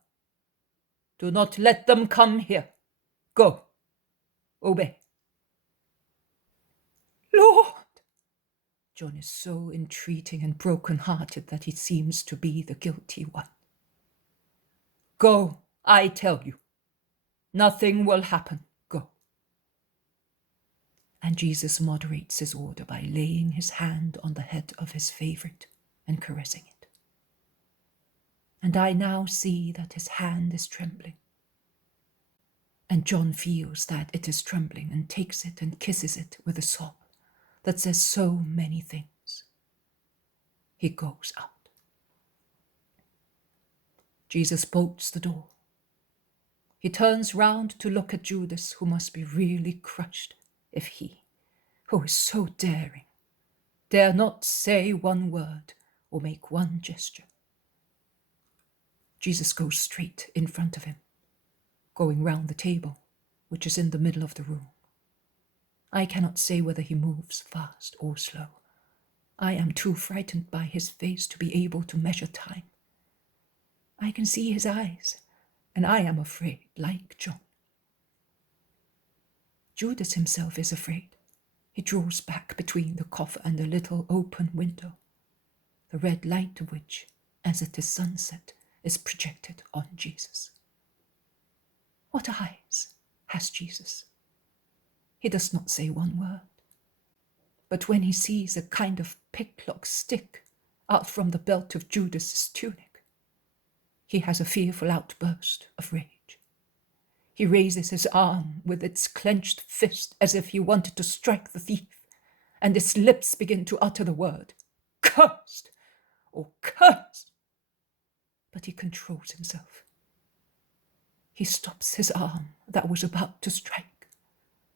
do not let them come here. Go. Obey." "Lord!" John is so entreating and broken-hearted that he seems to be the guilty one. "Go, I tell you. Nothing will happen. Go." And Jesus moderates his order by laying his hand on the head of his favorite and caressing it. And I now see that his hand is trembling. And John feels that it is trembling and takes it and kisses it with a sob that says so many things. He goes out. Jesus bolts the door. He turns round to look at Judas, who must be really crushed if he, who is so daring, dare not say one word or make one gesture. Jesus goes straight in front of him, going round the table, which is in the middle of the room. I cannot say whether he moves fast or slow. I am too frightened by his face to be able to measure time. I can see his eyes, and I am afraid, like John. Judas himself is afraid. He draws back between the coffer and a little open window, the red light of which, as it is sunset, is projected on Jesus. What eyes has Jesus? He does not say one word. But when he sees a kind of picklock stick out from the belt of Judas's tunic, he has a fearful outburst of rage. He raises his arm with its clenched fist as if he wanted to strike the thief, and his lips begin to utter the word, "Cursed!" or "Cursed!" But he controls himself. He stops his arm that was about to strike,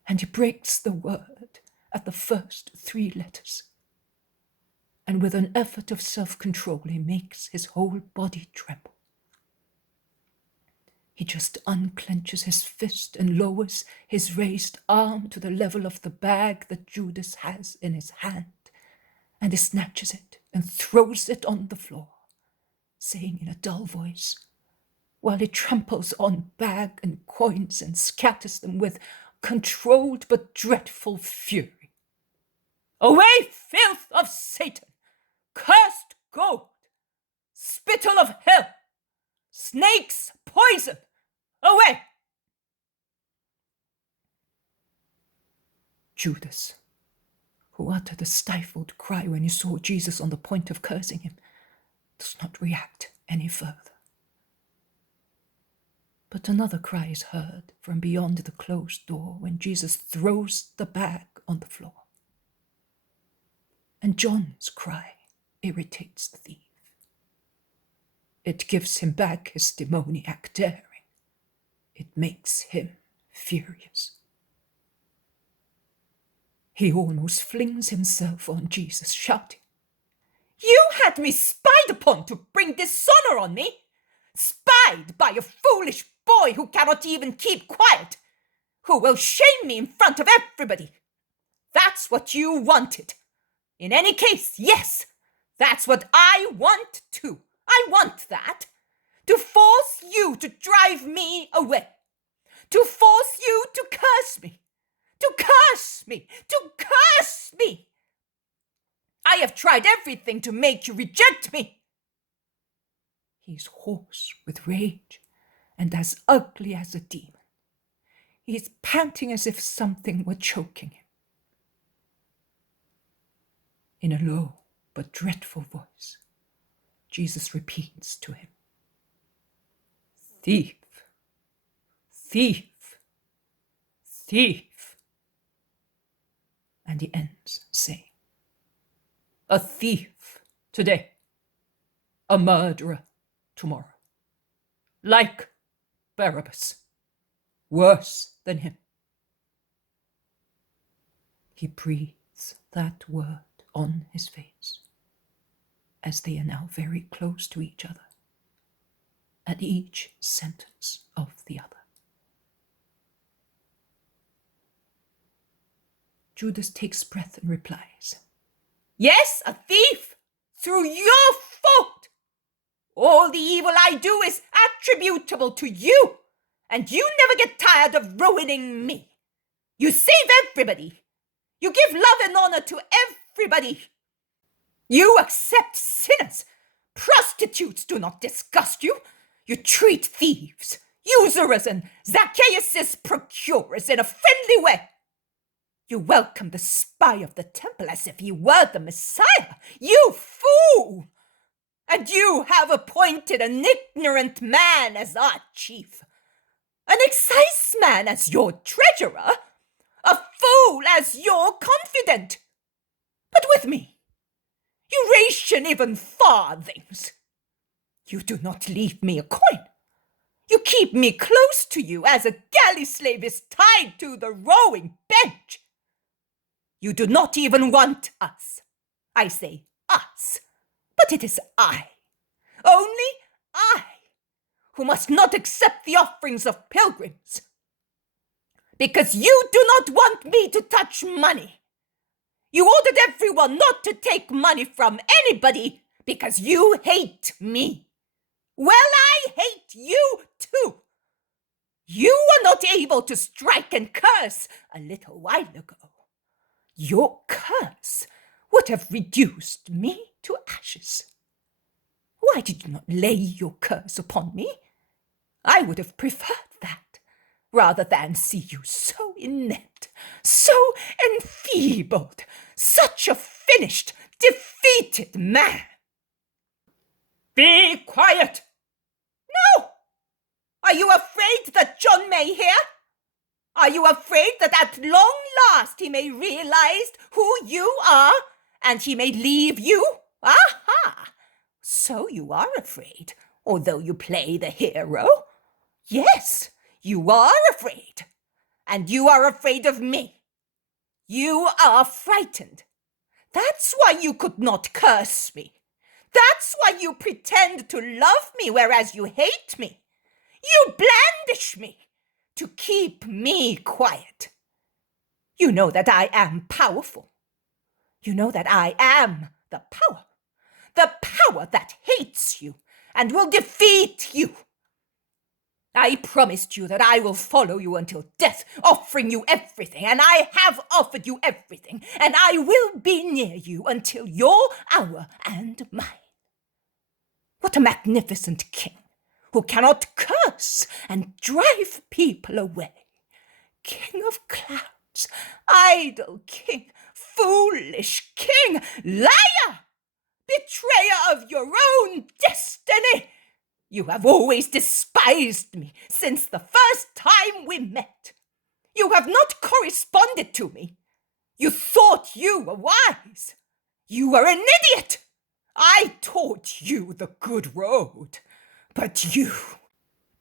and he breaks the word at the first 3 letters. And with an effort of self-control, he makes his whole body tremble. He just unclenches his fist and lowers his raised arm to the level of the bag that Judas has in his hand, and he snatches it and throws it on the floor, saying in a dull voice, while he tramples on bag and coins and scatters them with controlled but dreadful fury, "Away, filth of Satan! Cursed gold! Spittle of hell! Snake's poison! Away!" Judas, who uttered a stifled cry when he saw Jesus on the point of cursing him, does not react any further. But another cry is heard from beyond the closed door when Jesus throws the bag on the floor. And John's cry irritates the thief. It gives him back his demoniac daring. It makes him furious. He almost flings himself on Jesus, shouting, "You had me spied upon to bring dishonor on me, spied by a foolish boy who cannot even keep quiet, who will shame me in front of everybody. That's what you wanted. In any case, yes, that's what I want too. I want that. To force you to drive me away. To force you to curse me. To curse me. To curse me. I have tried everything to make you reject me." He's hoarse with rage and as ugly as a demon. He's panting as if something were choking him. In a low but dreadful voice, Jesus repeats to him, "Thief, thief, thief." And he ends saying, "A thief today, a murderer tomorrow, like Barabbas, worse than him." He breathes that word on his face, as they are now very close to each other, at each sentence of the other. Judas takes breath and replies, "Yes, a thief, through your fault. All the evil I do is attributable to you, and you never get tired of ruining me. You save everybody. You give love and honor to everybody. You accept sinners. Prostitutes do not disgust you. You treat thieves, usurers, and Zacchaeus' procurers in a friendly way. You welcome the spy of the temple as if he were the Messiah. You fool! And you have appointed an ignorant man as our chief, an exciseman as your treasurer, a fool as your confidant. But with me, you ration even farthings. You do not leave me a coin. You keep me close to you as a galley slave is tied to the rowing bench. You do not even want us. I say us, but it is I, only I, who must not accept the offerings of pilgrims. Because you do not want me to touch money. You ordered everyone not to take money from anybody because you hate me. Well, I hate you too. You were not able to strike and curse a little while ago. Your curse would have reduced me to ashes. Why did you not lay your curse upon me? I would have preferred that, rather than see you so inept, so enfeebled, such a finished, defeated man. Be quiet! No! Are you afraid that John may hear? Are you afraid that at long last he may realize who you are, and he may leave you? Aha! So you are afraid, although you play the hero? Yes, you are afraid. And you are afraid of me. You are frightened. That's why you could not curse me. That's why you pretend to love me, whereas you hate me. You blandish me to keep me quiet. You know that I am powerful. You know that I am the power that hates you and will defeat you. I promised you that I will follow you until death, offering you everything, and I have offered you everything, and I will be near you until your hour and mine. What a magnificent king, who cannot curse and drive people away. King of clouds, idle king, foolish king, liar, betrayer of your own destiny. You have always despised me since the first time we met. You have not corresponded to me. You thought you were wise. You were an idiot. I taught you the good road. But you,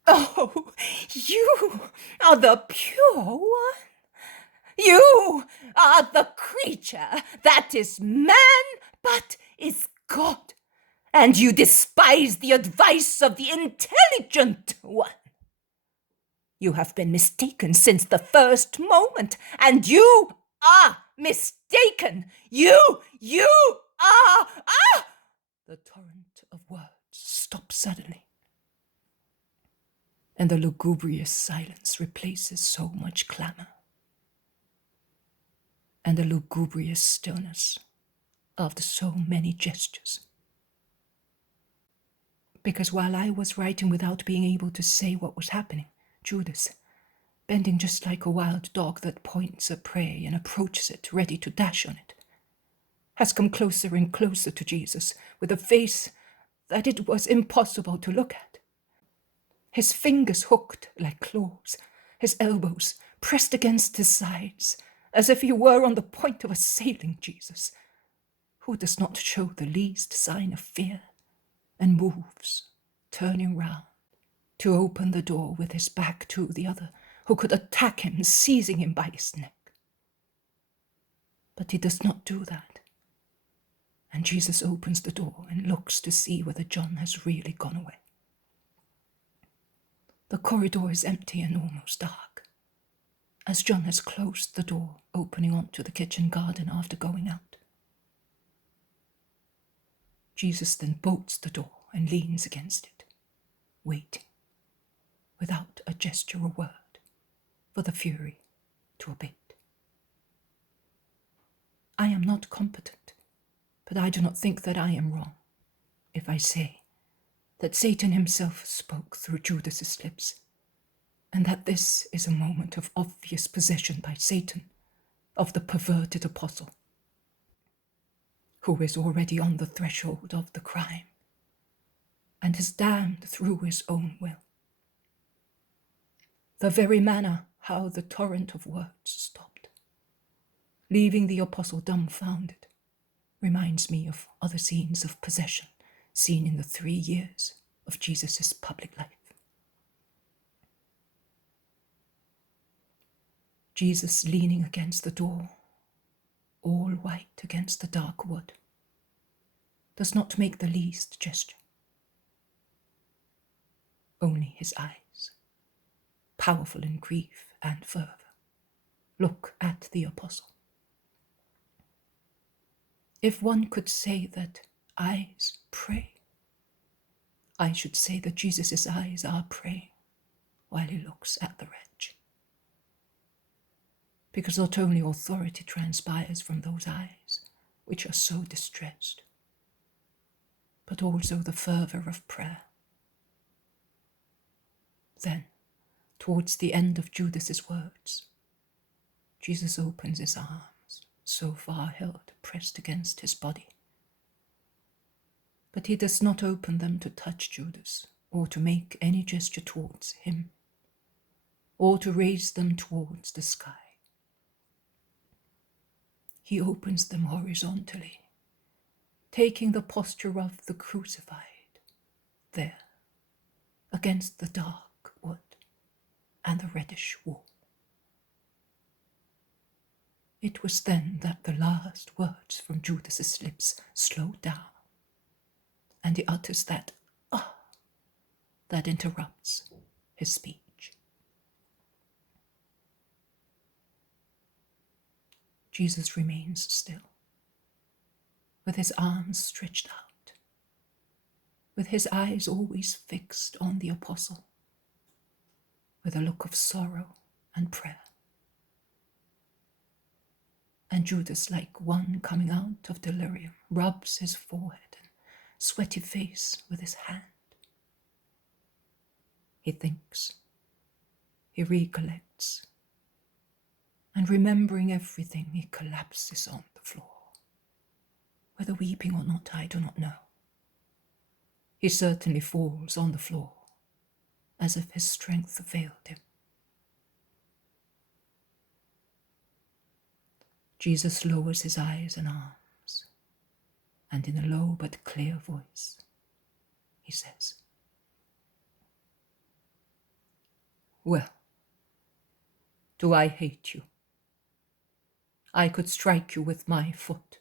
oh, you are the pure one. You are the creature that is man but is God. And you despise the advice of the intelligent one. You have been mistaken since the first moment, and you are mistaken. You are. The torrent of words stops suddenly, and the lugubrious silence replaces so much clamor, and the lugubrious stillness after so many gestures. Because while I was writing without being able to say what was happening, Judas, bending just like a wild dog that points a prey and approaches it, ready to dash on it, has come closer and closer to Jesus with a face that it was impossible to look at. His fingers hooked like claws, his elbows pressed against his sides, as if he were on the point of assailing Jesus, who does not show the least sign of fear, and moves, turning round, to open the door with his back to the other, who could attack him, seizing him by his neck. But he does not do that, and Jesus opens the door and looks to see whether John has really gone away. The corridor is empty and almost dark, as John has closed the door opening onto the kitchen garden after going out. Jesus then bolts the door and leans against it, waiting, without a gesture or word, for the fury to abate. I am not competent, but I do not think that I am wrong if I say that Satan himself spoke through Judas's lips, and that this is a moment of obvious possession by Satan of the perverted apostle, who is already on the threshold of the crime and is damned through his own will. The very manner how the torrent of words stopped, leaving the apostle dumbfounded, reminds me of other scenes of possession seen in the 3 years of Jesus' public life. Jesus leaning against the door, all white against the dark wood, does not make the least gesture. Only his eyes, powerful in grief and fervor, look at the apostle. If one could say that eyes pray, I should say that Jesus' eyes are praying while he looks at the wretch. Because not only authority transpires from those eyes, which are so distressed, but also the fervor of prayer. Then, towards the end of Judas's words, Jesus opens his arms, so far held, pressed against his body. But he does not open them to touch Judas, or to make any gesture towards him, or to raise them towards the sky. He opens them horizontally, taking the posture of the crucified, there, against the dark wood and the reddish wall. It was then that the last words from Judas's lips slowed down, and he utters that "ah" that interrupts his speech. Jesus remains still, with his arms stretched out, with his eyes always fixed on the apostle, with a look of sorrow and prayer. And Judas, like one coming out of delirium, rubs his forehead and sweaty face with his hand. He thinks, he recollects, and remembering everything, he collapses on the floor. Whether weeping or not, I do not know. He certainly falls on the floor, as if his strength failed him. Jesus lowers his eyes and arms, and in a low but clear voice, he says, "Well, do I hate you? I could strike you with my foot.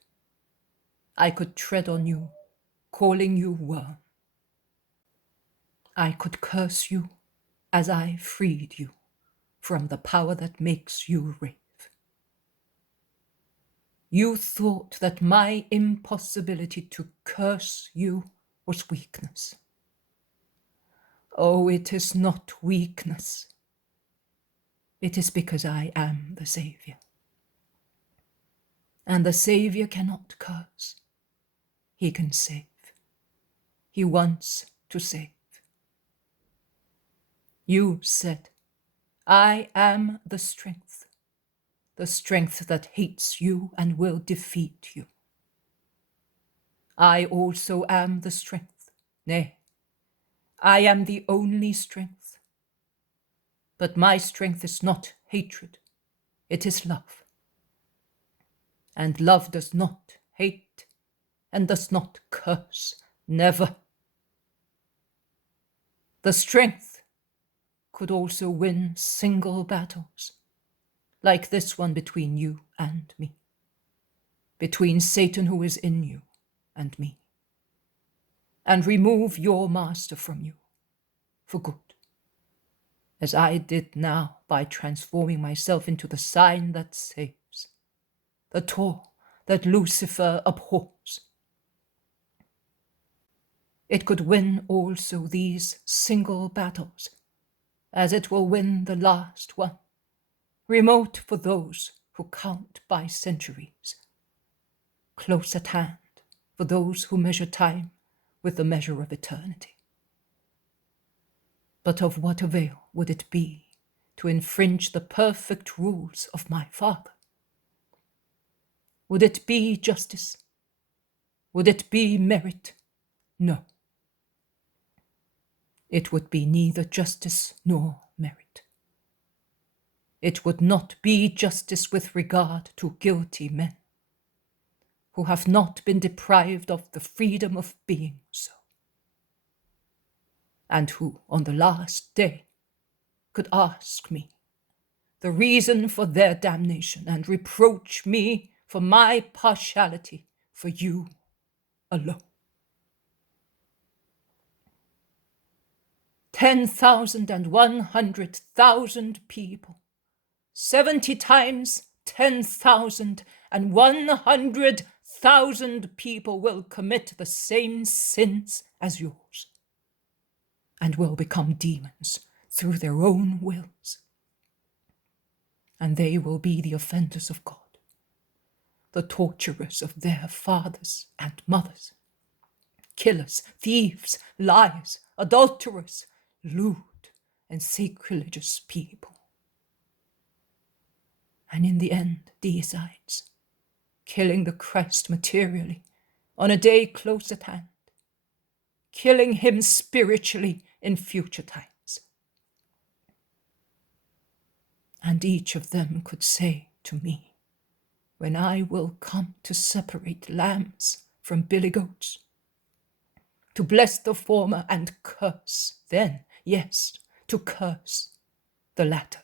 I could tread on you, calling you worm. I could curse you as I freed you from the power that makes you rave. You thought that my impossibility to curse you was weakness. Oh, it is not weakness. It is because I am the Savior. And the Savior cannot curse. He can save. He wants to save. You said, I am the strength that hates you and will defeat you. I also am the strength. Nay, I am the only strength. But my strength is not hatred, it is love. And love does not hate and does not curse, never. The strength could also win single battles, like this one between you and me, between Satan who is in you and me, and remove your master from you for good, as I did now by transforming myself into the sign that saves, the Torah that Lucifer abhors. It could win also these single battles, as it will win the last one, remote for those who count by centuries, close at hand for those who measure time with the measure of eternity. But of what avail would it be to infringe the perfect rules of my Father? Would it be justice? Would it be merit? No. It would be neither justice nor merit. It would not be justice with regard to guilty men who have not been deprived of the freedom of being so, and who on the last day could ask me the reason for their damnation and reproach me for my partiality for you alone. 10,100,000 people, 70 times 10,100,000 people will commit the same sins as yours, and will become demons through their own wills. And they will be the offenders of God, the torturers of their fathers and mothers, killers, thieves, liars, adulterers, lewd and sacrilegious people. And in the end, deicides, killing the Christ materially on a day close at hand, killing him spiritually in future times. And each of them could say to me, when I will come to separate lambs from billy goats, to bless the former and curse, then, yes, to curse the latter.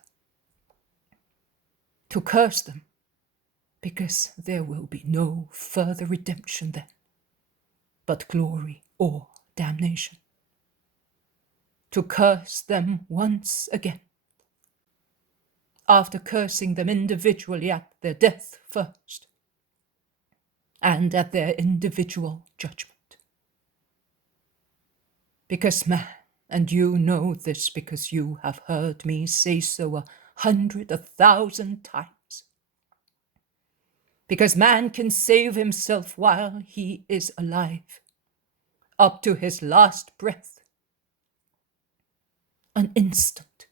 To curse them because there will be no further redemption then, but glory or damnation. To curse them once again, after cursing them individually at their death first, and at their individual judgment. Because man, and you know this because you have heard me say so 100, 1,000 times, because man can save himself while he is alive, up to his last breath. An instant,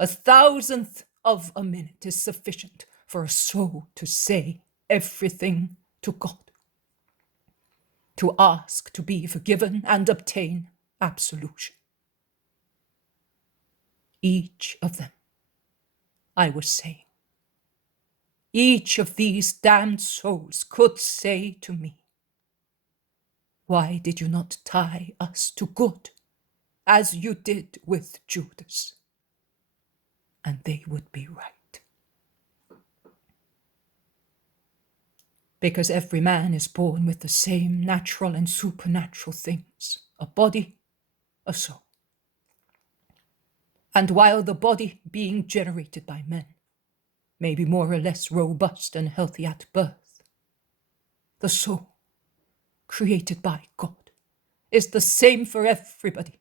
1,000th of a minute is sufficient for a soul to say everything to God, to ask to be forgiven and obtain absolution. Each of them, I was saying, each of these damned souls could say to me, why did you not tie us to good, as you did with Judas? And they would be right. Because every man is born with the same natural and supernatural things, a body, a soul. And while the body being generated by men may be more or less robust and healthy at birth, the soul, created by God, is the same for everybody,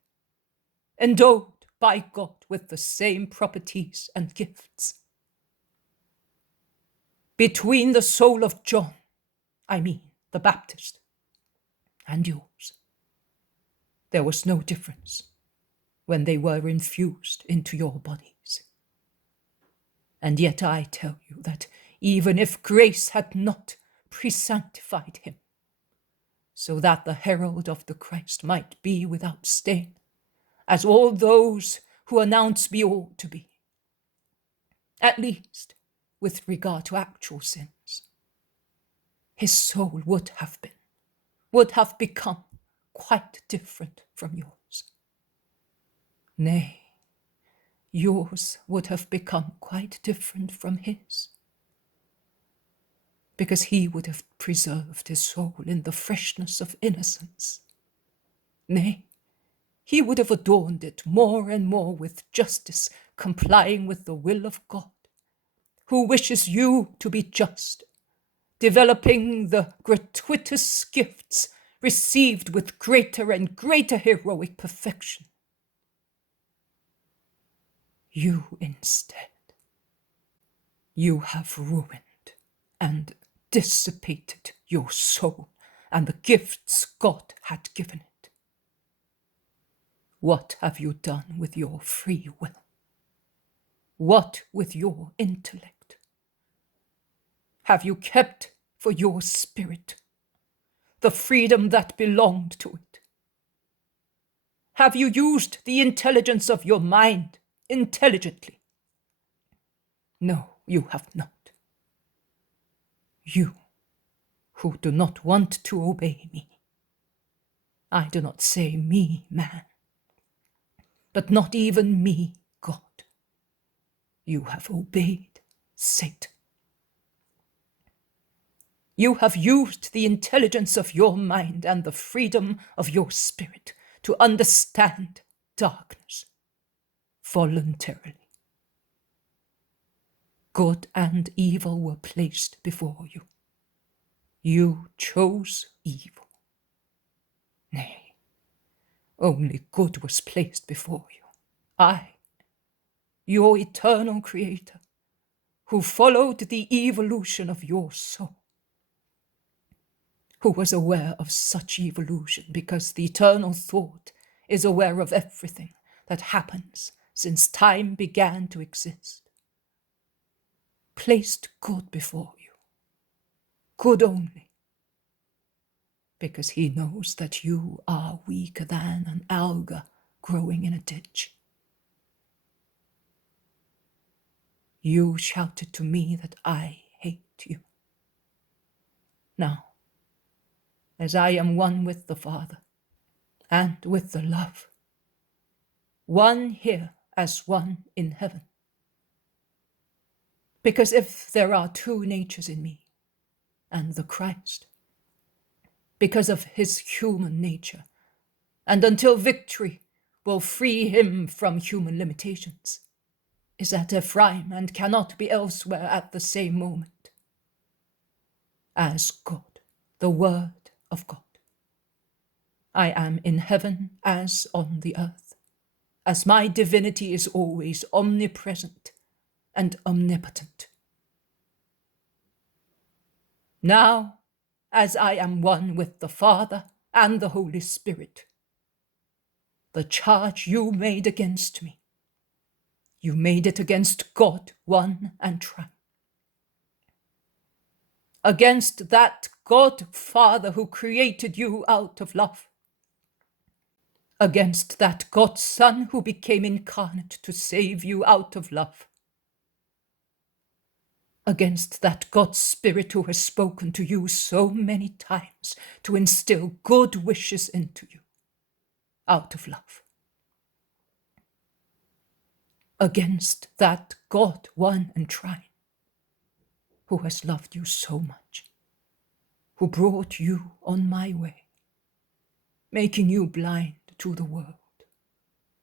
endowed by God with the same properties and gifts. Between the soul of John, I mean the Baptist, and yours, there was no difference when they were infused into your bodies. And yet I tell you that even if grace had not pre-sanctified him, so that the herald of the Christ might be without stain, as all those who announce me ought to be, at least with regard to actual sins, his soul would have become quite different from yours. Nay, yours would have become quite different from his, because he would have preserved his soul in the freshness of innocence. Nay, he would have adorned it more and more with justice, complying with the will of God, who wishes you to be just, developing the gratuitous gifts received with greater and greater heroic perfection. You instead, you have ruined and dissipated your soul and the gifts God had given it. What have you done with your free will? What with your intellect? Have you kept for your spirit the freedom that belonged to it? Have you used the intelligence of your mind intelligently? No, you have not. You, who do not want to obey me. I do not say me, man, but not even me, God. You have obeyed Satan. You have used the intelligence of your mind and the freedom of your spirit to understand darkness voluntarily. Good and evil were placed before you. You chose evil. Nay, only good was placed before you. I, your eternal Creator, who followed the evolution of your soul, who was aware of such evolution because the eternal thought is aware of everything that happens since time began to exist, placed good before you, good only, because he knows that you are weaker than an alga growing in a ditch. You shouted to me that I hate you. Now, as I am one with the Father and with the love, one here as one in heaven, because if there are two natures in me, and the Christ, because of his human nature, and until victory will free him from human limitations, is at Ephraim and cannot be elsewhere at the same moment. As God, the Word of God, I am in heaven as on the earth, as my divinity is always omnipresent and omnipotent. Now, as I am one with the Father and the Holy Spirit, the charge you made against me, you made it against God, one and true. Against that God Father who created you out of love. Against that God Son who became incarnate to save you out of love. Against that God Spirit who has spoken to you so many times to instill good wishes into you out of love. Against that God, one and trine, who has loved you so much, who brought you on my way, making you blind to the world,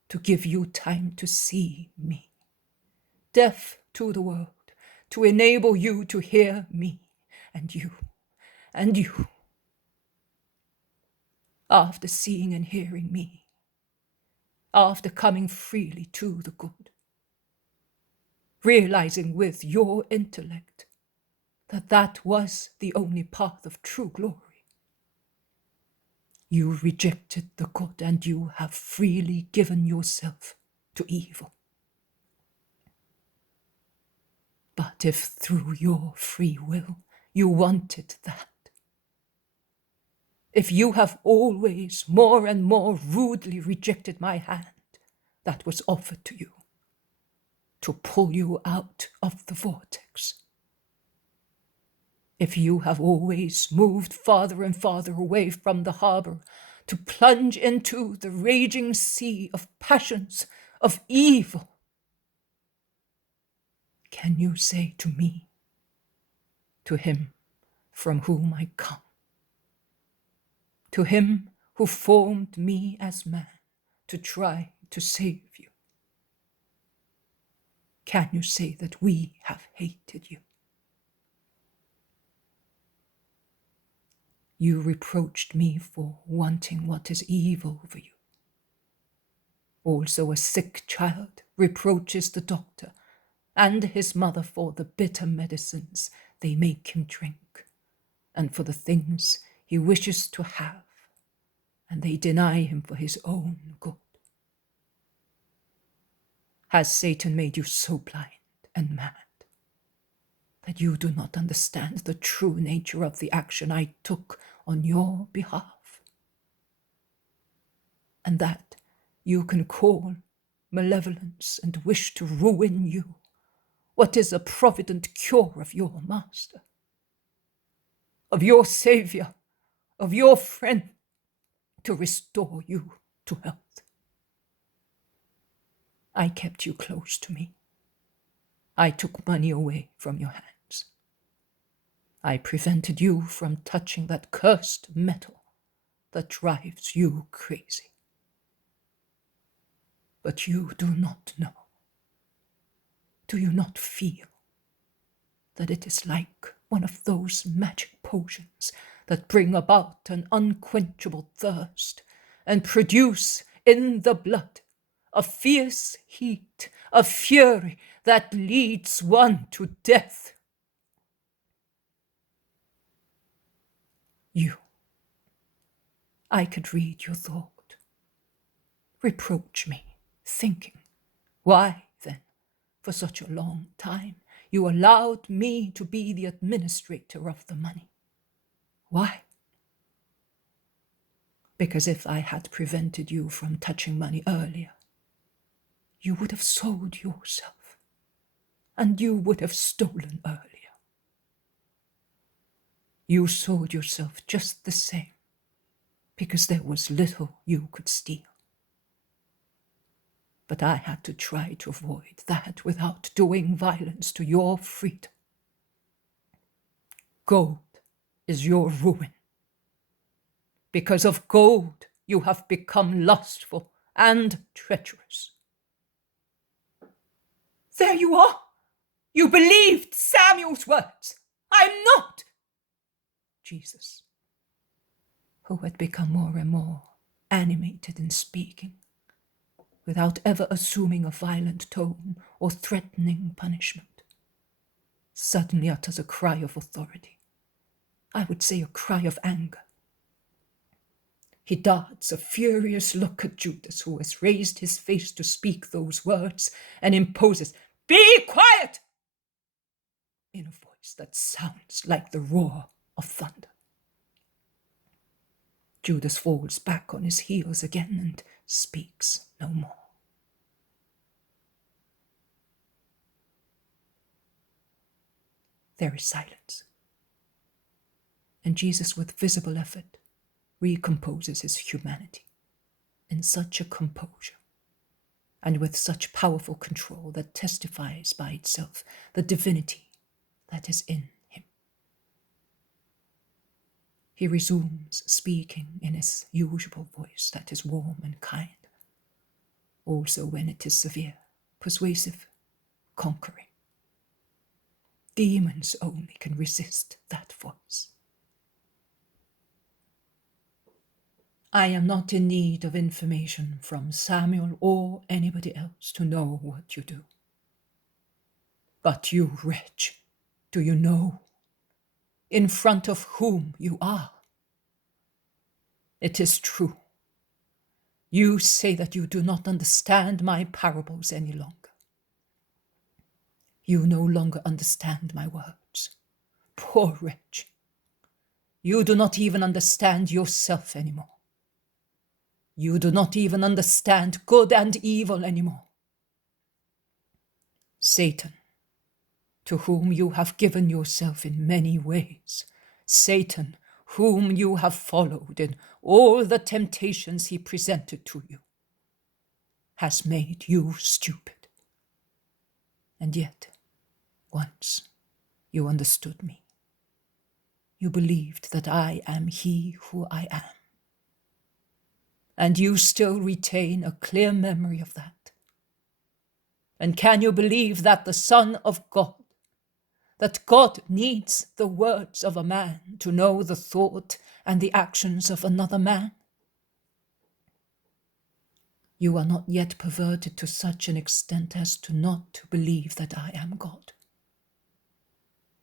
to give you time to see me, deaf to the world, to enable you to hear me, and you, after seeing and hearing me, after coming freely to the good, realizing with your intellect that that was the only path of true glory. You rejected the good and you have freely given yourself to evil. But if through your free will you wanted that, if you have always more and more rudely rejected my hand that was offered to you to pull you out of the vortex, if you have always moved farther and farther away from the harbor to plunge into the raging sea of passions, of evil, can you say to me, to him from whom I come, to him who formed me as man to try to save you, can you say that we have hated you? You reproached me for wanting what is evil for you. Also a sick child reproaches the doctor and his mother for the bitter medicines they make him drink, and for the things he wishes to have, and they deny him for his own good. Has Satan made you so blind and mad that you do not understand the true nature of the action I took on your behalf, and that you can call malevolence and wish to ruin you, what is a provident cure of your master, of your Savior, of your friend, to restore you to health? I kept you close to me. I took money away from your hands. I prevented you from touching that cursed metal that drives you crazy. But you do not know. Do you not feel that it is like one of those magic potions that bring about an unquenchable thirst and produce in the blood a fierce heat, a fury that leads one to death? You, I could read your thought. Reproach me, thinking, why then, for such a long time, you allowed me to be the administrator of the money? Why? Because if I had prevented you from touching money earlier, you would have sold yourself, and you would have stolen earlier. You sold yourself just the same, because there was little you could steal. But I had to try to avoid that without doing violence to your freedom. Gold is your ruin. Because of gold you have become lustful and treacherous. There you are! You believed Samuel's words! I'm not! Jesus, who had become more and more animated in speaking, without ever assuming a violent tone or threatening punishment, suddenly utters a cry of authority. I would say a cry of anger. He darts a furious look at Judas, who has raised his face to speak those words, and imposes, "Be quiet!" in a voice that sounds like the roar of thunder. Judas falls back on his heels again and speaks no more. There is silence, and Jesus, with visible effort, recomposes his humanity in such a composure and with such powerful control that testifies by itself the divinity that is in him. He resumes speaking in his usual voice that is warm and kind, also when it is severe, persuasive, conquering. Demons only can resist that voice. I am not in need of information from Samuel or anybody else to know what you do. But you, wretch, do you know in front of whom you are? It is true. You say that you do not understand my parables any longer. You no longer understand my words. Poor wretch. You do not even understand yourself anymore. You do not even understand good and evil anymore. Satan, to whom you have given yourself in many ways, Satan, whom you have followed in all the temptations he presented to you, has made you stupid. And yet, once you understood me. You believed that I am he who I am. And you still retain a clear memory of that. And can you believe that the Son of God, that God needs the words of a man to know the thought and the actions of another man? You are not yet perverted to such an extent as to not to believe that I am God.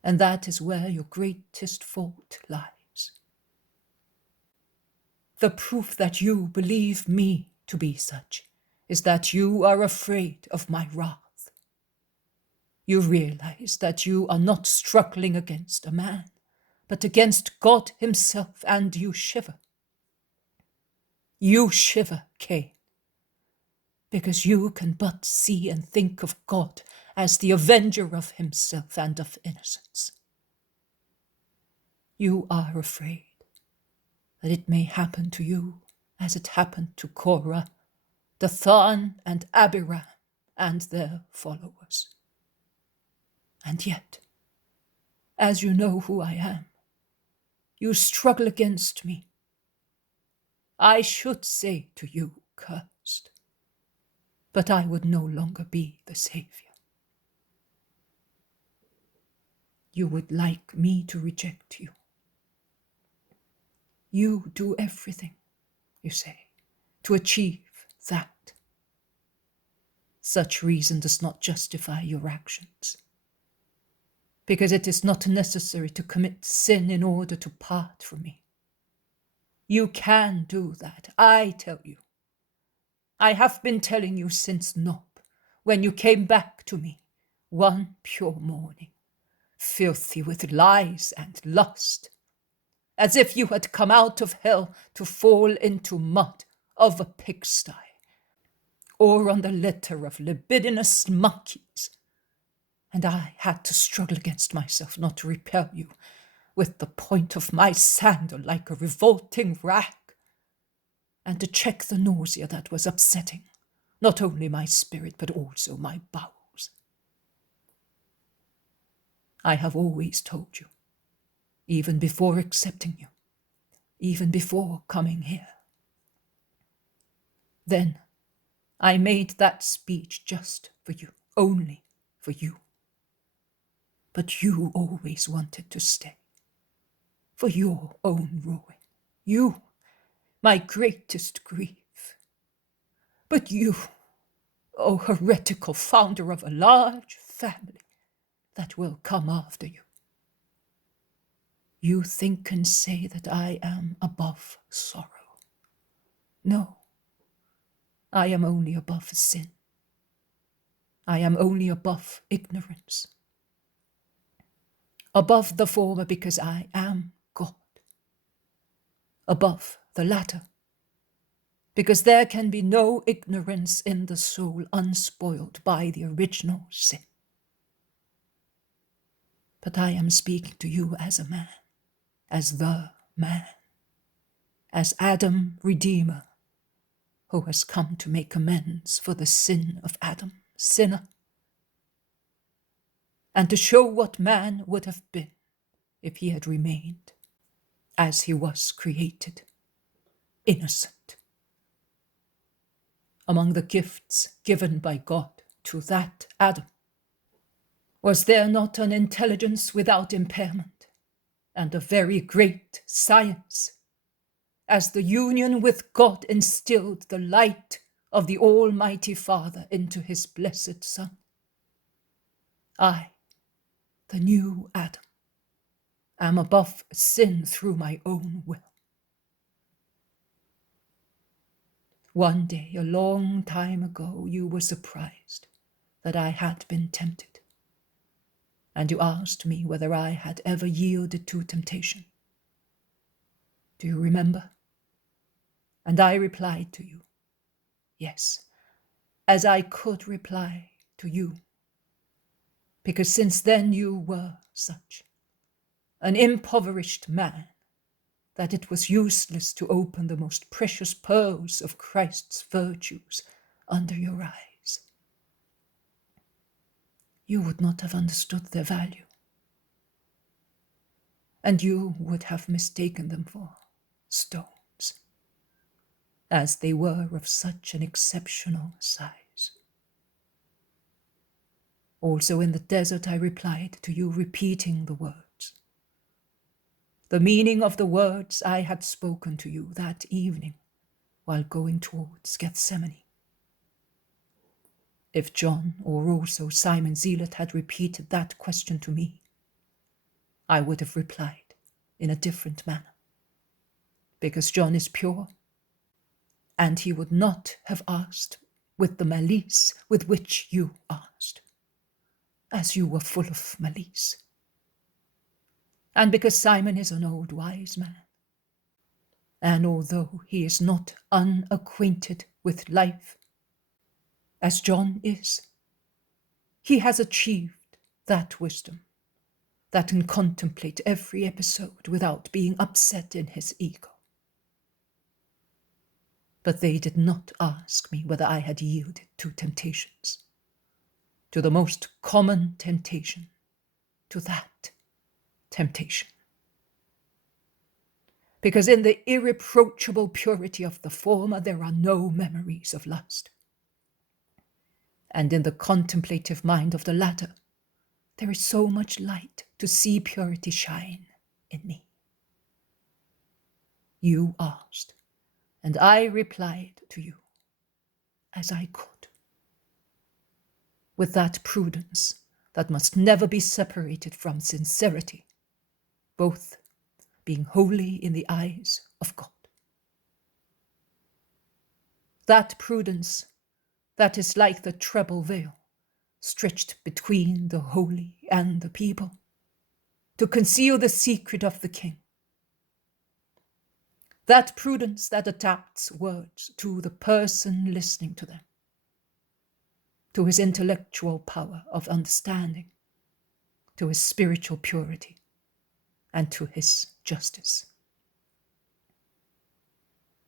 And that is where your greatest fault lies. The proof that you believe me to be such is that you are afraid of my wrath. You realize that you are not struggling against a man, but against God himself, and you shiver. You shiver, Cain, because you can but see and think of God as the avenger of himself and of innocence. You are afraid that it may happen to you as it happened to Korah, Dathan, and Abiram, and their followers. And yet, as you know who I am, you struggle against me. I should say to you, cursed, but I would no longer be the Savior. You would like me to reject you. You do everything, you say, to achieve that. Such reason does not justify your actions, because it is not necessary to commit sin in order to part from me. You can do that, I tell you. I have been telling you since Nob, when you came back to me one pure morning, filthy with lies and lust, as if you had come out of hell to fall into mud of a pigsty, or on the litter of libidinous monkeys. And I had to struggle against myself not to repel you with the point of my sandal like a revolting rag, and to check the nausea that was upsetting not only my spirit but also my bowels. I have always told you even before accepting you, even before coming here. Then I made that speech just for you, only for you. But you always wanted to stay, for your own ruin. You, my greatest grief. But you, O heretical founder of a large family that will come after you. You think and say that I am above sorrow. No, I am only above sin. I am only above ignorance. Above the former because I am God. Above the latter because there can be no ignorance in the soul unspoiled by the original sin. But I am speaking to you as a man, as the man, as Adam Redeemer, who has come to make amends for the sin of Adam, sinner, and to show what man would have been if he had remained as he was created, innocent. Among the gifts given by God to that Adam, was there not an intelligence without impairment, and a very great science, as the union with God instilled the light of the Almighty Father into his blessed Son? I, the new Adam, am above sin through my own will. One day, a long time ago, you were surprised that I had been tempted, and you asked me whether I had ever yielded to temptation. Do you remember? And I replied to you, yes, as I could reply to you, because since then you were such an impoverished man that it was useless to open the most precious pearls of Christ's virtues under your eyes. You would not have understood their value, and you would have mistaken them for stones, as they were of such an exceptional size. Also in the desert I replied to you, repeating the words, the meaning of the words I had spoken to you that evening while going towards Gethsemane. If John or also Simon Zealot had repeated that question to me, I would have replied in a different manner, because John is pure, and he would not have asked with the malice with which you asked, as you were full of malice. And because Simon is an old wise man, and although he is not unacquainted with life, as John is, he has achieved that wisdom that can contemplate every episode without being upset in his ego. But they did not ask me whether I had yielded to temptations, to the most common temptation, to that temptation. Because in the irreproachable purity of the former there are no memories of lust, and in the contemplative mind of the latter there is so much light to see purity shine in me. You asked, and I replied to you as I could, with that prudence that must never be separated from sincerity, both being holy in the eyes of God. That prudence that is like the treble veil stretched between the holy and the people, to conceal the secret of the king. That prudence that adapts words to the person listening to them, to his intellectual power of understanding, to his spiritual purity, and to his justice.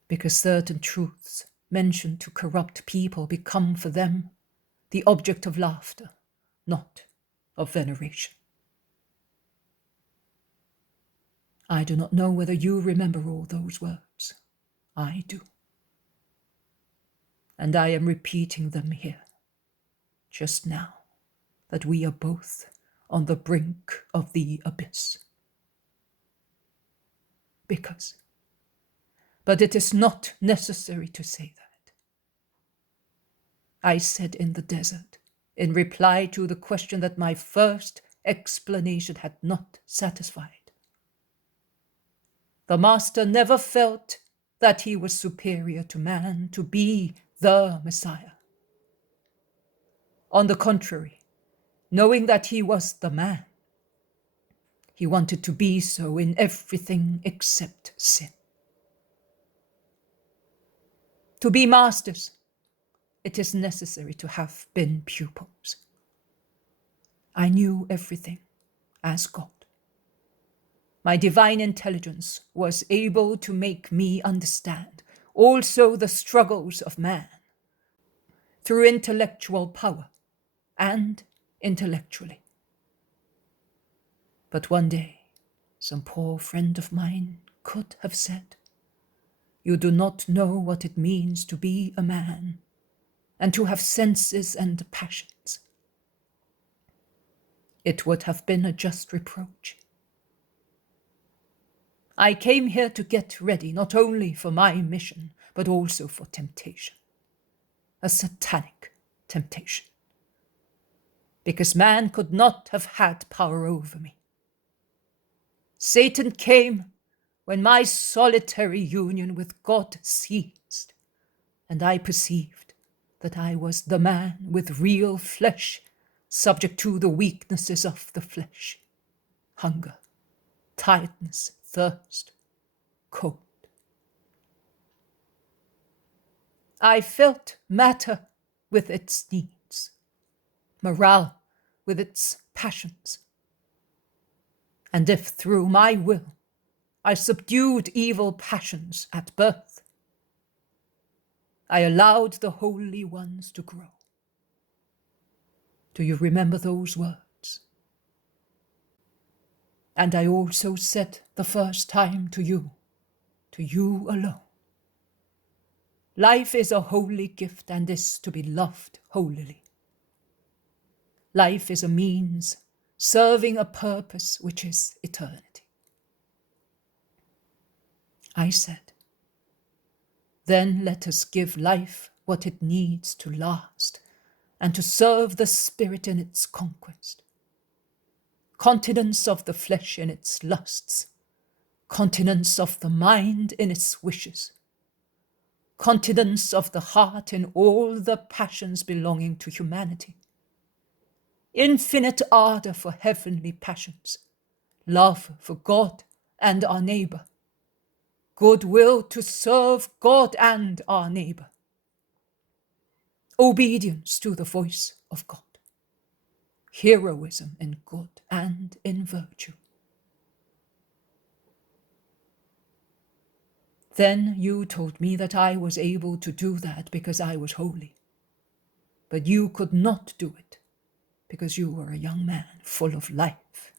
Because certain truths mentioned to corrupt people become for them the object of laughter, not of veneration. I do not know whether you remember all those words. I do. And I am repeating them here, just now, that we are both on the brink of the abyss. But it is not necessary to say that. I said in the desert, in reply to the question that my first explanation had not satisfied. The Master never felt that he was superior to man, to be the Messiah. On the contrary, knowing that he was the man, he wanted to be so in everything except sin. To be masters, it is necessary to have been pupils. I knew everything as God. My divine intelligence was able to make me understand also the struggles of man through intellectual power and intellectually. But one day, some poor friend of mine could have said, "You do not know what it means to be a man and to have senses and passions." It would have been a just reproach. I came here to get ready not only for my mission, but also for temptation. A satanic temptation. Because man could not have had power over me. Satan came when my solitary union with God ceased, and I perceived that I was the man with real flesh, subject to the weaknesses of the flesh. Hunger, tiredness, thirst, cold. I felt matter with its needs, morale with its passions. And if through my will I subdued evil passions at birth, I allowed the holy ones to grow. Do you remember those words? And I also said the first time to you alone, life is a holy gift and is to be loved holily. Life is a means serving a purpose which is eternity. I said, then let us give life what it needs to last and to serve the spirit in its conquest. Continence of the flesh in its lusts, continence of the mind in its wishes, continence of the heart in all the passions belonging to humanity, infinite ardor for heavenly passions, love for God and our neighbor, goodwill to serve God and our neighbor, obedience to the voice of God, heroism in good and in virtue. Then you told me that I was able to do that because I was holy. But you could not do it because you were a young man full of life.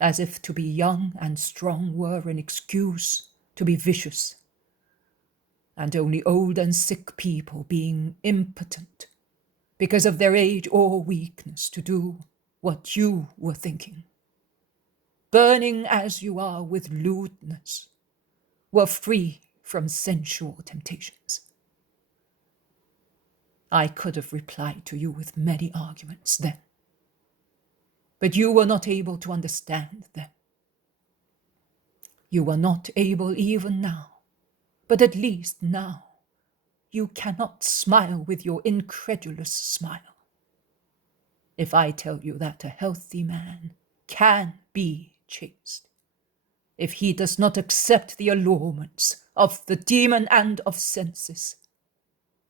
As if to be young and strong were an excuse to be vicious, and only old and sick people being impotent because of their age or weakness to do what you were thinking. Burning as you are with lewdness, were free from sensual temptations. I could have replied to you with many arguments then, but you were not able to understand them. You are not able even now, but at least now you cannot smile with your incredulous smile. If I tell you that a healthy man can be chaste, if he does not accept the allurements of the demon and of senses,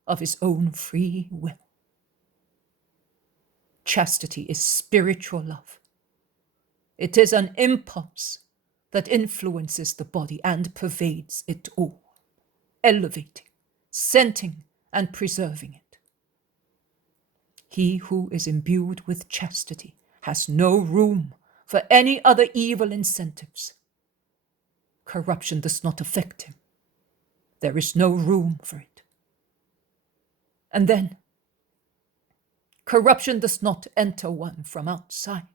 of his own free will. Chastity is spiritual love. It is an impulse that influences the body and pervades it all, elevating, scenting, and preserving it. He who is imbued with chastity has no room for any other evil incentives, corruption does not affect him. There is no room for it. And then, corruption does not enter one from outside.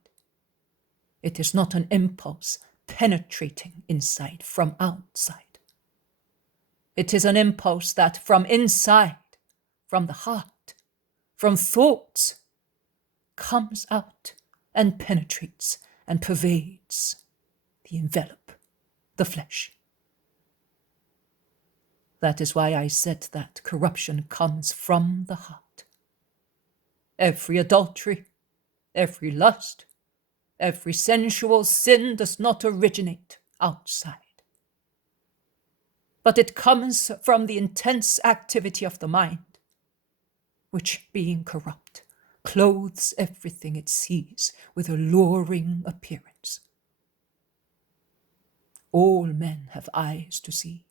It is not an impulse penetrating inside from outside. It is an impulse that from inside, from the heart, from thoughts, comes out and penetrates and pervades the envelope, the flesh. That is why I said that corruption comes from the heart. Every adultery, every lust, every sensual sin does not originate outside, but it comes from the intense activity of the mind, which, being corrupt, clothes everything it sees with alluring appearance. All men have eyes to see.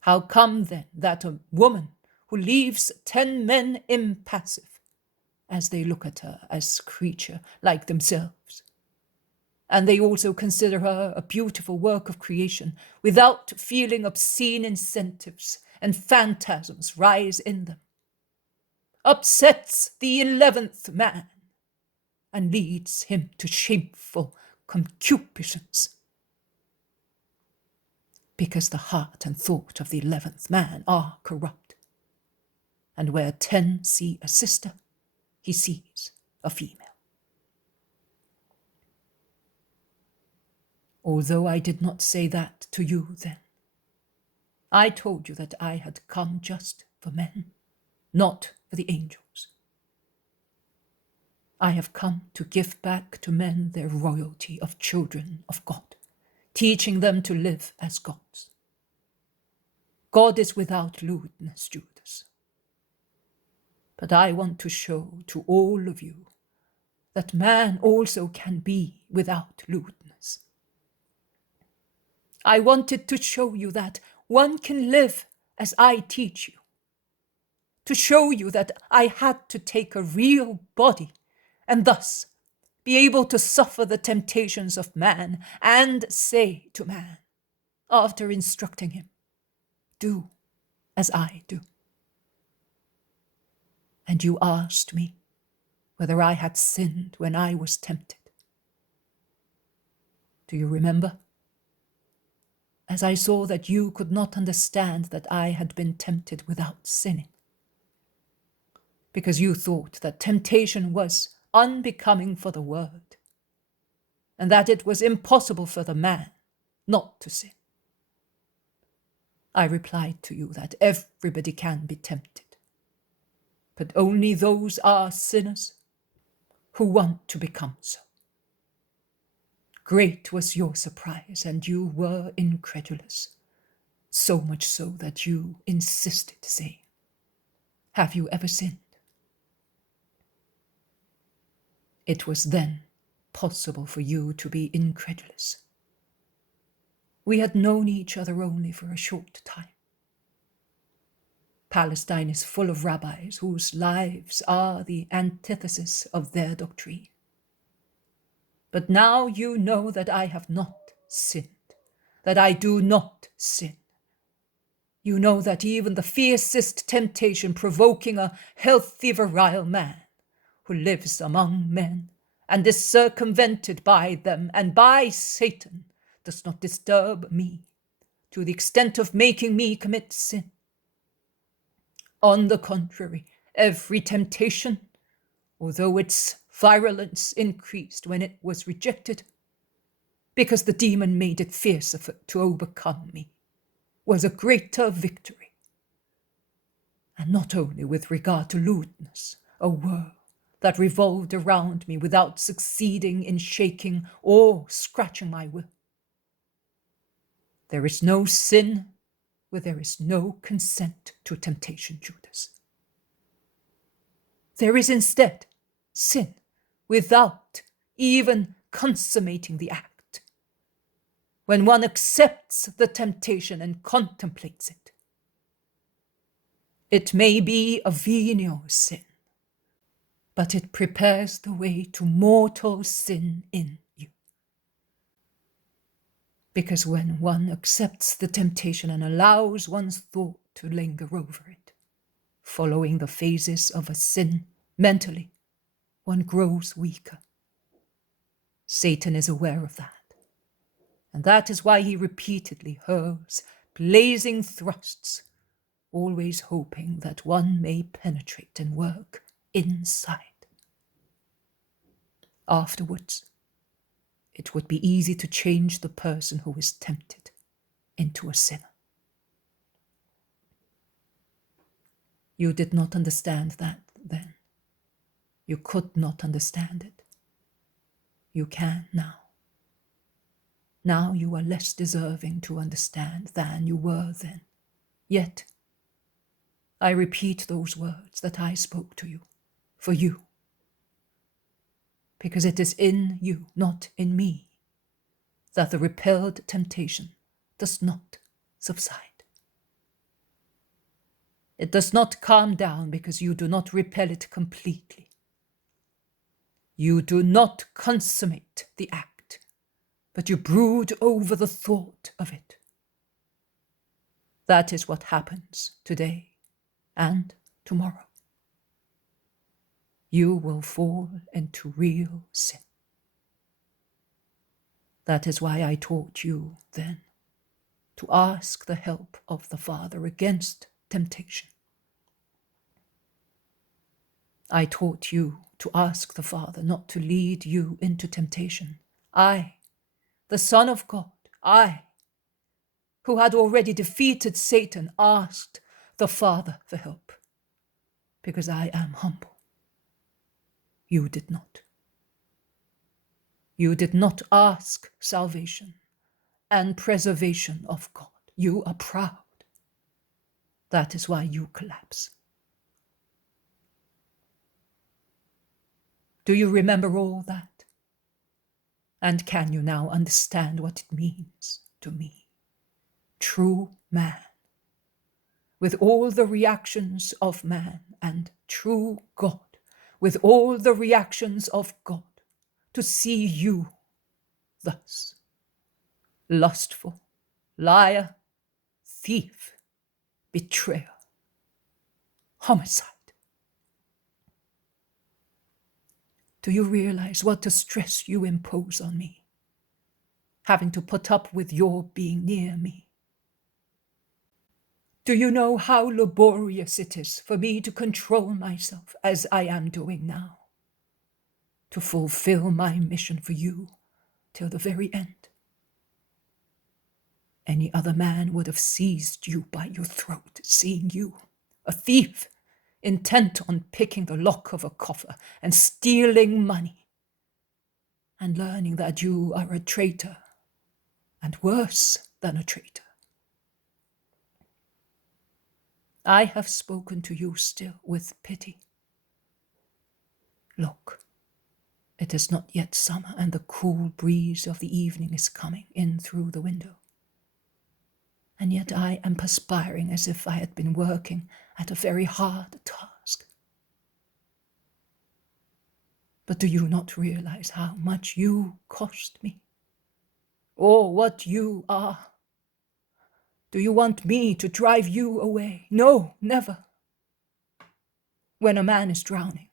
How come then that a woman who leaves 10 men impassive as they look at her as a creature like themselves, and they also consider her a beautiful work of creation, without feeling obscene incentives and phantasms rise in them, upsets the 11th man and leads him to shameful concupiscence? Because the heart and thought of the 11th man are corrupt, and where 10 see a sister, he sees a female. Although I did not say that to you then, I told you that I had come just for men, not for the angels. I have come to give back to men their royalty of children of God, teaching them to live as gods. God is without lewdness, Judas. But I want to show to all of you that man also can be without lewdness. I wanted to show you that one can live as I teach you, to show you that I had to take a real body and thus be able to suffer the temptations of man and say to man, after instructing him, do as I do. And you asked me whether I had sinned when I was tempted. Do you remember? As I saw that you could not understand that I had been tempted without sinning, because you thought that temptation was unbecoming for the word, and that it was impossible for the man not to sin. I replied to you that everybody can be tempted, but only those are sinners who want to become so. Great was your surprise, and you were incredulous, so much so that you insisted, saying, have you ever sinned? It was then possible for you to be incredulous. We had known each other only for a short time. Palestine is full of rabbis whose lives are the antithesis of their doctrine. But now you know that I have not sinned, that I do not sin. You know that even the fiercest temptation provoking a healthy virile man who lives among men and is circumvented by them and by Satan does not disturb me to the extent of making me commit sin. On the contrary, every temptation, although its virulence increased when it was rejected, because the demon made it fiercer to overcome me, was a greater victory. And not only with regard to lewdness, a whirl that revolved around me without succeeding in shaking or scratching my will. There is no sin where there is no consent to temptation, Judas. There is instead sin without even consummating the act, when one accepts the temptation and contemplates it. It may be a venial sin, but it prepares the way to mortal sin in you. Because when one accepts the temptation and allows one's thought to linger over it, following the phases of a sin mentally, one grows weaker. Satan is aware of that, and that is why he repeatedly hurls blazing thrusts, always hoping that one may penetrate and work inside. Afterwards, it would be easy to change the person who is tempted into a sinner. You did not understand that then. You could not understand it. You can now. Now you are less deserving to understand than you were then. Yet, I repeat those words that I spoke to you, for you. Because it is in you, not in me, that the repelled temptation does not subside. It does not calm down because you do not repel it completely. You do not consummate the act, but you brood over the thought of it. That is what happens today and tomorrow. You will fall into real sin. That is why I taught you then to ask the help of the Father against temptation. I taught you to ask the Father not to lead you into temptation. I, the Son of God, I, who had already defeated Satan, asked the Father for help, because I am humble. You did not. You did not ask salvation and preservation of God. You are proud. That is why you collapse. Do you remember all that? And can you now understand what it means to me? True man, with all the reactions of man, and true God, with all the reactions of God, to see you thus, lustful, liar, thief, betrayer, homicide. Do you realize what a stress you impose on me, having to put up with your being near me? Do you know how laborious it is for me to control myself as I am doing now, to fulfill my mission for you till the very end? Any other man would have seized you by your throat, seeing you, a thief, intent on picking the lock of a coffer and stealing money, and learning that you are a traitor, and worse than a traitor. I have spoken to you still with pity. Look, it is not yet summer, and the cool breeze of the evening is coming in through the window. And yet I am perspiring as if I had been working at a very hard task. But do you not realize how much you cost me? Or what you are? Do you want me to drive you away? No, never. When a man is drowning,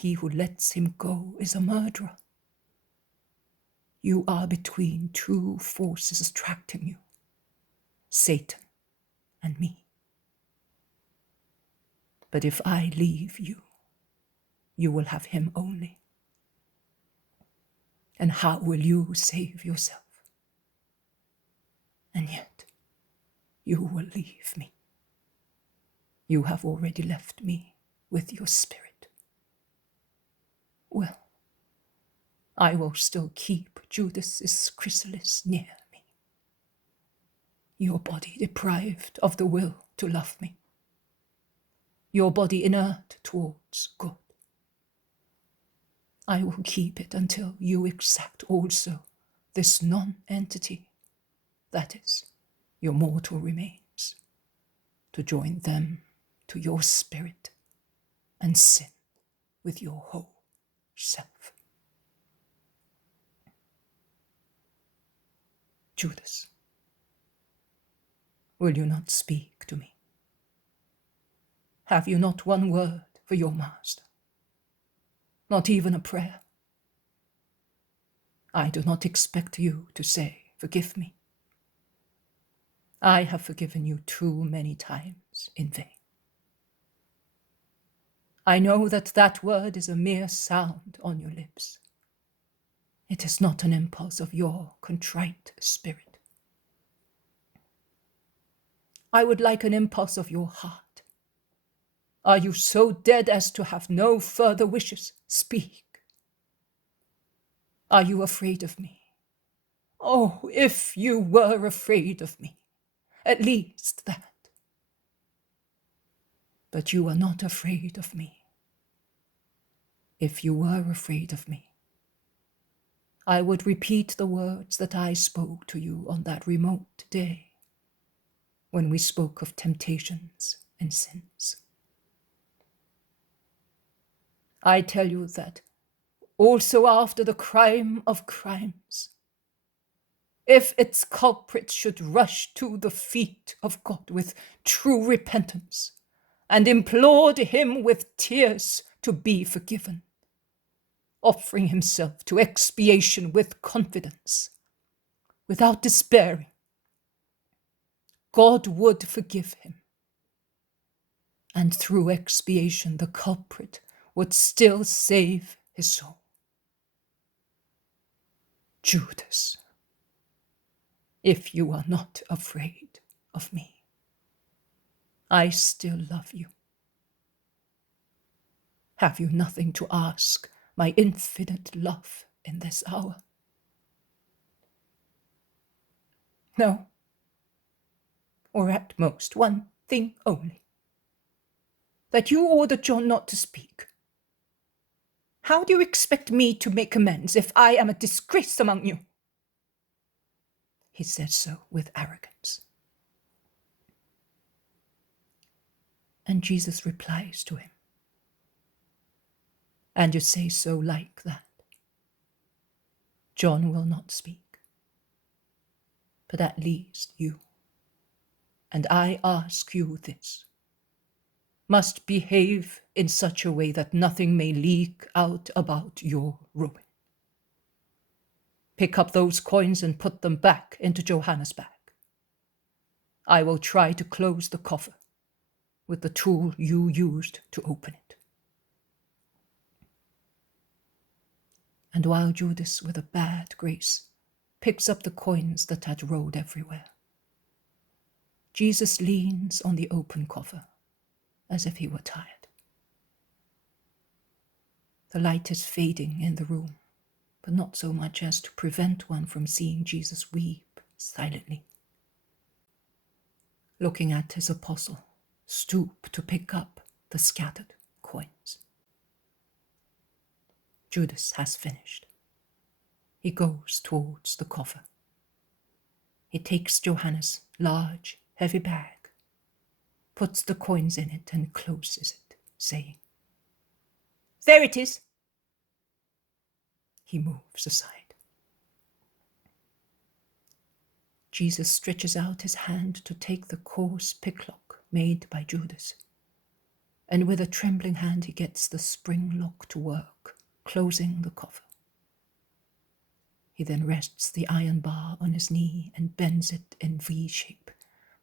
he who lets him go is a murderer. You are between two forces attracting you, Satan and me. But if I leave you, you will have him only. And how will you save yourself? And yet, you will leave me. You have already left me with your spirit. Well, I will still keep Judas's chrysalis near me. Your body deprived of the will to love me. Your body inert towards good. I will keep it until you exact also this non-entity, that is, your mortal remains, to join them to your spirit and sin with your whole self. Judas, will you not speak to me? Have you not one word for your master? Not even a prayer? I do not expect you to say, forgive me. I have forgiven you too many times in vain. I know that that word is a mere sound on your lips. It is not an impulse of your contrite spirit. I would like an impulse of your heart. Are you so dead as to have no further wishes? Speak. Are you afraid of me? Oh, if you were afraid of me, at least that. But you are not afraid of me. If you were afraid of me, I would repeat the words that I spoke to you on that remote day when we spoke of temptations and sins. I tell you that also after the crime of crimes, if its culprit should rush to the feet of God with true repentance and implored him with tears to be forgiven, offering himself to expiation with confidence, without despairing, God would forgive him. And through expiation, the culprit would still save his soul. Judas, if you are not afraid of me, I still love you. Have you nothing to ask my infinite love in this hour? No, or at most one thing only, that you ordered John not to speak. How do you expect me to make amends if I am a disgrace among you? He said so with arrogance. And Jesus replies to him, and you say so like that. John will not speak, but at least you, and I ask you this, must behave in such a way that nothing may leak out about your ruin. Pick up those coins and put them back into Johanna's bag. I will try to close the coffer with the tool you used to open it. And while Judas, with a bad grace, picks up the coins that had rolled everywhere, Jesus leans on the open coffer as if he were tired. The light is fading in the room, but not so much as to prevent one from seeing Jesus weep silently, looking at his apostle stoop to pick up the scattered coins. Judas has finished. He goes towards the coffer. He takes Johanna's large, heavy bag, puts the coins in it and closes it, saying, "There it is." He moves aside. Jesus stretches out his hand to take the coarse picklock made by Judas, and with a trembling hand he gets the spring lock to work, closing the coffer. He then rests the iron bar on his knee and bends it in V shape,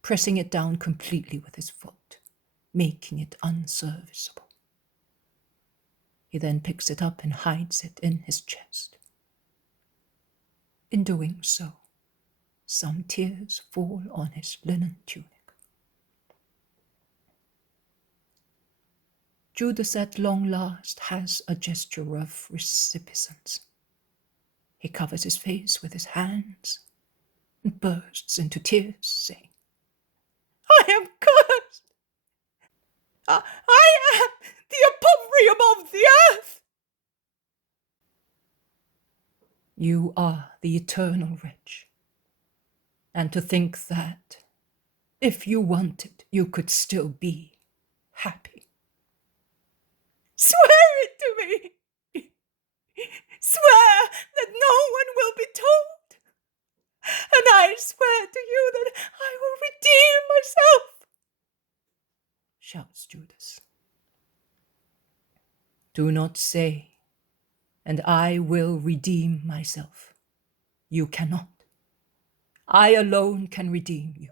pressing it down completely with his foot, making it unserviceable. He then picks it up and hides it in his chest. In doing so, some tears fall on his linen tunic. Judas at long last has a gesture of recipiscence. He covers his face with his hands and bursts into tears, saying, "I am cursed! I am the opprobrium of the earth!" You are the eternal wretch, and to think that, if you wanted, you could still be happy. Swear it to me! Swear that no one will be told! and I swear to you that I will redeem myself, shouts Judas. Do not say, and I will redeem myself. You cannot. I alone can redeem you.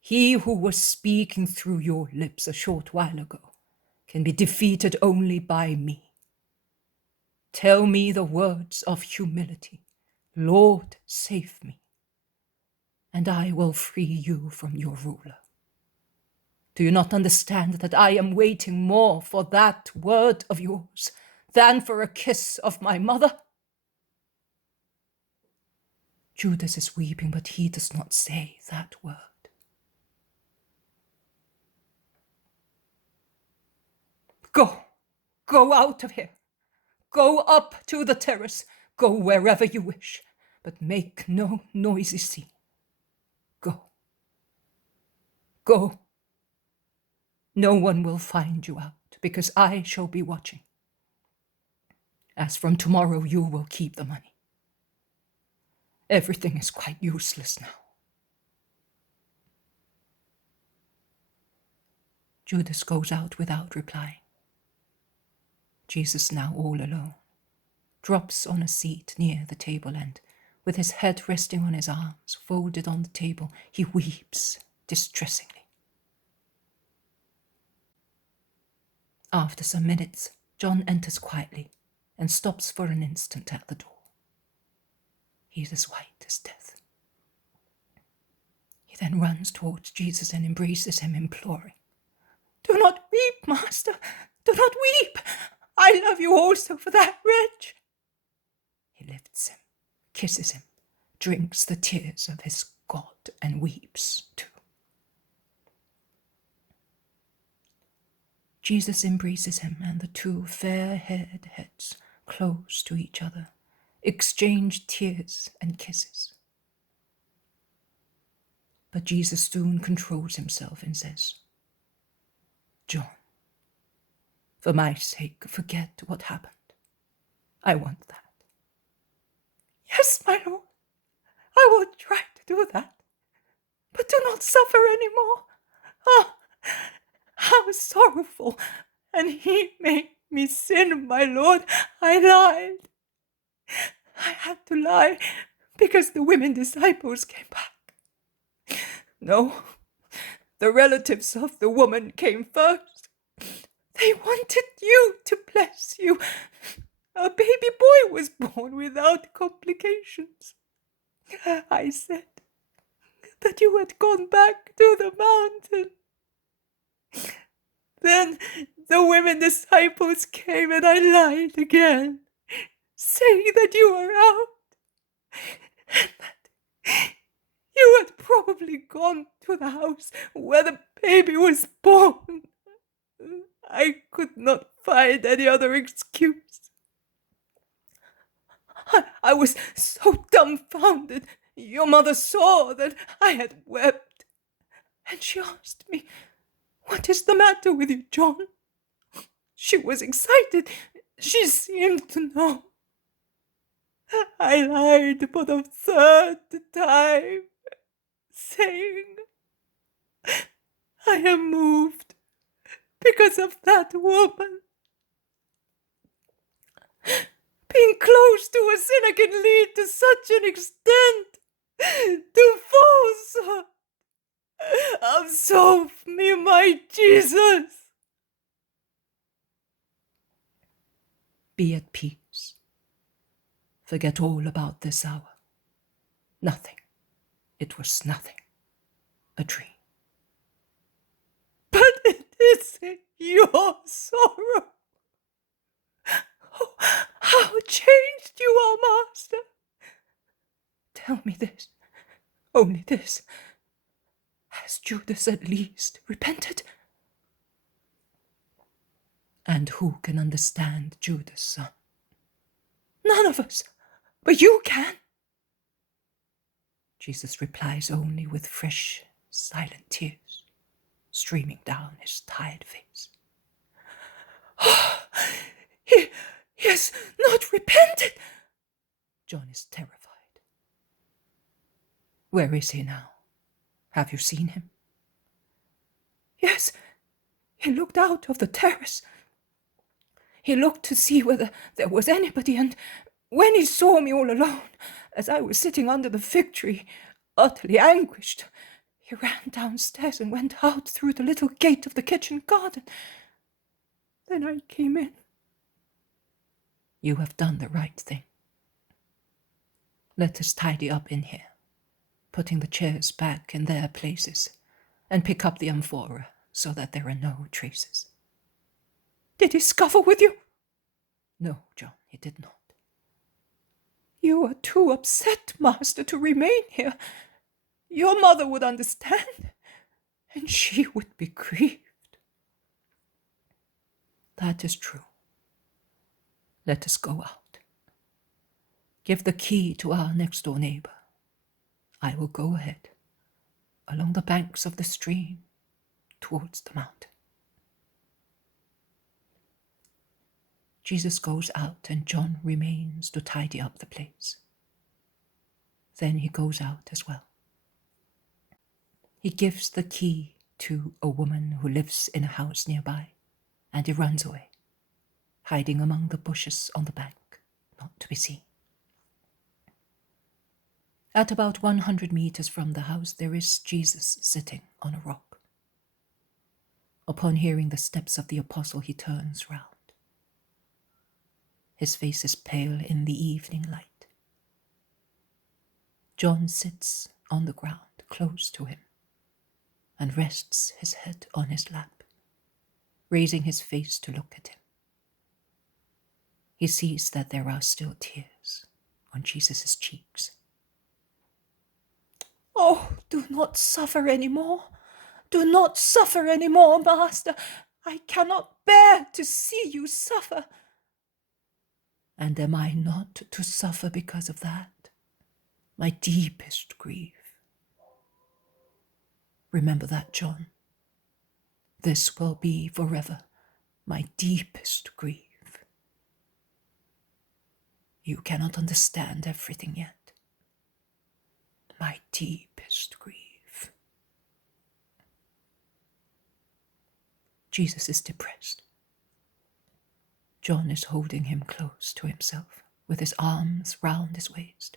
He who was speaking through your lips a short while ago can be defeated only by me. Tell me the words of humility. Lord, save me, and I will free you from your ruler. Do you not understand that I am waiting more for that word of yours than for a kiss of my mother? Judas is weeping, but he does not say that word. Go out of here. Go up to the terrace. Go wherever you wish, but make no noisy scene. Go. Go. No one will find you out, because I shall be watching. As from tomorrow, you will keep the money. Everything is quite useless now. Judas goes out without replying. Jesus, now all alone, drops on a seat near the table and, with his head resting on his arms folded on the table, he weeps distressingly. After some minutes, John enters quietly and stops for an instant at the door. He is as white as death. He then runs towards Jesus and embraces him, imploring, "Do not weep, Master. Do not weep. I love you also for that wretch." He lifts him, kisses him, drinks the tears of his God, and weeps too. Jesus embraces him, and the two fair-haired heads, close to each other, exchange tears and kisses. But Jesus soon controls himself and says, "John, for my sake, forget what happened. I want that." "Yes, my Lord, I will try to do that, but do not suffer any more. Ah, how sorrowful, and he made me sin, my Lord. I lied. I had to lie because the women disciples came back. No, the relatives of the woman came first. They wanted you to bless you. A baby boy was born without complications. I said that you had gone back to the mountain. Then the women disciples came and I lied again, saying that you were out, and that you had probably gone to the house where the baby was born. I could not find any other excuse. I was so dumbfounded. Your mother saw that I had wept, and she asked me, 'What is the matter with you, John?' She was excited. She seemed to know. I lied for the third time, saying, 'I am moved because of that woman.' Being close to a sinner can lead to such an extent, to falsehood. Absolve me, my Jesus." Be at peace. Forget all about this hour. Nothing. It was nothing. A dream. "But it is your sorrow. Oh, how changed you are, Master. Tell me this, only this. Has Judas at least repented? And who can understand Judas, son? None of us, but you can." Jesus replies only with fresh, silent tears streaming down his tired face. He has not repented. John is terrified. Where is he now? Have you seen him? Yes, he looked out of the terrace. He looked to see whether there was anybody, and when he saw me all alone, as I was sitting under the fig tree, utterly anguished, he ran downstairs and went out through the little gate of the kitchen garden. Then I came in. You have done the right thing. Let us tidy up in here, putting the chairs back in their places, and pick up the amphora so that there are no traces. Did he scuffle with you? No, John, he did not. You are too upset, Master, to remain here. Your mother would understand, and she would be grieved. That is true. Let us go out. Give the key to our next-door neighbor. I will go ahead, along the banks of the stream, towards the mountain. Jesus goes out, and John remains to tidy up the place. Then he goes out as well. He gives the key to a woman who lives in a house nearby, and he runs away, hiding among the bushes on the bank, not to be seen. At about 100 meters from the house, there is Jesus sitting on a rock. Upon hearing the steps of the apostle, he turns round. His face is pale in the evening light. John sits on the ground close to him and rests his head on his lap, raising his face to look at him. He sees that there are still tears on Jesus' cheeks. Oh, do not suffer any more. Do not suffer any more, Master. I cannot bear to see you suffer. And am I not to suffer because of that? My deepest grief. Remember that, John. This will be forever my deepest grief. You cannot understand everything yet. My deepest grief. Jesus is depressed. John is holding him close to himself, with his arms round his waist,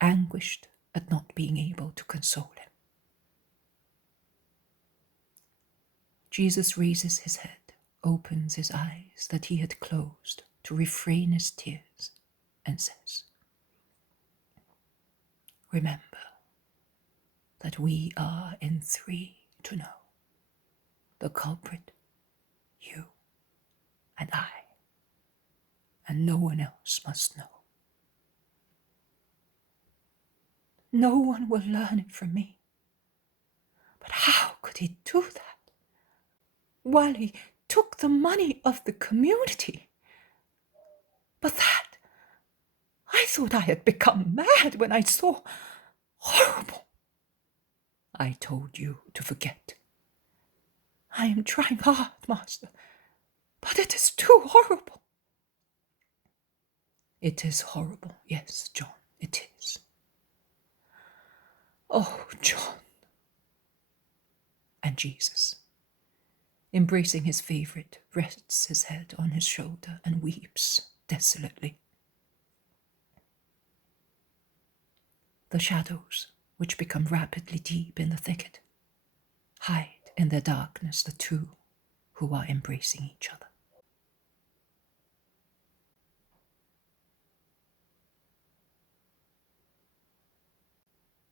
anguished at not being able to console him. Jesus raises his head, opens his eyes that he had closed to refrain his tears, and says, "Remember that we are in three to know. The culprit, you, and I, and no one else must know. No one will learn it from me. But how could he do that? While he took the money of the community. But that, I thought I had become mad when I saw. Horrible. I told you to forget. I am trying hard, Master, but it is too horrible. It is horrible, yes, John, it is. Oh, John. And Jesus, embracing his favorite, rests his head on his shoulder and weeps desolately. The shadows, which become rapidly deep in the thicket, hide in their darkness the two who are embracing each other.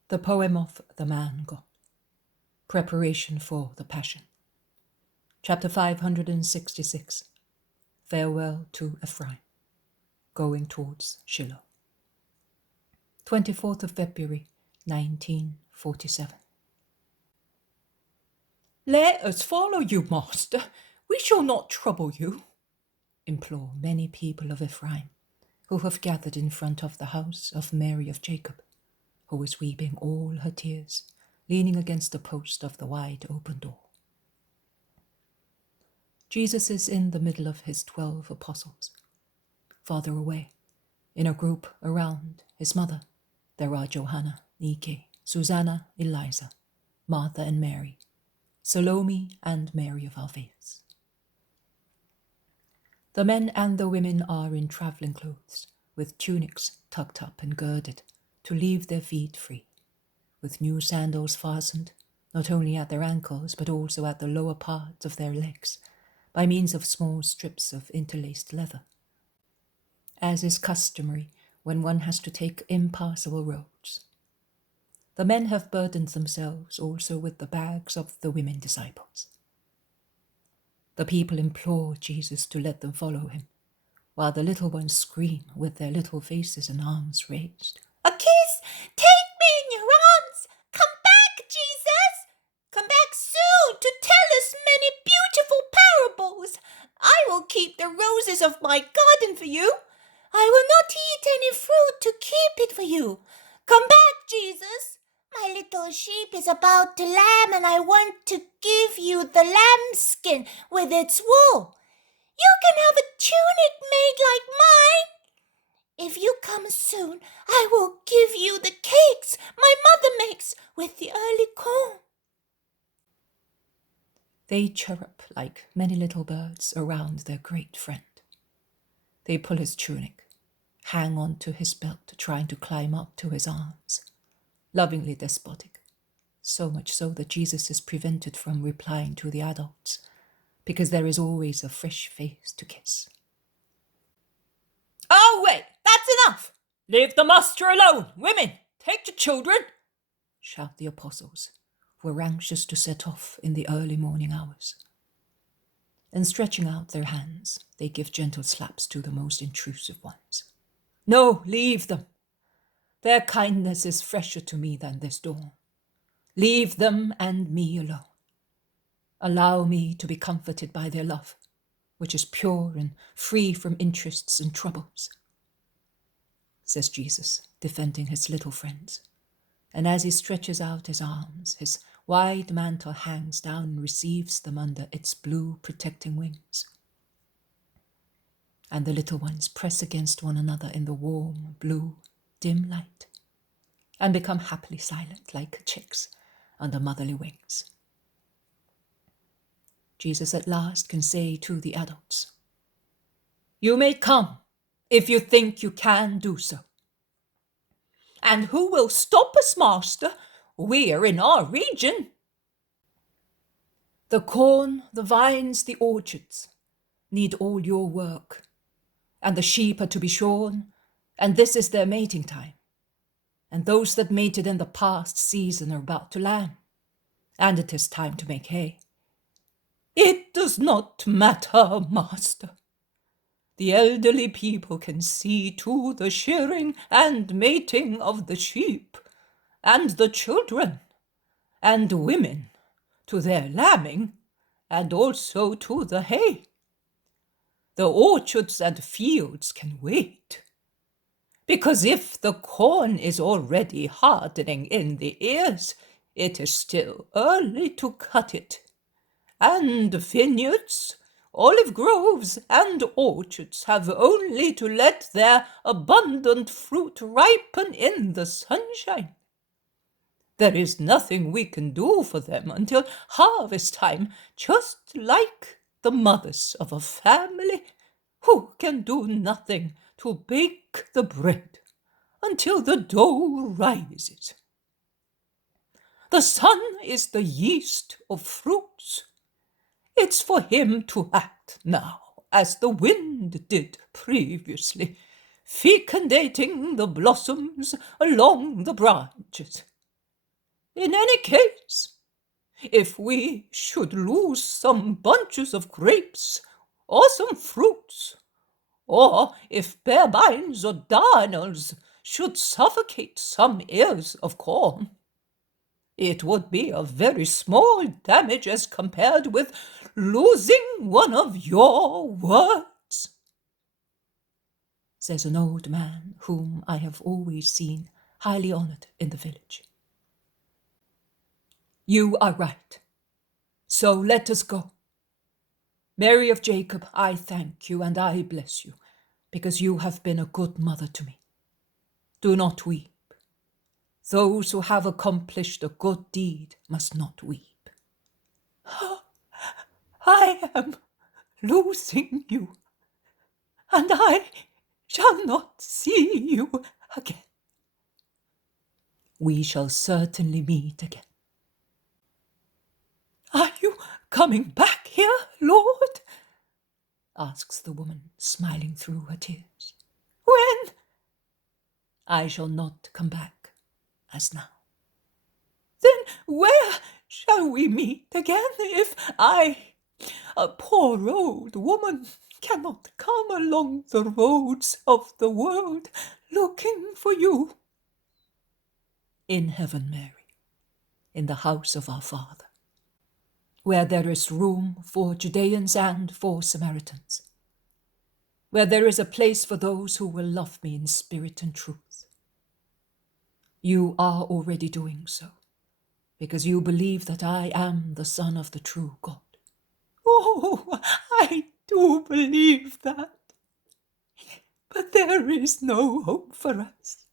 The poem of the Man God. Preparation for the Passion. Chapter 566. Farewell to Ephraim. Going towards Shiloh. 24th of February, 1947. Let us follow you, Master. We shall not trouble you, implore many people of Ephraim, who have gathered in front of the house of Mary of Jacob, who is weeping all her tears, leaning against the post of the wide open door. Jesus is in the middle of his 12 apostles. Farther away, in a group around his mother, there are Johanna Nike, Susanna, Eliza, Martha and Mary, Salome and Mary of Alphaeus. The men and the women are in travelling clothes, with tunics tucked up and girded, to leave their feet free, with new sandals fastened, not only at their ankles, but also at the lower part of their legs, by means of small strips of interlaced leather, as is customary when one has to take impassable roads. The men have burdened themselves also with the bags of the women disciples. The people implore Jesus to let them follow him, while the little ones scream with their little faces and arms raised. A kiss! Take me in your arms! Come back, Jesus! Come back soon to tell us many beautiful parables. I will keep the roses of my garden for you. I will not eat any fruit to keep it for you. Come back, Jesus! My little sheep is about to lamb, and I want to give you the lambskin with its wool. You can have a tunic made like mine. If you come soon, I will give you the cakes my mother makes with the early corn. They chirrup like many little birds around their great friend. They pull his tunic, hang on to his belt, trying to climb up to his arms. Lovingly despotic, so much so that Jesus is prevented from replying to the adults, because there is always a fresh face to kiss. Oh, wait, that's enough! Leave the master alone! Women, take the children! Shout the apostles, who are anxious to set off in the early morning hours. And stretching out their hands, they give gentle slaps to the most intrusive ones. No, leave them. Their kindness is fresher to me than this dawn. Leave them and me alone. Allow me to be comforted by their love, which is pure and free from interests and troubles, says Jesus, defending his little friends. And as he stretches out his arms, his wide mantle hangs down and receives them under its blue protecting wings. And the little ones press against one another in the warm, blue, dim light, and become happily silent like chicks under motherly wings. Jesus at last can say to the adults, "You may come if you think you can do so. And who will stop us, Master? We are in our region." The corn, the vines, the orchards need all your work, and the sheep are to be shorn, and this is their mating time. And those that mated in the past season are about to lamb, and it is time to make hay. It does not matter, Master. The elderly people can see to the shearing and mating of the sheep, and the children and women to their lambing, and also to the hay. The orchards and fields can wait, because if the corn is already hardening in the ears, it is still early to cut it. And vineyards, olive groves, and orchards have only to let their abundant fruit ripen in the sunshine. There is nothing we can do for them until harvest time, just like the mothers of a family who can do nothing to bake the bread until the dough rises. The sun is the yeast of fruits. It's for him to act now, as the wind did previously, fecundating the blossoms along the branches. In any case, if we should lose some bunches of grapes or some fruits, or if pearvines or darnels should suffocate some ears of corn, it would be a very small damage as compared with losing one of your words, says an old man whom I have always seen highly honored in the village. You are right. So let us go. Mary of Jacob, I thank you and I bless you, because you have been a good mother to me. Do not weep. Those who have accomplished a good deed must not weep. I am losing you, and I shall not see you again. We shall certainly meet again. Are you coming back here, Lord? Asks the woman, smiling through her tears. When? I shall not come back as now. Then where shall we meet again if I, a poor old woman, cannot come along the roads of the world looking for you? In heaven, Mary, in the house of our Father, where there is room for Judeans and for Samaritans, where there is a place for those who will love me in spirit and truth. You are already doing so, because you believe that I am the Son of the true God. Oh, I do believe that. But there is no hope for us,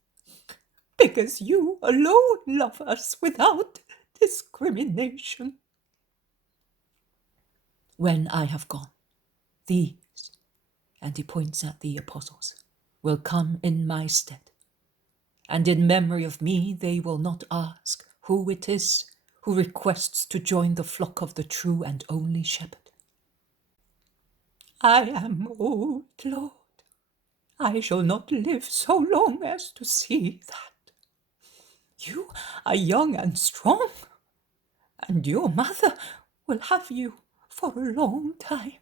because you alone love us without discrimination. When I have gone, these, and he points at the apostles, will come in my stead. And in memory of me they will not ask who it is who requests to join the flock of the true and only shepherd. I am old, Lord. I shall not live so long as to see that. You are young and strong, and your mother will have you for a long time.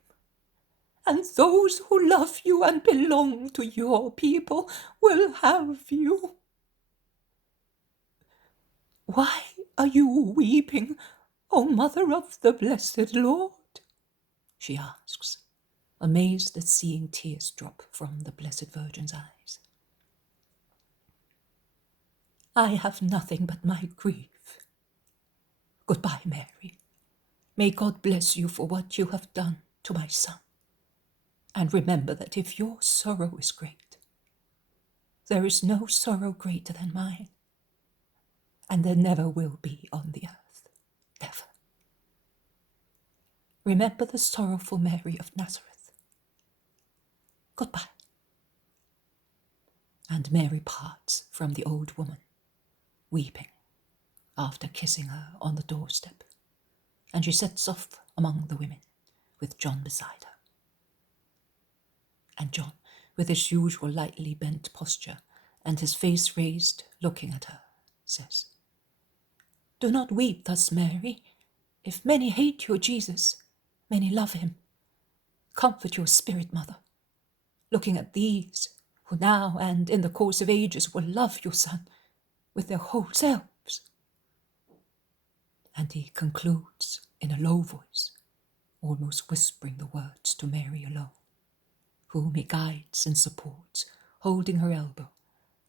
And those who love you and belong to your people will have you. Why are you weeping, O Mother of the Blessed Lord? She asks, amazed at seeing tears drop from the Blessed Virgin's eyes. I have nothing but my grief. Goodbye, Mary. May God bless you for what you have done to my son. And remember that if your sorrow is great, there is no sorrow greater than mine, and there never will be on the earth, never. Remember the sorrowful Mary of Nazareth. Goodbye. And Mary parts from the old woman, weeping, after kissing her on the doorstep, and she sets off among the women, with John beside her. And John, with his usual lightly bent posture, and his face raised, looking at her, says, Do not weep thus, Mary. If many hate your Jesus, many love him. Comfort your spirit, mother, looking at these who now and in the course of ages will love your son with their whole selves. And he concludes in a low voice, almost whispering the words to Mary alone, whom he guides and supports, holding her elbow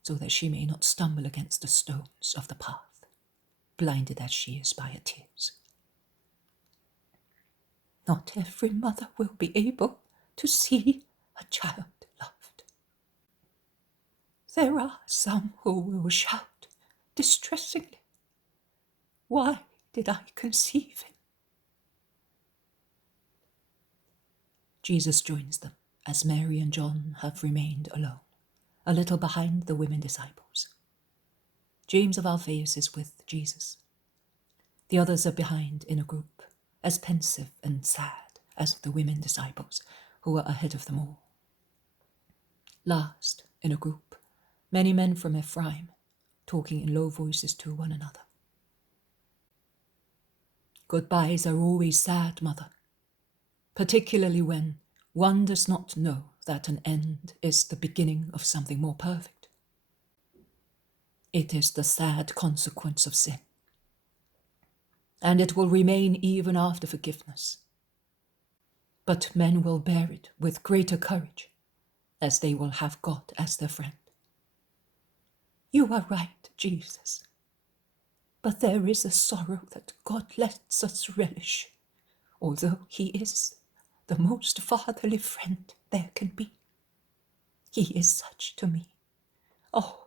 so that she may not stumble against the stones of the path, blinded as she is by her tears. Not every mother will be able to see a child loved. There are some who will shout distressingly, Why did I conceive him? Jesus joins them as Mary and John have remained alone, a little behind the women disciples. James of Alphaeus is with Jesus. The others are behind in a group, as pensive and sad as the women disciples who are ahead of them all. Last, in a group, many men from Ephraim, talking in low voices to one another. Goodbyes are always sad, mother, particularly when one does not know that an end is the beginning of something more perfect. It is the sad consequence of sin, and it will remain even after forgiveness. But men will bear it with greater courage, as they will have God as their friend. You are right, Jesus. But there is a sorrow that God lets us relish, although he is the most fatherly friend there can be. He is such to me. Oh,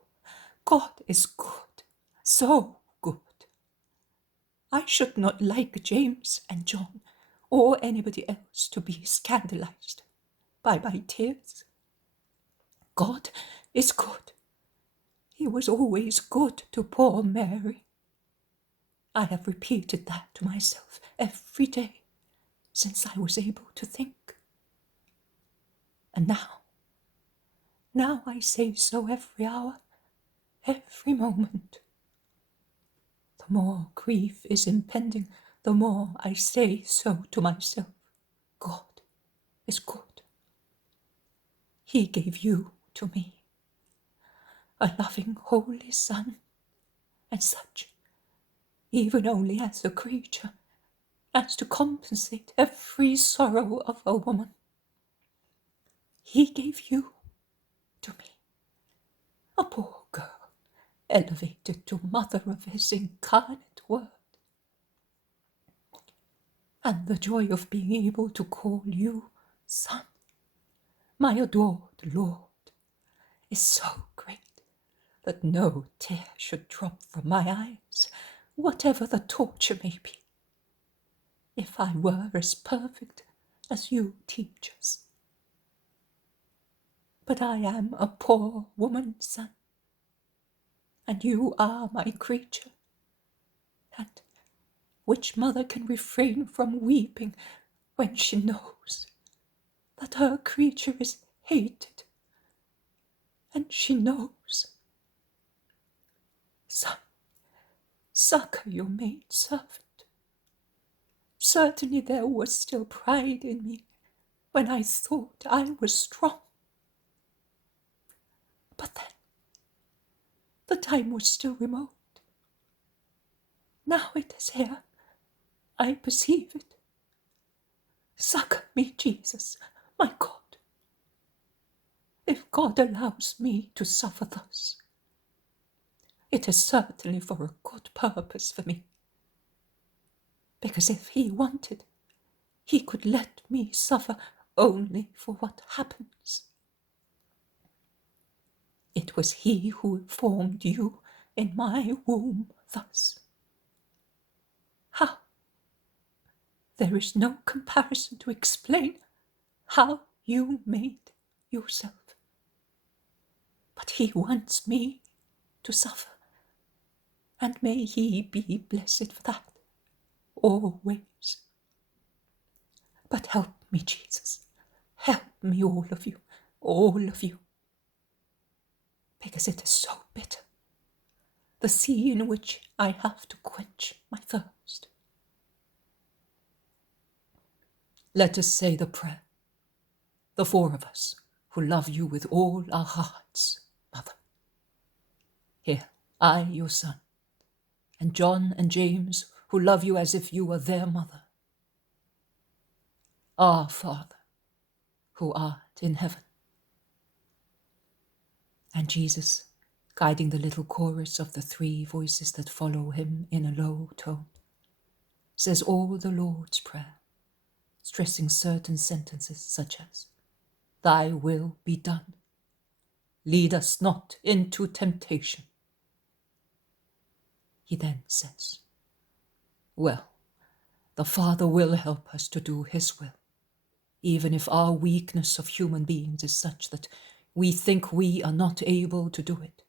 God is good, So good. I should not like James and John or anybody else to be scandalized by my tears. God is good. He was always good to poor Mary. I have repeated that to myself every day since I was able to think. And now I say so every hour, every moment. The more grief is impending, the more I say so to myself. God is good. He gave you to me, a loving, holy Son, and such, even only as a creature, as to compensate every sorrow of a woman. He gave you to me, a poor girl, elevated to mother of his incarnate word. And the joy of being able to call you son, my adored Lord, is so great that no tear should drop from my eyes, whatever the torture may be, if I were as perfect as you teach us. But I am a poor woman, son, and you are my creature, and which mother can refrain from weeping when she knows that her creature is hated, and she knows? Son, succor your maidservant. Certainly there was still pride in me when I thought I was strong. But then, the time was still remote. Now it is here. I perceive it. Succor me, Jesus, my God. If God allows me to suffer thus, it is certainly for a good purpose for me. Because if he wanted, he could let me suffer only for what happens. It was he who formed you in my womb thus. How? There is no comparison to explain how you made yourself. But he wants me to suffer, and may he be blessed for that, always. But help me, Jesus. Help me, all of you, because it is so bitter, the sea in which I have to quench my thirst. Let us say the prayer, the four of us who love you with all our hearts, Mother. Here, I, your son, and John and James, who love you as if you were their mother. Our Father, who art in heaven. And Jesus, guiding the little chorus of the three voices that follow him in a low tone, says all the Lord's Prayer, stressing certain sentences such as, Thy will be done. Lead us not into temptation. He then says, well, the Father will help us to do his will, even if our weakness of human beings is such that we think we are not able to do it.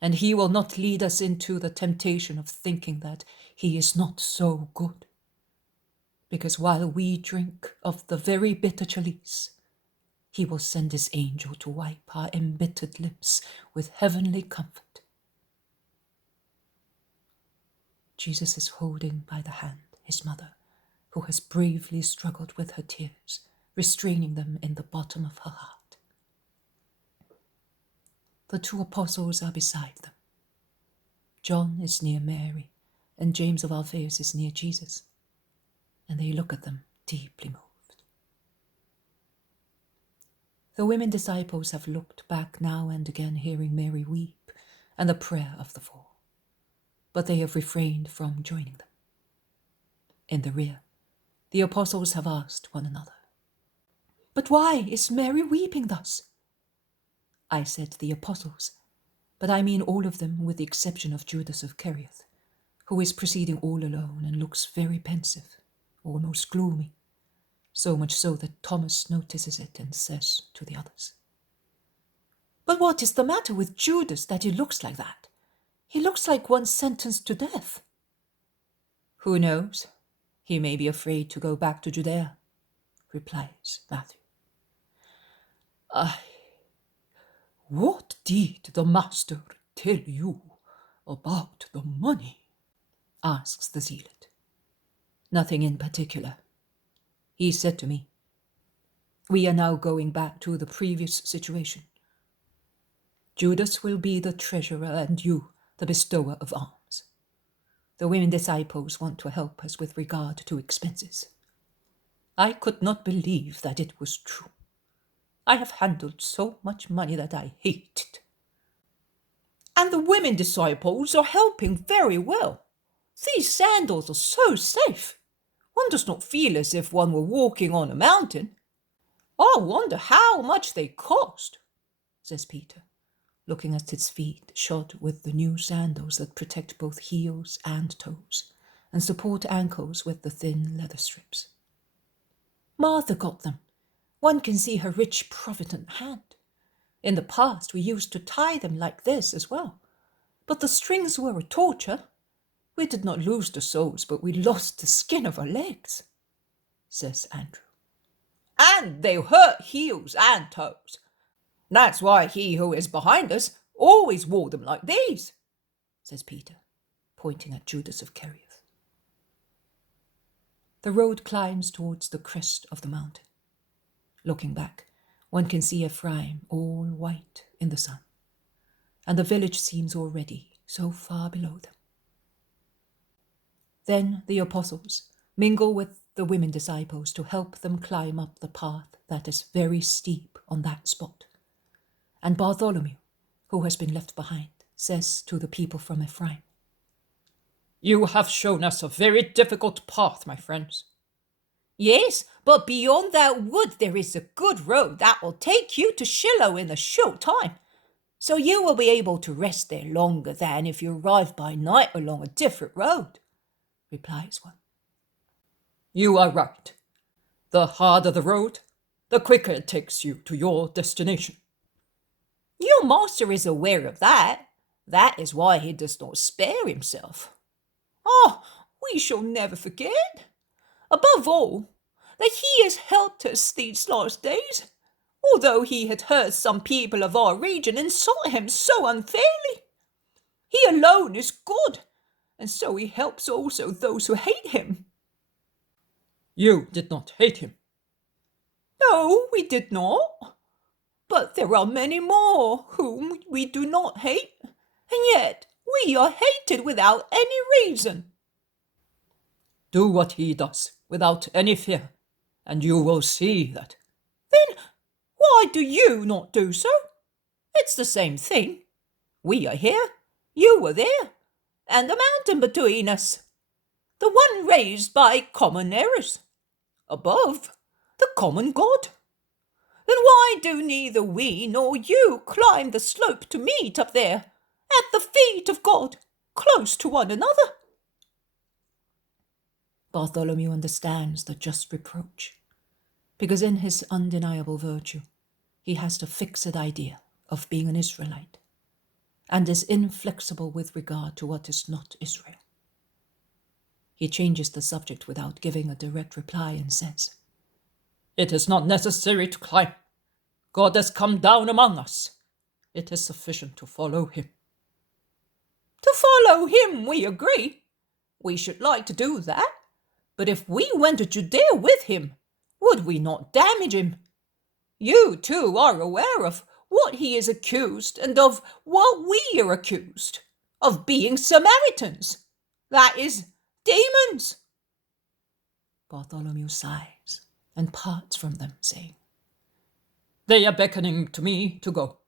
And he will not lead us into the temptation of thinking that he is not so good. Because while we drink of the very bitter chalice, he will send his angel to wipe our embittered lips with heavenly comfort. Jesus is holding by the hand his mother, who has bravely struggled with her tears, restraining them in the bottom of her heart. The two apostles are beside them. John is near Mary, and James of Alphaeus is near Jesus, and they look at them deeply moved. The women disciples have looked back now and again, hearing Mary weep and the prayer of the four, but they have refrained from joining them. In the rear, the apostles have asked one another, But why is Mary weeping thus? I said to the apostles, but I mean all of them with the exception of Judas of Kerioth, who is proceeding all alone and looks very pensive, almost gloomy, so much so that Thomas notices it and says to the others, "But what is the matter with Judas that he looks like that? He looks like one sentenced to death." "Who knows? He may be afraid to go back to Judea," replies Matthew. What did the master tell you about the money?" asks the zealot. "Nothing in particular. He said to me, 'We are now going back to the previous situation. Judas will be the treasurer and you the bestower of alms. The women disciples want to help us with regard to expenses.' I could not believe that it was true. I have handled so much money that I hate it. And the women disciples are helping very well. These sandals are so safe. One does not feel as if one were walking on a mountain. I wonder how much they cost," says Peter, looking at his feet shod with the new sandals that protect both heels and toes and support ankles with the thin leather strips. "Martha got them. One can see her rich, provident hand. In the past we used to tie them like this as well, but the strings were a torture. We did not lose the soles, but we lost the skin of our legs," says Andrew. "And they hurt heels and toes. That's why he who is behind us always wore them like these," says Peter, pointing at Judas of Kerioth. The road climbs towards the crest of the mountain. Looking back, one can see Ephraim all white in the sun, and the village seems already so far below them. Then the apostles mingle with the women disciples to help them climb up the path that is very steep on that spot. And Bartholomew, who has been left behind, says to the people from Ephraim, "You have shown us a very difficult path, my friends." "Yes, but beyond that wood there is a good road that will take you to Shiloh in a short time. So you will be able to rest there longer than if you arrive by night along a different road," replies one. "You are right. The harder the road, the quicker it takes you to your destination." "Your master is aware of that. That is why he does not spare himself." "Oh, we shall never forget. Above all, that he has helped us these last days, although he had heard some people of our region insult him so unfairly. He alone is good, and so he helps also those who hate him." "You did not hate him." "No, we did not. But there are many more whom we do not hate, and yet we are hated without any reason." "Do what he does, without any fear, and you will see that." "Then why do you not do so? It's the same thing. We are here, you are there, and a mountain between us. The one raised by common errors. Above, the common God. Then why do neither we nor you climb the slope to meet up there, at the feet of God, close to one another?" Bartholomew understands the just reproach, because in his undeniable virtue, he has the fixed idea of being an Israelite, and is inflexible with regard to what is not Israel. He changes the subject without giving a direct reply and says, "It is not necessary to climb. God has come down among us. It is sufficient to follow him." To follow him, we agree. We should like to do that. But if we went to Judea with him, would we not damage him? You too are aware of what he is accused and of what we are accused, of being Samaritans, that is, demons." Bartholomew sighs and parts from them, saying, "They are beckoning to me to go."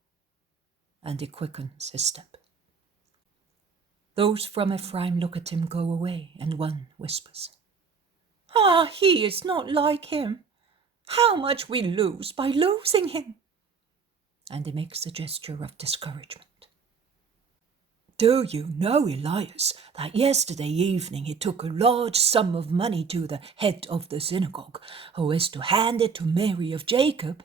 and he quickens his step. Those from Ephraim look at him go away, and one whispers, "Ah, he is not like him. How much we lose by losing him." and he makes a gesture of discouragement. Do you know, Elias, that yesterday evening he took a large sum of money to the head of the synagogue, who is to hand it to Mary of Jacob,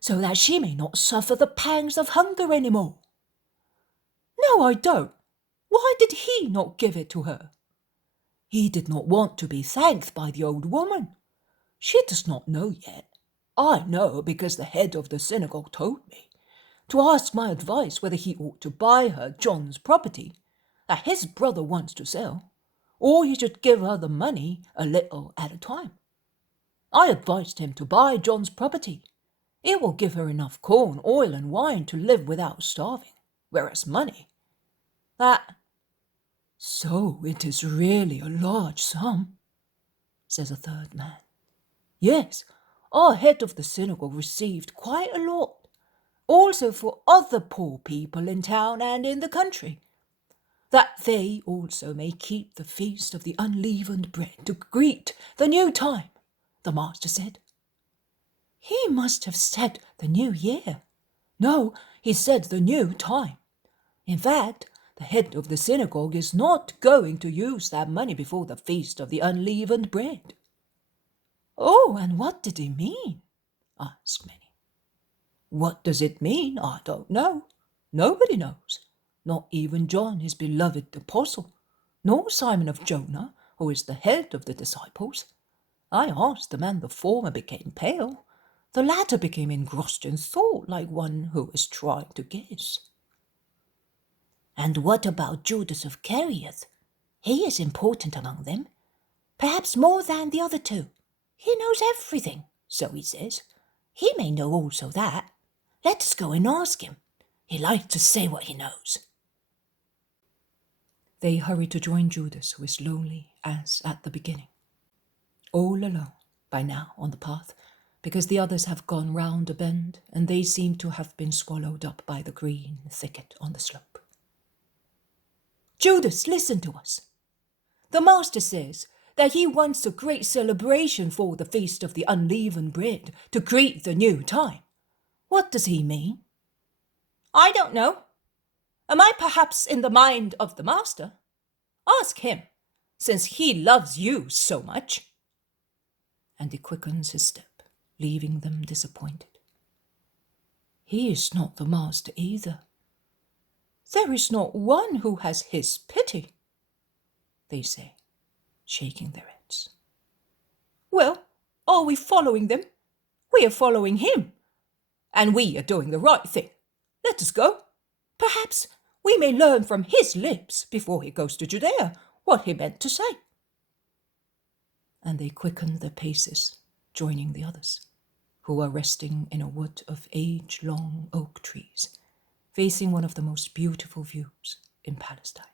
so that she may not suffer the pangs of hunger any more? No, I don't. Why did he not give it to her? He did not want to be thanked by the old woman. She does not know yet. I know because the head of the synagogue told me to ask my advice whether he ought to buy her John's property that his brother wants to sell, or he should give her the money a little at a time. I advised him to buy John's property. It will give her enough corn, oil, and wine to live without starving, whereas money, that... So it is really a large sum, says a third man. Yes, our head of the synagogue received quite a lot, also for other poor people in town and in the country, that they also may keep the feast of the unleavened bread to greet the new time, the master said. He must have said the new year. No, he said the new time. In fact, the head of the synagogue is not going to use that money before the feast of the unleavened bread. Oh, and what did he mean? Asked many. What does it mean? I don't know. Nobody knows. Not even John, his beloved apostle, nor Simon of Jonah, who is the head of the disciples. I asked them, and the former became pale. The latter became engrossed in thought, like one who is trying to guess. And what about Judas of Iscariot? He is important among them, perhaps more than the other two. He knows everything, so he says. He may know also that. Let us go and ask him. He likes to say what he knows. They hurry to join Judas, who is lonely as at the beginning. All alone, by now, on the path, because the others have gone round a bend, and they seem to have been swallowed up by the green thicket on the slope. Judas, listen to us. The master says that he wants a great celebration for the feast of the unleavened bread to greet the new time. What does he mean? I don't know. Am I perhaps in the mind of the master? Ask him, since he loves you so much. And he quickens his step, leaving them disappointed. He is not the master either. There is not one who has his pity, they say, shaking their heads. Well, are we following them? We are following him, and we are doing the right thing. Let us go. Perhaps we may learn from his lips before he goes to Judea what he meant to say. And they quicken their paces, joining the others, who are resting in a wood of age-long oak trees, facing one of the most beautiful views in Palestine.